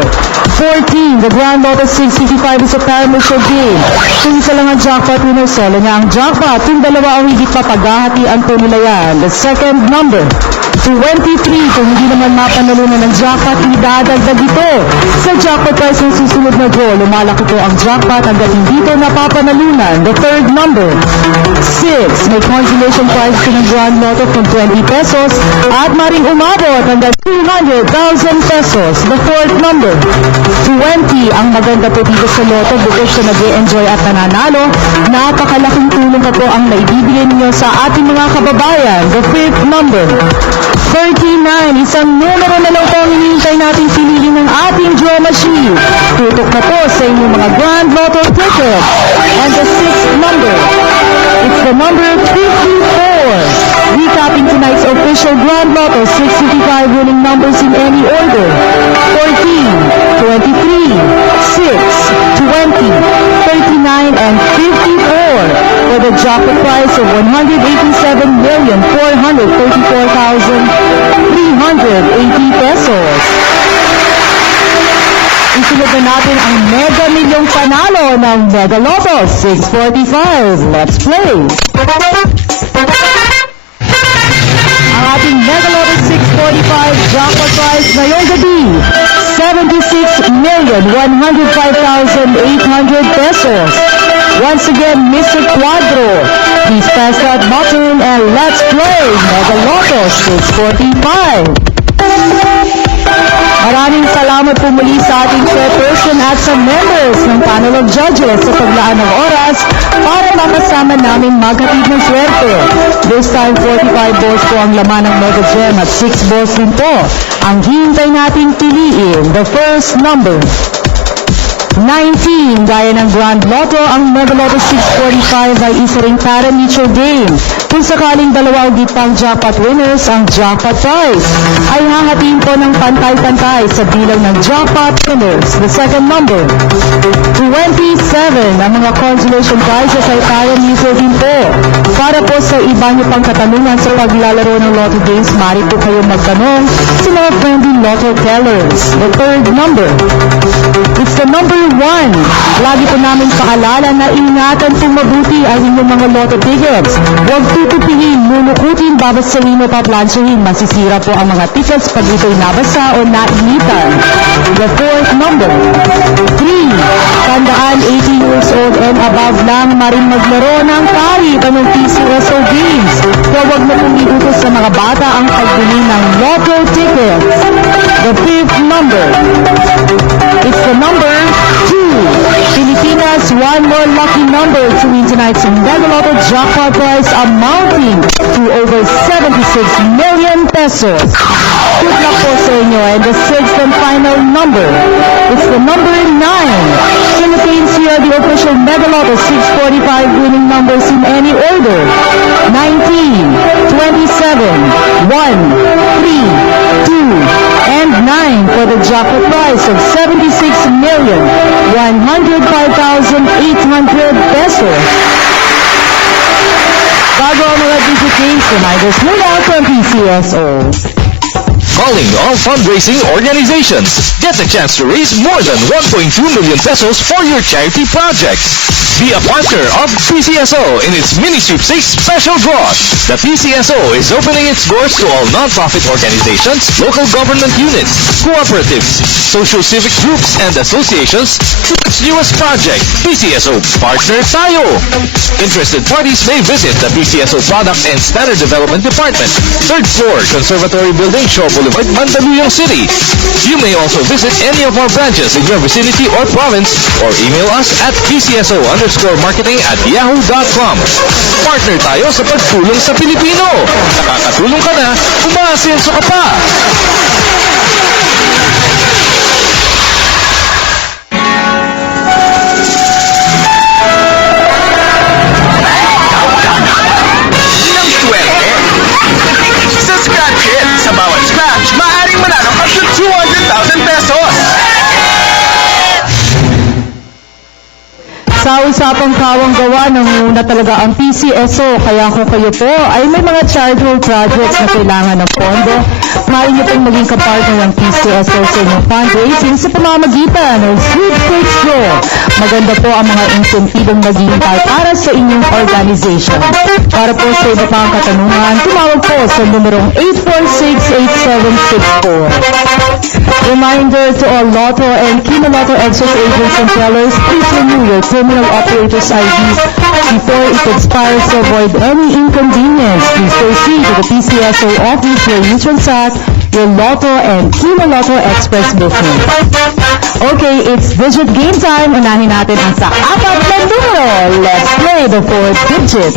14. The Grand Lotto 655 is a parimutuel game. Kung isa lang ang jackpot winner, solo niya ang jackpot. Kung dalawa ang higit pa, paghahatian po nila yan. The second number, 23. Kung hindi naman mapanalunan ng jackpot, idadagdag ito. Sa jackpot price ng susunod na draw, lumalaki po ang jackpot hanggang hindi ito napapanalunan. The third number, 6. May consolation prize ito ng Grand Lotto from 20 pesos at maring umabot hanggang 200,000 pesos. The fourth number, 20. Ang maganda po dito sa Lotto, bukod sa nag-e-enjoy at nananalo, napakalaking tulong pa po ang naibibigay ninyo sa ating mga kababayan. The fifth number, 39. Isang numero na lang po ang hinihintay natin pinili ng ating draw machine. Tutok na po sa inyong mga Grand Lotto ticket. And the sixth number, it's the number 54. Recapping tonight's official Grand Lotto 655 winning numbers in any order: 14, 23, 6, 20, 39, and 54 for the jackpot prize of 187,434,380 pesos. Isunod na natin ang Mega Milyong Panalo ng Mega Lotto 645. Let's play! Ang ating Mega Lotto 645 jackpot prize ngayong gabi, 76,105,800 pesos. Once again, Mr. Cuadro, please press that button and let's play Mega Lotto 645. Maraming salamat po muli sa ating chairperson at sa members ng panel of judges sa paglaan ng oras para makasama namin maghatid ng swerte. This time, 45 balls po ang laman ng Mega Gem at 6 balls din po ang hihintay nating piliin. The first number, 19, gaya ng Grand Lotto, ang Mega Lotto 645 ay isa ring parameter game. Kung sakaling dalawa o gitang jackpot winners, ang jackpot prize ay hahatiin po ng pantay-pantay sa bilang ng jackpot winners. The second number, 27, ang mga consolation prizes ay parameter din po. Para po sa iba niyo pang katanungan sa paglalaro ng Lotto games, mari po kayo magtanong sa mga friendly Lotto tellers. The third number, it's the number 1. Lagi po namin paalala na ingatan pong mabuti ang inyong mga Lotto tickets. Huwag tutupihin, nunukutin, babasahin o paplansyahin. Masisira po ang mga tickets pag ito'y nabasa o nainitan. The fourth number, 3. Tandaan, 18 years old and above lang maring maglaro ng kahit anong PCSO games. Kaya huwag na pong iutos sa mga bata ang pagbili ng Lotto tickets. The fifth number, it's the number 2. Pilipinas, one more lucky number to win tonight's Mega Lotto jackpot prize amounting to over 76 million pesos. Good luck po sa inyo. And the sixth and final number, it's the number 9. Philippines, here the official Mega Lotto 645 winning numbers in any order. 19, 27, 1, 3, 2, and 9 for the jackpot prize of 76,105,800 pesos. Bago ang mga digit games, reminders mula from PCSO. Calling all fundraising organizations. Get the chance to raise more than 1.2 million pesos for your charity project. Be a partner of PCSO in its mini sweepstakes special draws. The PCSO is opening its doors to all non-profit organizations, local government units, cooperatives, social civic groups, and associations to its newest project, PCSO Partner Tayo. Interested parties may visit the PCSO Product and Standard Development Department, 3rd floor, Conservatory Building, Shaw Boulevard, Mandaluyong City. You may also visit any of our branches in your vicinity or province or email us at pcso_marketing@yahoo.com. Partner tayo sa pagtulong sa Pilipino. Nakakatulong ka na, umaasenso ka pa. Scratch Hit! Sa bawat scratch, maaaring manalo up to 200,000 pesos! Sa usapang kawang gawa, nanguna talaga ang PCSO. Kaya kung kayo po ay may mga childhood projects na kailangan ng pondo, maaari niyo pong maging kapartner ng PCSO sa inyong fundraising sa pamamagitan ng sweepstakes draw. Maganda po ang mga insentibong naghihintay para sa inyong organization. Para po sa iba pang katanungan, tumawag po sa numerong 846-8764. Reminder to all Lotto and Kino Lotto Express agents and tellers, please renew your terminal operator's IDs before it expires to avoid any inconvenience. Please proceed to the PCSO office where you transact your Lotto and Kino Lotto Express business. Okay, it's digit game time. Unahin natin ang sa apat na numero. Let's play the fourth digit.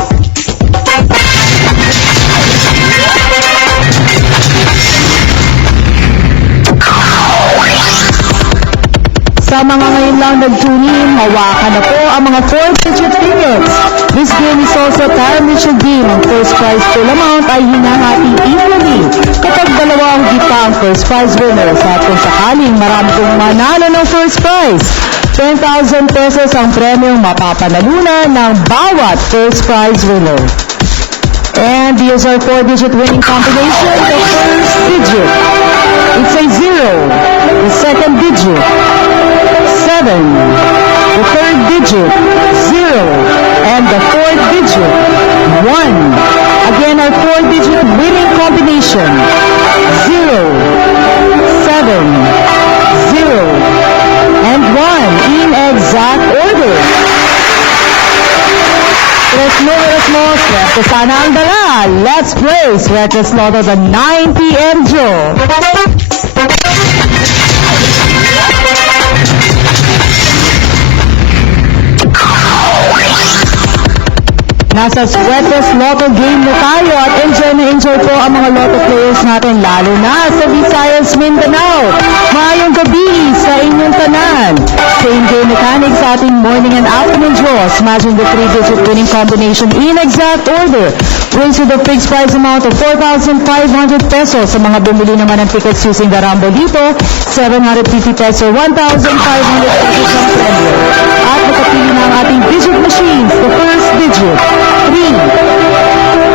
Sa mga ngayon lang nag-tune-in, hawakan na po ang mga 4-digit tickets. This game is also a parameter game. Ang first prize full amount ay hinahati equally kapag dalawa ang gita ang first prize winners. At kung sakaling marami kong manalo ng first prize, 10,000 pesos ang premyong mapapanalunan ng bawat first prize winner. And here's our 4-digit winning combination. The first digit, it's a 0. The second digit, 7. The third digit, 0. And the fourth digit, 1. Again, our 4-digit winning combination, 0, 7, 0. exact order. Tres números mo, swerte sana ang dala. Let's play Sweatless Lotto, the 9 p.m. draw. Nasa Sweatless Lotto game na tayo at enjoy po ang mga Lotto players natin, lalo na sa Visayas, Mindanao. Maayong gabi sa inyong tanan. Same game mechanics sa ating morning and afternoon draws. Imagine the 3-digit winning combination in exact order. Wins with a fixed prize amount of 4,500 pesos. Sa mga bumili naman ng tickets using the Rambo dito, 750 pesos, 1,500 pesos ang premyo. At nakapili na ang ating digit machines. The first digit, 3.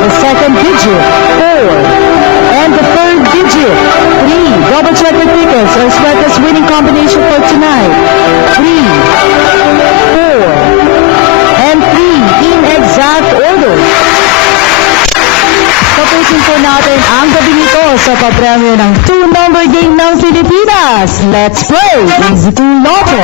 The second digit, 4. And the third digit, 3. Double check the tickets. Our Sweatless winning combination for tonight, 3, 4, and 3 in exact order. Tapusin po natin ang gabi nito sa papremyo ng 2-number game ng Pilipinas. Let's play Easy 2 Lotto.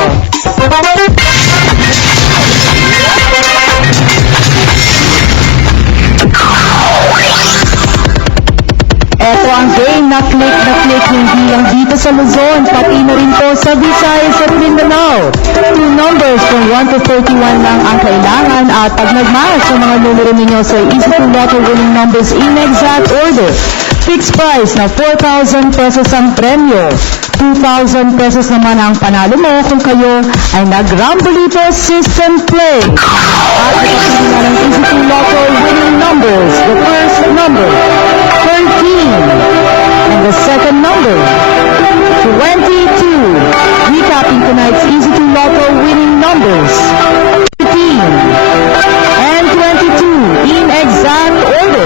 Ito ang game na click hindi lang dito sa Luzon, pati na rin po sa Visayas at Mindanao. 2 numbers from 1 to 31 lang ang kailangan at pag nag-match ang mga numero ninyo sa Easy 2 Lotto winning numbers in exact order. Fixed price na 4,000 pesos ang premyo. 2,000 pesos naman ang panalo mo kung kayo ay nag-Rambolito system play. At nakapili na ng Easy 2 Lotto winning numbers. The first number, 13. And the second number, 22. Recapping tonight's Easy 2 Lotto winning numbers, 13 and 22 in exact order.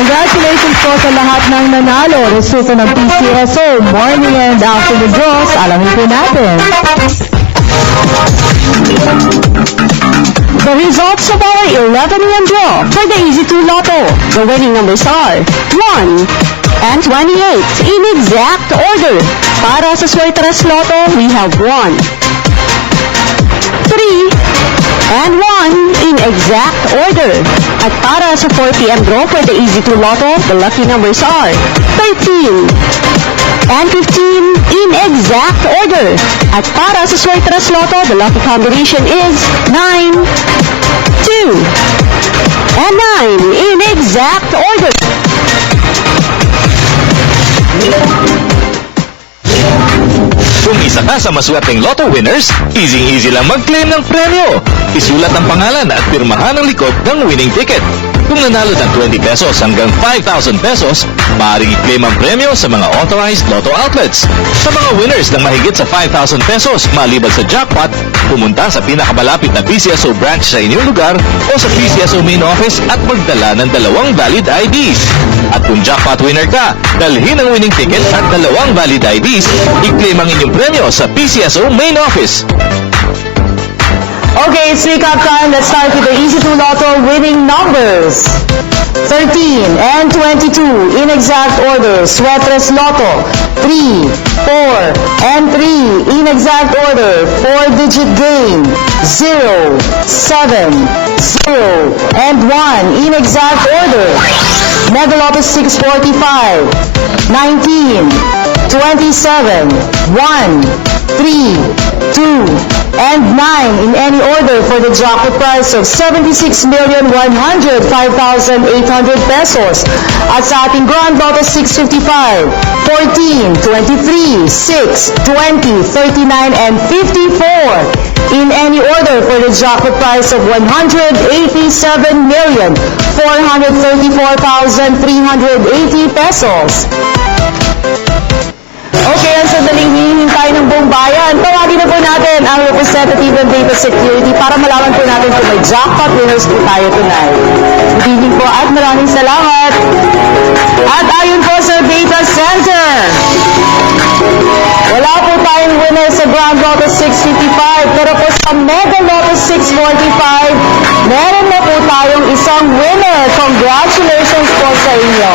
Congratulations po sa lahat ng nanalo. Resulta ng PCSO morning and afternoon draws. Alamin po natin. The results of our 11 a.m. draw for the Easy 2 Lotto. The winning numbers are 1 and 28 in exact order. Para sa Sweatless Lotto, we have 1, 3, and 1 in exact order. At para sa 4 p.m. draw for the Easy 2 Lotto, the lucky numbers are 13 and 15 in exact order. At para sa Sweatless Lotto, the lucky combination is 9, 2, and 9 in exact order. Kung isa ka sa maswerteng Lotto winners, easy-easy lang mag-claim ng premyo. Isulat ang pangalan at pirmahan ang likod ng winning ticket. Kung nanalo ng 20 pesos hanggang 5,000 pesos, maaaring i-claim ang premyo sa mga authorized Lotto outlets. Sa mga winners ng mahigit sa 5,000 pesos maliban sa jackpot, pumunta sa pinakamalapit na PCSO branch sa inyong lugar o sa PCSO main office at magdala ng 2 valid IDs. At kung jackpot winner ka, dalhin ang winning ticket at 2 valid IDs, i-claim ang inyong premyo sa PCSO main office. Okay, it's recap time. Let's start with the Easy 2 Lotto winning numbers. 13 and 22 in exact order. Sweatless Lotto, 3, 4, and 3 in exact order. 4-digit game, 0, 7, 0, and 1 in exact order. Mega Lotto 645, 19, 27, 1, 3, 2, and 9 in any order for the jackpot prize of 76,105,800 pesos. At sa ating Grand Lotto 655, 14, 23, 6, 20, 39, and 54 in any order for the jackpot prize of 187,434,380 pesos. Okay, ang sandaling hinihintay ng buong bayan. Tawagin na po natin ang representative ng Data Security para malaman po natin kung may jackpot winners po tayo tonight. Good evening po at maraming salamat. At ayon po sa Data Center, wala po tayong winner sa Grand Lotto 655, pero po sa Mega Lotto 645, meron na po tayong isang winner. Congratulations po sa inyo.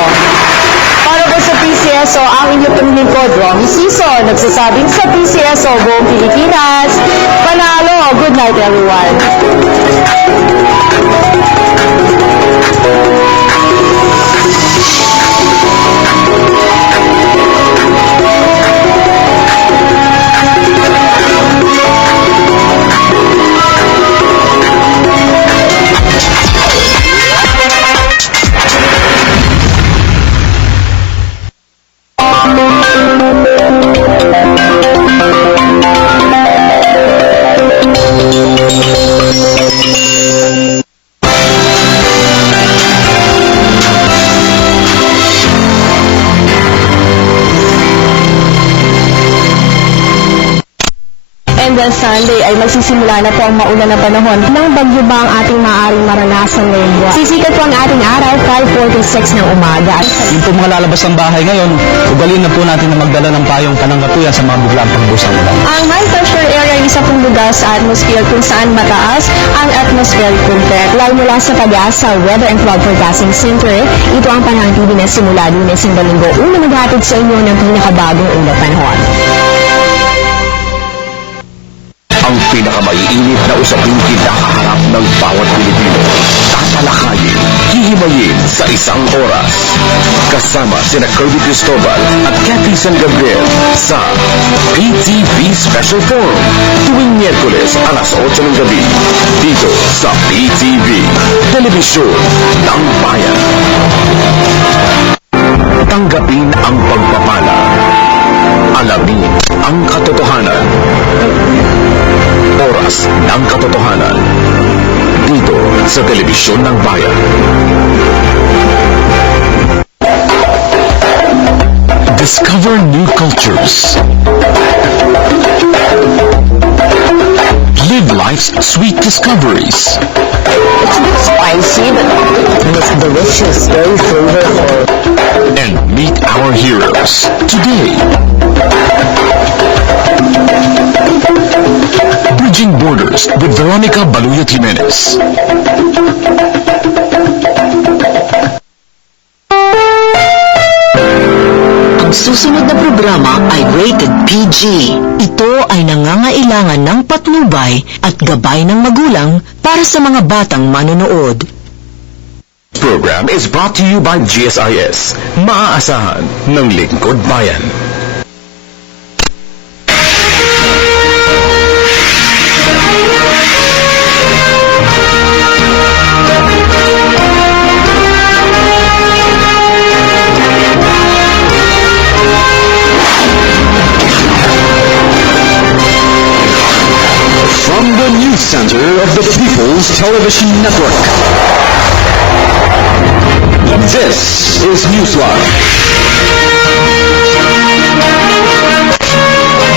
Para po sa PCSO, ang inyong panlingkod, Romy Siso, nagsasabing sa PCSO buong Pilipinas, panalo! Good night, everyone! Sunday ay magsisimula na po ang maulan na panahon ng bagyo ba ang ating maaaring maranasan ngayong buwan. Sisikat po ang ating araw 5:46 ng umaga. Yung po mga lalabas ng bahay ngayon, ugalin na po natin na magdala ng payong pananggapuyan sa mga biglang pagbusang ulan. Ang high pressure area ay isa pong lugar sa atmosphere kung saan mataas ang atmospheric content. Lalo mula sa Pag-asa Weather and Cloud Forecasting Center, ito ang panahon na simula Lunes hanggang Linggo una maghatid sa inyo ng pinakabagong ulat panahon. Ang pinakamaiinit na usaping kinakaharap ng bawat Pilipino. Tatalakayin, hihimayin sa isang oras. Kasama sina Kirby Cristobal at Cathy San Gabriel sa PTV Special Forum tuwing Miyerkules alas 8 ng gabi dito sa PTV, Telebisyon ng Bayan. Tanggapin ang pagpapala. Alamin ang katotohanan. Oras ng katotohanan. Dito sa Telebisyon ng Bayan. Discover new cultures. Live life's sweet discoveries. It's a bit spicy, but it's delicious, very flavorful. And meet our heroes today. Bridging Borders with Veronica Baluyot Jimenez. Ang susunod na programa ay rated PG. Ito ay nangangailangan ng patnubay at gabay ng magulang para sa mga batang manonood. Program is brought to you by GSIS. Maaasahan ng Lingkod Bayan. From the news center of the People's Television Network. This is Newsline.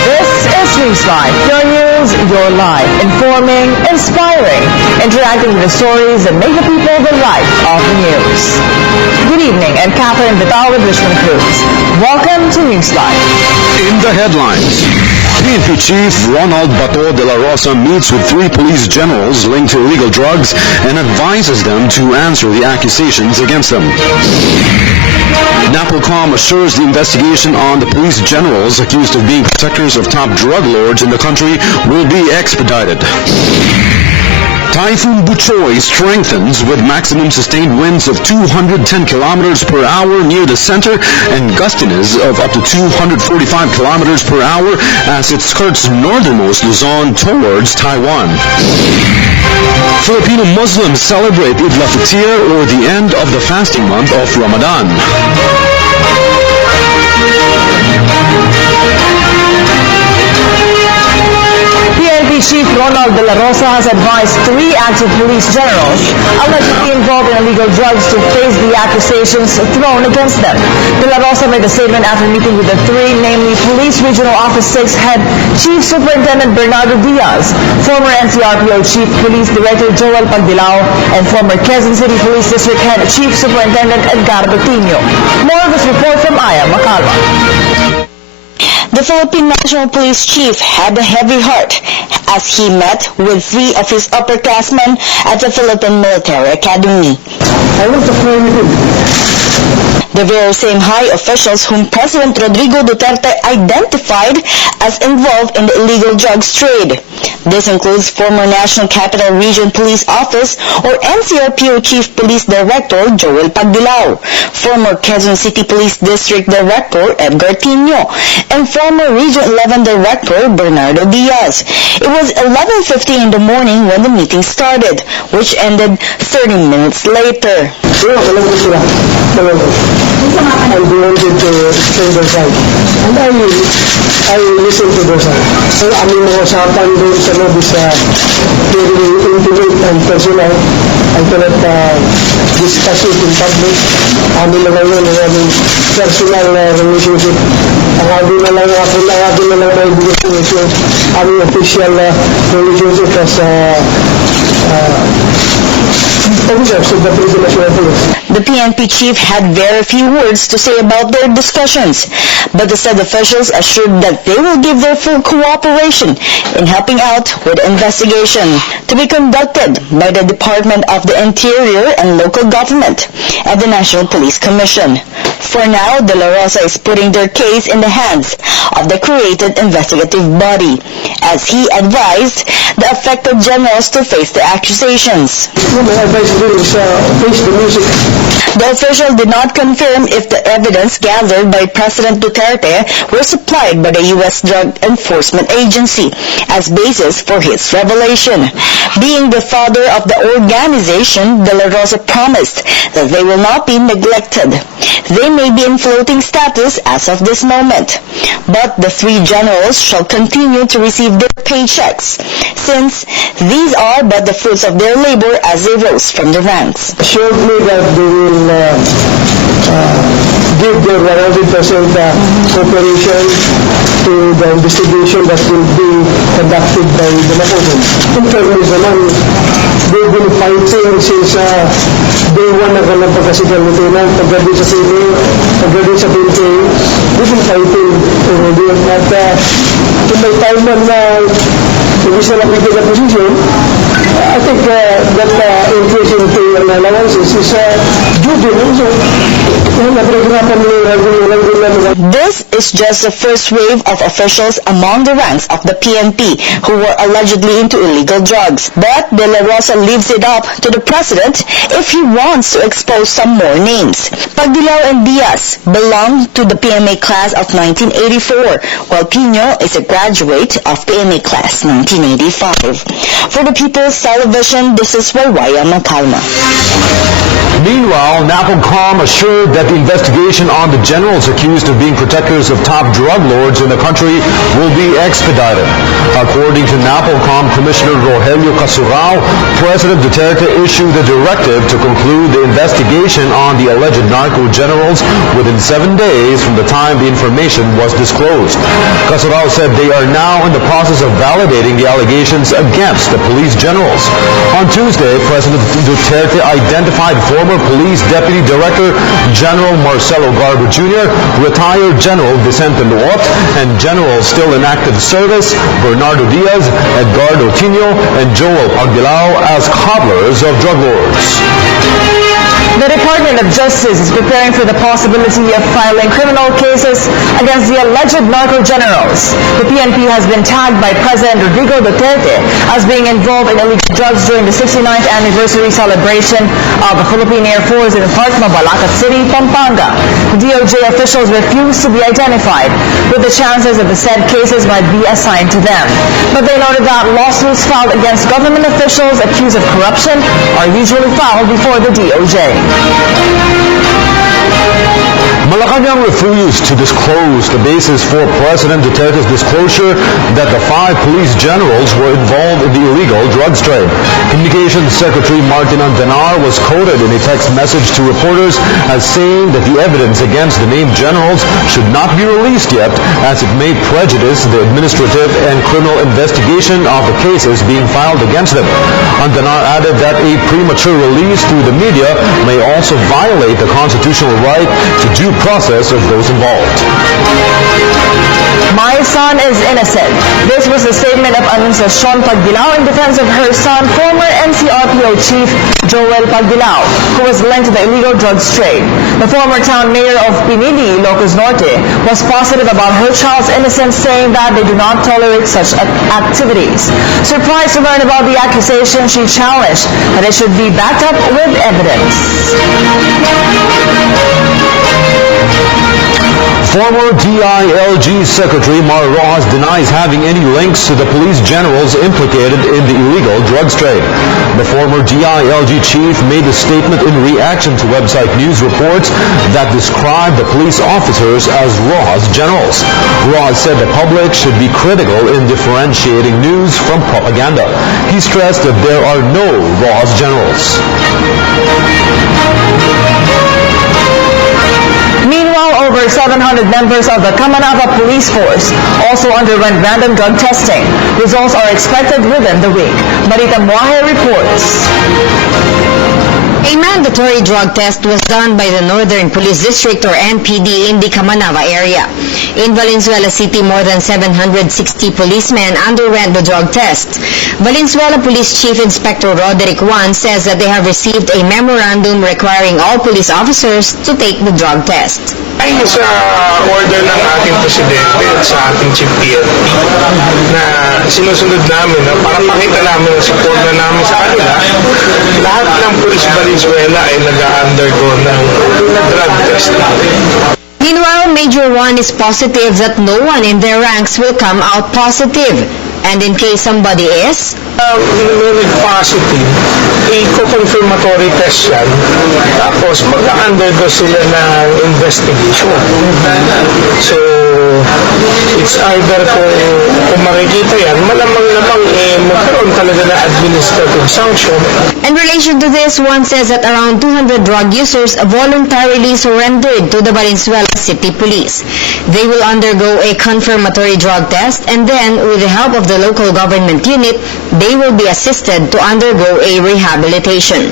This is Newsline, your news, your life, informing, inspiring, interacting with the stories that make the people the life of the news. Good evening, I'm Catherine Vital with Richmond Cruz. Welcome to Newsline. In the headlines, PNP Chief Ronald Bato de la Rosa meets with 3 police generals linked to illegal drugs and advises them to answer the accusations against them. NAPOCOM assures the investigation on the police generals accused of being protectors of top drug lords in the country will be expedited. Typhoon Buchoy strengthens with maximum sustained winds of 210 kilometers per hour near the center and gustiness of up to 245 kilometers per hour as it skirts northernmost Luzon towards Taiwan. Filipino Muslims celebrate Eid al-Fitr, or the end of the fasting month of Ramadan. PNP Chief Ronald De La Rosa has advised 3 active police generals allegedly involved in illegal drugs to face the accusations thrown against them. De La Rosa made a statement after meeting with the 3, namely Police Regional Office 6 Head Chief Superintendent Bernardo Diaz, former NCRPO Chief Police Director Joel Pagdilao, and former Quezon City Police District Head Chief Superintendent Edgardo Tino. More of this report from Aya Macalva. The Philippine National Police Chief had a heavy heart as he met with 3 of his upperclassmen at the Philippine Military Academy. I was afraid with him. The very same high officials whom President Rodrigo Duterte identified as involved in the illegal drugs trade. This includes former National Capital Region Police Office or NCRPO Chief Police Director Joel Pagdilao, former Quezon City Police District Director Edgar Tino, and former Region 11 Director Bernardo Diaz. It was 11:50 in the morning when the meeting started, which ended 30 minutes later. I wanted to explain their side. And I listened to their side. So, aming mga usapan doon sa lobby sa very intimate and personal. I cannot discuss it in public. Amin na ngayon ang aming personal relationship. Ang amin na lang relationship, aming official relationship as officers of the Philippine National Police. The PNP chief had very few words to say about their discussions, but the said officials assured that they will give their full cooperation in helping out with the investigation to be conducted by the Department of the Interior and Local Government and the National Police Commission. For now, De La Rosa is putting their case in the hands of the created investigative body, as he advised the affected generals to face the accusations. The official did not confirm if the evidence gathered by President Duterte were supplied by the U.S. Drug Enforcement Agency as basis for his revelation. Being the father of the organization, De La Rosa promised that they will not be neglected. They may be in floating status as of this moment, but the three generals shall continue to receive their paychecks, since these are but the fruits of their labor as they rose from the ranks. Assured me that they will give their 100% cooperation to the investigation that will be conducted by the Napoleon. In fairness naman, they've been fighting since day one na ganang pagkasigal lieutenant, pagdating sa city, pagdating sa PNP, they've been fighting already. At kung may time man na hindi sila napigil na position, I think that increase in pay and allowances is due to This is just the first wave of officials among the ranks of the PNP who were allegedly into illegal drugs. But De La Rosa leaves it up to the president if he wants to expose some more names. Pagdilao and Diaz belong to the PMA class of 1984, while Pino is a graduate of PMA class 1985. For the People's Television, this is Wawaya Makalma. Meanwhile, NAPOLCOM assured that the investigation on the generals accused of being protectors of top drug lords in the country will be expedited. According to NAPOLCOM Commissioner Rogelio Casurao, President Duterte issued a directive to conclude the investigation on the alleged narco generals within 7 days from the time the information was disclosed. Casurao said they are now in the process of validating the allegations against the police generals. On Tuesday, President Duterte identified former Police Deputy Director General Marcelo Garbo Jr., retired General Vicente Luot, and generals still in active service Bernardo Diaz, Edgardo Tino, and Joel Pagdilao as cobblers of drug lords. The Department of Justice is preparing for the possibility of filing criminal cases against the alleged narco generals. The PNP has been tagged by President Rodrigo Duterte as being involved in illegal drugs during the 69th anniversary celebration of the Philippine Air Force in Fort Mabalacat City, Pampanga. The DOJ officials refused to be identified, with the chances that the said cases might be assigned to them. But they noted that lawsuits filed against government officials accused of corruption are usually filed before the DOJ. Malacanang refused to disclose the basis for President Duterte's disclosure that the 5 police generals were involved in the illegal drugs trade. Communications Secretary Martin Andanar was quoted in a text message to reporters as saying that the evidence against the named generals should not be released yet, as it may prejudice the administrative and criminal investigation of the cases being filed against them. Andanar added that a premature release through the media may also violate the constitutional right to due process of those involved. My My son is innocent. This was a statement of Anunciacion Pagbilao in defense of her son, former NCRPO Chief Joel Pagbilao, who was linked to the illegal drugs trade. The former town mayor of Pinili, Ilocos Norte, was positive about her child's innocence, saying that they do not tolerate such activities. Surprised to learn about the accusation, she challenged that it should be backed up with evidence. Former DILG Secretary Mar Rojas denies having any links to the police generals implicated in the illegal drugs trade. The former DILG chief made a statement in reaction to website news reports that describe the police officers as Rojas generals. Rojas said the public should be critical in differentiating news from propaganda. He stressed that there are no Rojas generals. Meanwhile, over 700 members of the Kamanava Police Force also underwent random drug testing. Results are expected within the week. Marita Muahe reports. A mandatory drug test was done by the Northern Police District or NPD in the Kamanava area. In Valenzuela City, more than 760 policemen underwent the drug test. Valenzuela Police Chief Inspector Roderick Juan says that they have received a memorandum requiring all police officers to take the drug test. Ayon sa order ng ating presidente at sa ating chief PNP na sinusunod namin para pakita namin ang support na namin sa kanila, lahat ng pulis Valenzuela ay nag-undergo ng drug test natin. Meanwhile, Major Juan is positive that no one in their ranks will come out positive. And in case somebody is, may nag-positive, i-confirmatory test yan. Tapos magka-undergo sila ng investigation. So, it's either kung makikita yan, malamang magkaroon talaga na administrative sanction. In relation to this, one says that around 200 drug users voluntarily surrendered to the Valenzuela City Police. They will undergo a confirmatory drug test, and then, with the help of the local government unit, they will be assisted to undergo a rehabilitation.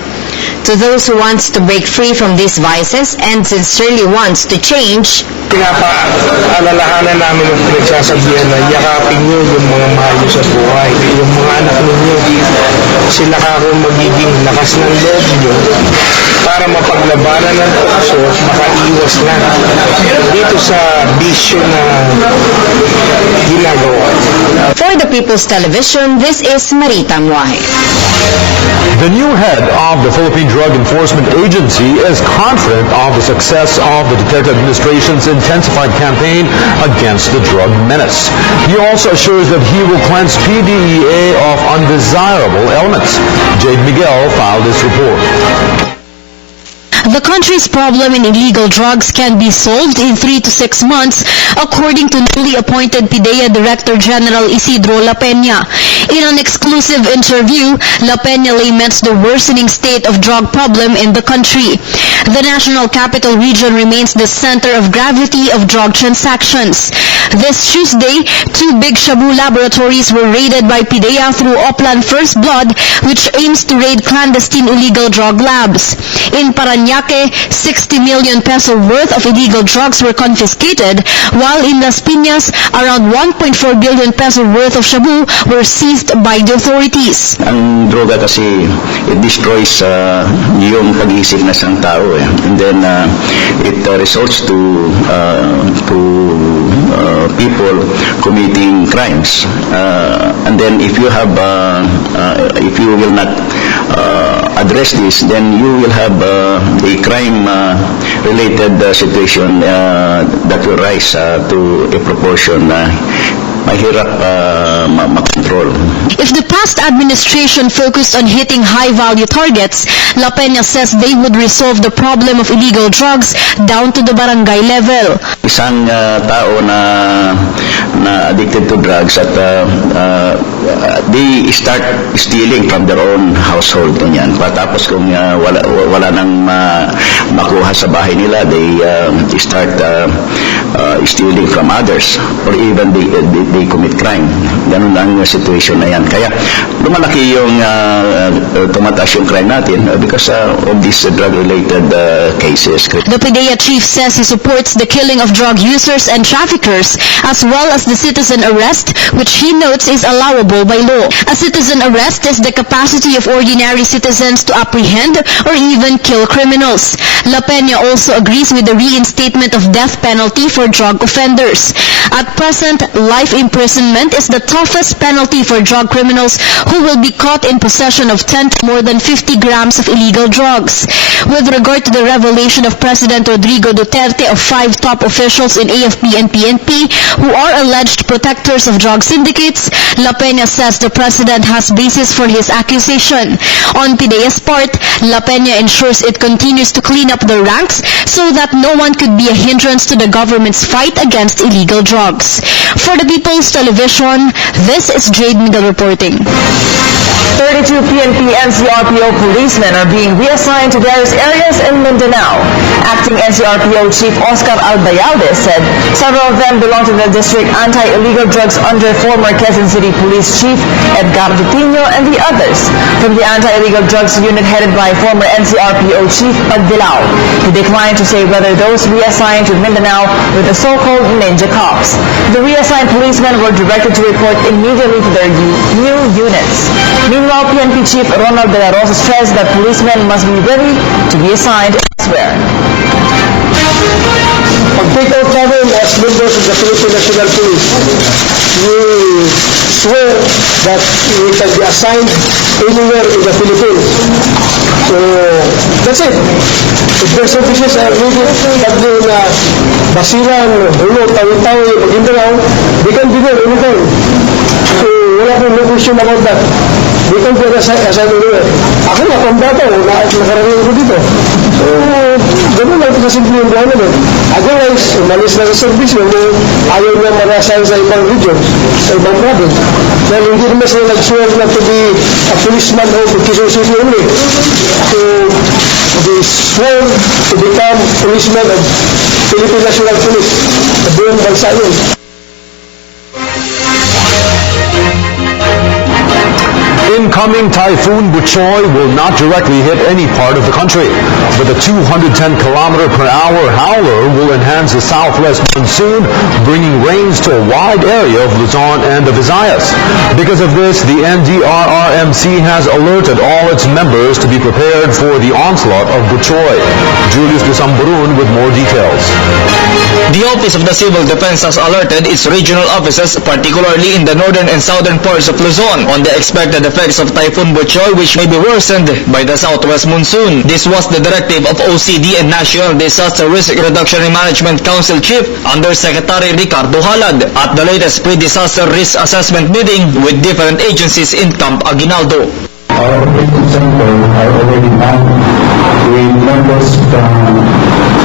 To those who wants to break free from these vices and sincerely wants to change, pinapaalalahanan namin ang pinagsasabihan na yakapin nyo yung mga mahal nyo sa buhay, yung mga anak ninyo, sila kako magiging lakas ng loob nyo para mapaglabanan ng tukso, makaiwas na dito sa bisyo na ginagawa. For the People's Television, this is Marita Muahe. The new head of the Philippine Drug Enforcement Agency is confident of the success of the Duterte administration's intensified campaign against the drug menace. He also assures that he will cleanse PDEA of undesirable elements. Jade Miguel filed this report. The country's problem in illegal drugs can be solved in 3 to 6 months, according to newly appointed PDEA Director General Isidro La Peña. In an exclusive interview, La Peña laments the worsening state of drug problem in the country. The National Capital Region remains the center of gravity of drug transactions. This Tuesday, 2 big Shabu laboratories were raided by PDEA through Oplan First Blood, which aims to raid clandestine illegal drug labs. In Parañaque, 60 million peso worth of illegal drugs were confiscated, while in Las Piñas, around 1.4 billion peso worth of shabu were seized by the authorities. Ang droga kasi, it destroys yung pag-iisip na isang tao. And then, it results to people committing crimes. And then, if you have, if you will not address this, then you will have a crime-related situation that will rise to a proportion mahirap makontrol. If the past administration focused on hitting high-value targets, La Peña says they would resolve the problem of illegal drugs down to the barangay level. Isang tao na addicted to drugs at they start stealing from their own household. Ganyan. Tapos kung wala nang makuha sa bahay nila, they start stealing from others, or even they commit crime. Ganun ang situation na yan. Kaya lumalaki yung tumataas yung crime natin because of these drug-related cases. The PDEA chief says he supports the killing of drug users and traffickers, as well as the the citizen arrest, which he notes is allowable by law. A citizen arrest is the capacity of ordinary citizens to apprehend or even kill criminals. La Peña also agrees with the reinstatement of death penalty for drug offenders. At present, life imprisonment is the toughest penalty for drug criminals who will be caught in possession of 10 to more than 50 grams of illegal drugs. With regard to the revelation of President Rodrigo Duterte of 5 top officials in AFP and PNP who are alleged protectors of drug syndicates, La Peña says the president has basis for his accusation. On PDEA's part, La Peña ensures it continues to clean up the ranks so that no one could be a hindrance to the government's fight against illegal drugs. For the People's Television, this is Jade Miguel reporting. 32 PNP NCRPO policemen are being reassigned to various areas in Mindanao. Acting NCRPO Chief Oscar Albayalde said several of them belong to the district anti-illegal drugs under former Quezon City Police Chief Edgardo Tino and the others from the anti-illegal drugs unit headed by former NCRPO Chief Pagdilao. He declined to say whether those reassigned to Mindanao were the so-called ninja cops. The reassigned policemen were directed to report immediately to their new units. Meanwhile, PNP Chief Ronald De La Rosa stressed that policemen must be ready to be assigned elsewhere. Pag-take out namin as members of the Philippine National Police, we swear that we can be assigned anywhere in the Philippines. So, that's it. If their services are needed, sadly na Basilan, Hulo, Tawi-Tawi, Maguindanao, they can be there anytime. So, wala akong no question about that. They can be assigned anywhere. Ako na, kung bata, nakaramihan ko dito. So, gano'n lang ito sa simple yung buwan naman. Otherwise, umalis na sa service mo, ayaw na marasign sa ibang region, sa ibang province. Dahil hindi naman sila nag-swear na to be a policeman of Quezon City only. So, they swear to become policeman of Philippine National Police. Sa buong bansa yun. Incoming Typhoon Buchoy will not directly hit any part of the country, but the 210-km/h howler will enhance the southwest monsoon, bringing rains to a wide area of Luzon and the Visayas. Because of this, the NDRRMC has alerted all its members to be prepared for the onslaught of Buchoy. Julius Lusamburun with more details. The Office of the Civil Defense has alerted its regional offices, particularly in the northern and southern parts of Luzon, on the expected effects of Typhoon Buchoy, which may be worsened by the southwest monsoon. This was the directive of OCD and National Disaster Risk Reduction and Management Council Chief Undersecretary Ricardo Halad at the latest pre-disaster risk assessment meeting with different agencies in Camp Aguinaldo. Our operations center are already manned with members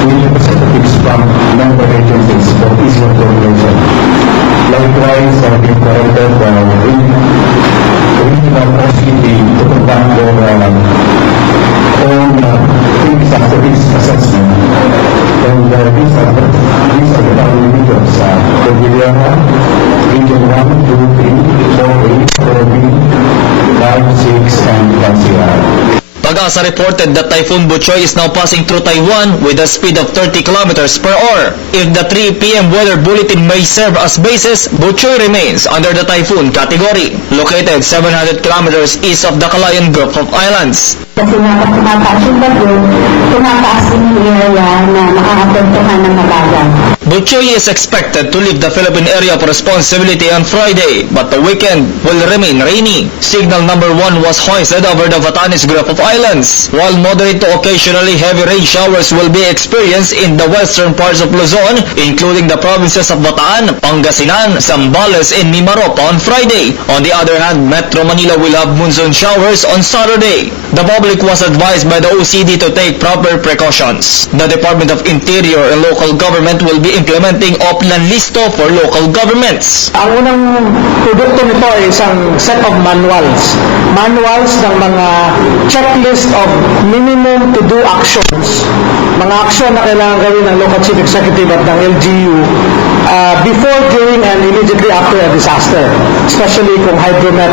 with representatives from member agencies for ease of coordination. Likewise, we provided regional OCD to conduct their own pre-disaster risk assessment. And these are the following regions: Cordillera, Region 1, 2, 3, 4, 8, 4B, 5, 6, and Lancia. Pag-asa reported that Typhoon Buchoy is now passing through Taiwan with a speed of 30 kilometers per hour. If the 3 p.m. weather bulletin may serve as basis, Buchoy remains under the typhoon category, located 700 kilometers east of the Calayan Group of Islands. Kasi tumataas yung bagyo, tumataas yung area na makakapuntuhan ng mabagal. Buchoy is expected to leave the Philippine area of responsibility on Friday, but the weekend will remain rainy. Signal number 1 was hoisted over the Batanes Group of Islands, while moderate to occasionally heavy rain showers will be experienced in the western parts of Luzon, including the provinces of Bataan, Pangasinan, Zambales, and Mimaropa on Friday. On the other hand, Metro Manila will have monsoon showers on Saturday. The public was advised by the OCD to take proper precautions. The Department of Interior and Local Government will be implementing Oplan Listo for local governments. Ang unang produkto nito ay isang set of manuals. Manuals ng mga checklist of minimum to-do actions. Mga aksyon na kailangan gawin ng local chief executive at ng LGU before, during, and immediately after a disaster. Especially kung hydromet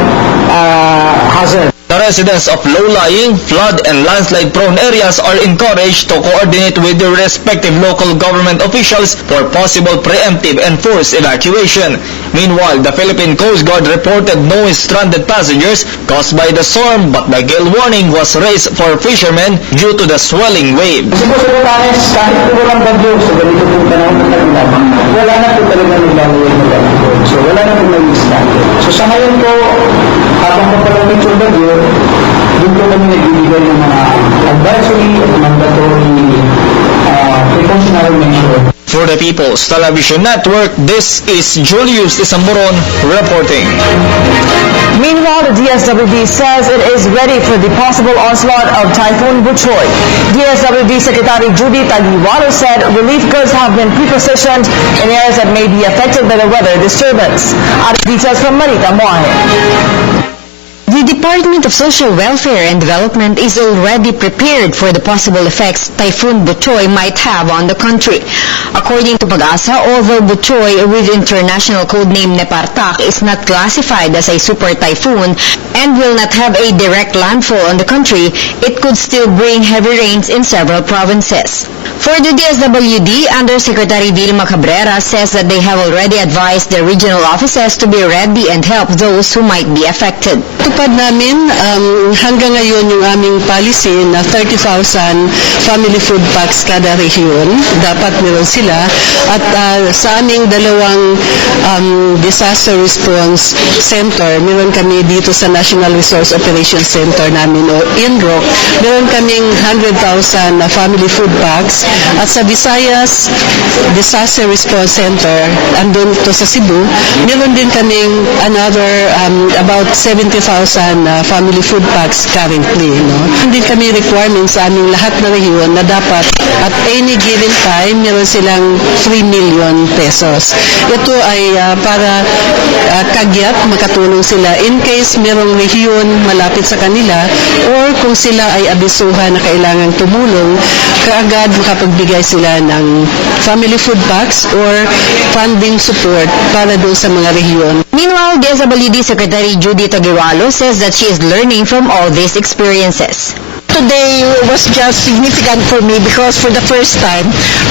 hazard. The residents of low-lying, flood and landslide-prone areas are encouraged to coordinate with their respective local government officials for possible preemptive and forced evacuation. Meanwhile, the Philippine Coast Guard reported no stranded passengers caused by the storm, but the gale warning was raised for fishermen due to the swelling wave. Kasi po sa Batanes, kahit po walang bagyo, sa ganito po panahon ng tag-ulan, wala na po talaga nilalawin na bagyo. So wala na po mag-isla. So sa ngayon po, habang papalamit yung bagyo, doon po kami nagbibigay ng mga advisory at mandatory precautionary measure. For the People's Television Network, this is Julius Isamuron reporting. Meanwhile, the DSWD says it is ready for the possible onslaught of Typhoon Buchoy. DSWD Secretary Judy Tagiwalo said relief goods have been pre-positioned in areas that may be affected by the weather disturbance. Other details from Marita Moahe. The Department of Social Welfare and Development is already prepared for the possible effects Typhoon Buchoy might have on the country. According to Pag-asa, although Buchoy, with international code name Nepartak, is not classified as a super typhoon and will not have a direct landfall on the country, it could still bring heavy rains in several provinces. For the DSWD, Undersecretary Vilma Cabrera says that they have already advised their regional offices to be ready and help those who might be affected. Tupad namin hanggang ngayon yung aming policy na 30,000 family food packs kada rehiyon. Dapat meron sila. At sa aming dalawang disaster response center, meron kami dito sa National Resource Operations Center namin o INROC, meron kaming 100,000 family food packs. At sa Visayas Disaster Response Center, andun to sa Cebu, meron din kaming another about 70,000 family food packs currently. Hindi kami requirements sa aming lahat na rehiyon na dapat at any given time meron silang 3 million pesos. Ito ay para kagyat, makatulong sila in case merong rehiyon malapit sa kanila or kung sila ay abisuhan na kailangang tumulong, kaagad makapagbigay sila ng family food packs or funding support para doon sa mga rehiyon. Meanwhile, DSWD Secretary Judy Tagiwalo says that she is learning from all these experiences. Today was just significant for me because for the first time,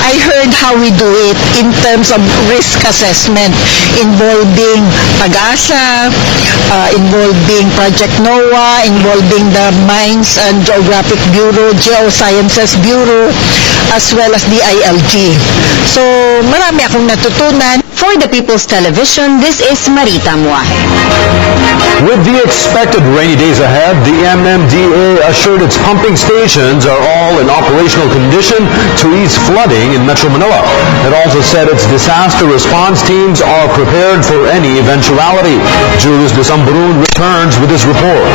I heard how we do it in terms of risk assessment involving Pag-asa, involving Project NOAA, involving the Mines and Geographic Bureau, Geosciences Bureau, as well as the ILG. So, marami akong natutunan. For the People's Television, this is Marita Moahe. With the expected rainy days ahead, the MMDA assured its pumping stations are all in operational condition to ease flooding in Metro Manila. It also said its disaster response teams are prepared for any eventuality. Julius Desambrun returns with his report.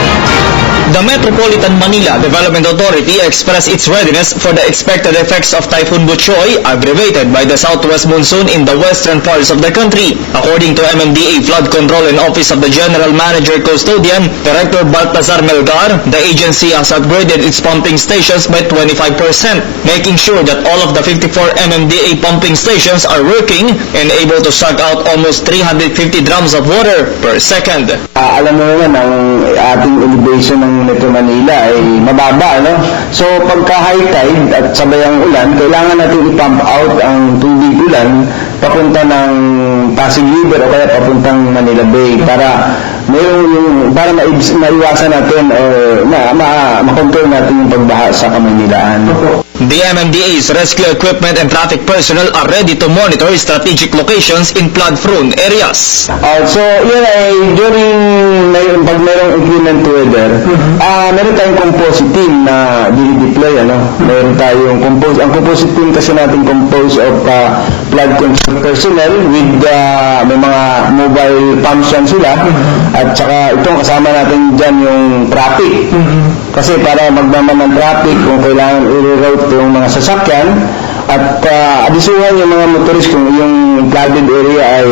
The Metropolitan Manila Development Authority expressed its readiness for the expected effects of Typhoon Buchoy aggravated by the southwest monsoon in the western parts of the country. According to MMDA Flood Control and Office of the General Manager Custodian, Director Baltazar Melgar, the agency has upgraded its pumping stations by 25%, making sure that all of the 54 MMDA pumping stations are working and able to suck out almost 350 drums of water per second. Alam mo naman, ang ating elevation ng Metro Manila ay mababa, no? So, pagka high tide at sabay ang ulan, kailangan natin i-pump out ang tubig ulan papunta ng Pasig River o kaya papuntang Manila Bay para maiwasan natin o makontrol natin yung pagbaha sa Kamanilaan. The MMDA's rescue equipment and traffic personnel are ready to monitor strategic locations in flood-prone areas. So, yun ay pag mayroong inclement weather, meron tayong composite team na deploy, meron tayong ang composite team kasi natin composed of flood control personnel with may mga mobile pumps yan sila at saka itong kasama natin dyan yung traffic. Kasi para magmaman ng traffic kung kailangan i-reroute yung mga sasakyan at adisuhan yung mga motorist kung yung flooded area ay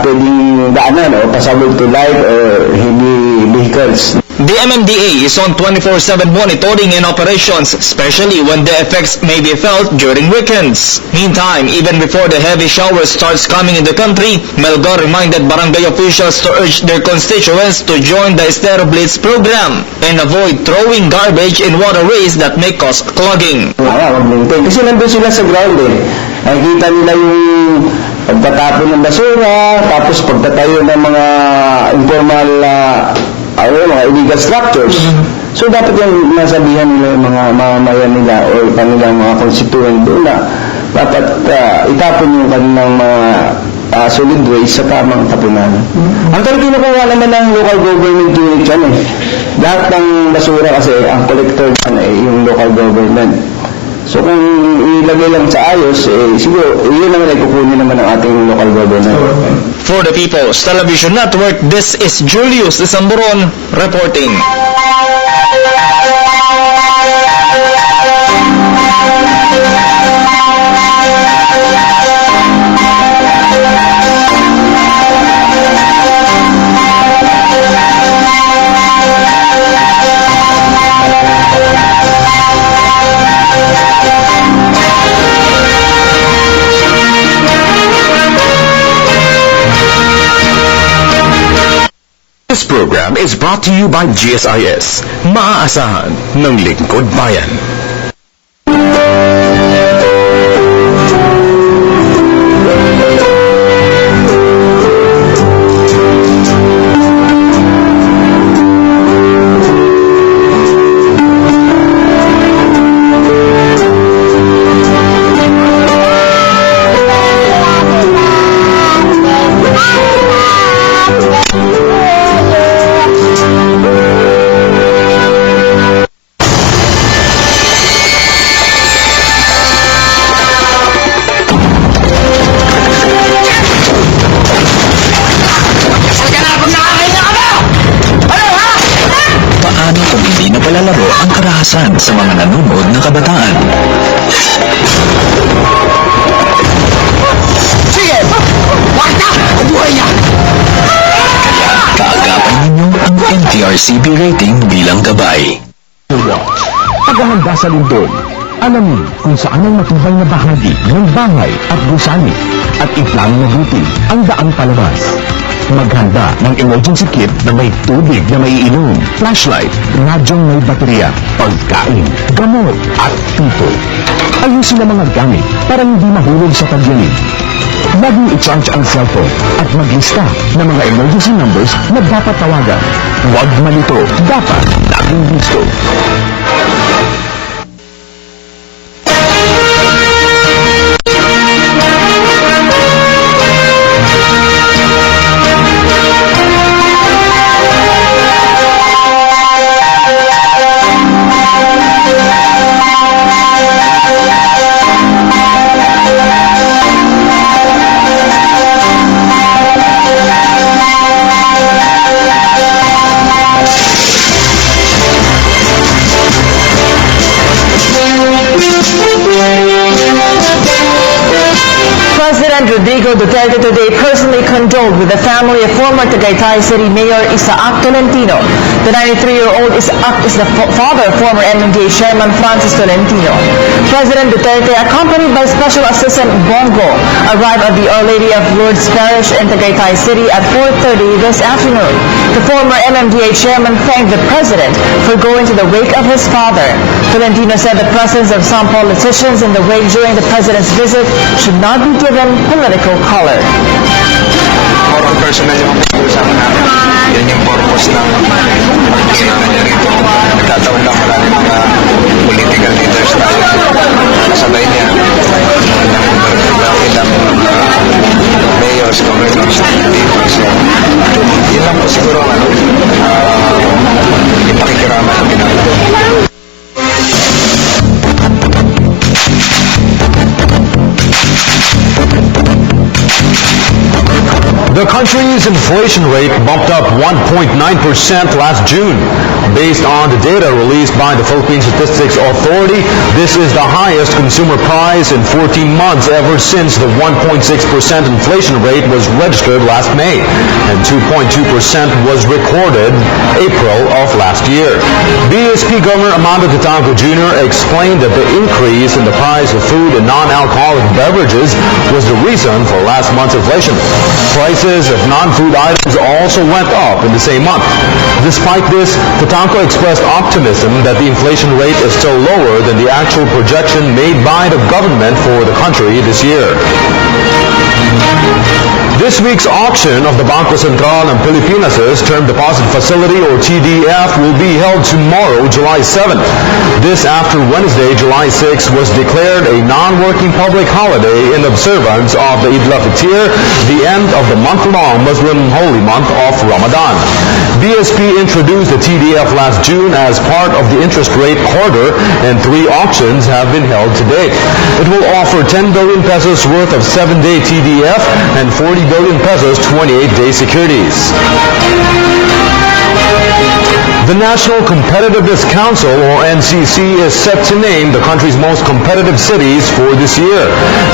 pwedeng daanan o pasabog to light or heavy vehicles. The MMDA is on 24/7 monitoring and operations, especially when the effects may be felt during weekends. Meantime, even before the heavy shower starts coming in the country, Melgar reminded barangay officials to urge their constituents to join the Estero Blitz program and avoid throwing garbage in waterways that may cause clogging. Kasi nandun sila sa ground Nakikita nila yung pagtatapon ng basura, tapos pagtatayo ng mga informal mga illegal structures. So dapat yung nasabihan nila yung mga mamamayan nila o kanilang mga constituent doon na dapat itapon yung kanilang mga solid waste sa tamang tapunan. Ang kinukuha naman ng local government unit yan Lahat ng basura kasi ang collector yan yung local government. So kung ilagay lang sa ayos, siguro yun ang kukunin naman ng ating local government. For the People's Television Network, this is Julius Isamburon reporting. This program is brought to you by GSIS, maaasahan ng lingkod bayan. Palalaro ang karahasan sa mga nanonood na kabataan. Sige! Warta! Buhay niya! Kaya kaagapan ninyo ang NTRCB rating bilang gabay. Paghahanda sa lindol, alamin kung saan ang matubay na bahagi ng bahay at gusali at iplano mabuti ang daang palabas. Maghanda ng emergency kit na may tubig na maiinom, flashlight, radyong may baterya, pagkain, gamot, at tuto. Ayusin ang mga gamit para hindi mahulog sa tagyanig. Laging i-charge ang cellphone at maglista ng mga emergency numbers na dapat tawagan. Huwag malito, dapat laging gusto. President Rodrigo Duterte today personally condoled with the family of former Tagaytay City Mayor Isaac Tolentino. The 93-year-old Isaac is the father of former MMDA Chairman Francis Tolentino. President Duterte, accompanied by Special Assistant Bongo, arrived at the Our Lady of Lourdes Parish in Tagaytay City at 4:30 this afternoon. The former MMDA Chairman thanked the President for going to the wake of his father. Tolentino said the presence of some politicians in the wake during the President's visit should not be given political color. More personal yung pag-uusapan namin. Yan yung purpose ng pagkita niya rito. Nagkataon lang marami mga political leaders tayo. Sabay niya. Ilang mayors, governors, leaders. Yun lang po siguro yung pakikiraman ng ginagawa. The country's inflation rate bumped up 1.9% last June. Based on the data released by the Philippine Statistics Authority, this is the highest consumer price in 14 months ever since the 1.6% inflation rate was registered last May, and 2.2% was recorded April of last year. BSP Governor Amando Tatango Jr. explained that the increase in the price of food and non-alcoholic beverages was the reason for last month's inflation. Prices of non-food items also went up in the same month. Despite this, Tatango expressed optimism that the inflation rate is still lower than the actual projection made by the government for the country this year. This week's auction of the Bangko Sentral ng Pilipinas' Term Deposit Facility or TDF will be held tomorrow, July 7th. This after Wednesday, July 6th was declared a non-working public holiday in observance of the Eid al-Fitr, the end of the month-long Muslim holy month of Ramadan. BSP introduced the TDF last June as part of the interest rate corridor, and 3 auctions have been held to date. It will offer 10 billion pesos worth of 7-day TDF and 40 billion pesos 28-day securities. The National Competitiveness Council, or NCC, is set to name the country's most competitive cities for this year.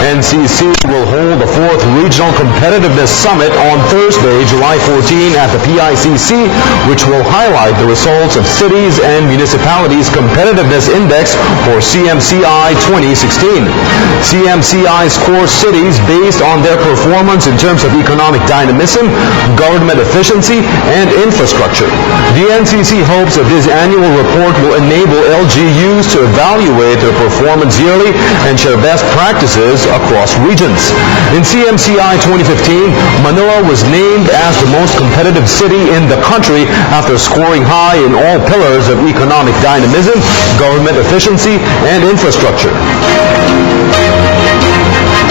NCC will hold the 4th Regional Competitiveness Summit on Thursday, July 14 at the PICC, which will highlight the results of Cities and Municipalities Competitiveness Index, or CMCI 2016. CMCI scores cities based on their performance in terms of economic dynamism, government efficiency, and infrastructure. The NCC hopes that this annual report will enable LGUs to evaluate their performance yearly and share best practices across regions. In CMCI 2015, Manila was named as the most competitive city in the country after scoring high in all pillars of economic dynamism, government efficiency, and infrastructure.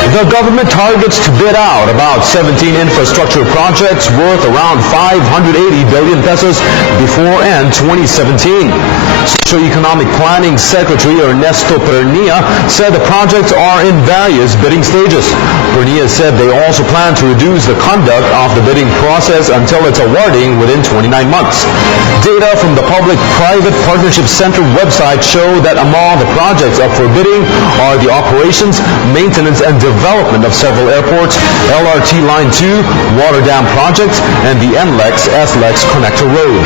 The government targets to bid out about 17 infrastructure projects worth around 580 billion pesos before end 2017. Socio-Economic Planning Secretary Ernesto Pernia said the projects are in various bidding stages. Pernia said they also plan to reduce the conduct of the bidding process until its awarding within 29 months. Data from the Public-Private Partnership Center website show that among the projects up for bidding are the operations, maintenance, and development of several airports, LRT Line 2, water dam projects, and the NLEX-SLEX Connector Road.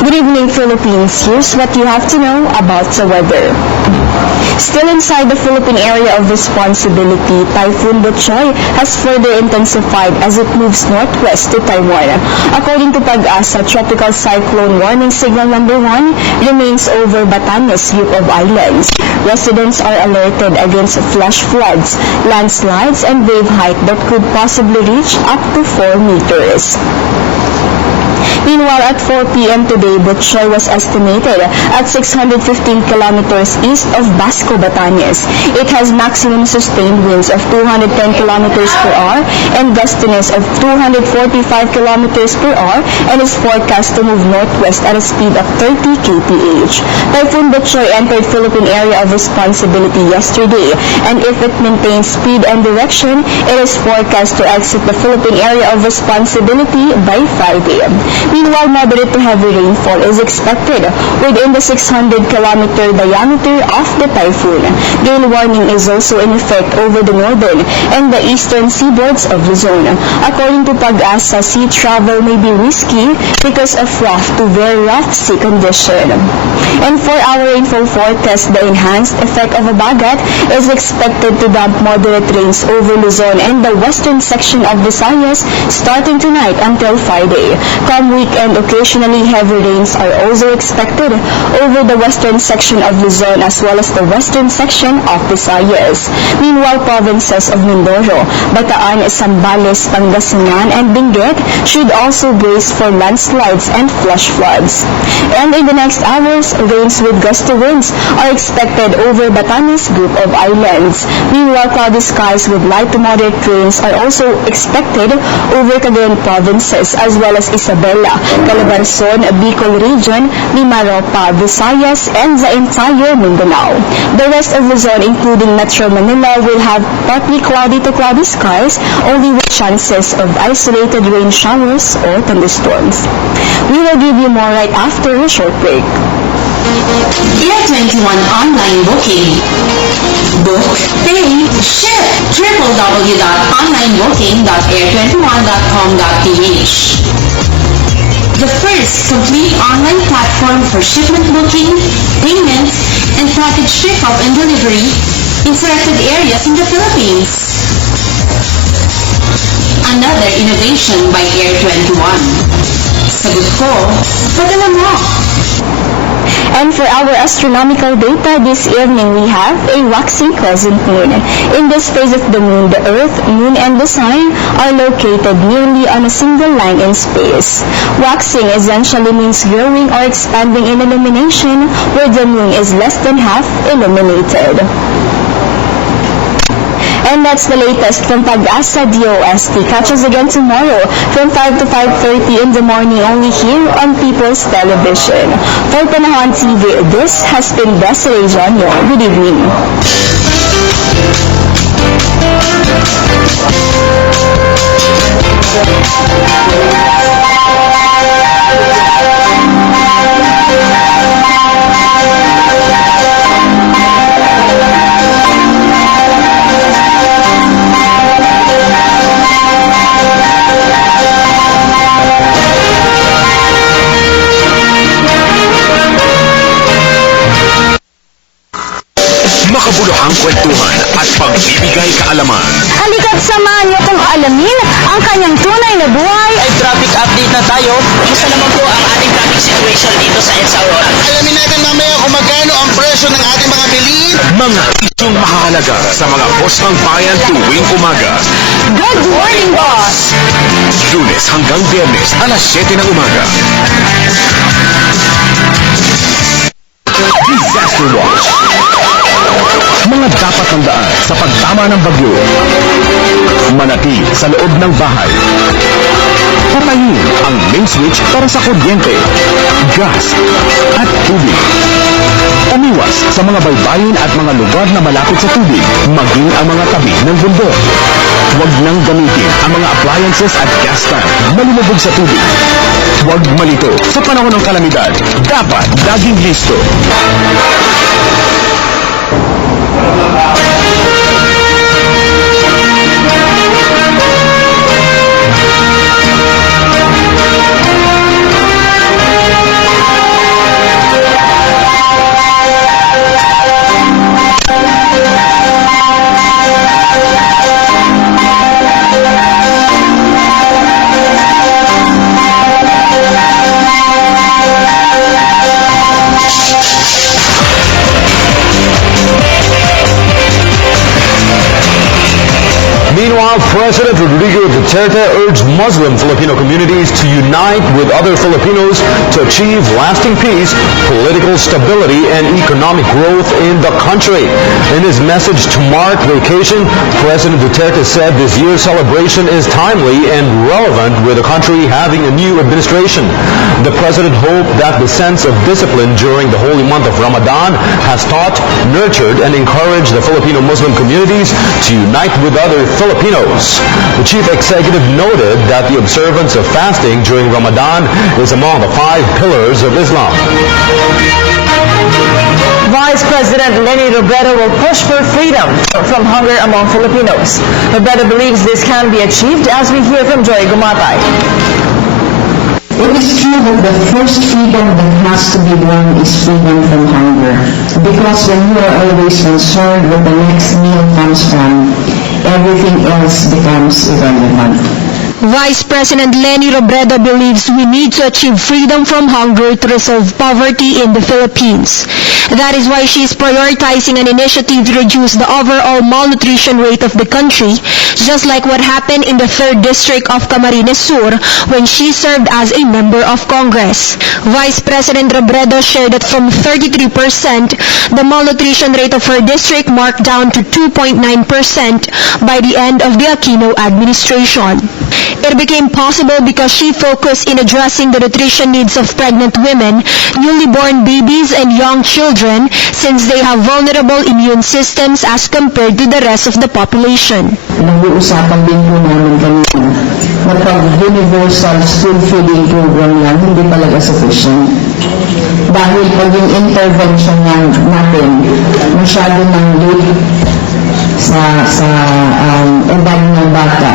Good evening, Philippines. Here's what you have to know about the weather. Still inside the Philippine area of responsibility, Typhoon Butchoy has further intensified as it moves northwest to Taiwan. According to Pag-asa, Tropical Cyclone Warning Signal number 1 remains over Batanes group of islands. Residents are alerted against flash floods, landslides, and wave height that could possibly reach up to 4 meters. Meanwhile, at 4 p.m. today, Butchoy was estimated at 615 kilometers east of Basco, Batanes. It has maximum sustained winds of 210 kilometers per hour and gustiness of 245 kilometers per hour, and is forecast to move northwest at a speed of 30 kph. Typhoon Butchoy entered Philippine area of responsibility yesterday, and if it maintains speed and direction, it is forecast to exit the Philippine area of responsibility by Friday. Meanwhile, moderate to heavy rainfall is expected within the 600-kilometer diameter of the typhoon. Gale warning is also in effect over the northern and the eastern seaboards of Luzon. According to Pag-asa, sea travel may be risky because of rough to very rough sea condition. And for our rainfall forecast, the enhanced effect of a bagat is expected to dump moderate rains over Luzon and the western section of Visayas starting tonight until Friday. Come weekend, occasionally heavy rains are also expected over the western section of Luzon as well as the western section of Visayas. Meanwhile, provinces of Mindoro, Bataan, Zambales, Pangasinan, and Benguet should also brace for landslides and flash floods. And in the next hours, rains with gusty winds are expected over Batanes group of islands. Meanwhile, cloudy skies with light to moderate rains are also expected over Cagayan provinces as well as Isabela, Calabarzon, Bicol region, Limaras, Misaropa, Visayas, and the entire Mindanao. The rest of the zone, including Metro Manila, will have partly cloudy to cloudy skies, only with chances of isolated rain showers or thunderstorms. We will give you more right after a short break. Air 21 online booking. Book, pay, ship. www.onlinebooking.air21.com.ph. The first complete online platform for shipment booking, payment, and package pickup and delivery in selected areas in the Philippines. Another innovation by Air 21. Sagot ko, padala mo. And for our astronomical data this evening, we have a waxing crescent moon. In this phase of the moon, the Earth, Moon, and the Sun are located nearly on a single line in space. Waxing essentially means growing or expanding in illumination, where the moon is less than half illuminated. And that's the latest from Pag-asa DOST. Catch us again tomorrow from 5 to 5:30 in the morning only here on People's Television. For Panahon TV, this has been Desiree Jonyo. Good evening. Makabuluhang kwentuhan at pagbibigay kaalaman. Halika't samahan niyo kung alamin ang kanyang tunay na buhay. Ay traffic update na tayo. Kumusta naman po ang ating traffic situation dito sa EDSA Aurora? Alamin natin mamaya kung magkano ang presyo ng ating mga bilihin. Mga isyong mahalaga sa mga postang bayan tuwing umaga. Good morning, boss! Lunes hanggang Biyernes, alas 7 ng umaga. Disaster Watch. Mga dapat tandaan sa pagtama ng bagyo. Manatili sa loob ng bahay. Patayin ang main switch para sa kuryente, gas, at tubig. Umiwas sa mga baybayin at mga lugar na malapit sa tubig, maging ang mga tabi ng bundok. Huwag nang gamitin ang mga appliances at gas tank na lumubog sa tubig. Huwag malito sa panahon ng kalamidad. Dapat laging listo. Meanwhile, President Rodrigo Duterte urged Muslim Filipino communities to unite with other Filipinos to achieve lasting peace, political stability, and economic growth in the country. In his message to mark vacation, President Duterte said this year's celebration is timely and relevant with the country having a new administration. The President hoped that the sense of discipline during the holy month of Ramadan has taught, nurtured, and encouraged the Filipino Muslim communities to unite with other Filipinos. The chief executive noted that the observance of fasting during Ramadan is among the 5 pillars of Islam. Vice President Leni Robredo will push for freedom from hunger among Filipinos. Robredo believes this can be achieved, as we hear from Joy Gumatay. It is true that the first freedom that has to be won is freedom from hunger. Because when you are always concerned where the next meal comes from, everything else becomes irrelevant. Vice President Leni Robredo believes we need to achieve freedom from hunger to resolve poverty in the Philippines. That is why she is prioritizing an initiative to reduce the overall malnutrition rate of the country, just like what happened in the 3rd District of Camarines Sur when she served as a member of Congress. Vice President Robredo shared that from 33%, the malnutrition rate of her district marked down to 2.9% by the end of the Aquino administration. It became possible because she focused in addressing the nutrition needs of pregnant women, newly born babies, and young children, since they have vulnerable immune systems as compared to the rest of the population. Nag-uusapan din po namin kanina na pag-universal school feeding program lang, hindi talaga sufficient. Dahil pag yung intervention natin, masyado ng late sa edad ng bata,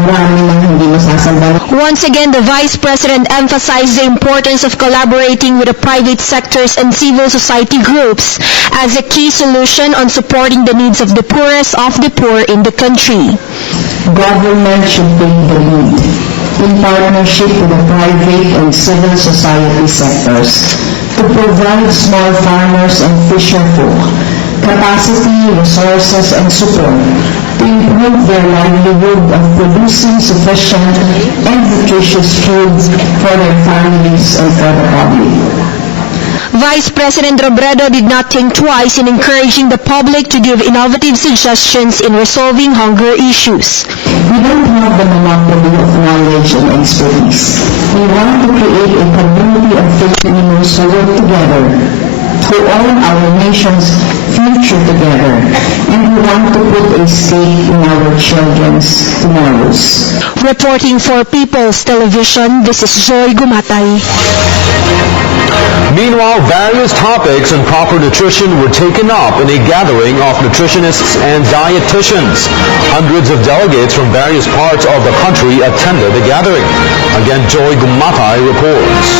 marami nang hindi masasamba. Once again, the Vice President emphasized the importance of collaborating with the private sectors and civil society groups as a key solution on supporting the needs of the poorest of the poor in the country. Government should take the lead in partnership with the private and civil society sectors to provide small farmers and fisher folk capacity, resources, and support to improve their livelihood of producing sufficient and nutritious food for their families and for the public. Vice President Robredo did not think twice in encouraging the public to give innovative suggestions in resolving hunger issues. We don't have the monopoly of knowledge and expertise. We want to create a community of Filipinos who work together, who own our nation's future together, and who want to put a stake in our children's tomorrows. Reporting for People's Television, this is Joy Gumatay. Meanwhile, various topics on proper nutrition were taken up in a gathering of nutritionists and dietitians. Hundreds of delegates from various parts of the country attended the gathering. Again, Joy Gumatay reports.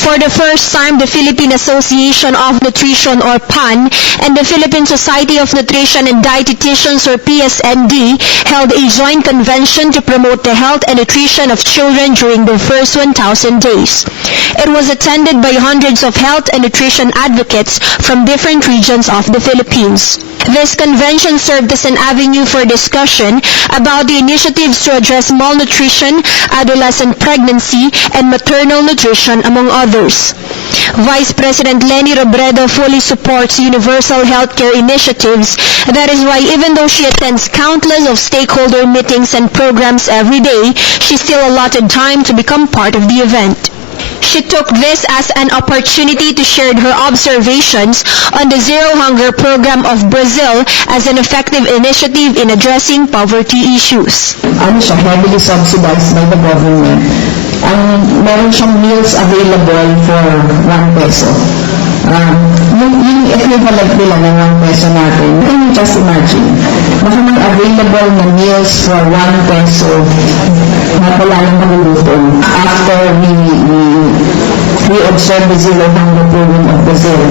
For the first time, the Philippine Association of Nutrition, or PAN, and the Philippine Society of Nutrition and Dietitians, or PSND, held a joint convention to promote the health and nutrition of children during their first 1,000 days. It was attended by hundreds of health and nutrition advocates from different regions of the Philippines. This convention served as an avenue for discussion about the initiatives to address malnutrition, adolescent pregnancy, and maternal nutrition, among others. Vice President Leni Robredo fully supports universal healthcare initiatives. That is why, even though she attends countless of stakeholder meetings and programs every day, she still allotted time to become part of the event. She took this as an opportunity to share her observations on the Zero Hunger program of Brazil as an effective initiative in addressing poverty issues. Siya heavily subsidized by the government. Meron siyang meals available for 1 peso. Yung equivalent nila ng 1 peso natin, can you just imagine? Baka mag-available na meals for 1 peso na wala nang magugutom. After we observe the Zero Hunger program of Brazil,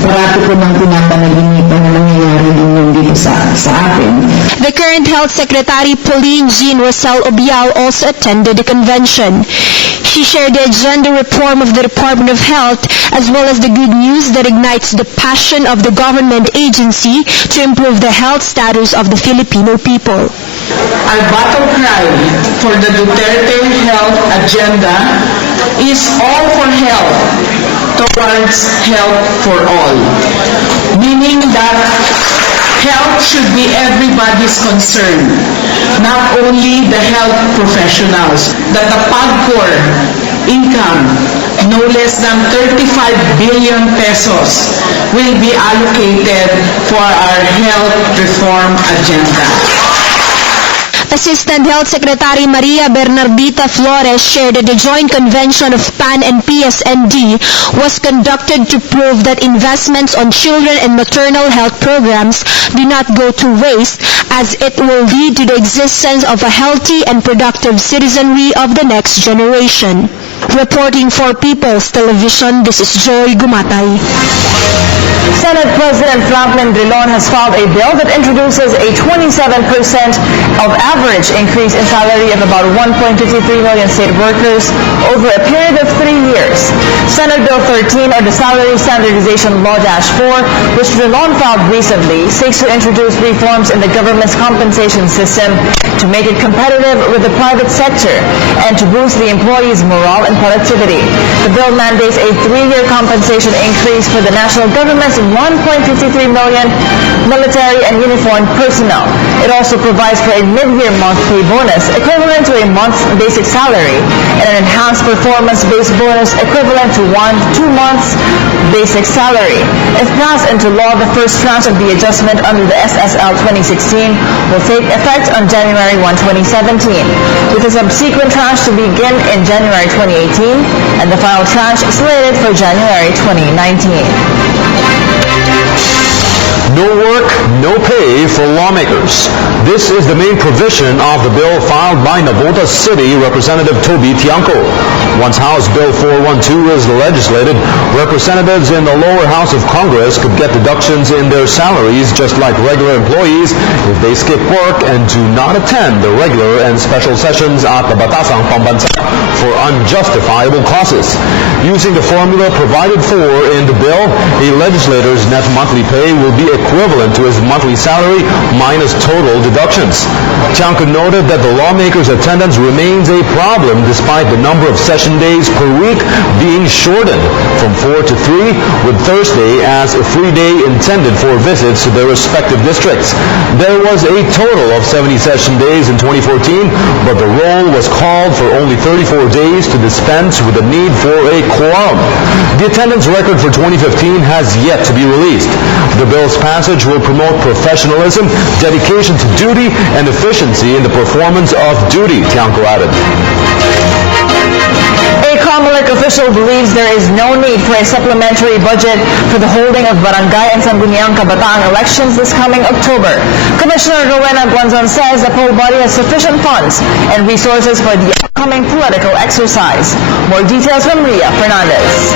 parati ko nang pinapanaginipan na nangyayari din yung dito sa atin. The current Health Secretary Pauline Jean Rosel Obial also attended the convention. She shared the agenda reform of the Department of Health as well as the good news that ignites the passion of the government agency to improve the health status of the Filipino people. Our battle cry for the Duterte Health Agenda is all for health towards health for all, meaning that health should be everybody's concern, not only the health professionals, that the PAGCOR income, no less than 35 billion pesos, will be allocated for our health reform agenda. Assistant Health Secretary Maria Bernardita Flores shared that the joint convention of PAN and PSND was conducted to prove that investments on children and maternal health programs do not go to waste, as it will lead to the existence of a healthy and productive citizenry of the next generation. Reporting for People's Television, this is Joy Gumatay. Senate President Franklin Drilon has filed a bill that introduces a 27% of average increase in salary of about 1.53 million state workers over a period of 3 years. Senate Bill 13, or the Salary Standardization Law-4, which Drilon filed recently, seeks to introduce reforms in the government's compensation system to make it competitive with the private sector and to boost the employees' morale and productivity. The bill mandates a 3-year compensation increase for the national government's covers 1.53 million military and uniformed personnel. It also provides for a mid-year month pay bonus equivalent to a month's basic salary and an enhanced performance-based bonus equivalent to 2 months' basic salary. If passed into law, the first tranche of the adjustment under the SSL 2016 will take effect on January 1, 2017, with a subsequent tranche to begin in January 2018 and the final tranche slated for January 2019. No work, no pay for lawmakers. This is the main provision of the bill filed by Navotas City Representative Toby Tiangco. Once House Bill 412 is legislated, representatives in the lower house of Congress could get deductions in their salaries just like regular employees if they skip work and do not attend the regular and special sessions at the Batasang Pambansa for unjustifiable causes. Using the formula provided for in the bill, a legislator's net monthly pay will be equivalent to his monthly salary minus total deductions. Tiangco noted that the lawmakers' attendance remains a problem despite the number of session days per week being shortened from 4 to 3, with Thursday as a free day intended for visits to their respective districts. There was a total of 70 session days in 2014, but the roll was called for only 34 days to dispense with the need for a quorum. The attendance record for 2015 has yet to be released. The bill's passage will promote professionalism, dedication to duty, and efficiency in the performance of duty, Tiangco added. A Comelec official believes there is no need for a supplementary budget for the holding of Barangay and Sangguniang Kabataan elections this coming October. Commissioner Rowena Guanzon says the poll body has sufficient funds and resources for the upcoming political exercise. More details from Ria Fernandez.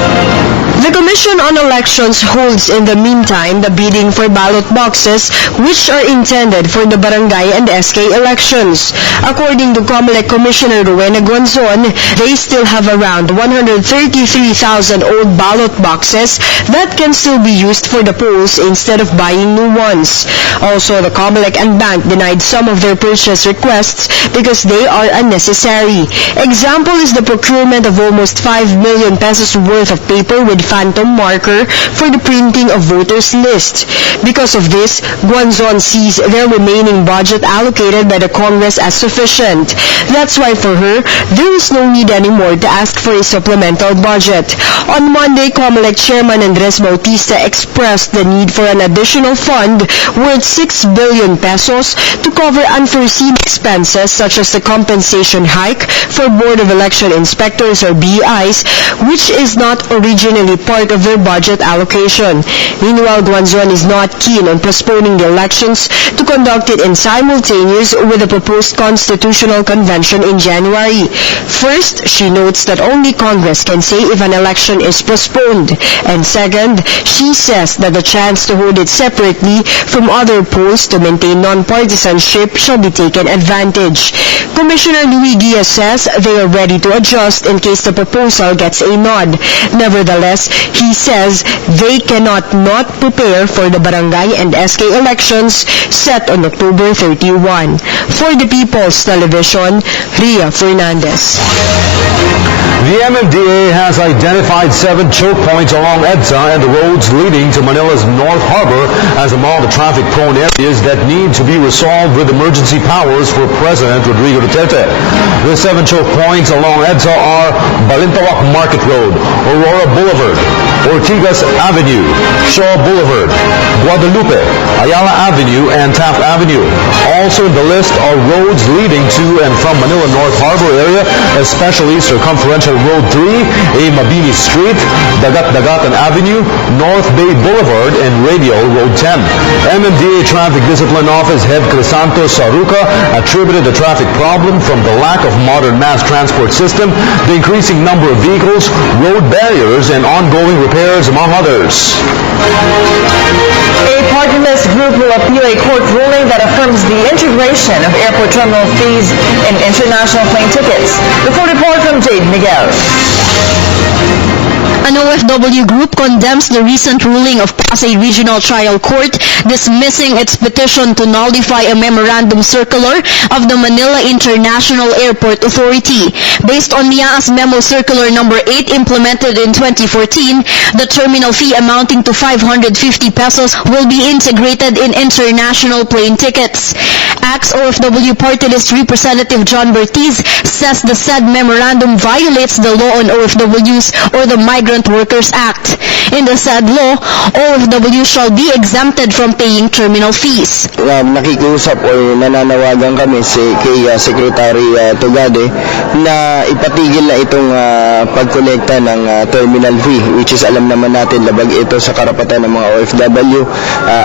The Commission on Elections holds in the meantime the bidding for ballot boxes which are intended for the barangay and SK elections. According to Comelec Commissioner Rowena Guanzon, they still have around 133,000 old ballot boxes that can still be used for the polls instead of buying new ones. Also, the Comelec and bank denied some of their purchase requests because they are unnecessary. Example is the procurement of almost 5 million pesos worth of paper with phantom marker for the printing of voters' list. Because of this, Guanzon sees their remaining budget allocated by the Congress as sufficient. That's why for her, there is no need anymore to ask for a supplemental budget. On Monday, Comelec Chairman Andres Bautista expressed the need for an additional fund worth 6 billion pesos to cover unforeseen expenses such as the compensation hike for Board of Election Inspectors or BIs, which is not originally part of their budget allocation. Meanwhile, Guanzon is not keen on postponing the elections to conduct it in simultaneous with the proposed constitutional convention in January. First, she notes that only Congress can say if an election is postponed. And second, she says that the chance to hold it separately from other polls to maintain non-partisanship shall be taken advantage. Commissioner Luis Diaz says they are ready to adjust in case the proposal gets a nod. Nevertheless, he says they cannot not prepare for the barangay and SK elections set on October 31. For the People's Television, Ria Fernandez. The MMDA has identified 7 choke points along EDSA and the roads leading to Manila's North Harbor as among the traffic-prone areas that need to be resolved with emergency powers for President Rodrigo Duterte. The 7 choke points along EDSA are Balintawak Market Road, Aurora Boulevard, Ortigas Avenue, Shaw Boulevard, Guadalupe, Ayala Avenue, and Taft Avenue. Also in the list are roads leading to and from Manila North Harbor area, especially Circumferential Road 3, A. Mabini Street, Dagat-Dagatan Avenue, North Bay Boulevard, and Radial Road 10. MMDA Traffic Discipline Office Head Crisanto Saruca attributed the traffic problem from the lack of modern mass transport system, the increasing number of vehicles, road barriers, and ongoing repairs, among others. A partyless group will appeal a court ruling that affirms the integration of airport terminal fees in international plane tickets. The full report from Jade Miguel. An OFW group condemns the recent ruling of Pasay Regional Trial Court dismissing its petition to nullify a memorandum circular of the Manila International Airport Authority. Based on MIA's Memo Circular number 8 implemented in 2014, the terminal fee amounting to 550 pesos will be integrated in international plane tickets. Ex-OFW Party List Representative John Bertiz says the said memorandum violates the law on OFWs or the Migrant Workers Act. In the said law, OFWs shall be exempted from paying terminal fees. Nakikiusap o nananawagan kami kay Secretary Tugade na ipatigil na itong pagkolekta ng terminal fee, which is alam naman natin labag ito sa karapatan ng mga OFW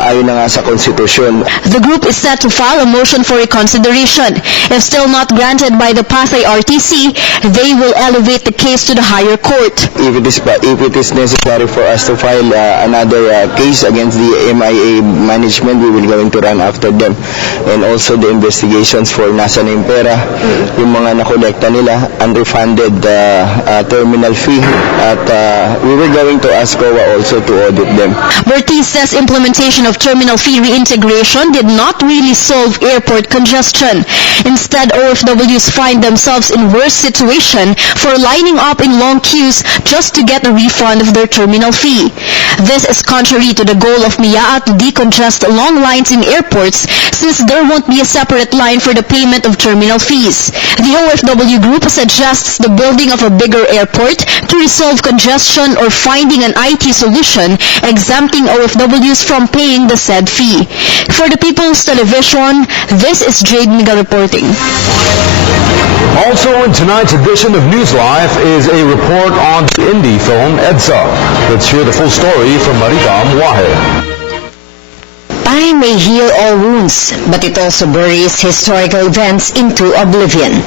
ayon na nga sa konstitusyon. The group is set to file a motion for reconsideration. If still not granted by the Pasay RTC, they will elevate the case to the higher court. If it is necessary for us to file another case against the MIA management, we will going to run after them. And also the investigations for nasa na yung pera, yung mga nakolekta nila, unrefunded terminal fee, at we were going to ask COA also to audit them. Bertiz says implementation of terminal fee reintegration did not really solve airport congestion. Instead, OFWs find themselves in worse situation for lining up in long queues just to get a refund of their terminal fee. This is contrary to the goal of MIA to decongest long lines in airports, since there won't be a separate line for the payment of terminal fees. The OFW group suggests the building of a bigger airport to resolve congestion or finding an IT solution exempting OFWs from paying the said fee. For the People's Television, this is Jade Miga reporting. Also in tonight's edition of News Live is a report on the indie film EDSA. Let's hear the full story from Marita Muahe. Time may heal all wounds, but it also buries historical events into oblivion.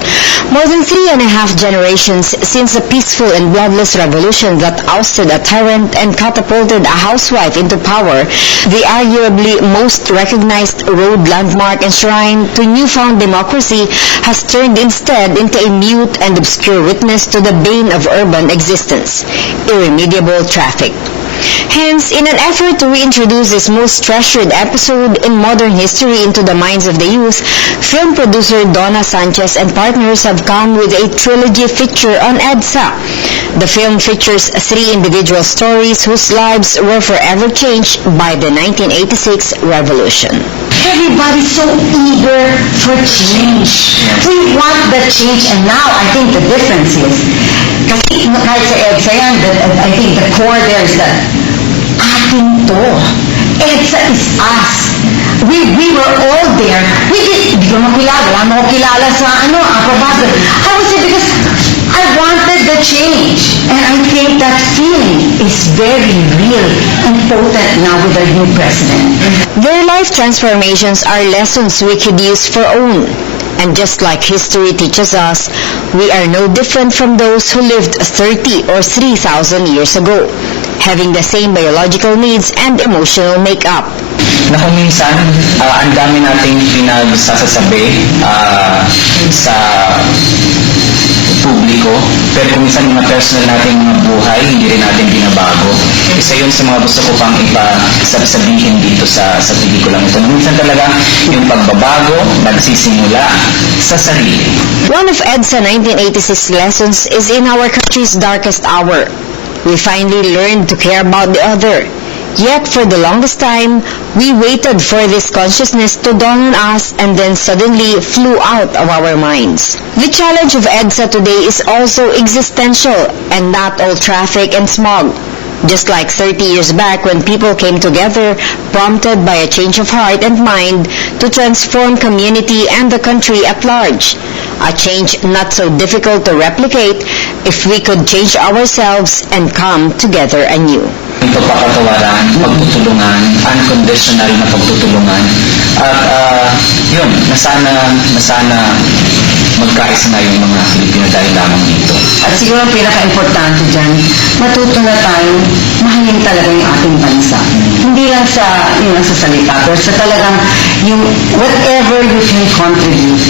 More than 3.5 generations since the peaceful and bloodless revolution that ousted a tyrant and catapulted a housewife into power, the arguably most recognized road landmark and shrine to newfound democracy has turned instead into a mute and obscure witness to the bane of urban existence, irremediable traffic. Hence, in an effort to reintroduce this most treasured episode in modern history into the minds of the youth, film producer Donna Sanchez and partners have come with a trilogy feature on EDSA. The film features 3 individual stories whose lives were forever changed by the 1986 revolution. Everybody's so eager for change. We want the change, and now I think the difference is, kasi kahit sa EDSA yan, I think the core there is that atin to. EDSA is us. We were all there. Hindi ko makilala. Wala mo kilala sa aprobado. I would say because I wanted the change. And I think that feeling is very real and potent now with our new president. Their life transformations are lessons we could use for own. And just like history teaches us, we are no different from those who lived 30 or 3,000 years ago, having the same biological needs and emotional makeup. Na kung minsan, ang dami nating pinagsasasabi sa publiko, pero kung minsan mga personal nating mga buhay, hindi rin natin binabago. Isa yun sa mga gusto ko pang ipasabihin dito sa pelikulang ito. Minsan talaga, yung pagbabago, nagsisimula sa sarili. One of EDSA 1986 lessons is in our country's darkest hour. We finally learned to care about the other. Yet for the longest time, we waited for this consciousness to dawn on us and then suddenly flew out of our minds. The challenge of EDSA today is also existential and not all traffic and smog. Just like 30 years back when people came together, prompted by a change of heart and mind to transform community and the country at large. A change not so difficult to replicate if we could change ourselves and come together anew. Pagpapatawaran, pagtutulungan, unconditional na pagtutulungan, at yun, nasana magkaisa na yung mga Pilipino dahil lamang dito. At siguro ang pinaka-importante dyan, matuto na tayo mahalin talaga yung ating bansa. Hindi lang sa salita, pero sa talagang yung whatever you can contribute.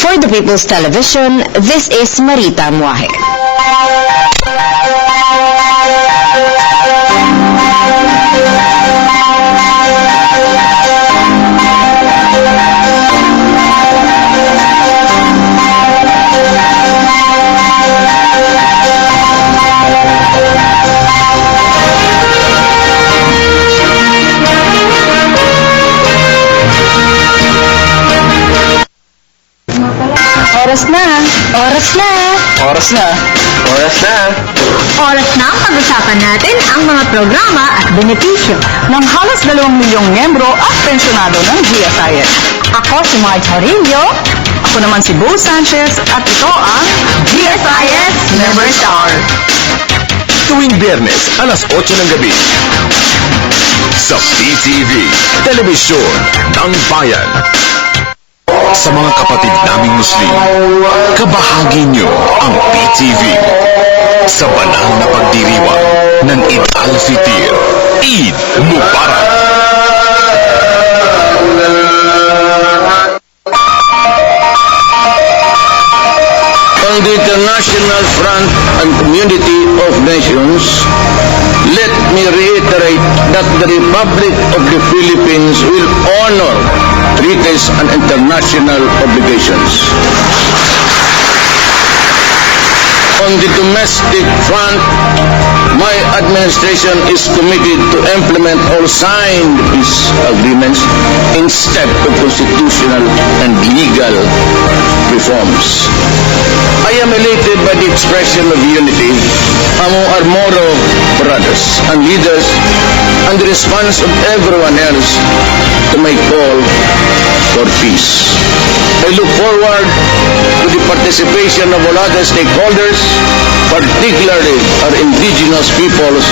For the People's Television, this is Marita Muahe. Oras na! Oras na! Oras na! Oras na! Oras na pag-usapan natin ang mga programa at benepisyo ng halos 2 milyong miyembro at pensyonado ng GSIS. Ako si Mark Horillo. Ako naman si Bo Sanchez at ito ang GSIS Member Star. Tuwing Biyernes, alas 8 ng gabi. Sa PTV, Telebisyon ng Bayan. Sa mga kapatid naming Muslim, kabahagi nyo ang PTV sa banal na pagdiriwang ng Eid al-Fitr. Eid Mubarak! On the international front and community of nations, let me reiterate that the Republic of the Philippines will honor treaties and international obligations. On the domestic front, my administration is committed to implement all signed peace agreements instead of constitutional and legal reforms. I am elated by the expression of unity among our Moro brothers and leaders and the response of everyone else to my call for peace. I look forward to the participation of all other stakeholders, particularly our indigenous peoples,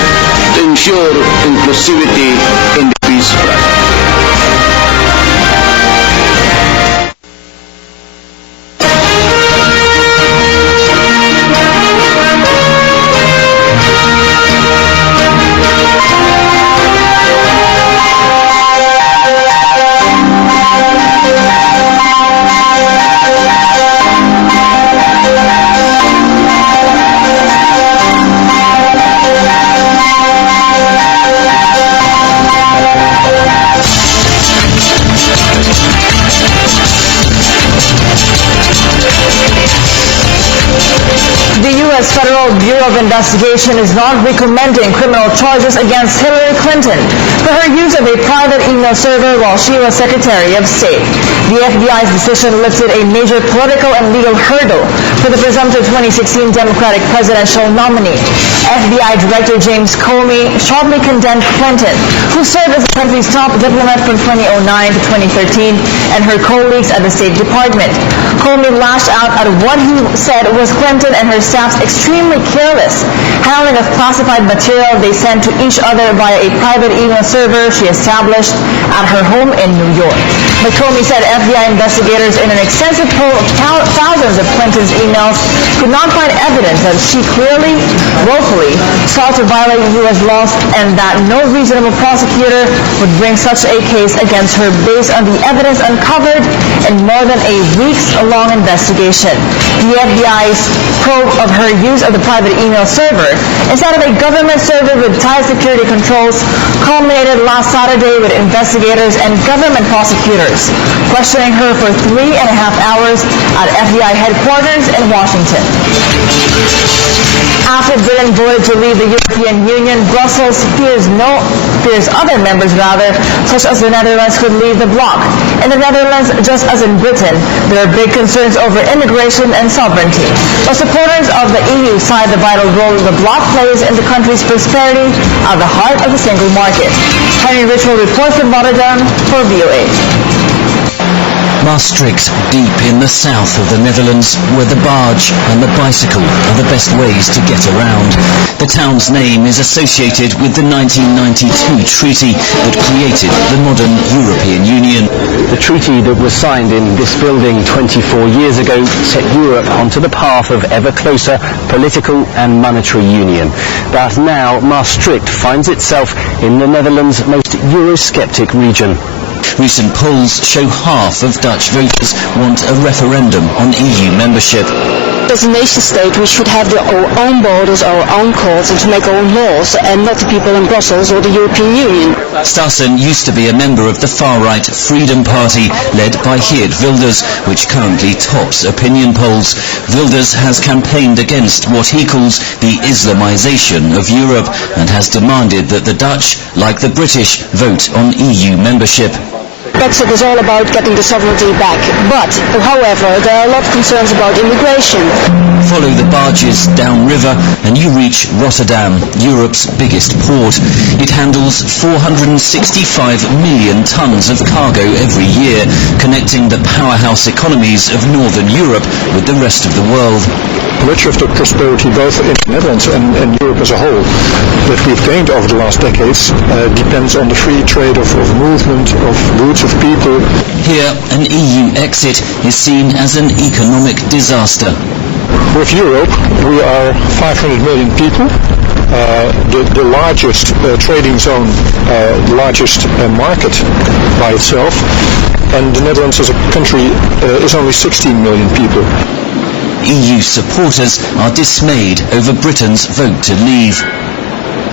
to ensure inclusivity in the peace front. Federal Bureau of Investigation is not recommending criminal charges against Hillary Clinton for her use of a private email server while she was Secretary of State. The FBI's decision lifted a major political and legal hurdle for the presumptive 2016 Democratic presidential nominee. FBI Director James Comey sharply condemned Clinton, who served as the country's top diplomat from 2009 to 2013, and her colleagues at the State Department. Comey lashed out at what he said was Clinton and her staff's extremely careless handling of classified material they sent to each other via a private email server she established at her home in New York. But Comey said FBI investigators in an extensive poll of thousands of Clinton's emails could not find evidence that she clearly, willfully sought to violate U.S. laws and that no reasonable prosecutor would bring such a case against her based on the evidence uncovered in more than a weeks-long investigation. The FBI's probe of her use of the private email server instead of a government server with tight security controls culminated last Saturday with investigators and government prosecutors questioning her for 3.5 hours at FBI headquarters in Washington. After Britain voted to leave the European Union, Brussels fears other members such as the Netherlands, could leave the bloc. In the Netherlands, just as in Britain, there are big concerns over immigration and sovereignty. But supporters of the EU cite the vital role the bloc plays in the country's prosperity at the heart of the single market. Henry Richwell reports from Rotterdam for VOA. Maastricht, deep in the south of the Netherlands, where the barge and the bicycle are the best ways to get around. The town's name is associated with the 1992 treaty that created the modern European Union. The treaty that was signed in this building 24 years ago set Europe onto the path of ever closer political and monetary union. But now Maastricht finds itself in the Netherlands' most Eurosceptic region. Recent polls show half of Dutch voters want a referendum on EU membership. As a nation state, we should have our own borders, our own courts, and to make our own laws, and not the people in Brussels or the European Union. Stassen used to be a member of the far-right Freedom Party, led by Geert Wilders, which currently tops opinion polls. Wilders has campaigned against what he calls the Islamization of Europe, and has demanded that the Dutch, like the British, vote on EU membership. Brexit is all about getting the sovereignty back. But, however, there are a lot of concerns about immigration. Follow the barges downriver and you reach Rotterdam, Europe's biggest port. It handles 465 million tons of cargo every year, connecting the powerhouse economies of Northern Europe with the rest of the world. Much of the prosperity, both in the Netherlands and Europe as a whole, that we've gained over the last decades depends on the free trade of movement, of goods, of people. Here, an EU exit is seen as an economic disaster. With Europe, we are 500 million people. The largest trading zone, largest market by itself, and the Netherlands as a country is only 16 million people. EU supporters are dismayed over Britain's vote to leave.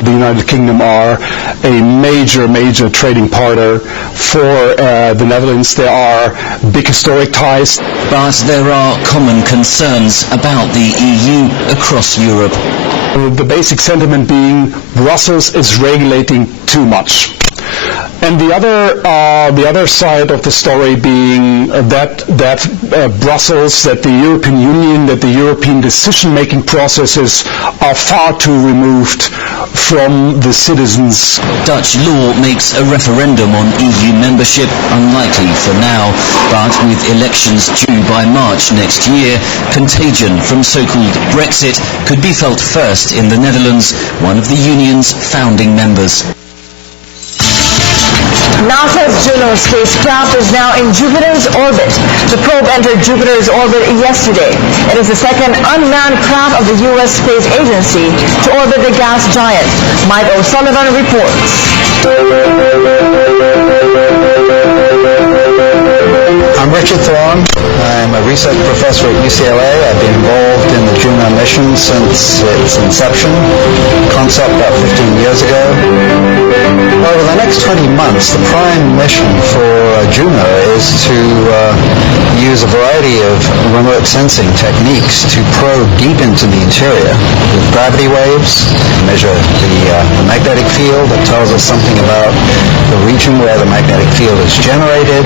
The United Kingdom are a major trading partner for the Netherlands. There are big historic ties. But there are common concerns about the EU across Europe. The basic sentiment being Brussels is regulating too much. And the other side of the story being that Brussels, that the European Union, that the European decision-making processes are far too removed from the citizens. Dutch law makes a referendum on EU membership unlikely for now, but with elections due by March next year, contagion from so-called Brexit could be felt first in the Netherlands, one of the Union's founding members. NASA's Juno spacecraft is now in Jupiter's orbit. The probe entered Jupiter's orbit yesterday. It is the second unmanned craft of the U.S. Space Agency to orbit the gas giant. Mike O'Sullivan reports. I'm Richard Thorne. I'm a research professor at UCLA. I've been involved in the Juno mission since its inception, concept about 15 years ago. Over the next 20 months, the prime mission for Juno is to use a variety of remote sensing techniques to probe deep into the interior with gravity waves, measure the magnetic field that tells us something about the region where the magnetic field is generated,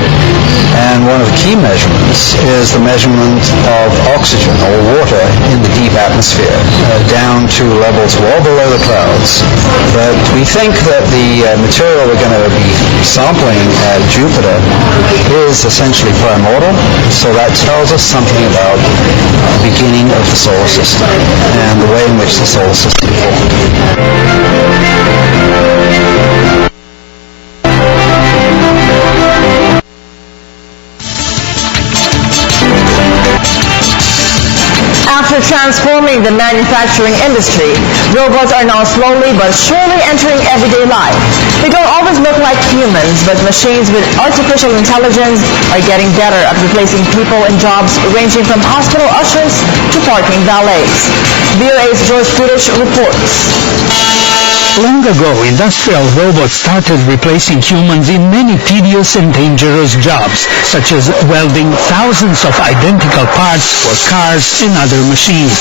and one of the key measurements is the measurement of oxygen or water in the deep atmosphere, down to levels well below the clouds. But we think that the material we're going to be sampling at Jupiter is essentially primordial, so that tells us something about the beginning of the solar system and the way in which the solar system formed. After transforming the manufacturing industry, robots are now slowly but surely entering everyday life. They don't always look like humans, but machines with artificial intelligence are getting better at replacing people in jobs ranging from hospital ushers to parking valets. VOA's George Kudich reports. Long ago, industrial robots started replacing humans in many tedious and dangerous jobs, such as welding thousands of identical parts for cars and other machines.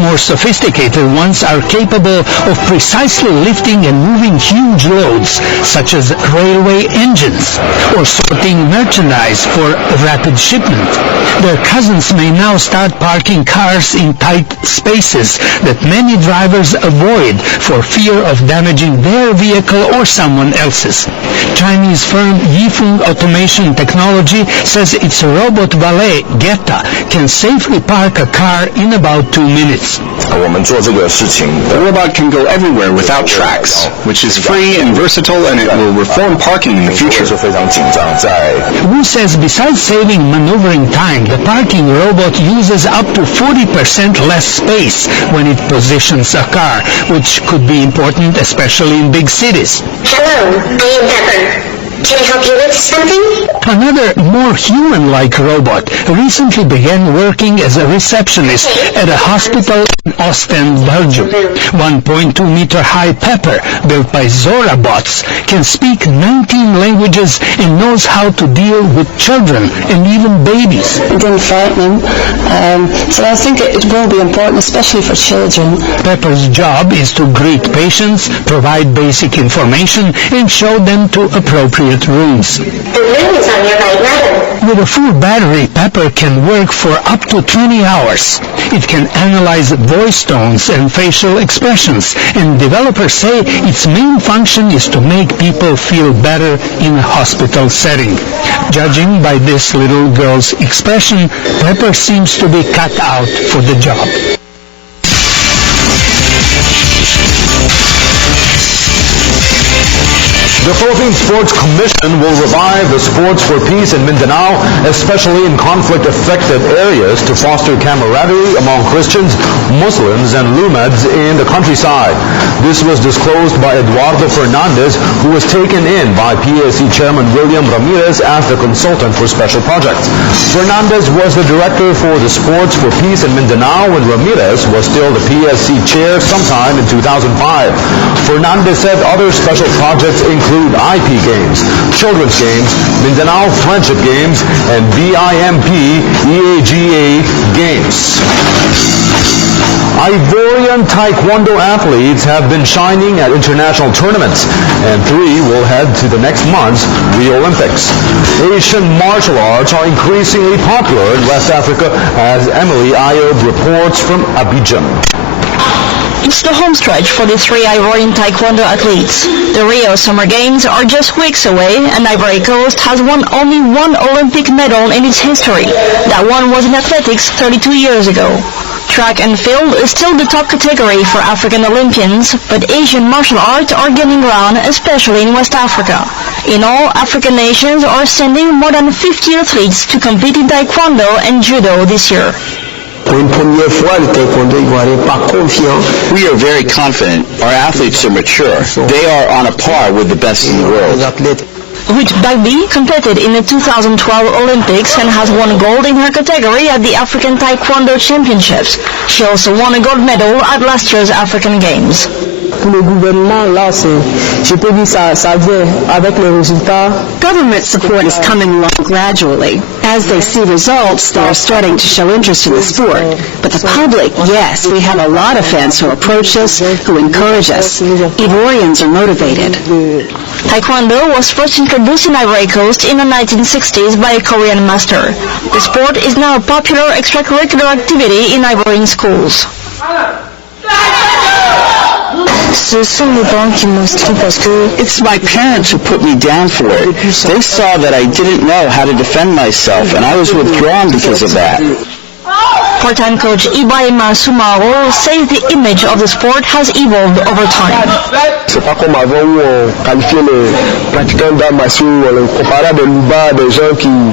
More sophisticated ones are capable of precisely lifting and moving huge loads, such as railway engines, or sorting merchandise for rapid shipment. Their cousins may now start parking cars in tight spaces that many drivers avoid for fear of damaging their vehicle or someone else's. Chinese firm Yifeng Automation Technology says its robot valet, Geta, can safely park a car in about 2 minutes. The robot can go everywhere without tracks, which is free and versatile, and it will reform parking in the future. Wu says besides saving maneuvering time, the parking robot uses up to 40% less space when it positions a car, which could be important especially in big cities. Hello, I am Pepper. Can I help you with something? Another, more human-like robot recently began working as a receptionist at a hospital in Ostend, Belgium. 1.2-meter-high Pepper, built by Zora Bots, can speak 19 languages and knows how to deal with children and even babies. It didn't frighten them, so I think it will be important, especially for children. Pepper's job is to greet patients, provide basic information, and show them to appropriate rooms. The room is you're right, madam. With a full battery, Pepper can work for up to 20 hours. It can analyze voice tones and facial expressions, and developers say its main function is to make people feel better in a hospital setting. Judging by this little girl's expression, Pepper seems to be cut out for the job. The Philippine Sports Commission will revive the sports for peace in Mindanao, especially in conflict-affected areas, to foster camaraderie among Christians, Muslims, and Lumads in the countryside. This was disclosed by Eduardo Fernandez, who was taken in by PSC Chairman William Ramirez as the consultant for special projects. Fernandez was the director for the Sports for Peace in Mindanao when Ramirez was still the PSC chair sometime in 2005. Fernandez said other special projects include IP games, children's games, Mindanao Friendship Games, and BIMP EAGA games. Ivorian Taekwondo athletes have been shining at international tournaments, and 3 will head to the next month's Rio Olympics. Asian martial arts are increasingly popular in West Africa, as Emily Ayob reports from Abidjan. It's the home stretch for the 3 Ivorian Taekwondo athletes. The Rio Summer Games are just weeks away, and Ivory Coast has won only 1 Olympic medal in its history. That one was in athletics 32 years ago. Track and field is still the top category for African Olympians, but Asian martial arts are gaining ground, especially in West Africa. In all, African nations are sending more than 50 athletes to compete in Taekwondo and Judo this year. We are very confident. Our athletes are mature. They are on a par with the best in the world. Ruth Bagby competed in the 2012 Olympics and has won gold in her category at the African Taekwondo Championships. She also won a gold medal at last year's African Games. Government support is coming along gradually. As they see results, they are starting to show interest in the sport. But the public, yes, we have a lot of fans who approach us, who encourage us. Ivorians are motivated. Taekwondo was first introduced in Ivory Coast in the 1960s by a Korean master. The sport is now a popular extracurricular activity in Ivorian schools. It's my parents who put me down for it. They saw that I didn't know how to defend myself, and I was withdrawn because of that. Part-time coach Ibaima Sumaro says the image of the sport has evolved over time.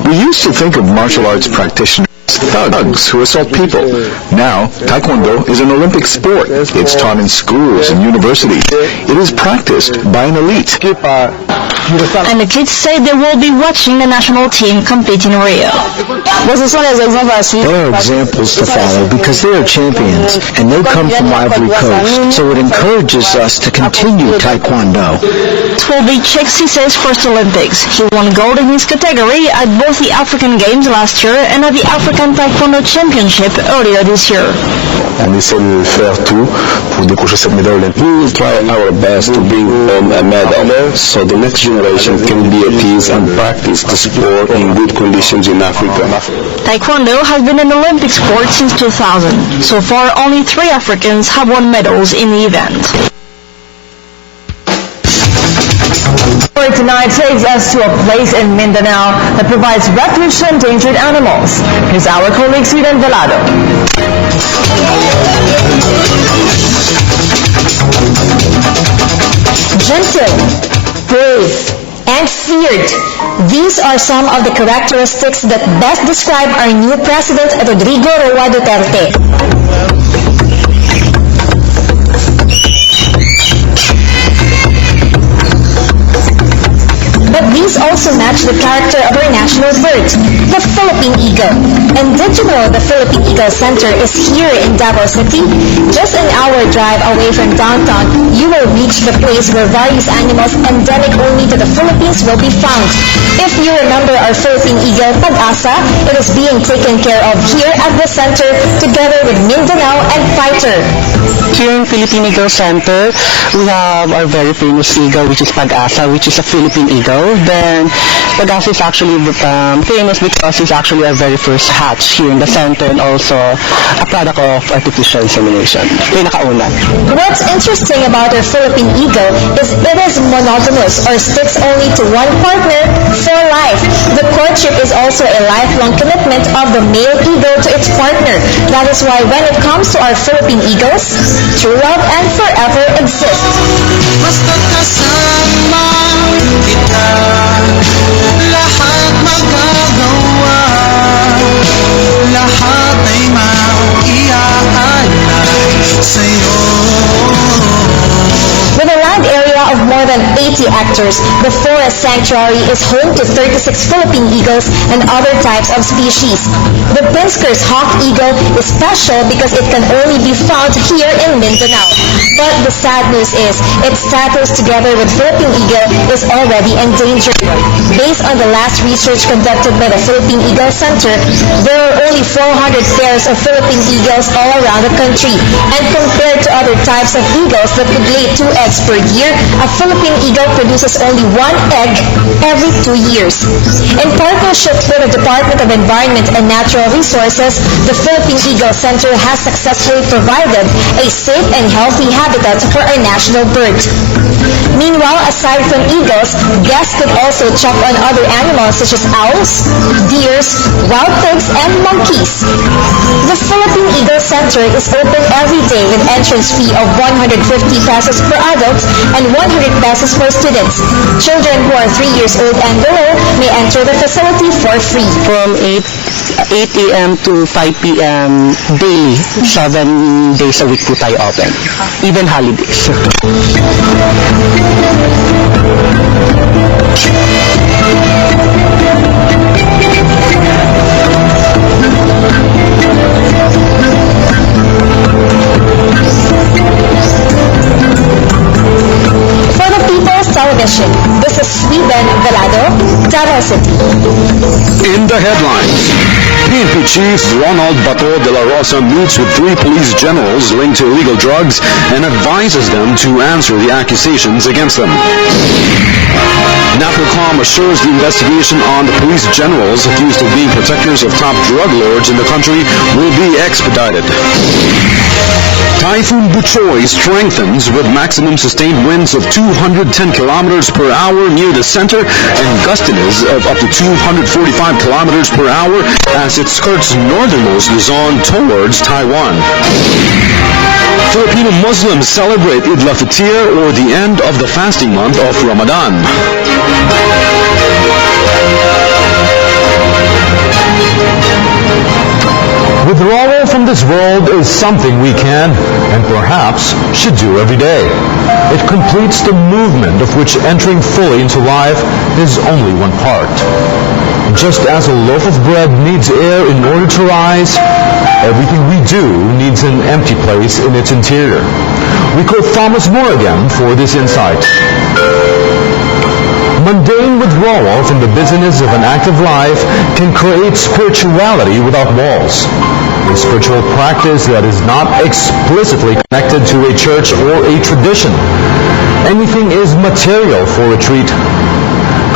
We used to think of martial arts practitioners as thugs who assault people. Now, Taekwondo is an Olympic sport. It's taught in schools and universities. It is practiced by an elite. And the kids say they will be watching the national team compete in Rio. They are examples to follow because they are champions, and they come from Ivory Coast, so it encourages us to continue Taekwondo. It will be Cheick Cissé's first Olympics. He won gold in his category at both the African Games last year and at the African Taekwondo Championship earlier this year. On essaie de faire tout pour décrocher cette médaille olympique. We will try our best to bring home a medal, so the next generation can be at peace and practice the sport in good conditions in Africa. Taekwondo has been an Olympic sport since 2000. So far, only 3 Africans have won medals in the event. Story tonight takes us to a place in Mindanao that provides refuge to endangered animals. Here's our colleague Sweden Velado. Gentle, brave, and feared. These are some of the characteristics that best describe our new President Rodrigo Roa Duterte. But these also match the character of our national bird, the Philippine eagle. And did you know the Philippine Eagle Center is here in Davao City? Just an hour drive away from downtown, you will reach the place where various animals endemic only to the Philippines will be found. If you remember our Philippine eagle, Pag-asa, it is being taken care of here at the center together with Mindanao and Fighter. Here in Philippine Eagle Center, we have our very famous eagle, which is Pag-asa, which is a Philippine eagle. then Pagasi is actually famous because it's actually our very first hatch here in the center and also a product of artificial insemination. Pinakauna. What's interesting about our Philippine eagle is it is monogamous or sticks only to one partner for life. The courtship is also a lifelong commitment of the male eagle to its partner. That is why when it comes to our Philippine eagles, true love and forever exists. Basta kasama kita, lahat magagawa, lahat ay maiaalay sa'yo. With a land area of more than 80 hectares, the forest sanctuary is home to 36 Philippine eagles and other types of species. The Pritzker's hawk eagle is special because it can only be found here in Mindanao. But the sad news is, its status together with Philippine eagle is already endangered. Based on the last research conducted by the Philippine Eagle Center, there are only 400 pairs of Philippine eagles all around the country. And compared to other types of eagles that could lay 2 eggs per year, a Philippine eagle produces only 1 egg every 2 years. In partnership with the Department of Environment and Natural Resources, the Philippine Eagle Center has successfully provided a safe and healthy habitat for our national bird. Meanwhile, aside from eagles, guests could also check on other animals such as owls, deers, wild pigs, and monkeys. The Philippine Eagle Center is open every day with entrance fee of 150 pesos per adult and 100 pesos for students. Children who are 3 years old and below may enter the facility for free. From 8 a.m. to 5 p.m. daily, 7 days a week po tayo open. Even holidays. For the People's Television, this is Sweden Velado, Davao City. In the headlines, PNP Chief Ronald Bato de la Rosa meets with 3 police generals linked to illegal drugs and advises them to answer the accusations against them. NAPOCOM assures the investigation on the police generals accused of being protectors of top drug lords in the country will be expedited. Typhoon Buchoy strengthens with maximum sustained winds of 210 kilometers per hour near the center and gustiness of up to 245 kilometers per hour as it skirts northernmost Luzon towards Taiwan. Filipino Muslims celebrate Eid al-Fitr, or the end of the fasting month of Ramadan. Withdrawal from this world is something we can, and perhaps should do every day. It completes the movement of which entering fully into life is only one part. Just as a loaf of bread needs air in order to rise, everything we do needs an empty place in its interior. We quote Thomas More again for this insight. Mundane withdrawal from the busyness of an active life can create spirituality without walls. A spiritual practice that is not explicitly connected to a church or a tradition. Anything is material for retreat.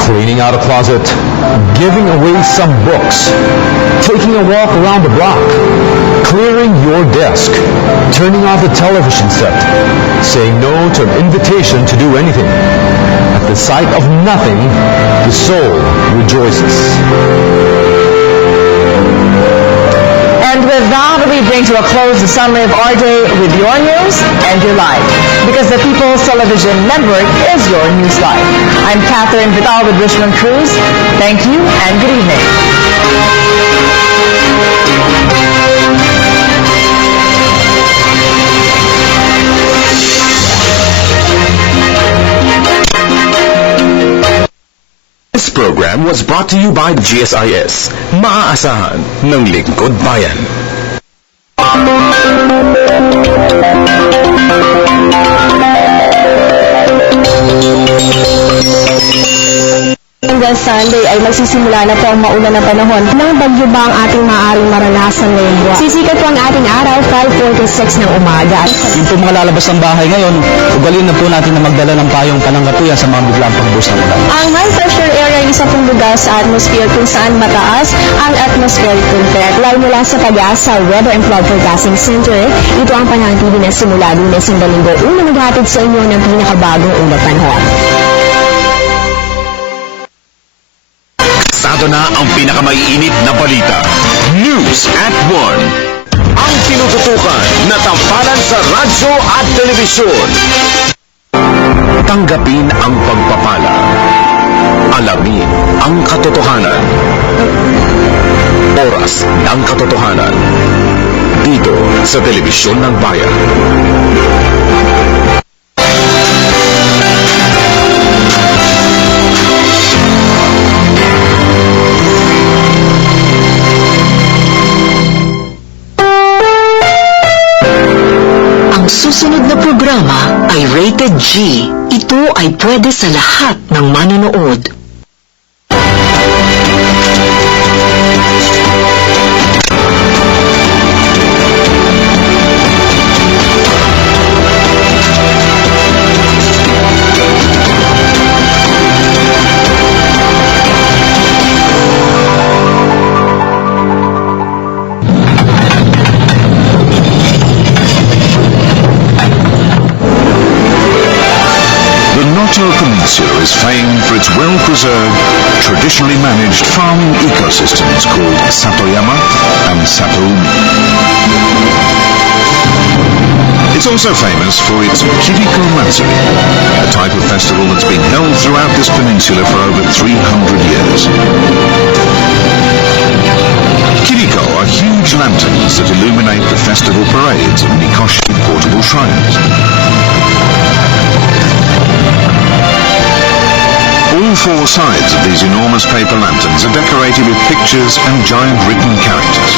Cleaning out a closet, giving away some books, taking a walk around the block, clearing your desk, turning off the television set, saying no to an invitation to do anything. At the sight of nothing, the soul rejoices. And with that, we bring to a close the summary of our day with your news and your life. Because the People's Television Network is your news life. I'm Catherine Vital with Richmond Cruz. Thank you and good evening. This program was brought to you by GSIS. Maaasahan ng Lingkod Bayan. Hanggang Sunday ay magsisimula na po ang maulan na panahon. Nang bagyo ba ang ating maaaring maranasan ngayong buwan? Sisikat po ang ating araw, 5:46 ng umaga. Yung po mga lalabas ng bahay ngayon, ugalin na po natin na magdala ng payong panangkatuya sa mga biglang pagbuhos ng ulan. Ang high pressure area ay isa pong lugar sa atmosphere kung saan mataas ang atmospheric current. Live mula sa Pag-asa Weather and Flood Forecasting Center, ito ang panahon na simula Lunes hanggang Linggo, unang maghatid sa inyo ng pinakabagong ulat panahon. Kasado na ang pinakamaiinit na balita. News at 1. Ang tinututukan na tampalan sa radyo at telebisyon. Tanggapin ang pagpapala. Alamin ang katotohanan. Oras ng katotohanan. Dito sa Telebisyon ng Bayan. Ang susunod na programa ay rated G. Ito ay pwede sa lahat ng manonood. The Noto Peninsula is famed for its well-preserved, traditionally managed farming ecosystems called Satoyama and Satoumi. It's also famous for its Kiriko Matsuri, a type of festival that's been held throughout this peninsula for over 300 years. Kiriko are huge lanterns that illuminate the festival parades of Mikoshi portable shrines. All four sides of these enormous paper lanterns are decorated with pictures and giant written characters.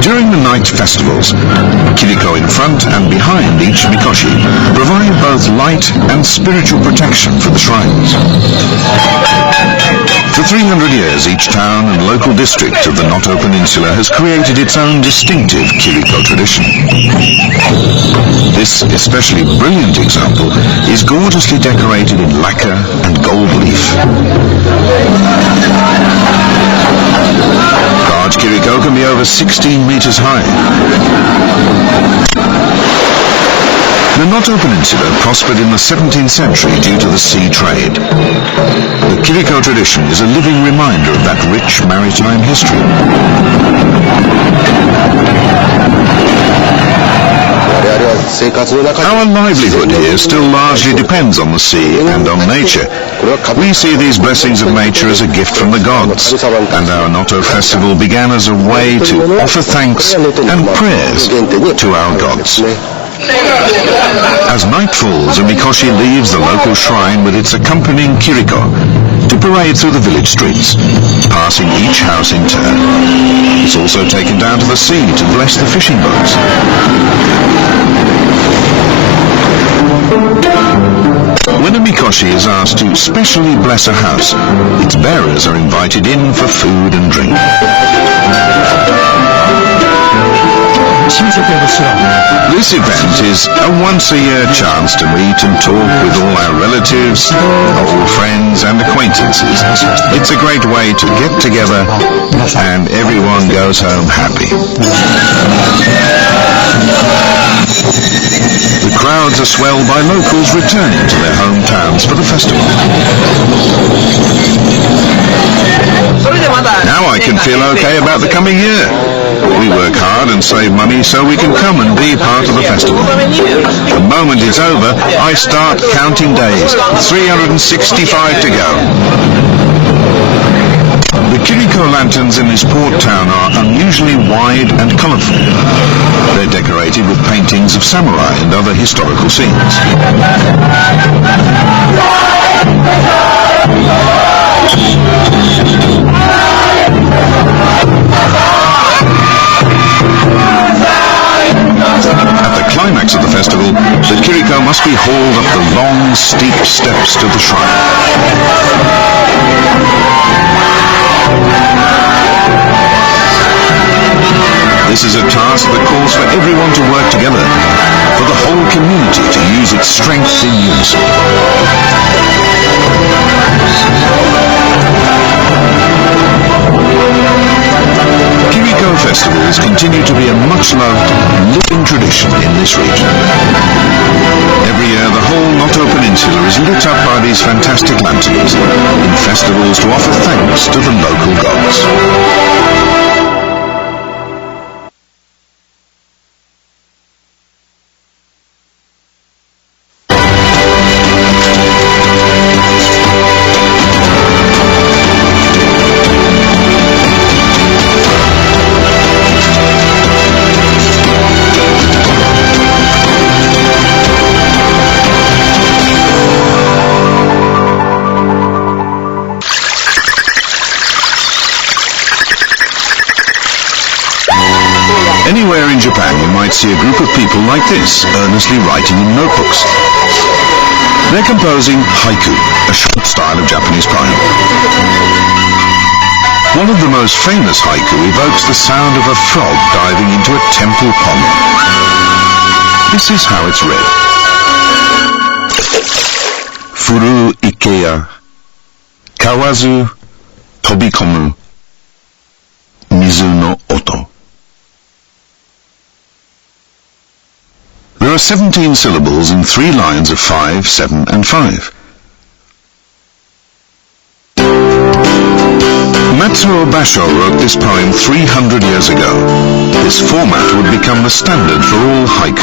During the night festivals, Kiriko in front and behind each Mikoshi provide both light and spiritual protection for the shrines. For 300 years, each town and local district of the Noto Peninsula has created its own distinctive Kiriko tradition. This especially brilliant example is gorgeously decorated in lacquer and gold leaf. Large Kiriko can be over 16 meters high. The Noto Peninsula prospered in the 17th century due to the sea trade. The Kiriko tradition is a living reminder of that rich maritime history. Our livelihood here still largely depends on the sea and on nature. We see these blessings of nature as a gift from the gods, and our Noto festival began as a way to offer thanks and prayers to our gods. As night falls, a Mikoshi leaves the local shrine with its accompanying Kiriko to parade through the village streets, passing each house in turn. It's also taken down to the sea to bless the fishing boats. When a Mikoshi is asked to specially bless a house, its bearers are invited in for food and drink. This event is a once-a-year chance to meet and talk with all our relatives, old friends and acquaintances. It's a great way to get together and everyone goes home happy. The crowds are swelled by locals returning to their hometowns for the festival. Now I can feel okay about the coming year. We work hard and save money so we can come and be part of the festival. The moment it's over, I start counting days. 365 to go. The Kiriko lanterns in this port town are unusually wide and colourful. They're decorated with paintings of samurai and other historical scenes. At the climax of the festival, the Kiriko must be hauled up the long, steep steps to the shrine. This is a task that calls for everyone to work together, for the whole community to use its strength in unison. Kiriko festivals continue to be a much-loved, living tradition in this region. Every year, the whole Noto Peninsula is lit up by these fantastic lanterns in festivals to offer thanks to the local gods. Anywhere in Japan you might see a group of people like this, earnestly writing in notebooks. They're composing haiku, a short style of Japanese poem. One of the most famous haiku evokes the sound of a frog diving into a temple pond. This is how it's read. Furu ikeya, kawazu tobikomu, mizu no oto. There are 17 syllables in 3 lines of 5, 7 and 5. Matsuo Basho wrote this poem 300 years ago. This format would become the standard for all haiku.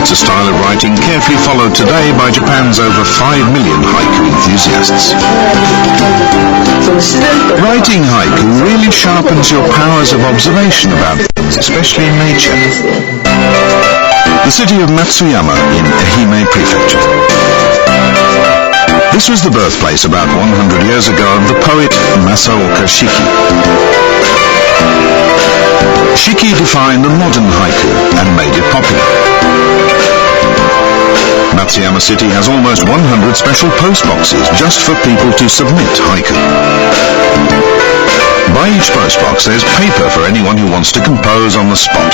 It's a style of writing carefully followed today by Japan's over 5 million haiku enthusiasts. Writing haiku really sharpens your powers of observation about things, especially in nature. The city of Matsuyama in Ehime Prefecture. This was the birthplace about 100 years ago of the poet Masaoka Shiki. Shiki defined the modern haiku and made it popular. Matsuyama City has almost 100 special post boxes just for people to submit haiku. By each post box there's paper for anyone who wants to compose on the spot.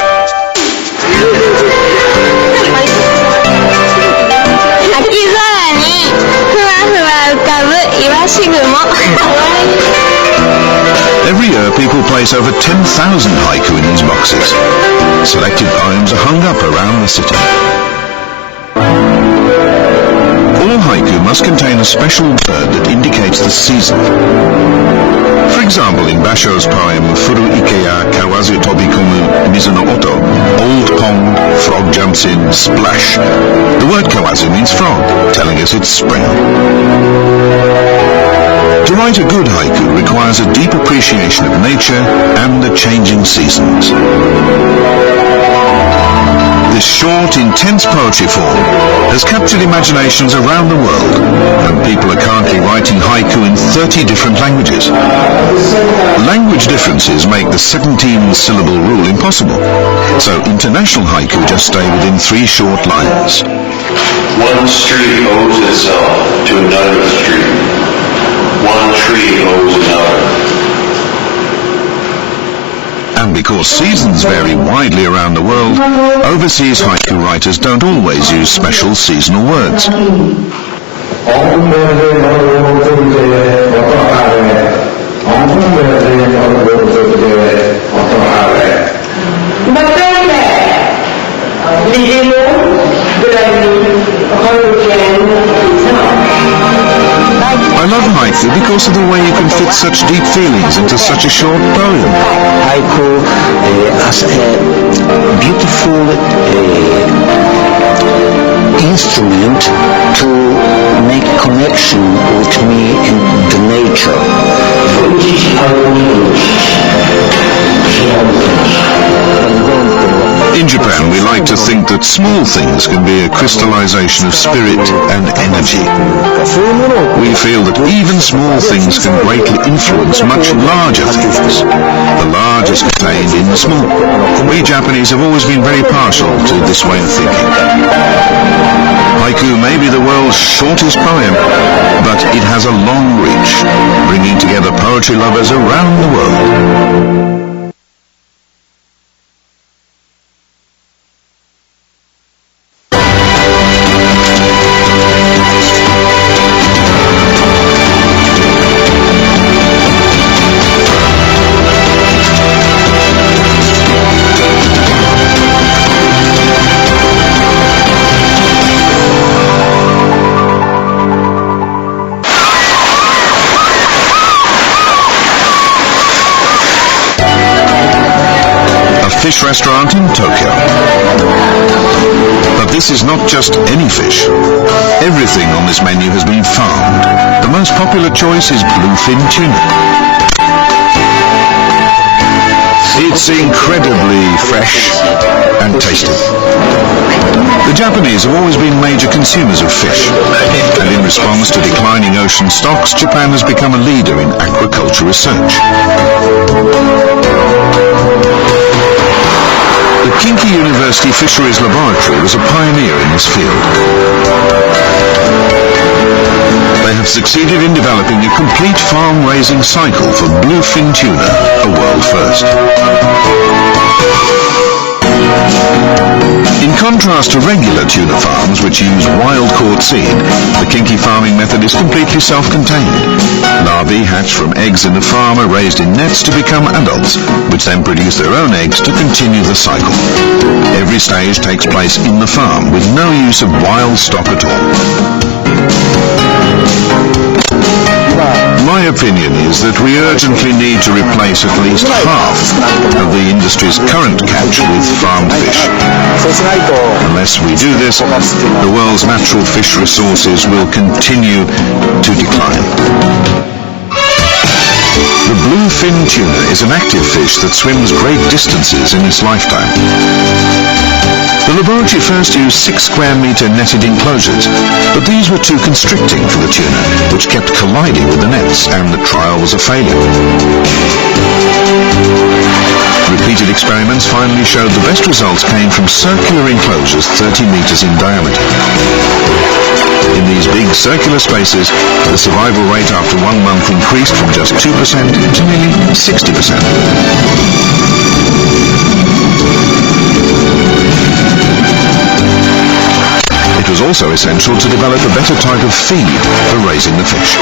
Every year people place over 10,000 haiku in these boxes. Selected poems are hung up around the city. All haiku must contain a special word that indicates the season. For example, in Basho's poem Furu Ikeya Kawazu Tobikomu Mizu no Oto, old pond, frog jumps in, splash. The word kawazu means frog, telling us it's spring. To write a good haiku requires a deep appreciation of nature and the changing seasons. This short, intense poetry form has captured imaginations around the world, and people are currently writing haiku in 30 different languages. Language differences make the 17-syllable rule impossible, so international haiku just stay within 3 short lines. One street owes itself to another street. One tree owes another. And because seasons vary widely around the world, overseas haiku writers don't always use special seasonal words. I love haiku because of the way you can fit such deep feelings into such a short poem. Haiku as a beautiful instrument to make connection with me and the nature. In Japan, we like to think that small things can be a crystallization of spirit and energy. We feel that even small things can greatly influence much larger things. The large is contained in the small. We Japanese have always been very partial to this way of thinking. Haiku may be the world's shortest poem, but it has a long reach, bringing together poetry lovers around the world. fish restaurant in Tokyo. But this is not just any fish. Everything on this menu has been farmed. The most popular choice is bluefin tuna. It's incredibly fresh and tasty. The Japanese have always been major consumers of fish, and in response to declining ocean stocks, Japan has become a leader in aquaculture research. The Kinki University Fisheries Laboratory was a pioneer in this field. They have succeeded in developing a complete farm-raising cycle for bluefin tuna, a world first. In contrast to regular tuna farms which use wild-caught seed, the Kinki farming method is completely self-contained. Larvae hatch from eggs in the farm are raised in nets to become adults, which then produce their own eggs to continue the cycle. Every stage takes place in the farm with no use of wild stock at all. My opinion is that we urgently need to replace at least half of the industry's current catch with farmed fish. Unless we do this, the world's natural fish resources will continue to decline. The bluefin tuna is an active fish that swims great distances in its lifetime. The laboratory first used 6 square meter netted enclosures, but these were too constricting for the tuna, which kept colliding with the nets, and the trial was a failure. Repeated experiments finally showed the best results came from circular enclosures 30 meters in diameter. In these big circular spaces, the survival rate after 1 month increased from just 2% to nearly 60%. It was also essential to develop a better type of feed for raising the fish.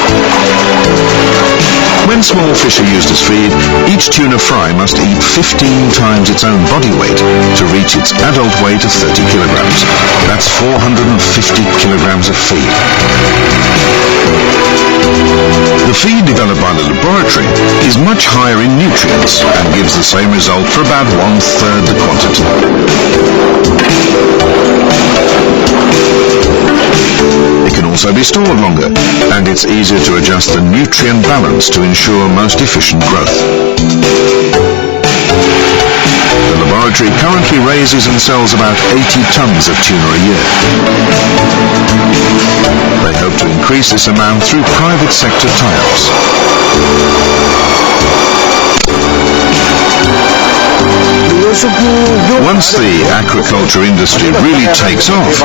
When small fish are used as feed, each tuna fry must eat 15 times its own body weight to reach its adult weight of 30 kilograms. That's 450 kilograms of feed. The feed developed by the laboratory is much higher in nutrients and gives the same result for about 1/3 the quantity. It can also be stored longer, and it's easier to adjust the nutrient balance to ensure most efficient growth. The laboratory currently raises and sells about 80 tons of tuna a year. They hope to increase this amount through private sector tie-ups. Once the aquaculture industry really takes off,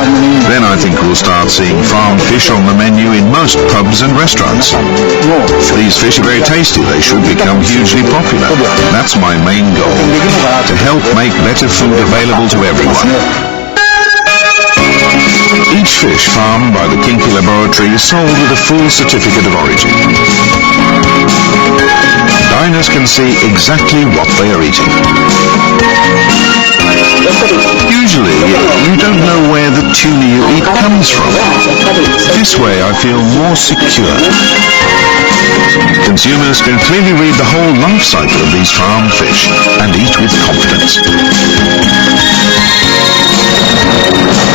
then I think we'll start seeing farmed fish on the menu in most pubs and restaurants. These fish are very tasty. They should become hugely popular. That's my main goal, to help make better food available to everyone. Each fish farmed by the Kinki Laboratory is sold with a full certificate of origin. Diners can see exactly what they are eating. Usually, you don't know where the tuna you eat comes from. This way, I feel more secure. Consumers can clearly read the whole life cycle of these farmed fish and eat with confidence.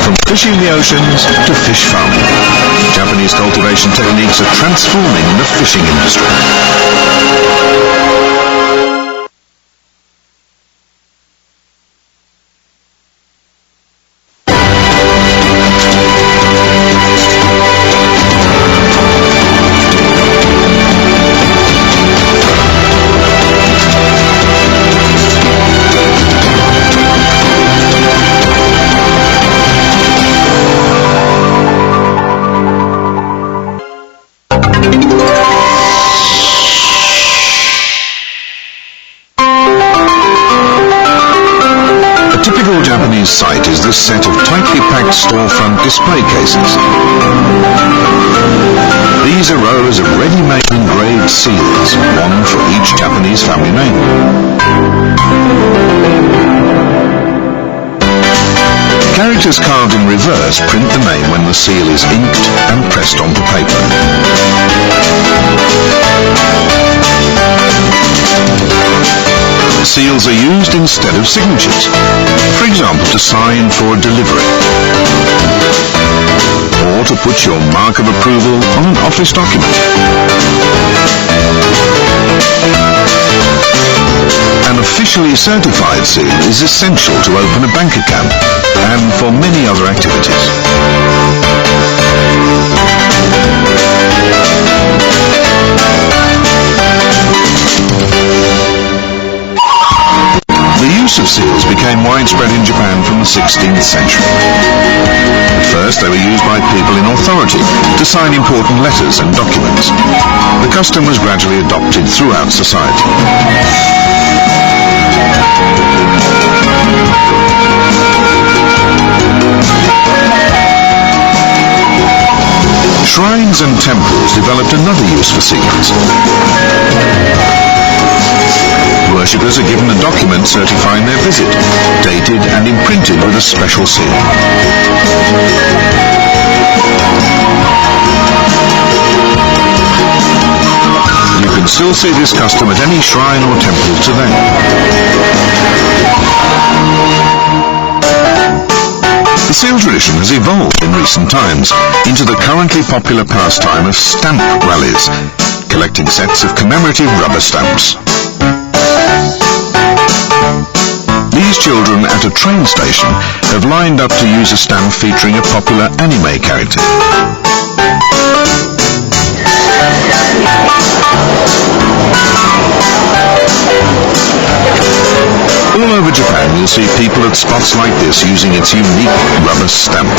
From fishing the oceans to fish farming, Japanese cultivation techniques are transforming the fishing industry. Site is this set of tightly packed storefront display cases. These are rows of ready-made engraved seals, one for each Japanese family name. Characters carved in reverse print the name when the seal is inked and pressed onto paper. Seals are used instead of signatures, for example to sign for delivery, or to put your mark of approval on an office document. An officially certified seal is essential to open a bank account and for many other activities. The use of seals became widespread in Japan from the 16th century. At first they were used by people in authority to sign important letters and documents. The custom was gradually adopted throughout society. Shrines and temples developed another use for seals. Worshippers are given a document certifying their visit, dated and imprinted with a special seal. You can still see this custom at any shrine or temple today. The seal tradition has evolved in recent times into the currently popular pastime of stamp rallies, collecting sets of commemorative rubber stamps. These children at a train station have lined up to use a stamp featuring a popular anime character. All over Japan you'll see people at spots like this using its unique rubber stamp.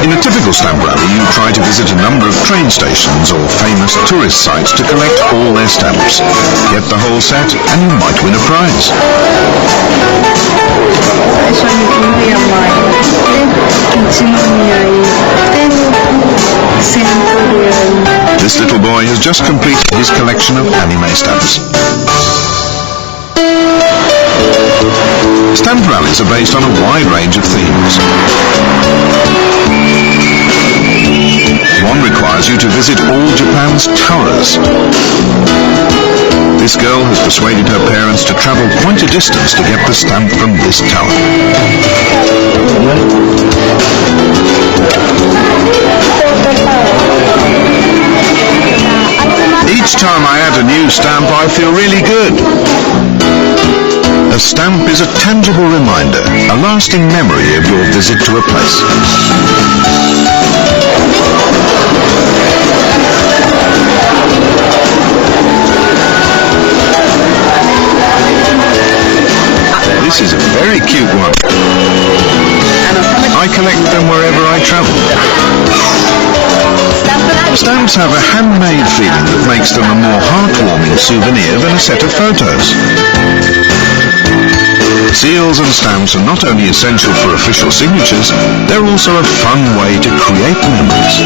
In a typical stamp rally you try to visit a number of train stations or famous tourist sites to collect all their stamps. Get the whole set and you might win a prize. This little boy has just completed his collection of anime stamps. Stamp rallies are based on a wide range of themes. One requires you to visit all Japan's towers. This girl has persuaded her parents to travel quite a distance to get the stamp from this tower. Each time I add a new stamp, I feel really good. A stamp is a tangible reminder, a lasting memory of your visit to a place. This is a very cute one. I collect them wherever I travel. Stamps have a handmade feeling that makes them a more heartwarming souvenir than a set of photos. Seals and stamps are not only essential for official signatures, they're also a fun way to create memories.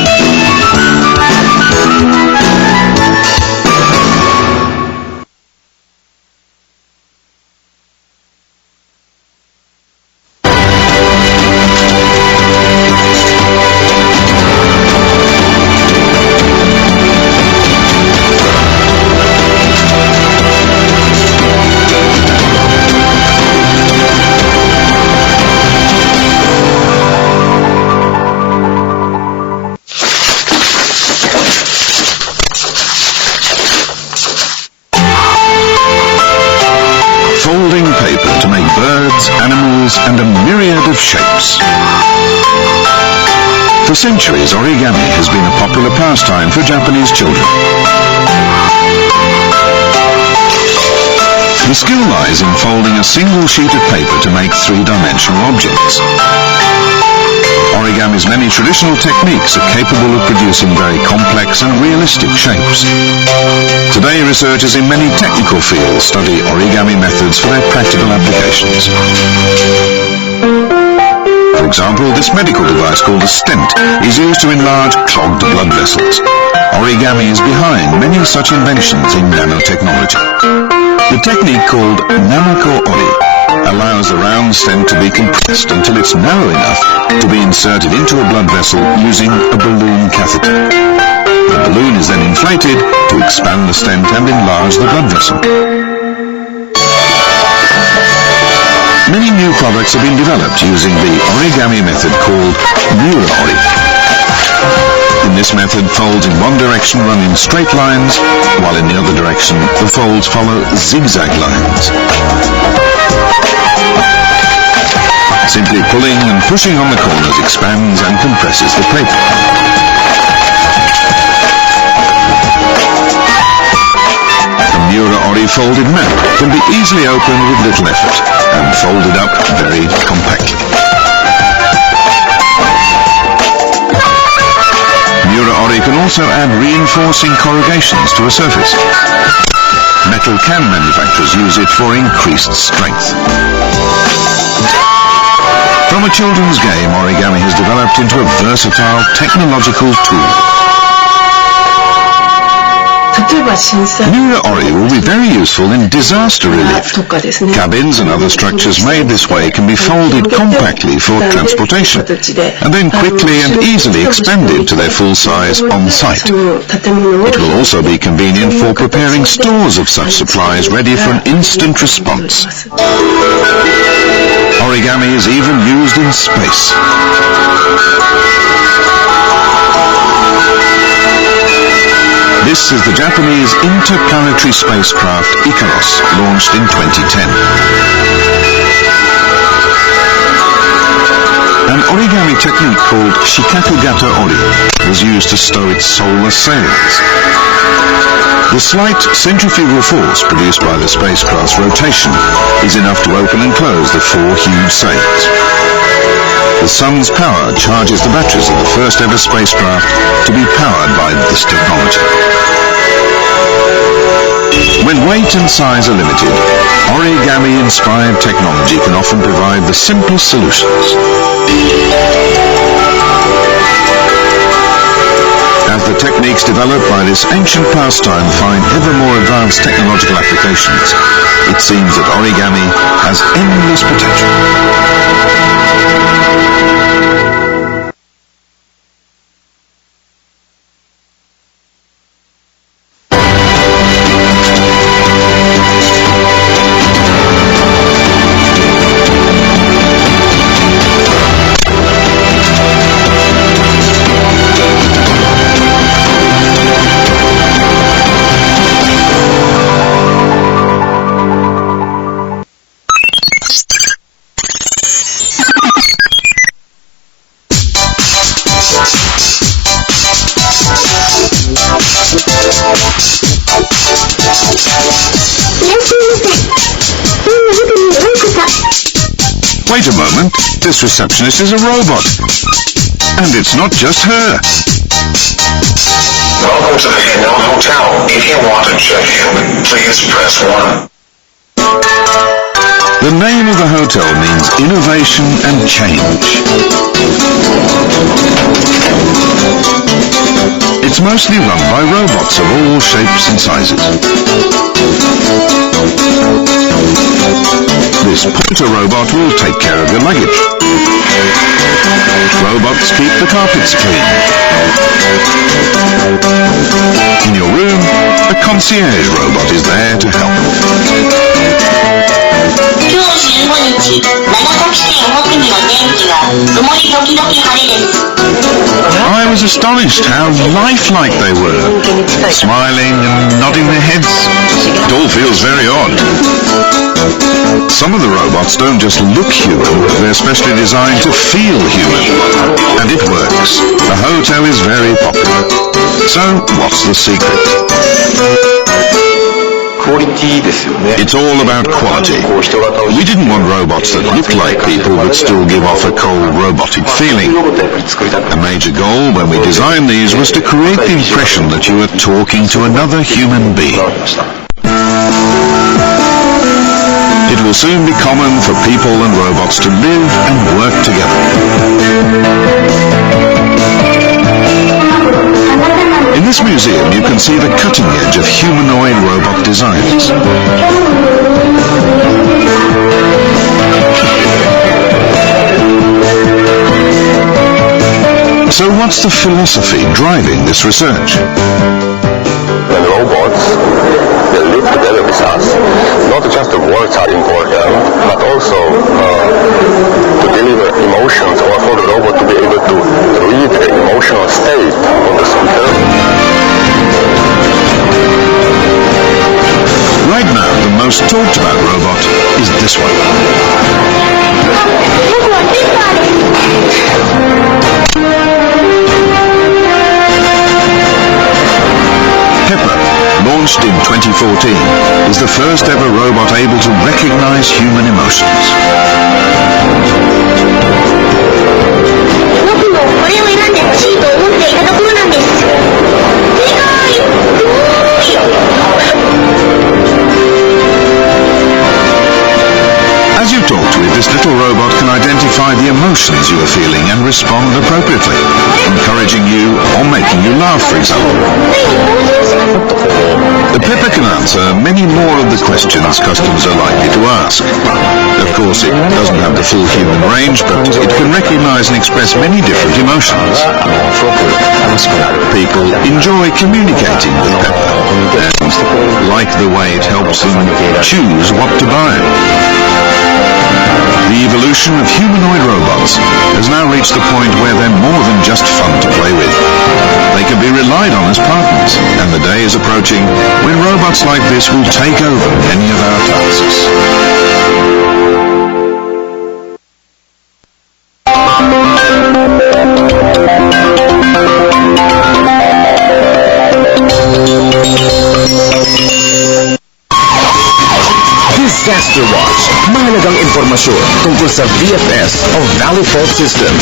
Folding paper to make birds, animals, and a myriad of shapes. For centuries, origami has been a popular pastime for Japanese children. The skill lies in folding a single sheet of paper to make three-dimensional objects. Origami's many traditional techniques are capable of producing very complex and realistic shapes. Today, researchers in many technical fields study origami methods for their practical applications. For example, this medical device called a stent is used to enlarge clogged blood vessels. Origami is behind many such inventions in nanotechnology. The technique called namako-ori allows the round stent to be compressed until it's narrow enough to be inserted into a blood vessel using a balloon catheter. The balloon is then inflated to expand the stent and enlarge the blood vessel. Many new products have been developed using the origami method called Mura-ori. In this method, folds in one direction run in straight lines, while in the other direction, the folds follow zigzag lines. Simply pulling and pushing on the corners expands and compresses the paper. The Mura-ori folded map can be easily opened with little effort and folded up very compactly. Mura-ori can also add reinforcing corrugations to a surface. Metal can manufacturers use it for increased strength. From a children's game, origami has developed into a versatile technological tool. Mura-ori will be very useful in disaster relief. Cabins and other structures made this way can be folded compactly for transportation, and then quickly and easily expanded to their full size on site. It will also be convenient for preparing stores of such supplies ready for an instant response. Origami is even used in space. This is the Japanese interplanetary spacecraft Icaros, launched in 2010. An origami technique called shikakugata ori was used to stow its solar sails. The slight centrifugal force produced by the spacecraft's rotation is enough to open and close the 4 huge sails. The sun's power charges the batteries of the first ever spacecraft to be powered by this technology. When weight and size are limited, origami-inspired technology can often provide the simplest solutions. As the techniques developed by this ancient pastime find ever more advanced technological applications, it seems that origami has endless potential. Wait a moment, this receptionist is a robot. And it's not just her. Welcome to the Hanoi Hotel. If you want to check in, please press 1. The name of the hotel means innovation and change. It's mostly run by robots of all shapes and sizes. This porter robot will take care of your luggage. Robots keep the carpets clean. In your room, a concierge robot is there to help. I was astonished how lifelike they were, smiling and nodding their heads. It all feels very odd. Some of the robots don't just look human, they're specially designed to feel human. And it works. The hotel is very popular. So, what's the secret? It's all about quality. We didn't want robots that looked like people but still give off a cold robotic feeling. A major goal when we designed these was to create the impression that you were talking to another human being. It will soon be common for people and robots to live and work together. In this museum, you can see the cutting edge of humanoid robot designs. So what's the philosophy driving this research? When robots, they live together with us. Not just the words are important, but also to deliver emotions, or for the robot to be able to read the emotional state of the speaker. Right now, the most talked about robot is this one. Pepper, launched in 2014, is the first ever robot able to recognize human emotions. As you talk to it, this little robot can identify the emotions you are feeling and respond appropriately, encouraging you or making you laugh, for example. The Pepper can answer many more of the questions customers are likely to ask. Of course, it doesn't have the full human range, but it can recognize and express many different emotions. People enjoy communicating with Pepper and like the way it helps them choose what to buy. The evolution of humanoid robots has now reached the point where they're more than just fun to play with. They can be relied on as partners, and the day is approaching when robots like this will take over many of our tasks. Disaster Watch, mahalagang impormasyon tungkol sa VFS o Valley Fault System.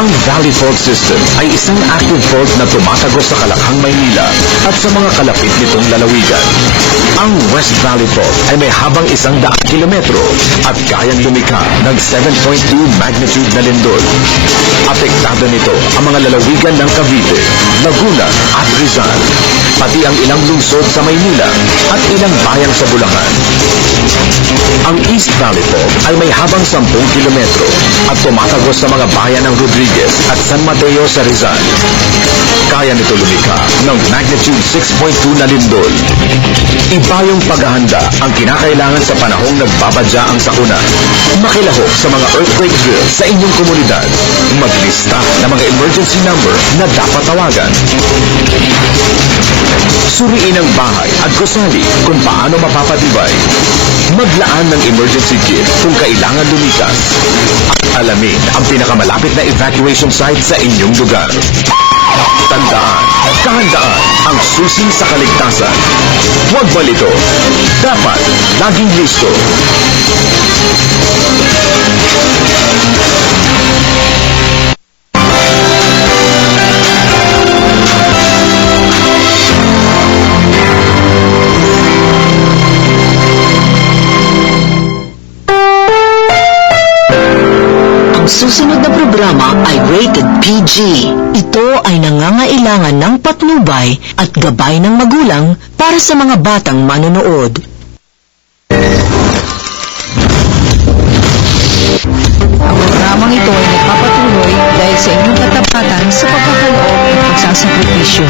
Ang Valley Fault System ay isang active fault na tumatagos sa Kalakhang, Maynila at sa mga kalapit nitong lalawigan. Ang West Valley Fault ay may habang 100 kilometro at kayang lumikha ng 7.2 magnitude na lindol. Apektado nito ang mga lalawigan ng Cavite, Laguna at Rizal, pati ang ilang lungsod sa Maynila at ilang bayan sa Bulacan. Ang East Valley Fault ay may habang 10 kilometro at tumatagos sa mga bayan ng Rodriguez at San Mateo sa Rizal. Kaya nito lumikha ng magnitude 6.2 na lindol. Iba yung paghahanda ang kinakailangan sa panahong nagbabadya ang sakuna. Makilahok sa mga earthquake drill sa inyong komunidad. Maglista ng mga emergency number na dapat tawagan. Suriin ang bahay at gusali kung paano mapapatibay. Maglaan ng emergency kit kung kailangan lumikas. At alamin ang pinakamalapit na evacuation site sa inyong lugar. Tandaan, kahandaan ang susi sa kaligtasan. Huwag malito. Dapat laging listo. Ang susunod na programa ay rated PG. Ito ay nangangailangan ng patnubay at gabay ng magulang para sa mga batang manonood. Ang programang ito ay nagpapatuloy dahil sa inyong katapatan sa pagkakaloob at pagsasakripisyo.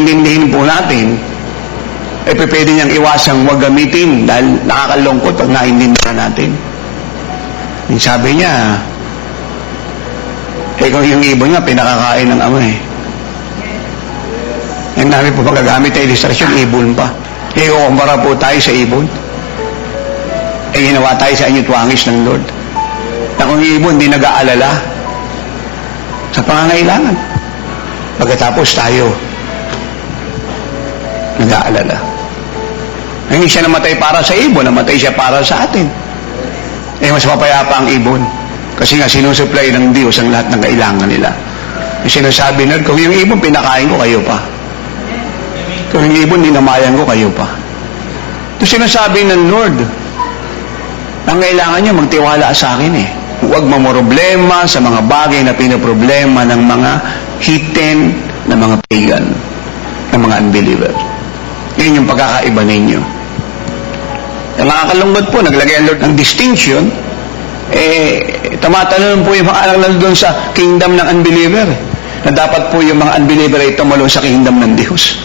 iintindihin po natin, pwede niyang iwasang huwag gamitin dahil nakakalungkot pag naiintindihan natin. Yung sabi niya, kung yung ibon nga, pinakakain ng ama eh. Yung namin po magagamit na ilustrasyon, ibon pa. Kukumpara po tayo sa ibon. Ginawa tayo sa inyo tuwangis ng Lord. Na kung yung ibon, di nag-aalala sa pangangailangan. Pagkatapos tayo, nag-aalala. Hindi siya namatay para sa ibon, namatay siya para sa atin. Mas mapayapa ang ibon. Kasi nga sinusupply ng Diyos ang lahat ng kailangan nila. Sinasabi na, kung yung ibon pinakain ko, kayo pa. Kung yung ibon dinamayan ko, kayo pa. Ito sinasabi ng Lord, ang kailangan nyo magtiwala sa akin eh. Huwag mamroblema sa mga bagay na pinaproblema ng mga heathen, ng mga pagan, ng mga unbeliever. Yun yung pagkakaiba ninyo. Ang nakakalungkot po, naglagay ang Lord ng distinction, tumatalon po yung mga anak na doon sa kingdom ng unbeliever. Na dapat po yung mga unbeliever ay tumalon sa kingdom ng Diyos.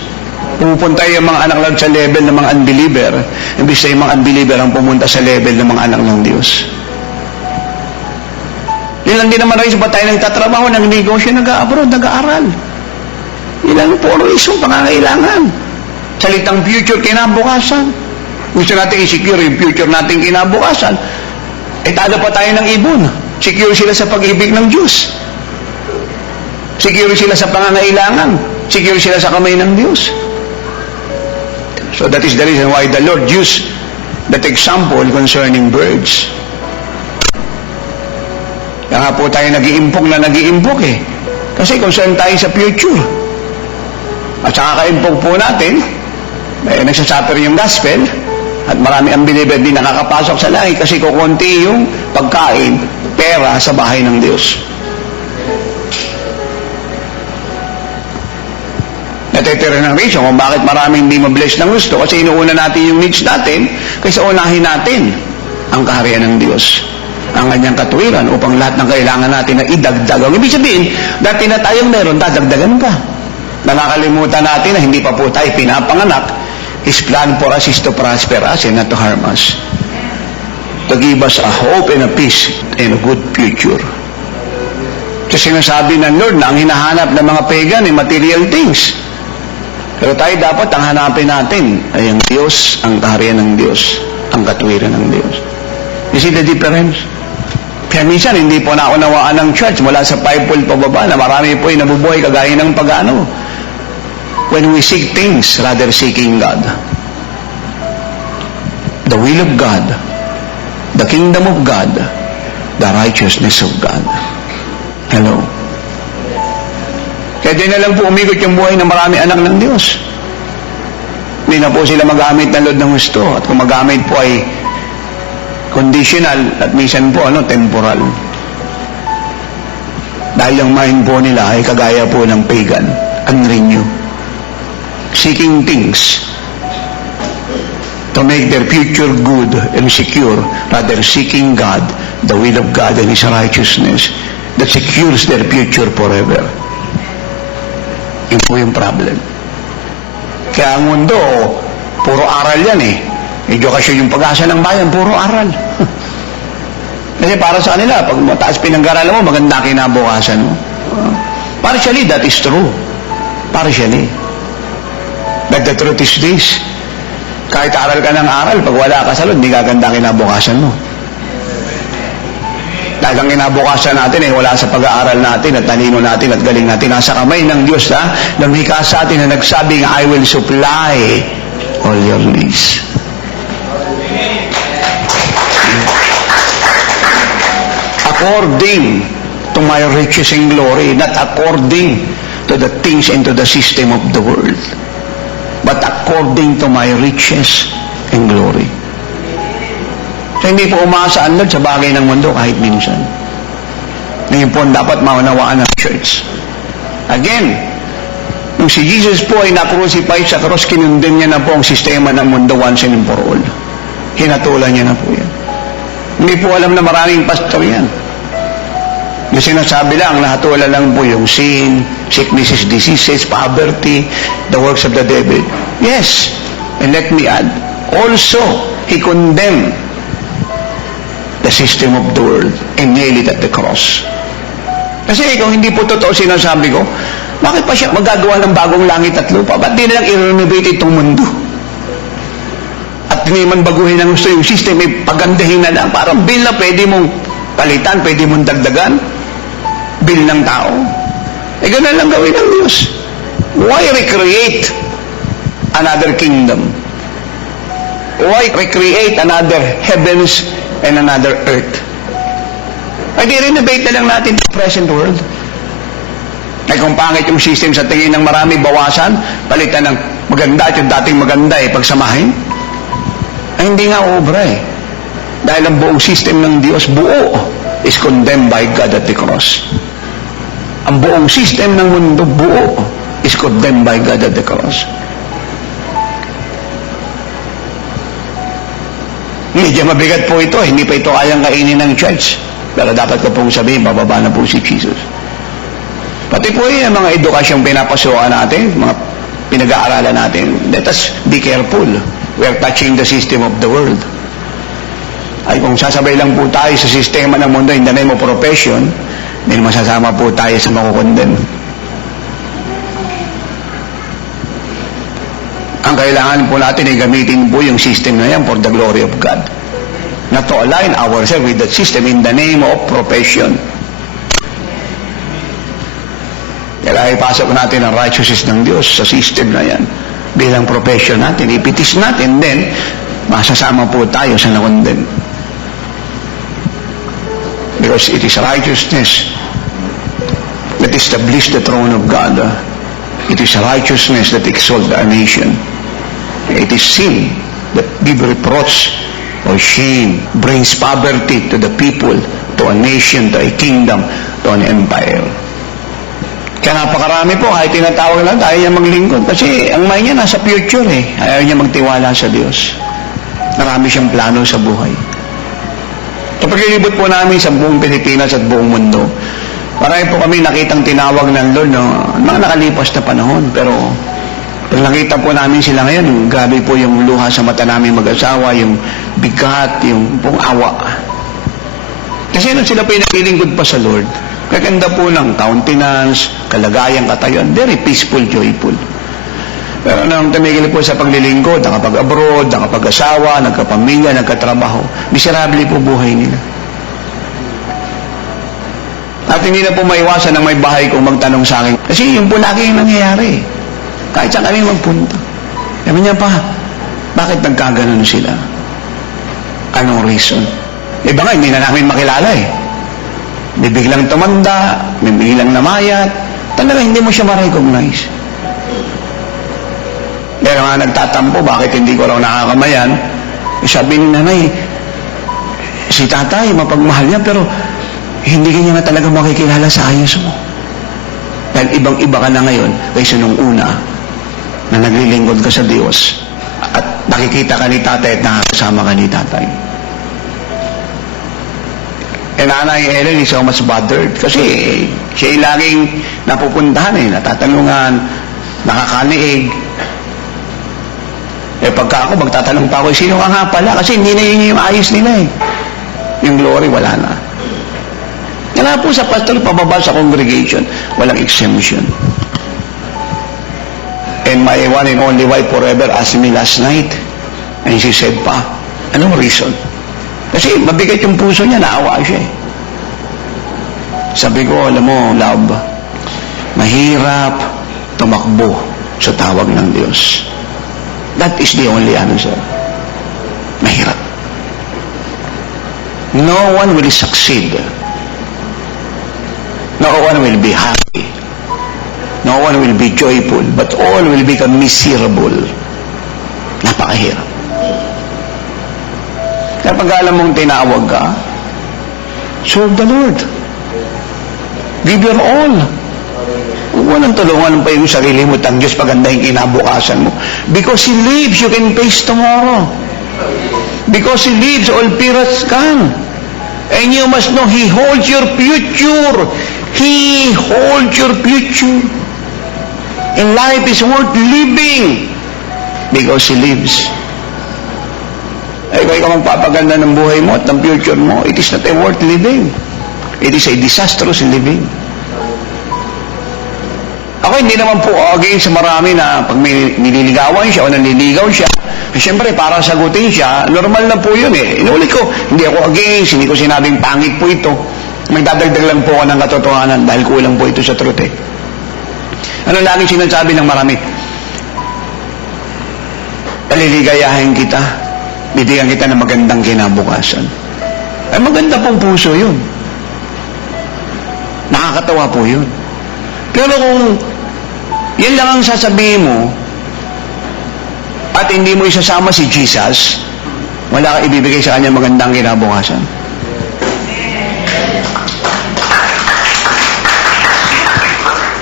Pupunta yung mga anak lang sa level ng mga unbeliever, imbis na yung mga unbeliever ang pumunta sa level ng mga anak ng Diyos. Ilan din naman rin sa tayo nagtatrabaho, ng negosyo, nag-abroad, nag-aaral. Ilan po rin isang pangangailangan. Salitang future kinabukasan. Gusto natin i-secure yung future natin kinabukasan. Talo pa tayo ng ibon. Secure sila sa pag-ibig ng Diyos. Secure sila sa pangangailangan. Secure sila sa kamay ng Diyos. So that is the reason why the Lord used that example concerning birds. Kaya nga po tayo nag-iimpok eh. Kasi concern tayo sa future. At saka ka-impok po natin, nagsasuffer yung gospel, at marami ang believer din nakakapasok sa langit kasi kukunti yung pagkain, pera sa bahay ng Diyos. Natitira ng reason kung bakit maraming hindi mabless ng gusto kasi inuuna natin yung needs natin kaysa unahin natin ang kaharian ng Diyos, ang kanyang katuwiran upang lahat ng kailangan natin na idagdag. Ang ibig sabihin, dati na tayong meron, dadagdagan pa. Nakakalimutan natin na hindi pa po tayo pinapanganak. His plan for us is to prosper us and not to harm us. To give us a hope and a peace and a good future. Kasi sinasabi ng Lord na ang hinahanap ng mga pagan ay material things. Pero tayo dapat ang hanapin natin ay ang Diyos, ang kaharian ng Diyos, ang katuwiran ng Diyos. You see the difference? Kaya minsan hindi po naunawaan ng church mula sa fivefold pababa na marami po ay nabubuhay kagaya ng pag-ano. When we seek things rather seeking God. The will of God, the kingdom of God, the righteousness of God. Hello. Kaya din na lang po umikot yung buhay ng marami anak ng Diyos. Hindi na po sila magamit ng Lord ng gusto. At kung magamit po ay conditional at minsan po temporal. Dahil yung mind po nila ay kagaya po ng pagan, unrenew. Seeking things to make their future good and secure, rather seeking God, the will of God and His righteousness that secures their future forever. Yun po yung problem. Kaya ang mundo, puro aral yan eh. Edukasyon yung pag-asa ng bayan, puro aral. Kasi para sa kanila, pag mataas pinanggaralan mo, maganda kinabukasan mo. Partially, that is true. Partially. But the truth is this. Kahit aral ka ng aral, pag wala ka sa Lord, hindi gaganda kinabukasan mo. Dahil ang kinabukasan natin wala sa pag-aaral natin at talino natin at galing natin. Nasa kamay ng Diyos na lumikha sa atin na nagsabing, I will supply all your needs. According to my riches and glory, not according to the things and to the system of the world, but according to my riches and glory. So, hindi po umasa ang Lord sa bagay ng mundo kahit minsan. Ngayon po dapat maunawaan ng church. Again, nung si Jesus po ay na-crucify sa cross, kinundin niya na po ang sistema ng mundo once and for all. Hinatulan niya na po yan. Hindi po alam na maraming pastor yan. Yung sinasabi lang, nahatulan lang po yung sin, sicknesses, diseases, poverty, the works of the devil. Yes, and let me add, also, He condemned the system of the world and nailed it at the cross. Kasi kung hindi po totoo sinasabi ko, bakit pa siya magagawa ng bagong langit at lupa? Ba't di na lang i-renovate itong mundo? At hindi man baguhin ang gusto yung system, may pagandahin na lang. Parang bill na pwede mong palitan, pwede mong dagdagan. Bill ng tao. Eh, ganun lang gawin ng Diyos. Why recreate another kingdom? Why recreate another heavens and another earth? Ay, di-renovate na lang natin the present world. Ay, kung pangit yung system sa tingin ng marami, bawasan, palitan ng maganda at yung dating maganda, pagsamahin. Ay, hindi nga obra Dahil ang buong system ng Diyos, buo, is condemned by God at the cross. Ang buong system ng mundo, buo, is condemned by God at the cross. Medyo mabigat po ito, hindi pa ito kayang kainin ng church. Pero dapat ko pong sabihin, bababa na po si Jesus. Pati po yung mga edukasyong pinapasukan natin, mga pinag-aaralan natin, let us be careful. We are touching the system of the world. Ay kung sasabay lang po tayo sa sistema ng mundo in the name of profession, then masasama po tayo sa makukondem. Ang kailangan po natin ay gamitin po yung system na yan for the glory of God. Not to align ourselves with that system in the name of profession. Kaya ipasok natin ang righteousness ng Diyos sa system na yan. Bilang profession natin, ipitis natin, then masasama po tayo sa nakondem. Because it is righteousness that established the throne of God. It is righteousness that exalts our nation. It is sin that gives reproach or shame, brings poverty to the people, to a nation, to a kingdom, to an empire. Kaya napakarami po, kahit tinatawag lang, ayaw niya maglingkod. Kasi ang mind niya nasa future Ayaw niya magtiwala sa Diyos. Marami siyang plano sa buhay. Sa paglilibot po namin sa buong Pilipinas at buong mundo, marami po kami nakitang tinawag ng Lord, mga nakalipas na panahon. Pero pag nakita po namin sila ngayon, grabe po yung luha sa mata namin mag-asawa, yung bigat, yung pong awa. Kasi nung sila po yung naglilingkod pa sa Lord, kaganda po ng countenance, kalagayan, katayuan, very peaceful, joyful. Pero nang tumigil po sa paglilingkod, nakapag-abroad, nakapag-asawa, nagkapamilya, nagkatrabaho, miserable po buhay nila. At hindi na po maiwasan ng may bahay kung magtanong sa akin. Kasi yun po lagi yung nangyayari. Kahit saan kami magpunta. Sabi niya pa, bakit nagkaganon sila? Anong reason? Iba nga, hindi na namin makilala May biglang tumanda, may biglang namayat. Talaga hindi mo siya ma-recognize. Pero nga nagtatampo, bakit hindi ko raw nakakamayan? Sabi ni nanay, si tatay, mapagmahal niya, pero hindi ka niya na talaga makikilala sa ayos mo. Dahil ibang-iba ka na ngayon kaysa nung una na naglilingkod ka sa Diyos at nakikita ka ni tatay at nakakasama ka ni tatay. And Nanay Ellen is so much bothered kasi siya laging napupuntahan natatanungan, nakakaliig. Pagka ako, magtatanong pa ako, sino ka nga pala? Kasi hindi na yun yung ayos nila Yung glory, wala na. Kaya po sa pastor, pababa sa congregation, walang exemption. And my one and only wife forever asked me last night, and she said pa, anong reason? Kasi mabigat yung puso niya, naawa siya Sabi ko, alam mo, love, mahirap tumakbo sa tawag ng Diyos. That is the only answer. Mahirap. No one will succeed. No one will be happy. No one will be joyful, but all will become miserable. Napakahirap. Kaya pag alam mong tinawag ka, serve the Lord. Give your all. Huwag nang tulungan pa yung sarili mo at ang Diyos pagandahin kinabukasan mo. Because He lives, you can face tomorrow. Because He lives, all fears gone. And you must know, He holds your future. He holds your future. And life is worth living because He lives. Ay, kung ikaw magpapaganda ng buhay mo at ng future mo, it is not a worth living. It is a disastrous living. Ako hindi naman po against sa marami na pag may nililigawan siya o nanliligaw siya, siyempre para sagutin siya, normal na po yun eh. Inulit ko, hindi ako against, hindi ko sinabing pangit po ito. Magdadagdag lang po ako ng katotohanan dahil kulang po ito sa truth eh. Ano laging sinasabi ng marami? Paliligayahin kita, bibigyan kita ng magandang kinabukasan. Ay maganda pong puso yun. Nakakatawa po yun. Pero kung yan lang ang sasabihin mo at hindi mo isasama si Jesus, wala ka ibibigay sa kanya magandang kinabukasan.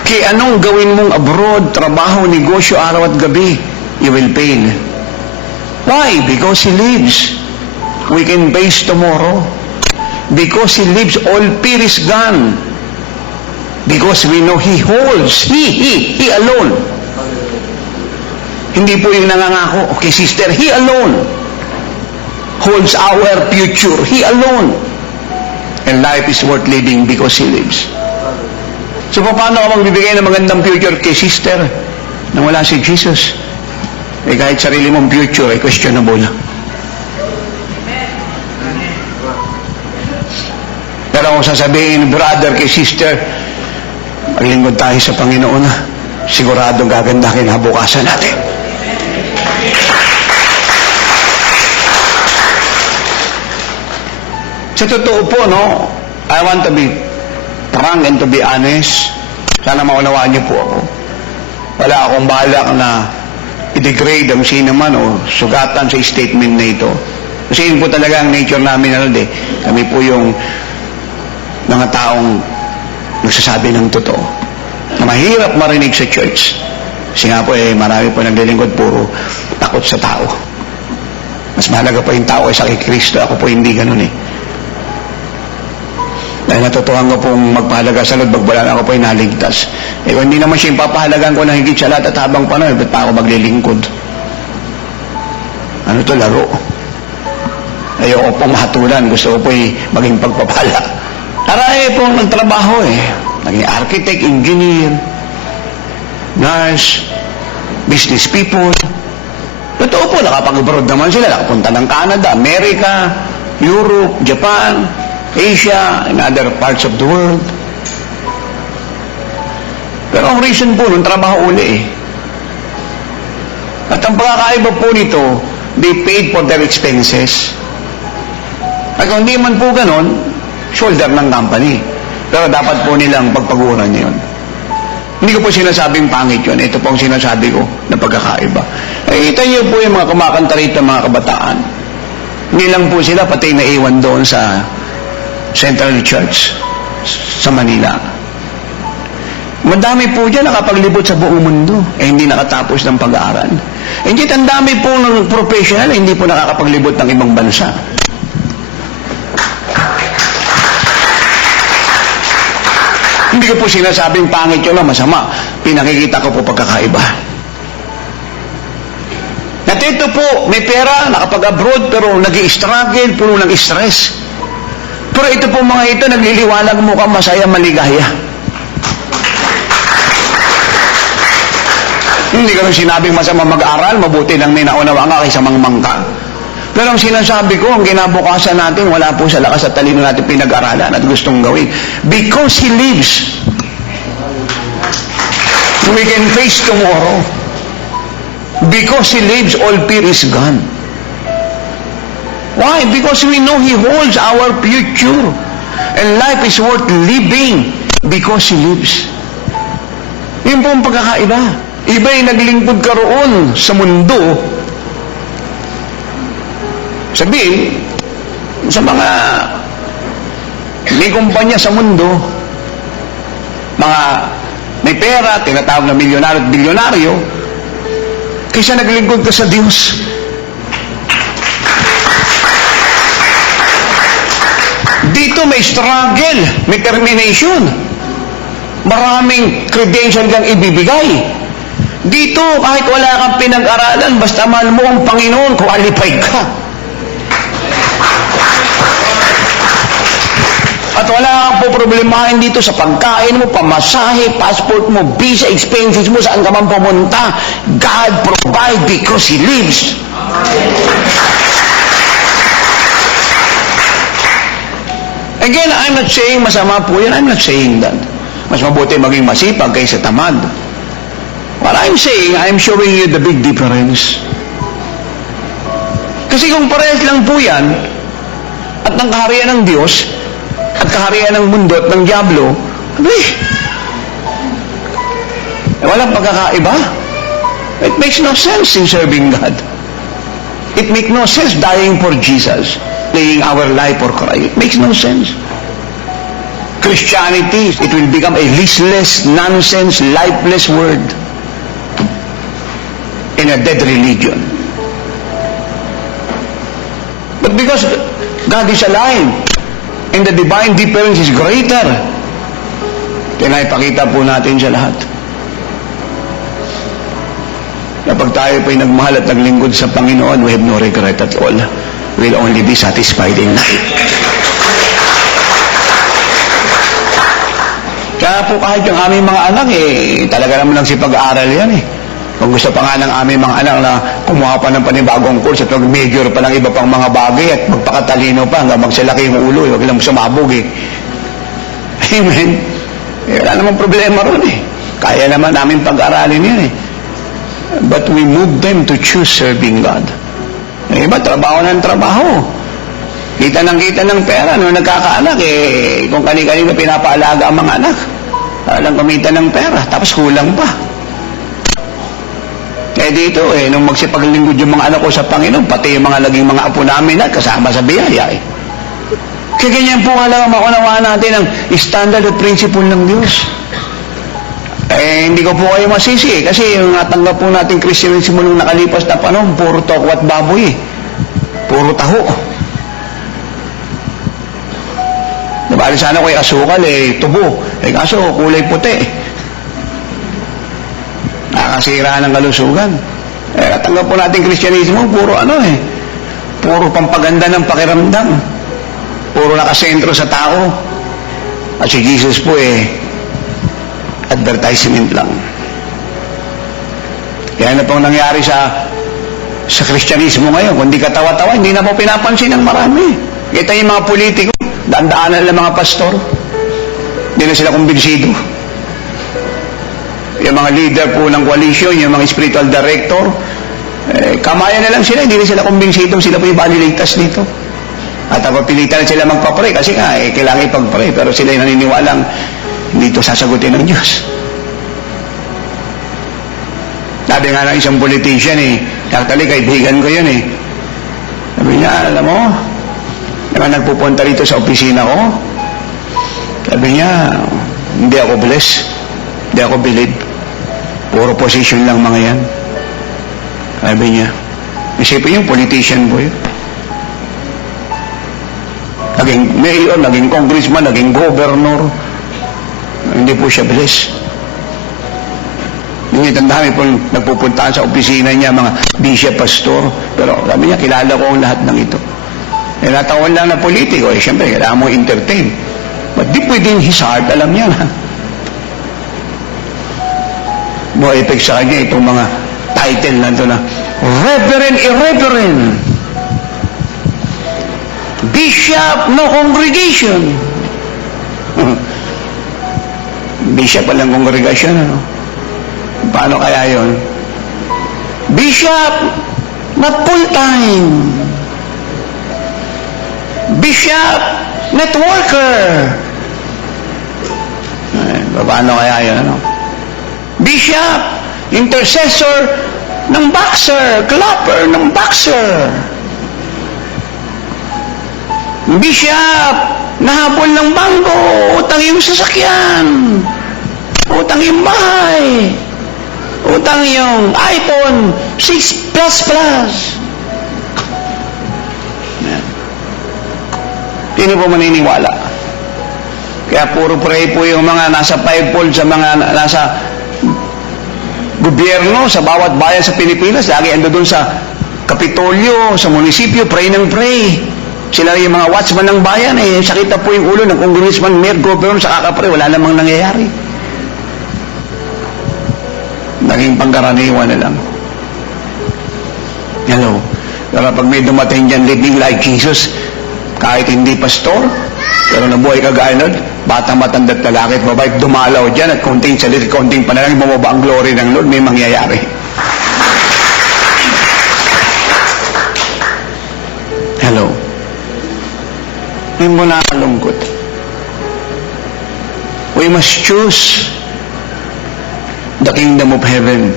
Kaya anong gawin mong abroad, trabaho, negosyo, araw at gabi, you will fail. Why? Because He lives. We can face tomorrow. Because He lives, all fear is gone. Because we know He holds. He alone. Hindi po yung nangangako. Okay, sister, He alone holds our future. He alone. And life is worth living because He lives. So, paano ka magbibigay ng magandang future kay sister nang wala si Jesus? Eh, kahit sarili mong future ay questionable. Pero kung sasabihin, brother kay sister, maglingkod tayo sa Panginoon, siguradong gaganda kinabukasan natin. Sa totoo po, no, I want to be frank and to be honest. Sana maunawaan niyo po ako. Wala akong balak na i-degrade ang sino man o sugatan sa statement na ito. Kasi yun po talaga ang nature namin. Kami po yung mga taong nagsasabi ng totoo. Na mahirap marinig sa church. Kasi nga po marami po naglilingkod puro takot sa tao. Mas mahalaga pa yung tao sa kay Kristo. Ako po hindi ganun eh. Dahil natutuhan ko pong magpahalaga sa Lord, bagbala na ako po yung naligtas. Kung hindi naman siya yung papahalagaan ko na higit sa lahat at habang panahon, ba't pa ako maglilingkod? Ano to, laro? Ayoko pong mahatulan. Gusto ko po maging pagpapala. Marami pong nagtrabaho naging architect, engineer, nurse, business people. Totoo po, nakapag-abroad naman sila. Nakapunta ng Canada, America, Europe, Japan, Asia, and other parts of the world. Pero ang reason po, nung trabaho uli At ang pagkakaiba po nito, they paid for their expenses. At kung hindi man po ganon, shoulder ng company. Pero dapat po nilang pagpaguran yun. Hindi ko po sinasabing pangit yun. Ito po ang sinasabi ko na pagkakaiba. Kita niyo po yung mga kumakanta rito, mga kabataan. Hindi lang po sila, pati naiwan doon sa Central Church sa Manila. Madami po dyan nakapaglibot sa buong mundo. Hindi nakatapos ng pag-aaral. Hindi ang dami po ng professional, hindi po nakakapaglibot ng ibang bansa. Hindi ko po sinasabing pangit yun na masama. Pinakikita ko po pagkakaiba. At ito po, may pera, nakapag-abroad, pero nag-i-struggle, puno ng stress. Pero ito po mga ito, nagliliwanag mukhang masaya, maligaya. Hindi ko rin sinabing masama mag-aral, mabuti lang may naunawa nga kaysa mangmangka. Pero ang sinasabi ko, ang kinabukasan natin, wala po sa lakas at talino natin pinag-aralan at gustong gawin. Because He lives, we can face tomorrow. Because He lives, all fear is gone. Why? Because we know He holds our future. And life is worth living because He lives. Yun po ang pagkakaiba. Iba'y naglingkod ka roon sa mundo. Sabihin, sa mga may kumpanya sa mundo, mga may pera, tinatawag na milyonaryo at bilyonaryo, kaysa naglingkod ka sa Diyos. Dito may struggle, may determination. Maraming credential kang ibibigay. Dito, kahit wala kang pinag-aralan, basta mahal mo ang Panginoon, qualified ka. At wala kang poproblemahin dito sa pagkain mo, pamasahe, passport mo, visa, expenses mo, saan ka man pumunta. God provide because He lives. Again, I'm not saying masama po yan. I'm not saying that. Mas mabuti maging masipag kaysa tamad. What I'm saying, I'm showing you the big difference. Kasi kung parehas lang po yan, at ng kaharian ng Diyos, at kaharian ng mundo at ng Diablo, walang pagkakaiba. It makes no sense in serving God. It makes no sense dying for Jesus, laying our life for Christ. It makes no sense. Christianity, it will become a listless, nonsense, lifeless word in a dead religion. But because God is alive and the divine difference is greater, pinapakita po natin sa lahat. Kapag tayo po'y nagmahal at naglingkod sa Panginoon, we have no regret at all. We'll only be satisfied in life. Kaya po kahit yung aming mga anak, talaga naman nagsipag-aaral yan . Kung gusto pa nga ng aming mga anak na kumuha pa ng panibagong course at mag-major pa ng iba pang mga bagay at magpakatalino pa hanggang magsalaki yung ulo, huwag lang sumabog . Amen. Wala namang problema ron . Kaya naman namin pag-aralin yan . But we move them to choose serving God. Yung iba, trabaho ng trabaho. Kita ng pera, nung nagkakaanak, kung kani-kanino pinapaalaga ang mga anak. Alang kumita ng pera, tapos kulang pa. Dito, nung magsipaglingkod yung mga anak ko sa Panginoon, pati yung mga laging mga apo namin at kasama sa biyaya. Kaya ganyan po nga lang maunawaan natin ang standard at principle ng Diyos. Hindi ko po kayo masisi kasi yung natanggap po natin Christianismo nung nakalipas na panahon, puro toko at baboy. Puro taho. Nabali sana ko yung asukal, tubo. Kaso kulay puti. Nakasira ng kalusugan. Natanggap po natin Christianismo, puro puro pampaganda ng pakiramdam. Puro nakasentro sa tao. At si Jesus po advertisement lang. Kaya na pong nangyari sa Kristyanismo ngayon. Kung di katawa-tawa, hindi na po pinapansin ng marami. Kita yung mga politiko, daan-daanan ng mga pastor. Hindi na sila kumbinsido. Yung mga leader po ng coalition, yung mga spiritual director, kamayan na lang sila, hindi na sila kumbinsido, sila po yung baliligtas dito. At pilitan na sila magpa-pray kasi nga, kailangan ipag-pray, pero sila yung naniniwalang hindi ito sasagutin ng Diyos. Sabi nga ng isang politician actually kaibigan ko yun Sabi niya, alam mo, naman nagpupunta rito sa opisina ko, sabi niya, hindi ako blessed, hindi ako believe, puro position lang mga yan. Sabi niya, isipin yung politician po yun. Naging mayor, naging congressman, naging governor, hindi po siya blessed. Ang dami po nagpupuntaan sa opisina niya, mga bishop, pastor, pero sabi niya, kilala ko ang lahat ng ito. Nataon lang na politiko, siyempre, kailangan mo entertain. But deep within his heart, alam niya na. Mo effect sa kanya itong mga title na ito na, Reverend, Irreverend, Bishop, no congregation. Bishop palang congregation, Paano kaya yon? Bishop, not full-time. Bishop, networker. Paano kaya yun? Bishop, intercessor ng boxer, clapper ng boxer. Bishop, nahabol ng bangko, utang yung sasakyan, utang yung bahay, utang yung iPhone 6 Plus Plus. Hindi po maniniwala. Kaya puro pray po yung mga nasa fivefold sa mga nasa gobyerno, sa bawat bayan sa Pilipinas. Lagi ando doon sa Kapitolyo, sa munisipyo, pray ng pray. Sila yung mga watchman ng bayan, sakit na po yung ulo ng congressman, mayor, governor, sa kakapray, wala namang nangyayari. Naging pangkaraniwan na lang. Hello. Pero pag may dumating dyan living like Jesus, kahit hindi pastor, pero nabuhay ka gaya nun, batang matanda't lalaki at babae, dumalaw dyan at konting salit, konting panalangin, bumaba ang glory ng Lord, may mangyayari. Hello. Hindi mo nakalungkot. We must choose the kingdom of heaven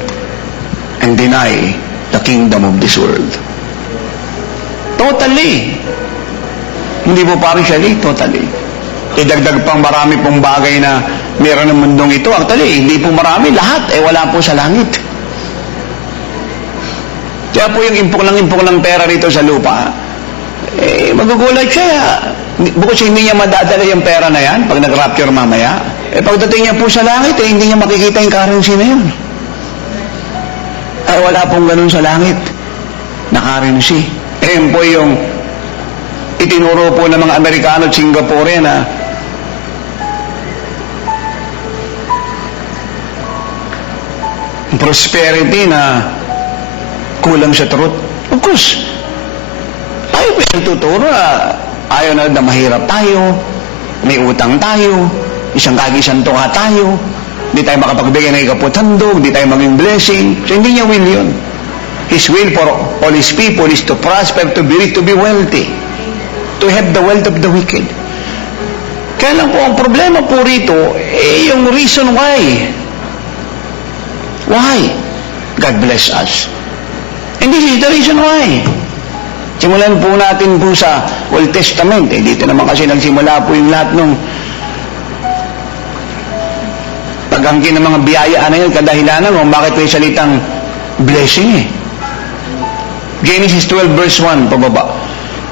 and deny the kingdom of this world. Totally. Hindi po partially, totally. Idagdag pang marami pong bagay na meron ng mundong ito. Actually, hindi po marami, lahat, wala po sa langit. Kaya po yung impok ng pera rito sa lupa, magugulat siya. Bukod sa hindi niya madadala yung pera na yan, pag nag-rapture mamaya, pagdating niya po sa langit, hindi niya makikita yung currency na yun. Ay, wala pong ganun sa langit na currency. Yun po yung itinuro po ng mga Amerikano at Singaporean na prosperity na kulang sa truth. Of course, ayaw po yung tuturo na ayaw na mahirap tayo, may utang tayo, isang kagisang tuka tayo, hindi tayo makapagbigay ng ikaputhandog, hindi tayo maging blessing. So hindi niya will yun. His will for all His people is to prosper, to be rich, to be wealthy, to have the wealth of the wicked. Kaya lang po, ang problema po rito, yung reason why. Why? God bless us. And this is the reason why. Simulan po natin po sa Old Testament. Dito naman kasi nagsimula po yung lahat ng paghangkin ng mga biyayaan na yun, kadahilanan kung bakit may salitang blessing Genesis 12 verse 1, pababa.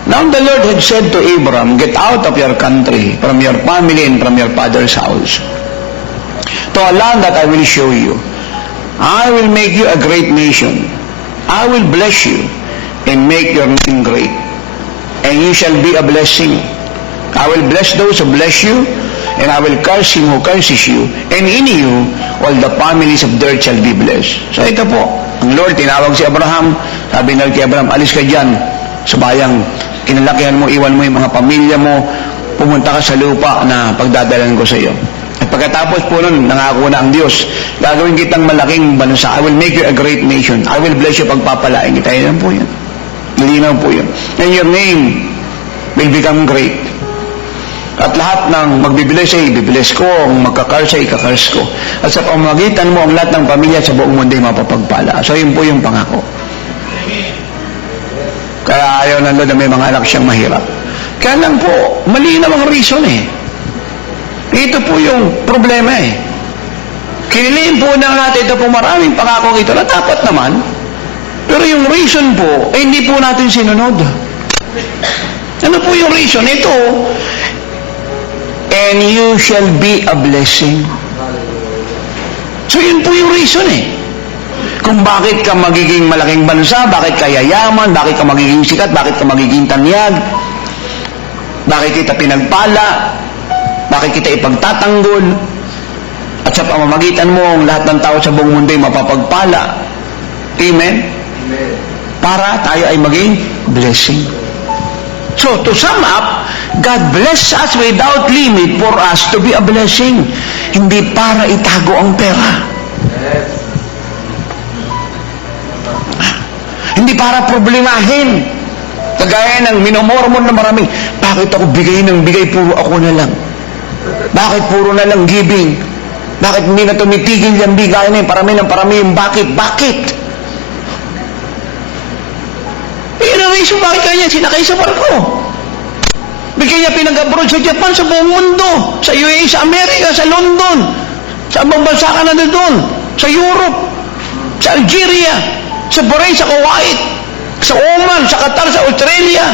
Now the Lord had said to Abram, get out of your country, from your family, and from your father's house, to a land that I will show you. I will make you a great nation. I will bless you, and make your name great, and you shall be a blessing. I will bless those who bless you, and I will curse him who curses you, and in you all the families of the earth shall be blessed. So ito po, ang Lord tinawag si Abraham, sabi na kay Abraham, alis ka dyan sa bayang kinalakihan mo, iwan mo yung mga pamilya mo, pumunta ka sa lupa na pagdadalan ko sa iyo. At pagkatapos po nun, nangako na ang Diyos, gagawin kitang malaking bansa. I will make you a great nation. I will bless you, pagpapalain kita. Yan po yan. Linaw po yan. And your name will become great. At lahat ng magbibless ay ibibless ko, ang magkakarsa ay ikakarsa ko. At sa pamamagitan mo, ang lahat ng pamilya sa buong mundo ay mapapagpala. So yun po yung pangako. Kaya ayaw ng Lord na may mga anak siyang mahirap. Kaya lang po, mali namang reason Ito po yung problema Kiniliin po ng natin ito po maraming pangako ito na dapat naman. Pero yung reason po, hindi po natin sinunod. Ano po yung reason? Ito, and you shall be a blessing. So yun po yung reason Kung bakit ka magiging malaking bansa, bakit ka yayaman, bakit ka magiging sikat, bakit ka magiging tanyag, bakit kita pinagpala, bakit kita ipagtatanggol, at sa pamamagitan mo, ang lahat ng tao sa buong mundo ay mapapagpala. Amen? Para tayo ay maging blessing. So, to sum up, God bless us without limit for us to be a blessing. Hindi para itago ang pera. Hindi para problemahin. Kagaya ng minomormon na maraming, bakit ako bigay ng bigay, puro ako na lang? Bakit puro na lang giving? Bakit hindi na tumitigil yung bigay na yun? Parami ng parami yung bakit? Bakit? Reason bakit kanya sinakay sa barko? Bigyan niya pinag-abroad sa Japan, sa buong mundo, sa UAE, sa Amerika, sa London, sa ibang bansa ka na doon, sa Europe, sa Algeria, sa Bahrain, sa Kuwait, sa Oman, sa Qatar, sa Australia.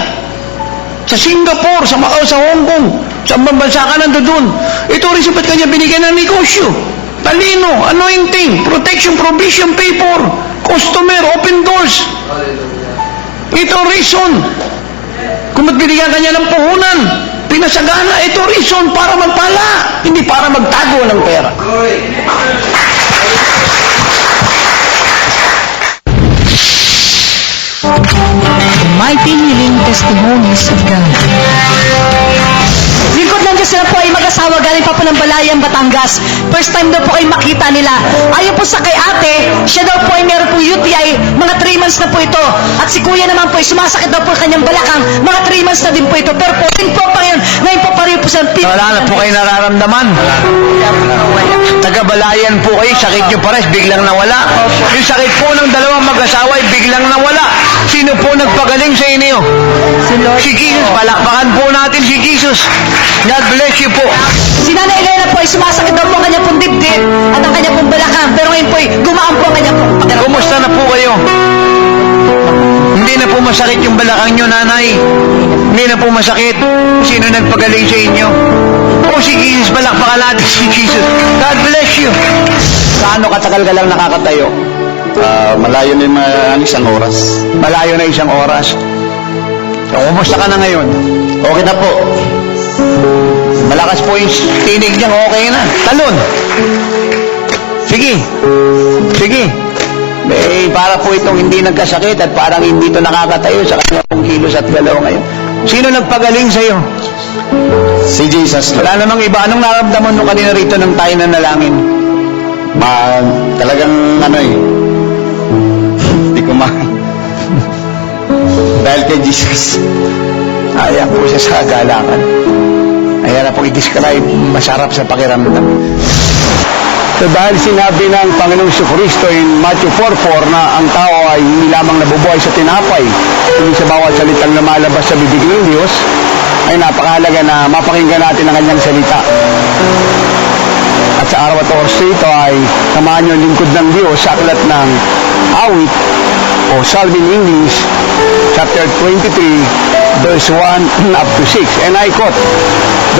Sa Singapore, sa Macau, sa Hong Kong, sa bansa ka nandoon. Ito rin sapat kanya binigyan ng negosyo. Talino, anointing, protection, provision, paper, customer, open doors. Ito reason. Kung binigyan kanya ng puhunan, pinasagana, ito reason para magpala, hindi para magtago ng pera. Mighty healing testimonies of God. Lingkod ng Diyos, sila po ay mag-asawa galing pa po ng Balayan, Batangas. First time daw po ay makita nila. Ayon po sa kay ate, siya daw po ay meron po UTI, mga 3 months na po ito. At si kuya naman po ay sumasakit daw po kanyang balakang, mga 3 months na din po ito. Pero po, din po pa ngayon po pareho po sa Wala na po kayo nararamdaman. Taga-Balayan po kayo, sakit nyo pares, biglang nawala. Yung sakit po ng dalawang mag-asawa ay biglang nawala. Sino po nagpagaling sa inyo? Si Jesus. Palakpakan po natin si Jesus. God bless you po. Si Nanay Elena po ay sumasakit daw po ang kanyang pong dibdib at ang kanyang pong balakang. Pero ngayon po ay gumaan po ang kanyang pong pakiramdam. Kumusta na po kayo? Hindi na po masakit yung balakang nyo, nanay. Hindi na po masakit. Sino nagpagaling sa inyo? O si Jesus, palakpakan natin si Jesus. God bless you. Gaano katagal ka lang nakakatayo? Malayo na yung isang oras. Malayo na isang oras. So, kumusta ka na ngayon? Okay na po. Malakas po yung tinig niyang okay na. Talon. Sige. Sige. Para po itong hindi nagkasakit at parang hindi ito nakakatayo sa kanyang kilos at galaw ngayon. Sino nagpagaling sa'yo? Si Jesus. Wala namang iba. Anong naramdaman mo kanina rito nang tayo nanalangin? Talagang hindi ko dahil kay Jesus. Ayan po siya sa galakan. Ayan na po i-describe, masarap sa pakiramdam. So dahil sinabi ng Panginoong Kristo in Matthew 4:4 na ang tao ay hindi lamang nabubuhay sa tinapay, hindi sa bawat salitang lumalabas sa bibig ng Diyos, ay napakahalaga na mapakinggan natin ang kanyang salita. At sa araw at oras ito ay samahan niyo ang lingkod ng Diyos sa aklat ng awit o Psalm in English, chapter 23, verse 1 up to 6. And I quote,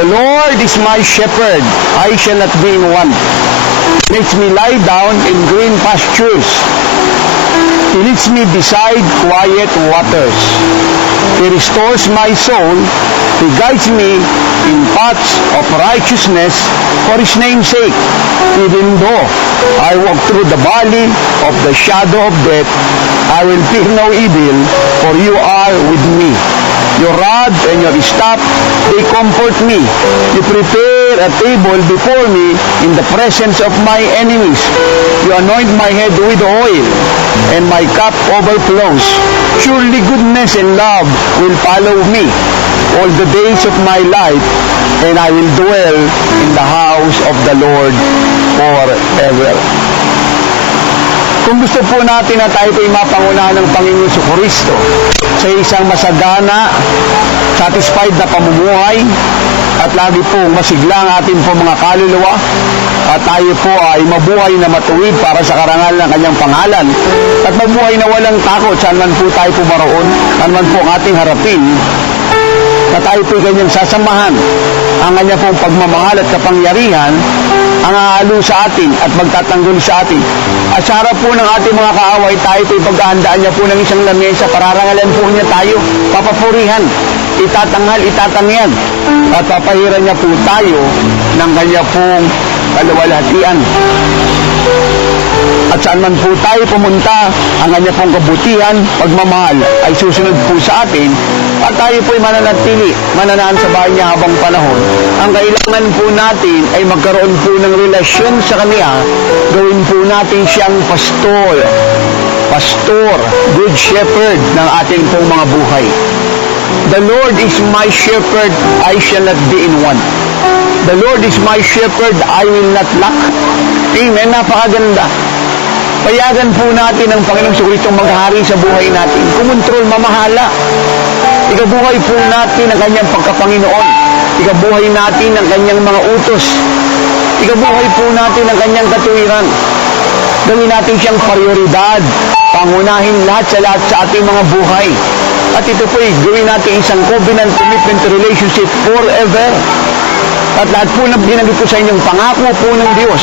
"The Lord is my shepherd, I shall not be in want. He makes me lie down in green pastures. He leads me beside quiet waters. He restores my soul. He guides me in paths of righteousness for His name's sake. Even though I walk through the valley of the shadow of death, I will fear no evil, for you are with me. Your rod and your staff, they comfort me. You prepare a table before me in the presence of my enemies. You anoint my head with oil, and my cup overflows. Surely goodness and love will follow me all the days of my life, and I will dwell in the house of the Lord forever." Kung gusto po natin na tayo po'y mapangunahan ng Panginoon Kristo sa isang masagana, satisfied na pamumuhay, at lagi po masigla ang ating po mga kaluluwa, at tayo po ay mabuhay na matuwid para sa karangal ng kanyang pangalan, at mabuhay na walang takot saan man po tayo pumaroon, saan man po ang ating harapin, na tayo po'y kanyang sasamahan, ang kanyang pong pagmamahal at kapangyarihan, ang aalo sa atin at magtatanggol sa atin. At sa harap po ng ating mga kaaway, tayo po'y paghahandaan niya po ng isang lamesa, pararangalan po niya tayo, papapurihan, itatanghal, itatangyan, at papahiran niya po tayo ng kanya pong kaluwalhatian. At saan man po tayo pumunta, ang kanya pong kabutihan, pagmamahal ay susunod po sa atin, at tayo po'y mananatili, mananaan sa bahay niya habang panahon. Ang kailangan po natin ay magkaroon po ng relasyon sa Kanya, gawin po natin siyang pastor, good shepherd ng ating pong mga buhay. The Lord is my shepherd, I shall not be in want. The Lord is my shepherd, I will not lack. Amen, napakaganda. Payagan po natin ang Panginoong Kristo maghari sa buhay natin. Kumontrol, mamahala. Ikabuhay po natin ang kanyang pagkapanginoon. Ikabuhay natin ang kanyang mga utos. Ikabuhay po natin ang kanyang katuwiran. Gawin natin siyang prioridad. Pangunahin lahat sa ating mga buhay. At ito po'y gawin natin isang covenant commitment relationship forever. At lahat po na binanggit ko sa inyong pangako po ng Diyos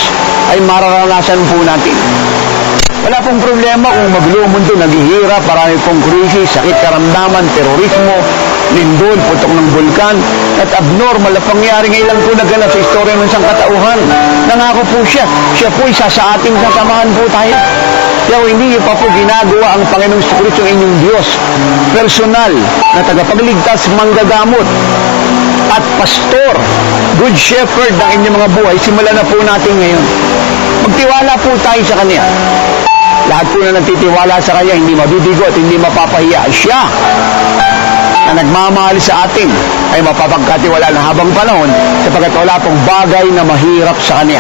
ay mararanasan po natin. Wala pong problema kung magulo ang mundo, naghihirap, marami pong krisis, sakit, karamdaman, terorismo, lindol, putok ng bulkan, at abnormal na pangyari ngayon lang po naganap sa istorya ng sangkatauhan. Nangako po siya po isa sa ating sasamahan po tayo. Kaya hindi niyo pa po ginagawa ang Panginoong Kristo ang inyong Diyos, personal na tagapagligtas, manggagamot, at pastor, good shepherd ng inyong mga buhay. Simulan na po natin ngayon. Magtiwala po tayo sa Kanya. Lahat po na nagtitiwala sa Kanya, hindi mabibigo at hindi mapapahiya. Siya na nagmamahal sa atin ay mapapagkatiwala na habang panahon sapagkat wala pong bagay na mahirap sa Kanya.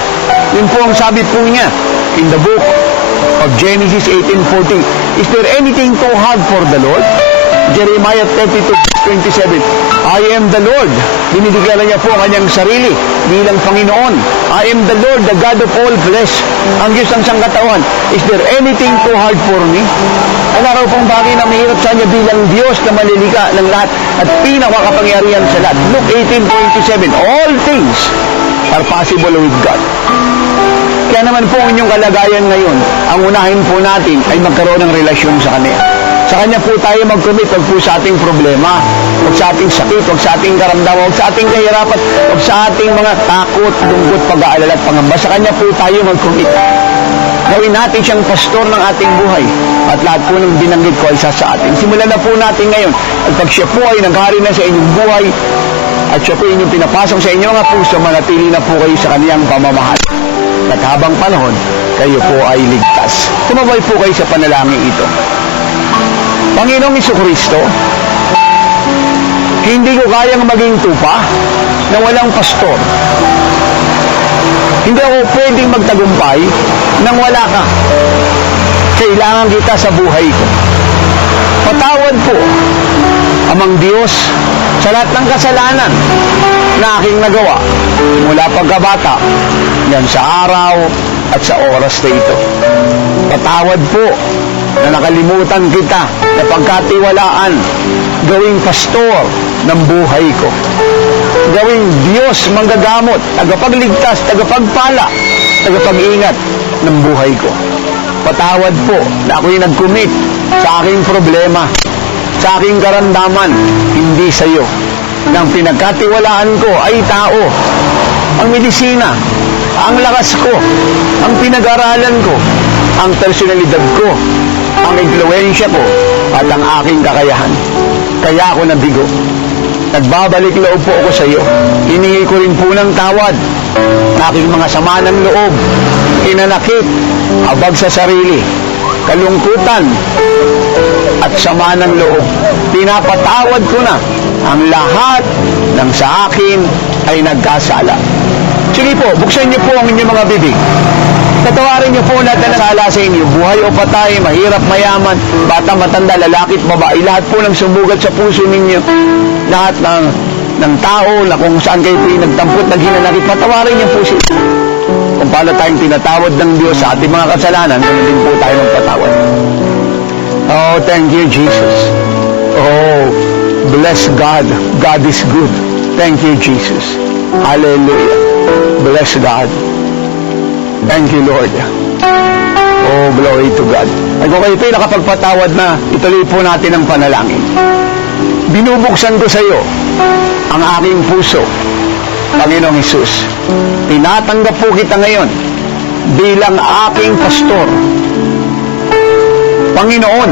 Yun po ang sabi po niya in the book of Genesis 18:14. Is there anything too hard for the Lord? Jeremiah 32:27. I am the Lord. Dinideklara niya po ang kanyang sarili bilang Panginoon. I am the Lord, the God of all flesh. Ang Diyos ng sangkatauhan. Is there anything too hard for me? Wala raw pong bagay na mahirap sa Kanya bilang Diyos na malilika ng lahat at pinakakapangyarihan sa lahat. Luke 18:27. All things are possible with God. Kaya naman po ang inyong kalagayan ngayon, ang unahin po natin ay magkaroon ng relasyon sa Kanya. Sa Kanya po tayo mag-commit, wag po sa ating problema, wag sa ating sakit, wag sa ating karamdaman, wag sa ating kahirapan, wag sa ating mga takot, lungkot, pag-aalala at pangamba. Sa Kanya po tayo mag-commit. Gawin natin siyang pastor ng ating buhay at lahat po ng binanggit ko ay sa atin. Simulan na po natin ngayon at pag siya po ay naghari na sa inyong buhay at siya po inyong pinapasok sa inyong mga puso, manatili na po kayo sa Kaniyang pamamahal. At habang panahon, kayo po ay ligtas. Tumabay po kayo sa panalangin ito. Panginoong Jesucristo, hindi ko kayang maging tupa na walang pastor. Hindi ako pwedeng magtagumpay nang wala ka. Kailangan kita sa buhay ko. Patawad po, Amang Diyos, sa lahat ng kasalanan na aking nagawa mula pagkabata yan sa araw at sa oras na ito. Patawad po na nakalimutan kita na pagkatiwalaan, gawing pastor ng buhay ko. Gawing Diyos manggagamot, tagapagligtas, tagapagpala, tagapag-ingat ng buhay ko. Patawad po na ako'y nag-commit sa aking problema, sa aking karamdaman, hindi sa iyo. Nang pinagkatiwalaan ko ay tao, ang medisina, ang lakas ko, ang pinag-aralan ko, ang personalidad ko, ang impluensya ko, at ang aking kakayahan. Kaya ako nabigo. Nagbabalik loob po ako sa iyo. Hiningi ko rin po ng tawad na aking mga sama ng loob, inanakit, habag sa sarili, kalungkutan, at sama ng loob. Pinapatawad ko na ang lahat ng sa akin ay nagkasala. Sige po, buksan niyo po ang inyong mga bibig. Tatawarin niyo po lahat na nasala sa inyo, buhay o patay, mahirap, mayaman, bata, matanda, lalaki at babae, lahat po ng sumugat sa puso ninyo, lahat ng tao na kung saan kayo po nagtampot, naghinanakit, patawarin niyo po sila. Kung paano tayong tinatawad ng Diyos sa ating mga kasalanan, ganun din po tayo ng patawad. Oh, thank you, Jesus. Oh, bless God. God is good. Thank you, Jesus. Hallelujah. Bless God. Thank you, Lord. Oh, glory to God. Ay kung kayo po'y nakapagpatawad na, ituloy po natin ang panalangin. Binubuksan ko sa iyo ang aking puso, Panginoong Hesus. Tinatanggap po kita ngayon bilang aking pastor. Panginoon,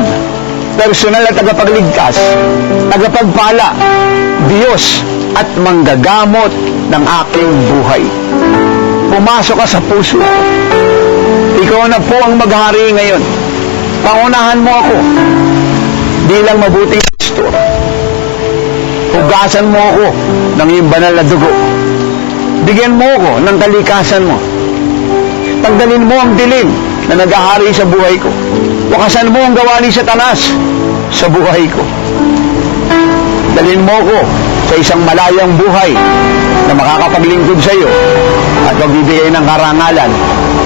personal na tagapagligtas, tagapagpala, Diyos at manggagamot ng aking buhay. Pumasok ka sa puso. Ikaw na po ang maghari ngayon. Pangunahan mo ako bilang mabuting pastor. Hugasan mo ako ng iyong banal na dugo. Bigyan mo ako ng kalikasan mo. Tanggalin mo ang dilim na naghahari sa buhay ko. Wakasan mo ang gawa ni Satanas sa buhay ko. Dalhin mo ako sa isang malayang buhay na makakapaglingkod sa iyo at magbibigay ng karangalan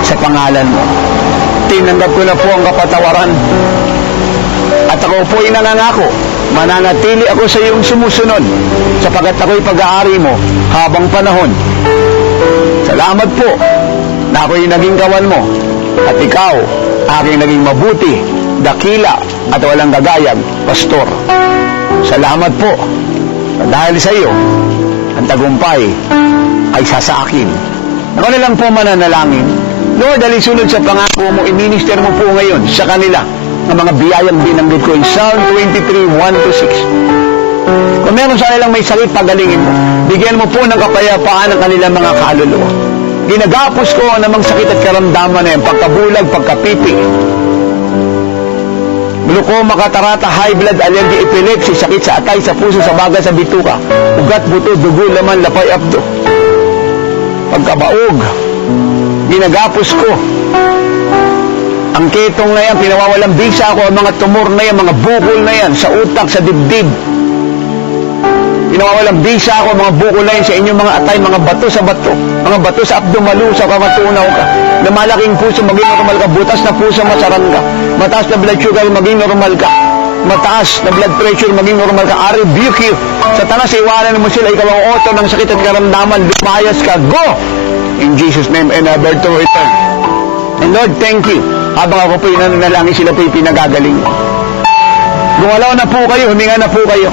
sa pangalan mo. Tinanggap ko na po ang kapatawaran at ako po ay nangangako mananatili ako sa iyong sumusunod, sapagat ako'y pag-aari mo habang panahon. Salamat po na ako'y naging kawan mo, at ikaw, aking naging mabuti, dakila, at walang gagayag, pastor. Salamat po, dahil sa iyo, ang tagumpay ay sasaakin. Ako na lang po mananalangin. Lord, dahil sa pangako mo, i-minister mo po ngayon sa kanila ang mga biyayang binanggit ko in Psalm 23:1-6. Kung meron sa kanilang may sakit, pagalingin mo. Bigyan mo po ng kapayapaan ang kanilang mga kaluluwa. Ginagapos ko ang namang sakit at karamdaman na yan, pagkabulag, pagkapipi, glukoma, katarata, high blood, allergy, epilepsy, sakit sa atay, sa puso, sa baga, sa bituka, ugat, buto, dugo, laman, lapay, abdo, pagkabaog. Ginagapos ko ang ketong na yan, pinawawalang bisa ako, ang mga tumor na yan, mga bukol na yan, sa utak, sa dibdib. Pinawawalang bisa ako, mga bukol na yan sa inyong mga atay, mga bato sa bato, mga bato sa abdo, malusa ka, matunaw ka. Na malaking puso, maging normal ka. Butas na puso, masaran ka. Mataas na blood sugar, maging normal ka. Mataas na blood pressure, maging normal ka. I rebuke you. Satanas, iwanan mo sila, ikaw ang author ng sakit at karamdaman, lumayas ka. Go! In Jesus' name, and never to return. And Lord, thank you. Habang ako po'y nananalangin, sila po'y pinagagaling. Gumalaw na po kayo, huminga na po kayo.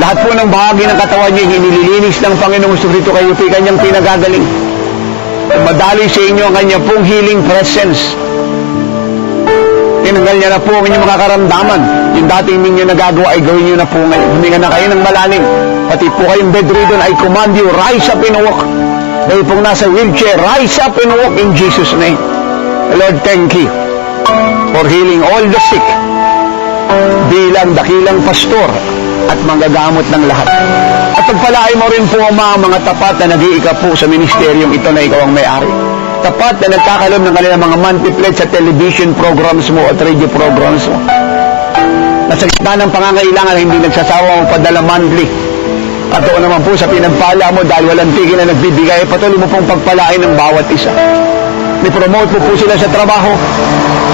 Lahat po ng bahagi ng katawan niyo, hinililinis ng Panginoong Jesucristo, kayo po'y kanyang pinagagaling. Madali sa inyo ang kanya pong healing presence. Tinanggal niya na po ang inyong mga karamdaman. Yung dating ninyo nagagawa ay gawin niyo na po ngayon. Huminga na kayo ng malalim. Pati po kayong bedridden, I command you, rise up and walk. Dahil pong nasa wheelchair, rise up and walk in Jesus' name. Lord, thank you for healing all the sick bilang dakilang pastor at manggagamot ng lahat. At pagpalain mo rin po ang mga tapat na nag-iika po sa ministeryong ito na ikaw ang may-ari. Tapat na nagkakalam ng kanilang mga monthly pledge sa television programs mo at radio programs mo. Nasa gitna ng pangangailangan, hindi nagsasawa mo padala monthly. At doon naman po sa pinagpala mo dahil walang tigil na nagbibigay, patuloy mo pong pagpalain ng bawat isa. Ni-promote mo po sila sa trabaho,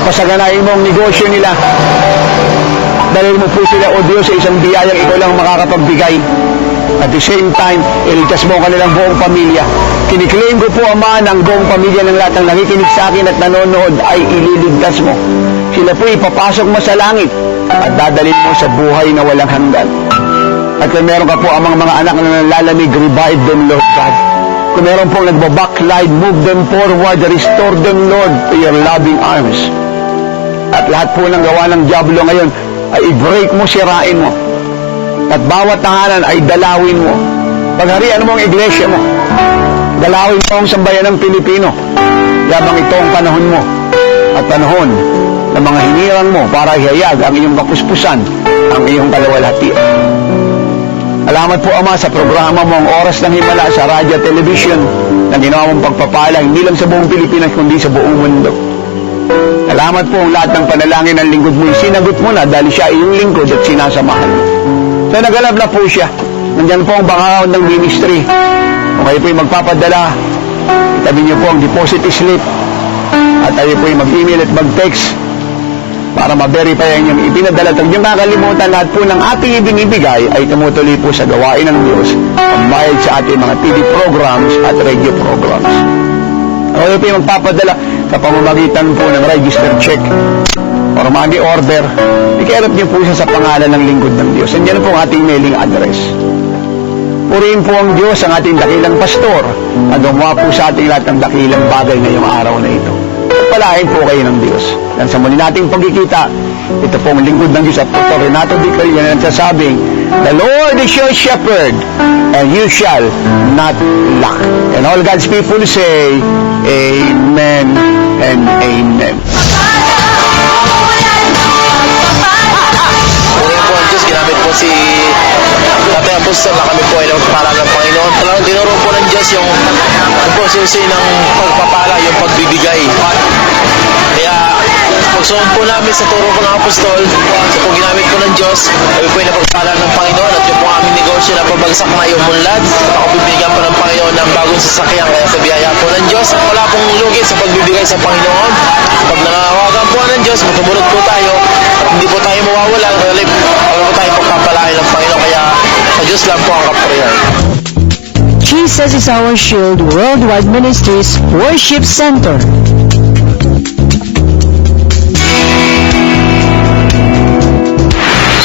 pasaganain mo ang negosyo nila. Dalhin mo po sila, o Diyos, sa isang biyayang ikaw lang makakapagbigay. At the same time, iligtas mo ang kanilang buong pamilya. Kiniklaim ko po, Ama, ng buong pamilya ng lahat ng nakikinig sa akin at nanonood ay ililigtas mo. Sila po ipapasok mo sa langit at dadalhin mo sa buhay na walang hanggan. At kung meron ka po amang mga anak na nalalamig, revive them, Lord God. Kung meron pong nagbabackslide, move them forward, restore them, Lord, to your loving arms. At lahat po ng gawa ng diablo ngayon ay i-break mo, sirain mo. At bawat tahanan ay dalawin mo. Pagharian mo ang iglesia mo. Dalawin mo ang sambayan ng Pilipino. Yabang ito ang panahon mo at panahon ng mga hinirang mo para ihayag ang iyong kapuspusan, ang iyong kalawalhatian. Salamat po, Ama, sa programa mo ang Oras ng Himala sa radyo at television na ginawa mong pagpapala hindi lang sa buong Pilipinas kundi sa buong mundo. Salamat po ang lahat ng panalangin ng lingkod mo. Sinagot mo na dahil siya ay iyong lingkod at sinasamahan mo. So nagalab na po siya. Nandyan po ang bangaon ng ministry. Kung kayo po yung magpapadala, itabi niyo po ang deposit slip at tayo po yung mag-email at mag-text para ma-verify ang inyong ipinadala. Huwag niyong kakalimutan, lahat po ng ating ibinibigay ay tumutuloy po sa gawain ng Diyos, pambayad sa ating mga TV programs at radio programs. Kayo po yung magpapadala sa pamamagitan po ng registered check or money order, ikiarap niyo po siya sa pangalan ng lingkod ng Diyos. Nandiyan po ang ating mailing address. Purihin po ang Diyos, ang ating dakilang pastor, na gumawa po sa ating lahat ng dakilang bagay ngayong araw na ito. Palain po kayo ng Diyos. Dan sa muli nating pagkikita, ito po ang lingkod ng Diyos at Dr. Renato Di Carilla na nagsasabing, the Lord is your shepherd, and you shall not lack. And all God's people say, Amen and Amen. Purihin po ang Diyos, ginamit po si Tatay Apostol na kami po ay nagpapala ng Panginoon. Talagang tinuro po ng Diyos yung proseso ng pagpapala, yung pagbibigay. Kaya pagsunod po namin sa turo ko ng Apostol, sa po ginamit po ng Diyos, kami po ay napagpala ng Panginoon at yung po aming negosyo na pabagsak na yung munlad. At ako bibigyan po ng Panginoon ng bagong sasakyan kaya sa biyaya po ng Diyos. Wala pong lugi sa pagbibigay sa Panginoon. Pag nangawagan po ng Diyos, matubulog po tayo at hindi po tayo mawawala. Wala po tayo Yan po ang kaprayan. Jesus is Our Shield Worldwide Ministries Worship Center.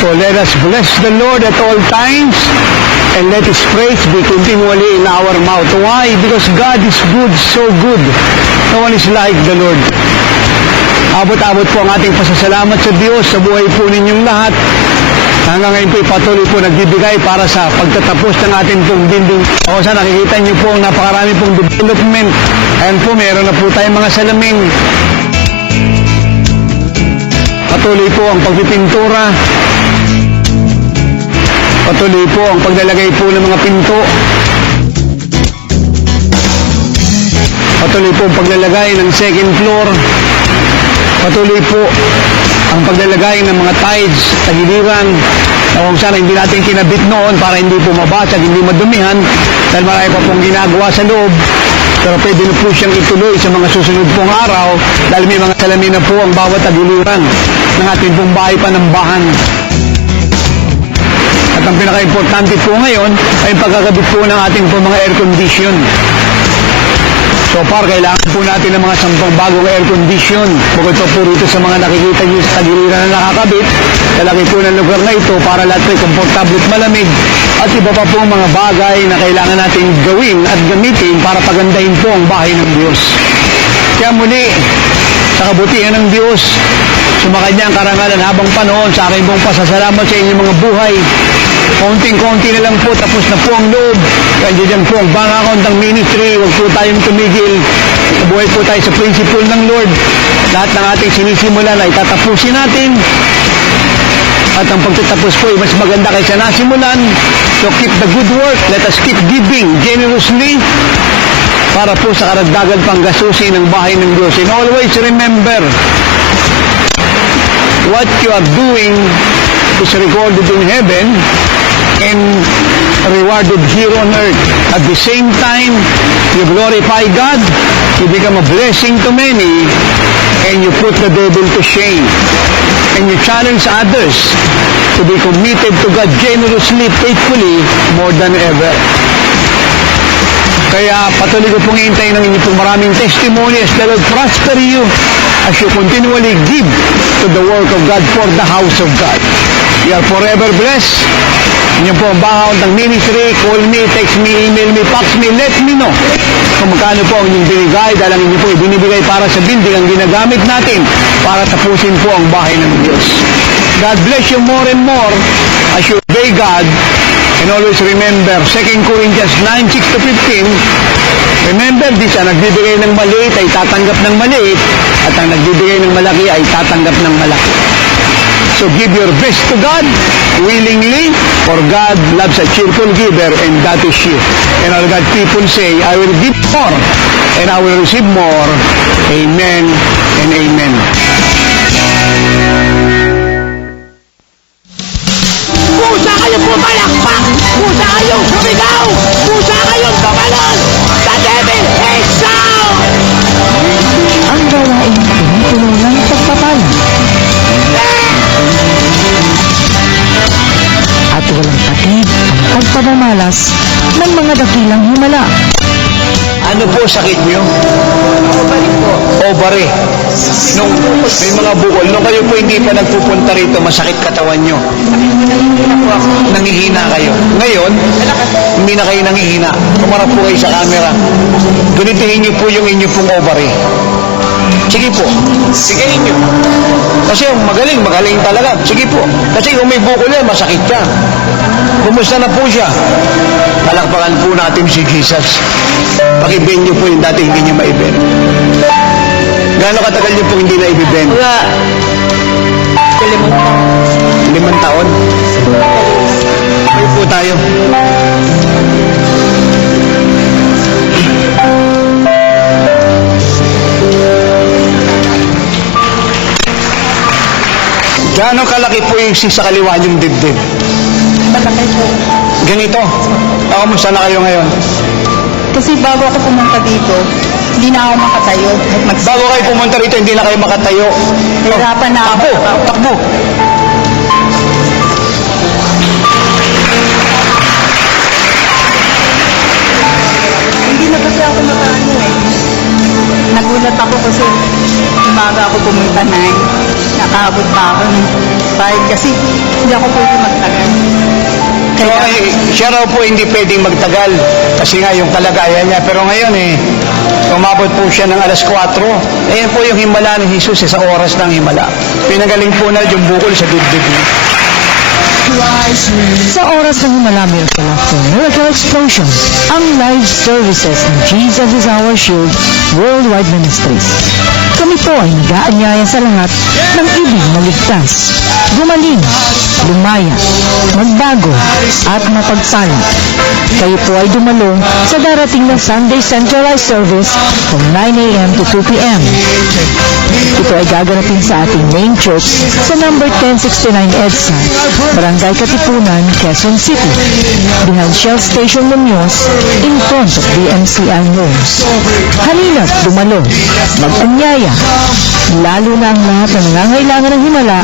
So let us bless the Lord at all times, and let His praise be continually in our mouth. Why? Because God is good, so good. No one is like the Lord. Abot-abot po ang ating pasasalamat sa Diyos sa buhay po ninyong lahat. Hanggang ngayon po patuloy po nagbibigay para sa pagtatapos ng ating pong building. O sa nakikita niyo po napakarami pong development. Ayan po, meron na po tayong mga salamin. Patuloy po ang pagpipintura. Patuloy po ang paglalagay po ng mga pinto. Patuloy po ang paglalagay ng second floor. Patuloy po ang paglalagay ng mga tiles, tagiliran, na kung sana hindi natin kinabit noon para hindi po mabasag, hindi madumihan, dahil marami pa pong ginagawa sa loob. Pero pwede na po siyang ituloy sa mga susunod pong araw dahil may mga salamin na po ang bawat tagiliran ng ating pong bahay panambahan. At ang pinaka-importante po ngayon ay ang pagkakabit po ng ating po mga air condition. So far, kailangan po natin ng mga 10 bagong air condition. Bukod pa po rito sa mga nakikita nyo sa tagiliran na nakakabit, lalaki po ng lugar na ito para lahat ay komportable at malamig. At iba pa po mga bagay na kailangan natin gawin at gamitin para pagandahin po ang bahay ng Diyos. Kaya muli, sa kabutihan ng Diyos, sumakanya ang karangalan habang panahon sa aking pong pasasalamat sa inyong mga buhay. Konting-konti na lang po, tapos na po ang loob. Kaya dyan po ang bank account ng ministry. Huwag po tayong tumigil. Nabuhay po tayo sa principle ng Lord. Lahat ng ating sinisimulan ay tatapusin natin. At ang pagtatapos po ay mas maganda kaysa nasimulan. So keep the good work. Let us keep giving generously para po sa karagdagan panggasusin ng bahay ng Diyos. And always remember, what you are doing is recorded in heaven and rewarded here on earth. At the same time, you glorify God, you become a blessing to many, and you put the devil to shame. And you challenge others to be committed to God generously, faithfully, more than ever. Kaya patuloy ko pong hintayin ng inyo pong maraming testimony as the Lord prosper you as you continually give to the work of God for the house of God. You are forever blessed. Inyo po ang bank ng ministry. Call me, text me, email me, fax me, let me know kung magkano po ang inyong binigay dahil ang inyo po ibinibigay para sa building ang ginagamit natin para tapusin po ang bahay ng Diyos. God bless you more and more as you obey God. And always remember, 2 Corinthians 9:6-15, remember this, ang nagbibigay ng maliit ay tatanggap ng maliit, at ang nagbibigay ng malaki ay tatanggap ng malaki. So give your best to God, willingly, for God loves a cheerful giver, and that is you. And all God people say, I will give more, and I will receive more. Amen and amen. Pusa kayong pumalakpak! Pusa kayong sumigaw! Pusa kayong tumalon! The devil hates out! Ang gawain puno ng pagpapala. At walang patid ang pagpapamalas ng mga dakilang himala. Ano po sakit nyo? Ovary po. Ovary. Nung may mga bukol, nung kayo po hindi pa nagpupunta rito, masakit katawan nyo. Nangihina kayo. Ngayon, hindi na kayo nangihina. Kumarap po kayo sa camera. Ganitihin nyo po yung inyo pong ovary. Sige po. Sigayin nyo. Kasi magaling talaga. Sige po. Kasi kung may bukol yan, masakit yan. Kumusta na po siya? Palakpakan po natin si Jesus. Pag-ibend nyo po yung dati hindi nyo ma-ibend. Gaano katagal nyo po hindi na ibibend? 5 taon. Pray po tayo. Gaano kalaki po yung sa kaliwa yung dibdib? Malaki po. Ganito. Kamusta na kayo ngayon? Kasi bago ako pumunta dito, hindi na ako makatayo. Bago kayo pumunta rito, hindi na kayo makatayo. Hirapan na ako. Takbo. aabot pa ako ng kahit kasi hindi ako pwede magtagal. So, siya raw po hindi pwedeng magtagal kasi nga yung kalagayan niya. Pero ngayon umabot po siya ng alas 4. Ayan po yung himala ni Jesus sa oras ng himala. Pinagaling po na yung bukol sa dibdib niya. Sa oras ng Himala Miracle After Miracle Explosion, ang live services ng Jesus is Our Shield Worldwide Ministries. Kami po ay nag-aanyaya sa lahat ng ibig maligtas, gumaling, lumaya, magbago, at mapagsalang. Kayo po ay dumalo sa darating na Sunday Centralized Service from 9 a.m. to 2 p.m. Ito ay gaganapin sa ating main church sa number 1069 EDSA, Barangay Katipunan, Quezon City, behind Shell Station Muñoz, in front of DMCI Homes. Halina't dumalo, mag-anyaya, lalo na ang lahat na nangangailangan ng himala,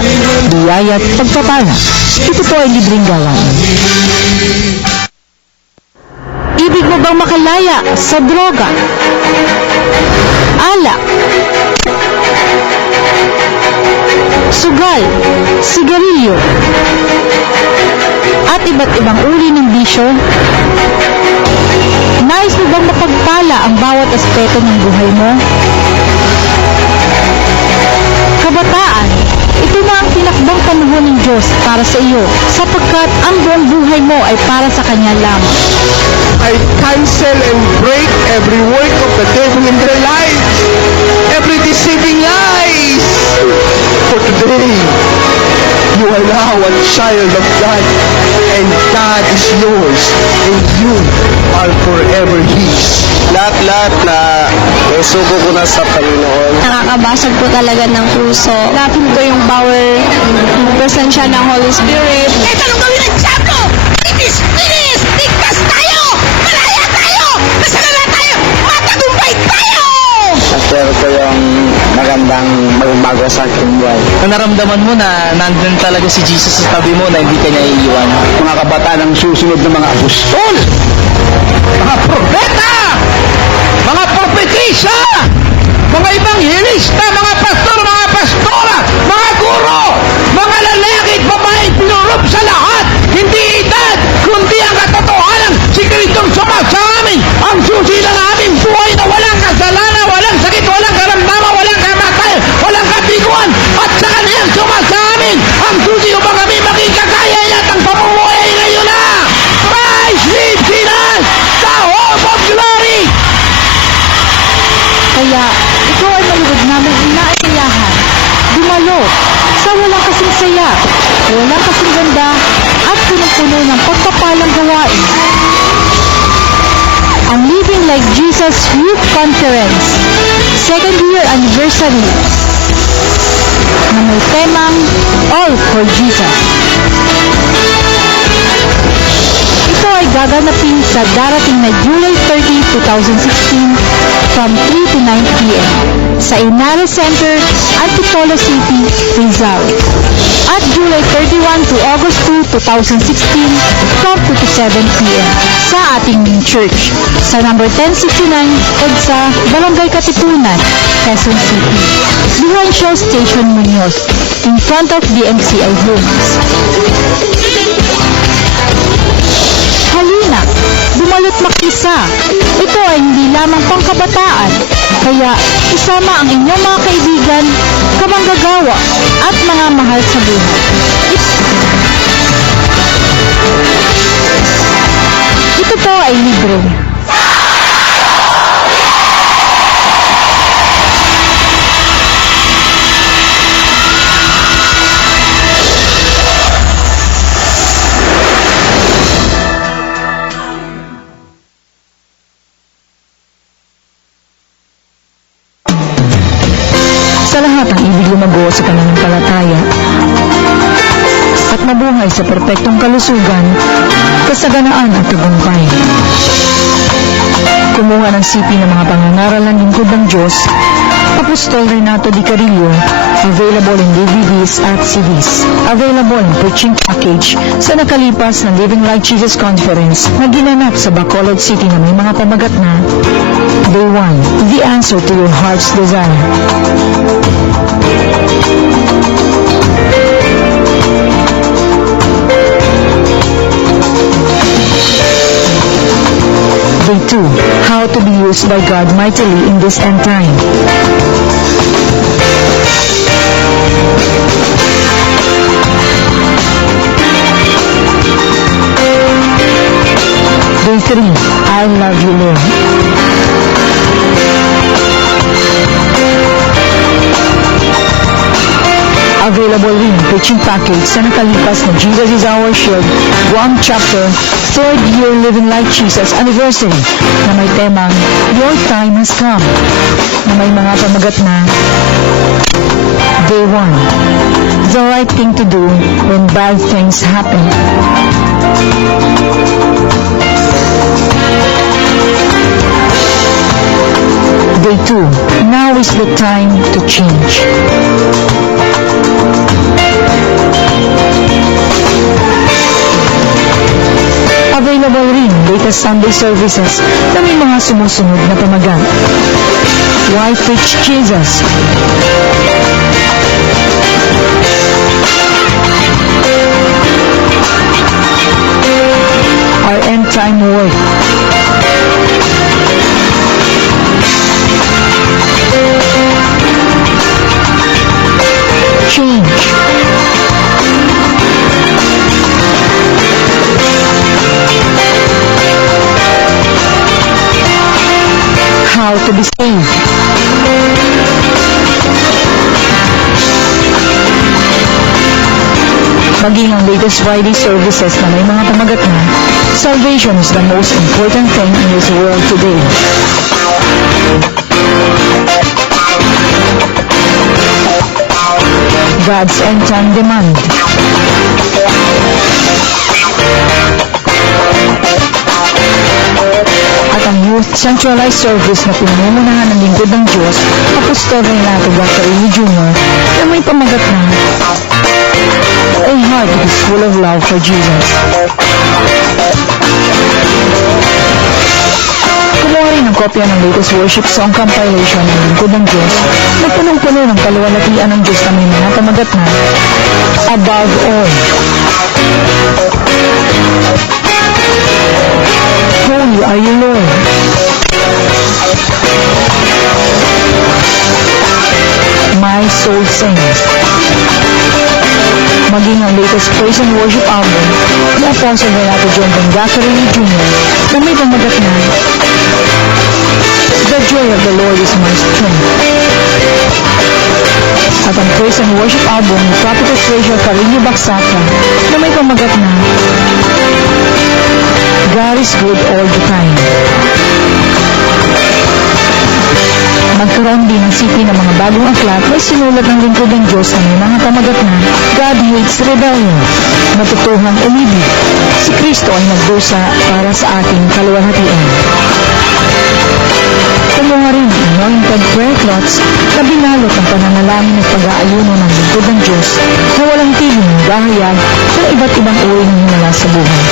biyaya at pagpapala. Ito po ay libreng gawain. Ibig mo bang makalaya sa droga, alak, sugal, sigarilyo, at iba't ibang uri ng bisyo? Nais mo bang mapagpala ang bawat aspeto ng buhay mo? Kabataan, ito na ang tinakbang panahon ng Diyos para sa iyo, sapagkat ang buong buhay mo ay para sa Kanya lamang. I cancel and break every work of the devil in their lives, every deceiving lies. For today, you are now a child of God, and God is yours, and you are forever His. Lahat-lahat na isuko ko na sa Panginoon. Nakakabasag po talaga ng puso. Napin ko yung power, presensya ng Holy Spirit. Kahit anong gawin ng Diablo, it is finished! Ligtas tayo! Malaya tayo! Masalala tayo! Matagumpay tayo! At meron ko yung magandang magbago sa aking buhay. Naramdaman mo na nandun talaga si Jesus sa tabi mo na hindi ka niya iiwan. Mga kabataan ang susunod ng mga apostol, mga propeta, mga propetisa, mga ebanghilista, mga pastor, mga pastora, mga guro, mga lalaki at babae pinurup sa lahat. Hindi edad, kundi ang katotohanan. Si Kristong sumasa amin, ang susi ng aming buhay na walang kasalanan, walang sakit, walang karamdaman, walang kamatayan, walang kabiguan. At sa kaniyang sumasa amin, ang susi upang kami makikagaya niya at ang pamumuhay ngayon na. Christ lives in us, the hope of glory. Kaya ito ay malugod namin inaayahan, dumalo sa walang kasing saya, walang kasing ganda, at punong-puno ng pagpapalang gawain. Ang Living Like Jesus Youth Conference, second year anniversary, na may temang All for Jesus. Ito ay gaganapin sa darating na July 30, 2016 from 3 to 9 p.m. sa Inare Center, Antipolo City, Rizal. At July 31 to August 2, 2016 from 2 to 7 p.m. sa ating main church sa number 1069 EDSA, Barangay Katipunan, Quezon City, behind Shell Station Muñoz, in front of DMCI Homes. Halina, dumalot makisa. Ito ay hindi lamang pangkabataan, kaya isama ang inyong mga kaibigan, kamanggagawa, at mga mahal sa buhay. Ito po ay libre. Sa lahat ng ibig lumago sa pananampalataya at mabuhay sa perpektong kalusugan, kasaganaan at tagumpay. Kumuha ng sipi ng mga pangangaral ng lingkod ng Diyos, Apostol Renato Di Carillo, available in DVDs at CDs. Available in preaching package sa nakalipas na Living Like Jesus Conference na ginanap sa Bacolod City na may mga pamagat na Day 1, The Answer to Your Heart's Desire. used by God mightily in this end time. Day 3, I love you, Lord. Available rin preaching package sa nakalipas na Jesus is Our Shield, Guam Chapter, 3rd Year Living Like Jesus Anniversary na may temang Your Time Has Come na may mga pamagat na Day 1, The Right Thing to Do When Bad Things Happen. Day 2, Now is the time to change. Available rin latest Sunday services na may mga sumusunod na pamagat. Why Preach Jesus? Our End Time Work. Change. How to be saved. Maging ang latest Friday services na may mga pamagat na Salvation is the most important thing in this world today. God's End Time Demand. At ang Youth Centralized Service na pinamumunahan ng Lingkod ng Diyos, Apostol Renato Gacarini Jr. na may pamagat na A Heart that is Full of Love for Jesus. Kumuha rin ang kopya ng latest worship song compilation ng Lingkod ng Diyos na punong-puno ng kaluwalhatian ng Diyos na may mga pamagat na Above All. Holy are you, Lord. My soul sings. Maging ang latest praise and worship album ni Apostle Renato John Gacarini Jr. na may pamagat na The Joy of the Lord is My Strength. At ang praise and worship album ni Prophetess Rachel Carino Baksaka na may pamagat na God is Good All the Time. Magkaroon din ng city ng mga bagong aklat na sinulat ng Lingkod ng Diyos na may mga pamagat na God Hates Rebellion, Matutuhang Umibig, si Kristo ay nagdusa para sa ating kaluwalhatian. Kumuha rin ang anointed prayer cloths na binalot ng pananalangin at pag-aayuno ng Lingkod ng Diyos na walang tigil ng gahayag ng iba't ibang uri ng himala sa buhay.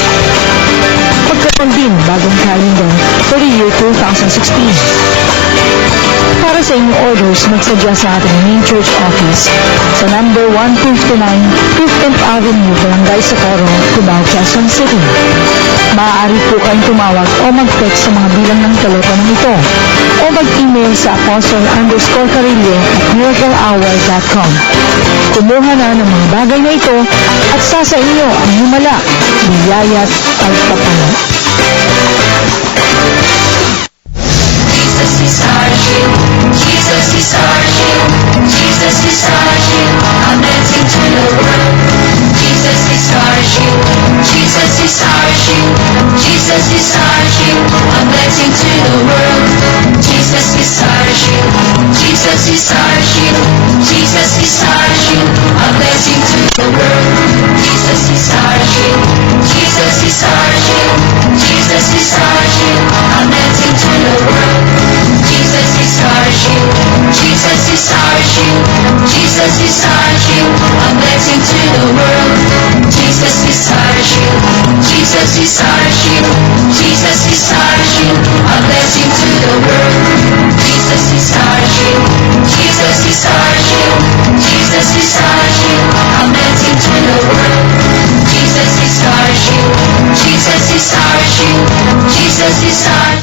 Magkaroon din bagong calendar for the year 2016. Para sa inyong orders, magsadya sa ating main church office sa number 159 15th Avenue, Barangay Socorro, Cubao, Quezon City. Maaari po kayong tumawag o mag-text sa mga bilang ng telepono ito o mag-email sa apostle_carillo@miraclehour.com. Kumuha na ng mga bagay na ito at sa inyo ang himala, biyaya at pagpapala. Jesus is our shield, Jesus is our shield, Jesus is our shield, a blessing to the world. Jesus is our shield, Jesus is our shield, Jesus is our shield, a blessing to the world. Jesus is our shield, Jesus is our shield, Jesus is our shield, a blessing to the world. Jesus is our shield, Jesus is our shield, Jesus is our shield, a blessing to the world. Jesus is our shield, Jesus is our shield, Jesus is our shield, a blessing to the world. Jesus is our shield, Jesus is our shield, Jesus is our shield, a blessing to the world. Jesus is our shield, Jesus is our shield, Jesus is our shield, a blessing to the world. Jesus is our shield, Jesus is our shield, Jesus is our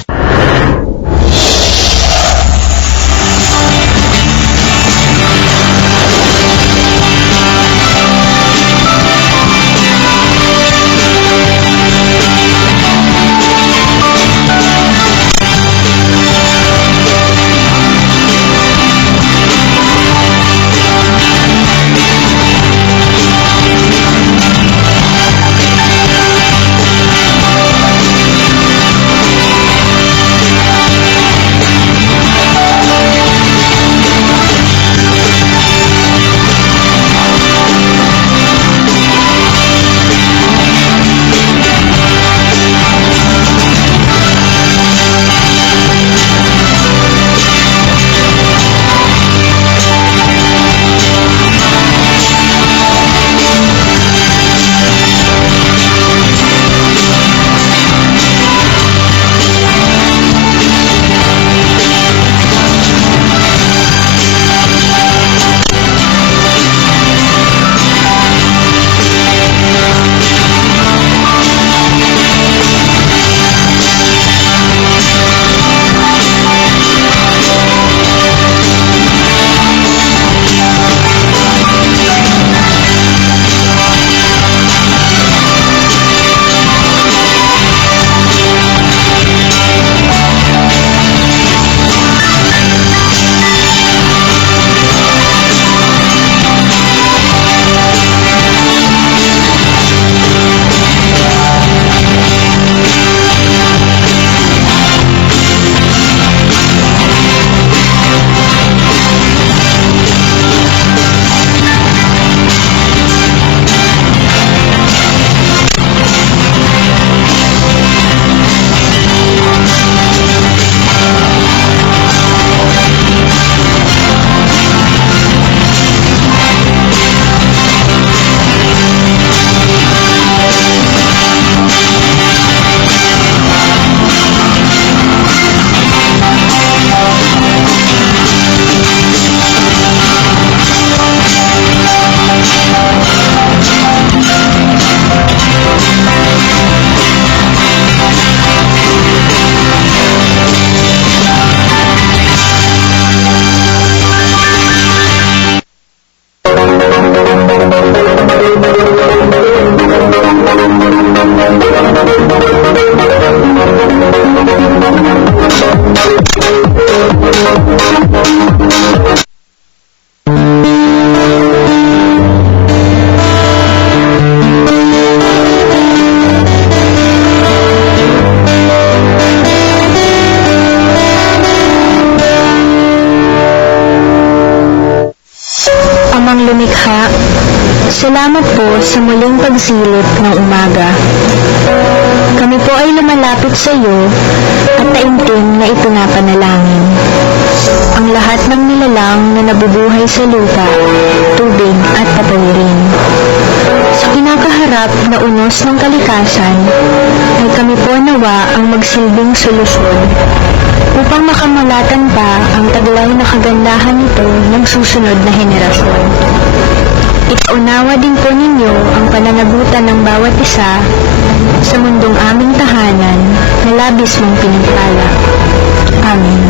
Nilikha, salamat po sa muling pagsilip ng umaga. Kami po ay lumalapit sa iyo at taimtim na ipinapanalangin. Ang lahat ng nilalang na nabubuhay sa lupa, tubig at patawirin. Sa kinakaharap na unos ng kalikasan, ay kami po nawa ang magsilbing solusyon upang makamalatan pa ang taglay na kagandahan nito ng susunod na henerasyon. Ipaunawa din po ninyo ang pananagutan ng bawat isa sa mundong aming tahanan na labis mong pinagpala. Amen.